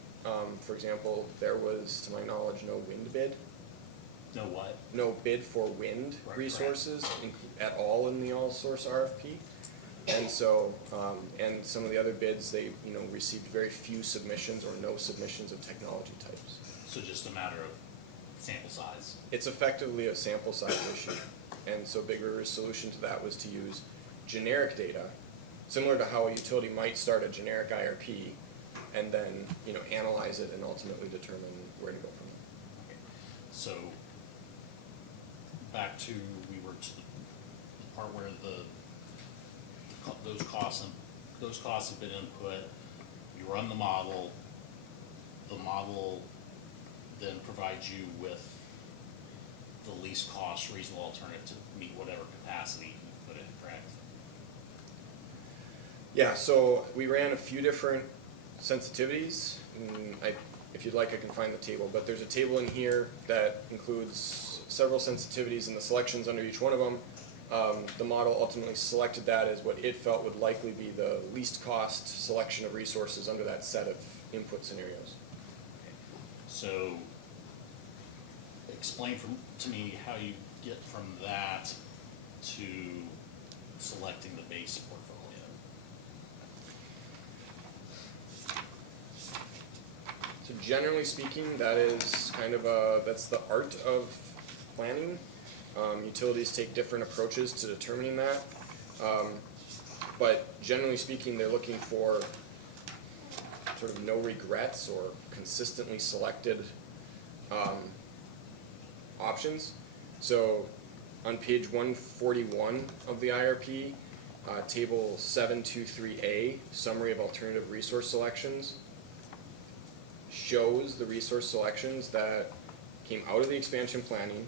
For example, there was, to my knowledge, no wind bid. No what? No bid for wind resources at all in the all-source RFP. And so, and some of the other bids, they received very few submissions or no submissions of technology types. So just a matter of sample size? It's effectively a sample size issue. And so Big River's solution to that was to use generic data, similar to how a utility might start a generic IRP and then analyze it and ultimately determine where to go from there. Okay. So back to, we were to the part where those costs have been input. You run the model then provides you with the least cost reasonable alternative to meet whatever capacity you put in, correct? Yeah, so we ran a few different sensitivities. If you'd like, I can find the table, but there's a table in here that includes several sensitivities and the selections under each one of them. The model ultimately selected that as what it felt would likely be the least cost selection of resources under that set of input scenarios. So explain to me how you get from that to selecting the base portfolio. So generally speaking, that is kind of that's the art of planning. Utilities take different approaches to determining that. But generally speaking, they're looking for sort of no regrets or consistently selected options. So on page 141 of the IRP, table 723A, summary of alternative resource selections, shows the resource selections that came out of the expansion planning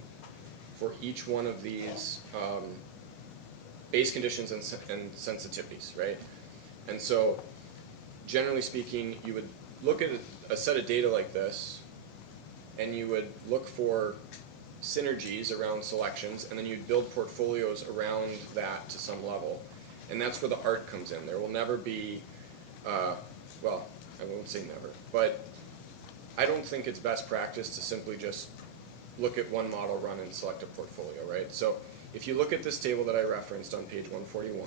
for each one of these base conditions and sensitivities, right? And so, generally speaking, you would look at a set of data like this, and you would look for synergies around selections, and then you'd build portfolios around that to some level. And that's where the art comes in. There will never be, well, I won't say never, but I don't think it's best practice to simply just look at one model run and select a portfolio, right? So if you look at this table that I referenced on page 141,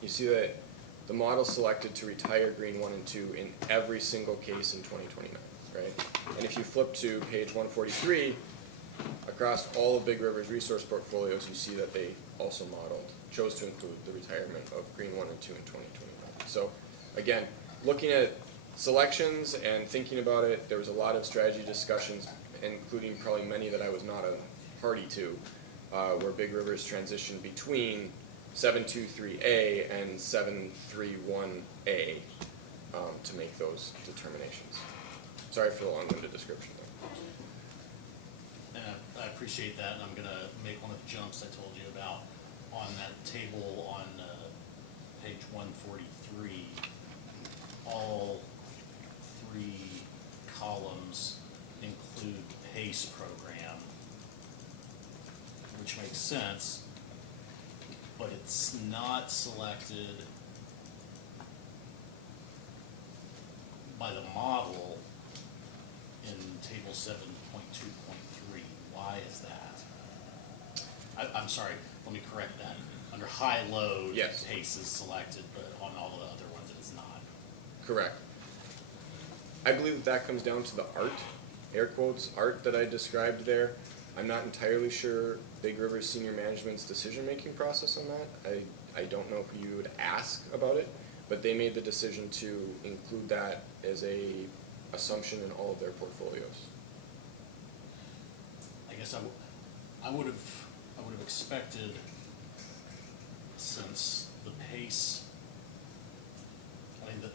you see that the model selected to retire green 1 and 2 in every single case in 2029, right? And if you flip to page 143, across all of Big River's resource portfolios, you see that they also chose to include the retirement of green 1 and 2 in 2029. So again, looking at selections and thinking about it, there was a lot of strategy discussions, including probably many that I was not a party to, where Big River's transitioned between 723A and 731A to make those determinations. Sorry for the long-winded description there. And I appreciate that, and I'm gonna make one of the jumps I told you about on that table on page 143. All 3 columns include the PACE program, which makes sense, but it's not selected by the model in table 7.2.3. Why is that? I'm sorry, let me correct that. Under high load, yes, PACE is selected, but on all the other ones it is not. Correct. I believe that comes down to the art, air quotes, art that I described there. I'm not entirely sure Big River's senior management's decision-making process on that. I don't know who you would ask about it, but they made the decision to include that as a assumption in all of their portfolios. I guess I would have expected, since the PACE, I mean,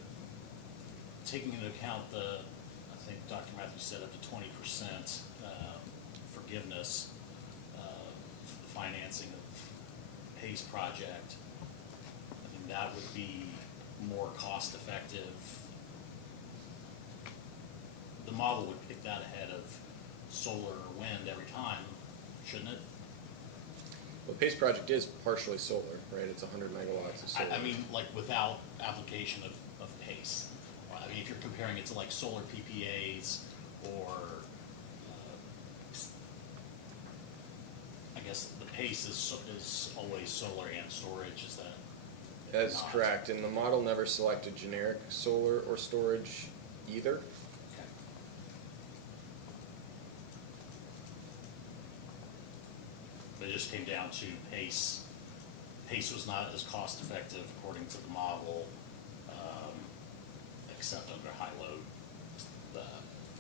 taking into account I think Dr. Matthews said up to 20% forgiveness for the financing of PACE project, I think that would be more cost effective. The model would pick that ahead of solar or wind every time, shouldn't it? Well, the PACE project is partially solar, right? It's 100 megawatts of solar. I mean, like without application of PACE. I mean, if you're comparing it to like solar PPAs or, I guess the PACE is always solar and storage, is that? That's not? correct, and the model never selected generic solar or storage either. Okay. But it just came down to PACE. PACE was not as cost effective according to the model, except under high load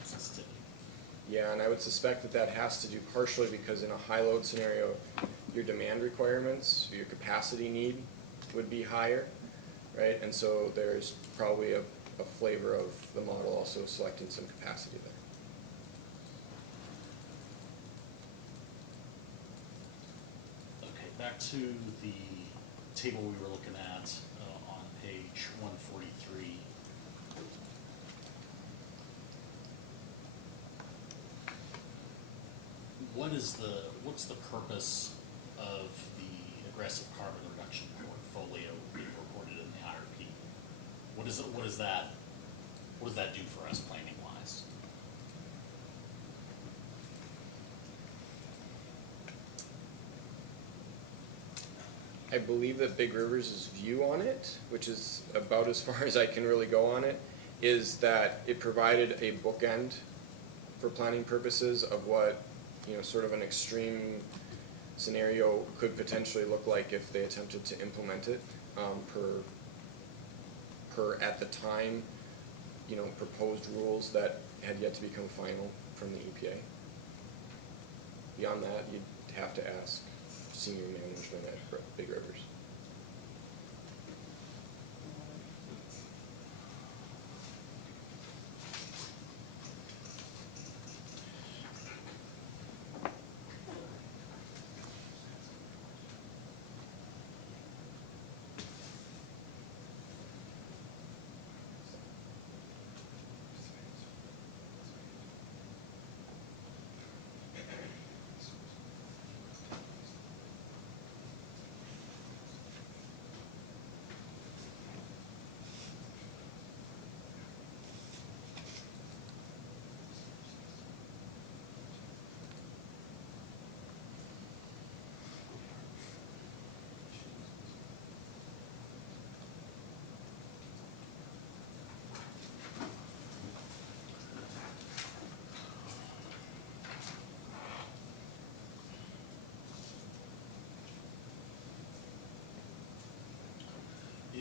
sensitivity. Yeah, and I would suspect that that has to do partially because in a high load scenario, your demand requirements, your capacity need would be higher, right? And so there's probably a flavor of the model also selecting some capacity there. Okay, back to the table we were looking at on page 143. What's the purpose of the aggressive carbon reduction portfolio being reported in the IRP? What does that do for us planning wise? I believe that Big River's view on it, which is about as far as I can really go on it, is that it provided a bookend for planning purposes of what you know, sort of an extreme scenario could potentially look like if they attempted to implement it, per at the time, you know, proposed rules that had yet to become final from the EPA. Beyond that, you'd have to ask senior management at Big Rivers.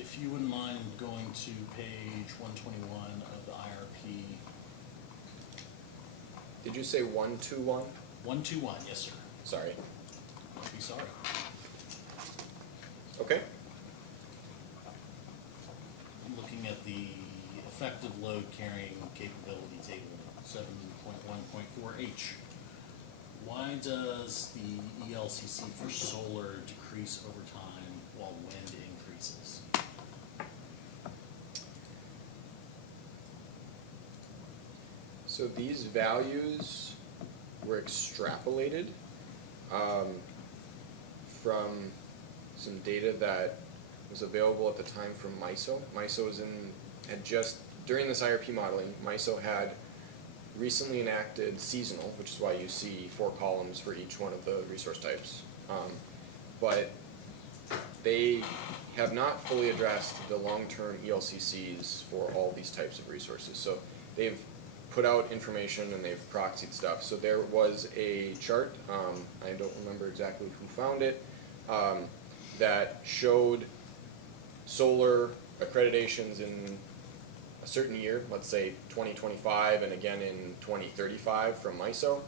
If you wouldn't mind going to page 121 of the IRP. Did you say 121? 121, yes, sir. Sorry. Must be sorry. Okay. I'm looking at the effective load carrying capability table, 7.1.4H. Why does the ELCC for solar decrease over time while wind increases? So these values were extrapolated from some data that was available at the time from MISO. MISO had just, during this IRP modeling, MISO had recently enacted seasonal, which is why you see 4 columns for each one of the resource types. But they have not fully addressed the long-term ELCCs for all these types of resources. So they've put out information and they've proxied stuff. So there was a chart, I don't remember exactly who found it, that showed solar accreditations in a certain year, let's say 2025 and again in 2035 from MISO,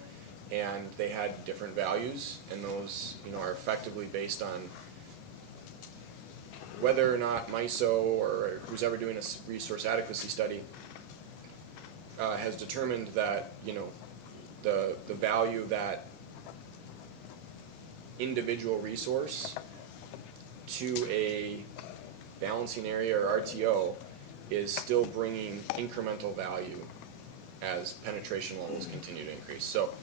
and they had different values, and those, you know, are effectively based on whether or not MISO or who's ever doing a resource adequacy study has determined that, you know, the value of that individual resource to a balancing area or RTO is still bringing incremental value as penetration levels continue to increase. So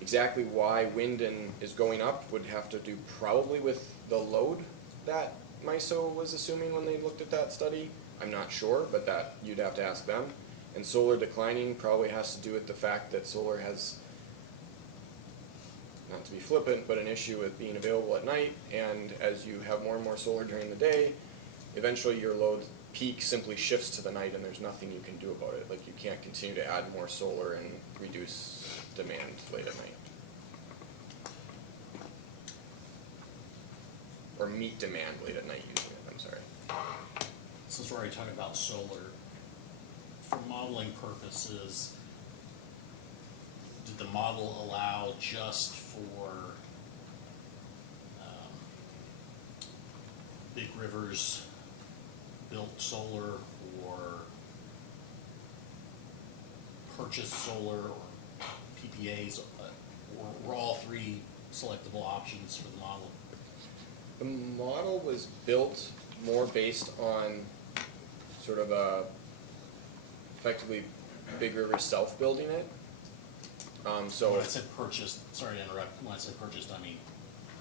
exactly why wind is going up would have to do probably with the load that MISO was assuming when they looked at that study. I'm not sure, but that you'd have to ask them. And solar declining probably has to do with the fact that solar has, not to be flippant, but an issue with being available at night, and as you have more and more solar during the day, eventually your load peak simply shifts to the night and there's nothing you can do about it. Like, you can't continue to add more solar and reduce demand late at night. Or meet demand late at night using it, I'm sorry. Since we're already talking about solar, for modeling purposes, did the model allow just for Big Rivers built solar or purchased solar or PPAs, or were all 3 selectable options for the model? The model was built more based on sort of effectively Big River self-building it. So when I said purchased, sorry to interrupt, when I said purchased, I mean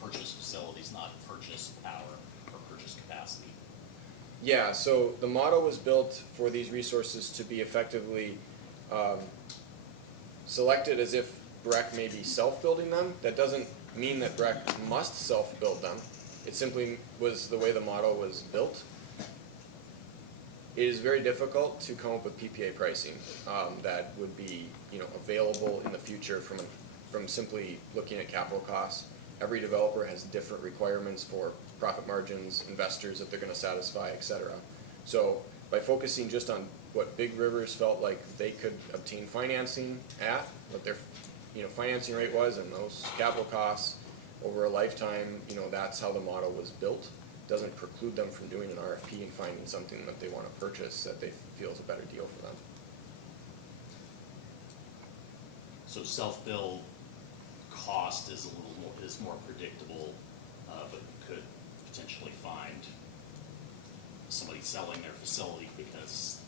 purchased facilities, not purchased power or purchased capacity. yeah, so the model was built for these resources to be effectively selected as if BREC may be self-building them. That doesn't mean that BREC must self-build them. It simply was the way the model was built. It is very difficult to come up with PPA pricing that would be, you know, available in the future from from simply looking at capital costs. Every developer has different requirements for profit margins, investors that they're gonna satisfy, et cetera. So by focusing just on what Big Rivers felt like they could obtain financing at, what their, financing rate was, and those capital costs over a lifetime, that's how the model was built. Doesn't preclude them from doing an RFP and finding something that they wanna purchase that they feel is a better deal for them. So self-build cost is a little more, is more predictable, but you could potentially find somebody selling their facility because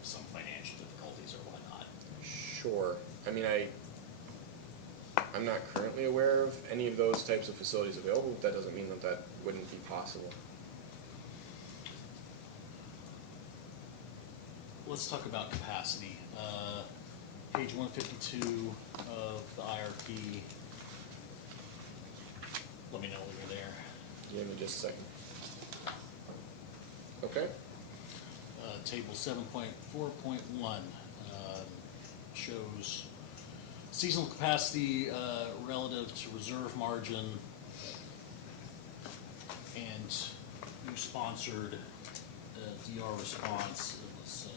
of some financial difficulties or whatnot. Sure. I mean, I'm not currently aware of any of those types of facilities available, but that doesn't mean that that wouldn't be possible. Let's talk about capacity. Page 152 of the IRP. Let me know when you're there. Give me just a second. Okay. Table 7.4.1 shows seasonal capacity relative to reserve margin, and you sponsored a DR response. It was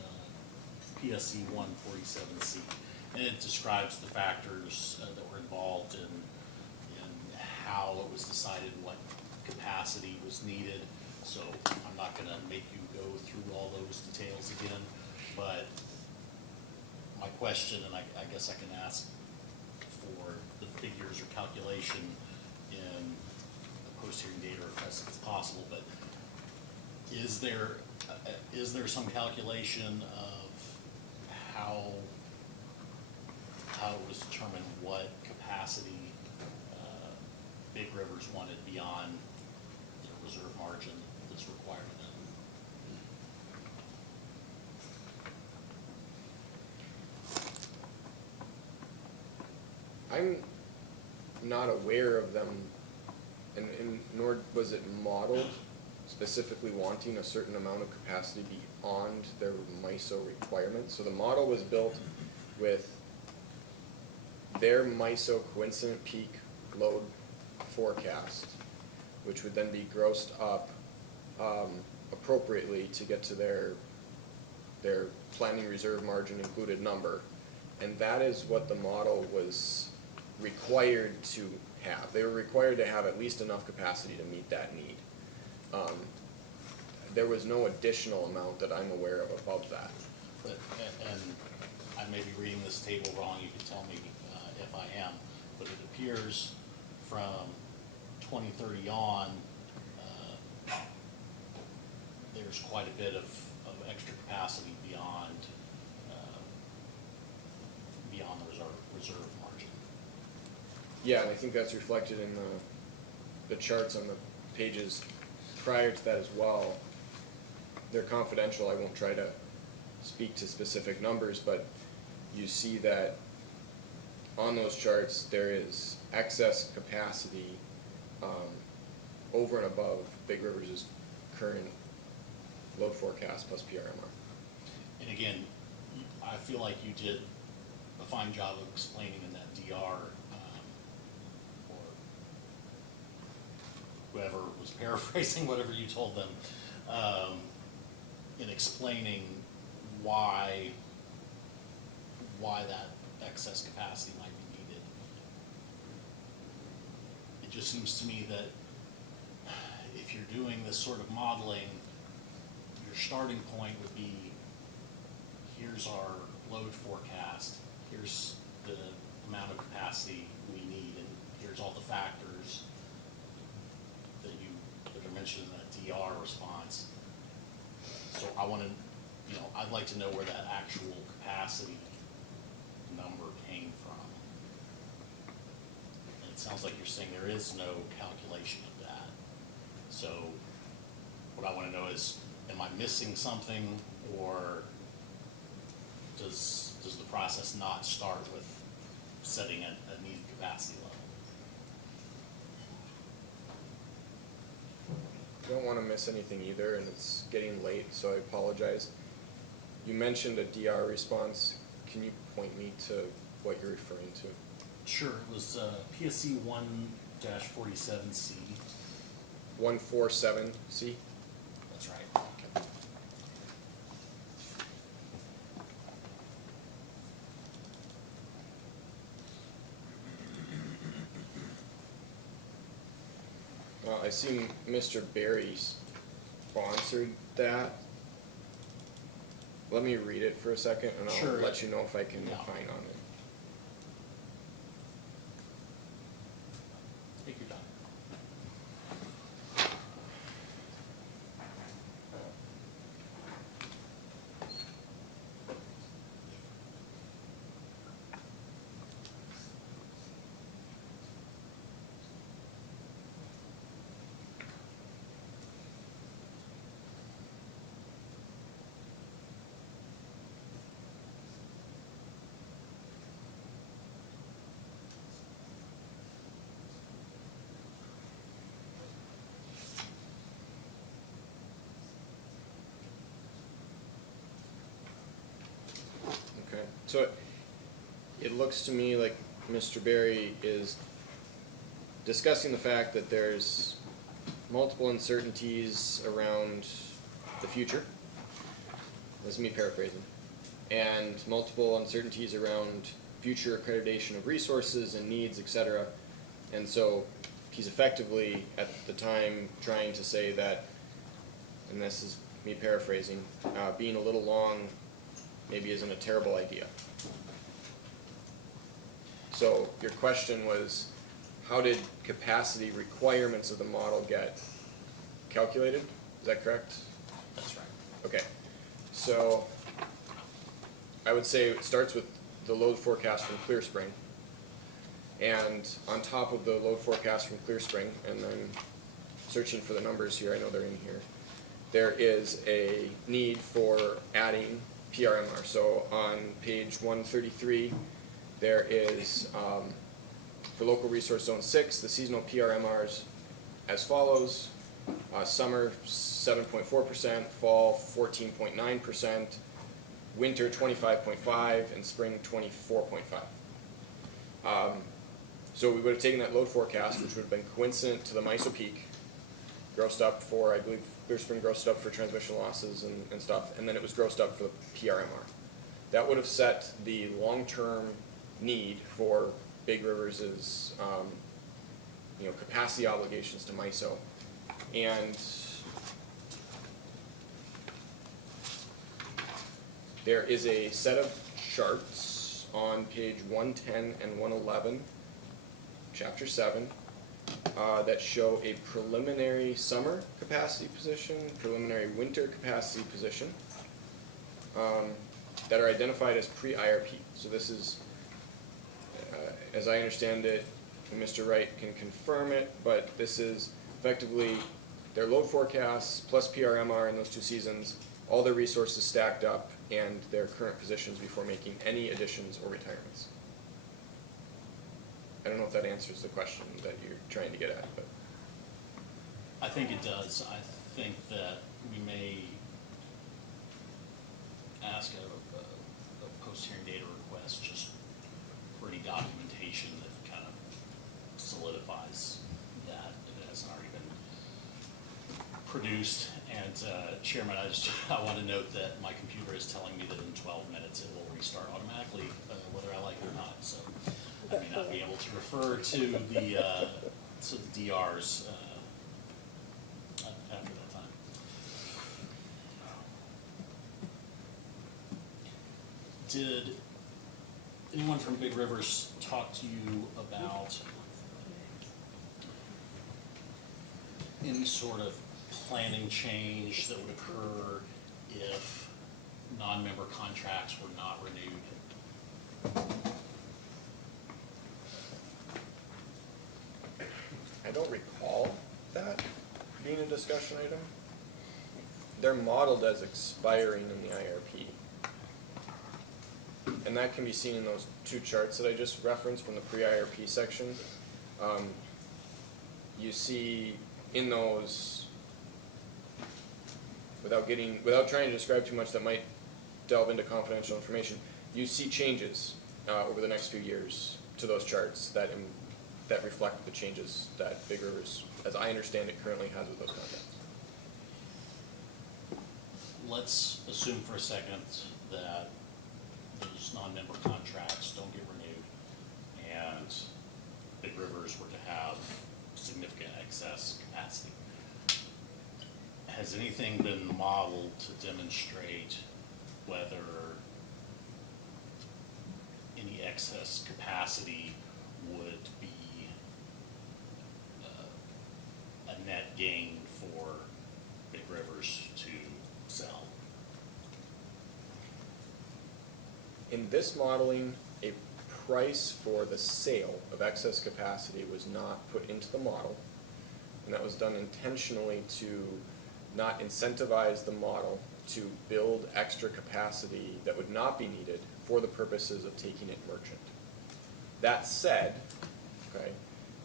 PSC 147C, and it describes the factors that were involved in how it was decided what capacity was needed. So I'm not gonna make you go through all those details again, but my question, and I guess I can ask for the figures or calculation in the post-hearing data request if it's possible, but is there some calculation of how it was determined what capacity Big Rivers wanted beyond the reserve margin that's required of them? I'm not aware of them, and nor was it modeled specifically wanting a certain amount of capacity beyond their MISO requirements. So the model was built with their MISO coincident peak load forecast, which would then be grossed up appropriately to get to their planning reserve margin included number. And that is what the model was required to have. They were required to have at least enough capacity to meet that need. There was no additional amount that I'm aware of above that. But, and I may be reading this table wrong, you can tell me if I am, but it appears from 2030 on, there's quite a bit of extra capacity beyond the reserve margin. Yeah, and I think that's reflected in the charts on the pages prior to that as well. They're confidential, I won't try to speak to specific numbers, but you see that on those charts there is excess capacity over and above Big Rivers' current load forecast plus PRMR. And again, I feel like you did a fine job of explaining in that DR, or whoever was paraphrasing whatever you told them, in explaining why that excess capacity might be needed. It just seems to me that if you're doing this sort of modeling, your starting point would be, here's our load forecast, here's the amount of capacity we need, and here's all the factors that are mentioned in that DR response. So I want to, I'd like to know where that actual capacity number came from. And it sounds like you're saying there is no calculation of that. So what I want to know is, am I missing something, or does the process not start with setting a needed capacity level? I don't want to miss anything either, and it's getting late, so I apologize. You mentioned a DR response. Can you point me to what you're referring to. Sure, it was PSC 1-47C. 147C? That's right. I see Mr. Barry sponsored that. Let me read it for a second, and I'll Sure. let you know if I can Yeah. opine on it. Take your time. Okay, so it looks to me like Mr. Barry is discussing the fact that there's multiple uncertainties around the future. This is me paraphrasing. And multiple uncertainties around future accreditation of resources and needs, etc. And so he's effectively, at the time, trying to say that, and this is me paraphrasing, being a little long maybe isn't a terrible idea. So your question was, how did capacity requirements of the model get calculated? Is that correct? That's right. Okay, so I would say it starts with the load forecast from ClearSpring. And on top of the load forecast from ClearSpring, and I'm searching for the numbers here, I know they're in here, there is a need for adding PRMR. So on page 133, there is, for local resource zone 6, the seasonal PRMRs as follows. Summer 7.4%, fall 14.9%, winter 25.5%, and spring 24.5%. So we would have taken that load forecast, which would have been coincident to the MISO peak, grossed up for, I believe ClearSpring grossed up for transmission losses and stuff, and then it was grossed up for the PRMR. That would have set the long-term need for Big Rivers' capacity obligations to MISO. And there is a set of charts on page 110 and 111, chapter 7, that show a preliminary summer capacity position, preliminary winter capacity position, that are identified as pre-IRP. So this is, as I understand it, and Mr. Wright can confirm it, but this is effectively their load forecasts plus PRMR in those 2 seasons, all their resources stacked up, and their current positions before making any additions or retirements. I don't know if that answers the question that you're trying to get at, but. I think it does. I think that we may ask a post-hearing data request just for any documentation that kind of solidifies that if it hasn't already been produced. And Chairman, I want to note that my computer is telling me that in 12 minutes it will restart automatically, whether I like it or not. So I may not be able to refer to the DRs after that time. Did anyone from Big Rivers talk to you about any sort of planning change that would occur if non-member contracts were not renewed? I don't recall that being a discussion item. They're modeled as expiring in the IRP. And that can be seen in those 2 charts that I just referenced from the pre-IRP section. You see in those, without trying to describe too much that might delve into confidential information, you see changes over the next few years to those charts that that reflect the changes that Big Rivers, as I understand it, currently has with those contracts. Let's assume for a second that those non-member contracts don't get renewed and Big Rivers were to have significant excess capacity. Has anything been modeled to demonstrate whether any excess capacity would be a net gain for Big Rivers to sell? In this modeling, a price for the sale of excess capacity was not put into the model, and that was done intentionally to not incentivize the model to build extra capacity that would not be needed for the purposes of taking it merchant. That said, okay,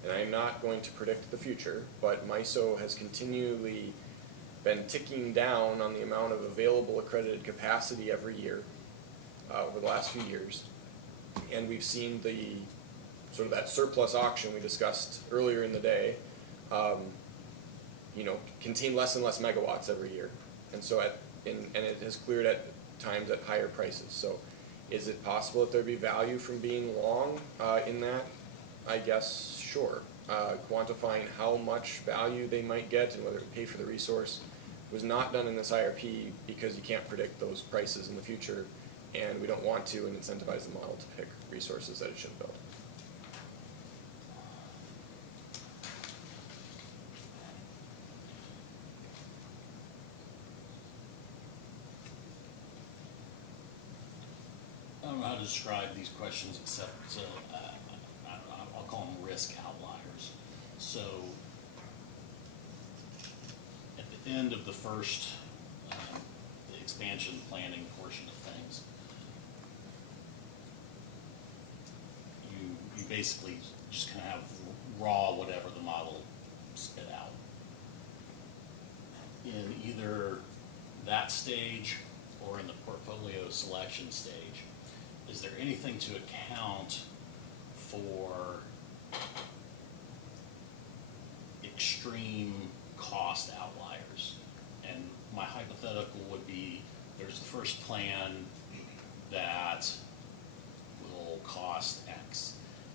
and I'm not going to predict the future, but MISO has continually been ticking down on the amount of available accredited capacity every year over the last few years. And we've seen the sort of that surplus auction we discussed earlier in the day, you know, contain less and less megawatts every year. And so and it has cleared at times at higher prices. So is it possible that there'd be value from being long in that? I guess, sure. Quantifying how much value they might get and whether it would pay for the resource was not done in this IRP because you can't predict those prices in the future, and we don't want to and incentivize the model to pick resources that it should build. I don't know how to describe these questions except, I'll call them risk outliers. So, at the end of the first, the expansion planning portion of things, you basically just kind of have raw whatever the model spit out. In either that stage or in the portfolio selection stage, is there anything to account for extreme cost outliers? And my hypothetical would be, there's the first plan that will cost X,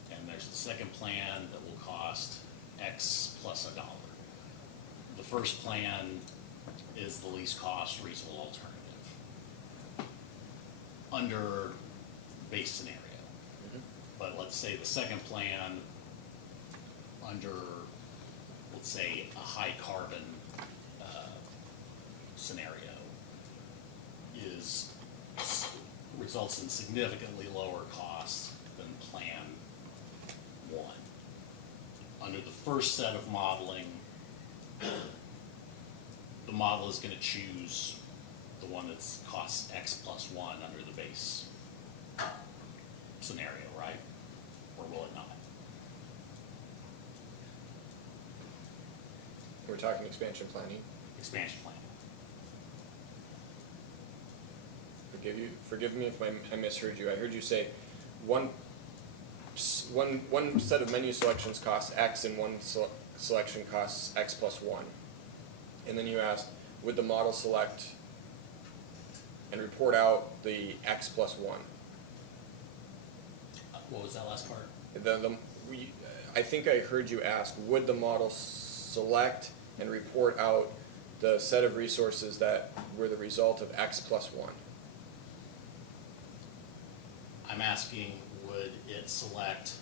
and there's the second plan that will cost X plus $1. The first plan is the least cost reasonable alternative under base scenario. But let's say the second plan under, let's say, a high carbon scenario results in significantly lower costs than plan one. Under the first set of modeling, the model is going to choose the one that's costs X plus 1 under the base scenario, right? Or will it not? We're talking expansion planning. Expansion planning. Forgive me if I misheard you. I heard you say one set of menu selections costs X and one selection costs X plus 1. And then you asked, would the model select and report out the X plus 1? What was that last part? I think I heard you ask, would the model select and report out the set of resources that were the result of X plus 1? I'm asking, would it select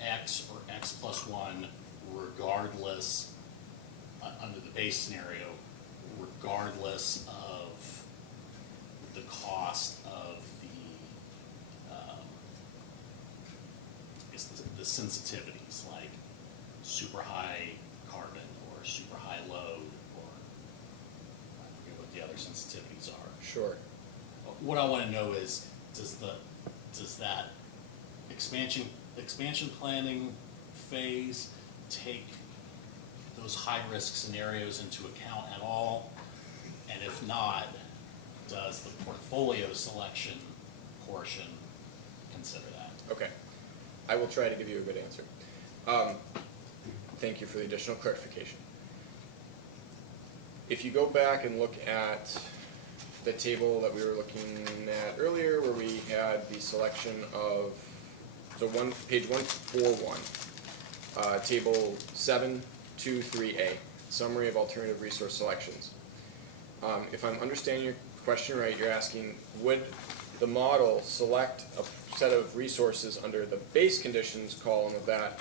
X or X plus 1 regardless, under the base scenario, regardless of the cost of the sensitivities, like super high carbon or super high load, or I forget what the other sensitivities are. Sure. What I want to know is, does that expansion planning phase take those high-risk scenarios into account at all? And if not, does the portfolio selection portion consider that. Okay. I will try to give you a good answer. Thank you for the additional clarification. If you go back and look at the table that we were looking at earlier, where we had the selection of, so page 141, table 723A, summary of alternative resource selections. If I'm understanding your question right, you're asking, would the model select a set of resources under the base conditions column of that,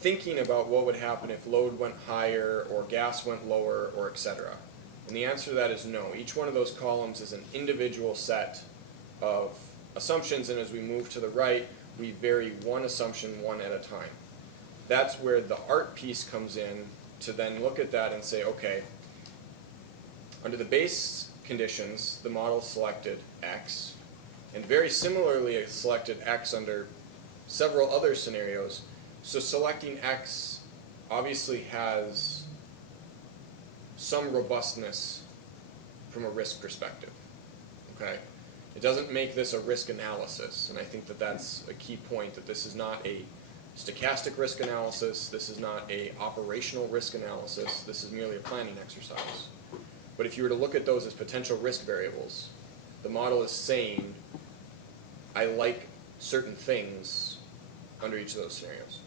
thinking about what would happen if load went higher or gas went lower or et cetera? And the answer to that is no. Each one of those columns is an individual set of assumptions, and as we move to the right, we vary one assumption one at a time. That's where the art piece comes in to then look at that and say, okay, under the base conditions, the model selected X, and very similarly it selected X under several other scenarios. So selecting X obviously has some robustness from a risk perspective, okay? It doesn't make this a risk analysis, and I think that that's a key point, that this is not a stochastic risk analysis, this is not a operational risk analysis, this is merely a planning exercise. But if you were to look at those as potential risk variables, the model is saying, I like certain things under each of those scenarios.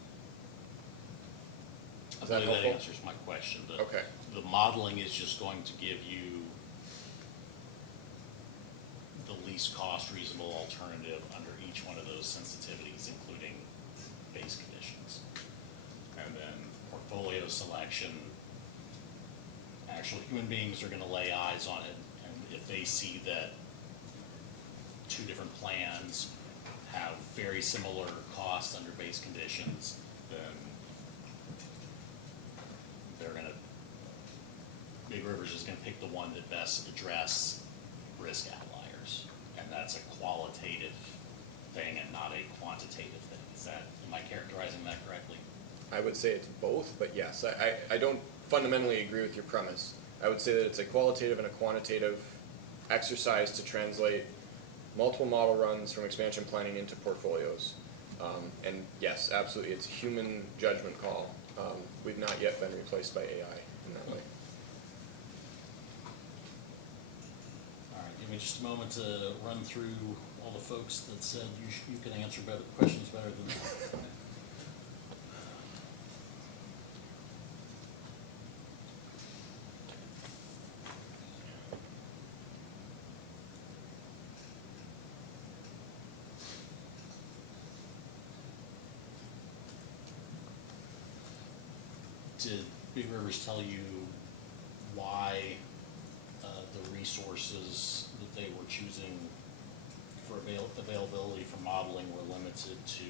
I Is that believe that helpful? answers my question. Okay. The modeling is just going to give you the least cost reasonable alternative under each one of those sensitivities, including base conditions. And then portfolio selection, actual human beings are gonna lay eyes on it, and if they see that two different plans have very similar costs under base conditions, then they're gonna, Big Rivers is gonna pick the one that best address risk outliers. And that's a qualitative thing and not a quantitative thing. Is that, am I characterizing that correctly? I would say it's both, but yes, I don't fundamentally agree with your premise. I would say that it's a qualitative and a quantitative exercise to translate multiple model runs from expansion planning into portfolios. And yes, absolutely, it's a human judgment call. We've not yet been replaced by AI in that way. All right, give me just a moment to run through all the folks that said you can answer better questions better than me. Did Big Rivers tell you why the resources that they were choosing for availability for modeling were limited to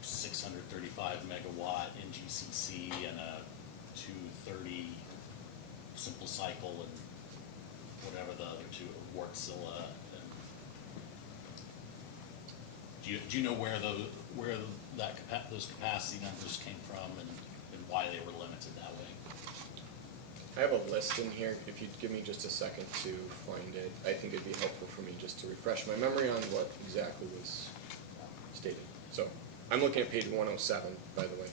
635 megawatt NGCC and a 230 simple cycle and whatever the other two, Wartzilla and do you know where those capacity numbers came from and why they were limited that way? I have a list in here, if you'd give me just a second to find it. I think it'd be helpful for me just to refresh my memory on what exactly was stated. So, I'm looking at page 107, by the way.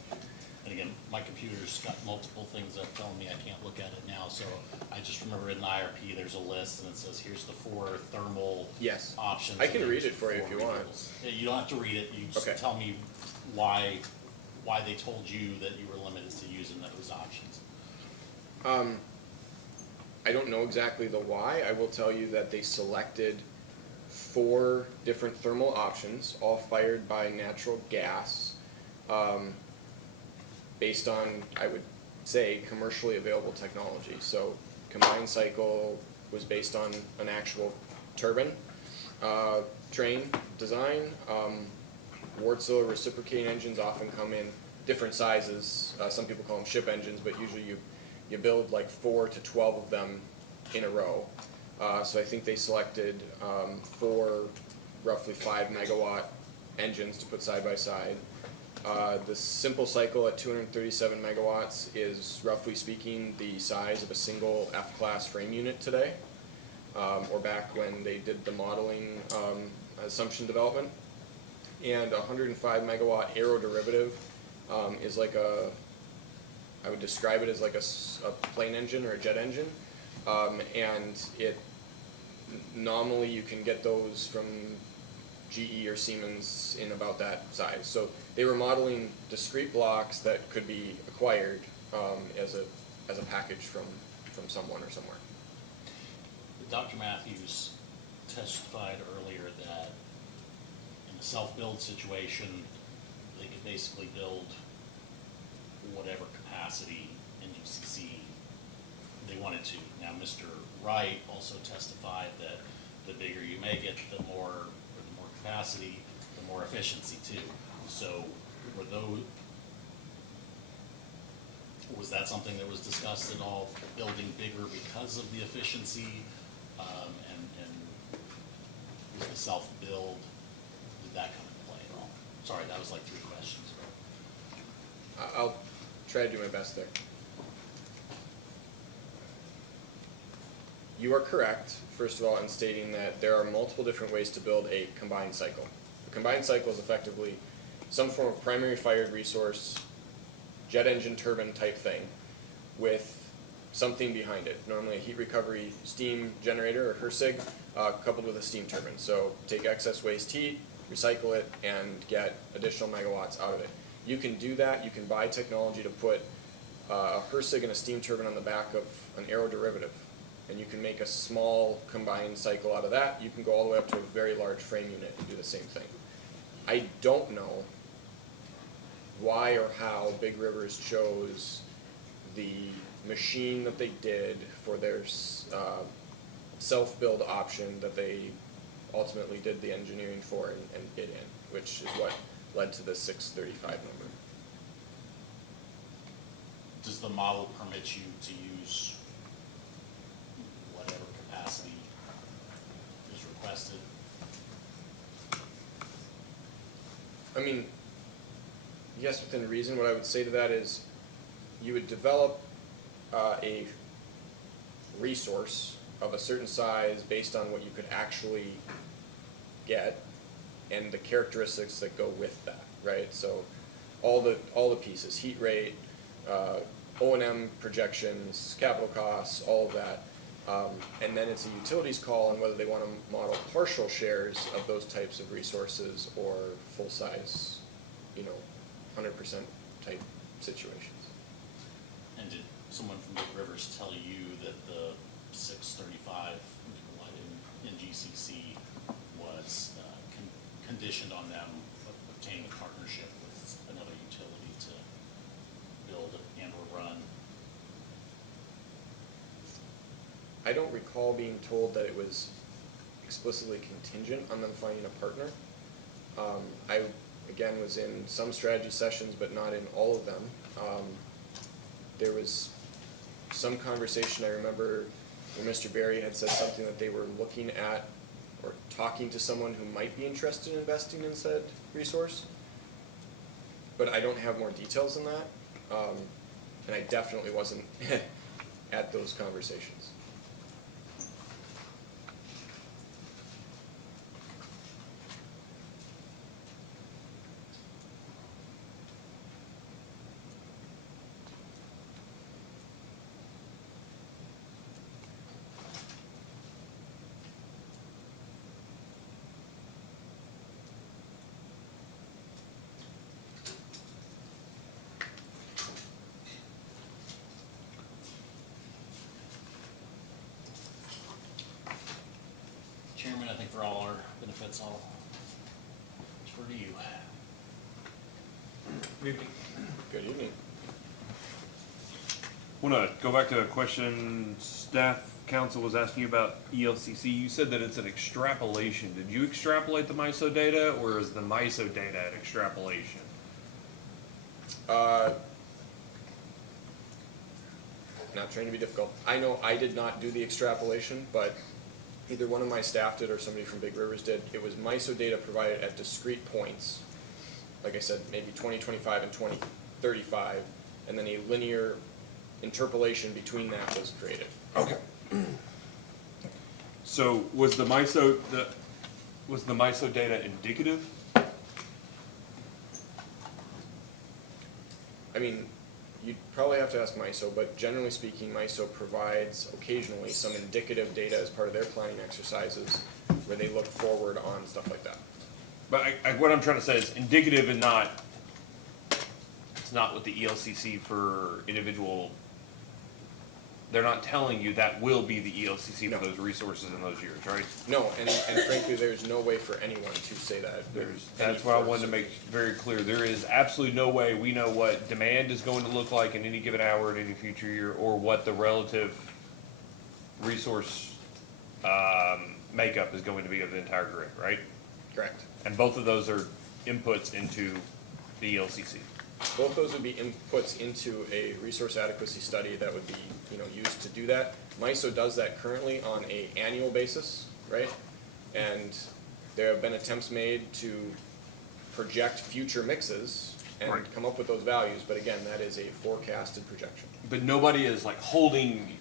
And again, my computer's got multiple things that are telling me I can't look at it now, so I just remember in the IRP, there's a list and it says, here's the 4 thermal Yes. options. I can and read there's it for you if 4 you want. renewables. Yeah, you don't have to read it, you just Okay. tell me why they told you that you were limited to using those options. I don't know exactly the why. I will tell you that they selected 4 different thermal options, all fired by natural gas, based on, I would say, commercially available technology. So combined cycle was based on an actual turbine train design. Wartzilla reciprocating engines often come in different sizes. Some people call them ship engines, but usually you build like 4 to 12 of them in a row. So I think they selected 4 roughly 5 megawatt engines to put side by side. The simple cycle at 237 megawatts is roughly speaking the size of a single F-class frame unit today. Or back when they did the modeling assumption development. And 105 megawatt aeroderivative is like I would describe it as like a plane engine or a jet engine. And nominally you can get those from GE or Siemens in about that size. So they were modeling discrete blocks that could be acquired as a package from someone or somewhere. Dr. Matthews testified earlier that in a self-build situation, they could basically build whatever capacity NGCC they wanted to. Now, Mr. Wright also testified that the bigger you make it, the more capacity, the more efficiency too. So was that something that was discussed at all, building bigger because of the efficiency, and was the self-build, did that come into play at all? Sorry, that was like 3 questions. I'll try to do my best there. You are correct, first of all, in stating that there are multiple different ways to build a combined cycle. A combined cycle is effectively some form of primary fired resource, jet engine turbine type thing, with something behind it, normally a heat recovery steam generator or HRSG, coupled with a steam turbine. So take excess waste heat, recycle it, and get additional megawatts out of it. You can do that. You can buy technology to put a HRSG and a steam turbine on the back of an aeroderivative, and you can make a small combined cycle out of that. You can go all the way up to a very large frame unit and do the same thing. I don't know why or how Big Rivers chose the machine that they did for their self-build option that they ultimately did the engineering for and bid in, which is what led to the 635 number. Does the model permit you to use whatever capacity is requested? I mean, yes, within reason. What I would say to that is you would develop a resource of a certain size based on what you could actually get and the characteristics that go with that, right? So all the pieces, heat rate, O&M projections, capital costs, all of that. And then it's a utilities call on whether they want to model partial shares of those types of resources or full size, 100% type situations. And did someone from Big Rivers tell you that the 635 megawatt in GCC was conditioned on them obtaining a partnership with another utility to build and or run? I don't recall being told that it was explicitly contingent on them finding a partner. I, again, was in some strategy sessions, but not in all of them. There was some conversation, I remember, when Mr. Berry had said something that they were looking at or talking to someone who might be interested in investing in said resource. But I don't have more details than that. And I definitely wasn't at those conversations. Chairman, I think for all our benefits, I'll defer to you. Good evening. Good evening. Want to go back to a question staff council was asking you about ELCC. You said that it's an extrapolation. Did you extrapolate the MISO data, or is the MISO data an extrapolation? Not trying to be difficult. I know I did not do the extrapolation, but either one of my staff did or somebody from Big Rivers did. It was MISO data provided at discrete points. Like I said, maybe 2025 and 2035, and then a linear interpolation between that was created. Okay. So was the MISO, Was the MISO data indicative? I mean, you'd probably have to ask MISO, but generally speaking, MISO provides occasionally some indicative data as part of their planning exercises where they look forward on stuff like that. But what I'm trying to say is indicative and not, it's not what the ELCC for individual, they're not telling you that will be the ELCC for those resources in those years, right? No, and frankly, there's no way for anyone to say that. That's what I wanted to make very clear. There is absolutely no way we know what demand is going to look like in any given hour in any future year, or what the relative resource makeup is going to be of the entire grid, right? Correct. And both of those are inputs into the ELCC. Both those would be inputs into a resource adequacy study that would be, used to do that. MISO does that currently on an annual basis, right? And there have been attempts made to project future mixes and come up with those values, but again, that is a forecasted projection. But nobody is like holding,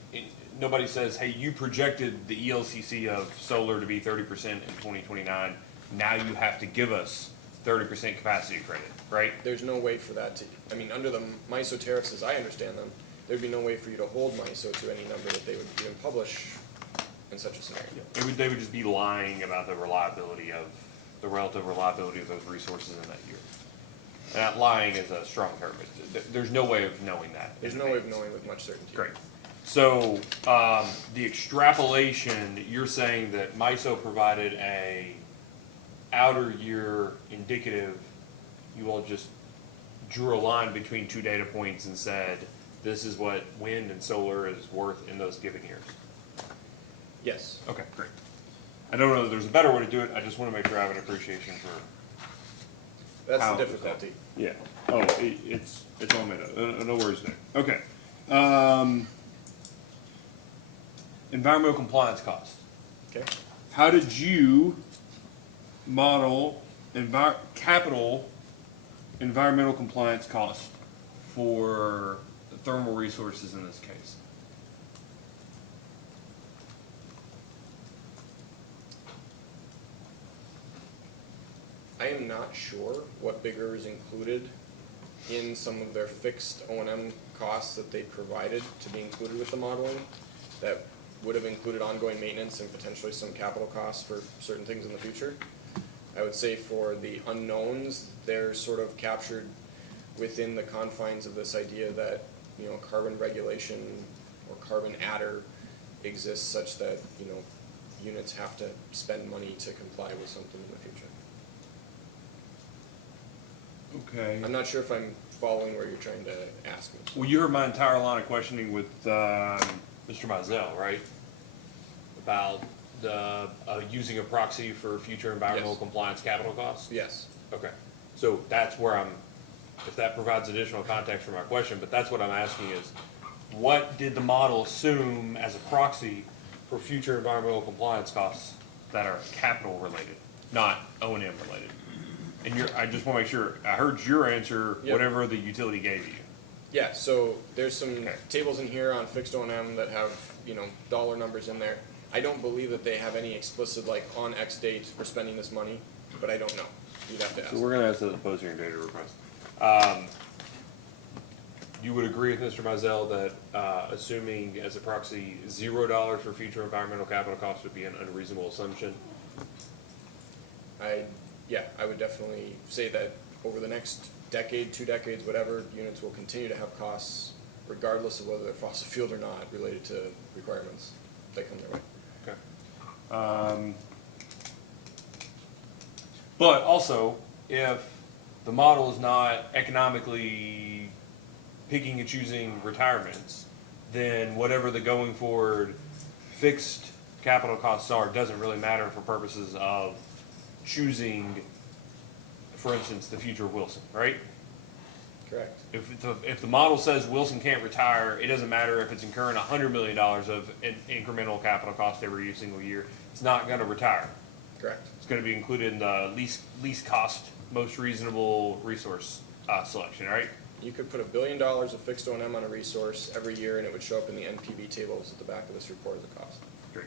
nobody says, hey, you projected the ELCC of solar to be 30% in 2029. Now you have to give us 30% capacity credit, right? There's no way for that to, under the MISO tariffs as I understand them, there'd be no way for you to hold MISO to any number that they would even publish in such a scenario. They would just be lying about the reliability of, the relative reliability of those resources in that year. And that lying is a strong term, but there's no way of knowing that. There's no way of knowing with much certainty. Great. So, the extrapolation, you're saying that MISO provided a outer year indicative, you all just drew a line between two data points and said, this is what wind and solar is worth in those given years. Yes. Okay, great. I don't know that there's a better way to do it, I just wanna make sure I have an appreciation for That's how the it was difficulty. done. Yeah, it's all made up, no worries there. Okay. Environmental compliance costs. Okay. How did you model capital environmental compliance costs for the thermal resources in this case? I am not sure what Big River is included in some of their fixed O&M costs that they provided to be included with the modeling. That would have included ongoing maintenance and potentially some capital costs for certain things in the future. I would say for the unknowns, they're sort of captured within the confines of this idea that, carbon regulation or carbon adder exists such that, units have to spend money to comply with something in the future. Okay. I'm not sure if I'm following where you're trying to ask me. Well, you heard my entire line of questioning with Mr. Mizell, right? About the using a proxy for future environmental Yes. compliance capital costs? Yes. Okay, so that's where if that provides additional context for my question, but that's what I'm asking is, what did the model assume as a proxy for future environmental compliance costs that are capital related, not O&M related? And I just wanna make sure, I heard your answer, Yep. whatever the utility gave you. Yeah, so there's some tables in here on fixed O&M that have, dollar numbers in there. I don't believe that they have any explicit, like, on X date we're spending this money, but I don't know. You'd have to ask. So we're gonna ask the opposing your data request. You would agree with Mr. Mizell that, assuming as a proxy $0 for future environmental capital costs would be an unreasonable assumption? I would definitely say that over the next decade, 2 decades, whatever, units will continue to have costs regardless of whether they're fossil fueled or not related to requirements that come their way. Okay. But also, if the model is not economically picking and choosing retirements, then whatever the going forward fixed capital costs are doesn't really matter for purposes of choosing, for instance, the future of Wilson, right? Correct. If the model says Wilson can't retire, it doesn't matter if it's incurring $100 million of incremental capital cost every single year. It's not going to retire. Correct. It's going to be included in the least cost, most reasonable resource selection, right? You could put $1 billion of fixed O&M on a resource every year and it would show up in the NPV tables at the back of this report as a cost. Great.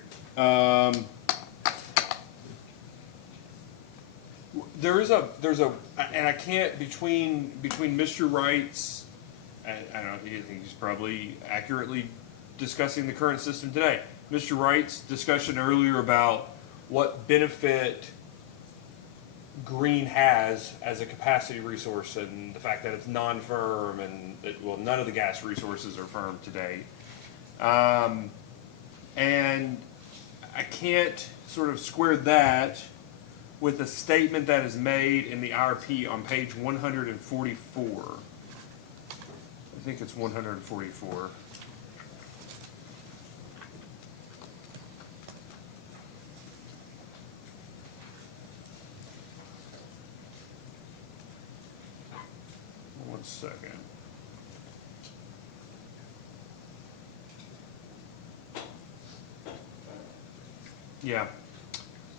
there's a, and I can't, between Mr. Wright's, I don't think he's probably accurately discussing the current system today. Mr. Wright's discussion earlier about what benefit green has as a capacity resource and the fact that it's non-firm and that, well, none of the gas resources are firm today. And I can't sort of square that with a statement that is made in the IRP on page 144. I think it's 144. One second. Yeah.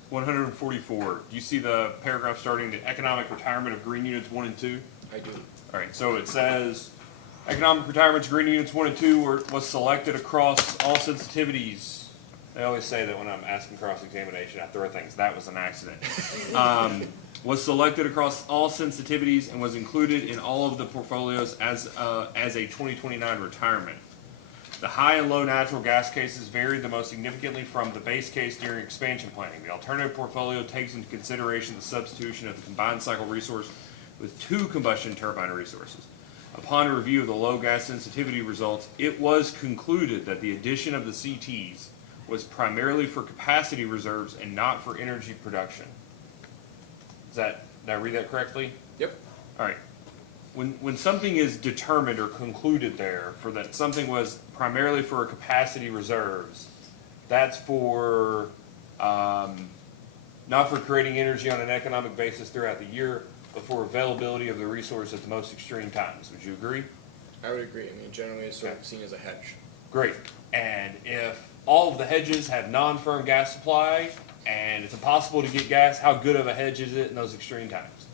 144. Do you see the paragraph starting the economic retirement of green units 1 and 2? I do. All right, so it says economic retirements of green units 1 and 2 was selected across all sensitivities. They always say that when I'm asking cross-examination, I throw things. That was an accident. Was selected across all sensitivities and was included in all of the portfolios as a 2029 retirement. The high and low natural gas cases varied the most significantly from the base case during expansion planning. The alternative portfolio takes into consideration the substitution of the combined cycle resource with 2 combustion turbine resources. Upon a review of the low gas sensitivity results, it was concluded that the addition of the CTs was primarily for capacity reserves and not for energy production. Did I read that correctly? Yep. All right. When something is determined or concluded there for that something was primarily for capacity reserves, that's for not for creating energy on an economic basis throughout the year, but for availability of the resource at the most extreme times. Would you agree? I would agree. I mean, generally it's sort of seen as a hedge. Great. And if all of the hedges have non-firm gas supply and it's impossible to get gas, how good of a hedge is it in those extreme times?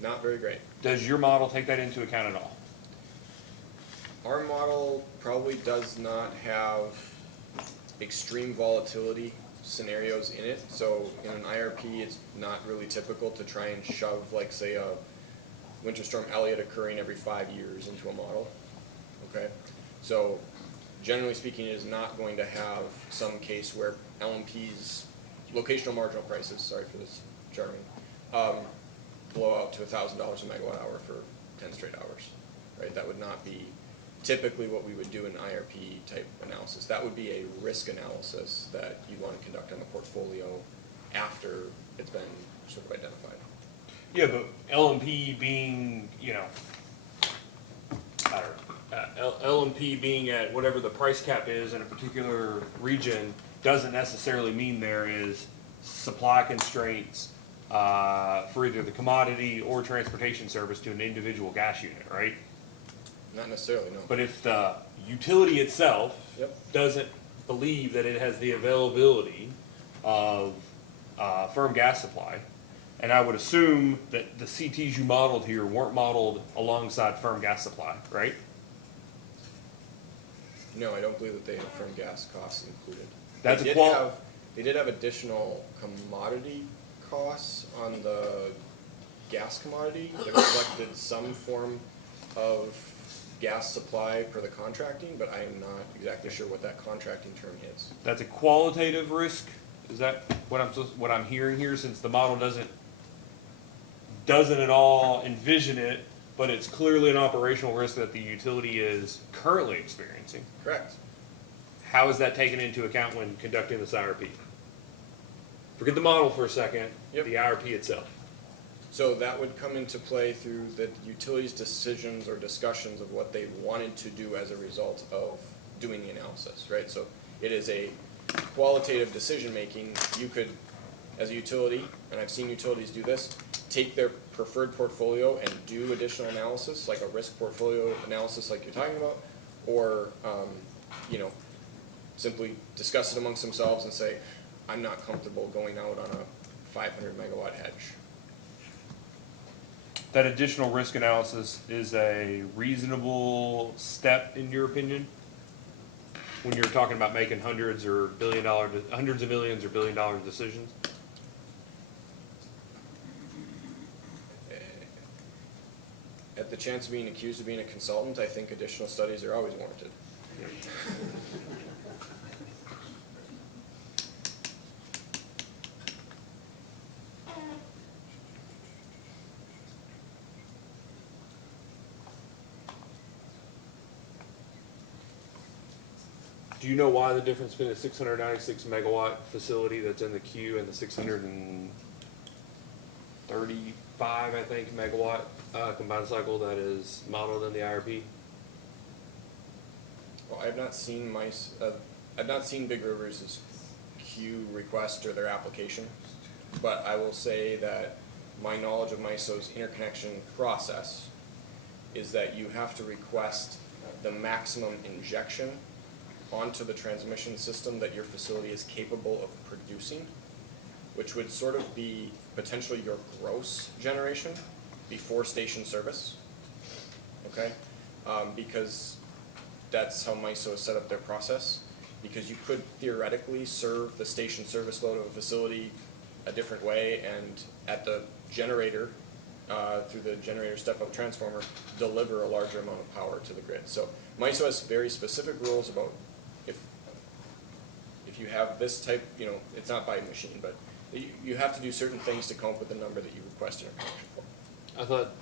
Not very great. Does your model take that into account at all? Our model probably does not have extreme volatility scenarios in it. So in an IRP, it's not really typical to try and shove, like, say, a Winter Storm Elliott occurring every 5 years into a model. Okay? So generally speaking, it is not going to have some case where LMP's locational marginal prices, sorry for this jargon, blow out to $1,000 a megawatt hour for 10 straight hours, right? That would not be typically what we would do in IRP type analysis. That would be a risk analysis that you'd want to conduct on a portfolio after it's been sort of identified. Yeah, but LMP being, you know, I don't know, LMP being at whatever the price cap is in a particular region doesn't necessarily mean there is supply constraints for either the commodity or transportation service to an individual gas unit, right? Not necessarily, no. But if the utility itself doesn't believe that it has the availability of firm gas supply, and I would assume that the CTs you modeled here weren't modeled alongside firm gas supply, right? No, I don't believe that they have firm gas costs included. That's They did have additional commodity costs on the gas commodity that reflected some form of gas supply per the contracting, but I am not exactly sure what that contracting term is. That's a qualitative risk. Is that what I'm hearing here? Since the model doesn't at all envision it, but it's clearly an operational risk that the utility is currently experiencing. Correct. How is that taken into account when conducting this IRP? Forget the model for a second. The IRP itself. So that would come into play through the utility's decisions or discussions of what they wanted to do as a result of doing the analysis, right? So it is a qualitative decision-making. You could, as a utility, and I've seen utilities do this, take their preferred portfolio and do additional analysis, like a risk portfolio analysis like you're talking about, or, you know, simply discuss it amongst themselves and say, I'm not comfortable going out on a 500 megawatt hedge. That additional risk analysis is a reasonable step in your opinion? When you're talking about making hundreds of millions or $1 billion decisions? the chance of being accused of being a consultant, I think additional studies are always warranted. Do you know why the difference between the 696 megawatt facility that's in the queue and the 635, I think, megawatt combined cycle that is modeled in the IRP? Well, I've not seen Big River's queue request or their application, but I will say that my knowledge of MISO's interconnection process is that you have to request the maximum injection onto the transmission system that your facility is capable of producing, which would sort of be potentially your gross generation before station service, okay? Because that's how MISO has set up their process, because you could theoretically serve the station service load of a facility a different way and at the generator, through the generator step-up transformer, deliver a larger amount of power to the grid. So MISO has very specific rules about if you have this type, it's not by machine, but you have to do certain things to come up with the number that you request interconnection for. I thought,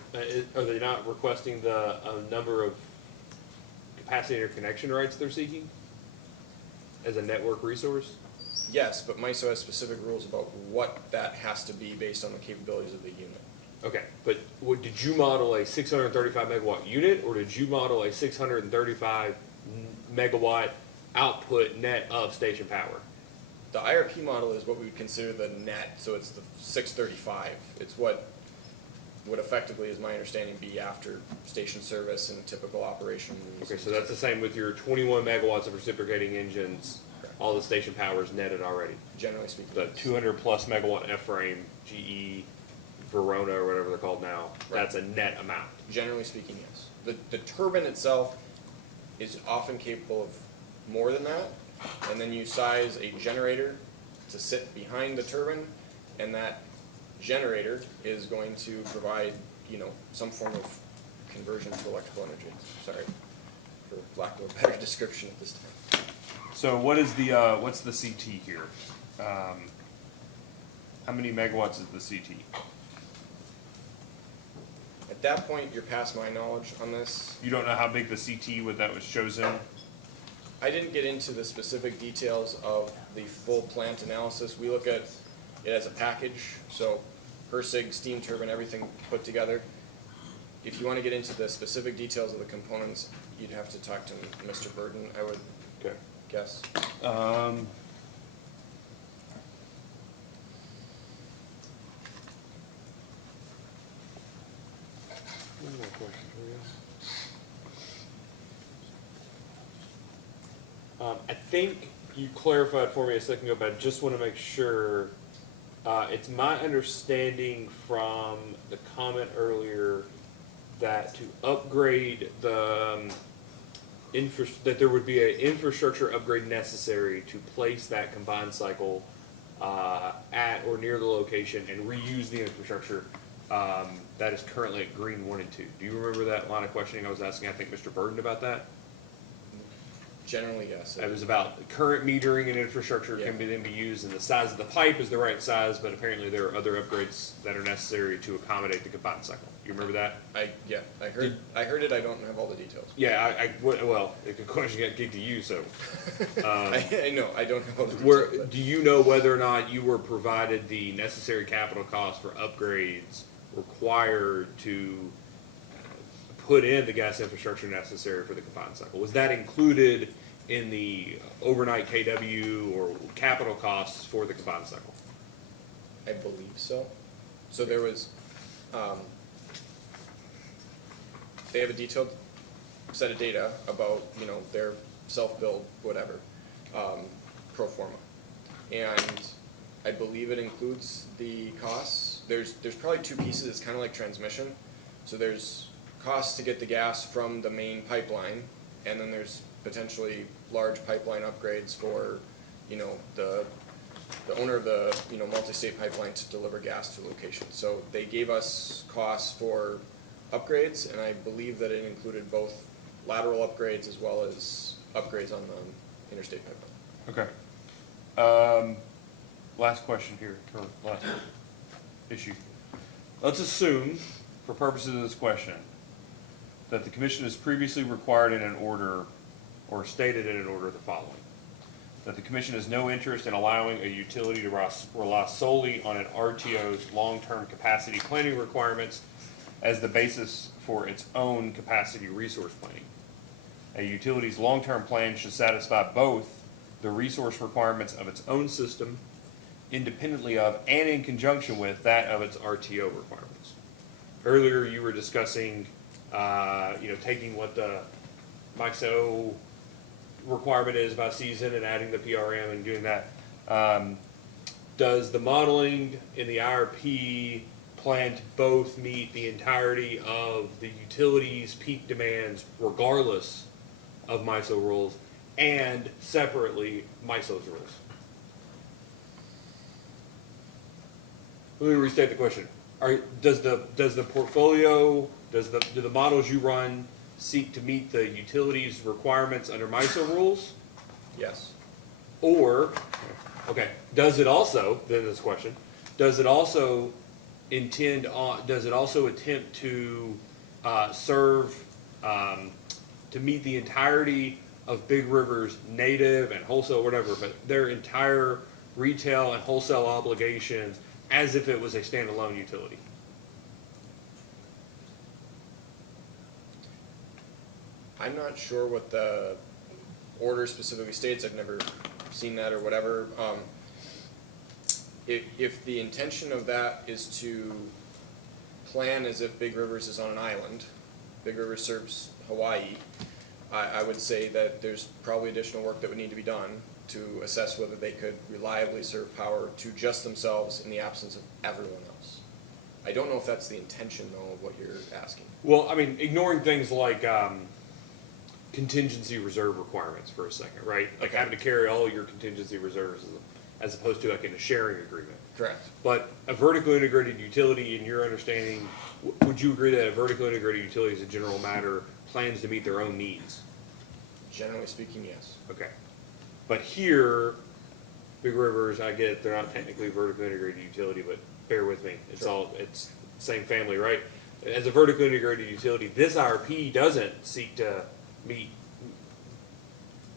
are they not requesting the number of capacity interconnection rights they're seeking as a network resource? Yes, but MISO has specific rules about what that has to be based on the capabilities of the unit. Okay, but did you model a 635 megawatt unit, or did you model a 635 megawatt output net of station power? The IRP model is what we would consider the net, so it's the 635. It's what would effectively, is my understanding, be after station service and typical operation. Okay, so that's the same with your 21 megawatts of reciprocating engines. Correct. All the station power is netted already. Generally speaking. The 200 plus megawatt F-frame, GE, Verona, or whatever they're called now, Right. that's a net amount. Generally speaking, yes. The turbine itself is often capable of more than that, and then you size a generator to sit behind the turbine, and that generator is going to provide, some form of conversion to electrical energy. Sorry for lack of a better description at this time. So what is the what's the CT here? How many megawatts is the CT? At that point, you're past my knowledge on this. You don't know how big the CT that was chosen? I didn't get into the specific details of the full plant analysis. We look at it as a package, so HRSG, steam turbine, everything put together. If you want to get into the specific details of the components, you'd have to talk to Mr. Burton, I would guess. One more question for you. I think you clarified for me a second ago, but I just want to make sure. It's my understanding from the comment earlier that to upgrade the that there would be an infrastructure upgrade necessary to place that combined cycle at or near the location and reuse the infrastructure that is currently at Green 1 and 2. Do you remember that line of questioning I was asking, I think, Mr. Burden about that? Generally, yes. It was about current metering and infrastructure Yeah. can then be used, and the size of the pipe is the right size, but apparently there are other upgrades that are necessary to accommodate the combined cycle. You remember that? I heard it, I don't have all the details. Yeah, well, the question got kicked to you, so. I know, I don't have all the details. Where, do you know whether or not you were provided the necessary capital costs for upgrades required to put in the gas infrastructure necessary for the combined cycle? Was that included in the overnight KW or capital costs for the combined cycle? I believe so. So there was, they have a detailed set of data about, their self-build, whatever, pro forma. And I believe it includes the costs. There's probably two pieces. It's kind of like transmission. So there's costs to get the gas from the main pipeline, and then there's potentially large pipeline upgrades for, the owner of the, multi-state pipeline to deliver gas to a location. So they gave us costs for upgrades, and I believe that it included both lateral upgrades as well as upgrades on the interstate pipeline. Okay. Last question here, or last issue. Let's assume, for purposes of this question, that the commission has previously required in an order, or stated in an order, the following. That the commission has no interest in allowing a utility to rely solely on an RTO's long-term capacity planning requirements as the basis for its own capacity resource planning. A utility's long-term plan should satisfy both the resource requirements of its own system, independently of and in conjunction with that of its RTO requirements. Earlier, you were discussing, taking what the MISO requirement is by season and adding the PRM and doing that. Does the modeling in the IRP plan to both meet the entirety of the utilities' peak demands regardless of MISO rules and separately MISO's rules? Let me restate the question. Does the portfolio, do the models you run seek to meet the utilities requirements under MISO rules? Yes. Or, okay, does it also, then this question, does it also attempt to serve, to meet the entirety of Big River's native and wholesale, whatever, but their entire retail and wholesale obligations as if it was a standalone utility? I'm not sure what the order specifically states. I've never seen that or whatever. If the intention of that is to plan as if Big Rivers is on an island, Big River serves Hawaii, I would say that there's probably additional work that would need to be done to assess whether they could reliably serve power to just themselves in the absence of everyone else. I don't know if that's the intention, though, of what you're asking. Well, I mean, ignoring things like contingency reserve requirements for a second, right? Like having to carry all your contingency reserves as opposed to like in a sharing agreement. Correct. But a vertically integrated utility, in your understanding, would you agree that a vertically integrated utility as a general matter plans to meet their own needs? Generally speaking, yes. Okay. But here, Big Rivers, I get they're not technically a vertically integrated utility, but bear with me. It's it's the same family, right? As a vertically integrated utility, this IRP doesn't seek to meet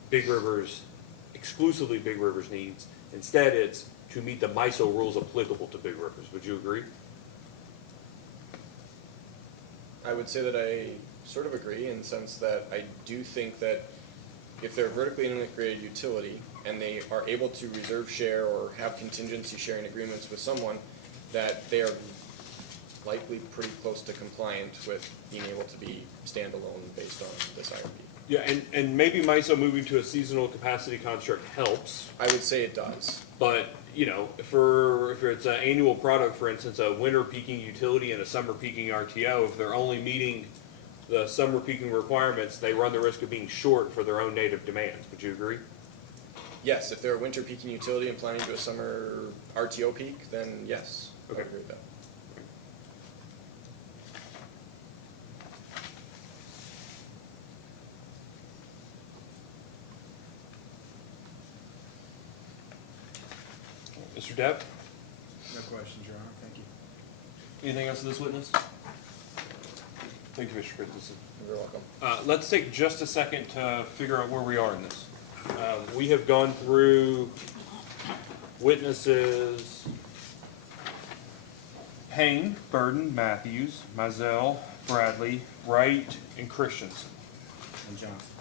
Big River's, exclusively Big River's needs. Instead, it's to meet the MISO rules applicable to Big Rivers. Would you agree? I would say that I sort of agree in the sense that I do think that if they're a vertically integrated utility and they are able to reserve share or have contingency sharing agreements with someone, that they are likely pretty close to compliant with being able to be standalone based on this IRP. Yeah, and maybe MISO moving to a seasonal capacity construct helps. I would say it does. But, if it's an annual product, for instance, a winter peaking utility and a summer peaking RTO, if they're only meeting the summer peaking requirements, they run the risk of being short for their own native demands. Would you agree? Yes, if they're a winter peaking utility and planning to do a summer RTO peak, then yes, I agree with that. Mr. Depp? No questions, Your Honor. Thank you. Anything else to this witness? Thank you, Mr. Christensen. You're welcome. Let's take just a second to figure out where we are in this. We have gone through witnesses Payne, Burden, Matthews, Mizell, Bradley, Wright, and Christensen. And Johnson.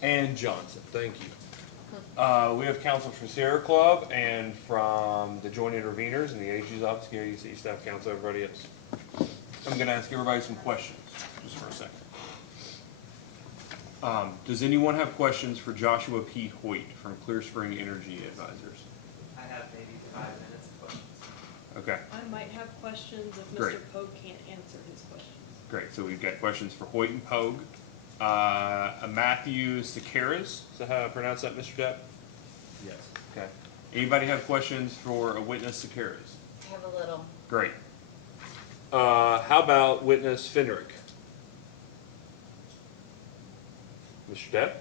And Johnson, thank you. We have counsel from Sierra Club and from the Joint Interveners and the AG's office, KUC staff, counsel, everybody else. I'm going to ask everybody some questions, just for a second. Does anyone have questions for Joshua P. Hoyt from Clear Spring Energy Advisors? I have maybe 5 minutes of questions. Okay, I might have questions if Great. Mr. Pogue can't answer his questions. great. So we've got questions for Hoyt and Pogue. Matthew Sequeiros, is that how I pronounce that, Mr. Depp? Yes. Okay. Anybody have questions for a witness Sequeiros? I have a little. Great. How about witness Fenrick? Mr. Depp?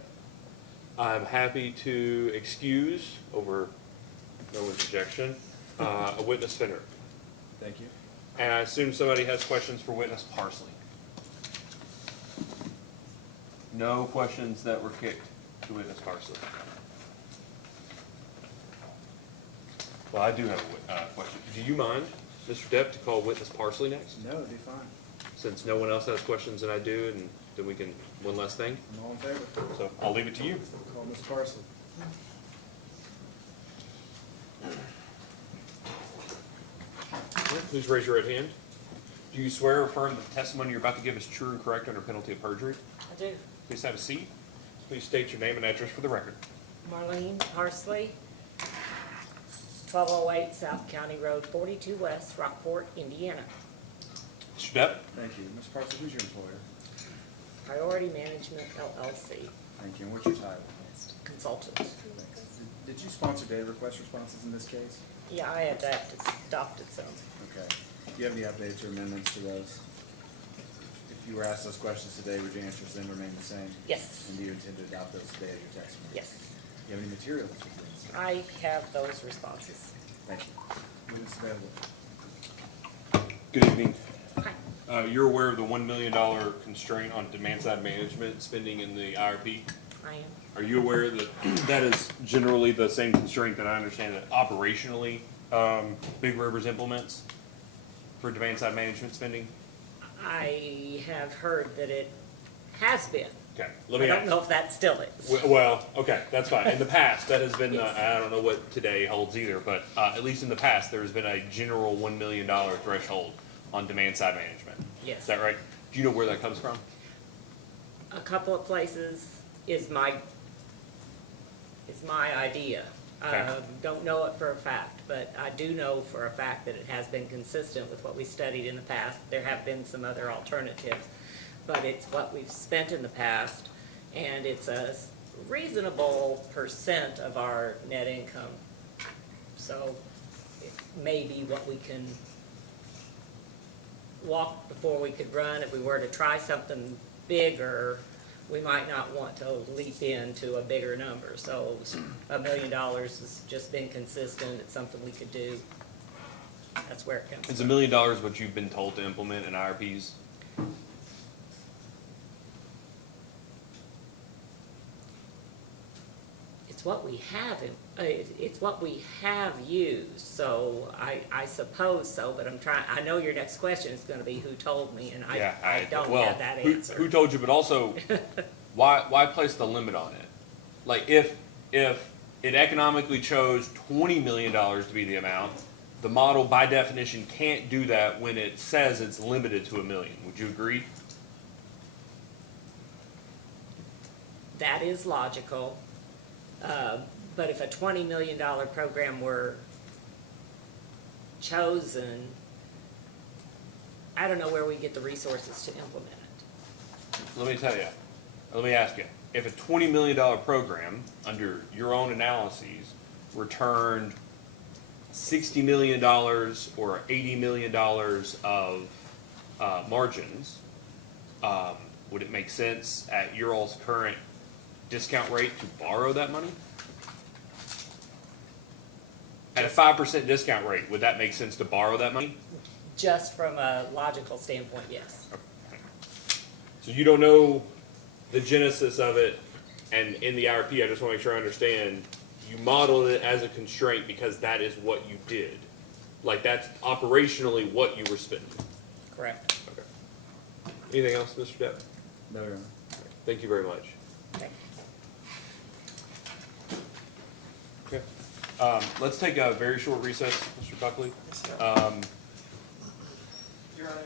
I'm happy to excuse, over no one's objection, a witness Fenrick. Thank you. And I assume somebody has questions for witness Parsley. No questions that were kicked to witness Parsley. Well, I do have a question. Do you mind, Mr. Depp, to call witness Parsley next? No, it'd be fine. Since no one else has questions and I do, and then we can, one less thing. I'm all in favor. So I'll leave it to you. Call Ms. Parsley. Please raise your right hand. Do you swear or affirm that the testimony you're about to give is true and correct under penalty of perjury? I do. Please have a seat. Please state your name and address for the record. Marlene Parsley, 1208 South County Road 42 West, Rockport, Indiana. Mr. Depp? Thank you. Ms. Parsley, who's your employer? Priority Management LLC, Thank you. And what's your title? consultant. Thanks. Did you sponsor data request responses in this case? Yeah, I adopted some. Okay. Do you have any updates or amendments to those? If you were asked those questions today, would your answers then remain the same? Yes. And do you intend to adopt those today at your testimony? Yes. Do you have any materials to bring? I have those responses. Thank you. Witness available. Good evening. Hi. You're aware of the $1 million constraint on demand-side management spending in the IRP? I am. Are you aware that that is generally the same constraint that I understand that operationally Big Rivers implements for demand-side management spending? I have heard that it has been. Okay, let me I ask. don't know if that still is. Well, okay, that's fine. In the past, that has been, I don't know what today holds either, but at least in the past, there's been a general $1 million threshold on demand-side management. Yes. Is that right? Do you know where that comes from? A couple of places is my idea. Okay. Don't know it for a fact, but I do know for a fact that it has been consistent with what we studied in the past. There have been some other alternatives, but it's what we've spent in the past, and it's a reasonable percent of our net income. So it may be what we can walk before we could run. If we were to try something bigger, we might not want to leap into a bigger number. So $1 million has just been consistent. It's something we could do. That's where it comes from. Is $1 million what you've been told to implement in IRPs? It's what we have, it's what we have used, so I suppose so, but I know your next question is gonna be who told me, and I don't have that answer. Who told you, but also, why place the limit on it? Like, if it economically chose $20 million to be the amount, the model by definition can't do that when it says it's limited to $1 million. Would you agree? That is logical, but if a $20 million program were chosen, I don't know where we get the resources to implement it. Let me tell you, let me ask you, if a $20 million program, under your own analyses, returned $60 million or $80 million of margins, would it make sense at your all's current discount rate to borrow that money? At a 5% discount rate, would that make sense to borrow that money? Just from a logical standpoint, yes. So you don't know the genesis of it, and in the IRP, I just want to make sure I understand, you modeled it as a constraint because that is what you did. Like, that's operationally what you were spending. Correct. Okay. Anything else, Mr. Depp? No, Your Honor. Thank you very much. Okay. Okay. Let's take a very short recess, Mr. Buckley. Your Honor,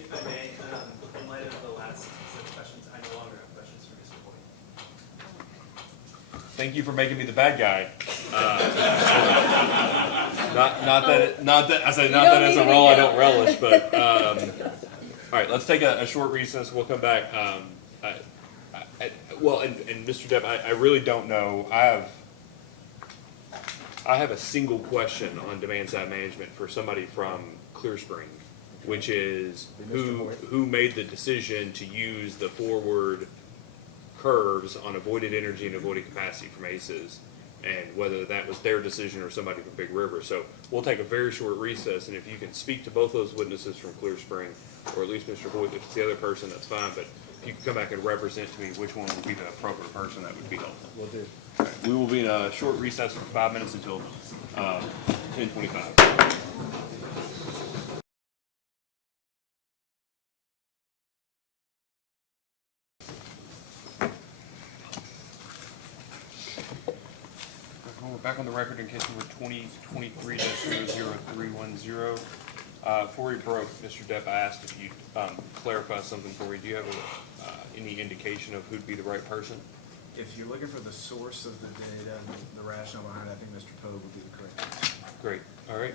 if I may, in light of the last set of questions, I no longer have questions for Mr. Boyd. Thank you for making me the bad guy. Not that as a role I don't relish, but all right. Let's take a short recess. We'll come back. And Mr. Depp, I really don't know. I have a single question on demand side management for somebody from Clear Spring. which is who made the decision to use the forward curves on avoided energy and avoided capacity from ACES, and whether that was their decision or somebody from Big River. So we'll take a very short recess, and if you can speak to both those witnesses from Clear Spring, or at least Mr. Hoyt, if it's the other person, that's fine, but if you can come back and represent to me which one would be the appropriate person, that would be helpful. Will do. We will be in a short recess for 5 minutes until 10:25. We're back on the record in case number 2023-00310. Before we broke, Mr. Depp, I asked if you'd clarify something for me. Do you have any indication of who'd be the right person? If you're looking for the source of the data and the rationale behind it, I think Mr. Pogue would be the correct person. Great, all right.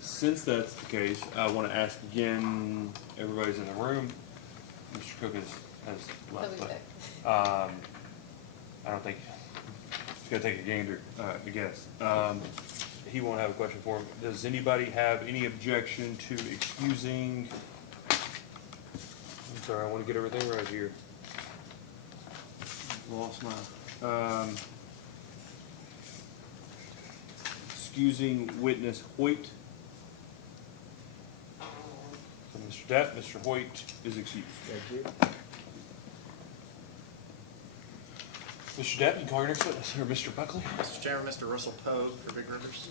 Since that's the case, I want to ask again, everybody's in the room. Mr. Cook has left, but I don't think, it's gonna take a gander, I guess. He won't have a question for him. Does anybody have any objection to excusing, I'm sorry, I want to get everything right here. Lost my, excusing witness Hoyt. So Mr. Depp, Mr. Hoyt is excused. Thank you. Mr. Depp, you can call your next witness, or Mr. Buckley. Mr. Chairman, Mr. Russell Pogue for Big Rivers.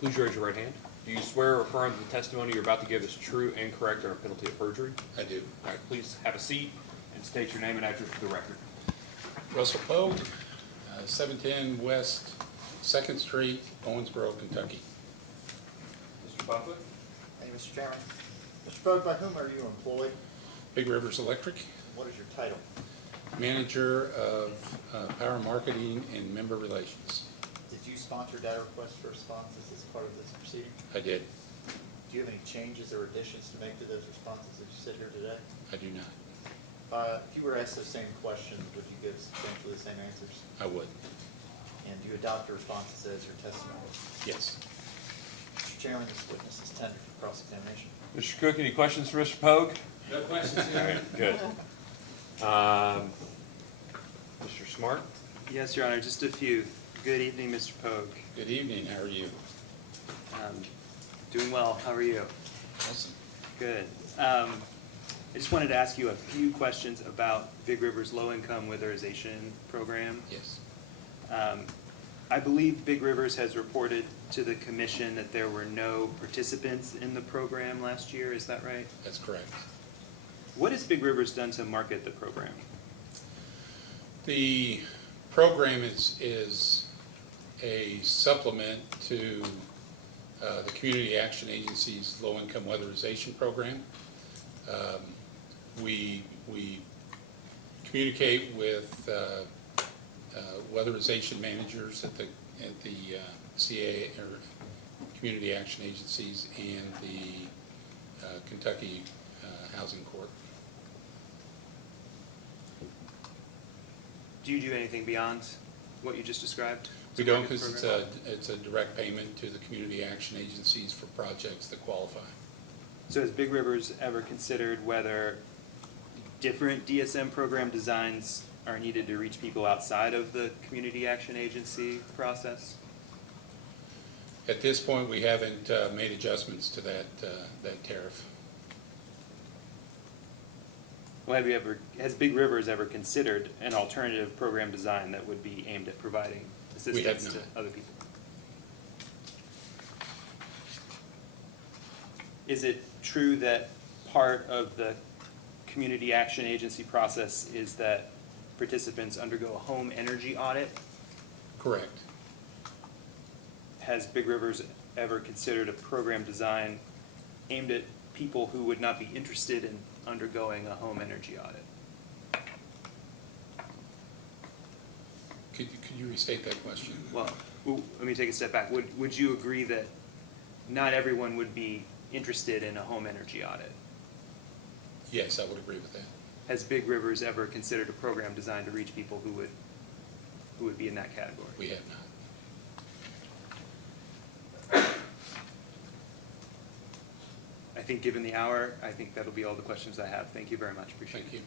Please raise your right hand. Do you swear or affirm that the testimony you're about to give is true and correct under penalty of perjury? I do. All right, please have a seat and state your name and address for the record. Russell Pogue, 710 West 2nd Street, Owensboro, Kentucky. Mr. Buckley? Thank you, Mr. Chairman. Mr. Pogue, by whom are you employed? Big Rivers Electric, What is your title? Manager of Power Marketing and Member Relations. Did you sponsor data requests for responses as part of this proceeding? I did. Do you have any changes or additions to make to those responses as you sit here today? I do not. If you were asked those same questions, would you give substantially the same answers? I would. And do you adopt the responses as your testimony? Yes. Mr. Chairman, this witness is tendered for cross-examination. Mr. Cook, any questions for Mr. Pogue? No questions, All right, good. Mr. Smart? Yes, Your Honor, just a few. Good evening, Mr. Pogue. Good evening. How are you? Doing well. How are you? Awesome. Good. I just wanted to ask you a few questions about Big River's low-income weatherization program. Yes. I believe Big Rivers has reported to the commission that there were no participants in the program last year. Is that right? That's correct. What has Big Rivers done to market the program? The program is a supplement to the Community Action Agency's low-income weatherization program. We communicate with weatherization managers at the CA or Community Action Agencies and the Kentucky Housing Court. Do you do anything beyond what you just described? We don't, because it's a direct payment to the community action agencies for projects that qualify. So has Big Rivers ever considered whether different DSM program designs are needed to reach people outside of the community action agency process? At this point, we haven't made adjustments to that tariff. Well, has Big Rivers ever considered an alternative program design that would be aimed at providing assistance to other people? Is it true that part of the community action agency process is that participants undergo a home energy audit? Correct. Has Big Rivers ever considered a program design aimed at people who would not be interested in undergoing a home energy audit? Could you restate that question? Well, let me take a step back. Would you agree that not everyone would be interested in a home energy audit? Yes, I would agree with that. has Big Rivers ever considered a program designed to reach people who would be in that category? We have not. I think given the hour, I think that'll be all the questions I have. Thank you very much. Appreciate it. Thank you.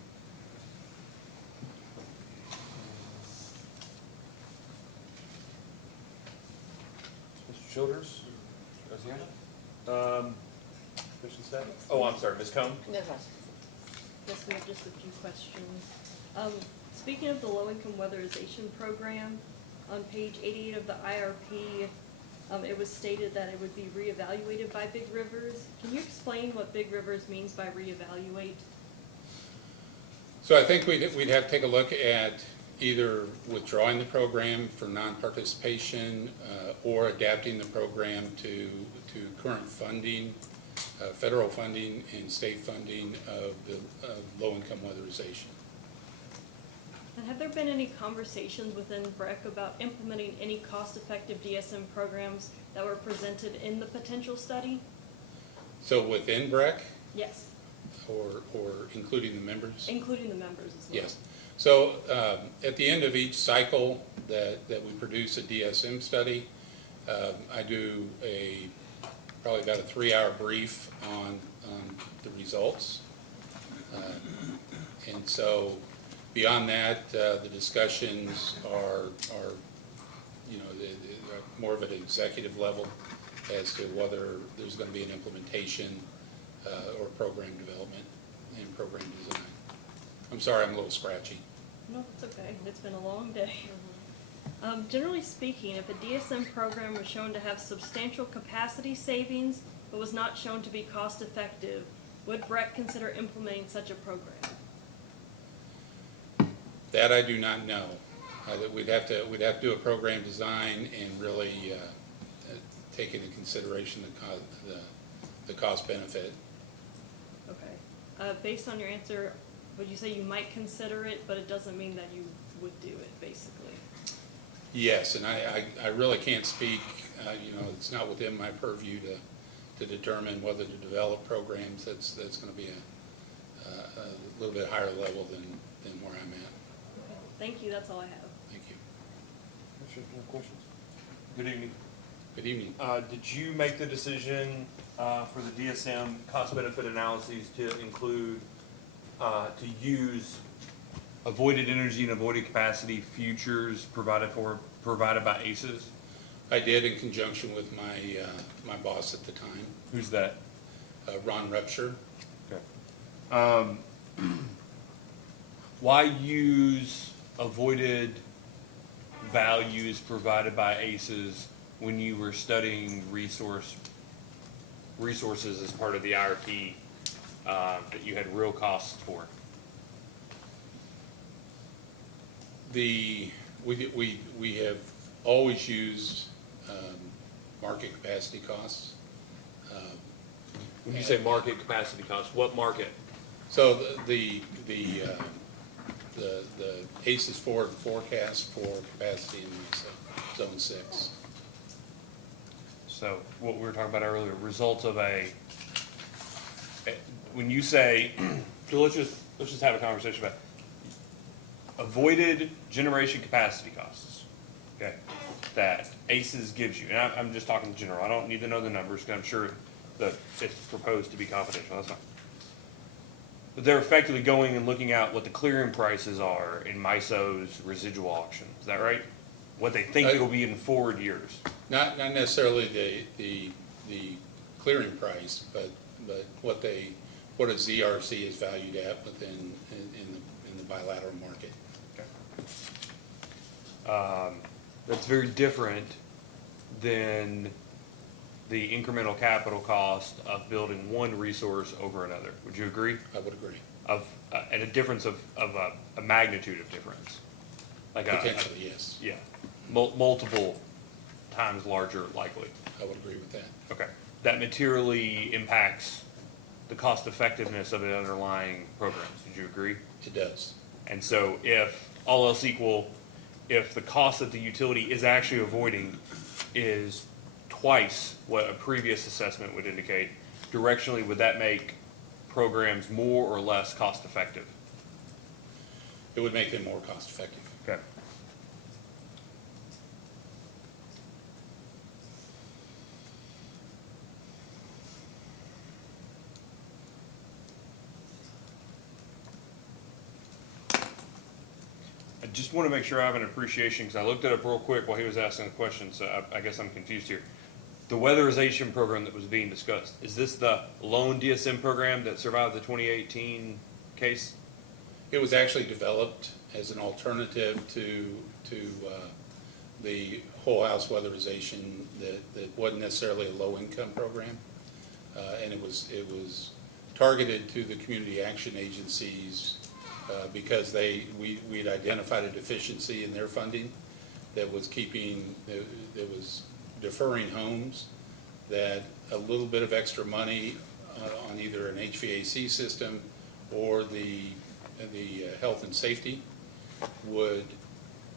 Mr. Childers? Commission staff? Oh, I'm sorry, Ms. Combs? No questions. Yes, we have just a few questions. Speaking of the low-income weatherization program, on page 88 of the IRP, it was stated that it would be reevaluated by Big Rivers. Can you explain what Big Rivers means by reevaluate? So I think we'd have to take a look at either withdrawing the program for non-participation or adapting the program to current funding, federal funding and state funding of the low-income weatherization. And have there been any conversations within BREC about implementing any cost-effective DSM programs that were presented in the potential study? So within BREC Yes, or including the members? including the members as well. Yes. So at the end of each cycle that we produce a DSM study, I do probably about a 3-hour brief on the results. And so beyond that, the discussions are more of an executive level as to whether there's going to be an implementation or program development and program design. I'm sorry, I'm a little scratchy. No, it's okay. It's been a long day. Generally speaking, if a DSM program was shown to have substantial capacity savings but was not shown to be cost-effective, would BREC consider implementing such a program? That I do not know. We'd have to do a program design and really take into consideration the cost benefit. Okay. Based on your answer, would you say you might consider it, but it doesn't mean that you would do it, basically? Yes, and I really can't speak, it's not within my purview to determine whether to develop programs that's going to be a little bit higher level than where I'm at. Okay. Thank you, that's all I have. Thank you. Commissioners, no questions? Good evening. Good evening. Did you make the decision for the DSM cost-benefit analyses to include, to use avoided energy and avoided capacity futures provided by ACES? I did in conjunction with my boss at the time. Who's that? Ron Repsher. Okay. Why use avoided values provided by ACES when you were studying resources as part of the IRP that you had real costs for? We have always used market capacity costs. When you say market capacity costs, what market? So the ACES forward forecast for capacity in zone 6. So what we were talking about earlier, results of when you say, so let's just have a conversation about avoided generation capacity costs, okay, that ACES gives you. And I'm just talking in general. I don't need to know the numbers because I'm sure that it's proposed to be confidential. That's fine. But they're effectively going and looking at what the clearing prices are in MISO's residual auction. Is that right? What they think it'll be in forward years. Not necessarily the clearing price, but what a ZRC is valued at within in the bilateral market. Okay. That's very different than the incremental capital cost of building one resource over another. Would you agree? I would agree. And a difference of a magnitude of difference. Like Potentially, yes. Yeah. Multiple times larger likely. I would agree with that. Okay. That materially impacts the cost effectiveness of the underlying programs. Would you agree? It does. And so if all else equal, if the cost that the utility is actually avoiding is twice what a previous assessment would indicate, directionally, would that make programs more or less cost effective? It would make them more cost effective. Okay. I just want to make sure I have an appreciation, because I looked it up real quick while he was asking the question, so I guess I'm confused here. The weatherization program that was being discussed, is this the lone DSM program that survived the 2018 case? It was actually developed as an alternative to the whole house weatherization that wasn't necessarily a low-income program. And it was targeted to the community action agencies because we'd identified a deficiency in their funding that was deferring homes, that a little bit of extra money on either an HVAC system or the health and safety would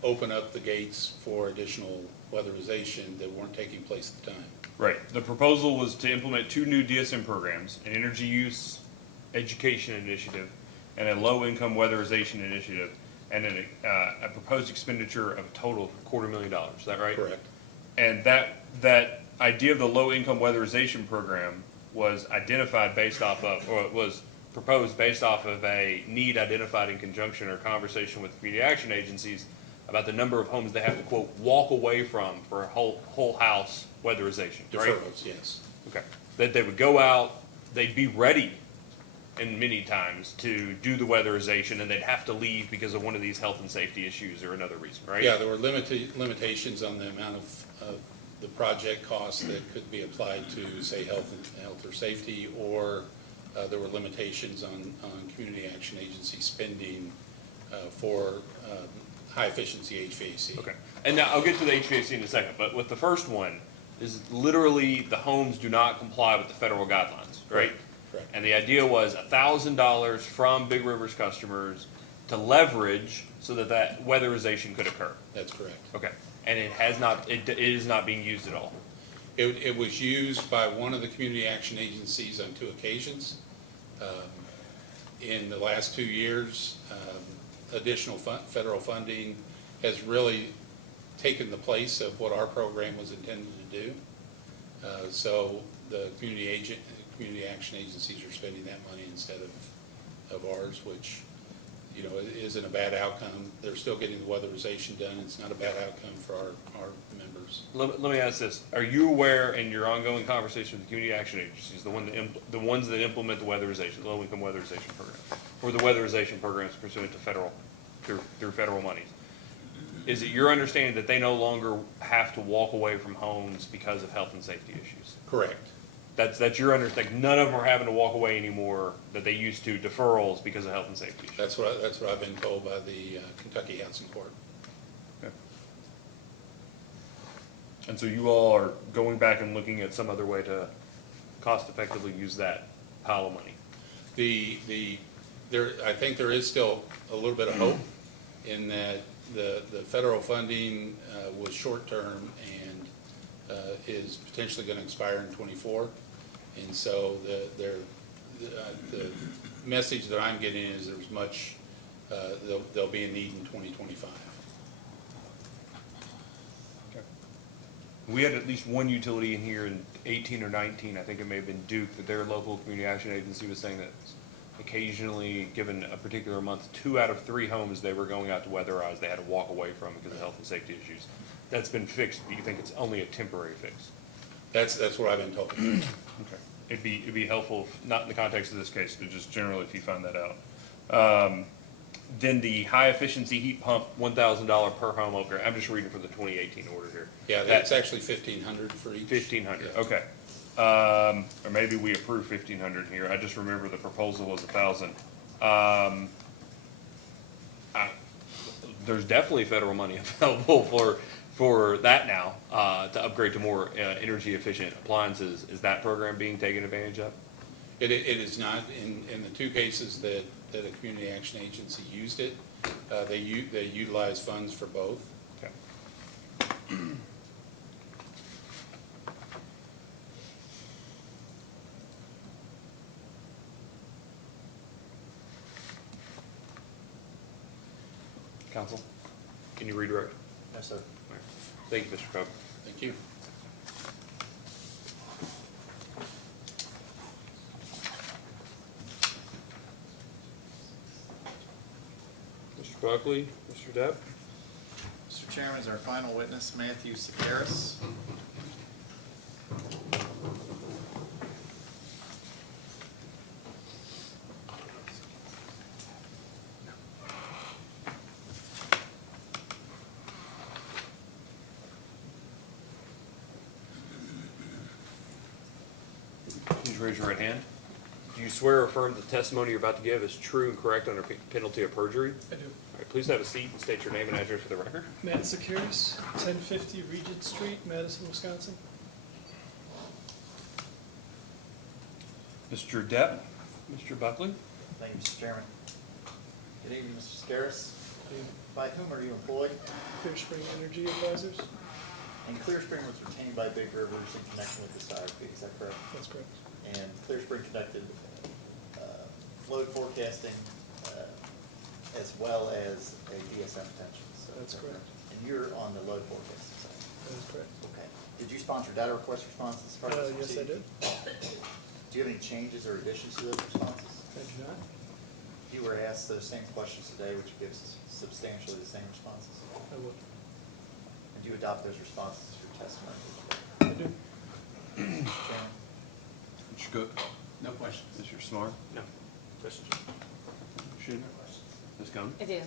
open up the gates for additional weatherization that weren't taking place at the time. Right. The proposal was to implement 2 new DSM programs, an energy use education initiative and a low-income weatherization initiative, and then a proposed expenditure of a total of $250,000. Is that right? Correct. And that idea of the low-income weatherization program was identified based off of, or it was proposed based off of a need identified in conjunction or conversation with community action agencies about the number of homes they have to, quote, walk away from for a whole house weatherization, right? Deferrals, yes. Okay. That they would go out, they'd be ready, and many times, to do the weatherization, and they'd have to leave because of one of these health and safety issues or another reason, right? Yeah, there were limitations on the amount of the project costs that could be applied to, say, health or safety, or there were limitations on community action agency spending for high-efficiency HVAC. Okay. And now, I'll get to the HVAC in a second, but with the first one, is literally the homes do not comply with the federal guidelines, right? Correct. And the idea was $1,000 from Big Rivers customers to leverage so that weatherization could occur. That's correct. Okay. And it is not being used at all. It was used by one of the community action agencies on 2 occasions. In the last 2 years, additional federal funding has really taken the place of what our program was intended to do. So the community action agencies are spending that money instead of ours, which, you know, isn't a bad outcome. They're still getting the weatherization done. It's not a bad outcome for our members. Let me ask this. Are you aware in your ongoing conversation with the community action agencies, the ones that implement the weatherization, low-income weatherization program, or the weatherization programs pursuant to through federal monies, is it your understanding that they no longer have to walk away from homes because of health and safety issues? Correct. That's your understanding. None of them are having to walk away anymore that they used to, deferrals because of health and safety issues. That's what I've been told by the Kentucky Housing Court. Okay. And so you all are going back and looking at some other way to cost effectively use that pile of money. I think there is still a little bit of hope in that the federal funding was short-term and is potentially going to expire in '24. And so the message that I'm getting is there's much, there'll be a need in 2025. Okay. We had at least one utility in here in 18 or 19, I think it may have been Duke, that their local community action agency was saying that occasionally, given a particular month, 2 out of 3 homes they were going out to weatherize, they had to walk away from because of health and safety issues. That's been fixed, but you think it's only a temporary fix? That's what I've been told. Okay. It'd be helpful, not in the context of this case, but just generally if you find that out. Then the high efficiency heat pump, $1,000 per home upgrade. I'm just reading from the 2018 order here. Yeah, that's actually $1,500 for each. 1,500, Yeah. okay. Or maybe we approve 1,500 here. I just remember the proposal was 1,000. There's definitely federal money available for that now, to upgrade to more energy efficient appliances. Is that program being taken advantage of? It is not. In the 2 cases that a community action agency used it, they utilize funds for both. Okay. Council, can you redirect? No, sir. All right. Thank you, Mr. Pope. Thank you. Mr. Buckley, Mr. Depp? Mr. Chairman, is our final witness Matthew Sekeres. Please raise your right hand. Do you swear or affirm the testimony you're about to give is true and correct under penalty of perjury? I do. All right, please have a seat and state your name and address for the record. Matt Securis, 1050 Regent Street, Madison, Wisconsin. Mr. Depp, Mr. Buckley? Thank you, Mr. Chairman. Good evening, Mr. Sekeres. By whom are you employed? Clear Spring Energy Advisors. And Clear Spring was retained by Big Rivers in connection with this IRP, is that correct? That's correct. And Clear Spring conducted load forecasting as well as a DSM potential. So That's correct. And you're on the load forecasting side? That is correct. Okay. Did you sponsor data request responses as part of this Yes, I proceeding? did. Do you have any changes or additions to those responses? I do not. You were asked those same questions today, which gives substantially the same responses. I would. And do you adopt those responses as your testimony? I do. Mr. Chairman? Mr. Cook? No questions. Mr. Smart? No. Questions? Schindler? Ms. Cohen? I do.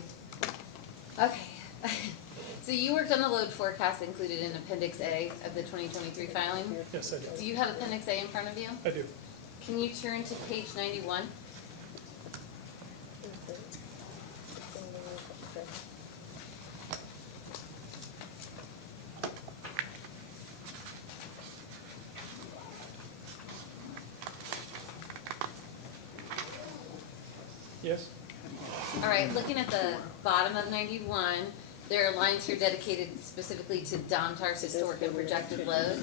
Okay. So you worked on the load forecast included in Appendix A of the 2023 filing? Yes, I do. Do you have Appendix A in front of you? I do. Can you turn to page 91? Yes? All right, looking at the bottom of 91, there are lines here dedicated specifically to Domtar's historic and projected load.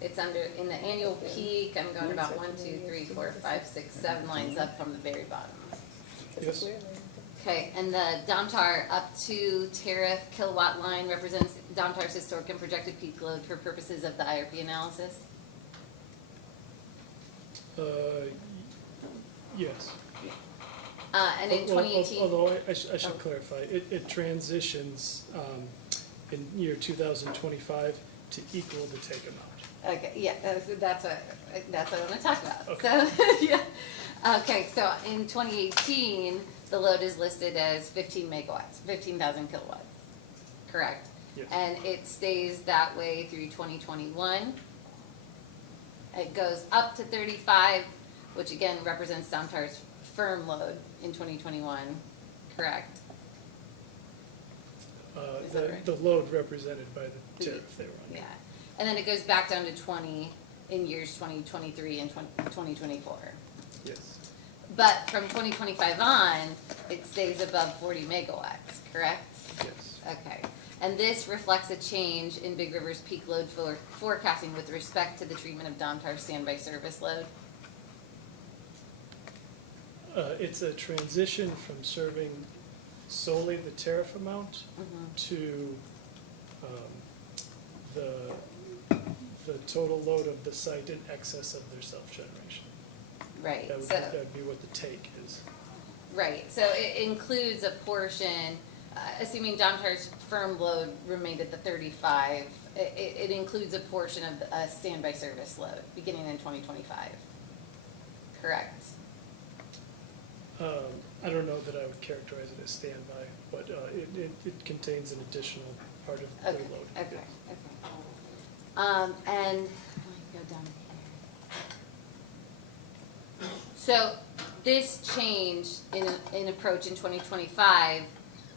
It's under, in the annual peak, I'm going about 1, 2, 3, 4, 5, 6, 7 lines up from the very bottom. Yes? Okay, and the Domtar up to tariff kilowatt line represents Domtar's historic and projected peak load for purposes of the IRP analysis? Yes. And in 2018? Although I should clarify, it transitions in year 2025 to equal the take amount. Okay, yeah, that's what I want to talk about. Okay. So, yeah. Okay, so in 2018, the load is listed as 15 megawatts, 15,000 kilowatts, correct? Yes. And it stays that way through 2021. It goes up to 35, which again represents Domtar's firm load in 2021, correct? Is that right? The load represented by the tariff they were on. Yeah, and then it goes back down to 20 in years 2023 and 2024. Yes. But from 2025 on, it stays above 40 megawatts, correct? Yes. Okay, and this reflects a change in Big River's peak load forecasting with respect to the treatment of Domtar's standby service load? It's a transition from serving solely the tariff amount to the total load of the site in excess of their self-generation. Right, That would, so, that would be what the take is. right, so it includes a portion, assuming Domtar's firm load remained at the 35, it includes a portion of a standby service load beginning in 2025, correct? I don't know that I would characterize it as standby, but it contains an additional part of the Okay, load. okay, okay. And, let me go down here. So, this change in approach in 2025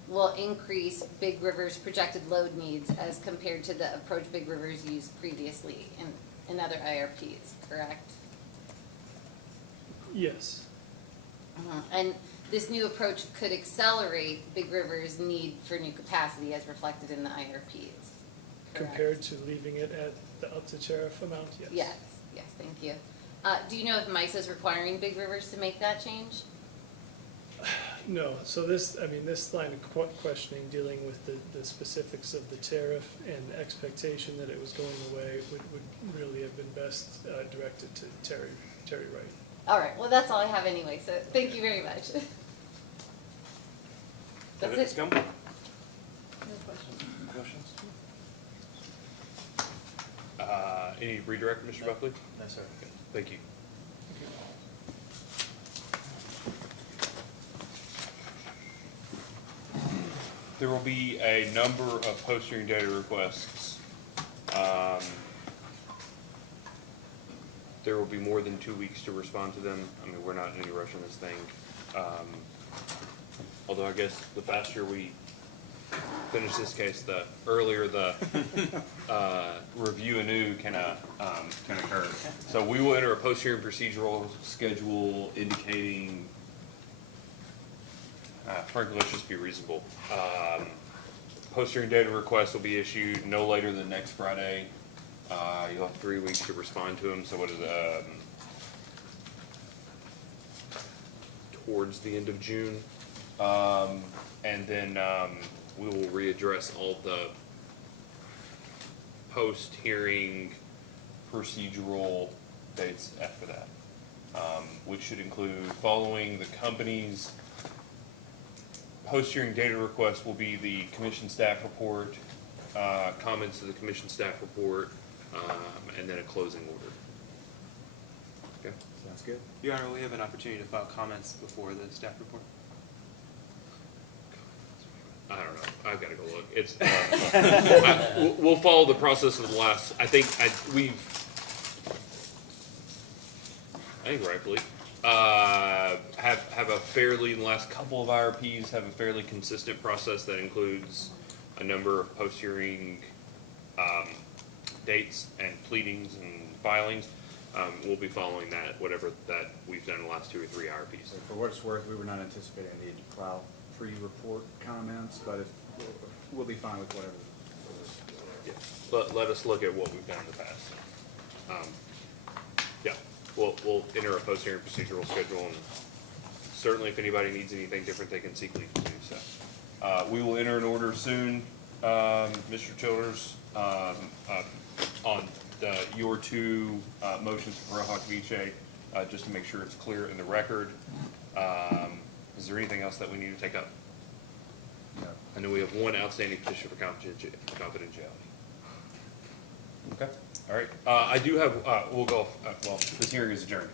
will increase Big River's projected load needs as compared to the approach Big River's used previously in other IRPs, correct? Yes. And this new approach could accelerate Big River's need for new capacity as reflected in the IRPs, correct? Compared to leaving it at the up to tariff amount, yes. Yes, yes, thank you. Do you know if MISA is requiring Big Rivers to make that change? No, so this, I mean, this line of questioning, dealing with the specifics of the tariff and the expectation that it was going away would really have been best directed to Terry Wright. All right, well, that's all I have anyway, so thank you very much. That's Ms. it. Gumbel? Questions? Any redirect, Mr. Buckley? No, sir. Thank you. There will be a number of post-hearing data requests. There will be more than 2 weeks to respond to them. I mean, we're not in any rush on this thing. Although I guess the faster we finish this case, the earlier the review anew can occur. So we will enter a post-hearing procedural schedule indicating, frankly, let's just be reasonable. Post-hearing data requests will be issued no later than next Friday. You'll have 3 weeks to respond to them, so what is, towards the end of June. And then, we will readdress all the post-hearing procedural dates after that. Which should include following the company's post-hearing data request will be the commission staff report, comments to the commission staff report, and then a closing order. Okay? Sounds good. Your Honor, we have an opportunity to file comments before the staff report. I don't know. I've got to go look. It's we'll follow the process of the last. I think rightfully have a fairly, in the last couple of IRPs have a fairly consistent process that includes a number of post-hearing dates and pleadings and filings. We'll be following that, whatever that we've done in the last 2 or 3 IRPs. So for what it's worth, we were not anticipating a need to file pre-report comments, but we'll be fine with whatever. Yeah. Let us look at what we've done in the past. Yeah, we'll enter a post-hearing procedural schedule, and certainly if anybody needs anything different, they can seek leave to do so. We will enter an order soon, Mr. Childers, on your 2 motions for Roja Ceviche, just to make sure it's clear in the record. Is there anything else that we need to take up? No. I know we have 1 outstanding petition for confidentiality. Okay, all right. I do have, we'll go, well, this hearing is adjourned.